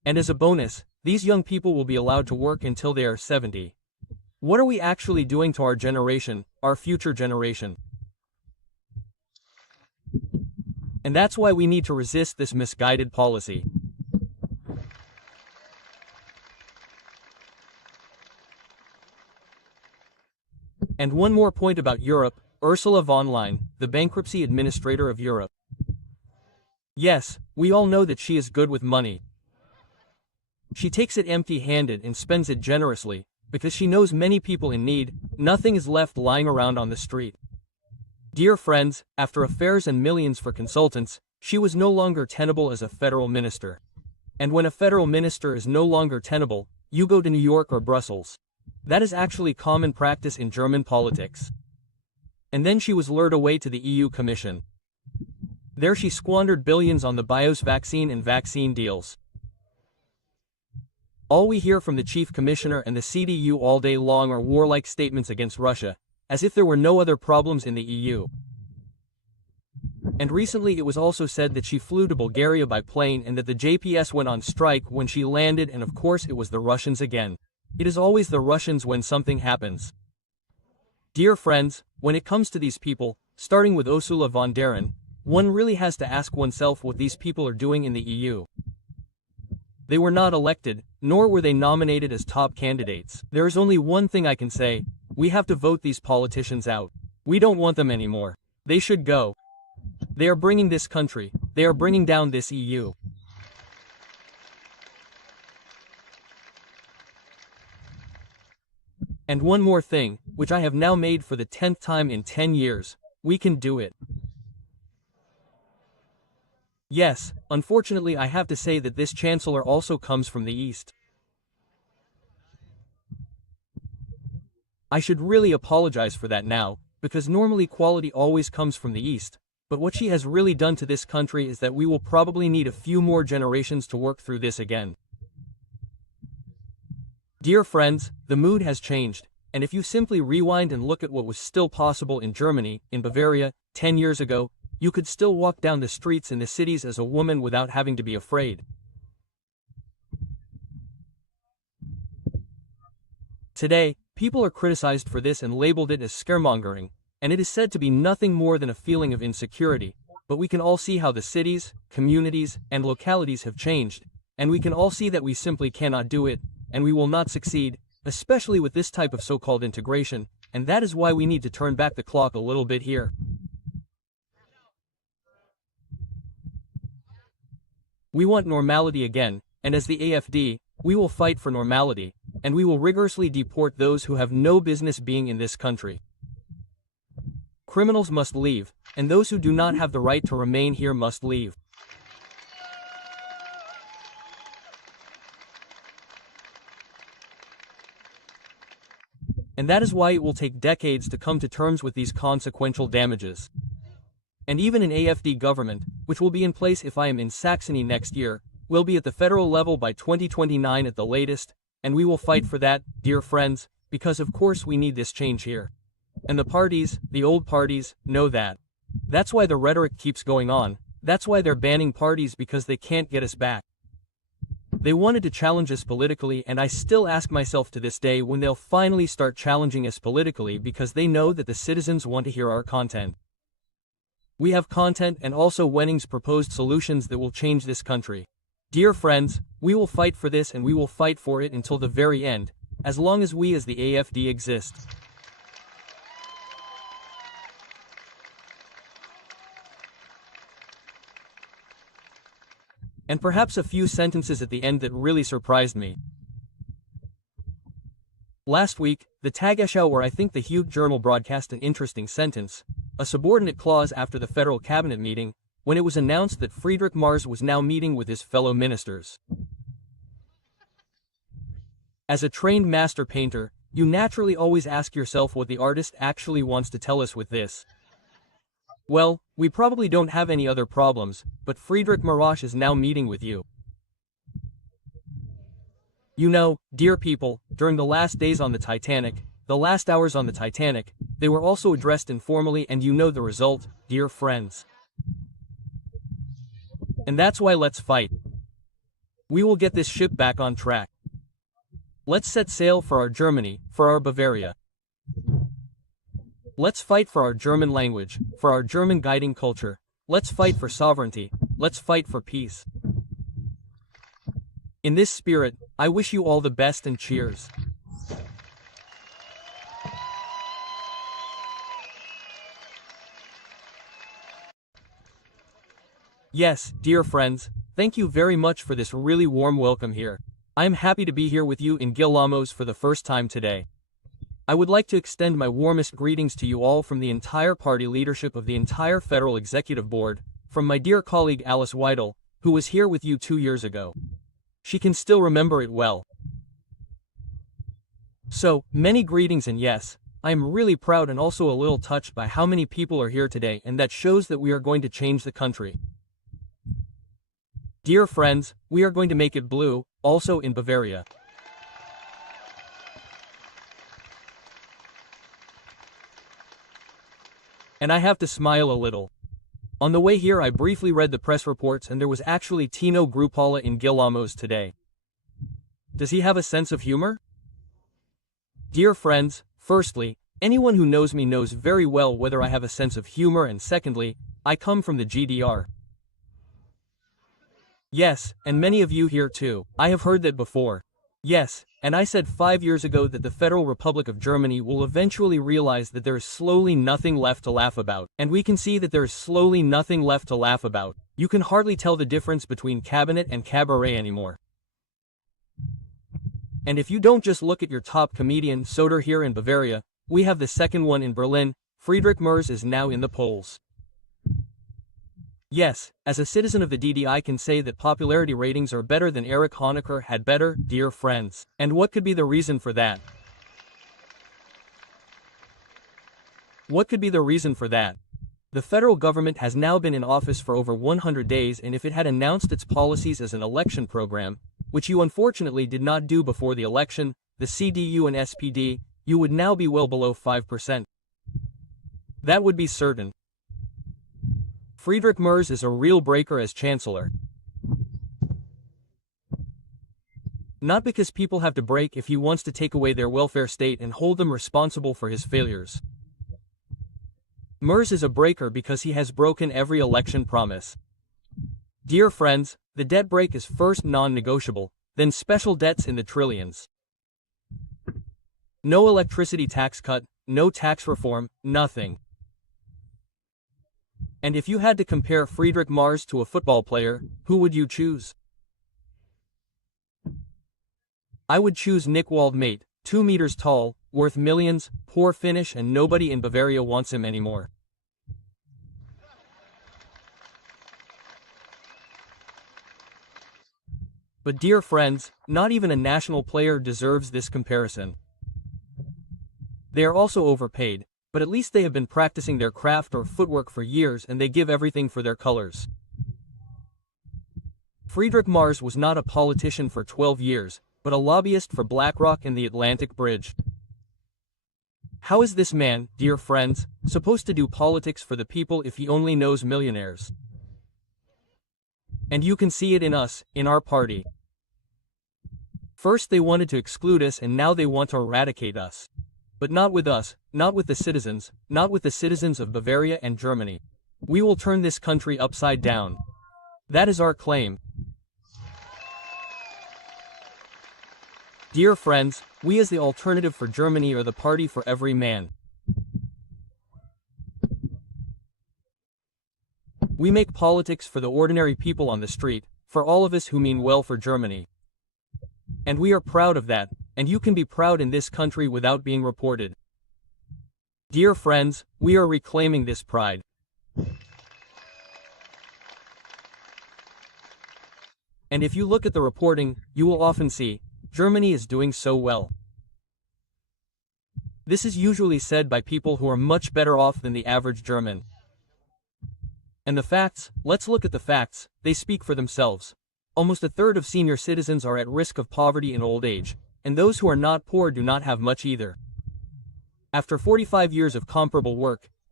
And as a bonus, these young people will be allowed to work until they are 70. What are we actually doing to our generation, our future generation? And that's why we need to resist this misguided policy. And one more point about Europe, Ursula von der Leyen, the bankruptcy administrator of Europe. Yes, we all know that she is good with money. She takes it empty-handed and spends it generously, because she knows many people in need. Nothing is left lying around on the street. Dear friends, after affairs and millions for consultants, she was no longer tenable as a federal minister. And when a federal minister is no longer tenable, you go to New York or Brussels. That is actually common practice in German politics. And then she was lured away to the EU Commission. There she squandered billions on the BIOS vaccine and vaccine deals. All we hear from the chief commissioner and the CDU all day long are warlike statements against Russia, as if there were no other problems in the EU. And recently it was also said that she flew to Bulgaria by plane and that the JPS went on strike when she landed, and of course it was the Russians again. It is always the Russians when something happens. Dear friends, when it comes to these people, starting with Ursula von der Leyen, one really has to ask oneself what these people are doing in the EU. They were not elected, nor were they nominated as top candidates. There is only one thing I can say: we have to vote these politicians out. We don't want them anymore. They should go. They are bringing this country, they are bringing down this EU. And one more thing, which I have now made for the 10th time in 10 years, we can do it. Yes, unfortunately I have to say that this chancellor also comes from the East. I should really apologize for that now, because normally quality always comes from the East, but what she has really done to this country is that we will probably need a few more generations to work through this again. Dear friends, the mood has changed, and if you simply rewind and look at what was still possible in Germany, in Bavaria, 10 years ago, you could still walk down the streets in the cities as a woman without having to be afraid. Today, people are criticized for this and labeled it as scaremongering, and it is said to be nothing more than a feeling of insecurity, but we can all see how the cities, communities, and localities have changed, and we can all see that we simply cannot do it, and we will not succeed, especially with this type of so-called integration, and that is why we need to turn back the clock a little bit here. We want normality again, and as the AfD, we will fight for normality, and we will rigorously deport those who have no business being in this country. Criminals must leave, and those who do not have the right to remain here must leave. And that is why it will take decades to come to terms with these consequential damages. And even an AfD government, which will be in place if I am in Saxony next year, will be at the federal level by 2029 at the latest, and we will fight for that, dear friends, because of course we need this change here. And the parties, the old parties, know that. That's why the rhetoric keeps going on, that's why they're banning parties, because they can't get us back. They wanted to challenge us politically, and I still ask myself to this day when they'll finally start challenging us politically, because they know that the citizens want to hear our content. We have content and also Wenning's proposed solutions that will change this country. Dear friends, we will fight for this, and we will fight for it until the very end, as long as we as the AfD exist. And perhaps a few sentences at the end that really surprised me. Last week, the Tagesschau, or I think the Hugh Journal, broadcast an interesting sentence, a subordinate clause after the federal cabinet meeting, when it was announced that Friedrich Merz was now meeting with his fellow ministers. As a trained master painter, you naturally always ask yourself what the artist actually wants to tell us with this. Well, we probably don't have any other problems, but Friedrich Merz is now meeting with you. You know, dear people, during the last days on the Titanic, the last hours on the Titanic, they were also addressed informally, and you know the result, dear friends. And that's why let's fight. We will get this ship back on track. Let's set sail for our Germany, for our Bavaria. Let's fight for our German language, for our German guiding culture. Let's fight for sovereignty. Let's fight for peace. In this spirit, I wish you all the best and cheers. Yes, dear friends, thank you very much for this really warm welcome here. I am happy to be here with you in Gillamoos for the first time today. I would like to extend my warmest greetings to you all from the entire party leadership of the entire Federal Executive Board, from my dear colleague Alice Weidel, who was here with you 2 years ago. She can still remember it well. So, many greetings, and yes, I am really proud and also a little touched by how many people are here today, and that shows that we are going to change the country. Dear friends, we are going to make it blue, also in Bavaria. And I have to smile a little. On the way here I briefly read the press reports and there was actually Tino Chrupalla in Gillamoos today. Does he have a sense of humor? Dear friends, firstly, anyone who knows me knows very well whether I have a sense of humor, and secondly, I come from the GDR. Yes, and many of you here too. I have heard that before. Yes, and I said 5 years ago that the Federal Republic of Germany will eventually realize that there is slowly nothing left to laugh about. And we can see that there is slowly nothing left to laugh about. You can hardly tell the difference between cabinet and cabaret anymore. And if you don't just look at your top comedian Soder here in Bavaria, we have the second one in Berlin. Friedrich Merz is now in the polls. Yes, as a citizen of the DD I can say that popularity ratings are better than Erich Honecker had better, dear friends. And what could be the reason for that? What could be the reason for that? The federal government has now been in office for over 100 days, and if it had announced its policies as an election program, which you unfortunately did not do before the election, the CDU and SPD, you would now be well below 5%. That would be certain. Friedrich Merz is a real breaker as chancellor. Not because people have to break if he wants to take away their welfare state and hold them responsible for his failures. Merz is a breaker because he has broken every election promise. Dear friends, the debt break is first non-negotiable, then special debts in the trillions. No electricity tax cut, no tax reform, nothing. And if you had to compare Friedrich Merz to a football player, who would you choose? I would choose Nick Waldmate, 2 meters tall, worth millions, poor finish, and nobody in Bavaria wants him anymore. But dear friends, not even a national player deserves this comparison. They are also overpaid, but at least they have been practicing their craft or footwork for years and they give everything for their colors. Friedrich Merz was not a politician for 12 years, but a lobbyist for BlackRock and the Atlantic Bridge. How is this man, dear friends, supposed to do politics for the people if he only knows millionaires? And you can see it in us, in our party. First they wanted to exclude us and now they want to eradicate us. But not with us, not with the citizens, not with the citizens of Bavaria and Germany. We will turn this country upside down. That is our claim. Dear friends, we as the Alternative for Germany are the party for every man. We make politics for the ordinary people on the street, for all of us who mean well for Germany. And we are proud of that, and you can be proud in this country without being reported. Dear friends, we are reclaiming this pride. And if you look at the reporting, you will often see, Germany is doing so well. This is usually said by people who are much better off than the average German. And the facts, let's look at the facts, they speak for themselves. Almost a third of senior citizens are at risk of poverty in old age, and those who are not poor do not have much either. After 45 years of comparable work,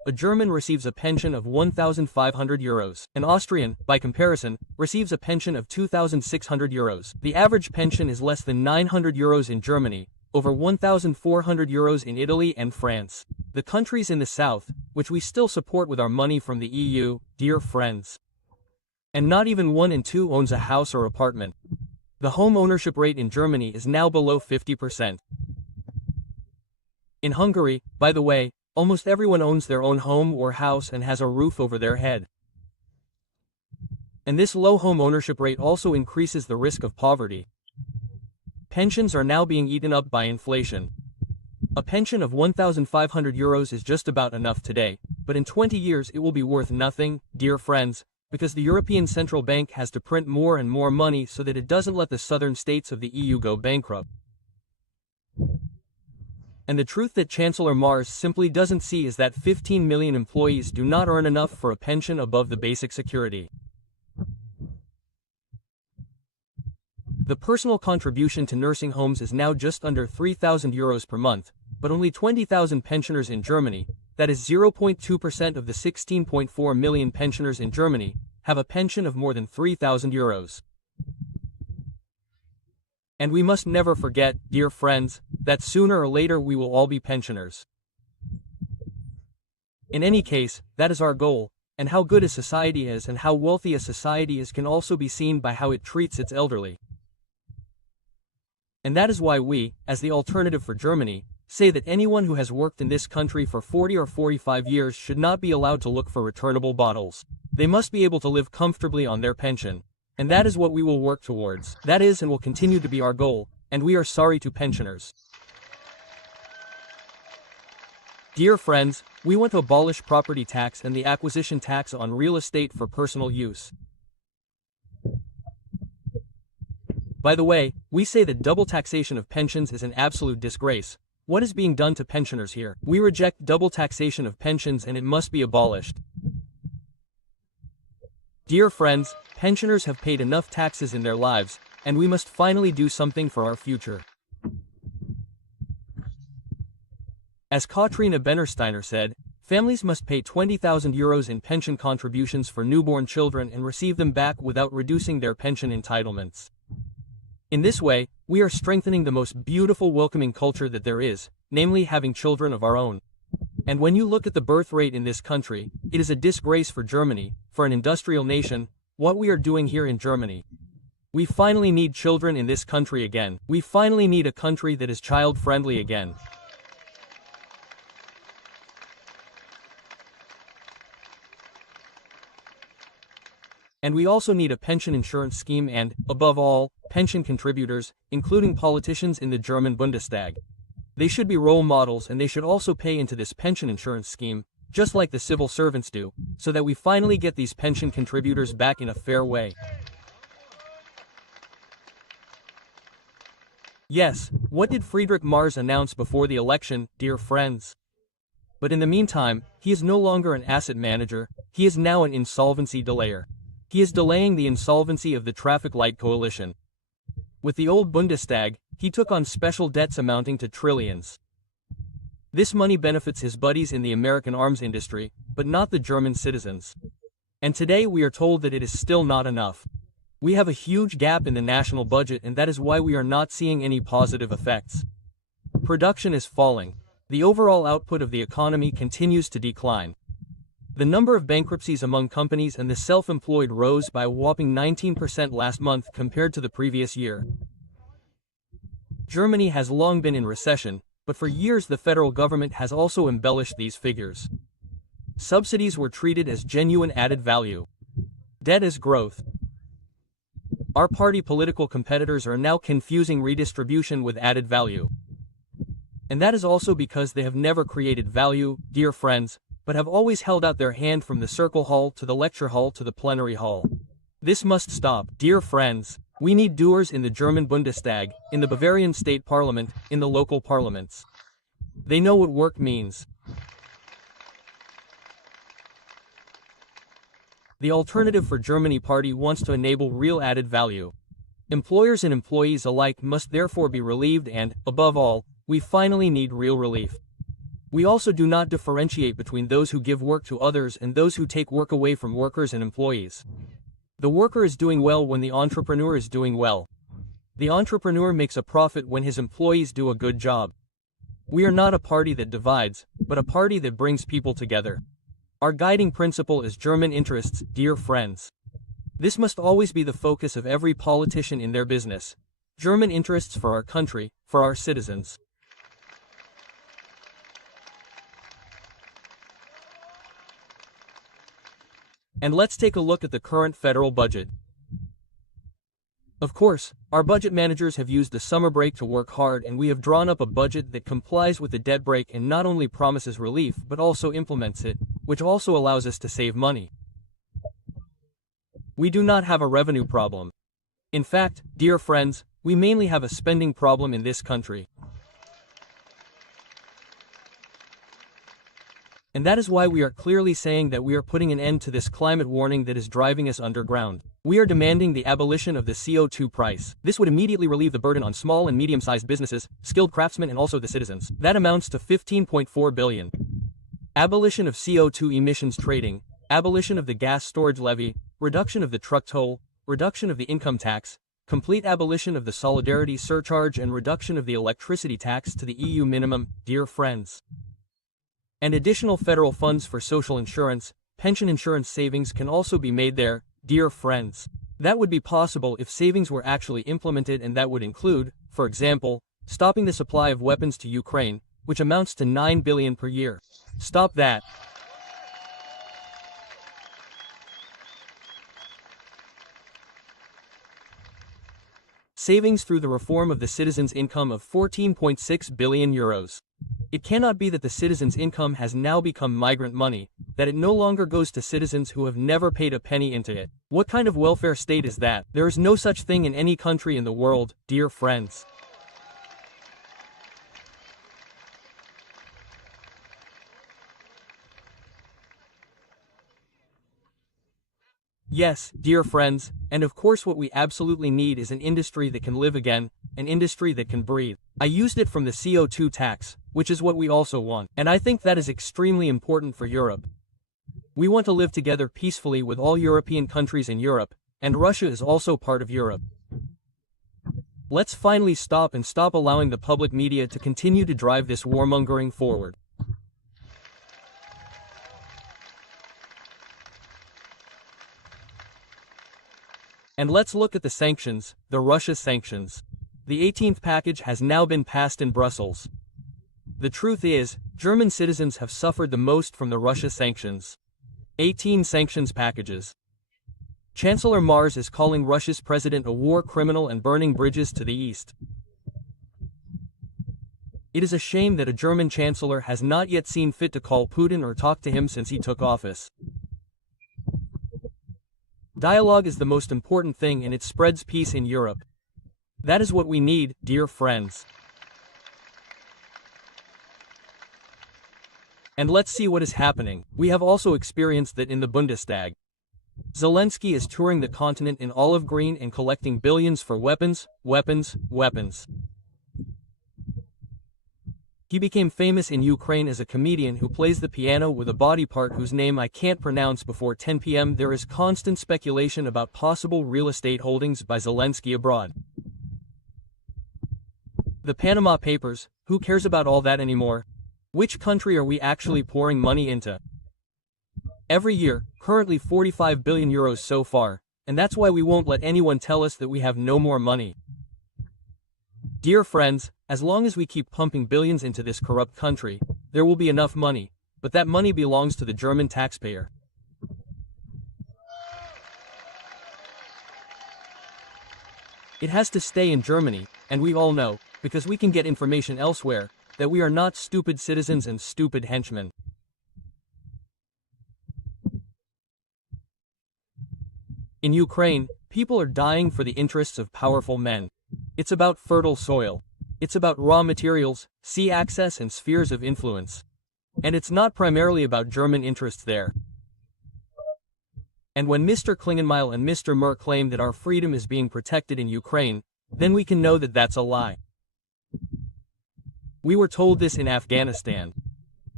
a German receives a pension of 1,500 euros. An Austrian, by comparison, receives a pension of 2,600 euros. The average pension is less than 900 euros in Germany, over 1,400 euros in Italy and France. The countries in the south, which we still support with our money from the EU, dear friends. And not even 1 in 2 owns a house or apartment. The home ownership rate in Germany is now below 50%. In Hungary, by the way, almost everyone owns their own home or house and has a roof over their head. And this low home ownership rate also increases the risk of poverty. Pensions are now being eaten up by inflation. A pension of 1,500 euros is just about enough today, but in 20 years it will be worth nothing, dear friends, because the European Central Bank has to print more and more money so that it doesn't let the southern states of the EU go bankrupt. And the truth that Chancellor Mars simply doesn't see is that 15 million employees do not earn enough for a pension above the basic security. The personal contribution to nursing homes is now just under 3,000 euros per month, but only 20,000 pensioners in Germany, that is 0.2% of the 16.4 million pensioners in Germany, have a pension of more than 3,000 euros. And we must never forget, dear friends, that sooner or later we will all be pensioners. In any case, that is our goal, and how good a society is and how wealthy a society is can also be seen by how it treats its elderly. And that is why we, as the alternative for Germany, say that anyone who has worked in this country for 40 or 45 years should not be allowed to look for returnable bottles. They must be able to live comfortably on their pension. And that is what we will work towards. That is and will continue to be our goal, and we are sorry to pensioners. Dear friends, we want to abolish property tax and the acquisition tax on real estate for personal use. By the way, we say that double taxation of pensions is an absolute disgrace. What is being done to pensioners here? We reject double taxation of pensions and it must be abolished. Dear friends, pensioners have paid enough taxes in their lives, and we must finally do something for our future. As Katrina Bennersteiner said, families must pay 20,000 euros in pension contributions for newborn children and receive them back without reducing their pension entitlements. In this way, we are strengthening the most beautiful welcoming culture that there is, namely having children of our own. And when you look at the birth rate in this country, it is a disgrace for Germany, for an industrial nation, what we are doing here in Germany. We finally need children in this country again. We finally need a country that is child-friendly again. And we also need a pension insurance scheme and, above all, pension contributors, including politicians in the German Bundestag. They should be role models and they should also pay into this pension insurance scheme, just like the civil servants do, so that we finally get these pension contributors back in a fair way. Yes, what did Friedrich Mars announce before the election, dear friends? But in the meantime, he is no longer an asset manager, he is now an insolvency delayer. He is delaying the insolvency of the traffic light coalition. With the old Bundestag, he took on special debts amounting to trillions. This money benefits his buddies in the American arms industry, but not the German citizens. And today we are told that it is still not enough. We have a huge gap in the national budget and that is why we are not seeing any positive effects. Production is falling. The overall output of the economy continues to decline. The number of bankruptcies among companies and the self-employed rose by a whopping 19% last month compared to the previous year. Germany has long been in recession, but for years the federal government has also embellished these figures. Subsidies were treated as genuine added value. Debt as growth. Our party political competitors are now confusing redistribution with added value. And that is also because they have never created value, dear friends, but have always held out their hand from the circle hall to the lecture hall to the plenary hall. This must stop, dear friends. We need doers in the German Bundestag, in the Bavarian state parliament, in the local parliaments. They know what work means. The Alternative for Germany party wants to enable real added value. Employers and employees alike must therefore be relieved and, above all, we finally need real relief. We also do not differentiate between those who give work to others and those who take work away from workers and employees. The worker is doing well when the entrepreneur is doing well. The entrepreneur makes a profit when his employees do a good job. We are not a party that divides, but a party that brings people together. Our guiding principle is German interests, dear friends. This must always be the focus of every politician in their business. German interests for our country, for our citizens. And let's take a look at the current federal budget. Of course, our budget managers have used the summer break to work hard, and we have drawn up a budget that complies with the debt break and not only promises relief but also implements it, which also allows us to save money. We do not have a revenue problem. In fact, dear friends, we mainly have a spending problem in this country. And that is why we are clearly saying that we are putting an end to this climate warning that is driving us underground. We are demanding the abolition of the CO2 price. This would immediately relieve the burden on small and medium-sized businesses, skilled craftsmen and also the citizens. That amounts to 15.4 billion. Abolition of CO2 emissions trading, abolition of the gas storage levy, reduction of the truck toll, reduction of the income tax, complete abolition of the solidarity surcharge and reduction of the electricity tax to the EU minimum, dear friends. And additional federal funds for social insurance, pension insurance savings can also be made there, dear friends. That would be possible if savings were actually implemented, and that would include, for example, stopping the supply of weapons to Ukraine, which amounts to 9 billion per year. Stop that. Savings through the reform of the citizens' income of 14.6 billion euros. It cannot be that the citizens' income has now become migrant money, that it no longer goes to citizens who have never paid a penny into it. What kind of welfare state is that? There is no such thing in any country in the world, dear friends. Yes, dear friends, and of course what we absolutely need is an industry that can live again, an industry that can breathe. I used it from the CO2 tax, which is what we also want, and I think that is extremely important for Europe. We want to live together peacefully with all European countries in Europe, and Russia is also part of Europe. Let's finally stop allowing the public media to continue to drive this warmongering forward. And let's look at the sanctions, the Russia sanctions. The 18th package has now been passed in Brussels. The truth is, German citizens have suffered the most from the Russia sanctions. 18 sanctions packages. Chancellor Mars is calling Russia's president a war criminal and burning bridges to the east. It is a shame that a German chancellor has not yet seen fit to call Putin or talk to him since he took office. Dialogue is the most important thing, and it spreads peace in Europe. That is what we need, dear friends. And let's see what is happening. We have also experienced that in the Bundestag. Zelensky is touring the continent in olive green and collecting billions for weapons, weapons, weapons. He became famous in Ukraine as a comedian who plays the piano with a body part whose name I can't pronounce. Before 10 p.m. there is constant speculation about possible real estate holdings by Zelensky abroad. The Panama Papers, who cares about all that anymore? Which country are we actually pouring money into? Every year, currently 45 billion euros so far, and that's why we won't let anyone tell us that we have no more money. Dear friends, as long as we keep pumping billions into this corrupt country, there will be enough money, but that money belongs to the German taxpayer. It has to stay in Germany, and we all know, because we can get information elsewhere, that we are not stupid citizens and stupid henchmen. In Ukraine, people are dying for the interests of powerful men. It's about fertile soil. It's about raw materials, sea access and spheres of influence. And it's not primarily about German interests there. And when Mr. Klingenmeil and Mr. Merr claim that our freedom is being protected in Ukraine, then we can know that that's a lie. We were told this in Afghanistan.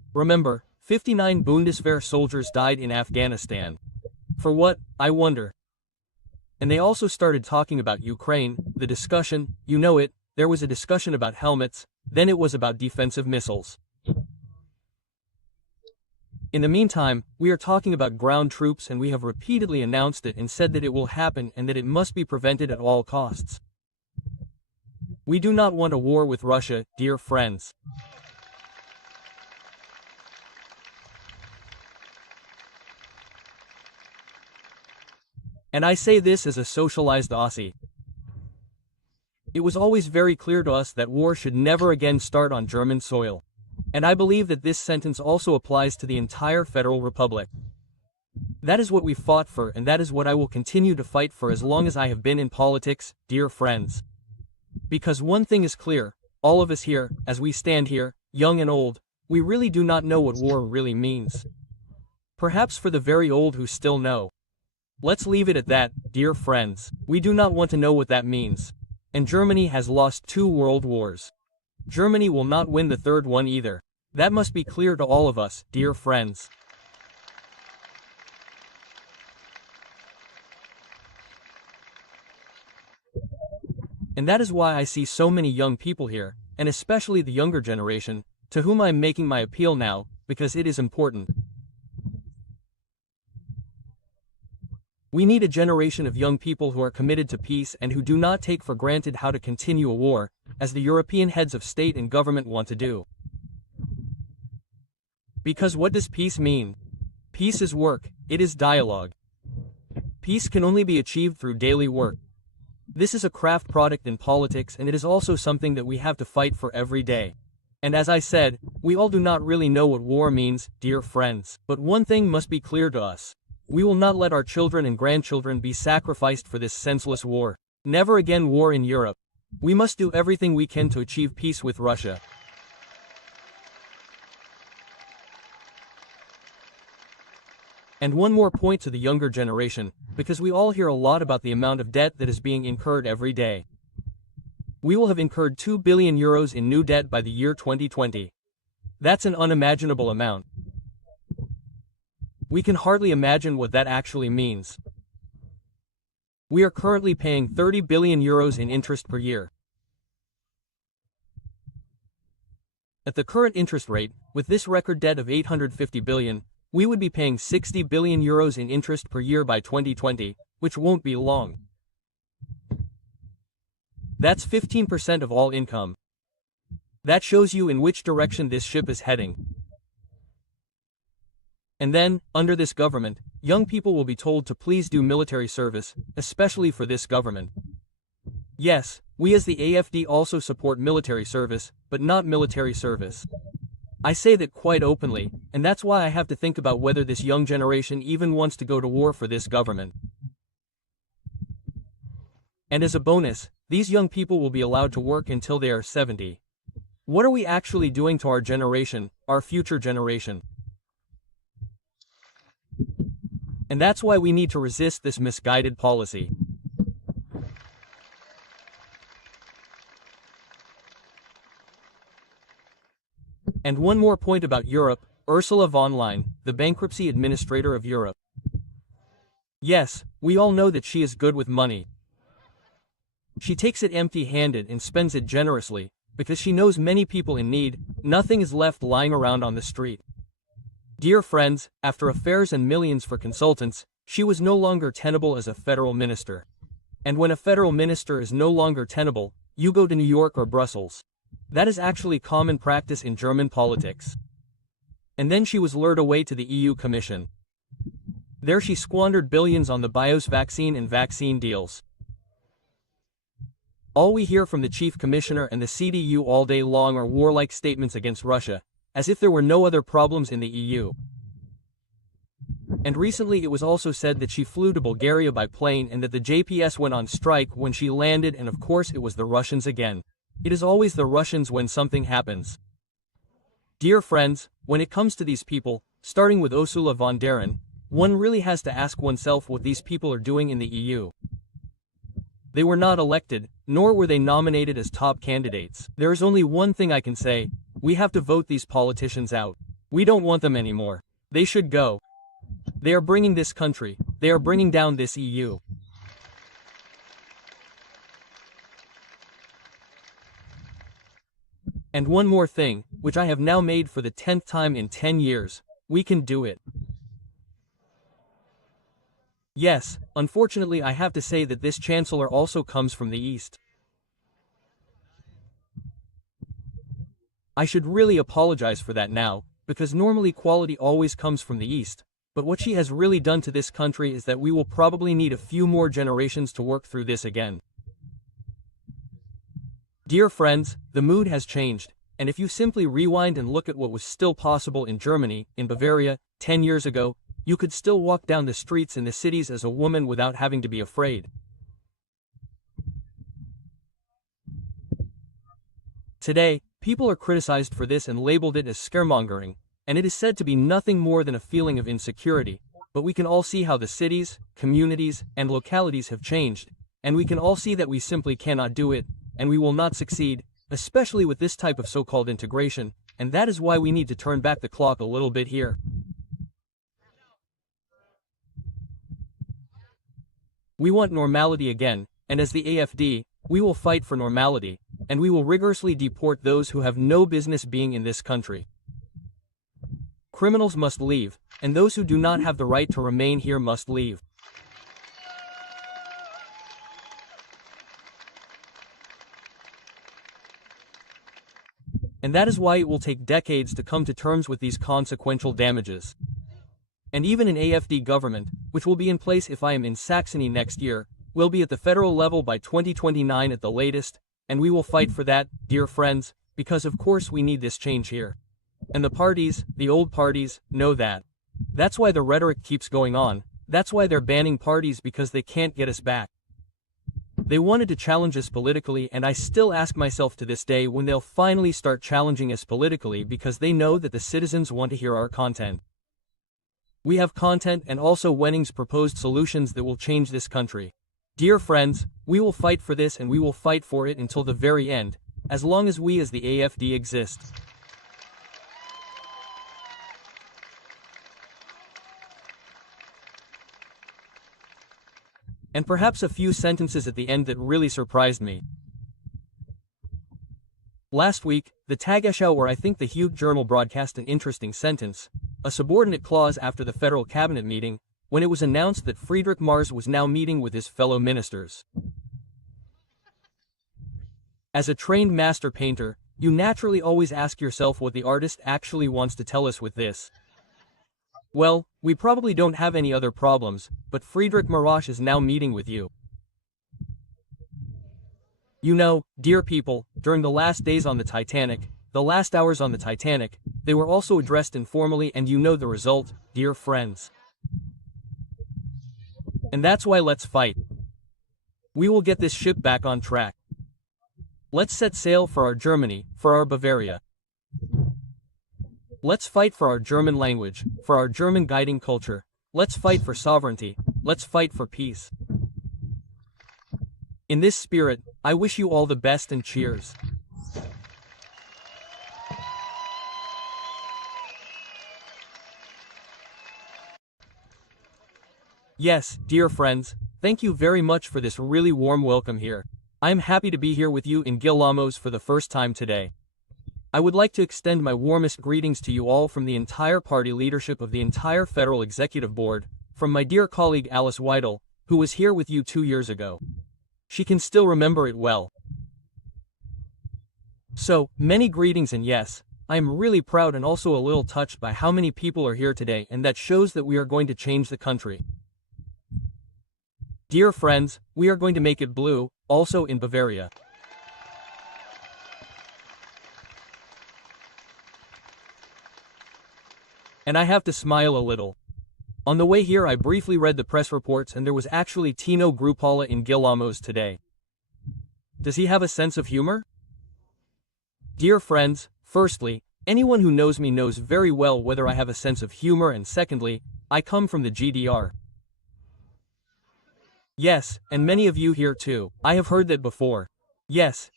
Remember, 59 Bundeswehr soldiers died in Afghanistan. For what, I wonder? And they also started talking about Ukraine, the discussion, you know it, there was a discussion about helmets, then it was about defensive missiles. In the meantime, we are talking about ground troops and we have repeatedly announced it and said that it will happen and that it must be prevented at all costs. We do not want a war with Russia, dear friends. And I say this as a socialized Aussie. It was always very clear to us that war should never again start on German soil. And I believe that this sentence also applies to the entire Federal Republic. That is what we fought for and that is what I will continue to fight for as long as I have been in politics, dear friends. Because one thing is clear, all of us here, as we stand here, young and old, we really do not know what war really means. Perhaps for the very old who still know. Let's leave it at that, dear friends. We do not want to know what that means. And Germany has lost 2 world wars. Germany will not win the 3rd one either. That must be clear to all of us, dear friends. And that is why I see so many young people here, and especially the younger generation, to whom I am making my appeal now, because it is important. We need a generation of young people who are committed to peace and who do not take for granted how to continue a war, as the European heads of state and government want to do. Because what does peace mean? Peace is work, it is dialogue. Peace can only be achieved through daily work. This is a craft product in politics and it is also something that we have to fight for every day. And as I said, we all do not really know what war means, dear friends. But one thing must be clear to us. We will not let our children and grandchildren be sacrificed for this senseless war. Never again war in Europe. We must do everything we can to achieve peace with Russia. And one more point to the younger generation, because we all hear a lot about the amount of debt that is being incurred every day. We will have incurred 2 billion euros in new debt by the year 2020. That's an unimaginable amount. We can hardly imagine what that actually means. We are currently paying 30 billion euros in interest per year. At the current interest rate, with this record debt of 850 billion, we would be paying 60 billion euros in interest per year by 2020, which won't be long. That's 15% of all income. That shows you in which direction this ship is heading. And then, under this government, young people will be told to please do military service, especially for this government. Yes, we as the AfD also support military service, but not military service. I say that quite openly, and that's why I have to think about whether this young generation even wants to go to war for this government. And as a bonus, these young people will be allowed to work until they are 70. What are we actually doing to our generation, our future generation? And that's why we need to resist this misguided policy. And one more point about Europe, Ursula von der Leyen, the bankruptcy administrator of Europe. Yes, we all know that she is good with money. She takes it empty-handed and spends it generously, because she knows many people in need, nothing is left lying around on the street. Dear friends, after affairs and millions for consultants, she was no longer tenable as a federal minister. And when a federal minister is no longer tenable, you go to New York or Brussels. That is actually common practice in German politics. And then she was lured away to the EU Commission. There she squandered billions on the BIOS vaccine and vaccine deals. All we hear from the Chief Commissioner and the CDU all day long are warlike statements against Russia, as if there were no other problems in the EU. And recently it was also said that she flew to Bulgaria by plane and that the JPS went on strike when she landed, and of course it was the Russians again. It is always the Russians when something happens. Dear friends, when it comes to these people, starting with Ursula von der Leyen, one really has to ask oneself what these people are doing in the EU. They were not elected, nor were they nominated as top candidates. There is only one thing I can say: we have to vote these politicians out. We don't want them anymore. They should go. They are bringing this country, they are bringing down this EU. And one more thing, which I have now made for the 10th time in 10 years, we can do it. Yes, unfortunately I have to say that this chancellor also comes from the East. I should really apologize for that now, because normally quality always comes from the East, but what she has really done to this country is that we will probably need a few more generations to work through this again. Dear friends, the mood has changed, and if you simply rewind and look at what was still possible in Germany, in Bavaria, 10 years ago, you could still walk down the streets in the cities as a woman without having to be afraid. Today, people are criticized for this and labeled it as scaremongering, and it is said to be nothing more than a feeling of insecurity, but we can all see how the cities, communities, and localities have changed, and we can all see that we simply cannot do it, and we will not succeed, especially with this type of so-called integration, and that is why we need to turn back the clock a little bit here. We want normality again, and as the AfD, we will fight for normality, and we will rigorously deport those who have no business being in this country. Criminals must leave, and those who do not have the right to remain here must leave. And that is why it will take decades to come to terms with these consequential damages. And even an AfD government, which will be in place if I am in Saxony next year, will be at the federal level by 2029 at the latest, and we will fight for that, dear friends, because of course we need this change here. And the parties, the old parties, know that. That's why the rhetoric keeps going on, that's why they're banning parties because they can't get us back. They wanted to challenge us politically, and I still ask myself to this day when they'll finally start challenging us politically, because they know that the citizens want to hear our content. We have content and also Wenning's proposed solutions that will change this country. Dear friends, we will fight for this, and we will fight for it until the very end, as long as we as the AfD exist. And perhaps a few sentences at the end that really surprised me. Last week, the Tagesschau, or I think the Hugh Journal, broadcast an interesting sentence, a subordinate clause after the federal cabinet meeting, when it was announced that Friedrich Merz was now meeting with his fellow ministers. As a trained master painter, you naturally always ask yourself what the artist actually wants to tell us with this. Well, we probably don't have any other problems, but Friedrich Merz is now meeting with you. You know, dear people, during the last days on the Titanic, the last hours on the Titanic, they were also addressed informally, and you know the result, dear friends. And that's why let's fight. We will get this ship back on track. Let's set sail for our Germany, for our Bavaria. Let's fight for our German language, for our German guiding culture. Let's fight for sovereignty. Let's fight for peace. In this spirit, I wish you all the best, and cheers. Yes, dear friends, thank you very much for this really warm welcome here. I am happy to be here with you in Gillamoos for the first time today. I would like to extend my warmest greetings to you all from the entire party leadership of the entire Federal Executive Board, from my dear colleague Alice Weidel, who was here with you 2 years ago. She can still remember it well. So, many greetings, and yes, I am really proud and also a little touched by how many people are here today, and that shows that we are going to change the country. Dear friends, we are going to make it blue, also in Bavaria. And I have to smile a little. On the way here I briefly read the press reports, and there was actually Tino Chrupalla in Gillamoos today. Does he have a sense of humor? Dear friends, firstly, anyone who knows me knows very well whether I have a sense of humor, and secondly, I come from the GDR. Yes, and many of you here too. I have heard that before. Yes,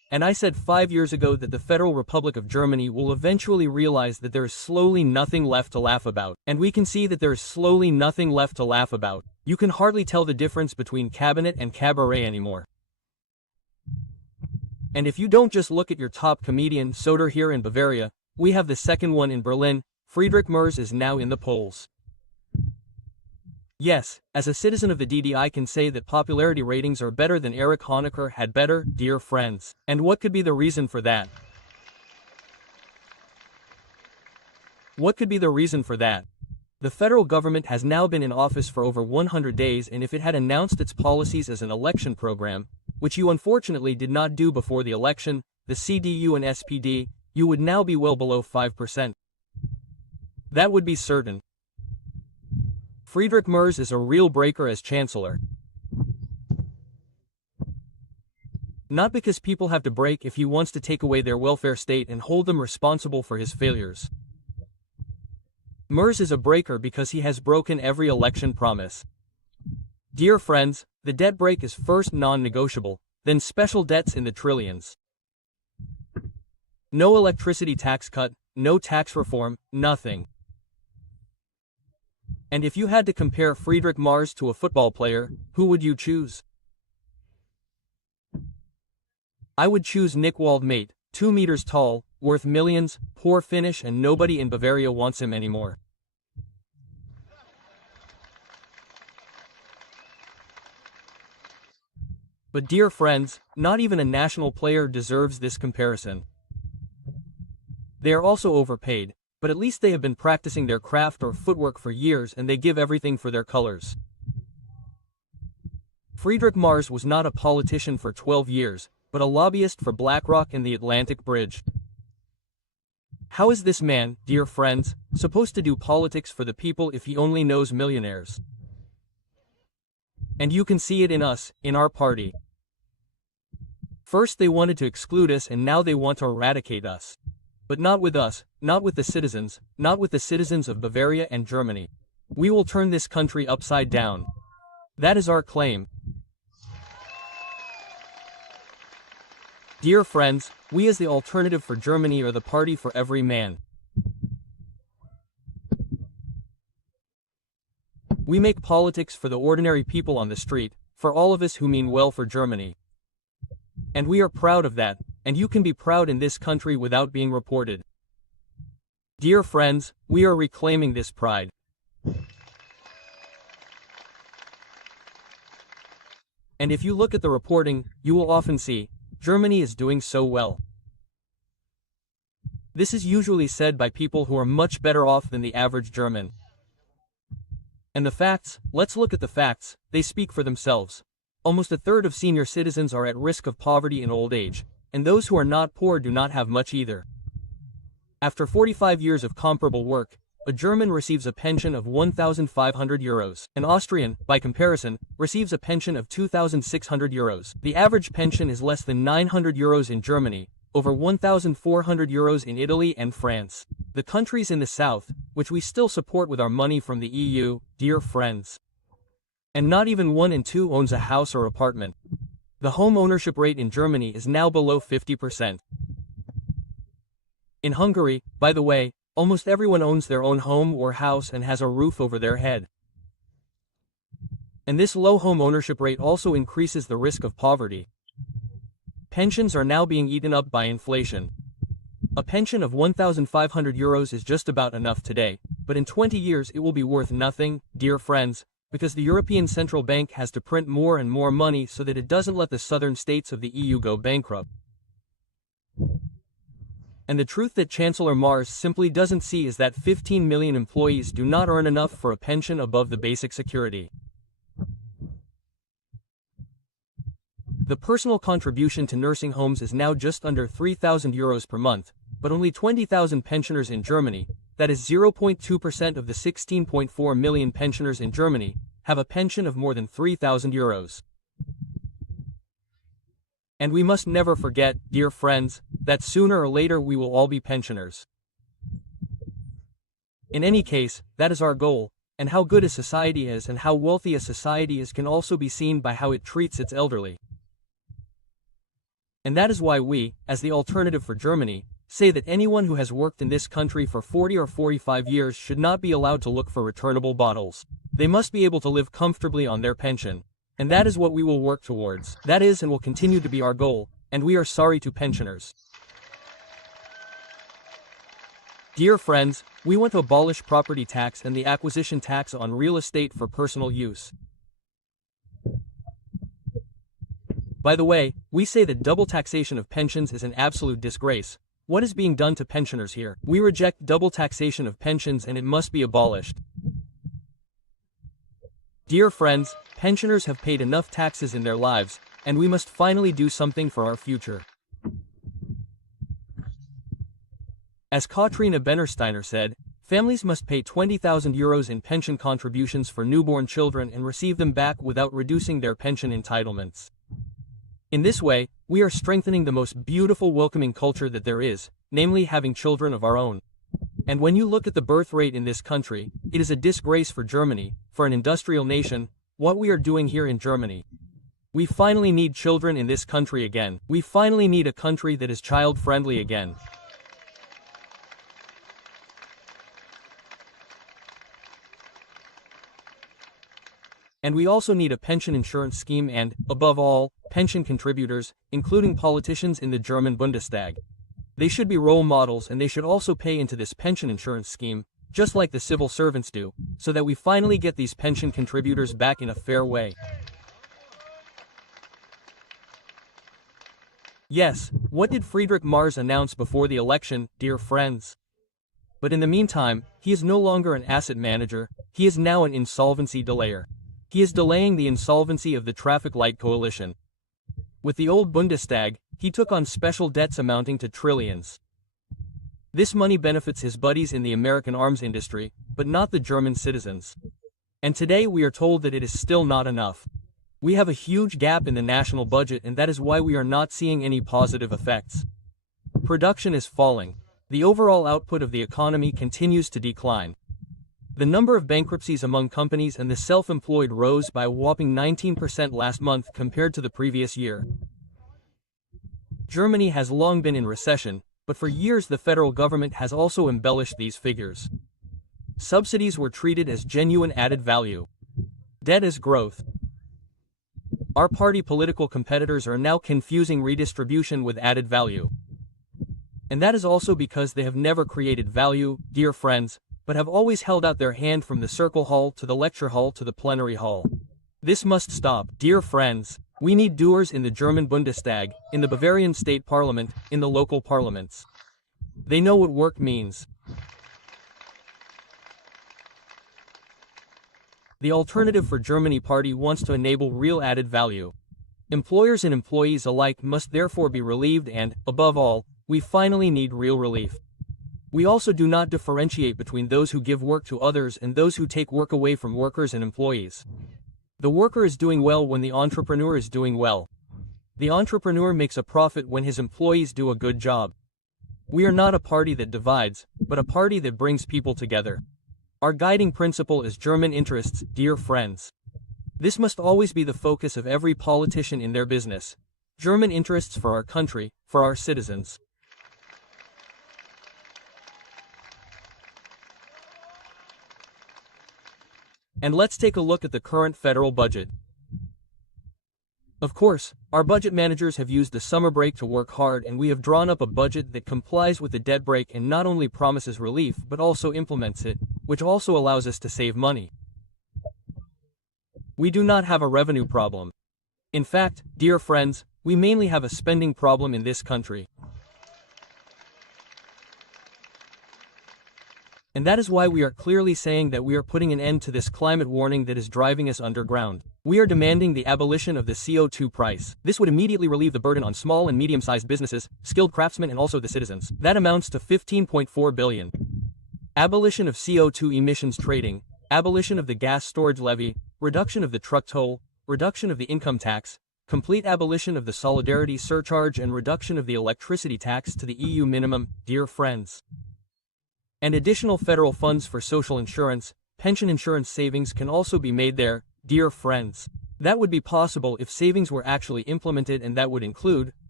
And I said 5 years ago that the Federal Republic of Germany will eventually realize that there is slowly nothing left to laugh about. And we can see that there is slowly nothing left to laugh about. You can hardly tell the difference between cabinet and cabaret anymore. And if you don't just look at your top comedian Soder here in Bavaria, we have the second one in Berlin. Friedrich Merz is now in the polls. Yes, as a citizen of the DD I can say that popularity ratings are better than Erich Honecker had better, dear friends. And what could be the reason for that? What could be the reason for that? The federal government has now been in office for over 100 days, and if it had announced its policies as an election program, which you unfortunately did not do before the election, the CDU and SPD, you would now be well below 5%. That would be certain. Friedrich Merz is a real breaker as chancellor. Not because people have to break if he wants to take away their welfare state and hold them responsible for his failures. Merz is a breaker because he has broken every election promise. Dear friends, the debt break is first non-negotiable, then special debts in the trillions. No electricity tax cut, no tax reform, nothing. And if you had to compare Friedrich Merz to a football player, who would you choose? I would choose Nick Waldmate, 2 meters tall, worth millions, poor finish, and nobody in Bavaria wants him anymore. But dear friends, not even a national player deserves this comparison. They are also overpaid, but at least they have been practicing their craft or footwork for years and they give everything for their colors. Friedrich Merz was not a politician for 12 years, but a lobbyist for BlackRock and the Atlantic Bridge. How is this man, dear friends, supposed to do politics for the people if he only knows millionaires? And you can see it in us, in our party. First they wanted to exclude us and now they want to eradicate us. But not with us, not with the citizens, not with the citizens of Bavaria and Germany. We will turn this country upside down. That is our claim. Dear friends, we as the alternative for Germany are the party for every man. We make politics for the ordinary people on the street, for all of us who mean well for Germany. And we are proud of that, and you can be proud in this country without being reported. Dear friends, we are reclaiming this pride. And if you look at the reporting, you will often see, Germany is doing so well. This is usually said by people who are much better off than the average German. And the facts, let's look at the facts, they speak for themselves. Almost a third of senior citizens are at risk of poverty in old age, and those who are not poor do not have much either. After 45 years of comparable work, a German receives a pension of 1,500 euros. An Austrian, by comparison, receives a pension of 2,600 euros. The average pension is less than 900 euros in Germany, over 1,400 euros in Italy and France. The countries in the south, which we still support with our money from the EU, dear friends. And not even 1 in 2 owns a house or apartment. The home ownership rate in Germany is now below 50%. In Hungary, by the way, almost everyone owns their own home or house and has a roof over their head. And this low home ownership rate also increases the risk of poverty. Pensions are now being eaten up by inflation. A pension of 1,500 euros is just about enough today, but in 20 years it will be worth nothing, dear friends, because the European Central Bank has to print more and more money so that it doesn't let the southern states of the EU go bankrupt. And the truth that Chancellor Merz simply doesn't see is that 15 million employees do not earn enough for a pension above the basic security. The personal contribution to nursing homes is now just under 3,000 euros per month, but only 20,000 pensioners in Germany, that is 0.2% of the 16.4 million pensioners in Germany, have a pension of more than 3,000 euros. And we must never forget, dear friends, that sooner or later we will all be pensioners. In any case, that is our goal, and how good a society is and how wealthy a society is can also be seen by how it treats its elderly. And that is why we, as the alternative for Germany, say that anyone who has worked in this country for 40 or 45 years should not be allowed to look for returnable bottles. They must be able to live comfortably on their pension. And that is what we will work towards. That is and will continue to be our goal, and we are sorry to pensioners. Dear friends, we want to abolish property tax and the acquisition tax on real estate for personal use. By the way, we say that double taxation of pensions is an absolute disgrace. What is being done to pensioners here? We reject double taxation of pensions and it must be abolished. Dear friends, pensioners have paid enough taxes in their lives, and we must finally do something for our future. As Katrina Bennersteiner said, families must pay 20,000 euros in pension contributions for newborn children and receive them back without reducing their pension entitlements. In this way, we are strengthening the most beautiful welcoming culture that there is, namely having children of our own. And when you look at the birth rate in this country, it is a disgrace for Germany, for an industrial nation, what we are doing here in Germany. We finally need children in this country again. We finally need a country that is child-friendly again. And we also need a pension insurance scheme and, above all, pension contributors, including politicians in the German Bundestag. They should be role models and they should also pay into this pension insurance scheme, just like the civil servants do, so that we finally get these pension contributors back in a fair way. Yes, what did Friedrich Mars announce before the election, dear friends? But in the meantime, he is no longer an asset manager, he is now an insolvency delayer. He is delaying the insolvency of the traffic light coalition. With the old Bundestag, he took on special debts amounting to trillions. This money benefits his buddies in the American arms industry, but not the German citizens. And today we are told that it is still not enough. We have a huge gap in the national budget and that is why we are not seeing any positive effects. Production is falling. The overall output of the economy continues to decline. The number of bankruptcies among companies and the self-employed rose by a whopping 19% last month compared to the previous year. Germany has long been in recession, but for years the federal government has also embellished these figures. Subsidies were treated as genuine added value. Debt as growth. Our party political competitors are now confusing redistribution with added value. And that is also because they have never created value, dear friends, but have always held out their hand from the circle hall to the lecture hall to the plenary hall. This must stop, dear friends. We need doers in the German Bundestag, in the Bavarian state parliament, in the local parliaments. They know what work means. The Alternative for Germany party wants to enable real added value. Employers and employees alike must therefore be relieved and, above all, we finally need real relief. We also do not differentiate between those who give work to others and those who take work away from workers and employees. The worker is doing well when the entrepreneur is doing well. The entrepreneur makes a profit when his employees do a good job. We are not a party that divides, but a party that brings people together. Our guiding principle is German interests, dear friends. This must always be the focus of every politician in their business. German interests for our country, for our citizens. And let's take a look at the current federal budget. Of course, our budget managers have used the summer break to work hard and we have drawn up a budget that complies with the debt break and not only promises relief but also implements it, which also allows us to save money. We do not have a revenue problem. In fact, dear friends, we mainly have a spending problem in this country. And that is why we are clearly saying that we are putting an end to this climate warning that is driving us underground. We are demanding the abolition of the CO2 price. This would immediately relieve the burden on small and medium-sized businesses, skilled craftsmen and also the citizens. That amounts to 15.4 billion. Abolition of CO2 emissions trading, abolition of the gas storage levy, reduction of the truck toll, reduction of the income tax, complete abolition of the solidarity surcharge and reduction of the electricity tax to the EU minimum, dear friends. And additional federal funds for social insurance, pension insurance savings can also be made there, dear friends. That would be possible if savings were actually implemented and that would include,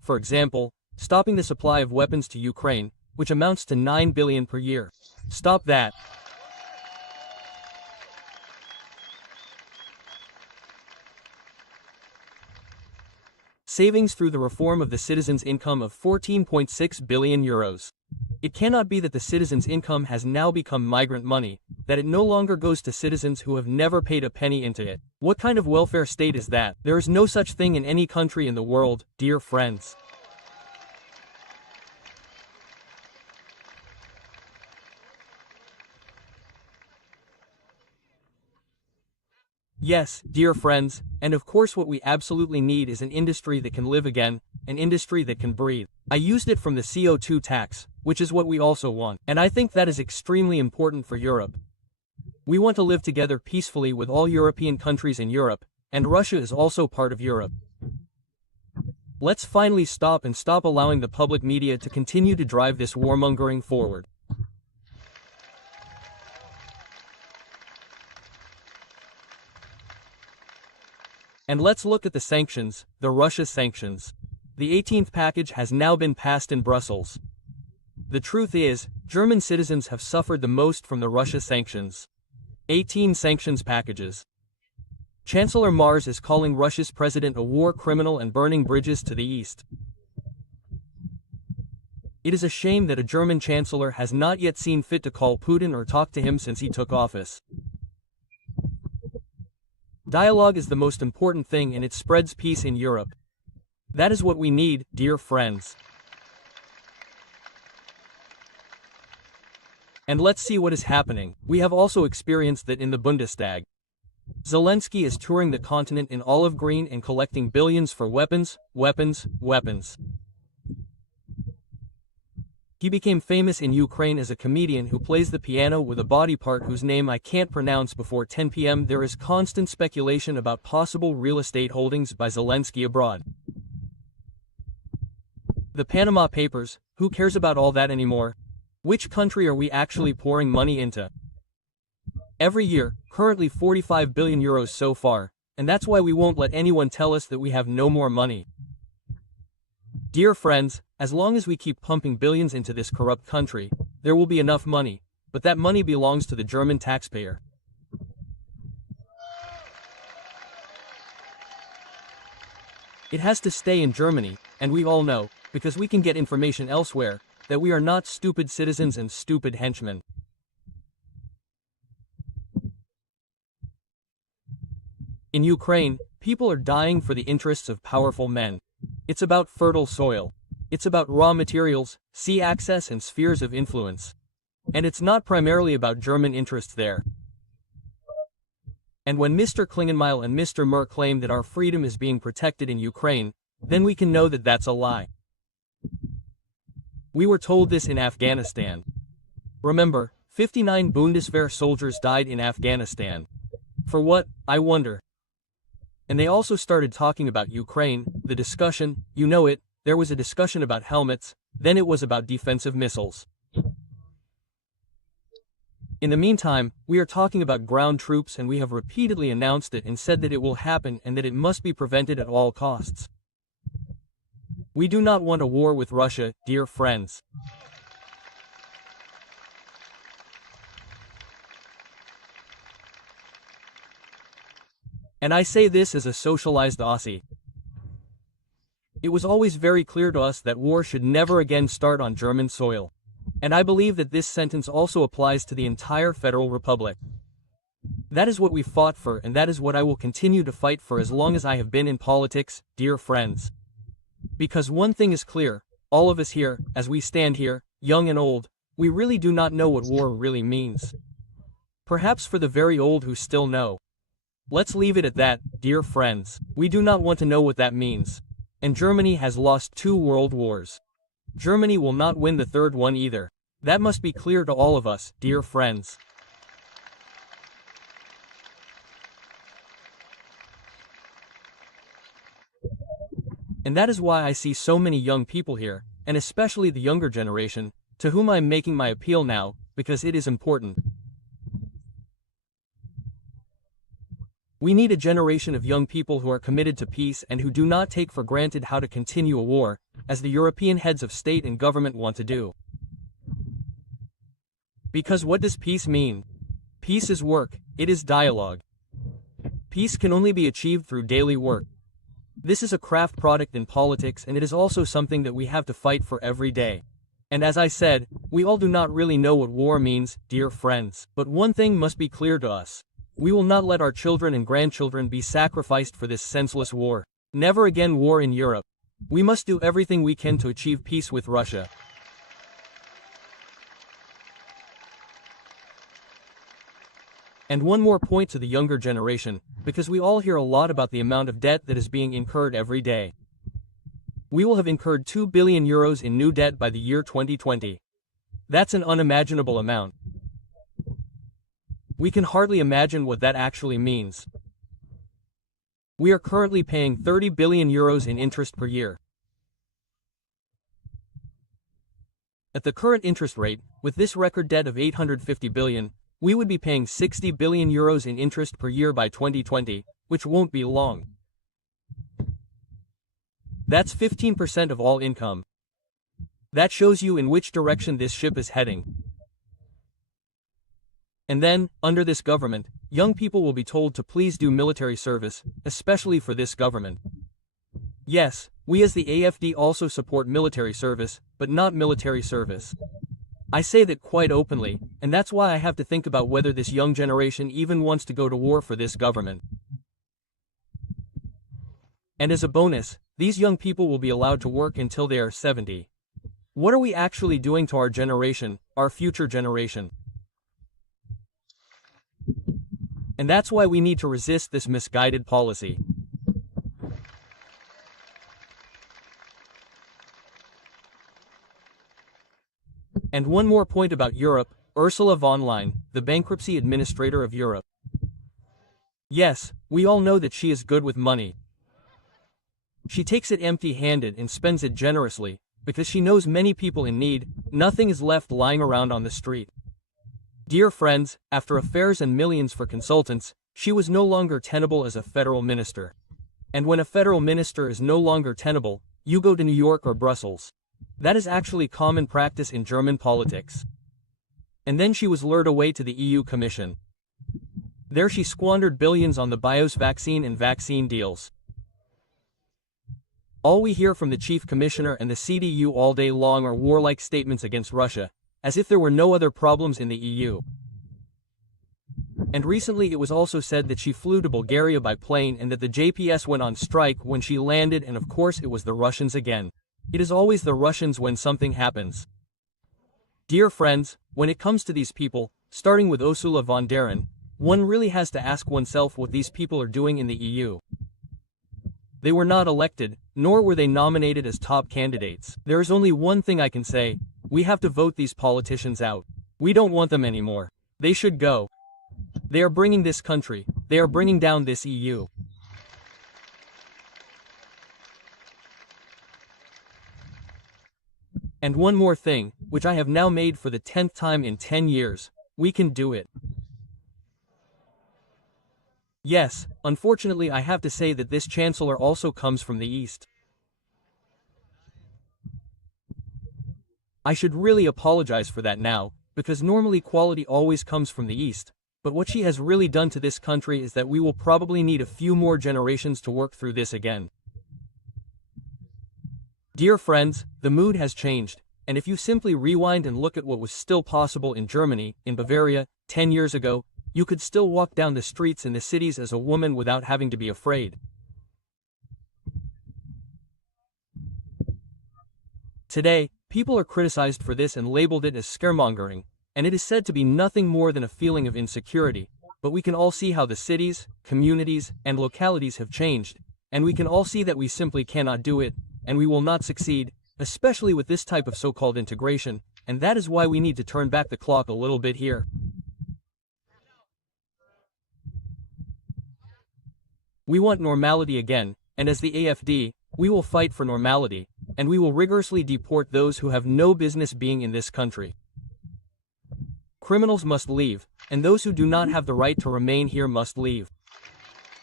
for example, stopping the supply of weapons to Ukraine, which amounts to 9 billion per year. Stop that. Savings through the reform of the citizens' income of 14.6 billion euros. It cannot be that the citizens' income has now become migrant money, that it no longer goes to citizens who have never paid a penny into it. What kind of welfare state is that? There is no such thing in any country in the world, dear friends. Yes, dear friends, and of course what we absolutely need is an industry that can live again, an industry that can breathe. I used it from the CO2 tax, which is what we also want, and I think that is extremely important for Europe. We want to live together peacefully with all European countries in Europe, and Russia is also part of Europe. Let's finally stop allowing the public media to continue to drive this warmongering forward. And let's look at the sanctions, the Russia sanctions. The 18th package has now been passed in Brussels. The truth is, German citizens have suffered the most from the Russia sanctions. 18 sanctions packages. Chancellor Mars is calling Russia's president a war criminal and burning bridges to the east. It is a shame that a German chancellor has not yet seen fit to call Putin or talk to him since he took office. Dialogue is the most important thing and it spreads peace in Europe. That is what we need, dear friends. And let's see what is happening. We have also experienced that in the Bundestag. Zelensky is touring the continent in olive green and collecting billions for weapons, weapons, weapons. He became famous in Ukraine as a comedian who plays the piano with a body part whose name I can't pronounce. Before 10 p.m. there is constant speculation about possible real estate holdings by Zelensky abroad. The Panama Papers, who cares about all that anymore? Which country are we actually pouring money into? Every year, currently 45 billion euros so far, and that's why we won't let anyone tell us that we have no more money. Dear friends, as long as we keep pumping billions into this corrupt country, there will be enough money, but that money belongs to the German taxpayer. It has to stay in Germany, and we all know, because we can get information elsewhere, that we are not stupid citizens and stupid henchmen. In Ukraine, people are dying for the interests of powerful men. It's about fertile soil. It's about raw materials, sea access and spheres of influence. And it's not primarily about German interests there. And when Mr. Klingenmeil and Mr. Merr claim that our freedom is being protected in Ukraine, then we can know that that's a lie. We were told this in Afghanistan. Remember, 59 Bundeswehr soldiers died in Afghanistan. For what, I wonder? And they also started talking about Ukraine, the discussion, you know it, there was a discussion about helmets, then it was about defensive missiles. In the meantime, we are talking about ground troops and we have repeatedly announced it and said that it will happen and that it must be prevented at all costs. We do not want a war with Russia, dear friends. And I say this as a socialized Aussie. It was always very clear to us that war should never again start on German soil. And I believe that this sentence also applies to the entire Federal Republic. That is what we fought for and that is what I will continue to fight for as long as I have been in politics, dear friends. Because one thing is clear, all of us here, as we stand here, young and old, we really do not know what war really means. Perhaps for the very old who still know. Let's leave it at that, dear friends. We do not want to know what that means. And Germany has lost 2 world wars. Germany will not win the 3rd one either. That must be clear to all of us, dear friends. And that is why I see so many young people here, and especially the younger generation, to whom I am making my appeal now, because it is important. We need a generation of young people who are committed to peace and who do not take for granted how to continue a war, as the European heads of state and government want to do. Because what does peace mean? Peace is work, it is dialogue. Peace can only be achieved through daily work. This is a craft product in politics, and it is also something that we have to fight for every day. And as I said, we all do not really know what war means, dear friends. But one thing must be clear to us. We will not let our children and grandchildren be sacrificed for this senseless war. Never again war in Europe. We must do everything we can to achieve peace with Russia. And one more point to the younger generation, because we all hear a lot about the amount of debt that is being incurred every day. We will have incurred 2 billion euros in new debt by the year 2020. That's an unimaginable amount. We can hardly imagine what that actually means. We are currently paying 30 billion euros in interest per year. At the current interest rate, with this record debt of 850 billion, we would be paying 60 billion euros in interest per year by 2020, which won't be long. That's 15% of all income. That shows you in which direction this ship is heading. And then, under this government, young people will be told to please do military service, especially for this government. Yes, we as the AfD also support military service, but not military service. I say that quite openly, and that's why I have to think about whether this young generation even wants to go to war for this government. And as a bonus, these young people will be allowed to work until they are 70. What are we actually doing to our generation, our future generation? And that's why we need to resist this misguided policy. And one more point about Europe, Ursula von der Leyen, the bankruptcy administrator of Europe. Yes, we all know that she is good with money. She takes it empty-handed and spends it generously, because she knows many people in need. Nothing is left lying around on the street. Dear friends, after affairs and millions for consultants, she was no longer tenable as a federal minister. And when a federal minister is no longer tenable, you go to New York or Brussels. That is actually common practice in German politics. And then she was lured away to the EU Commission. There she squandered billions on the BIOS vaccine and vaccine deals. All we hear from the chief commissioner and the CDU all day long are warlike statements against Russia, as if there were no other problems in the EU. And recently it was also said that she flew to Bulgaria by plane and that the JPS went on strike when she landed, and of course it was the Russians again. It is always the Russians when something happens. Dear friends, when it comes to these people, starting with Ursula von der Leyen, one really has to ask oneself what these people are doing in the EU. They were not elected, nor were they nominated as top candidates. There is only one thing I can say: we have to vote these politicians out. We don't want them anymore. They should go. They are bringing this country, they are bringing down this EU. And one more thing, which I have now made for the 10th time in 10 years, we can do it. Yes, unfortunately I have to say that this chancellor also comes from the East. I should really apologize for that now, because normally quality always comes from the East, but what she has really done to this country is that we will probably need a few more generations to work through this again. Dear friends, the mood has changed, and if you simply rewind and look at what was still possible in Germany, in Bavaria, 10 years ago, you could still walk down the streets in the cities as a woman without having to be afraid. Today, people are criticized for this and labeled it as scaremongering, and it is said to be nothing more than a feeling of insecurity, but we can all see how the cities, communities, and localities have changed, and we can all see that we simply cannot do it, and we will not succeed, especially with this type of so-called integration, and that is why we need to turn back the clock a little bit here. We want normality again, and as the AfD, we will fight for normality, and we will rigorously deport those who have no business being in this country. Criminals must leave, and those who do not have the right to remain here must leave.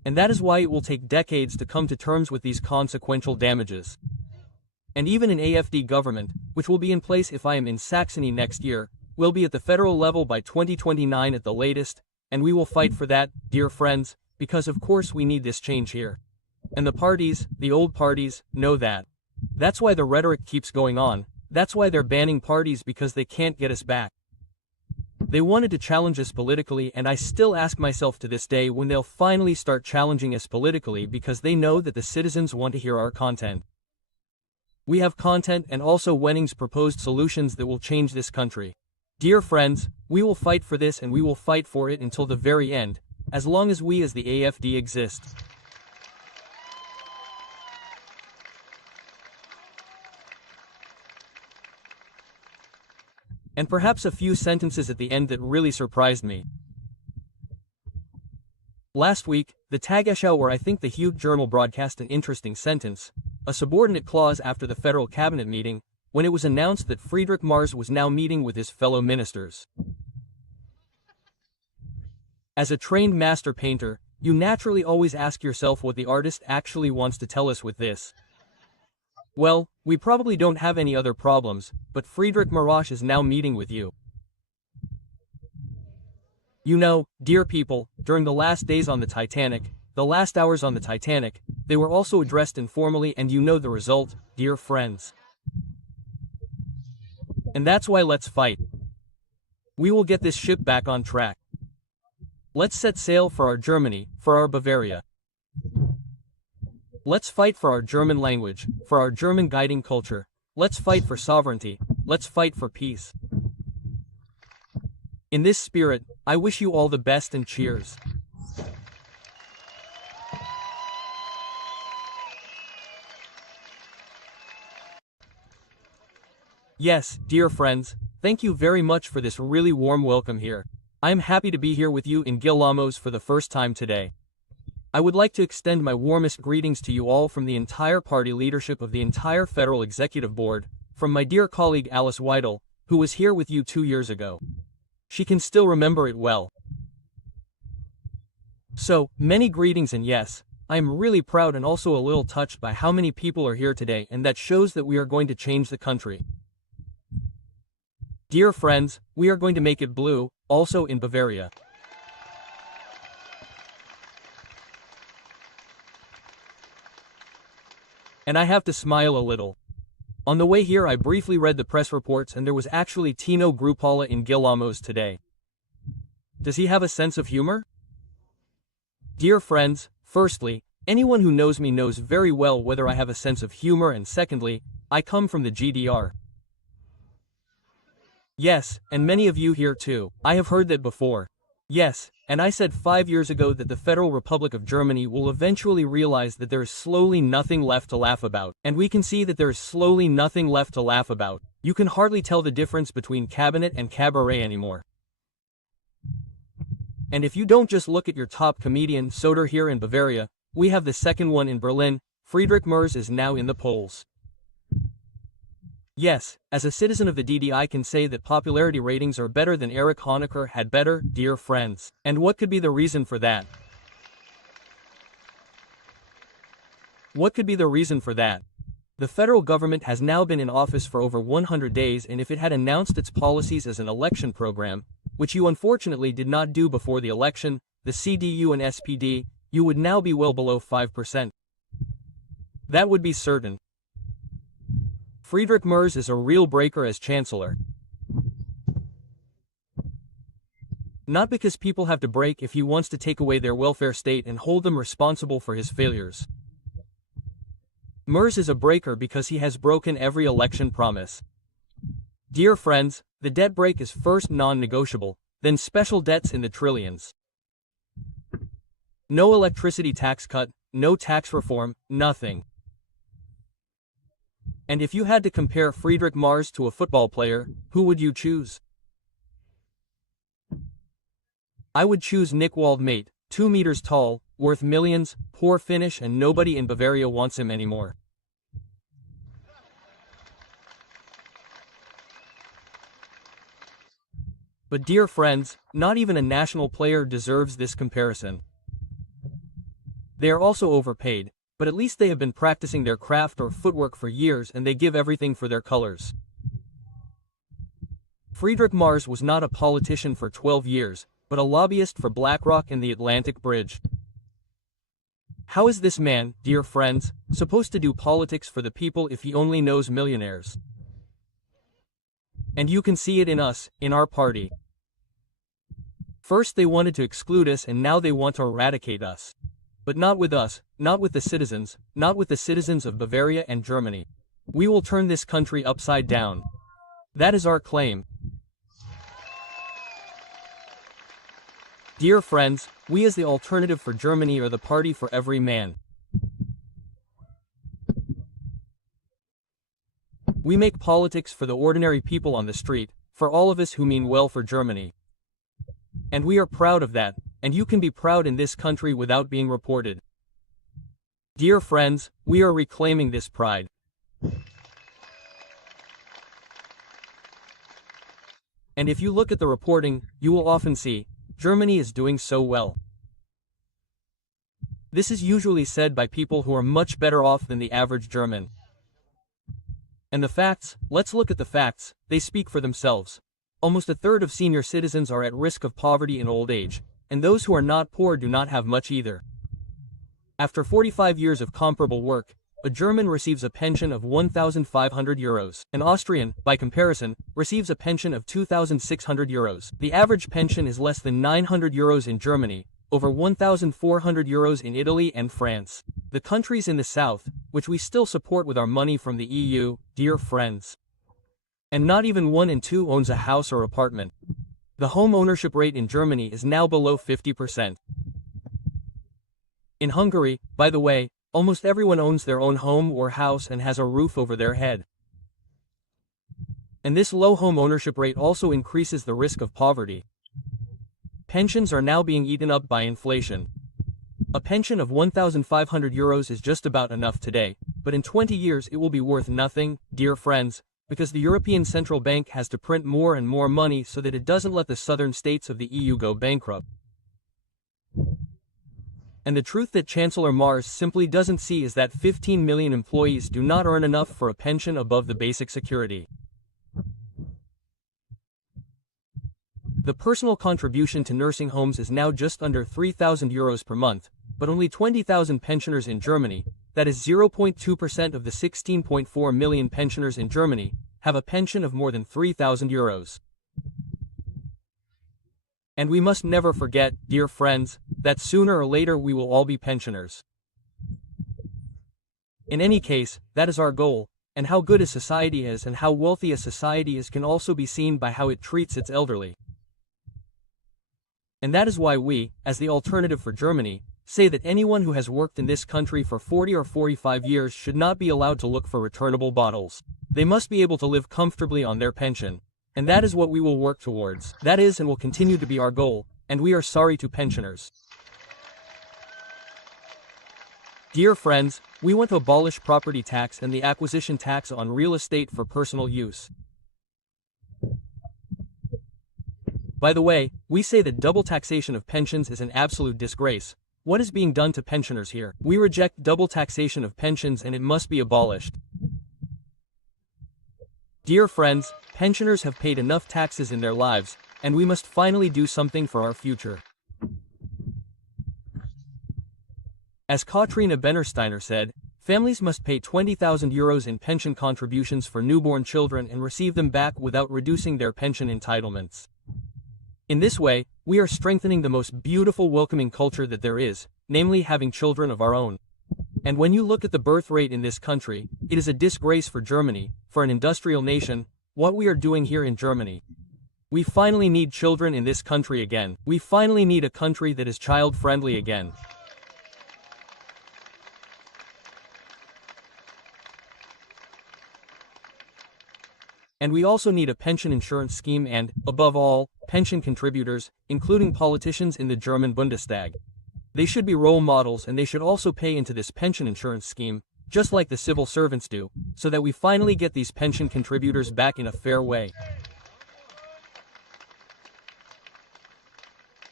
And that is why it will take decades to come to terms with these consequential damages. And even an AfD government, which will be in place if I am in Saxony next year, will be at the federal level by 2029 at the latest, and we will fight for that, dear friends, because of course we need this change here. And the parties, the old parties, know that. That's why the rhetoric keeps going on, that's why they're banning parties because they can't get us back. They wanted to challenge us politically, and I still ask myself to this day when they'll finally start challenging us politically, because they know that the citizens want to hear our content. We have content and also Wenning's proposed solutions that will change this country. Dear friends, we will fight for this, and we will fight for it until the very end, as long as we as the AfD exist. And perhaps a few sentences at the end that really surprised me. Last week, the Tagesschau, or I think the Hugh Journal, broadcast an interesting sentence, a subordinate clause after the federal cabinet meeting, when it was announced that Friedrich Merz was now meeting with his fellow ministers. As a trained master painter, you naturally always ask yourself what the artist actually wants to tell us with this. Well, we probably don't have any other problems, but Friedrich Merz is now meeting with you. You know, dear people, during the last days on the Titanic, the last hours on the Titanic, they were also addressed informally, and you know the result, dear friends. And that's why let's fight. We will get this ship back on track. Let's set sail for our Germany, for our Bavaria. Let's fight for our German language, for our German guiding culture. Let's fight for sovereignty. Let's fight for peace. In this spirit, I wish you all the best, and cheers. Yes, dear friends, thank you very much for this really warm welcome here. I am happy to be here with you in Gillamoos for the first time today. I would like to extend my warmest greetings to you all from the entire party leadership of the entire Federal Executive Board, from my dear colleague Alice Weidel, who was here with you 2 years ago. She can still remember it well. So, many greetings, and yes, I am really proud and also a little touched by how many people are here today, and that shows that we are going to change the country. Dear friends, we are going to make it blue, also in Bavaria. And I have to smile a little. On the way here I briefly read the press reports, and there was actually Tino Chrupalla in Gillamoos today. Does he have a sense of humor? Dear friends, firstly, anyone who knows me knows very well whether I have a sense of humor, and secondly, I come from the GDR. Yes, and many of you here too, I have heard that before. Yes, and I said 5 years ago that the Federal Republic of Germany will eventually realize that there is slowly nothing left to laugh about. And we can see that there is slowly nothing left to laugh about. You can hardly tell the difference between cabinet and cabaret anymore. And if you don't just look at your top comedian Soder here in Bavaria, we have the second one in Berlin. Friedrich Merz is now in the polls. Yes, as a citizen of the DD I can say that popularity ratings are better than Erich Honecker had better, dear friends. And what could be the reason for that? What could be the reason for that? The federal government has now been in office for over 100 days, and if it had announced its policies as an election program, which you unfortunately did not do before the election, the CDU and SPD, you would now be well below 5%. That would be certain. Friedrich Merz is a real breaker as chancellor. Not because people have to break if he wants to take away their welfare state and hold them responsible for his failures. Merz is a breaker because he has broken every election promise. Dear friends, the debt break is first non-negotiable, then special debts in the trillions. No electricity tax cut, no tax reform, nothing. And if you had to compare Friedrich Merz to a football player, who would you choose? I would choose Nick Waldmate, 2 meters tall, worth millions, poor finish, and nobody in Bavaria wants him anymore. But dear friends, not even a national player deserves this comparison. They are also overpaid, but at least they have been practicing their craft or footwork for years and they give everything for their colors. Friedrich Mars was not a politician for 12 years, but a lobbyist for BlackRock and the Atlantic Bridge. How is this man, dear friends, supposed to do politics for the people if he only knows millionaires? And you can see it in us, in our party. First they wanted to exclude us and now they want to eradicate us. But not with us, not with the citizens, not with the citizens of Bavaria and Germany. We will turn this country upside down. That is our claim. Dear friends, we as the Alternative for Germany are the party for every man. We make politics for the ordinary people on the street, for all of us who mean well for Germany. And we are proud of that, and you can be proud in this country without being reported. Dear friends, we are reclaiming this pride. And if you look at the reporting, you will often see, Germany is doing so well. This is usually said by people who are much better off than the average German. And the facts, let's look at the facts, they speak for themselves. Almost a third of senior citizens are at risk of poverty in old age, and those who are not poor do not have much either. After 45 years of comparable work, a German receives a pension of 1,500 euros. An Austrian, by comparison, receives a pension of 2,600 euros. The average pension is less than 900 euros in Germany, over 1,400 euros in Italy and France. The countries in the south, which we still support with our money from the EU, dear friends. And not even 1 in 2 owns a house or apartment. The home ownership rate in Germany is now below 50%. In Hungary, by the way, almost everyone owns their own home or house and has a roof over their head. And this low home ownership rate also increases the risk of poverty. Pensions are now being eaten up by inflation. A pension of 1,500 euros is just about enough today, but in 20 years it will be worth nothing, dear friends, because the European Central Bank has to print more and more money so that it doesn't let the southern states of the EU go bankrupt. And the truth that Chancellor Mars simply doesn't see is that 15 million employees do not earn enough for a pension above the basic security. The personal contribution to nursing homes is now just under 3,000 euros per month, but only 20,000 pensioners in Germany, that is 0.2% of the 16.4 million pensioners in Germany, have a pension of more than 3,000 euros. And we must never forget, dear friends, that sooner or later we will all be pensioners. In any case, that is our goal, and how good a society is and how wealthy a society is can also be seen by how it treats its elderly. And that is why we, as the Alternative for Germany, say that anyone who has worked in this country for 40 or 45 years should not be allowed to look for returnable bottles. They must be able to live comfortably on their pension. And that is what we will work towards. That is and will continue to be our goal, and we are sorry to pensioners. Dear friends, we want to abolish property tax and the acquisition tax on real estate for personal use. By the way, we say that double taxation of pensions is an absolute disgrace. What is being done to pensioners here? We reject double taxation of pensions and it must be abolished. Dear friends, pensioners have paid enough taxes in their lives, and we must finally do something for our future. As Katrina Bennersteiner said, families must pay 20,000 euros in pension contributions for newborn children and receive them back without reducing their pension entitlements. In this way, we are strengthening the most beautiful welcoming culture that there is, namely having children of our own. And when you look at the birth rate in this country, it is a disgrace for Germany, for an industrial nation, what we are doing here in Germany. We finally need children in this country again. We finally need a country that is child-friendly again. And we also need a pension insurance scheme and, above all, pension contributors, including politicians in the German Bundestag. They should be role models and they should also pay into this pension insurance scheme, just like the civil servants do, so that we finally get these pension contributors back in a fair way.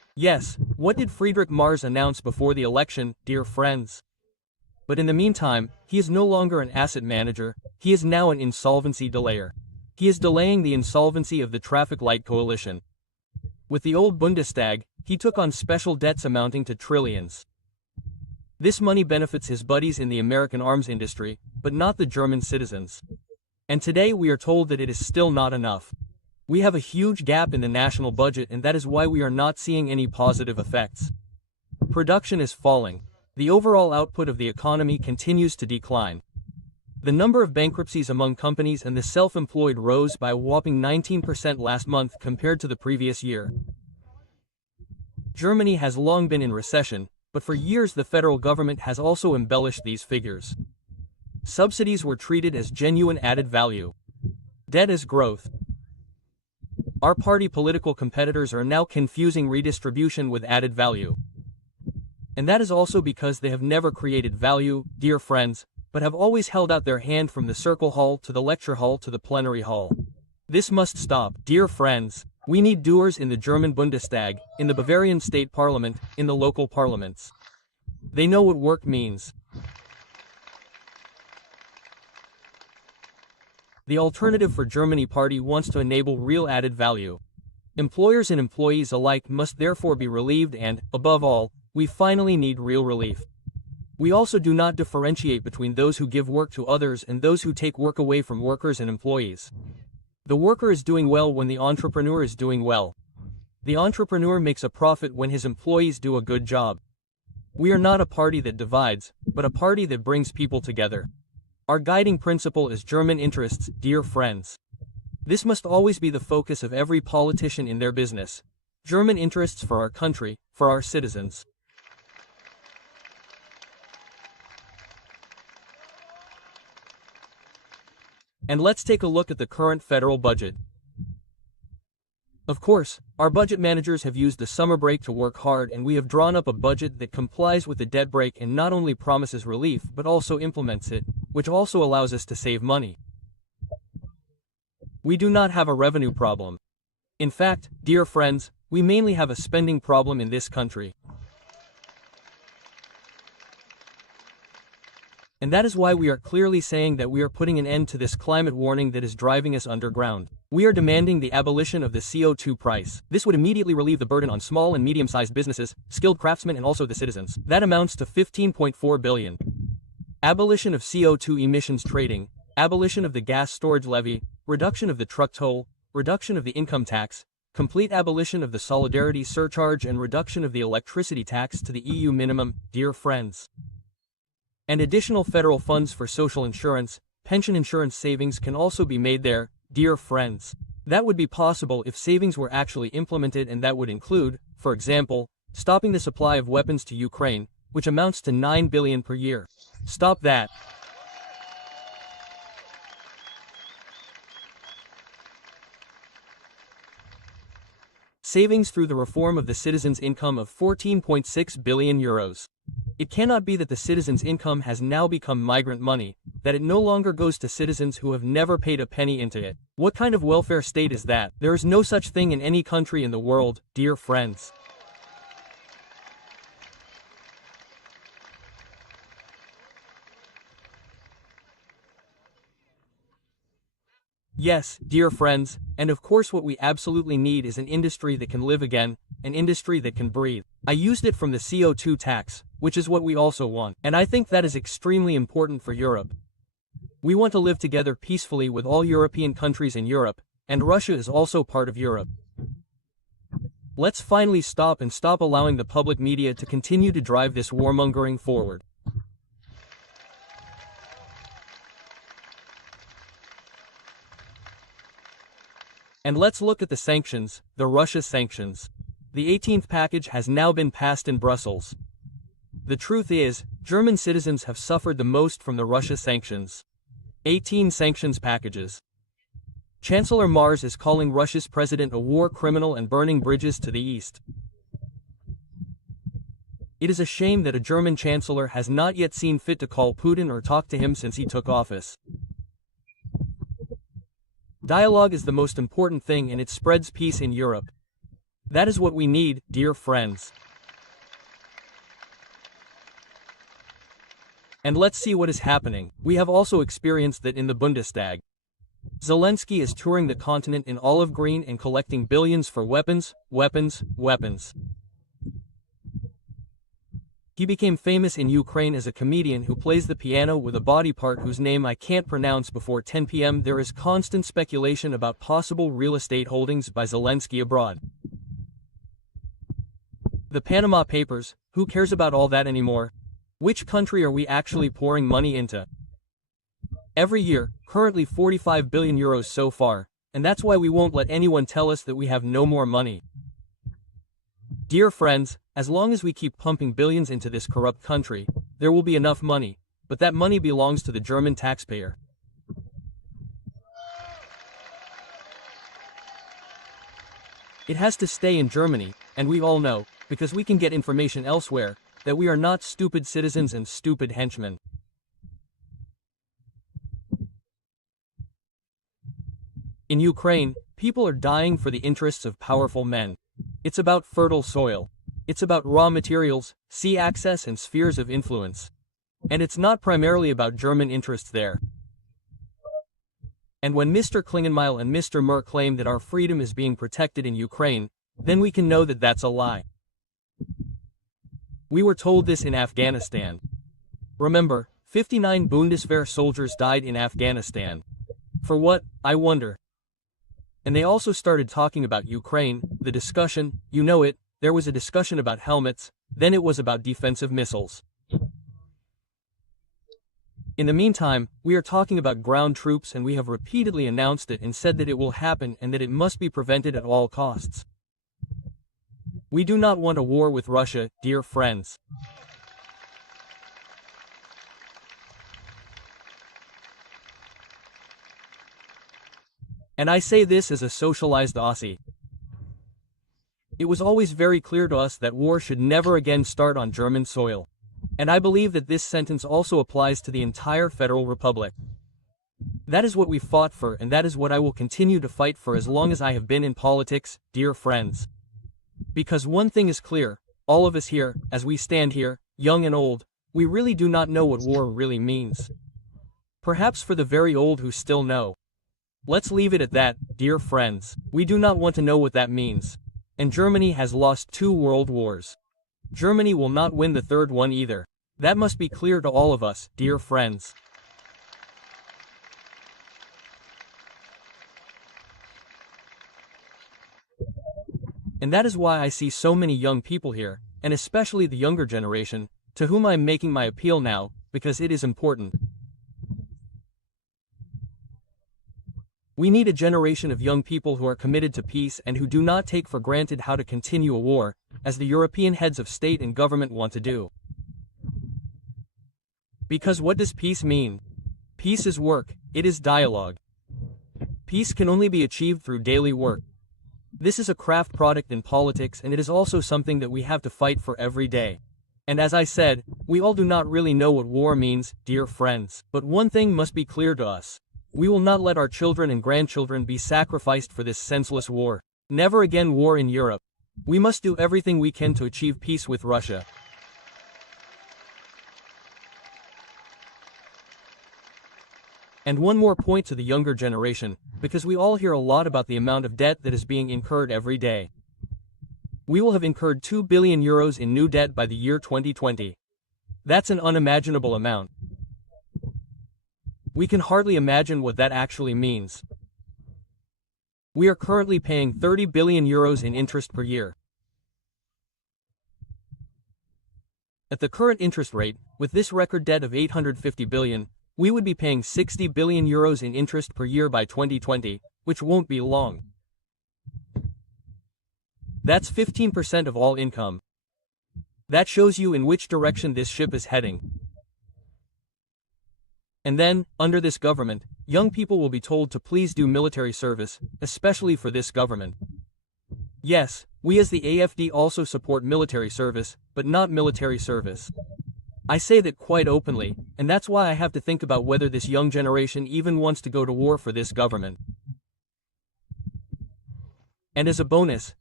Yes, what did Friedrich Mars announce before the election, dear friends? But in the meantime, he is no longer an asset manager, he is now an insolvency delayer. He is delaying the insolvency of the traffic light coalition. With the old Bundestag, he took on special debts amounting to trillions. This money benefits his buddies in the American arms industry, but not the German citizens. And today we are told that it is still not enough. We have a huge gap in the national budget, and that is why we are not seeing any positive effects. Production is falling. The overall output of the economy continues to decline. The number of bankruptcies among companies and the self-employed rose by a whopping 19% last month compared to the previous year. Germany has long been in recession, but for years the federal government has also embellished these figures. Subsidies were treated as genuine added value. Debt as growth. Our party political competitors are now confusing redistribution with added value. And that is also because they have never created value, dear friends, but have always held out their hand from the circle hall to the lecture hall to the plenary hall. This must stop, dear friends. We need doers in the German Bundestag, in the Bavarian state parliament, in the local parliaments. They know what work means. The Alternative for Germany party wants to enable real added value. Employers and employees alike must therefore be relieved and, above all, we finally need real relief. We also do not differentiate between those who give work to others and those who take work away from workers and employees. The worker is doing well when the entrepreneur is doing well. The entrepreneur makes a profit when his employees do a good job. We are not a party that divides, but a party that brings people together. Our guiding principle is German interests, dear friends. This must always be the focus of every politician in their business. German interests for our country, for our citizens. And let's take a look at the current federal budget. Of course, our budget managers have used the summer break to work hard, and we have drawn up a budget that complies with the debt break and not only promises relief but also implements it, which also allows us to save money. We do not have a revenue problem. In fact, dear friends, we mainly have a spending problem in this country. And that is why we are clearly saying that we are putting an end to this climate warning that is driving us underground. We are demanding the abolition of the CO2 price. This would immediately relieve the burden on small and medium-sized businesses, skilled craftsmen, and also the citizens. That amounts to 15.4 billion. Abolition of CO2 emissions trading, abolition of the gas storage levy, reduction of the truck toll, reduction of the income tax, complete abolition of the solidarity surcharge, and reduction of the electricity tax to the EU minimum, dear friends. And additional federal funds for social insurance, pension insurance savings can also be made there, dear friends. That would be possible if savings were actually implemented, and that would include, for example, stopping the supply of weapons to Ukraine, which amounts to 9 billion per year. Stop that. Savings through the reform of the citizens' income of 14.6 billion euros. It cannot be that the citizens' income has now become migrant money, that it no longer goes to citizens who have never paid a penny into it. What kind of welfare state is that? There is no such thing in any country in the world, dear friends. Yes, dear friends, and of course what we absolutely need is an industry that can live again, an industry that can breathe. I used it from the CO2 tax, which is what we also want, and I think that is extremely important for Europe. We want to live together peacefully with all European countries in Europe, and Russia is also part of Europe. Let's finally stop allowing the public media to continue to drive this warmongering forward. And let's look at the sanctions, the Russia sanctions. The 18th package has now been passed in Brussels. The truth is, German citizens have suffered the most from the Russia sanctions. 18 sanctions packages. Chancellor Mars is calling Russia's president a war criminal and burning bridges to the east. It is a shame that a German chancellor has not yet seen fit to call Putin or talk to him since he took office. Dialogue is the most important thing, and it spreads peace in Europe. That is what we need, dear friends. And let's see what is happening. We have also experienced that in the Bundestag. Zelensky is touring the continent in olive green and collecting billions for weapons, weapons, weapons. He became famous in Ukraine as a comedian who plays the piano with a body part whose name I can't pronounce. Before 10 p.m. there is constant speculation about possible real estate holdings by Zelensky abroad. The Panama Papers, who cares about all that anymore? Which country are we actually pouring money into? Every year, currently 45 billion euros so far, and that's why we won't let anyone tell us that we have no more money. Dear friends, as long as we keep pumping billions into this corrupt country, there will be enough money, but that money belongs to the German taxpayer. It has to stay in Germany, and we all know, because we can get information elsewhere, that we are not stupid citizens and stupid henchmen. In Ukraine, people are dying for the interests of powerful men. It's about fertile soil. It's about raw materials, sea access and spheres of influence. And it's not primarily about German interests there. And when Mr. Klingenmeil and Mr. Merr claim that our freedom is being protected in Ukraine, then we can know that that's a lie. We were told this in Afghanistan. Remember, 59 Bundeswehr soldiers died in Afghanistan. For what, I wonder? And they also started talking about Ukraine, the discussion, you know it, there was a discussion about helmets, then it was about defensive missiles. In the meantime, we are talking about ground troops and we have repeatedly announced it and said that it will happen and that it must be prevented at all costs. We do not want a war with Russia, dear friends. And I say this as a socialized Aussie. It was always very clear to us that war should never again start on German soil. And I believe that this sentence also applies to the entire Federal Republic. That is what we fought for and that is what I will continue to fight for as long as I have been in politics, dear friends. Because one thing is clear, all of us here, as we stand here, young and old, we really do not know what war really means. Perhaps for the very old who still know. Let's leave it at that, dear friends. We do not want to know what that means. And Germany has lost 2 world wars. Germany will not win the 3rd one either. That must be clear to all of us, dear friends. And that is why I see so many young people here, and especially the younger generation, to whom I am making my appeal now, because it is important. We need a generation of young people who are committed to peace and who do not take for granted how to continue a war, as the European heads of state and government want to do. Because what does peace mean? Peace is work, it is dialogue. Peace can only be achieved through daily work. This is a craft product in politics and it is also something that we have to fight for every day. And as I said, we all do not really know what war means, dear friends. But one thing must be clear to us. We will not let our children and grandchildren be sacrificed for this senseless war. Never again war in Europe. We must do everything we can to achieve peace with Russia. And one more point to the younger generation, because we all hear a lot about the amount of debt that is being incurred every day. We will have incurred 2 billion euros in new debt by the year 2020. That's an unimaginable amount. We can hardly imagine what that actually means. We are currently paying 30 billion euros in interest per year. At the current interest rate, with this record debt of 850 billion, we would be paying 60 billion euros in interest per year by 2020, which won't be long. That's 15% of all income. That shows you in which direction this ship is heading. And then, under this government, young people will be told to please do military service, especially for this government. Yes, we as the AfD also support military service, but not military service. I say that quite openly, and that's why I have to think about whether this young generation even wants to go to war for this government. And as a bonus,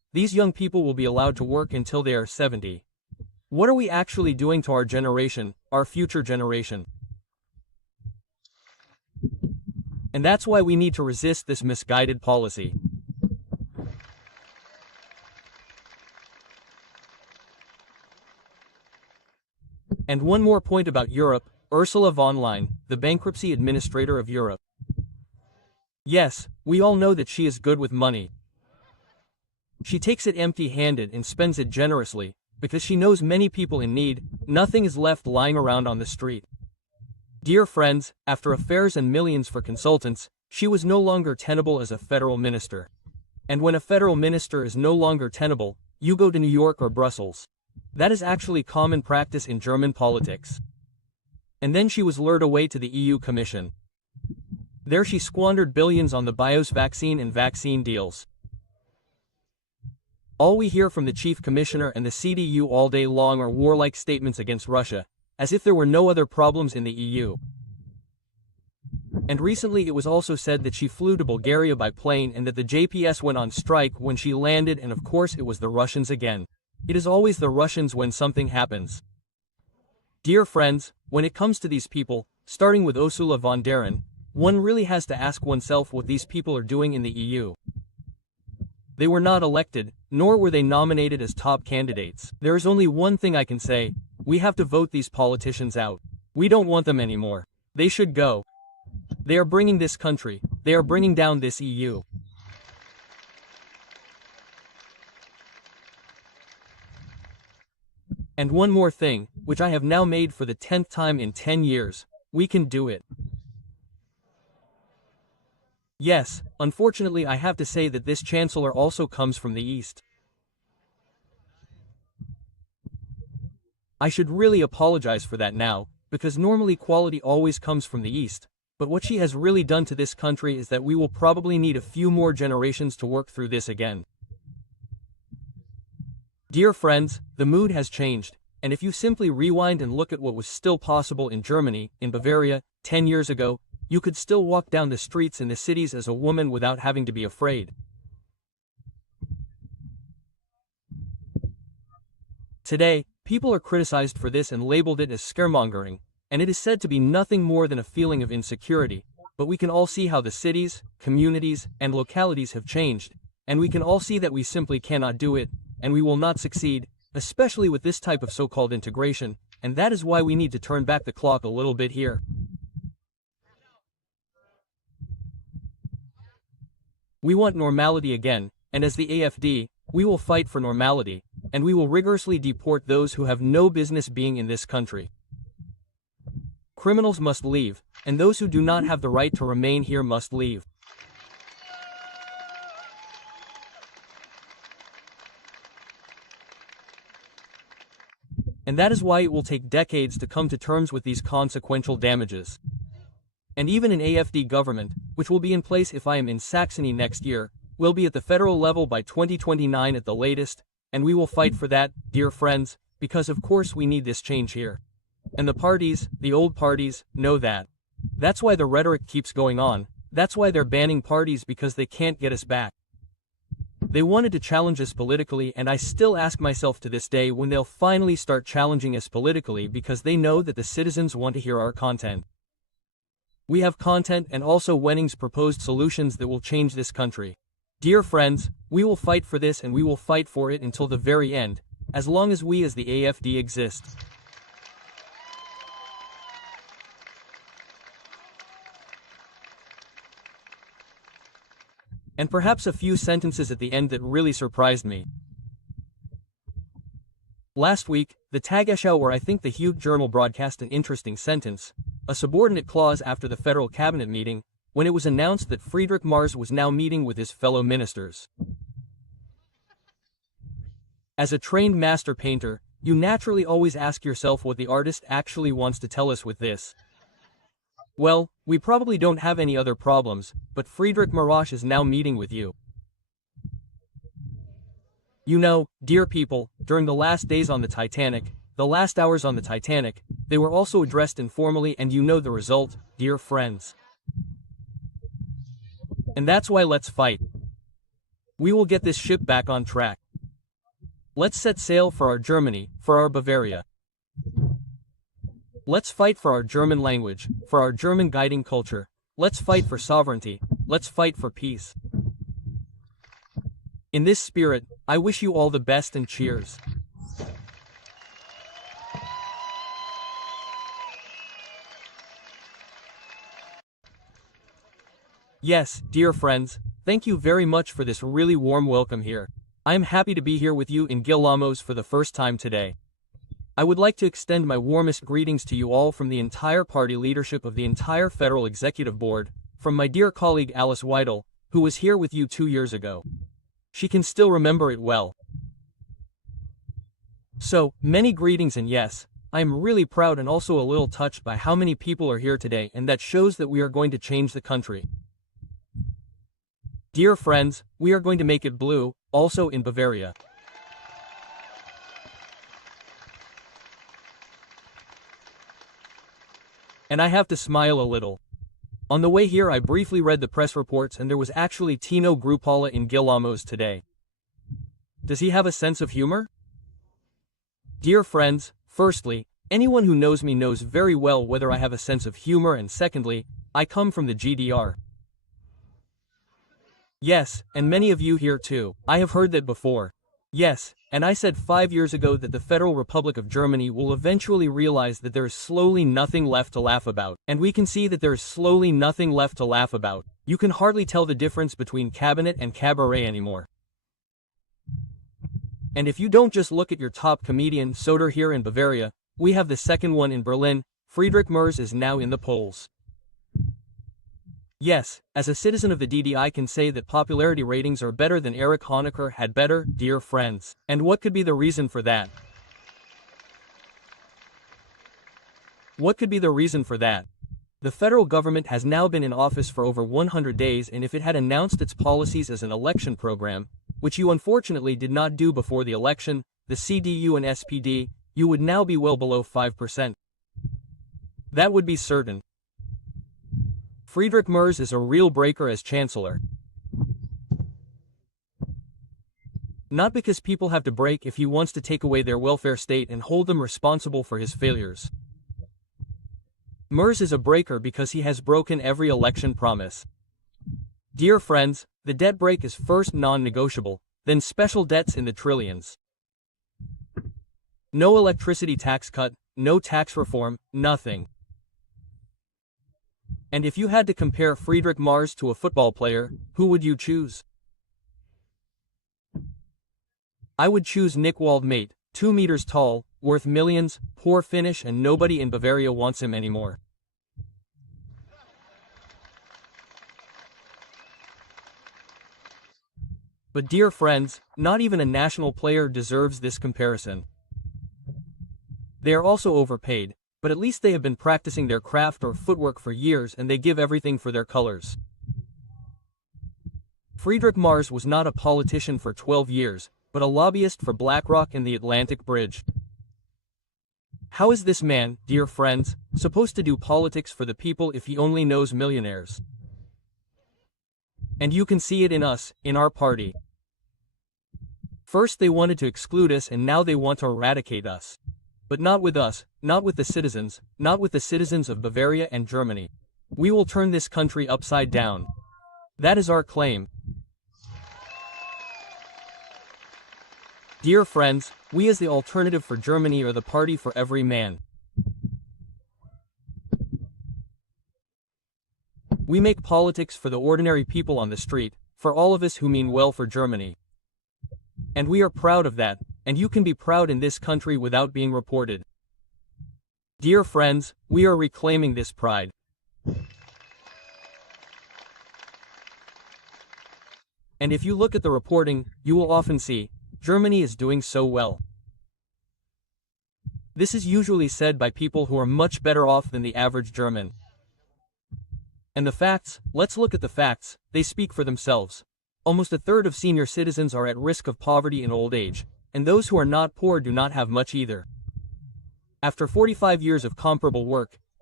these young people will be allowed to work until they are 70. What are we actually doing to our generation, our future generation? And that's why we need to resist this misguided policy. And one more point about Europe, Ursula von der Leyen, the bankruptcy administrator of Europe. Yes, we all know that she is good with money. She takes it empty-handed and spends it generously, because she knows many people in need. Nothing is left lying around on the street. Dear friends, after affairs and millions for consultants, she was no longer tenable as a federal minister. And when a federal minister is no longer tenable, you go to New York or Brussels. That is actually common practice in German politics. And then she was lured away to the EU Commission. There she squandered billions on the BIOS vaccine and vaccine deals. All we hear from the Chief Commissioner and the CDU all day long are warlike statements against Russia, as if there were no other problems in the EU. And recently it was also said that she flew to Bulgaria by plane and that the JPS went on strike when she landed, and of course it was the Russians again. It is always the Russians when something happens. Dear friends, when it comes to these people, starting with Ursula von der Leyen, one really has to ask oneself what these people are doing in the EU. They were not elected, nor were they nominated as top candidates. There is only one thing I can say: we have to vote these politicians out. We don't want them anymore. They should go. They are bringing this country, they are bringing down this EU. And one more thing, which I have now made for the 10th time in 10 years, we can do it. Yes, unfortunately I have to say that this chancellor also comes from the East. I should really apologize for that now, because normally quality always comes from the East, but what she has really done to this country is that we will probably need a few more generations to work through this again. Dear friends, the mood has changed, and if you simply rewind and look at what was still possible in Germany, in Bavaria, 10 years ago, you could still walk down the streets in the cities as a woman without having to be afraid. Today, people are criticized for this and labeled it as scaremongering, and it is said to be nothing more than a feeling of insecurity, but we can all see how the cities, communities, and localities have changed, and we can all see that we simply cannot do it, and we will not succeed, especially with this type of so-called integration, and that is why we need to turn back the clock a little bit here. We want normality again, and as the AfD, we will fight for normality, and we will rigorously deport those who have no business being in this country. Criminals must leave, and those who do not have the right to remain here must leave. And that is why it will take decades to come to terms with these consequential damages. And even an AfD government, which will be in place if I am in Saxony next year, will be at the federal level by 2029 at the latest, and we will fight for that, dear friends, because of course we need this change here. And the parties, the old parties, know that. That's why the rhetoric keeps going on, that's why they're banning parties, because they can't get us back. They wanted to challenge us politically, and I still ask myself to this day when they'll finally start challenging us politically, because they know that the citizens want to hear our content. We have content and also Wenning's proposed solutions that will change this country. Dear friends, we will fight for this, and we will fight for it until the very end, as long as we as the AfD exist. And perhaps a few sentences at the end that really surprised me. Last week, the Tagesschau, or I think the Hugh Journal, broadcast an interesting sentence, a subordinate clause after the federal cabinet meeting, when it was announced that Friedrich Merz was now meeting with his fellow ministers. As a trained master painter, you naturally always ask yourself what the artist actually wants to tell us with this. Well, we probably don't have any other problems, but Friedrich Merz is now meeting with you. You know, dear people, during the last days on the Titanic, the last hours on the Titanic, they were also addressed informally, and you know the result, dear friends. And that's why let's fight. We will get this ship back on track. Let's set sail for our Germany, for our Bavaria. Let's fight for our German language, for our German guiding culture. Let's fight for sovereignty. Let's fight for peace. In this spirit, I wish you all the best and cheers. Yes, dear friends, thank you very much for this really warm welcome here. I am happy to be here with you in Gillamoos for the first time today. I would like to extend my warmest greetings to you all from the entire party leadership of the entire Federal Executive Board, from my dear colleague Alice Weidel, who was here with you 2 years ago. She can still remember it well. So, many greetings, and yes, I am really proud and also a little touched by how many people are here today, and that shows that we are going to change the country. Dear friends, we are going to make it blue, also in Bavaria. And I have to smile a little. On the way here I briefly read the press reports and there was actually Tino Chrupalla in Gillamoos today. Does he have a sense of humor? Dear friends, firstly, anyone who knows me knows very well whether I have a sense of humor, and secondly, I come from the GDR. Yes, and many of you here too. I have heard that before. Yes, and I said 5 years ago that the Federal Republic of Germany will eventually realize that there is slowly nothing left to laugh about. And we can see that there is slowly nothing left to laugh about. You can hardly tell the difference between cabinet and cabaret anymore. And if you don't just look at your top comedian Soder here in Bavaria, we have the second one in Berlin. Friedrich Merz is now in the polls. Yes, as a citizen of the DD I can say that popularity ratings are better than Erich Honecker had better, dear friends. And what could be the reason for that? What could be the reason for that? The federal government has now been in office for over 100 days, and if it had announced its policies as an election program, which you unfortunately did not do before the election, the CDU and SPD, you would now be well below 5%. That would be certain. Friedrich Merz is a real breaker as chancellor. Not because people have to break if he wants to take away their welfare state and hold them responsible for his failures. Merz is a breaker because he has broken every election promise. Dear friends, the debt break is first non-negotiable, then special debts in the trillions. No electricity tax cut, no tax reform, nothing. And if you had to compare Friedrich Merz to a football player, who would you choose? I would choose Nick Waldmate, 2 meters tall, worth millions, poor finish, and nobody in Bavaria wants him anymore. But dear friends, not even a national player deserves this comparison. They are also overpaid, but at least they have been practicing their craft or footwork for years and they give everything for their colors. Friedrich Merz was not a politician for 12 years, but a lobbyist for BlackRock and the Atlantic Bridge. How is this man, dear friends, supposed to do politics for the people if he only knows millionaires? And you can see it in us, in our party. First they wanted to exclude us and now they want to eradicate us. But not with us, not with the citizens, not with the citizens of Bavaria and Germany. We will turn this country upside down. That is our claim. Dear friends, we as the alternative for Germany are the party for every man. We make politics for the ordinary people on the street, for all of us who mean well for Germany. And we are proud of that, and you can be proud in this country without being reported. Dear friends, we are reclaiming this pride. And if you look at the reporting, you will often see, Germany is doing so well. This is usually said by people who are much better off than the average German. And the facts, let's look at the facts, they speak for themselves. Almost a third of senior citizens are at risk of poverty in old age, and those who are not poor do not have much either. After 45 years of comparable work,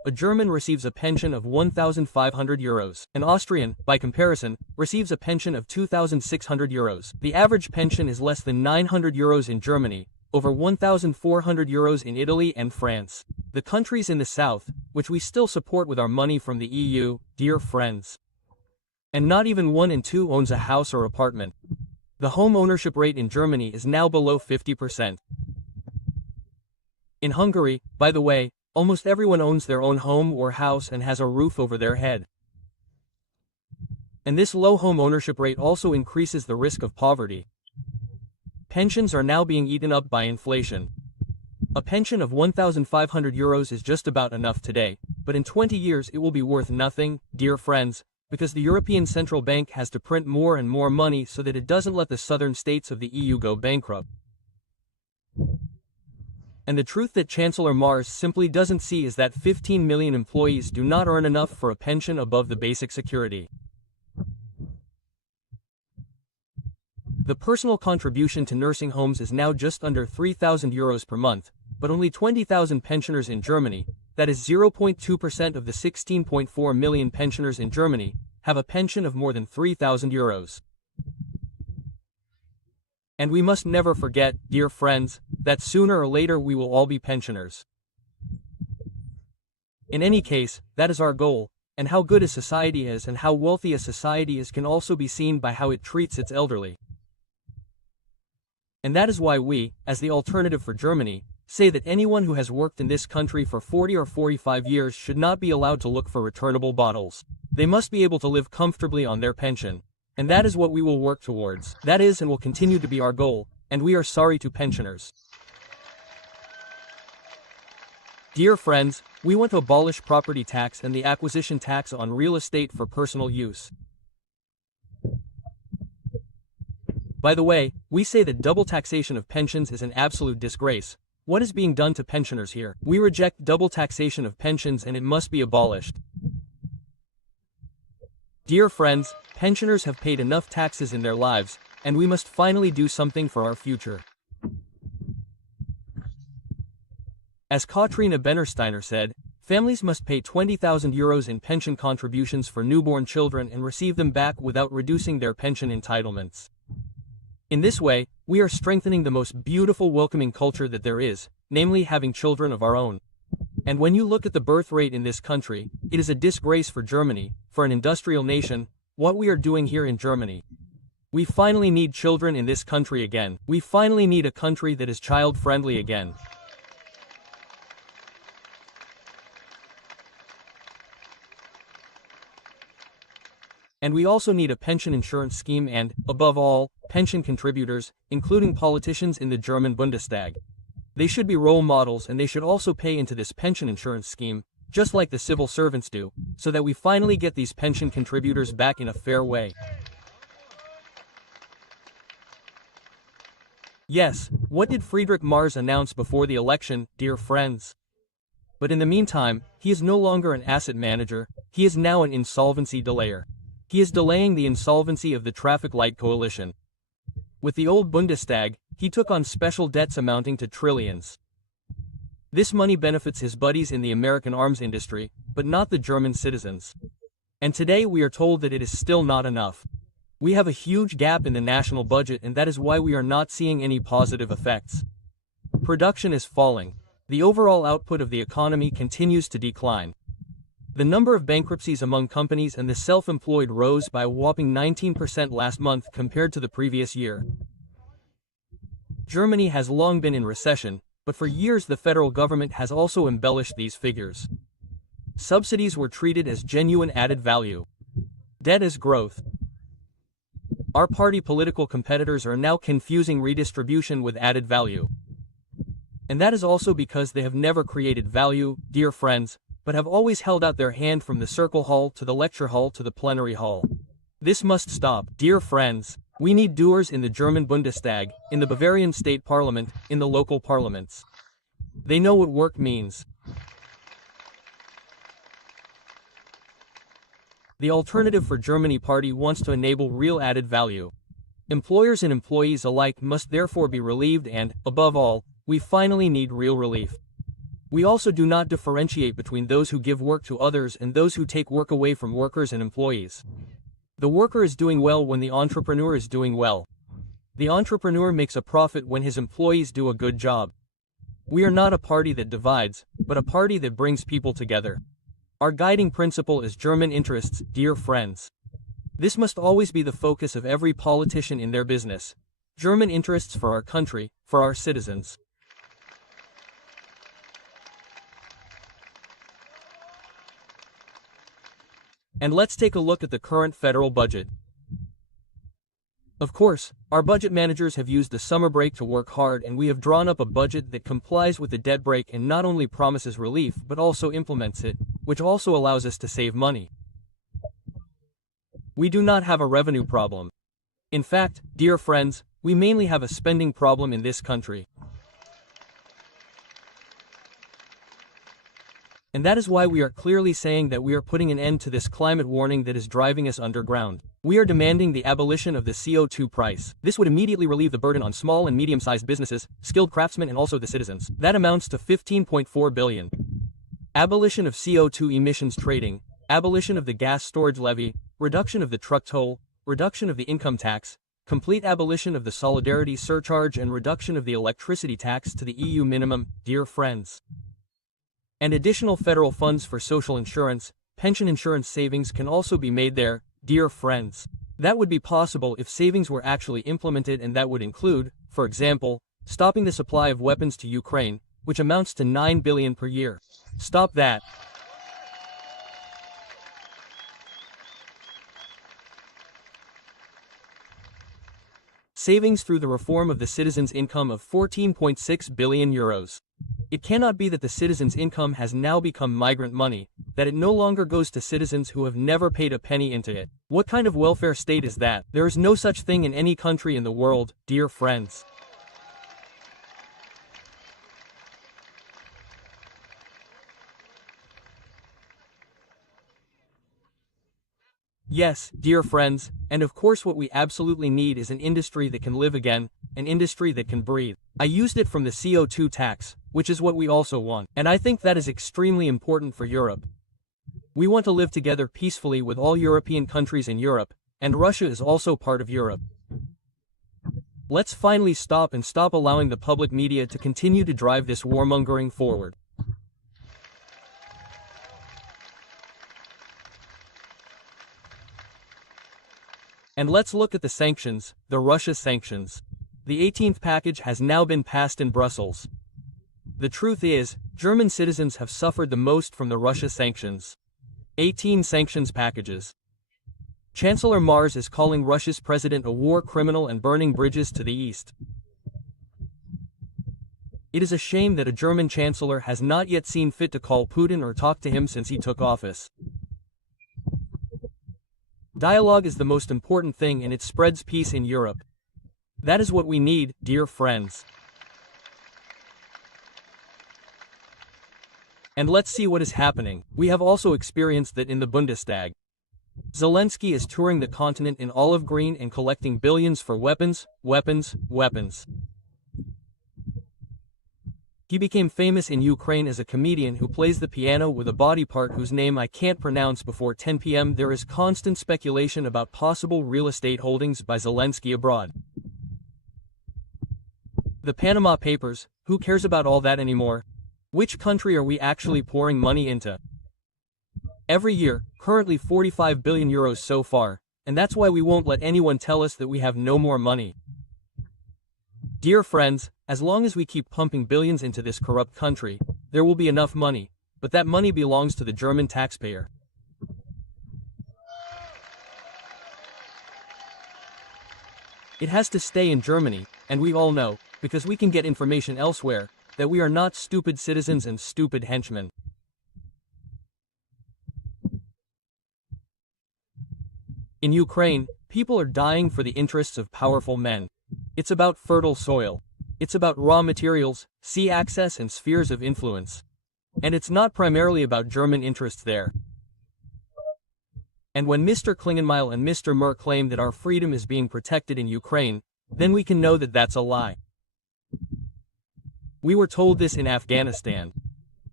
a German receives a pension of 1,500 euros. An Austrian, by comparison, receives a pension of 2,600 euros. The average pension is less than 900 euros in Germany, over 1,400 euros in Italy and France. The countries in the south, which we still support with our money from the EU, dear friends. And not even 1 in 2 owns a house or apartment. The home ownership rate in Germany is now below 50%. In Hungary, by the way, almost everyone owns their own home or house and has a roof over their head. And this low home ownership rate also increases the risk of poverty. Pensions are now being eaten up by inflation. A pension of 1,500 euros is just about enough today, but in 20 years it will be worth nothing, dear friends, because the European Central Bank has to print more and more money so that it doesn't let the southern states of the EU go bankrupt. And the truth that Chancellor Mars simply doesn't see is that 15 million employees do not earn enough for a pension above the basic security. The personal contribution to nursing homes is now just under 3,000 euros per month, but only 20,000 pensioners in Germany, that is 0.2% of the 16.4 million pensioners in Germany, have a pension of more than 3,000 euros. And we must never forget, dear friends, that sooner or later we will all be pensioners. In any case, that is our goal, and how good a society is and how wealthy a society is can also be seen by how it treats its elderly. And that is why we, as the alternative for Germany, say that anyone who has worked in this country for 40 or 45 years should not be allowed to look for returnable bottles. They must be able to live comfortably on their pension. And that is what we will work towards. That is and will continue to be our goal, and we are sorry to pensioners. Dear friends, we want to abolish property tax and the acquisition tax on real estate for personal use. By the way, we say that double taxation of pensions is an absolute disgrace. What is being done to pensioners here? We reject double taxation of pensions and it must be abolished. Dear friends, pensioners have paid enough taxes in their lives, and we must finally do something for our future. As Katrina Bennersteiner said, families must pay 20,000 euros in pension contributions for newborn children and receive them back without reducing their pension entitlements. In this way, we are strengthening the most beautiful welcoming culture that there is, namely having children of our own. And when you look at the birth rate in this country, it is a disgrace for Germany, for an industrial nation, what we are doing here in Germany. We finally need children in this country again. We finally need a country that is child-friendly again. And we also need a pension insurance scheme and, above all, pension contributors, including politicians in the German Bundestag. They should be role models and they should also pay into this pension insurance scheme, just like the civil servants do, so that we finally get these pension contributors back in a fair way. Yes, what did Friedrich Mars announce before the election, dear friends? But in the meantime, he is no longer an asset manager, he is now an insolvency delayer. He is delaying the insolvency of the traffic light coalition. With the old Bundestag, he took on special debts amounting to trillions. This money benefits his buddies in the American arms industry, but not the German citizens. And today we are told that it is still not enough. We have a huge gap in the national budget and that is why we are not seeing any positive effects. Production is falling. The overall output of the economy continues to decline. The number of bankruptcies among companies and the self-employed rose by a whopping 19% last month compared to the previous year. Germany has long been in recession, but for years the federal government has also embellished these figures. Subsidies were treated as genuine added value. Debt as growth. Our party political competitors are now confusing redistribution with added value. And that is also because they have never created value, dear friends, but have always held out their hand from the circle hall to the lecture hall to the plenary hall. This must stop, dear friends. We need doers in the German Bundestag, in the Bavarian state parliament, in the local parliaments. They know what work means. The Alternative for Germany party wants to enable real added value. Employers and employees alike must therefore be relieved and, above all, we finally need real relief. We also do not differentiate between those who give work to others and those who take work away from workers and employees. The worker is doing well when the entrepreneur is doing well. The entrepreneur makes a profit when his employees do a good job. We are not a party that divides, but a party that brings people together. Our guiding principle is German interests, dear friends. This must always be the focus of every politician in their business. German interests for our country, for our citizens. And let's take a look at the current federal budget. Of course, our budget managers have used the summer break to work hard, and we have drawn up a budget that complies with the debt break and not only promises relief but also implements it, which also allows us to save money. We do not have a revenue problem. In fact, dear friends, we mainly have a spending problem in this country. And that is why we are clearly saying that we are putting an end to this climate warning that is driving us underground. We are demanding the abolition of the CO2 price. This would immediately relieve the burden on small and medium-sized businesses, skilled craftsmen and also the citizens. That amounts to 15.4 billion. Abolition of CO2 emissions trading, abolition of the gas storage levy, reduction of the truck toll, reduction of the income tax, complete abolition of the solidarity surcharge and reduction of the electricity tax to the EU minimum, dear friends. And additional federal funds for social insurance, pension insurance savings can also be made there, dear friends. That would be possible if savings were actually implemented, and that would include, for example, stopping the supply of weapons to Ukraine, which amounts to 9 billion per year. Stop that. Savings through the reform of the citizens' income of 14.6 billion euros. It cannot be that the citizens' income has now become migrant money, that it no longer goes to citizens who have never paid a penny into it. What kind of welfare state is that? There is no such thing in any country in the world, dear friends. Yes, dear friends, and of course what we absolutely need is an industry that can live again, an industry that can breathe. I used it from the CO2 tax, which is what we also want, and I think that is extremely important for Europe. We want to live together peacefully with all European countries in Europe, and Russia is also part of Europe. Let's finally stop allowing the public media to continue to drive this warmongering forward. And let's look at the sanctions, the Russia sanctions. The 18th package has now been passed in Brussels. The truth is, German citizens have suffered the most from the Russia sanctions. 18 sanctions packages. Chancellor Mars is calling Russia's president a war criminal and burning bridges to the east. It is a shame that a German chancellor has not yet seen fit to call Putin or talk to him since he took office. Dialogue is the most important thing, and it spreads peace in Europe. That is what we need, dear friends. And let's see what is happening. We have also experienced that in the Bundestag. Zelensky is touring the continent in olive green and collecting billions for weapons, weapons, weapons. He became famous in Ukraine as a comedian who plays the piano with a body part whose name I can't pronounce. Before 10 p.m. there is constant speculation about possible real estate holdings by Zelensky abroad. The Panama Papers, who cares about all that anymore? Which country are we actually pouring money into? Every year, currently 45 billion euros so far, and that's why we won't let anyone tell us that we have no more money. Dear friends, as long as we keep pumping billions into this corrupt country, there will be enough money, but that money belongs to the German taxpayer. It has to stay in Germany, and we all know, because we can get information elsewhere, that we are not stupid citizens and stupid henchmen. In Ukraine, people are dying for the interests of powerful men. It's about fertile soil. It's about raw materials, sea access and spheres of influence. And it's not primarily about German interests there. And when Mr. Klingenmeil and Mr. Mer claim that our freedom is being protected in Ukraine, then we can know that that's a lie. We were told this in Afghanistan.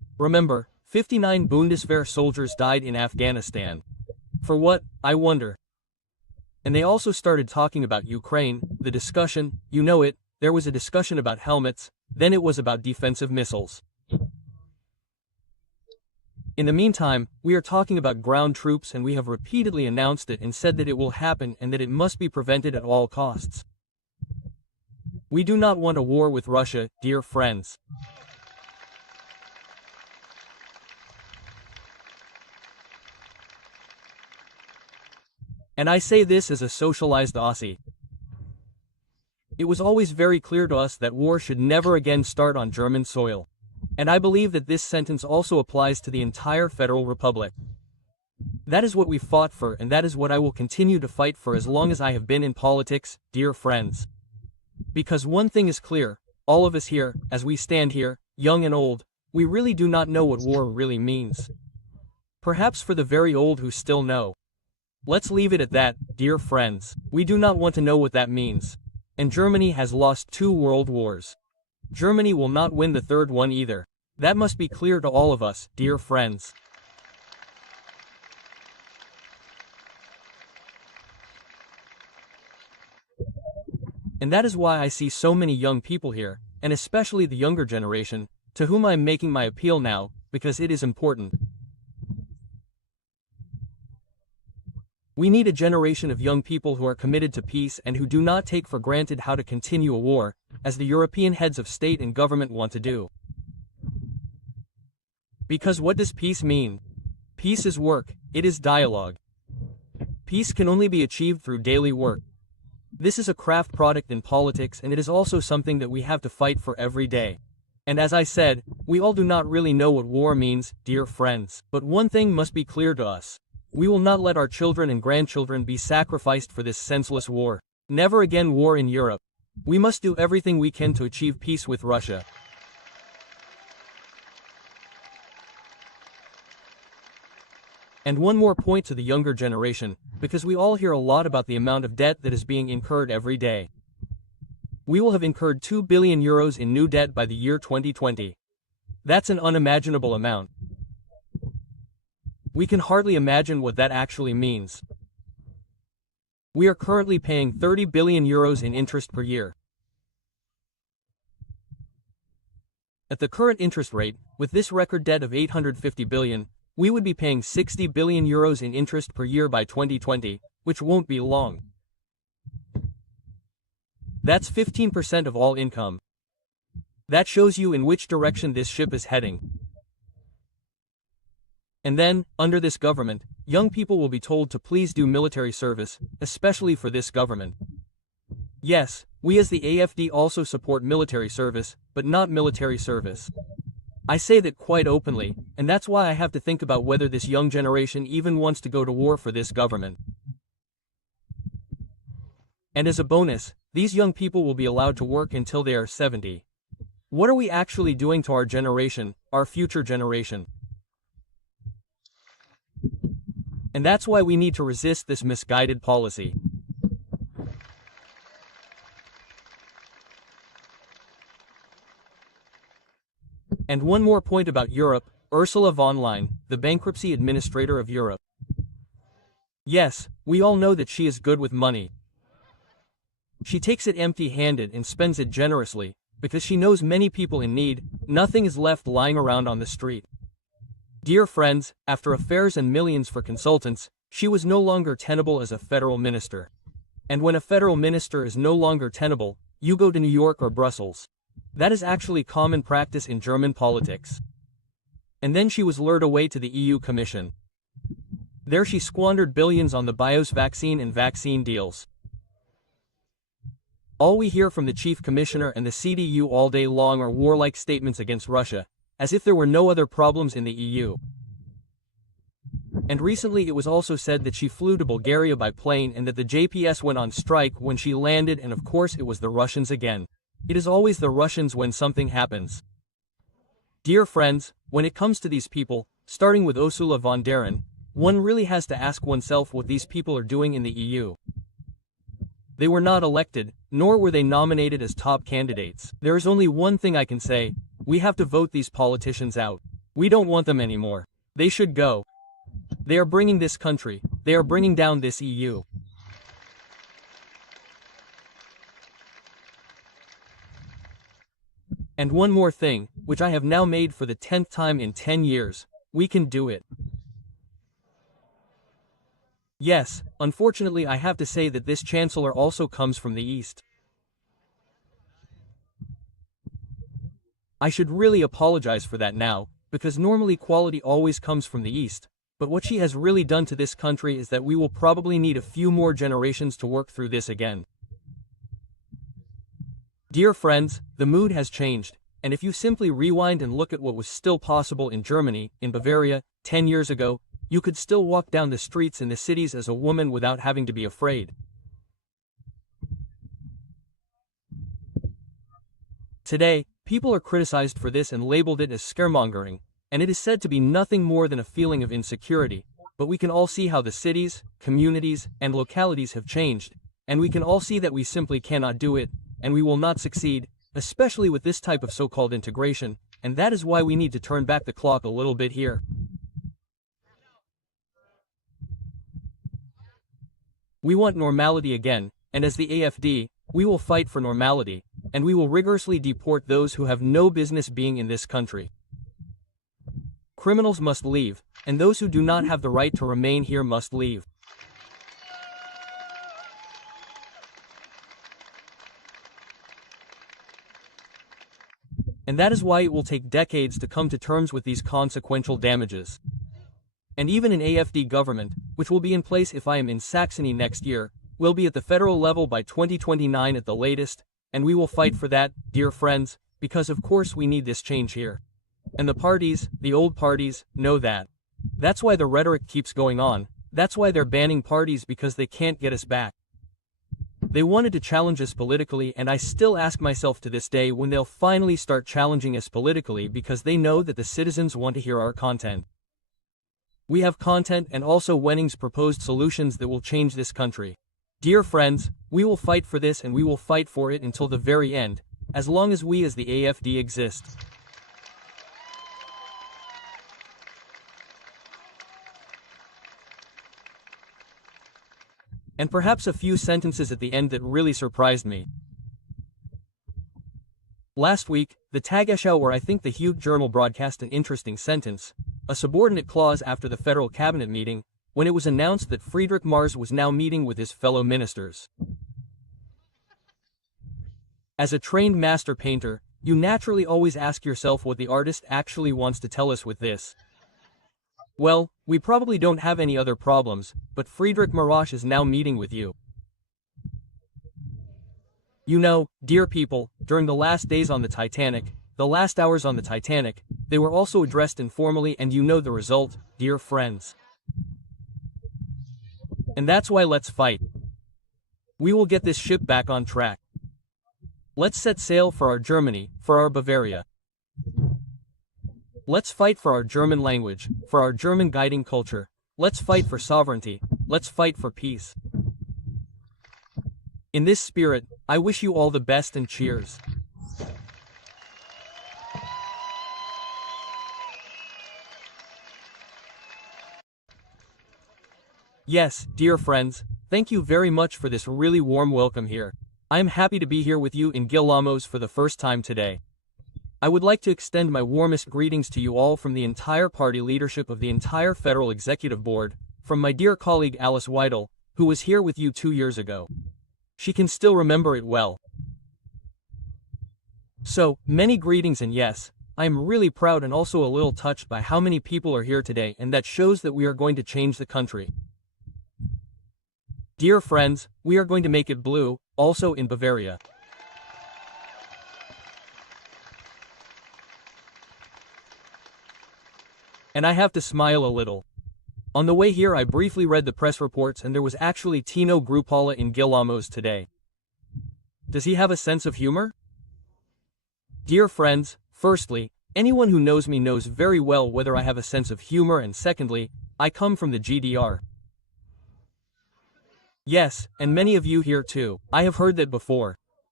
Remember, 59 Bundeswehr soldiers died in Afghanistan. For what, I wonder? And they also started talking about Ukraine, the discussion, you know it, there was a discussion about helmets, then it was about defensive missiles. In the meantime, we are talking about ground troops and we have repeatedly announced it and said that it will happen and that it must be prevented at all costs. We do not want a war with Russia, dear friends. And I say this as a socialized Aussie. It was always very clear to us that war should never again start on German soil. And I believe that this sentence also applies to the entire Federal Republic. That is what we fought for and that is what I will continue to fight for as long as I have been in politics, dear friends. Because one thing is clear, all of us here, as we stand here, young and old, we really do not know what war really means. Perhaps for the very old who still know. Let's leave it at that, dear friends. We do not want to know what that means. And Germany has lost 2 world wars. Germany will not win the 3rd one either. That must be clear to all of us, dear friends. And that is why I see so many young people here, and especially the younger generation, to whom I am making my appeal now, because it is important. We need a generation of young people who are committed to peace and who do not take for granted how to continue a war, as the European heads of state and government want to do. Because what does peace mean? Peace is work, it is dialogue. Peace can only be achieved through daily work. This is a craft product in politics and it is also something that we have to fight for every day. And as I said, we all do not really know what war means, dear friends. But one thing must be clear to us. We will not let our children and grandchildren be sacrificed for this senseless war. Never again war in Europe. We must do everything we can to achieve peace with Russia. And one more point to the younger generation, because we all hear a lot about the amount of debt that is being incurred every day. We will have incurred 2 billion euros in new debt by the year 2020. That's an unimaginable amount. We can hardly imagine what that actually means. We are currently paying 30 billion euros in interest per year. At the current interest rate, with this record debt of 850 billion, we would be paying 60 billion euros in interest per year by 2020, which won't be long. That's 15% of all income. That shows you in which direction this ship is heading. And then, under this government, young people will be told to please do military service, especially for this government. Yes, we as the AfD also support military service, but not military service. I say that quite openly, and that's why I have to think about whether this young generation even wants to go to war for this government. And as a bonus, these young people will be allowed to work until they are 70. What are we actually doing to our generation, our future generation? And that's why we need to resist this misguided policy. And one more point about Europe, Ursula von der Leyen, the bankruptcy administrator of Europe. Yes, we all know that she is good with money. She takes it empty-handed and spends it generously, because she knows many people in need, nothing is left lying around on the street. Dear friends, after affairs and millions for consultants, she was no longer tenable as a federal minister. And when a federal minister is no longer tenable, you go to New York or Brussels. That is actually common practice in German politics. And then she was lured away to the EU Commission. There she squandered billions on the BIOS vaccine and vaccine deals. All we hear from the chief commissioner and the CDU all day long are warlike statements against Russia, as if there were no other problems in the EU. And recently it was also said that she flew to Bulgaria by plane and that the JPS went on strike when she landed, and of course it was the Russians again. It is always the Russians when something happens. Dear friends, when it comes to these people, starting with Ursula von der Leyen, one really has to ask oneself what these people are doing in the EU. They were not elected, nor were they nominated as top candidates. There is only one thing I can say: we have to vote these politicians out. We don't want them anymore. They should go. They are bringing this country, they are bringing down this EU. And one more thing, which I have now made for the 10th time in 10 years, we can do it. Yes, unfortunately I have to say that this chancellor also comes from the East. I should really apologize for that now, because normally quality always comes from the East, but what she has really done to this country is that we will probably need a few more generations to work through this again. Dear friends, the mood has changed, and if you simply rewind and look at what was still possible in Germany, in Bavaria, 10 years ago, you could still walk down the streets in the cities as a woman without having to be afraid. Today, people are criticized for this and labeled it as scaremongering, and it is said to be nothing more than a feeling of insecurity, but we can all see how the cities, communities, and localities have changed, and we can all see that we simply cannot do it, and we will not succeed, especially with this type of so-called integration, and that is why we need to turn back the clock a little bit here. We want normality again, and as the AfD, we will fight for normality, and we will rigorously deport those who have no business being in this country. Criminals must leave, and those who do not have the right to remain here must leave. And that is why it will take decades to come to terms with these consequential damages. And even an AfD government, which will be in place if I am in Saxony next year, will be at the federal level by 2029 at the latest, and we will fight for that, dear friends, because of course we need this change here. And the parties, the old parties, know that. That's why the rhetoric keeps going on, that's why they're banning parties because they can't get us back. They wanted to challenge us politically, and I still ask myself to this day when they'll finally start challenging us politically because they know that the citizens want to hear our content. We have content and also Wenning's proposed solutions that will change this country. Dear friends, we will fight for this and we will fight for it until the very end, as long as we as the AfD exist. And perhaps a few sentences at the end that really surprised me. Last week, the Tagesschau, or I think the Huge Journal, broadcast an interesting sentence, a subordinate clause after the federal cabinet meeting, when it was announced that Friedrich Merz was now meeting with his fellow ministers. As a trained master painter, you naturally always ask yourself what the artist actually wants to tell us with this. Well, we probably don't have any other problems, but Friedrich Merz is now meeting with you. You know, dear people, during the last days on the Titanic, the last hours on the Titanic, they were also addressed informally, and you know the result, dear friends. And that's why let's fight. We will get this ship back on track. Let's set sail for our Germany, for our Bavaria. Let's fight for our German language, for our German guiding culture. Let's fight for sovereignty. Let's fight for peace. In this spirit, I wish you all the best and cheers. Yes, dear friends, thank you very much for this really warm welcome here. I am happy to be here with you in Gillamoos for the first time today. I would like to extend my warmest greetings to you all from the entire party leadership of the entire Federal Executive Board, from my dear colleague Alice Weidel, who was here with you 2 years ago. She can still remember it well. So, many greetings, and yes, I am really proud and also a little touched by how many people are here today, and that shows that we are going to change the country. Dear friends, we are going to make it blue, also in Bavaria. And I have to smile a little. On the way here I briefly read the press reports, and there was actually Tino Chrupalla in Gillamoos today. Does he have a sense of humor? Dear friends, firstly, anyone who knows me knows very well whether I have a sense of humor, and secondly, I come from the GDR. Yes, and many of you here too, I have heard that before.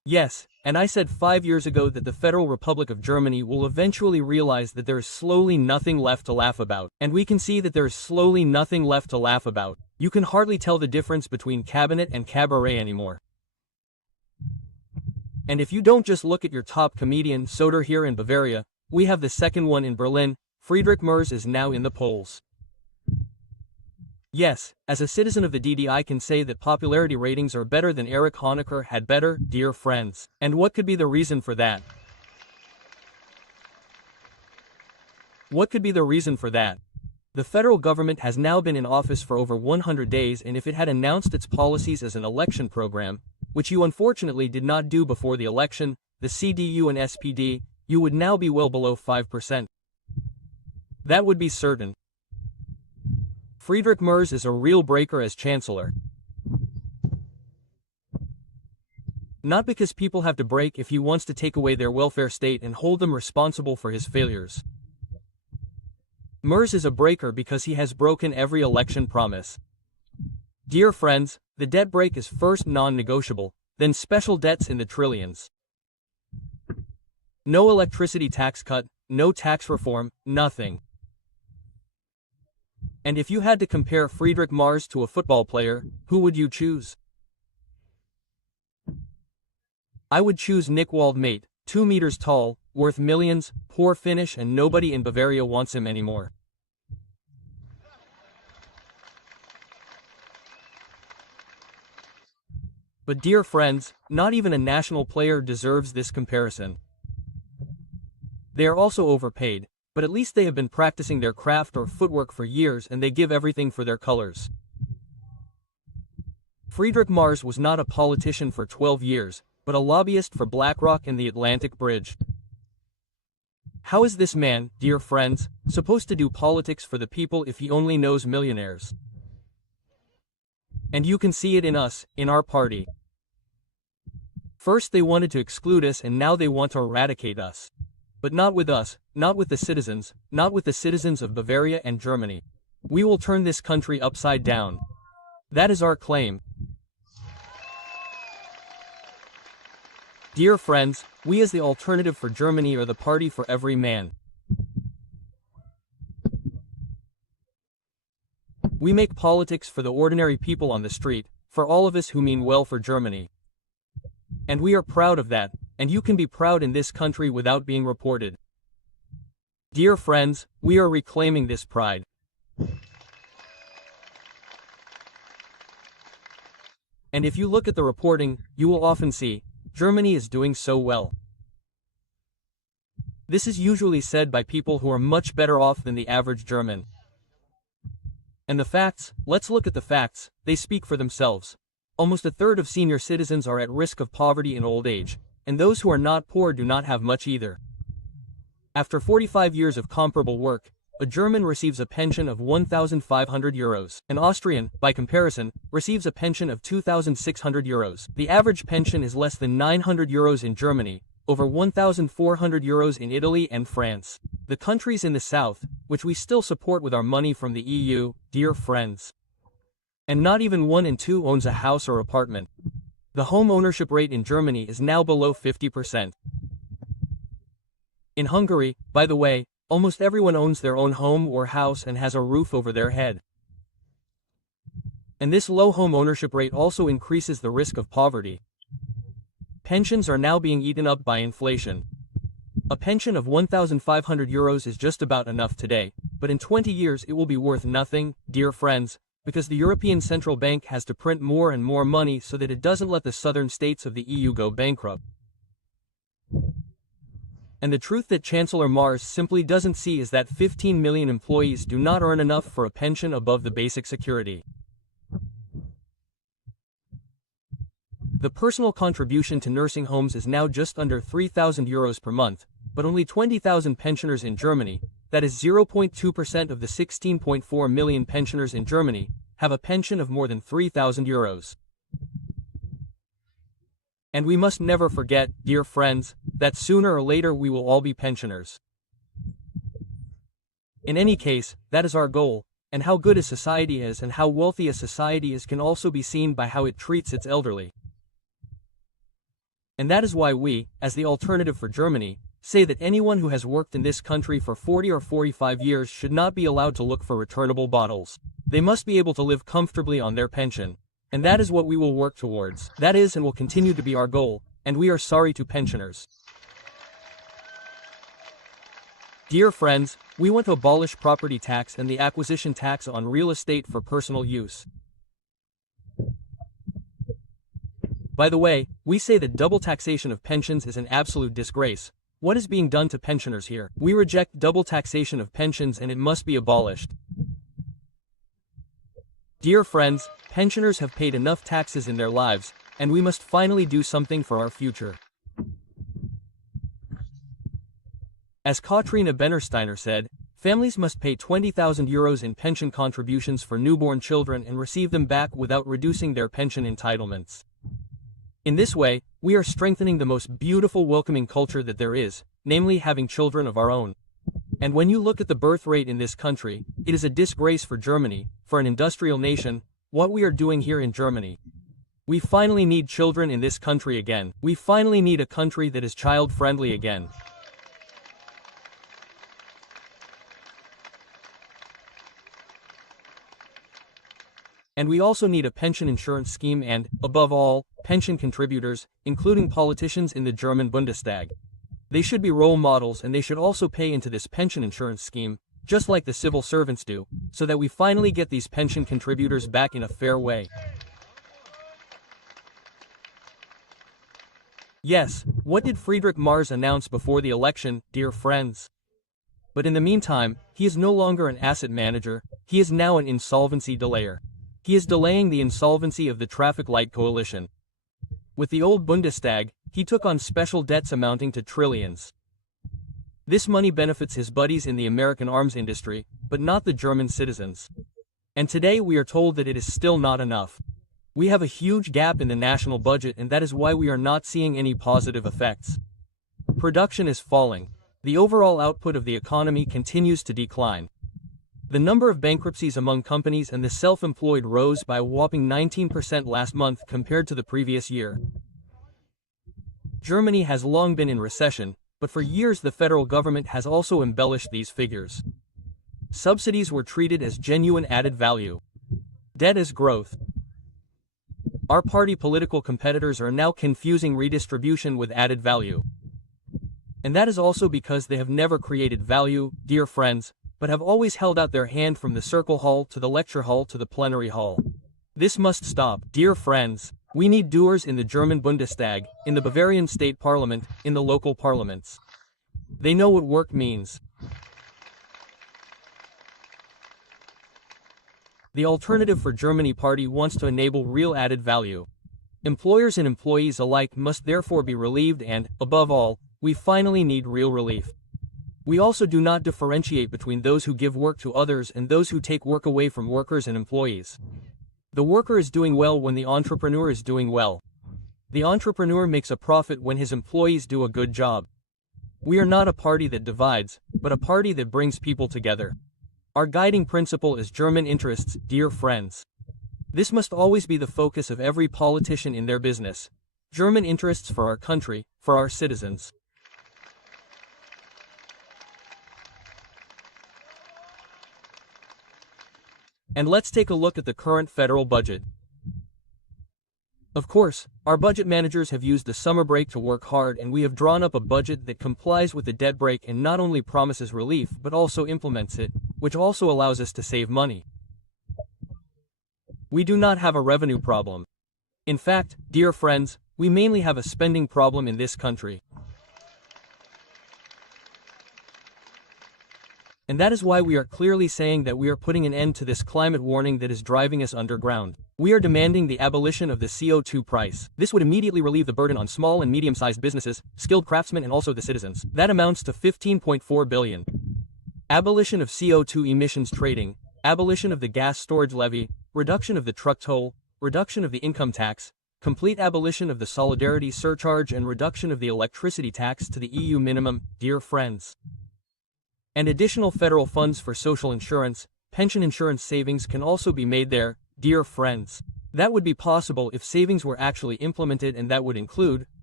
Yes, and I said 5 years ago that the Federal Republic of Germany will eventually realize that there is slowly nothing left to laugh about. And we can see that there is slowly nothing left to laugh about. You can hardly tell the difference between cabinet and cabaret anymore. And if you don't just look at your top comedian Soder here in Bavaria, we have the second one in Berlin. Friedrich Merz is now in the polls. Yes, as a citizen of the DD I can say that popularity ratings are better than Erich Honecker had better, dear friends. And what could be the reason for that? What could be the reason for that? The federal government has now been in office for over 100 days, and if it had announced its policies as an election program, which you unfortunately did not do before the election, the CDU and SPD, you would now be well below 5%. That would be certain. Friedrich Merz is a real breaker as chancellor. Not because people have to break if he wants to take away their welfare state and hold them responsible for his failures. Merz is a breaker because he has broken every election promise. Dear friends, the debt break is first non-negotiable, then special debts in the trillions. No electricity tax cut, no tax reform, nothing. And if you had to compare Friedrich Merz to a football player, who would you choose? I would choose Nick Waldmate, 2 meters tall, worth millions, poor finish, and nobody in Bavaria wants him anymore. But dear friends, not even a national player deserves this comparison. They are also overpaid, but at least they have been practicing their craft or footwork for years and they give everything for their colors. Friedrich Merz was not a politician for 12 years, but a lobbyist for BlackRock and the Atlantic Bridge. How is this man, dear friends, supposed to do politics for the people if he only knows millionaires? And you can see it in us, in our party. First they wanted to exclude us and now they want to eradicate us. But not with us, not with the citizens, not with the citizens of Bavaria and Germany. We will turn this country upside down. That is our claim. Dear friends, we as the alternative for Germany are the party for every man. We make politics for the ordinary people on the street, for all of us who mean well for Germany. And we are proud of that, and you can be proud in this country without being reported. Dear friends, we are reclaiming this pride. And if you look at the reporting, you will often see, Germany is doing so well. This is usually said by people who are much better off than the average German. And the facts, let's look at the facts, they speak for themselves. Almost a third of senior citizens are at risk of poverty in old age, and those who are not poor do not have much either. After 45 years of comparable work, a German receives a pension of 1,500 euros. An Austrian, by comparison, receives a pension of 2,600 euros. The average pension is less than 900 euros in Germany, over 1,400 euros in Italy and France. The countries in the south, which we still support with our money from the EU, dear friends. And not even 1 in 2 owns a house or apartment. The home ownership rate in Germany is now below 50%. In Hungary, by the way, almost everyone owns their own home or house and has a roof over their head. And this low home ownership rate also increases the risk of poverty. Pensions are now being eaten up by inflation. A pension of 1,500 euros is just about enough today, but in 20 years it will be worth nothing, dear friends, because the European Central Bank has to print more and more money so that it doesn't let the southern states of the EU go bankrupt. And the truth that Chancellor Merz simply doesn't see is that 15 million employees do not earn enough for a pension above the basic security. The personal contribution to nursing homes is now just under 3,000 euros per month, but only 20,000 pensioners in Germany, that is 0.2% of the 16.4 million pensioners in Germany, have a pension of more than 3,000 euros. And we must never forget, dear friends, that sooner or later we will all be pensioners. In any case, that is our goal, and how good a society is and how wealthy a society is can also be seen by how it treats its elderly. And that is why we, as the alternative for Germany, say that anyone who has worked in this country for 40 or 45 years should not be allowed to look for returnable bottles. They must be able to live comfortably on their pension. And that is what we will work towards. That is and will continue to be our goal, and we are sorry to pensioners. Dear friends, we want to abolish property tax and the acquisition tax on real estate for personal use. By the way, we say that double taxation of pensions is an absolute disgrace. What is being done to pensioners here? We reject double taxation of pensions and it must be abolished. Dear friends, pensioners have paid enough taxes in their lives, and we must finally do something for our future. As Katrina Bennersteiner said, families must pay 20,000 euros in pension contributions for newborn children and receive them back without reducing their pension entitlements. In this way, we are strengthening the most beautiful welcoming culture that there is, namely having children of our own. And when you look at the birth rate in this country, it is a disgrace for Germany, for an industrial nation, what we are doing here in Germany. We finally need children in this country again. We finally need a country that is child-friendly again. And we also need a pension insurance scheme and, above all, pension contributors, including politicians in the German Bundestag. They should be role models and they should also pay into this pension insurance scheme, just like the civil servants do, so that we finally get these pension contributors back in a fair way. Yes, what did Friedrich Merz announce before the election, dear friends? But in the meantime, he is no longer an asset manager, he is now an insolvency delayer. He is delaying the insolvency of the traffic light coalition. With the old Bundestag, he took on special debts amounting to trillions. This money benefits his buddies in the American arms industry, but not the German citizens. And today we are told that it is still not enough. We have a huge gap in the national budget and that is why we are not seeing any positive effects. Production is falling. The overall output of the economy continues to decline. The number of bankruptcies among companies and the self-employed rose by a whopping 19% last month compared to the previous year. Germany has long been in recession, but for years the federal government has also embellished these figures. Subsidies were treated as genuine added value. Debt as growth. Our party political competitors are now confusing redistribution with added value. And that is also because they have never created value, dear friends, but have always held out their hand from the circle hall to the lecture hall to the plenary hall. This must stop, dear friends. We need doers in the German Bundestag, in the Bavarian state parliament, in the local parliaments. They know what work means. The Alternative for Germany party wants to enable real added value. Employers and employees alike must therefore be relieved and, above all, we finally need real relief. We also do not differentiate between those who give work to others and those who take work away from workers and employees. The worker is doing well when the entrepreneur is doing well. The entrepreneur makes a profit when his employees do a good job. We are not a party that divides, but a party that brings people together. Our guiding principle is German interests, dear friends. This must always be the focus of every politician in their business. German interests for our country, for our citizens. And let's take a look at the current federal budget. Of course, our budget managers have used the summer break to work hard and we have drawn up a budget that complies with the debt break and not only promises relief but also implements it, which also allows us to save money. We do not have a revenue problem. In fact, dear friends, we mainly have a spending problem in this country. And that is why we are clearly saying that we are putting an end to this climate warning that is driving us underground. We are demanding the abolition of the CO2 price. This would immediately relieve the burden on small and medium-sized businesses, skilled craftsmen and also the citizens. That amounts to 15.4 billion. Abolition of CO2 emissions trading, abolition of the gas storage levy, reduction of the truck toll, reduction of the income tax, complete abolition of the solidarity surcharge and reduction of the electricity tax to the EU minimum, dear friends. And additional federal funds for social insurance, pension insurance savings can also be made there, dear friends. That would be possible if savings were actually implemented and that would include,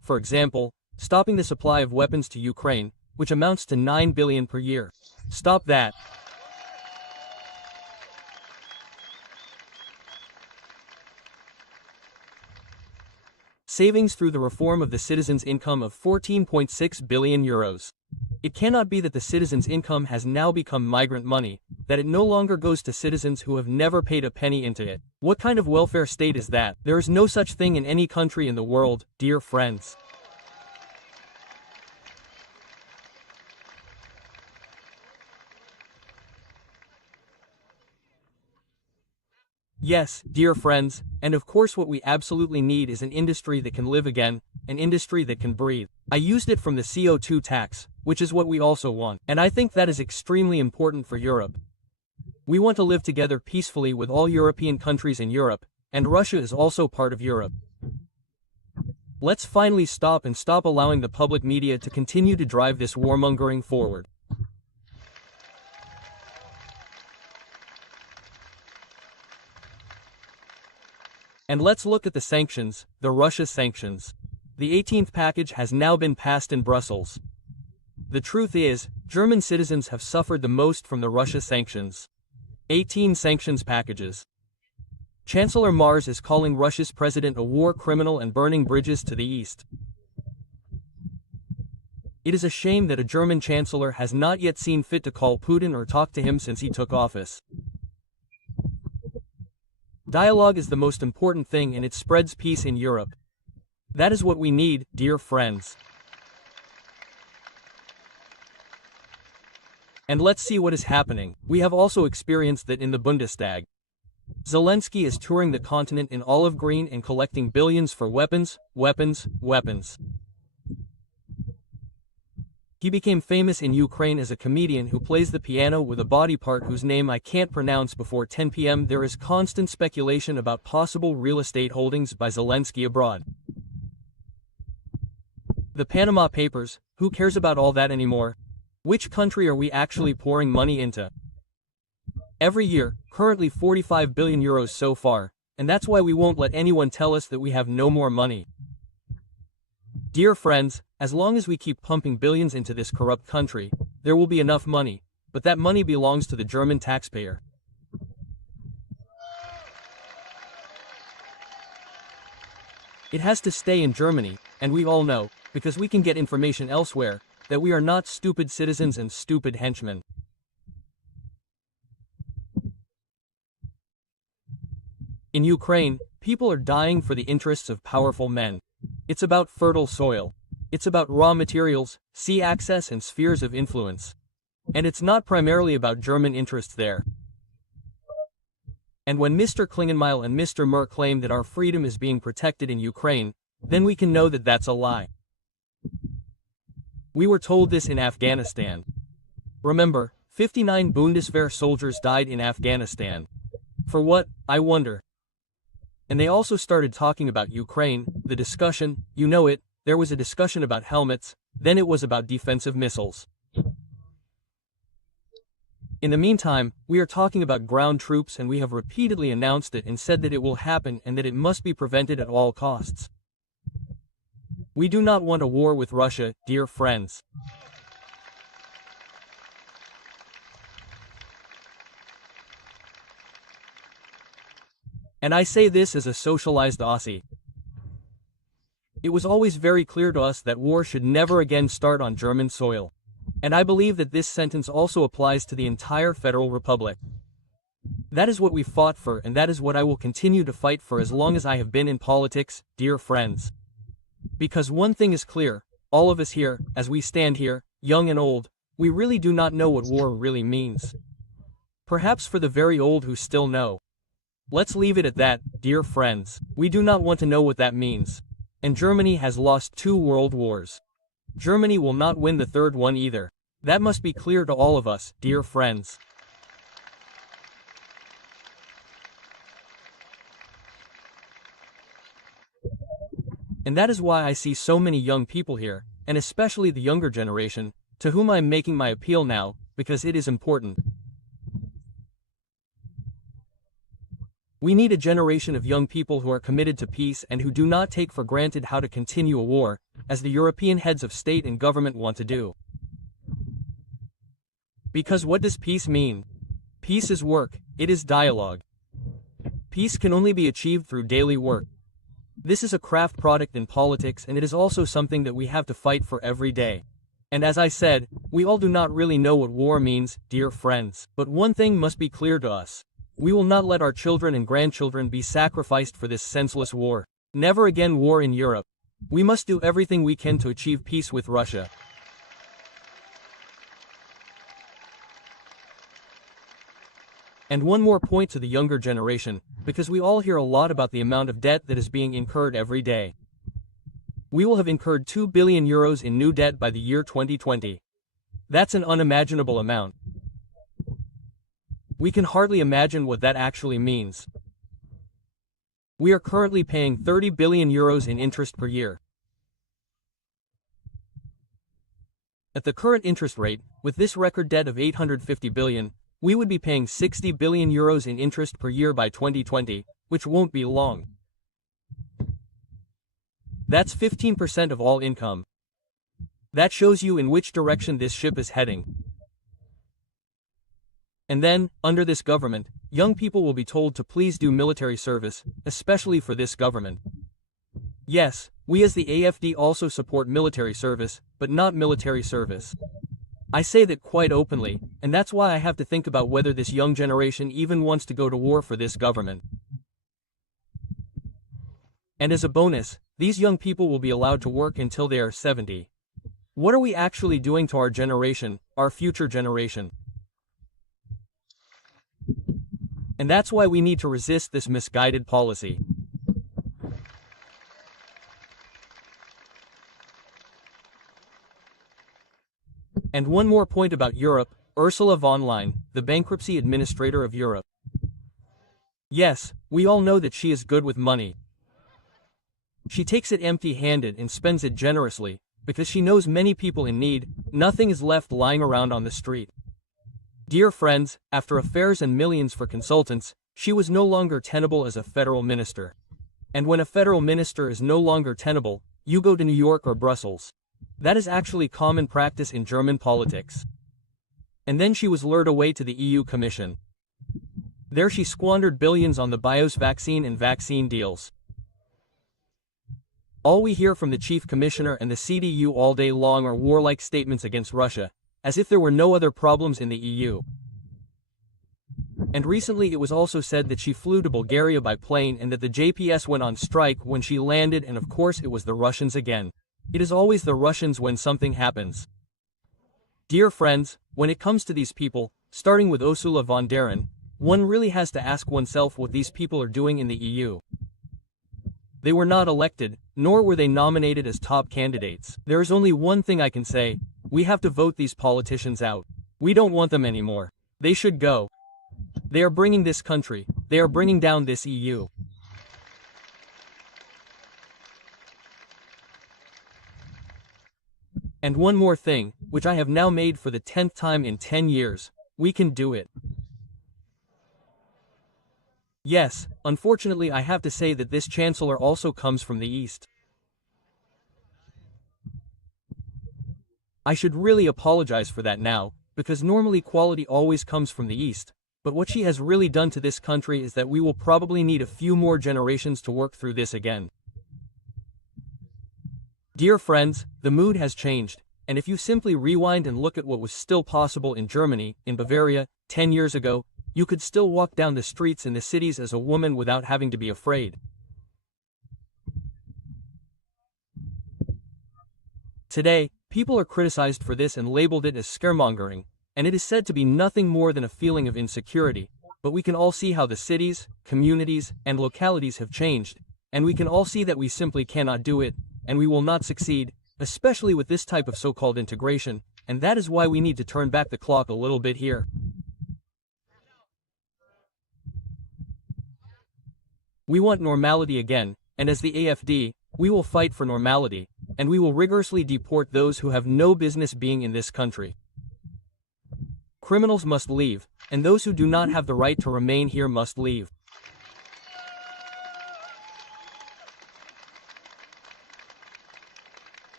for example, stopping the supply of weapons to Ukraine, which amounts to 9 billion per year. Stop that. Savings through the reform of the citizens' income of 14.6 billion euros. It cannot be that the citizens' income has now become migrant money, that it no longer goes to citizens who have never paid a penny into it. What kind of welfare state is that? There is no such thing in any country in the world, dear friends. Yes, dear friends, and of course what we absolutely need is an industry that can live again, an industry that can breathe. I used it from the CO2 tax, which is what we also want, and I think that is extremely important for Europe. We want to live together peacefully with all European countries in Europe, and Russia is also part of Europe. Let's finally stop allowing the public media to continue to drive this warmongering forward. And let's look at the sanctions, the Russia sanctions. The 18th package has now been passed in Brussels. The truth is, German citizens have suffered the most from the Russia sanctions. 18 sanctions packages. Chancellor Mars is calling Russia's president a war criminal and burning bridges to the east. It is a shame that a German chancellor has not yet seen fit to call Putin or talk to him since he took office. Dialogue is the most important thing and it spreads peace in Europe. That is what we need, dear friends. And let's see what is happening. We have also experienced that in the Bundestag. Zelensky is touring the continent in olive green and collecting billions for weapons. He became famous in Ukraine as a comedian who plays the piano with a body part whose name I can't pronounce before 10 p.m. There is constant speculation about possible real estate holdings by Zelensky abroad. The Panama Papers, who cares about all that anymore? Which country are we actually pouring money into? Every year, currently 45 billion euros so far, and that's why we won't let anyone tell us that we have no more money. Dear friends, as long as we keep pumping billions into this corrupt country, there will be enough money, but that money belongs to the German taxpayer. It has to stay in Germany, and we all know, because we can get information elsewhere, that we are not stupid citizens and stupid henchmen. In Ukraine, people are dying for the interests of powerful men. It's about fertile soil. It's about raw materials, sea access and spheres of influence. And it's not primarily about German interests there. And when Mr. Klingenmeil and Mr. Mer claim that our freedom is being protected in Ukraine, then we can know that that's a lie. We were told this in Afghanistan. Remember, 59 Bundeswehr soldiers died in Afghanistan. For what, I wonder? And they also started talking about Ukraine, the discussion, you know it, there was a discussion about helmets, then it was about defensive missiles. In the meantime, we are talking about ground troops and we have repeatedly announced it and said that it will happen and that it must be prevented at all costs. We do not want a war with Russia, dear friends. And I say this as a socialized Aussie. It was always very clear to us that war should never again start on German soil. And I believe that this sentence also applies to the entire Federal Republic. That is what we fought for and that is what I will continue to fight for as long as I have been in politics, dear friends. Because one thing is clear, all of us here, as we stand here, young and old, we really do not know what war really means. Perhaps for the very old who still know. Let's leave it at that, dear friends. We do not want to know what that means. And Germany has lost 2 world wars. Germany will not win the 3rd one either. That must be clear to all of us, dear friends. And that is why I see so many young people here, and especially the younger generation, to whom I am making my appeal now, because it is important. We need a generation of young people who are committed to peace and who do not take for granted how to continue a war, as the European heads of state and government want to do. Because what does peace mean? Peace is work, it is dialogue. Peace can only be achieved through daily work. This is a craft product in politics, and it is also something that we have to fight for every day. And as I said, we all do not really know what war means, dear friends. But one thing must be clear to us. We will not let our children and grandchildren be sacrificed for this senseless war. Never again war in Europe. We must do everything we can to achieve peace with Russia. And one more point to the younger generation, because we all hear a lot about the amount of debt that is being incurred every day. We will have incurred 2 billion euros in new debt by the year 2020. That's an unimaginable amount. We can hardly imagine what that actually means. We are currently paying 30 billion euros in interest per year. At the current interest rate, with this record debt of 850 billion, we would be paying 60 billion euros in interest per year by 2020, which won't be long. That's 15% of all income. That shows you in which direction this ship is heading. And then, under this government, young people will be told to please do military service, especially for this government. Yes, we as the AfD also support military service, but not military service. I say that quite openly, and that's why I have to think about whether this young generation even wants to go to war for this government. And as a bonus, these young people will be allowed to work until they are 70. What are we actually doing to our generation, our future generation? And that's why we need to resist this misguided policy. And one more point about Europe, Ursula von der Leyen, the bankruptcy administrator of Europe. Yes, we all know that she is good with money. She takes it empty-handed and spends it generously, because she knows many people in need. Nothing is left lying around on the street. Dear friends, after affairs and millions for consultants, she was no longer tenable as a federal minister. And when a federal minister is no longer tenable, you go to New York or Brussels. That is actually common practice in German politics. And then she was lured away to the EU Commission. There she squandered billions on the BIOS vaccine and vaccine deals. All we hear from the chief commissioner and the CDU all day long are warlike statements against Russia, as if there were no other problems in the EU. And recently it was also said that she flew to Bulgaria by plane and that the JPS went on strike when she landed, and of course it was the Russians again. It is always the Russians when something happens. Dear friends, when it comes to these people, starting with Ursula von der Leyen, one really has to ask oneself what these people are doing in the EU. They were not elected, nor were they nominated as top candidates. There is only one thing I can say: we have to vote these politicians out. We don't want them anymore. They should go. They are bringing this country, they are bringing down this EU. And one more thing, which I have now made for the 10th time in 10 years, we can do it. Yes, unfortunately I have to say that this chancellor also comes from the East. I should really apologize for that now, because normally quality always comes from the East, but what she has really done to this country is that we will probably need a few more generations to work through this again. Dear friends, the mood has changed, and if you simply rewind and look at what was still possible in Germany, in Bavaria, 10 years ago, you could still walk down the streets in the cities as a woman without having to be afraid. Today, people are criticized for this and labeled it as scaremongering, and it is said to be nothing more than a feeling of insecurity, but we can all see how the cities, communities, and localities have changed, and we can all see that we simply cannot do it, and we will not succeed, especially with this type of so-called integration, and that is why we need to turn back the clock a little bit here. We want normality again, and as the AfD, we will fight for normality, and we will rigorously deport those who have no business being in this country. Criminals must leave, and those who do not have the right to remain here must leave.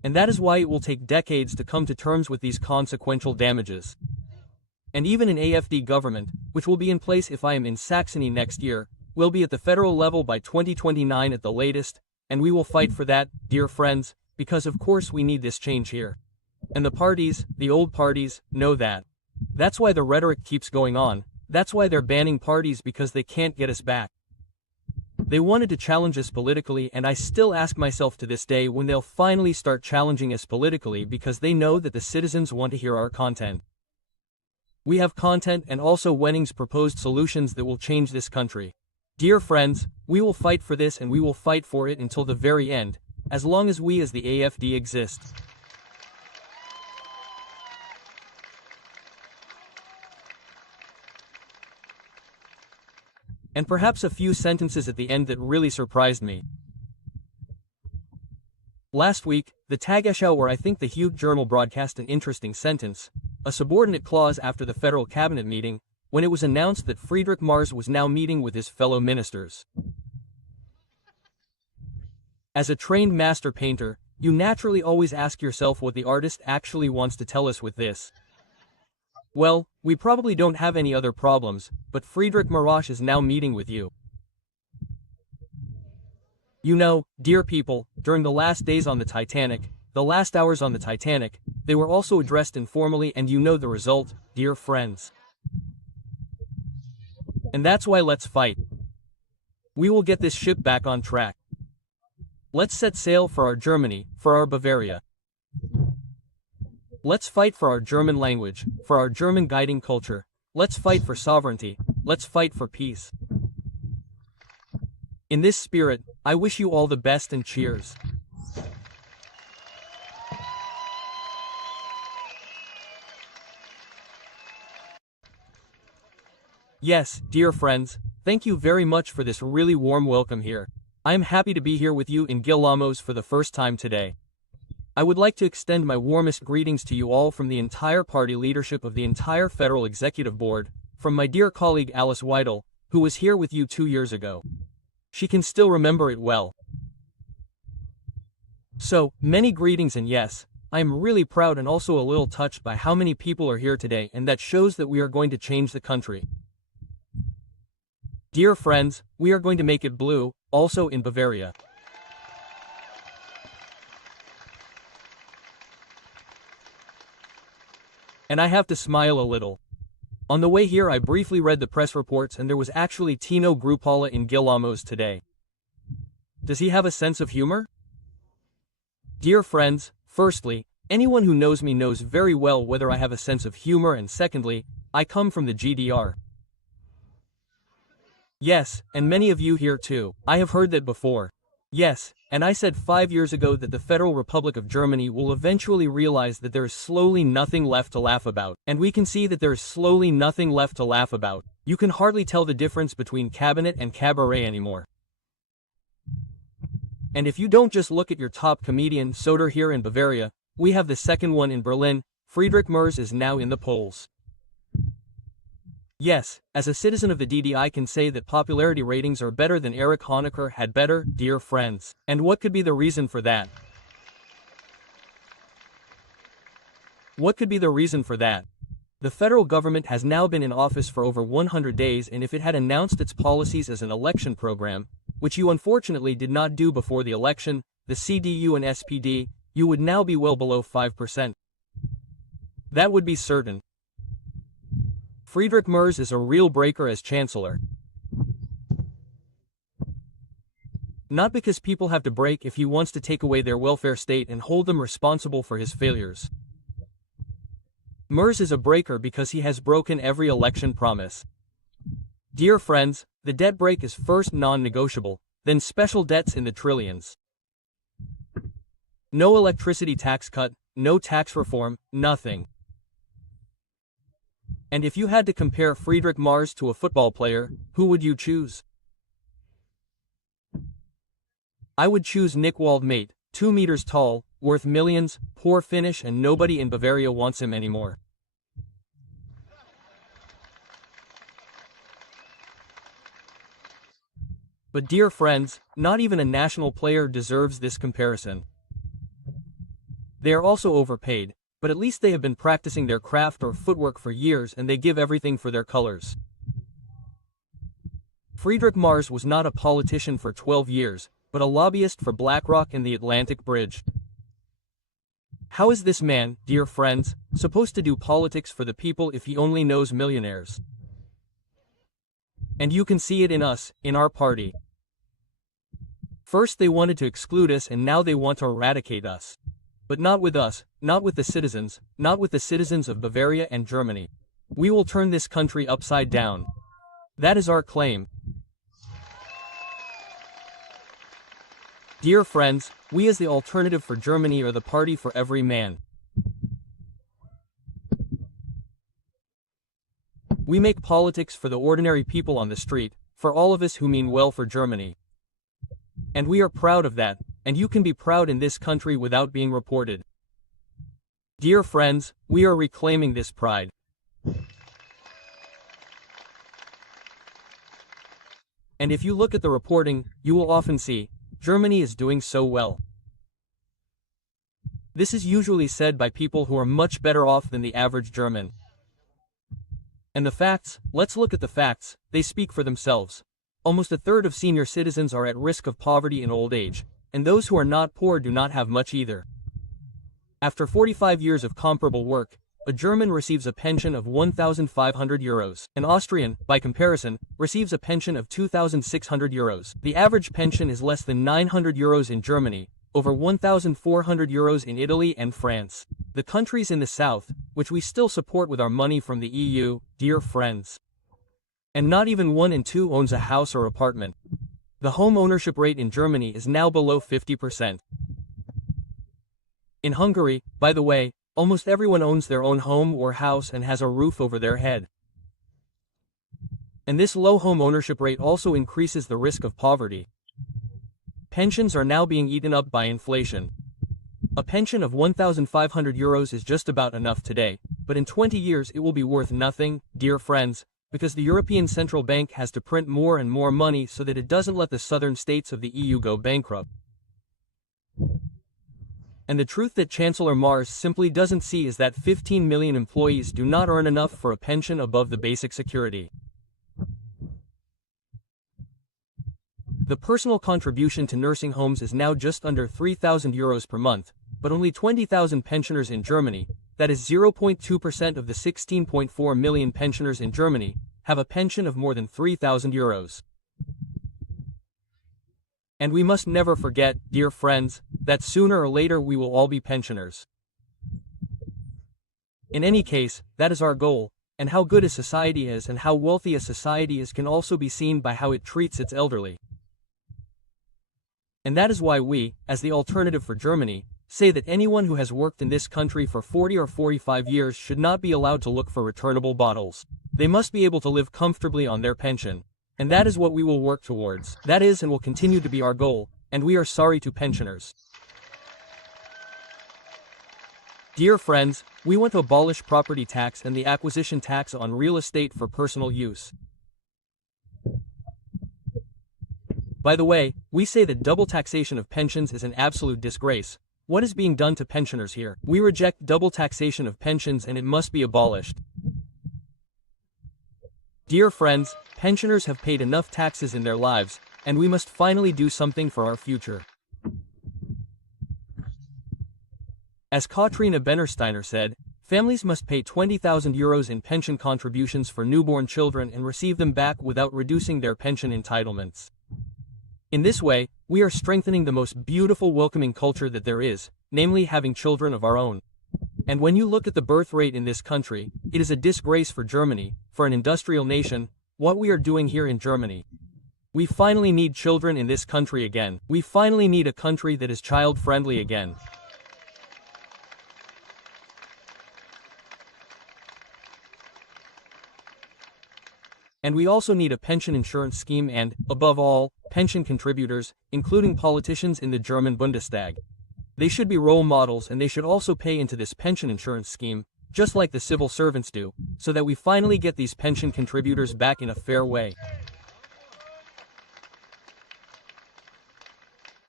And that is why it will take decades to come to terms with these consequential damages. And even an AfD government, which will be in place if I am in Saxony next year, will be at the federal level by 2029 at the latest, and we will fight for that, dear friends, because of course we need this change here. And the parties, the old parties, know that. That's why the rhetoric keeps going on, that's why they're banning parties because they can't get us back. They wanted to challenge us politically, and I still ask myself to this day when they'll finally start challenging us politically, because they know that the citizens want to hear our content. We have content and also Wenning's proposed solutions that will change this country. Dear friends, we will fight for this, and we will fight for it until the very end, as long as we as the AfD exist. And perhaps a few sentences at the end that really surprised me. Last week, the Tagesschau, or I think the Huge Journal, broadcast an interesting sentence, a subordinate clause after the federal cabinet meeting, when it was announced that Friedrich Merz was now meeting with his fellow ministers. As a trained master painter, you naturally always ask yourself what the artist actually wants to tell us with this. Well, we probably don't have any other problems, but Friedrich Merz is now meeting with you. You know, dear people, during the last days on the Titanic, the last hours on the Titanic, they were also addressed informally, and you know the result, dear friends. And that's why let's fight. We will get this ship back on track. Let's set sail for our Germany, for our Bavaria. Let's fight for our German language, for our German guiding culture. Let's fight for sovereignty. Let's fight for peace. In this spirit, I wish you all the best, and cheers. Yes, dear friends, thank you very much for this really warm welcome here. I am happy to be here with you in Gillamoos for the first time today. I would like to extend my warmest greetings to you all from the entire party leadership of the entire Federal Executive Board, from my dear colleague Alice Weidel, who was here with you 2 years ago. She can still remember it well. So, many greetings, and yes, I am really proud and also a little touched by how many people are here today, and that shows that we are going to change the country. Dear friends, we are going to make it blue, also in Bavaria. And I have to smile a little. On the way here I briefly read the press reports, and there was actually Tino Chrupalla in Gillamoos today. Does he have a sense of humor? Dear friends, firstly, anyone who knows me knows very well whether I have a sense of humor, and secondly, I come from the GDR. Yes, and many of you here too. I have heard that before. Yes, and I said 5 years ago that the Federal Republic of Germany will eventually realize that there is slowly nothing left to laugh about. And we can see that there is slowly nothing left to laugh about. You can hardly tell the difference between cabinet and cabaret anymore. And if you don't just look at your top comedian Soder here in Bavaria, we have the second one in Berlin. Friedrich Merz is now in the polls. Yes, as a citizen of the DD I can say that popularity ratings are better than Erich Honecker had better, dear friends. And what could be the reason for that? What could be the reason for that? The federal government has now been in office for over 100 days, and if it had announced its policies as an election program, which you unfortunately did not do before the election, the CDU and SPD, you would now be well below 5%. That would be certain. Friedrich Merz is a real breaker as chancellor. Not because people have to break if he wants to take away their welfare state and hold them responsible for his failures. Merz is a breaker because he has broken every election promise. Dear friends, the debt break is first non-negotiable, then special debts in the trillions. No electricity tax cut, no tax reform, nothing. And if you had to compare Friedrich Merz to a football player, who would you choose? I would choose Nick Waldmate, 2 meters tall, worth millions, poor finish, and nobody in Bavaria wants him anymore. But dear friends, not even a national player deserves this comparison. They are also overpaid, but at least they have been practicing their craft or footwork for years and they give everything for their colors. Friedrich Mars was not a politician for 12 years, but a lobbyist for BlackRock and the Atlantic Bridge. How is this man, dear friends, supposed to do politics for the people if he only knows millionaires? And you can see it in us, in our party. First they wanted to exclude us and now they want to eradicate us. But not with us, not with the citizens, not with the citizens of Bavaria and Germany. We will turn this country upside down. That is our claim. Dear friends, we as the alternative for Germany are the party for every man. We make politics for the ordinary people on the street, for all of us who mean well for Germany. And we are proud of that, and you can be proud in this country without being reported. Dear friends, we are reclaiming this pride. And if you look at the reporting, you will often see, Germany is doing so well. This is usually said by people who are much better off than the average German. And the facts, let's look at the facts, they speak for themselves. Almost a third of senior citizens are at risk of poverty in old age, and those who are not poor do not have much either. After 45 years of comparable work, a German receives a pension of 1,500 euros. An Austrian, by comparison, receives a pension of 2,600 euros. The average pension is less than 900 euros in Germany, over 1,400 euros in Italy and France. The countries in the south, which we still support with our money from the EU, dear friends. And not even 1 in 2 owns a house or apartment. The home ownership rate in Germany is now below 50%. In Hungary, by the way, almost everyone owns their own home or house and has a roof over their head. And this low home ownership rate also increases the risk of poverty. Pensions are now being eaten up by inflation. A pension of 1,500 euros is just about enough today, but in 20 years it will be worth nothing, dear friends, because the European Central Bank has to print more and more money so that it doesn't let the southern states of the EU go bankrupt. And the truth that Chancellor Mars simply doesn't see is that 15 million employees do not earn enough for a pension above the basic security. The personal contribution to nursing homes is now just under 3,000 euros per month, but only 20,000 pensioners in Germany, that is 0.2% of the 16.4 million pensioners in Germany, have a pension of more than 3,000 euros. And we must never forget, dear friends, that sooner or later we will all be pensioners. In any case, that is our goal, and how good a society is and how wealthy a society is can also be seen by how it treats its elderly. And that is why we, as the alternative for Germany, say that anyone who has worked in this country for 40 or 45 years should not be allowed to look for returnable bottles. They must be able to live comfortably on their pension. And that is what we will work towards. That is and will continue to be our goal, and we are sorry to pensioners. Dear friends, we want to abolish property tax and the acquisition tax on real estate for personal use. By the way, we say that double taxation of pensions is an absolute disgrace. What is being done to pensioners here? We reject double taxation of pensions and it must be abolished. Dear friends, pensioners have paid enough taxes in their lives, and we must finally do something for our future. As Katrina Bennersteiner said, families must pay 20,000 euros in pension contributions for newborn children and receive them back without reducing their pension entitlements. In this way, we are strengthening the most beautiful welcoming culture that there is, namely having children of our own. And when you look at the birth rate in this country, it is a disgrace for Germany, for an industrial nation, what we are doing here in Germany. We finally need children in this country again. We finally need a country that is child-friendly again. And we also need a pension insurance scheme and, above all, pension contributors, including politicians in the German Bundestag. They should be role models and they should also pay into this pension insurance scheme, just like the civil servants do, so that we finally get these pension contributors back in a fair way.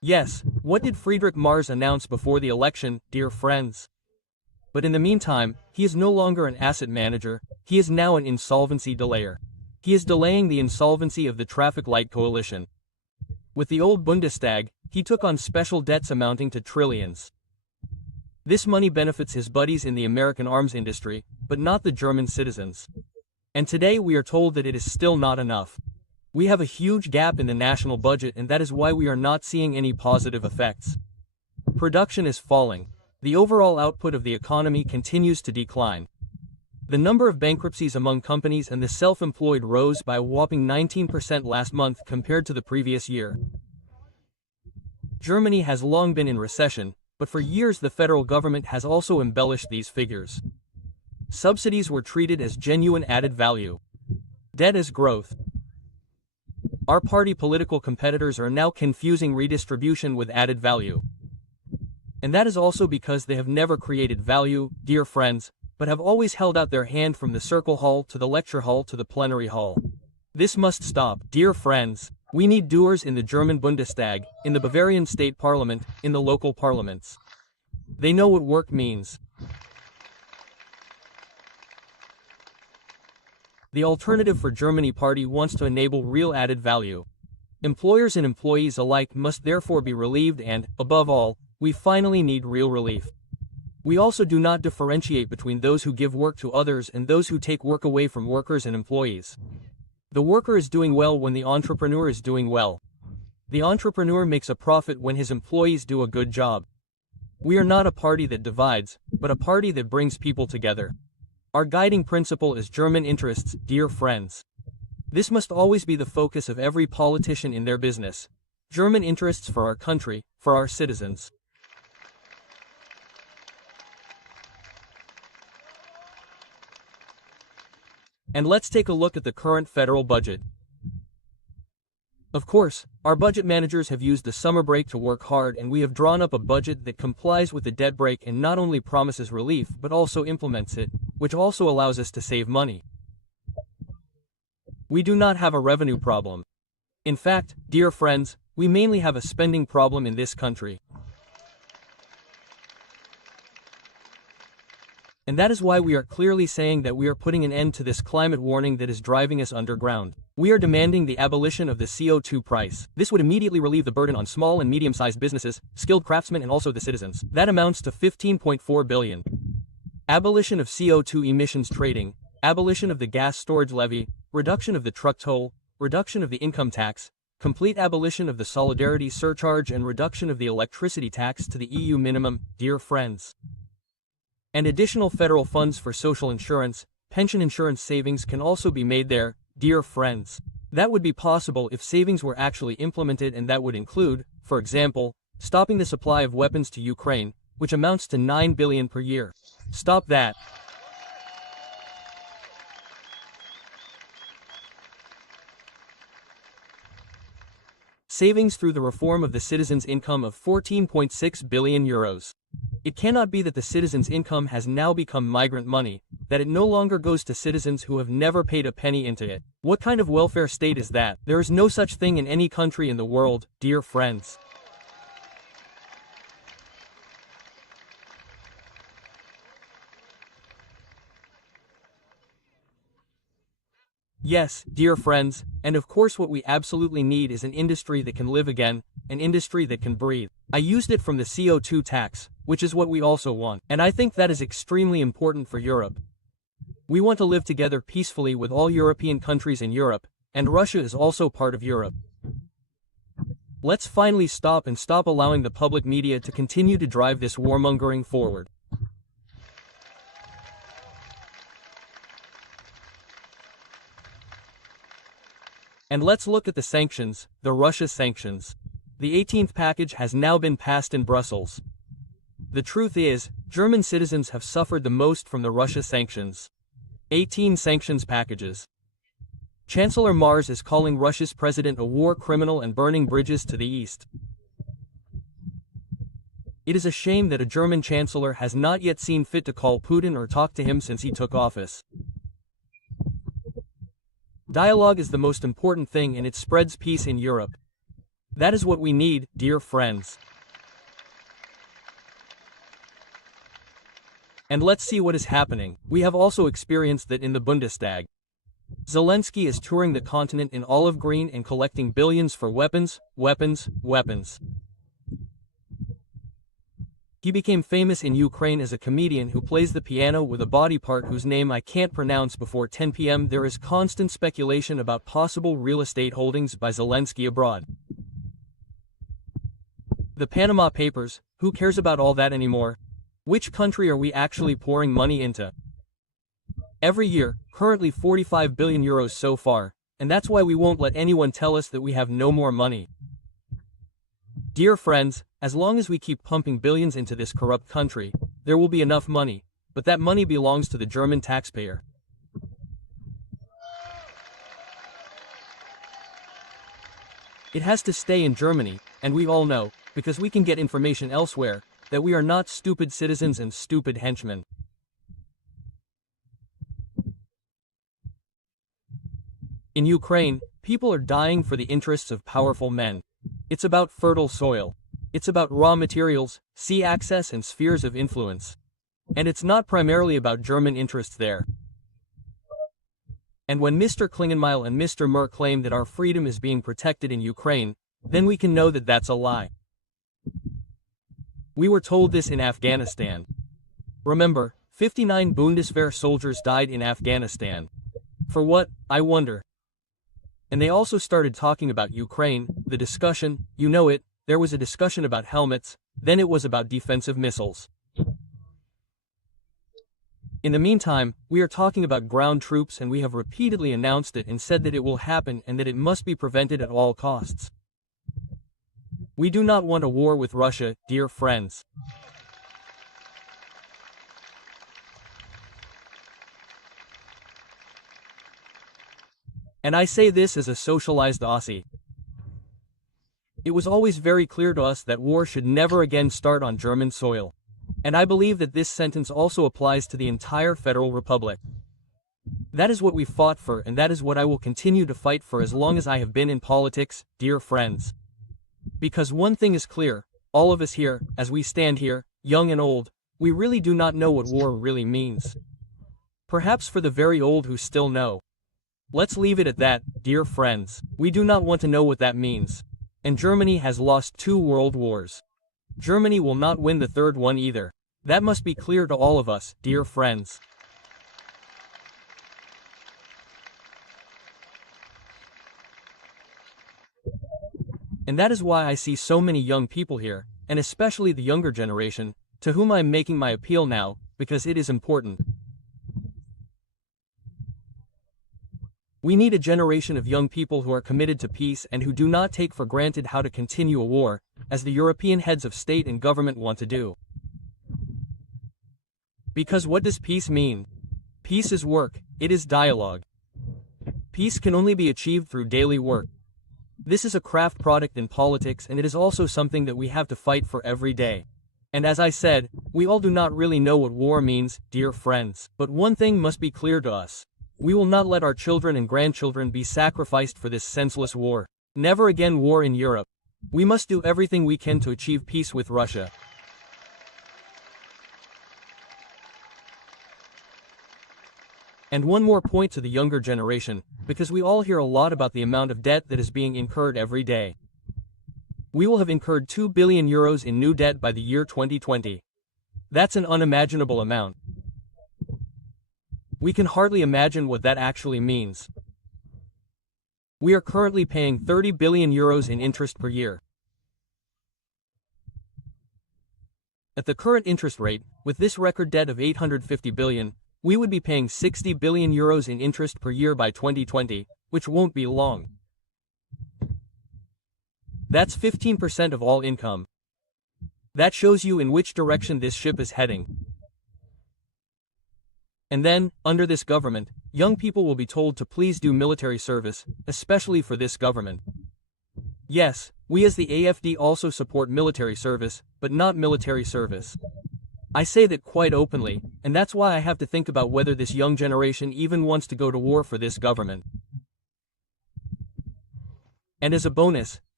Yes, what did Friedrich Mars announce before the election, dear friends? But in the meantime, he is no longer an asset manager, he is now an insolvency delayer. He is delaying the insolvency of the traffic light coalition. With the old Bundestag, he took on special debts amounting to trillions. This money benefits his buddies in the American arms industry, but not the German citizens. And today we are told that it is still not enough. We have a huge gap in the national budget, and that is why we are not seeing any positive effects. Production is falling. The overall output of the economy continues to decline. The number of bankruptcies among companies and the self-employed rose by a whopping 19% last month compared to the previous year. Germany has long been in recession, but for years the federal government has also embellished these figures. Subsidies were treated as genuine added value. Debt as growth. Our party political competitors are now confusing redistribution with added value. And that is also because they have never created value, dear friends, but have always held out their hand from the circle hall to the lecture hall to the plenary hall. This must stop, dear friends. We need doers in the German Bundestag, in the Bavarian state parliament, in the local parliaments. They know what work means. The Alternative for Germany party wants to enable real added value. Employers and employees alike must therefore be relieved and, above all, we finally need real relief. We also do not differentiate between those who give work to others and those who take work away from workers and employees. The worker is doing well when the entrepreneur is doing well. The entrepreneur makes a profit when his employees do a good job. We are not a party that divides, but a party that brings people together. Our guiding principle is German interests, dear friends. This must always be the focus of every politician in their business. German interests for our country, for our citizens. And let's take a look at the current federal budget. Of course, our budget managers have used the summer break to work hard, and we have drawn up a budget that complies with the debt break and not only promises relief but also implements it, which also allows us to save money. We do not have a revenue problem. In fact, dear friends, we mainly have a spending problem in this country. And that is why we are clearly saying that we are putting an end to this climate warning that is driving us underground. We are demanding the abolition of the CO2 price. This would immediately relieve the burden on small and medium-sized businesses, skilled craftsmen, and also the citizens. That amounts to 15.4 billion. Abolition of CO2 emissions trading, abolition of the gas storage levy, reduction of the truck toll, reduction of the income tax, complete abolition of the solidarity surcharge, and reduction of the electricity tax to the EU minimum, dear friends. And additional federal funds for social insurance, pension insurance savings can also be made there, dear friends. That would be possible if savings were actually implemented, and that would include, for example, stopping the supply of weapons to Ukraine, which amounts to 9 billion per year. Stop that. Savings through the reform of the citizens' income of 14.6 billion euros. It cannot be that the citizens' income has now become migrant money, that it no longer goes to citizens who have never paid a penny into it. What kind of welfare state is that? There is no such thing in any country in the world, dear friends. Yes, dear friends, and of course what we absolutely need is an industry that can live again, an industry that can breathe. I used it from the CO2 tax, which is what we also want, and I think that is extremely important for Europe. We want to live together peacefully with all European countries in Europe, and Russia is also part of Europe. Let's finally stop allowing the public media to continue to drive this warmongering forward. And let's look at the sanctions, the Russia sanctions. The 18th package has now been passed in Brussels. The truth is, German citizens have suffered the most from the Russia sanctions. 18 sanctions packages. Chancellor Mars is calling Russia's president a war criminal and burning bridges to the east. It is a shame that a German chancellor has not yet seen fit to call Putin or talk to him since he took office. Dialogue is the most important thing, and it spreads peace in Europe. That is what we need, dear friends. And let's see what is happening. We have also experienced that in the Bundestag. Zelensky is touring the continent in olive green and collecting billions for weapons, weapons, weapons. He became famous in Ukraine as a comedian who plays the piano with a body part whose name I can't pronounce. Before 10 p.m. there is constant speculation about possible real estate holdings by Zelensky abroad. The Panama Papers, who cares about all that anymore? Which country are we actually pouring money into? Every year, currently 45 billion euros so far, and that's why we won't let anyone tell us that we have no more money. Dear friends, as long as we keep pumping billions into this corrupt country, there will be enough money, but that money belongs to the German taxpayer. It has to stay in Germany, and we all know, because we can get information elsewhere, that we are not stupid citizens and stupid henchmen. In Ukraine, people are dying for the interests of powerful men. It's about fertile soil. It's about raw materials, sea access and spheres of influence. And it's not primarily about German interests there. And when Mr. Klingenmeil and Mr. Merr claim that our freedom is being protected in Ukraine, then we can know that that's a lie. We were told this in Afghanistan. Remember, 59 Bundeswehr soldiers died in Afghanistan. For what, I wonder? And they also started talking about Ukraine, the discussion, you know it, there was a discussion about helmets, then it was about defensive missiles. In the meantime, we are talking about ground troops and we have repeatedly announced it and said that it will happen and that it must be prevented at all costs. We do not want a war with Russia, dear friends. And I say this as a socialized Aussie. It was always very clear to us that war should never again start on German soil. And I believe that this sentence also applies to the entire Federal Republic. That is what we fought for and that is what I will continue to fight for as long as I have been in politics, dear friends. Because one thing is clear, all of us here, as we stand here, young and old, we really do not know what war really means. Perhaps for the very old who still know. Let's leave it at that, dear friends. We do not want to know what that means. And Germany has lost 2 world wars. Germany will not win the 3rd one either. That must be clear to all of us, dear friends. And that is why I see so many young people here, and especially the younger generation, to whom I am making my appeal now, because it is important. We need a generation of young people who are committed to peace and who do not take for granted how to continue a war, as the European heads of state and government want to do. Because what does peace mean? Peace is work, it is dialogue. Peace can only be achieved through daily work. This is a craft product in politics and it is also something that we have to fight for every day. And as I said, we all do not really know what war means, dear friends. But one thing must be clear to us. We will not let our children and grandchildren be sacrificed for this senseless war. Never again war in Europe. We must do everything we can to achieve peace with Russia. And one more point to the younger generation, because we all hear a lot about the amount of debt that is being incurred every day. We will have incurred 2 billion euros in new debt by the year 2020. That's an unimaginable amount. We can hardly imagine what that actually means. We are currently paying 30 billion euros in interest per year. At the current interest rate, with this record debt of 850 billion, we would be paying 60 billion euros in interest per year by 2020, which won't be long. That's 15% of all income. That shows you in which direction this ship is heading. And then, under this government, young people will be told to please do military service, especially for this government. Yes, we as the AfD also support military service, but not military service. I say that quite openly, and that's why I have to think about whether this young generation even wants to go to war for this government. And as a bonus,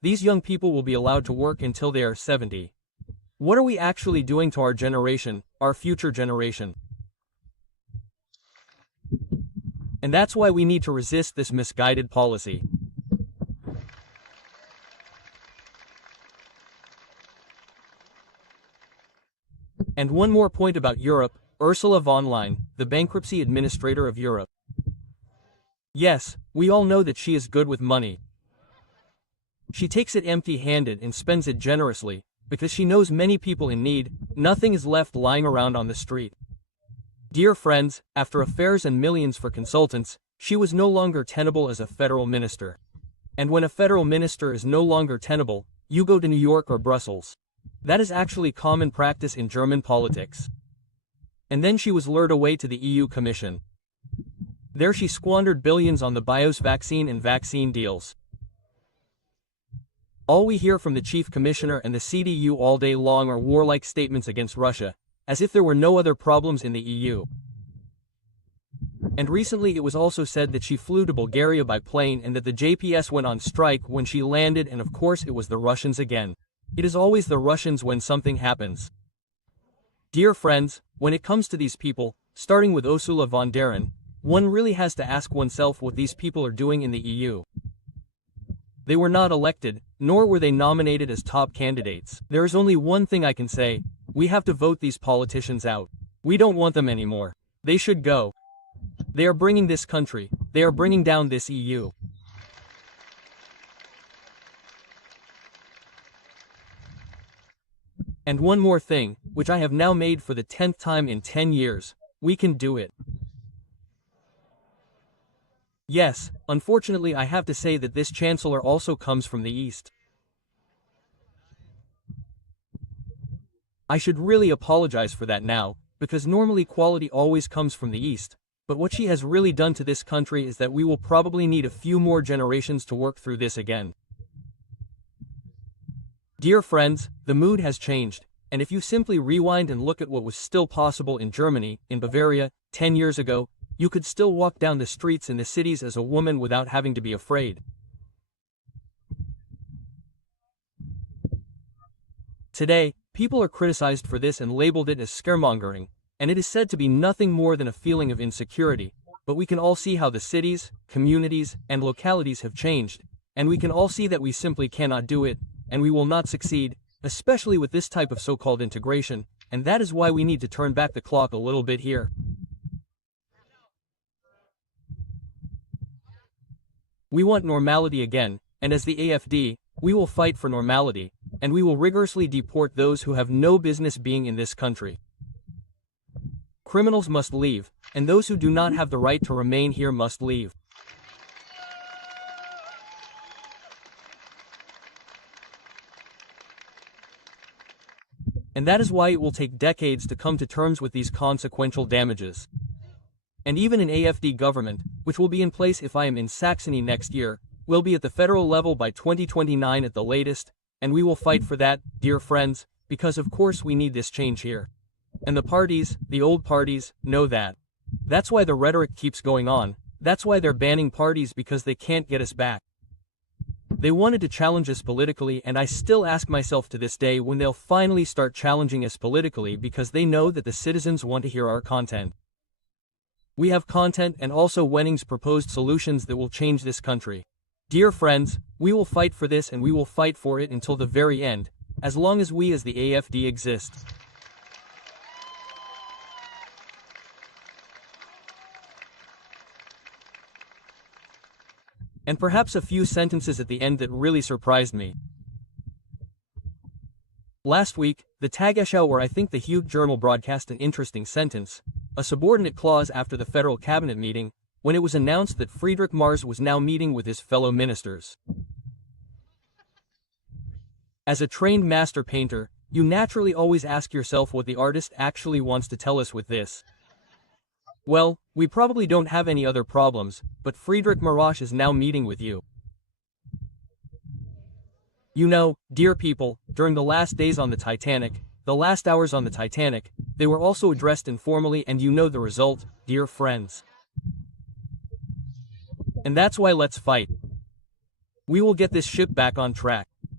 these young people will be allowed to work until they are 70. What are we actually doing to our generation, our future generation? And that's why we need to resist this misguided policy. And one more point about Europe, Ursula von Leyen, the bankruptcy administrator of Europe. Yes, we all know that she is good with money. She takes it empty-handed and spends it generously, because she knows many people in need. Nothing is left lying around on the street. Dear friends, after affairs and millions for consultants, she was no longer tenable as a federal minister. And when a federal minister is no longer tenable, you go to New York or Brussels. That is actually common practice in German politics. And then she was lured away to the EU Commission. There she squandered billions on the BIOS vaccine and vaccine deals. All we hear from the Chief Commissioner and the CDU all day long are warlike statements against Russia, as if there were no other problems in the EU. And recently it was also said that she flew to Bulgaria by plane and that the JPS went on strike when she landed, and of course it was the Russians again. It is always the Russians when something happens. Dear friends, when it comes to these people, starting with Ursula von der Leyen, one really has to ask oneself what these people are doing in the EU. They were not elected, nor were they nominated as top candidates. There is only one thing I can say: we have to vote these politicians out. We don't want them anymore. They should go. They are bringing this country, they are bringing down this EU. And one more thing, which I have now made for the 10th time in 10 years, we can do it. Yes, unfortunately I have to say that this chancellor also comes from the East. I should really apologize for that now, because normally quality always comes from the East, but what she has really done to this country is that we will probably need a few more generations to work through this again. Dear friends, the mood has changed, and if you simply rewind and look at what was still possible in Germany, in Bavaria, 10 years ago, you could still walk down the streets in the cities as a woman without having to be afraid. Today, people are criticized for this and labeled it as scaremongering, and it is said to be nothing more than a feeling of insecurity, but we can all see how the cities, communities, and localities have changed, and we can all see that we simply cannot do it, and we will not succeed, especially with this type of so-called integration, and that is why we need to turn back the clock a little bit here. We want normality again, and as the AfD, we will fight for normality, and we will rigorously deport those who have no business being in this country. Criminals must leave, and those who do not have the right to remain here must leave. And that is why it will take decades to come to terms with these consequential damages. And even an AfD government, which will be in place if I am in Saxony next year, will be at the federal level by 2029 at the latest, and we will fight for that, dear friends, because of course we need this change here. And the parties, the old parties, know that. That's why the rhetoric keeps going on, that's why they're banning parties, because they can't get us back. They wanted to challenge us politically, and I still ask myself to this day when they'll finally start challenging us politically, because they know that the citizens want to hear our content. We have content and also Wenning's proposed solutions that will change this country. Dear friends, we will fight for this, and we will fight for it until the very end, as long as we as the AfD exist. And perhaps a few sentences at the end that really surprised me. Last week, the Tagesschau, or I think the Huge Journal, broadcast an interesting sentence, a subordinate clause after the federal cabinet meeting, when it was announced that Friedrich Merz was now meeting with his fellow ministers. As a trained master painter, you naturally always ask yourself what the artist actually wants to tell us with this. Well, we probably don't have any other problems, but Friedrich Merz is now meeting with you. You know, dear people, during the last days on the Titanic, the last hours on the Titanic, they were also addressed informally, and you know the result, dear friends. And that's why let's fight. We will get this ship back on track.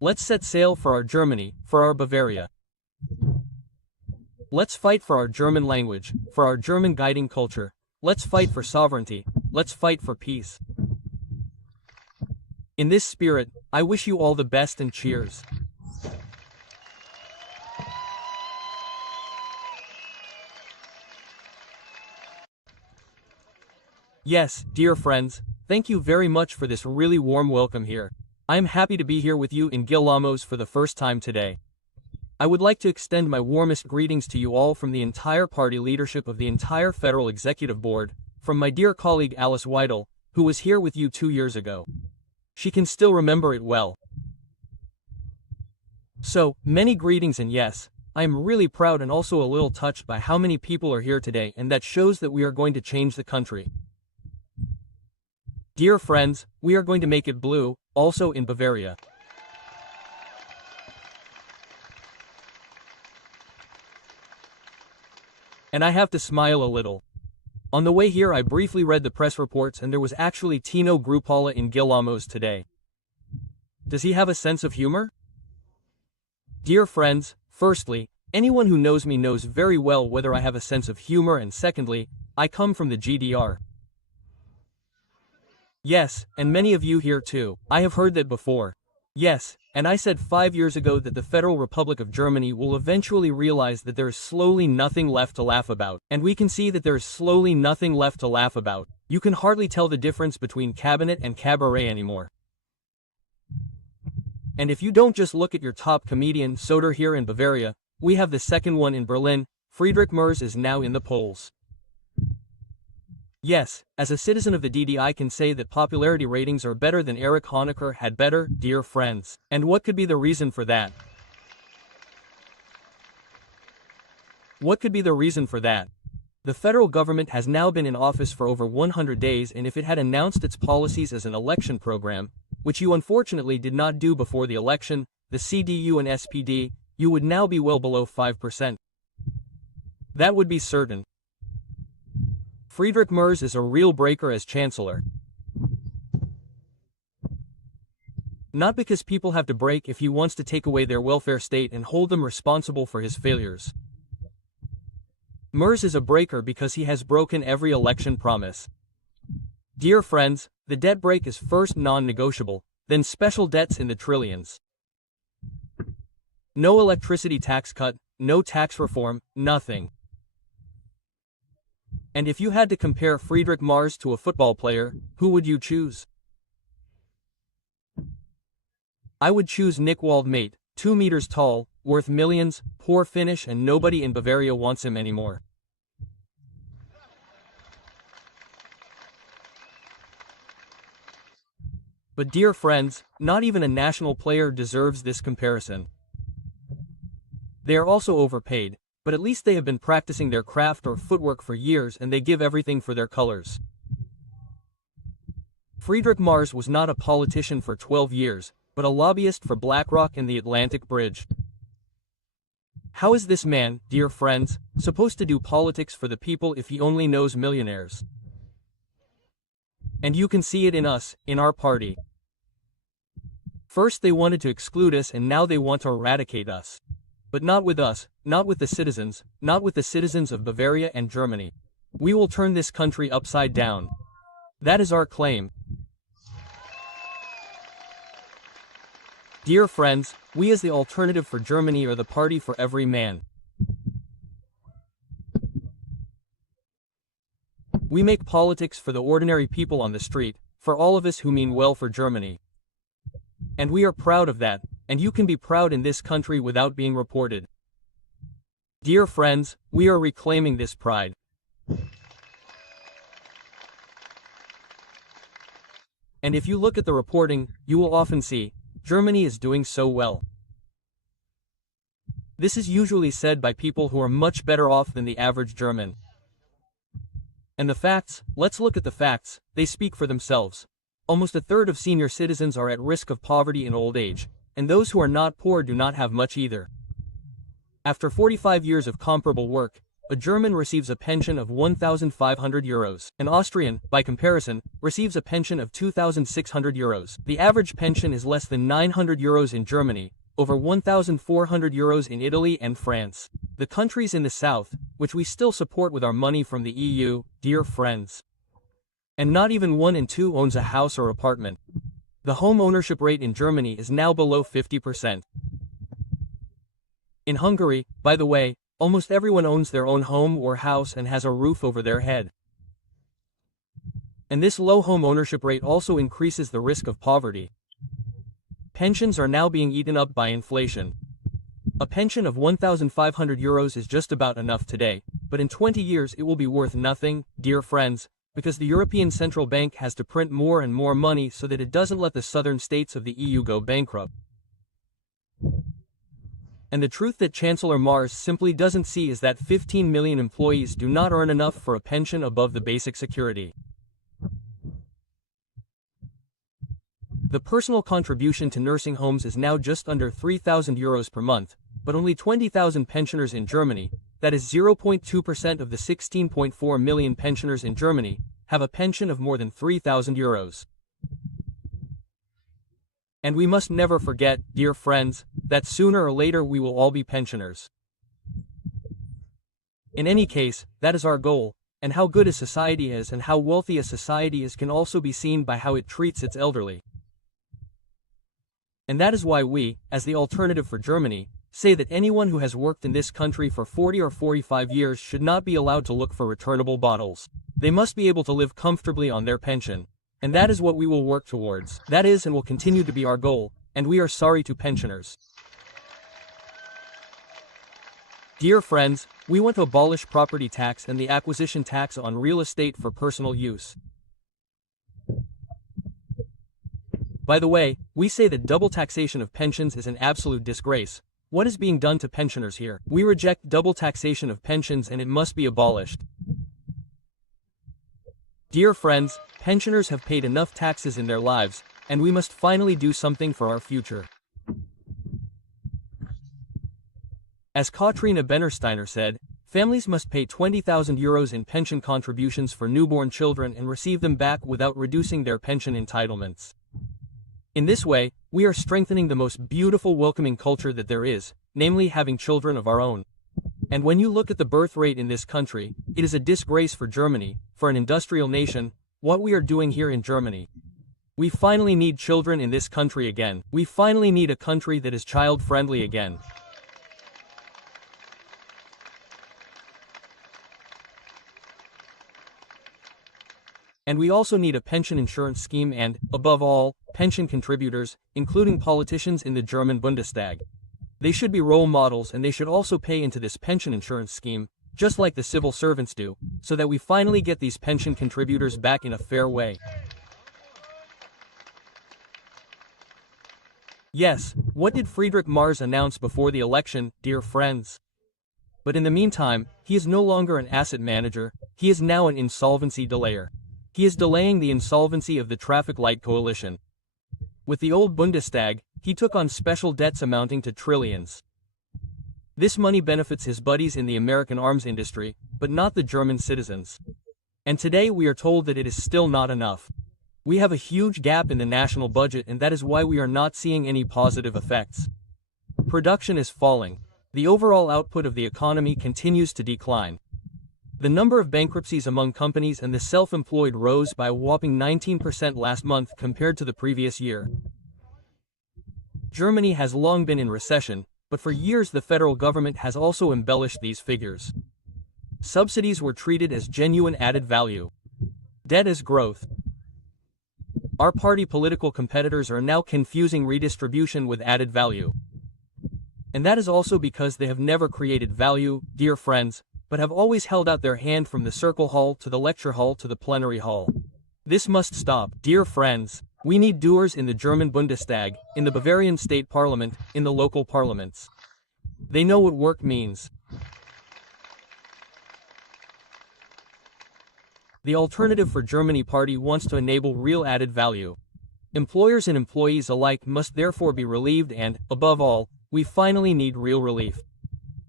Let's set sail for our Germany, for our Bavaria. Let's fight for our German language, for our German guiding culture. Let's fight for sovereignty. Let's fight for peace. In this spirit, I wish you all the best and cheers. Yes, dear friends, thank you very much for this really warm welcome here. I am happy to be here with you in Gillamoos for the first time today. I would like to extend my warmest greetings to you all from the entire party leadership of the entire Federal Executive Board, from my dear colleague Alice Weidel, who was here with you 2 years ago. She can still remember it well. So, many greetings, and yes, I am really proud and also a little touched by how many people are here today, and that shows that we are going to change the country. Dear friends, we are going to make it blue, also in Bavaria. And I have to smile a little. On the way here I briefly read the press reports and there was actually Tino Chrupalla in Gillamoos today. Does he have a sense of humor? Dear friends, firstly, anyone who knows me knows very well whether I have a sense of humor, and secondly, I come from the GDR. Yes, and many of you here too. I have heard that before. Yes, and I said 5 years ago that the Federal Republic of Germany will eventually realize that there is slowly nothing left to laugh about. And we can see that there is slowly nothing left to laugh about. You can hardly tell the difference between cabinet and cabaret anymore. And if you don't just look at your top comedian Soder here in Bavaria, we have the second one in Berlin. Friedrich Merz is now in the polls. Yes, as a citizen of the DD I can say that popularity ratings are better than Erich Honecker had better, dear friends. And what could be the reason for that? What could be the reason for that? The federal government has now been in office for over 100 days, and if it had announced its policies as an election program, which you unfortunately did not do before the election, the CDU and SPD, you would now be well below 5%. That would be certain. Friedrich Merz is a real breaker as chancellor. Not because people have to break if he wants to take away their welfare state and hold them responsible for his failures. Merz is a breaker because he has broken every election promise. Dear friends, the debt break is first non-negotiable, then special debts in the trillions. No electricity tax cut, no tax reform, nothing. And if you had to compare Friedrich Merz to a football player, who would you choose? I would choose Nick Waldmate, 2 meters tall, worth millions, poor finish, and nobody in Bavaria wants him anymore. But dear friends, not even a national player deserves this comparison. They are also overpaid, but at least they have been practicing their craft or footwork for years and they give everything for their colors. Friedrich Merz was not a politician for 12 years, but a lobbyist for BlackRock and the Atlantic Bridge. How is this man, dear friends, supposed to do politics for the people if he only knows millionaires? And you can see it in us, in our party. First they wanted to exclude us and now they want to eradicate us. But not with us, not with the citizens, not with the citizens of Bavaria and Germany. We will turn this country upside down. That is our claim. Dear friends, we as the alternative for Germany are the party for every man. We make politics for the ordinary people on the street, for all of us who mean well for Germany. And we are proud of that. And you can be proud in this country without being reported. Dear friends, we are reclaiming this pride. And if you look at the reporting, you will often see, Germany is doing so well. This is usually said by people who are much better off than the average German. And the facts, let's look at the facts, they speak for themselves. Almost a third of senior citizens are at risk of poverty in old age. And those who are not poor do not have much either. After 45 years of comparable work, a German receives a pension of 1,500 euros. An Austrian, by comparison, receives a pension of 2,600 euros. The average pension is less than 900 euros in Germany, over 1,400 euros in Italy and France. The countries in the south, which we still support with our money from the EU, dear friends. And not even 1 in 2 owns a house or apartment. The home ownership rate in Germany is now below 50%. In Hungary, by the way, almost everyone owns their own home or house and has a roof over their head. And this low home ownership rate also increases the risk of poverty. Pensions are now being eaten up by inflation. A pension of 1,500 euros is just about enough today, but in 20 years it will be worth nothing, dear friends, because the European Central Bank has to print more and more money so that it doesn't let the southern states of the EU go bankrupt. And the truth that Chancellor Mars simply doesn't see is that 15 million employees do not earn enough for a pension above the basic security. The personal contribution to nursing homes is now just under 3,000 euros per month, but only 20,000 pensioners in Germany, that is 0.2% of the 16.4 million pensioners in Germany, have a pension of more than 3,000 euros. And we must never forget, dear friends, that sooner or later we will all be pensioners. In any case, that is our goal, and how good a society is and how wealthy a society is can also be seen by how it treats its elderly. And that is why we, as the alternative for Germany, say that anyone who has worked in this country for 40 or 45 years should not be allowed to look for returnable bottles. They must be able to live comfortably on their pension. And that is what we will work towards. That is and will continue to be our goal, and we are sorry to pensioners. Dear friends, we want to abolish property tax and the acquisition tax on real estate for personal use. By the way, we say that double taxation of pensions is an absolute disgrace. What is being done to pensioners here? We reject double taxation of pensions and it must be abolished. Dear friends, pensioners have paid enough taxes in their lives, and we must finally do something for our future. As Katrina Bennersteiner said, families must pay 20,000 euros in pension contributions for newborn children and receive them back without reducing their pension entitlements. In this way, we are strengthening the most beautiful welcoming culture that there is, namely having children of our own. And when you look at the birth rate in this country, it is a disgrace for Germany, for an industrial nation, what we are doing here in Germany. We finally need children in this country again. We finally need a country that is child-friendly again. And we also need a pension insurance scheme and, above all, pension contributors, including politicians in the German Bundestag. They should be role models and they should also pay into this pension insurance scheme, just like the civil servants do, so that we finally get these pension contributors back in a fair way. Yes, what did Friedrich Mars announce before the election, dear friends? But in the meantime, he is no longer an asset manager, he is now an insolvency delayer. He is delaying the insolvency of the traffic light coalition. With the old Bundestag, he took on special debts amounting to trillions. This money benefits his buddies in the American arms industry, but not the German citizens. And today we are told that it is still not enough. We have a huge gap in the national budget and that is why we are not seeing any positive effects. Production is falling. The overall output of the economy continues to decline. The number of bankruptcies among companies and the self-employed rose by a whopping 19% last month compared to the previous year. Germany has long been in recession, but for years the federal government has also embellished these figures. Subsidies were treated as genuine added value. Debt as growth. Our party political competitors are now confusing redistribution with added value. And that is also because they have never created value, dear friends, but have always held out their hand from the circle hall to the lecture hall to the plenary hall. This must stop, dear friends. We need doers in the German Bundestag, in the Bavarian state parliament, in the local parliaments. They know what work means. The Alternative for Germany party wants to enable real added value. Employers and employees alike must therefore be relieved and, above all, we finally need real relief.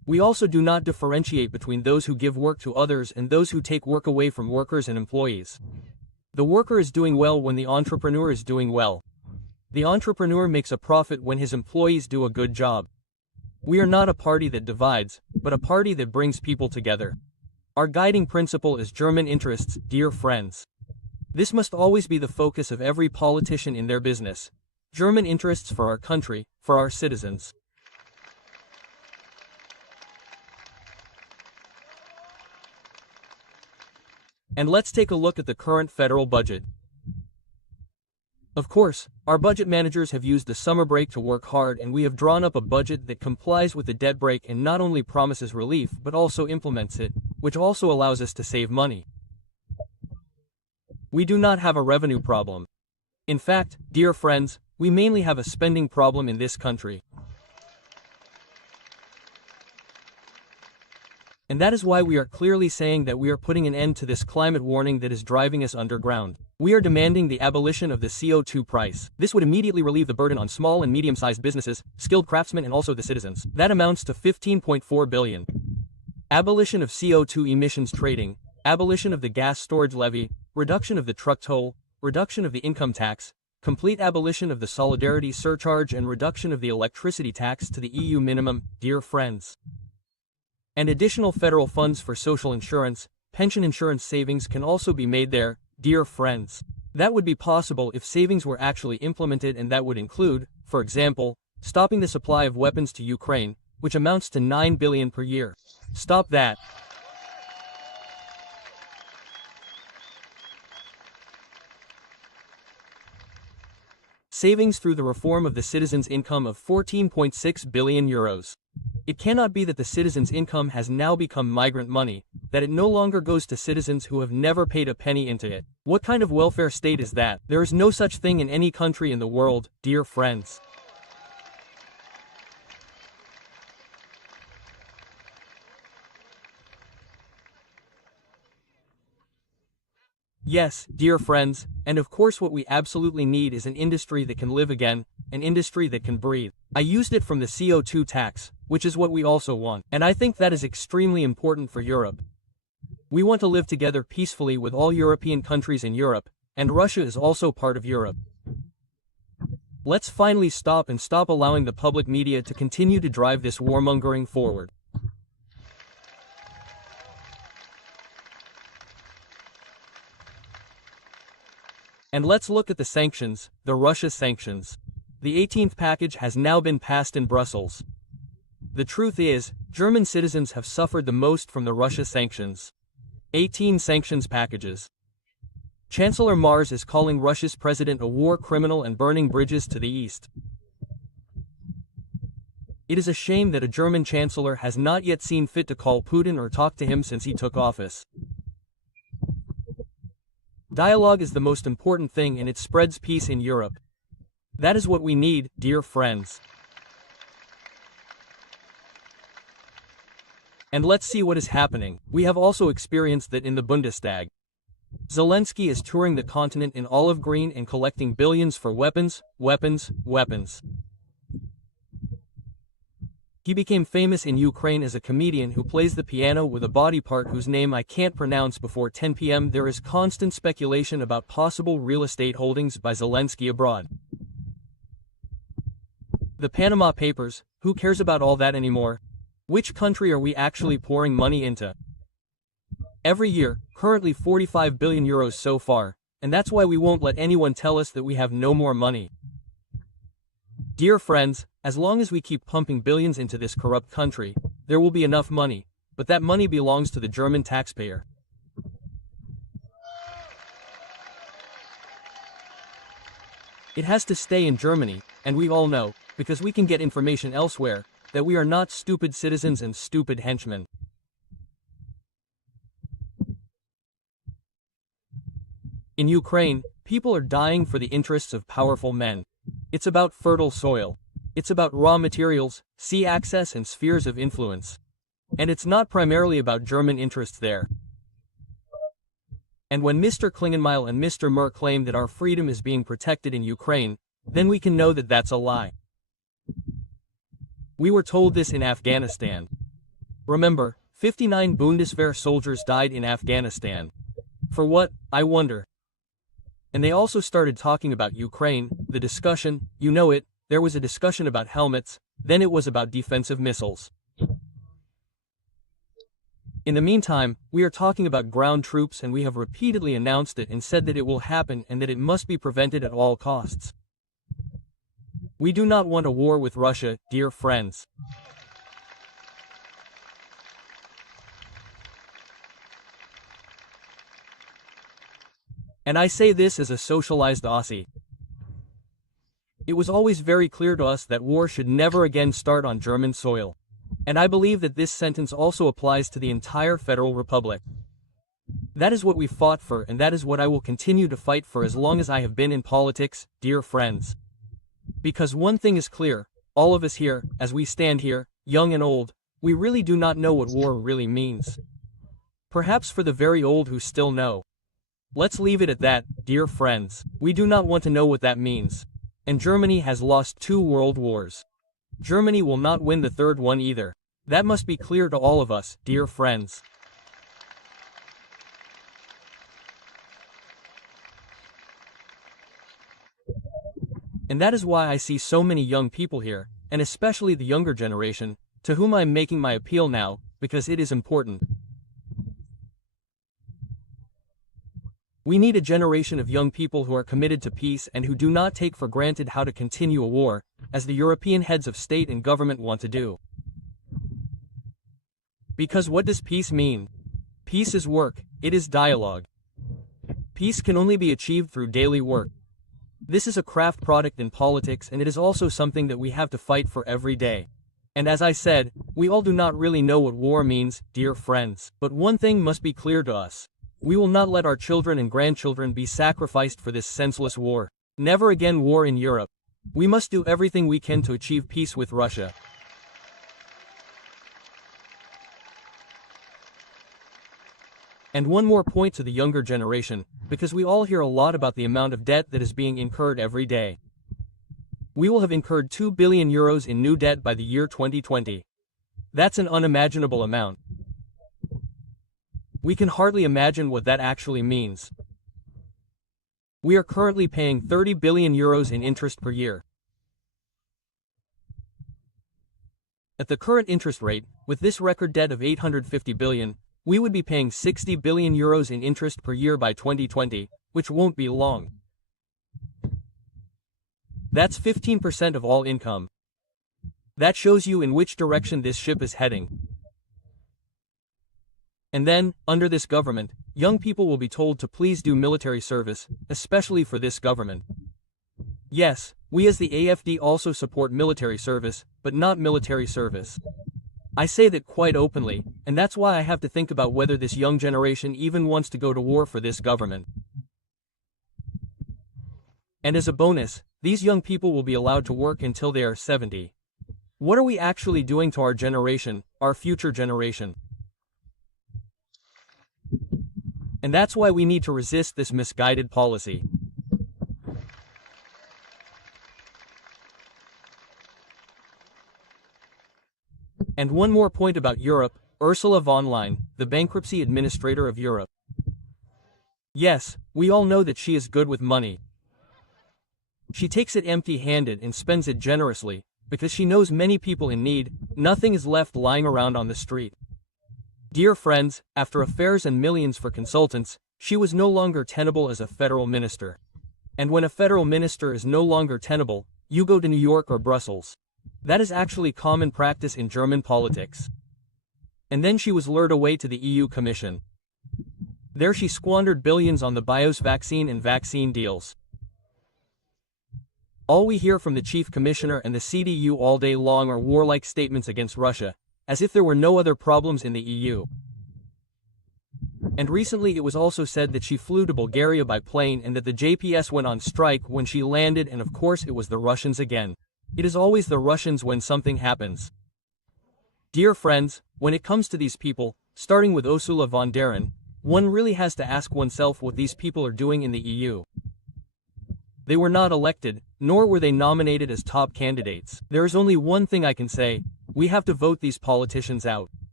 We also do not differentiate between those who give work to others and those who take work away from workers and employees. The worker is doing well when the entrepreneur is doing well. The entrepreneur makes a profit when his employees do a good job. We are not a party that divides, but a party that brings people together. Our guiding principle is German interests, dear friends. This must always be the focus of every politician in their business. German interests for our country, for our citizens. And let's take a look at the current federal budget. Of course, our budget managers have used the summer break to work hard, and we have drawn up a budget that complies with the debt break and not only promises relief but also implements it, which also allows us to save money. We do not have a revenue problem. In fact, dear friends, we mainly have a spending problem in this country. And that is why we are clearly saying that we are putting an end to this climate warning that is driving us underground. We are demanding the abolition of the CO2 price. This would immediately relieve the burden on small and medium-sized businesses, skilled craftsmen and also the citizens. That amounts to 15.4 billion. Abolition of CO2 emissions trading, abolition of the gas storage levy, reduction of the truck toll, reduction of the income tax, complete abolition of the solidarity surcharge and reduction of the electricity tax to the EU minimum, dear friends. And additional federal funds for social insurance, pension insurance savings can also be made there, dear friends. That would be possible if savings were actually implemented, and that would include, for example, stopping the supply of weapons to Ukraine, which amounts to 9 billion per year. Stop that. Savings through the reform of the citizens' income of 14.6 billion euros. It cannot be that the citizens' income has now become migrant money, that it no longer goes to citizens who have never paid a penny into it. What kind of welfare state is that? There is no such thing in any country in the world, dear friends. Yes, dear friends, and of course what we absolutely need is an industry that can live again, an industry that can breathe. I used it from the CO2 tax, which is what we also want, and I think that is extremely important for Europe. We want to live together peacefully with all European countries in Europe, and Russia is also part of Europe. Let's finally stop allowing the public media to continue to drive this warmongering forward. And let's look at the sanctions, the Russia sanctions. The 18th package has now been passed in Brussels. The truth is, German citizens have suffered the most from the Russia sanctions. 18 sanctions packages. Chancellor Mars is calling Russia's president a war criminal and burning bridges to the east. It is a shame that a German chancellor has not yet seen fit to call Putin or talk to him since he took office. Dialogue is the most important thing, and it spreads peace in Europe. That is what we need, dear friends. And let's see what is happening. We have also experienced that in the Bundestag. Zelensky is touring the continent in olive green and collecting billions for weapons, weapons, weapons. He became famous in Ukraine as a comedian who plays the piano with a body part whose name I can't pronounce. Before 10 p.m. there is constant speculation about possible real estate holdings by Zelensky abroad. The Panama Papers, who cares about all that anymore? Which country are we actually pouring money into? Every year, currently 45 billion euros so far, and that's why we won't let anyone tell us that we have no more money. Dear friends, as long as we keep pumping billions into this corrupt country, there will be enough money, but that money belongs to the German taxpayer. It has to stay in Germany, and we all know, because we can get information elsewhere, that we are not stupid citizens and stupid henchmen. In Ukraine, people are dying for the interests of powerful men. It's about fertile soil. It's about raw materials, sea access and spheres of influence. And it's not primarily about German interests there. And when Mr. Klingenmeil and Mr. Merr claim that our freedom is being protected in Ukraine, then we can know that that's a lie. We were told this in Afghanistan. Remember, 59 Bundeswehr soldiers died in Afghanistan. For what, I wonder? And they also started talking about Ukraine, the discussion, you know it, there was a discussion about helmets, then it was about defensive missiles. In the meantime, we are talking about ground troops and we have repeatedly announced it and said that it will happen and that it must be prevented at all costs. We do not want a war with Russia, dear friends. And I say this as a socialized Aussie. It was always very clear to us that war should never again start on German soil. And I believe that this sentence also applies to the entire Federal Republic. That is what we fought for and that is what I will continue to fight for as long as I have been in politics, dear friends. Because one thing is clear, all of us here, as we stand here, young and old, we really do not know what war really means. Perhaps for the very old who still know. Let's leave it at that, dear friends. We do not want to know what that means. And Germany has lost 2 world wars. Germany will not win the 3rd one either. That must be clear to all of us, dear friends. And that is why I see so many young people here, and especially the younger generation, to whom I am making my appeal now, because it is important. We need a generation of young people who are committed to peace and who do not take for granted how to continue a war, as the European heads of state and government want to do. Because what does peace mean? Peace is work, it is dialogue. Peace can only be achieved through daily work. This is a craft product in politics and it is also something that we have to fight for every day. And as I said, we all do not really know what war means, dear friends. But one thing must be clear to us. We will not let our children and grandchildren be sacrificed for this senseless war. Never again war in Europe. We must do everything we can to achieve peace with Russia. And one more point to the younger generation, because we all hear a lot about the amount of debt that is being incurred every day. We will have incurred 2 billion euros in new debt by the year 2020. That's an unimaginable amount. We can hardly imagine what that actually means. We are currently paying 30 billion euros in interest per year. At the current interest rate, with this record debt of 850 billion, we would be paying 60 billion euros in interest per year by 2020, which won't be long. That's 15% of all income. That shows you in which direction this ship is heading. And then, under this government, young people will be told to please do military service, especially for this government. Yes, we as the AfD also support military service, but not military service. I say that quite openly, and that's why I have to think about whether this young generation even wants to go to war for this government. And as a bonus, these young people will be allowed to work until they are 70. What are we actually doing to our generation, our future generation? And that's why we need to resist this misguided policy. And one more point about Europe, Ursula von der Leyen, the bankruptcy administrator of Europe. Yes, we all know that she is good with money. She takes it empty-handed and spends it generously, because she knows many people in need, nothing is left lying around on the street. Dear friends, after affairs and millions for consultants, she was no longer tenable as a federal minister. And when a federal minister is no longer tenable, you go to New York or Brussels. That is actually common practice in German politics. And then she was lured away to the EU Commission. There she squandered billions on the BIOS vaccine and vaccine deals. All we hear from the chief commissioner and the CDU all day long are warlike statements against Russia, as if there were no other problems in the EU. And recently it was also said that she flew to Bulgaria by plane and that the JPS went on strike when she landed, and of course it was the Russians again. It is always the Russians when something happens. Dear friends, when it comes to these people, starting with Ursula von der Leyen, one really has to ask oneself what these people are doing in the EU. They were not elected, nor were they nominated as top candidates. There is only one thing I can say: we have to vote these politicians out.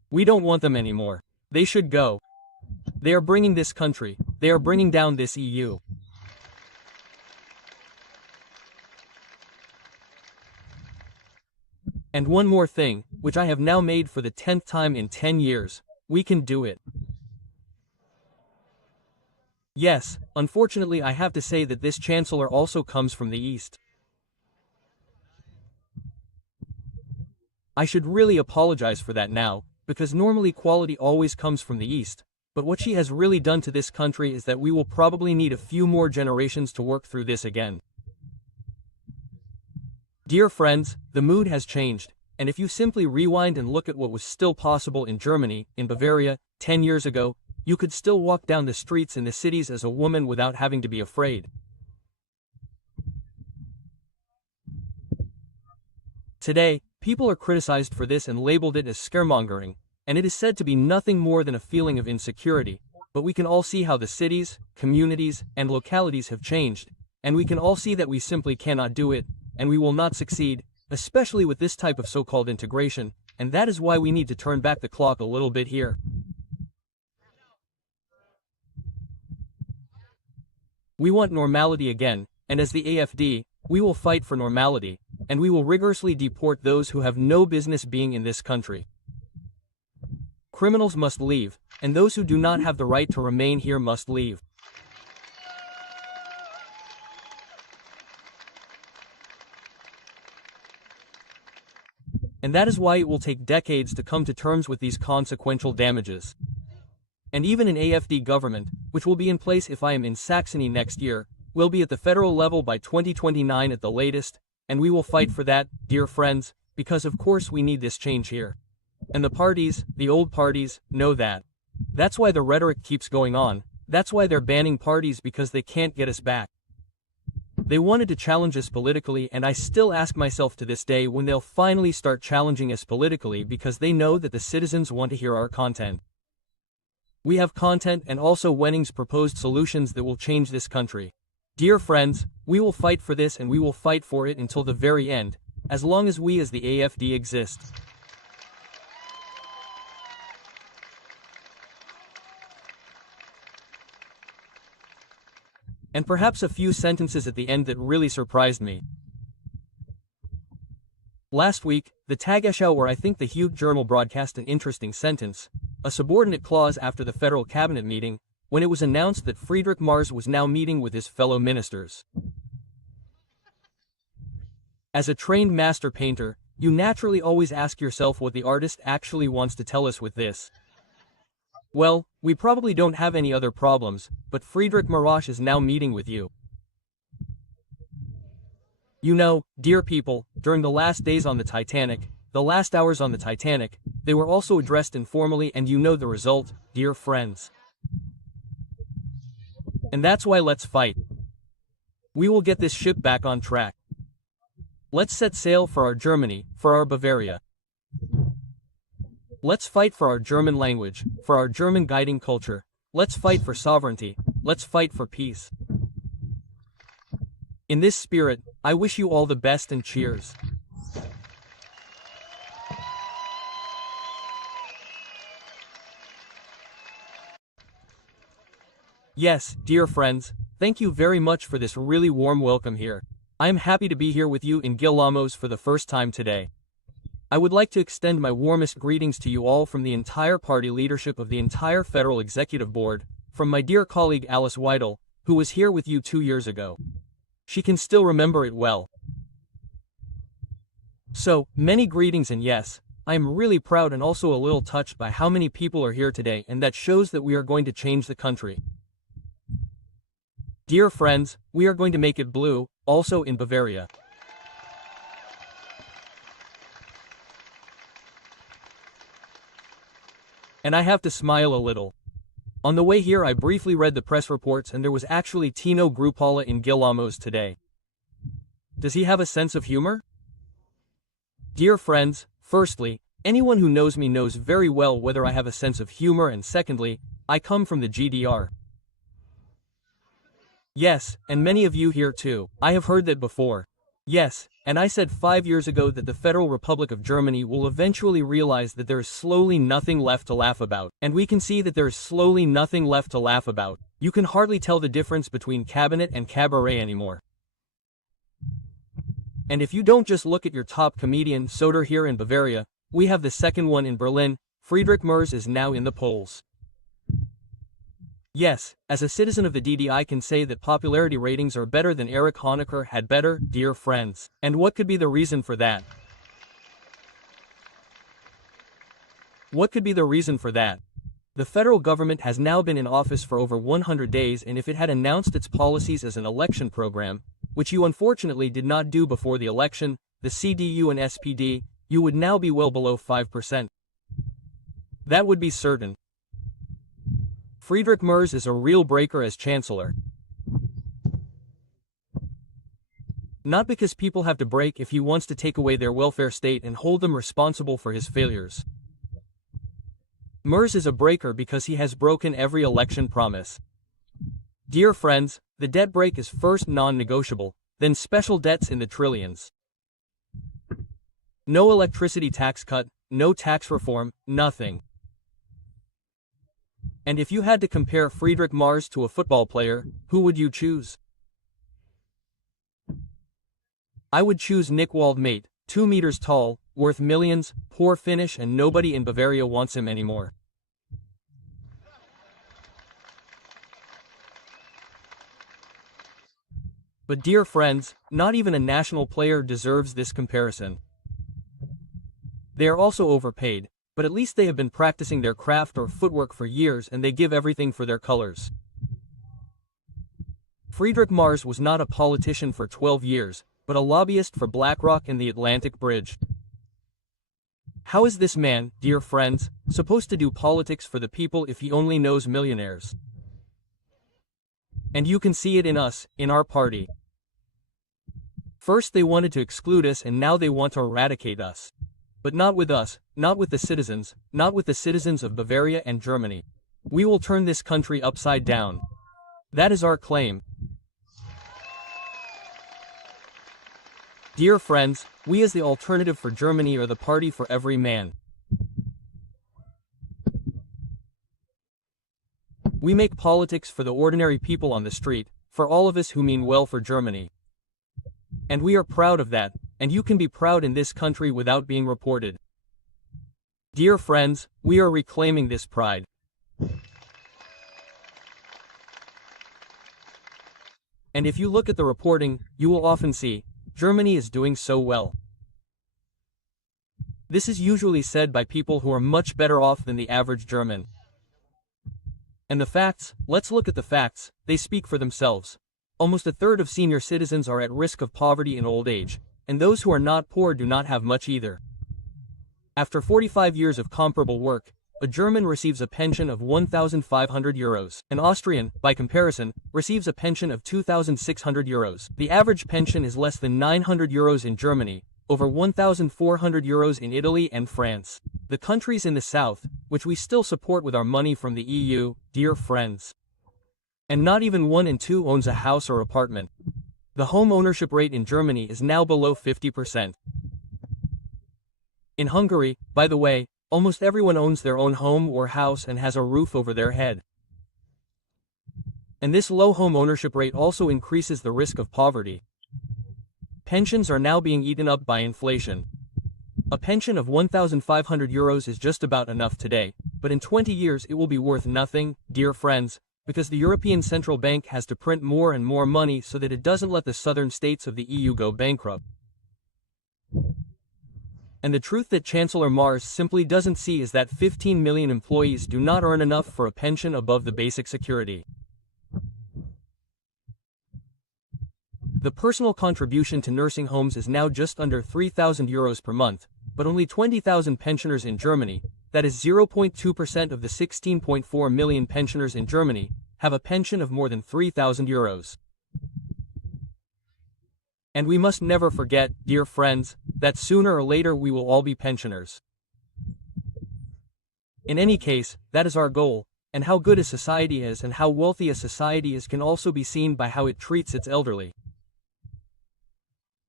We don't want them anymore. They should go. They are bringing this country, they are bringing down this EU. And one more thing, which I have now made for the 10th time in 10 years, we can do it. Yes, unfortunately I have to say that this chancellor also comes from the East. I should really apologize for that now, because normally quality always comes from the East, but what she has really done to this country is that we will probably need a few more generations to work through this again. Dear friends, the mood has changed, and if you simply rewind and look at what was still possible in Germany, in Bavaria, 10 years ago, you could still walk down the streets in the cities as a woman without having to be afraid. Today, people are criticized for this and labeled it as scaremongering, and it is said to be nothing more than a feeling of insecurity, but we can all see how the cities, communities, and localities have changed, and we can all see that we simply cannot do it, and we will not succeed, especially with this type of so-called integration, and that is why we need to turn back the clock a little bit here. We want normality again, and as the AfD, we will fight for normality, and we will rigorously deport those who have no business being in this country. Criminals must leave, and those who do not have the right to remain here must leave. And that is why it will take decades to come to terms with these consequential damages. And even an AfD government, which will be in place if I am in Saxony next year, will be at the federal level by 2029 at the latest, and we will fight for that, dear friends, because of course we need this change here. And the parties, the old parties, know that. That's why the rhetoric keeps going on, that's why they're banning parties because they can't get us back. They wanted to challenge us politically, and I still ask myself to this day when they'll finally start challenging us politically, because they know that the citizens want to hear our content. We have content and also Wenning's proposed solutions that will change this country. Dear friends, we will fight for this, and we will fight for it until the very end, as long as we as the AfD exist. And perhaps a few sentences at the end that really surprised me. Last week, the Tagesschau, or I think the Huge Journal, broadcast an interesting sentence, a subordinate clause after the federal cabinet meeting, when it was announced that Friedrich Merz was now meeting with his fellow ministers. As a trained master painter, you naturally always ask yourself what the artist actually wants to tell us with this. Well, we probably don't have any other problems, but Friedrich Merz is now meeting with you. You know, dear people, during the last days on the Titanic, the last hours on the Titanic, they were also addressed informally, and you know the result, dear friends. And that's why let's fight. We will get this ship back on track. Let's set sail for our Germany, for our Bavaria. Let's fight for our German language, for our German guiding culture. Let's fight for sovereignty. Let's fight for peace. In this spirit, I wish you all the best, and cheers. Yes, dear friends, thank you very much for this really warm welcome here. I am happy to be here with you in Gillamoos for the first time today. I would like to extend my warmest greetings to you all from the entire party leadership of the entire Federal Executive Board, from my dear colleague Alice Weidel, who was here with you 2 years ago. She can still remember it well. So, many greetings, and yes, I am really proud and also a little touched by how many people are here today, and that shows that we are going to change the country. Dear friends, we are going to make it blue, also in Bavaria. And I have to smile a little. On the way here I briefly read the press reports, and there was actually Tino Chrupalla in Gillamoos today. Does he have a sense of humor? Dear friends, firstly, anyone who knows me knows very well whether I have a sense of humor, and secondly, I come from the GDR. Yes, and many of you here too, I have heard that before. Yes, And I said 5 years ago that the Federal Republic of Germany will eventually realize that there is slowly nothing left to laugh about. And we can see that there is slowly nothing left to laugh about. You can hardly tell the difference between cabinet and cabaret anymore. And if you don't just look at your top comedian Soder here in Bavaria, we have the second one in Berlin. Friedrich Merz is now in the polls. Yes, as a citizen of the DD I can say that popularity ratings are better than Erich Honecker had better, dear friends. And what could be the reason for that? What could be the reason for that? The federal government has now been in office for over 100 days, and if it had announced its policies as an election program, which you unfortunately did not do before the election, the CDU and SPD, you would now be well below 5%. That would be certain. Friedrich Merz is a real breaker as chancellor. Not because people have to break if he wants to take away their welfare state and hold them responsible for his failures. Merz is a breaker because he has broken every election promise. Dear friends, the debt break is first non-negotiable, then special debts in the trillions. No electricity tax cut, no tax reform, nothing. And if you had to compare Friedrich Merz to a football player, who would you choose? I would choose Nick Waldmate, 2 meters tall, worth millions, poor finish, and nobody in Bavaria wants him anymore. But dear friends, not even a national player deserves this comparison. They are also overpaid, but at least they have been practicing their craft or footwork for years and they give everything for their colors. Friedrich Merz was not a politician for 12 years, but a lobbyist for BlackRock and the Atlantic Bridge. How is this man, dear friends, supposed to do politics for the people if he only knows millionaires? And you can see it in us, in our party. First they wanted to exclude us and now they want to eradicate us. But not with us, not with the citizens of Bavaria and Germany. We will turn this country upside down. That is our claim. Dear friends, we as the alternative for Germany are the party for every man. We make politics for the ordinary people on the street, for all of us who mean well for Germany. And we are proud of that, and you can be proud in this country without being reported. Dear friends, we are reclaiming this pride. And if you look at the reporting, you will often see, Germany is doing so well. This is usually said by people who are much better off than the average German. And the facts, let's look at the facts, they speak for themselves. Almost a third of senior citizens are at risk of poverty in old age, and those who are not poor do not have much either. After 45 years of comparable work, a German receives a pension of 1,500 euros. An Austrian, by comparison, receives a pension of 2,600 euros. The average pension is less than 900 euros in Germany, over 1,400 euros in Italy and France. The countries in the south, which we still support with our money from the EU, dear friends. And not even 1 in 2 owns a house or apartment. The home ownership rate in Germany is now below 50%. In Hungary, by the way, almost everyone owns their own home or house and has a roof over their head. And this low home ownership rate also increases the risk of poverty. Pensions are now being eaten up by inflation. A pension of 1,500 euros is just about enough today, but in 20 years it will be worth nothing, dear friends, because the European Central Bank has to print more and more money so that it doesn't let the southern states of the EU go bankrupt. And the truth that Chancellor Merz simply doesn't see is that 15 million employees do not earn enough for a pension above the basic security. The personal contribution to nursing homes is now just under 3,000 euros per month, but only 20,000 pensioners in Germany, that is 0.2% of the 16.4 million pensioners in Germany, have a pension of more than 3,000 euros. And we must never forget, dear friends, that sooner or later we will all be pensioners. In any case, that is our goal, and how good a society is and how wealthy a society is can also be seen by how it treats its elderly.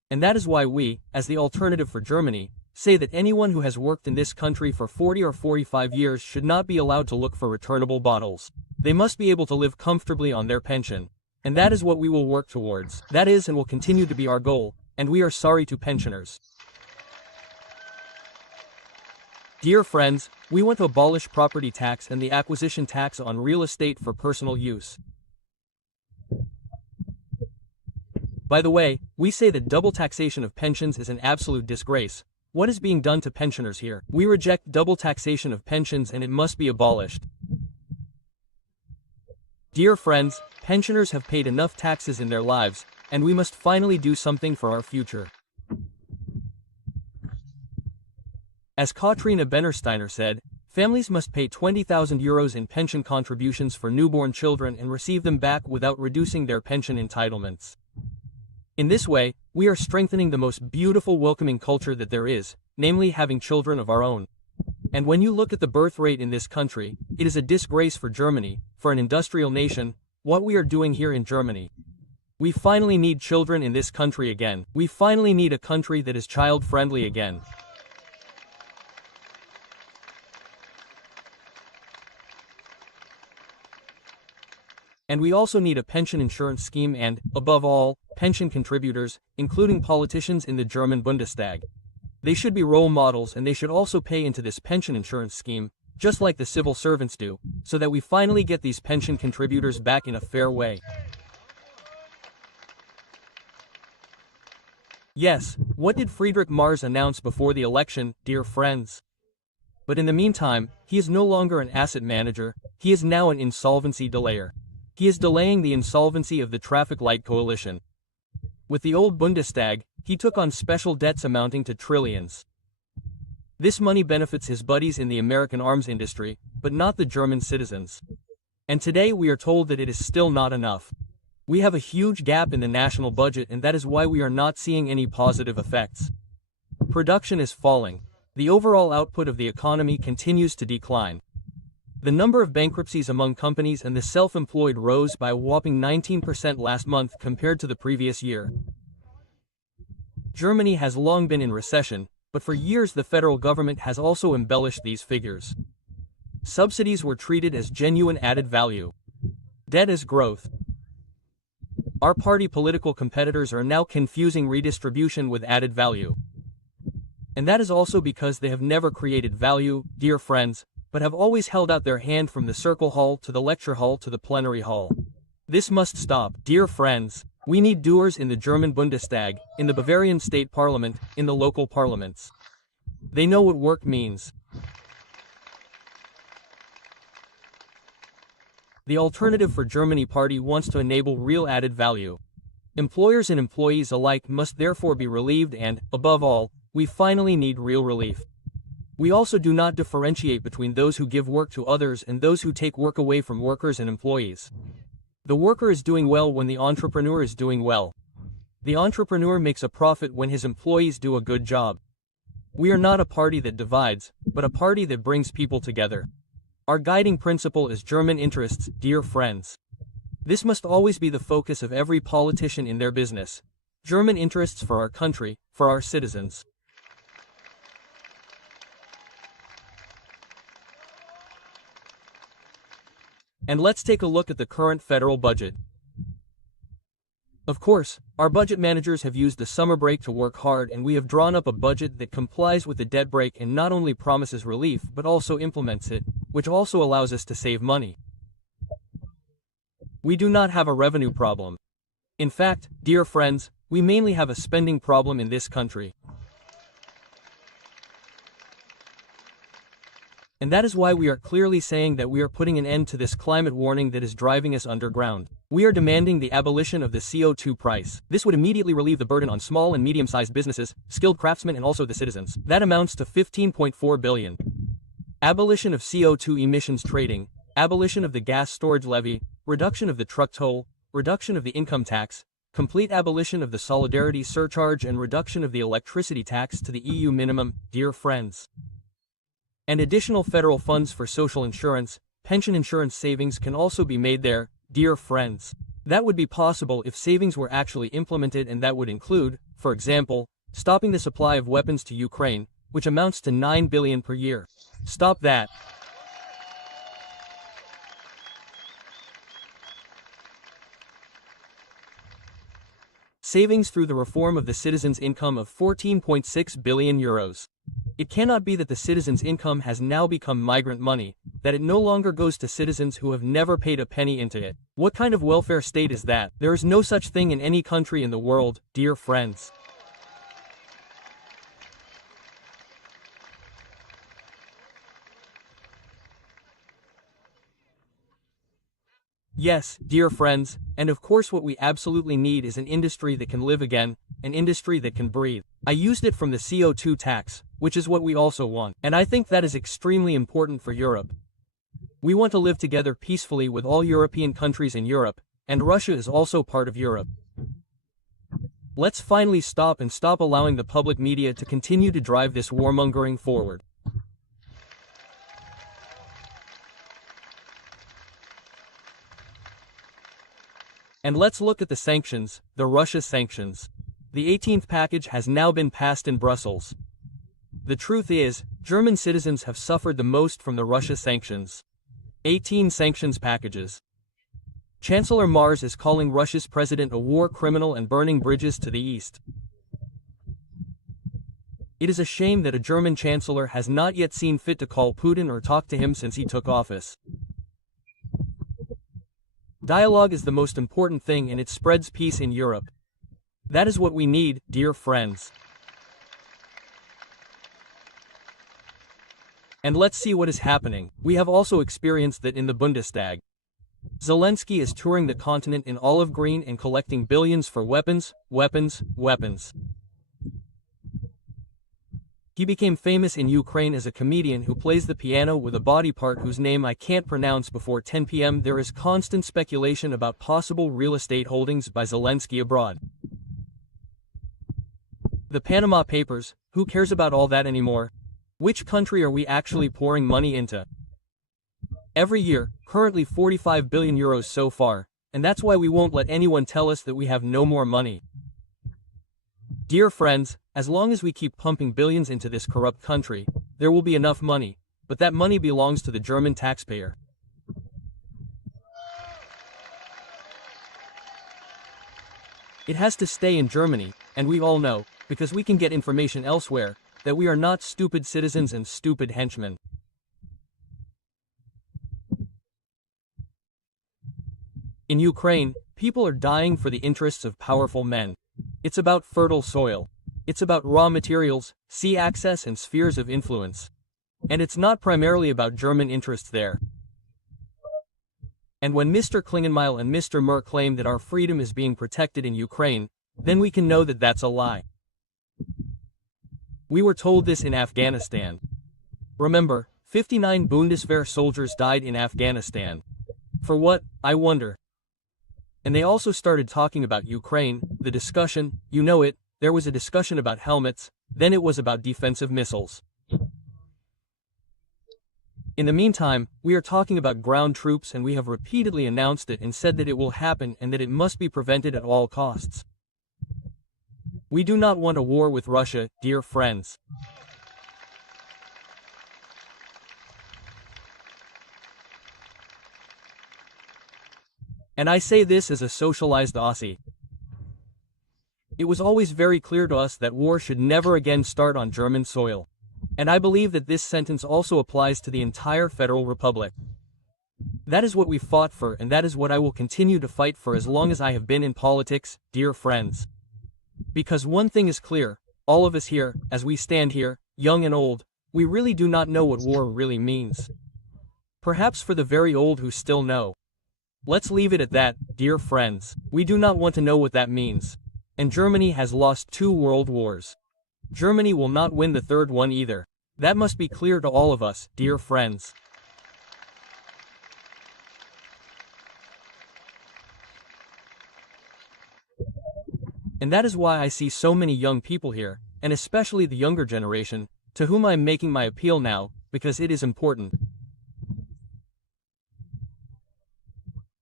And that is why we, as the alternative for Germany, say that anyone who has worked in this country for 40 or 45 years should not be allowed to look for returnable bottles. They must be able to live comfortably on their pension. And that is what we will work towards. That is and will continue to be our goal, and we are sorry to pensioners. Dear friends, we want to abolish property tax and the acquisition tax on real estate for personal use. By the way, we say that double taxation of pensions is an absolute disgrace. What is being done to pensioners here? We reject double taxation of pensions and it must be abolished. Dear friends, pensioners have paid enough taxes in their lives, and we must finally do something for our future. As Katrina Bennersteiner said, families must pay 20,000 euros in pension contributions for newborn children and receive them back without reducing their pension entitlements. In this way, we are strengthening the most beautiful welcoming culture that there is, namely having children of our own. And when you look at the birth rate in this country, it is a disgrace for Germany, for an industrial nation, what we are doing here in Germany. We finally need children in this country again. We finally need a country that is child-friendly again. And we also need a pension insurance scheme and, above all, pension contributors, including politicians in the German Bundestag. They should be role models and they should also pay into this pension insurance scheme, just like the civil servants do, so that we finally get these pension contributors back in a fair way. Yes, what did Friedrich Mars announce before the election, dear friends? But in the meantime, he is no longer an asset manager, he is now an insolvency delayer. He is delaying the insolvency of the traffic light coalition. With the old Bundestag, he took on special debts amounting to trillions. This money benefits his buddies in the American arms industry, but not the German citizens. And today we are told that it is still not enough. We have a huge gap in the national budget and that is why we are not seeing any positive effects. Production is falling. The overall output of the economy continues to decline. The number of bankruptcies among companies and the self-employed rose by a whopping 19% last month compared to the previous year. Germany has long been in recession, but for years the federal government has also embellished these figures. Subsidies were treated as genuine added value. Debt as growth. Our party political competitors are now confusing redistribution with added value. And that is also because they have never created value, dear friends, but have always held out their hand from the circle hall to the lecture hall to the plenary hall. This must stop, dear friends. We need doers in the German Bundestag, in the Bavarian state parliament, in the local parliaments. They know what work means. The Alternative for Germany party wants to enable real added value. Employers and employees alike must therefore be relieved and, above all, we finally need real relief. We also do not differentiate between those who give work to others and those who take work away from workers and employees. The worker is doing well when the entrepreneur is doing well. The entrepreneur makes a profit when his employees do a good job. We are not a party that divides, but a party that brings people together. Our guiding principle is German interests, dear friends. This must always be the focus of every politician in their business. German interests for our country, for our citizens. And let's take a look at the current federal budget. Of course, our budget managers have used the summer break to work hard and we have drawn up a budget that complies with the debt brake and not only promises relief but also implements it, which also allows us to save money. We do not have a revenue problem. In fact, dear friends, we mainly have a spending problem in this country. And that is why we are clearly saying that we are putting an end to this climate warning that is driving us underground. We are demanding the abolition of the CO2 price. This would immediately relieve the burden on small and medium-sized businesses, skilled craftsmen and also the citizens. That amounts to 15.4 billion. Abolition of CO2 emissions trading, abolition of the gas storage levy, reduction of the truck toll, reduction of the income tax, complete abolition of the solidarity surcharge and reduction of the electricity tax to the EU minimum, dear friends. And additional federal funds for social insurance, pension insurance savings can also be made there, dear friends. That would be possible if savings were actually implemented and that would include, for example, stopping the supply of weapons to Ukraine, which amounts to 9 billion per year. Stop that. Savings through the reform of the citizens' income of 14.6 billion euros. It cannot be that the citizens' income has now become migrant money, that it no longer goes to citizens who have never paid a penny into it. What kind of welfare state is that? There is no such thing in any country in the world, dear friends. Yes, dear friends, and of course what we absolutely need is an industry that can live again, an industry that can breathe. I used it from the CO2 tax, which is what we also want, and I think that is extremely important for Europe. We want to live together peacefully with all European countries in Europe, and Russia is also part of Europe. Let's finally stop allowing the public media to continue to drive this warmongering forward. And let's look at the sanctions, the Russia sanctions. The 18th package has now been passed in Brussels. The truth is, German citizens have suffered the most from the Russia sanctions. 18 sanctions packages. Chancellor Mars is calling Russia's president a war criminal and burning bridges to the east. It is a shame that a German chancellor has not yet seen fit to call Putin or talk to him since he took office. Dialogue is the most important thing and it spreads peace in Europe. That is what we need, dear friends. And let's see what is happening. We have also experienced that in the Bundestag. Zelensky is touring the continent in olive green and collecting billions for weapons, weapons, weapons. He became famous in Ukraine as a comedian who plays the piano with a body part whose name I can't pronounce. Before 10 p.m. there is constant speculation about possible real estate holdings by Zelensky abroad. The Panama Papers, who cares about all that anymore? Which country are we actually pouring money into? Every year, currently 45 billion euros so far, and that's why we won't let anyone tell us that we have no more money. Dear friends, as long as we keep pumping billions into this corrupt country, there will be enough money, but that money belongs to the German taxpayer. It has to stay in Germany, and we all know, because we can get information elsewhere, that we are not stupid citizens and stupid henchmen. In Ukraine, people are dying for the interests of powerful men. It's about fertile soil. It's about raw materials, sea access and spheres of influence. And it's not primarily about German interests there. And when Mr. Klingenmeil and Mr. Mer claim that our freedom is being protected in Ukraine, then we can know that that's a lie. We were told this in Afghanistan. Remember, 59 Bundeswehr soldiers died in Afghanistan. For what, I wonder? And they also started talking about Ukraine, the discussion, you know it, there was a discussion about helmets, then it was about defensive missiles. In the meantime, we are talking about ground troops and we have repeatedly announced it and said that it will happen and that it must be prevented at all costs. We do not want a war with Russia, dear friends. And I say this as a socialized Aussie. It was always very clear to us that war should never again start on German soil. And I believe that this sentence also applies to the entire Federal Republic. That is what we fought for and that is what I will continue to fight for as long as I have been in politics, dear friends. Because one thing is clear, all of us here, as we stand here, young and old, we really do not know what war really means. Perhaps for the very old who still know. Let's leave it at that, dear friends. We do not want to know what that means. And Germany has lost 2 world wars. Germany will not win the 3rd one either. That must be clear to all of us, dear friends. And that is why I see so many young people here, and especially the younger generation, to whom I am making my appeal now, because it is important.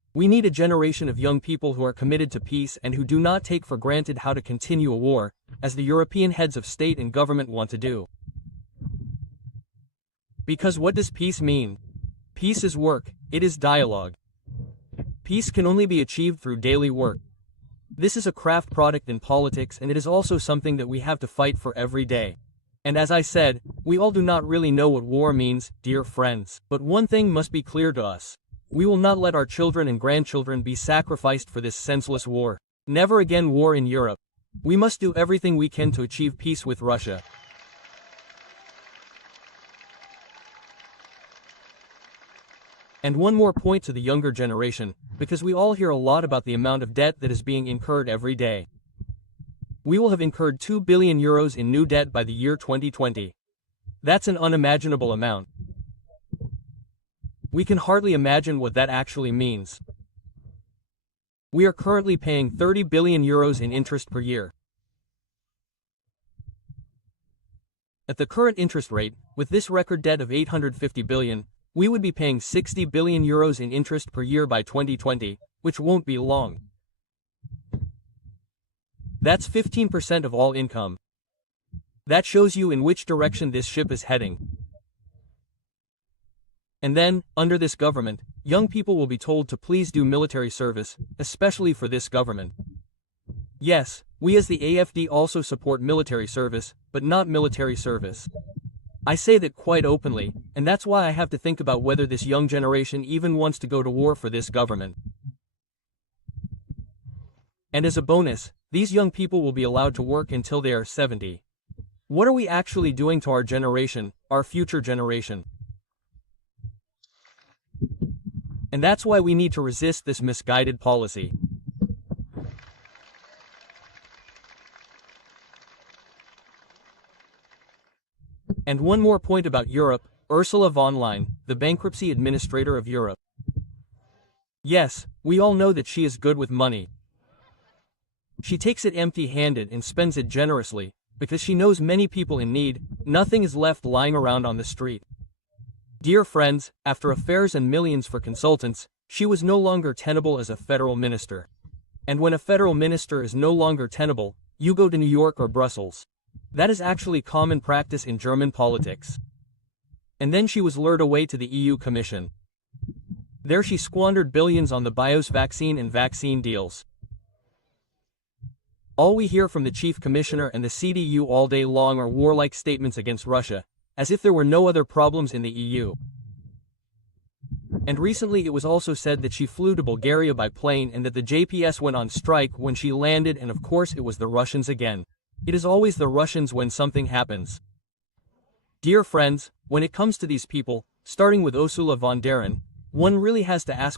We need a generation of young people who are committed to peace and who do not take for granted how to continue a war, as the European heads of state and government want to do. Because what does peace mean? Peace is work, it is dialogue. Peace can only be achieved through daily work. This is a craft product in politics, and it is also something that we have to fight for every day. And as I said, we all do not really know what war means, dear friends. But one thing must be clear to us. We will not let our children and grandchildren be sacrificed for this senseless war. Never again war in Europe. We must do everything we can to achieve peace with Russia. And one more point to the younger generation, because we all hear a lot about the amount of debt that is being incurred every day. We will have incurred 2 billion euros in new debt by the year 2020. That's an unimaginable amount. We can hardly imagine what that actually means. We are currently paying 30 billion euros in interest per year. At the current interest rate, with this record debt of 850 billion, we would be paying 60 billion euros in interest per year by 2020, which won't be long. That's 15% of all income. That shows you in which direction this ship is heading. And then, under this government, young people will be told to please do military service, especially for this government. Yes, we as the AfD also support military service, but not military service. I say that quite openly, and that's why I have to think about whether this young generation even wants to go to war for this government. And as a bonus, these young people will be allowed to work until they are 70. What are we actually doing to our generation, our future generation? And that's why we need to resist this misguided policy. And one more point about Europe, Ursula von der Leyen, the bankruptcy administrator of Europe. Yes, we all know that she is good with money. She takes it empty-handed and spends it generously, because she knows many people in need. Nothing is left lying around on the street. Dear friends, after affairs and millions for consultants, she was no longer tenable as a federal minister. And when a federal minister is no longer tenable, you go to New York or Brussels. That is actually common practice in German politics. And then she was lured away to the EU Commission. There she squandered billions on the BIOS vaccine and vaccine deals. All we hear from the Chief Commissioner and the CDU all day long are warlike statements against Russia, as if there were no other problems in the EU. And recently it was also said that she flew to Bulgaria by plane and that the JPS went on strike when she landed, and of course it was the Russians again. It is always the Russians when something happens. Dear friends, when it comes to these people, starting with Ursula von der Leyen, one really has to ask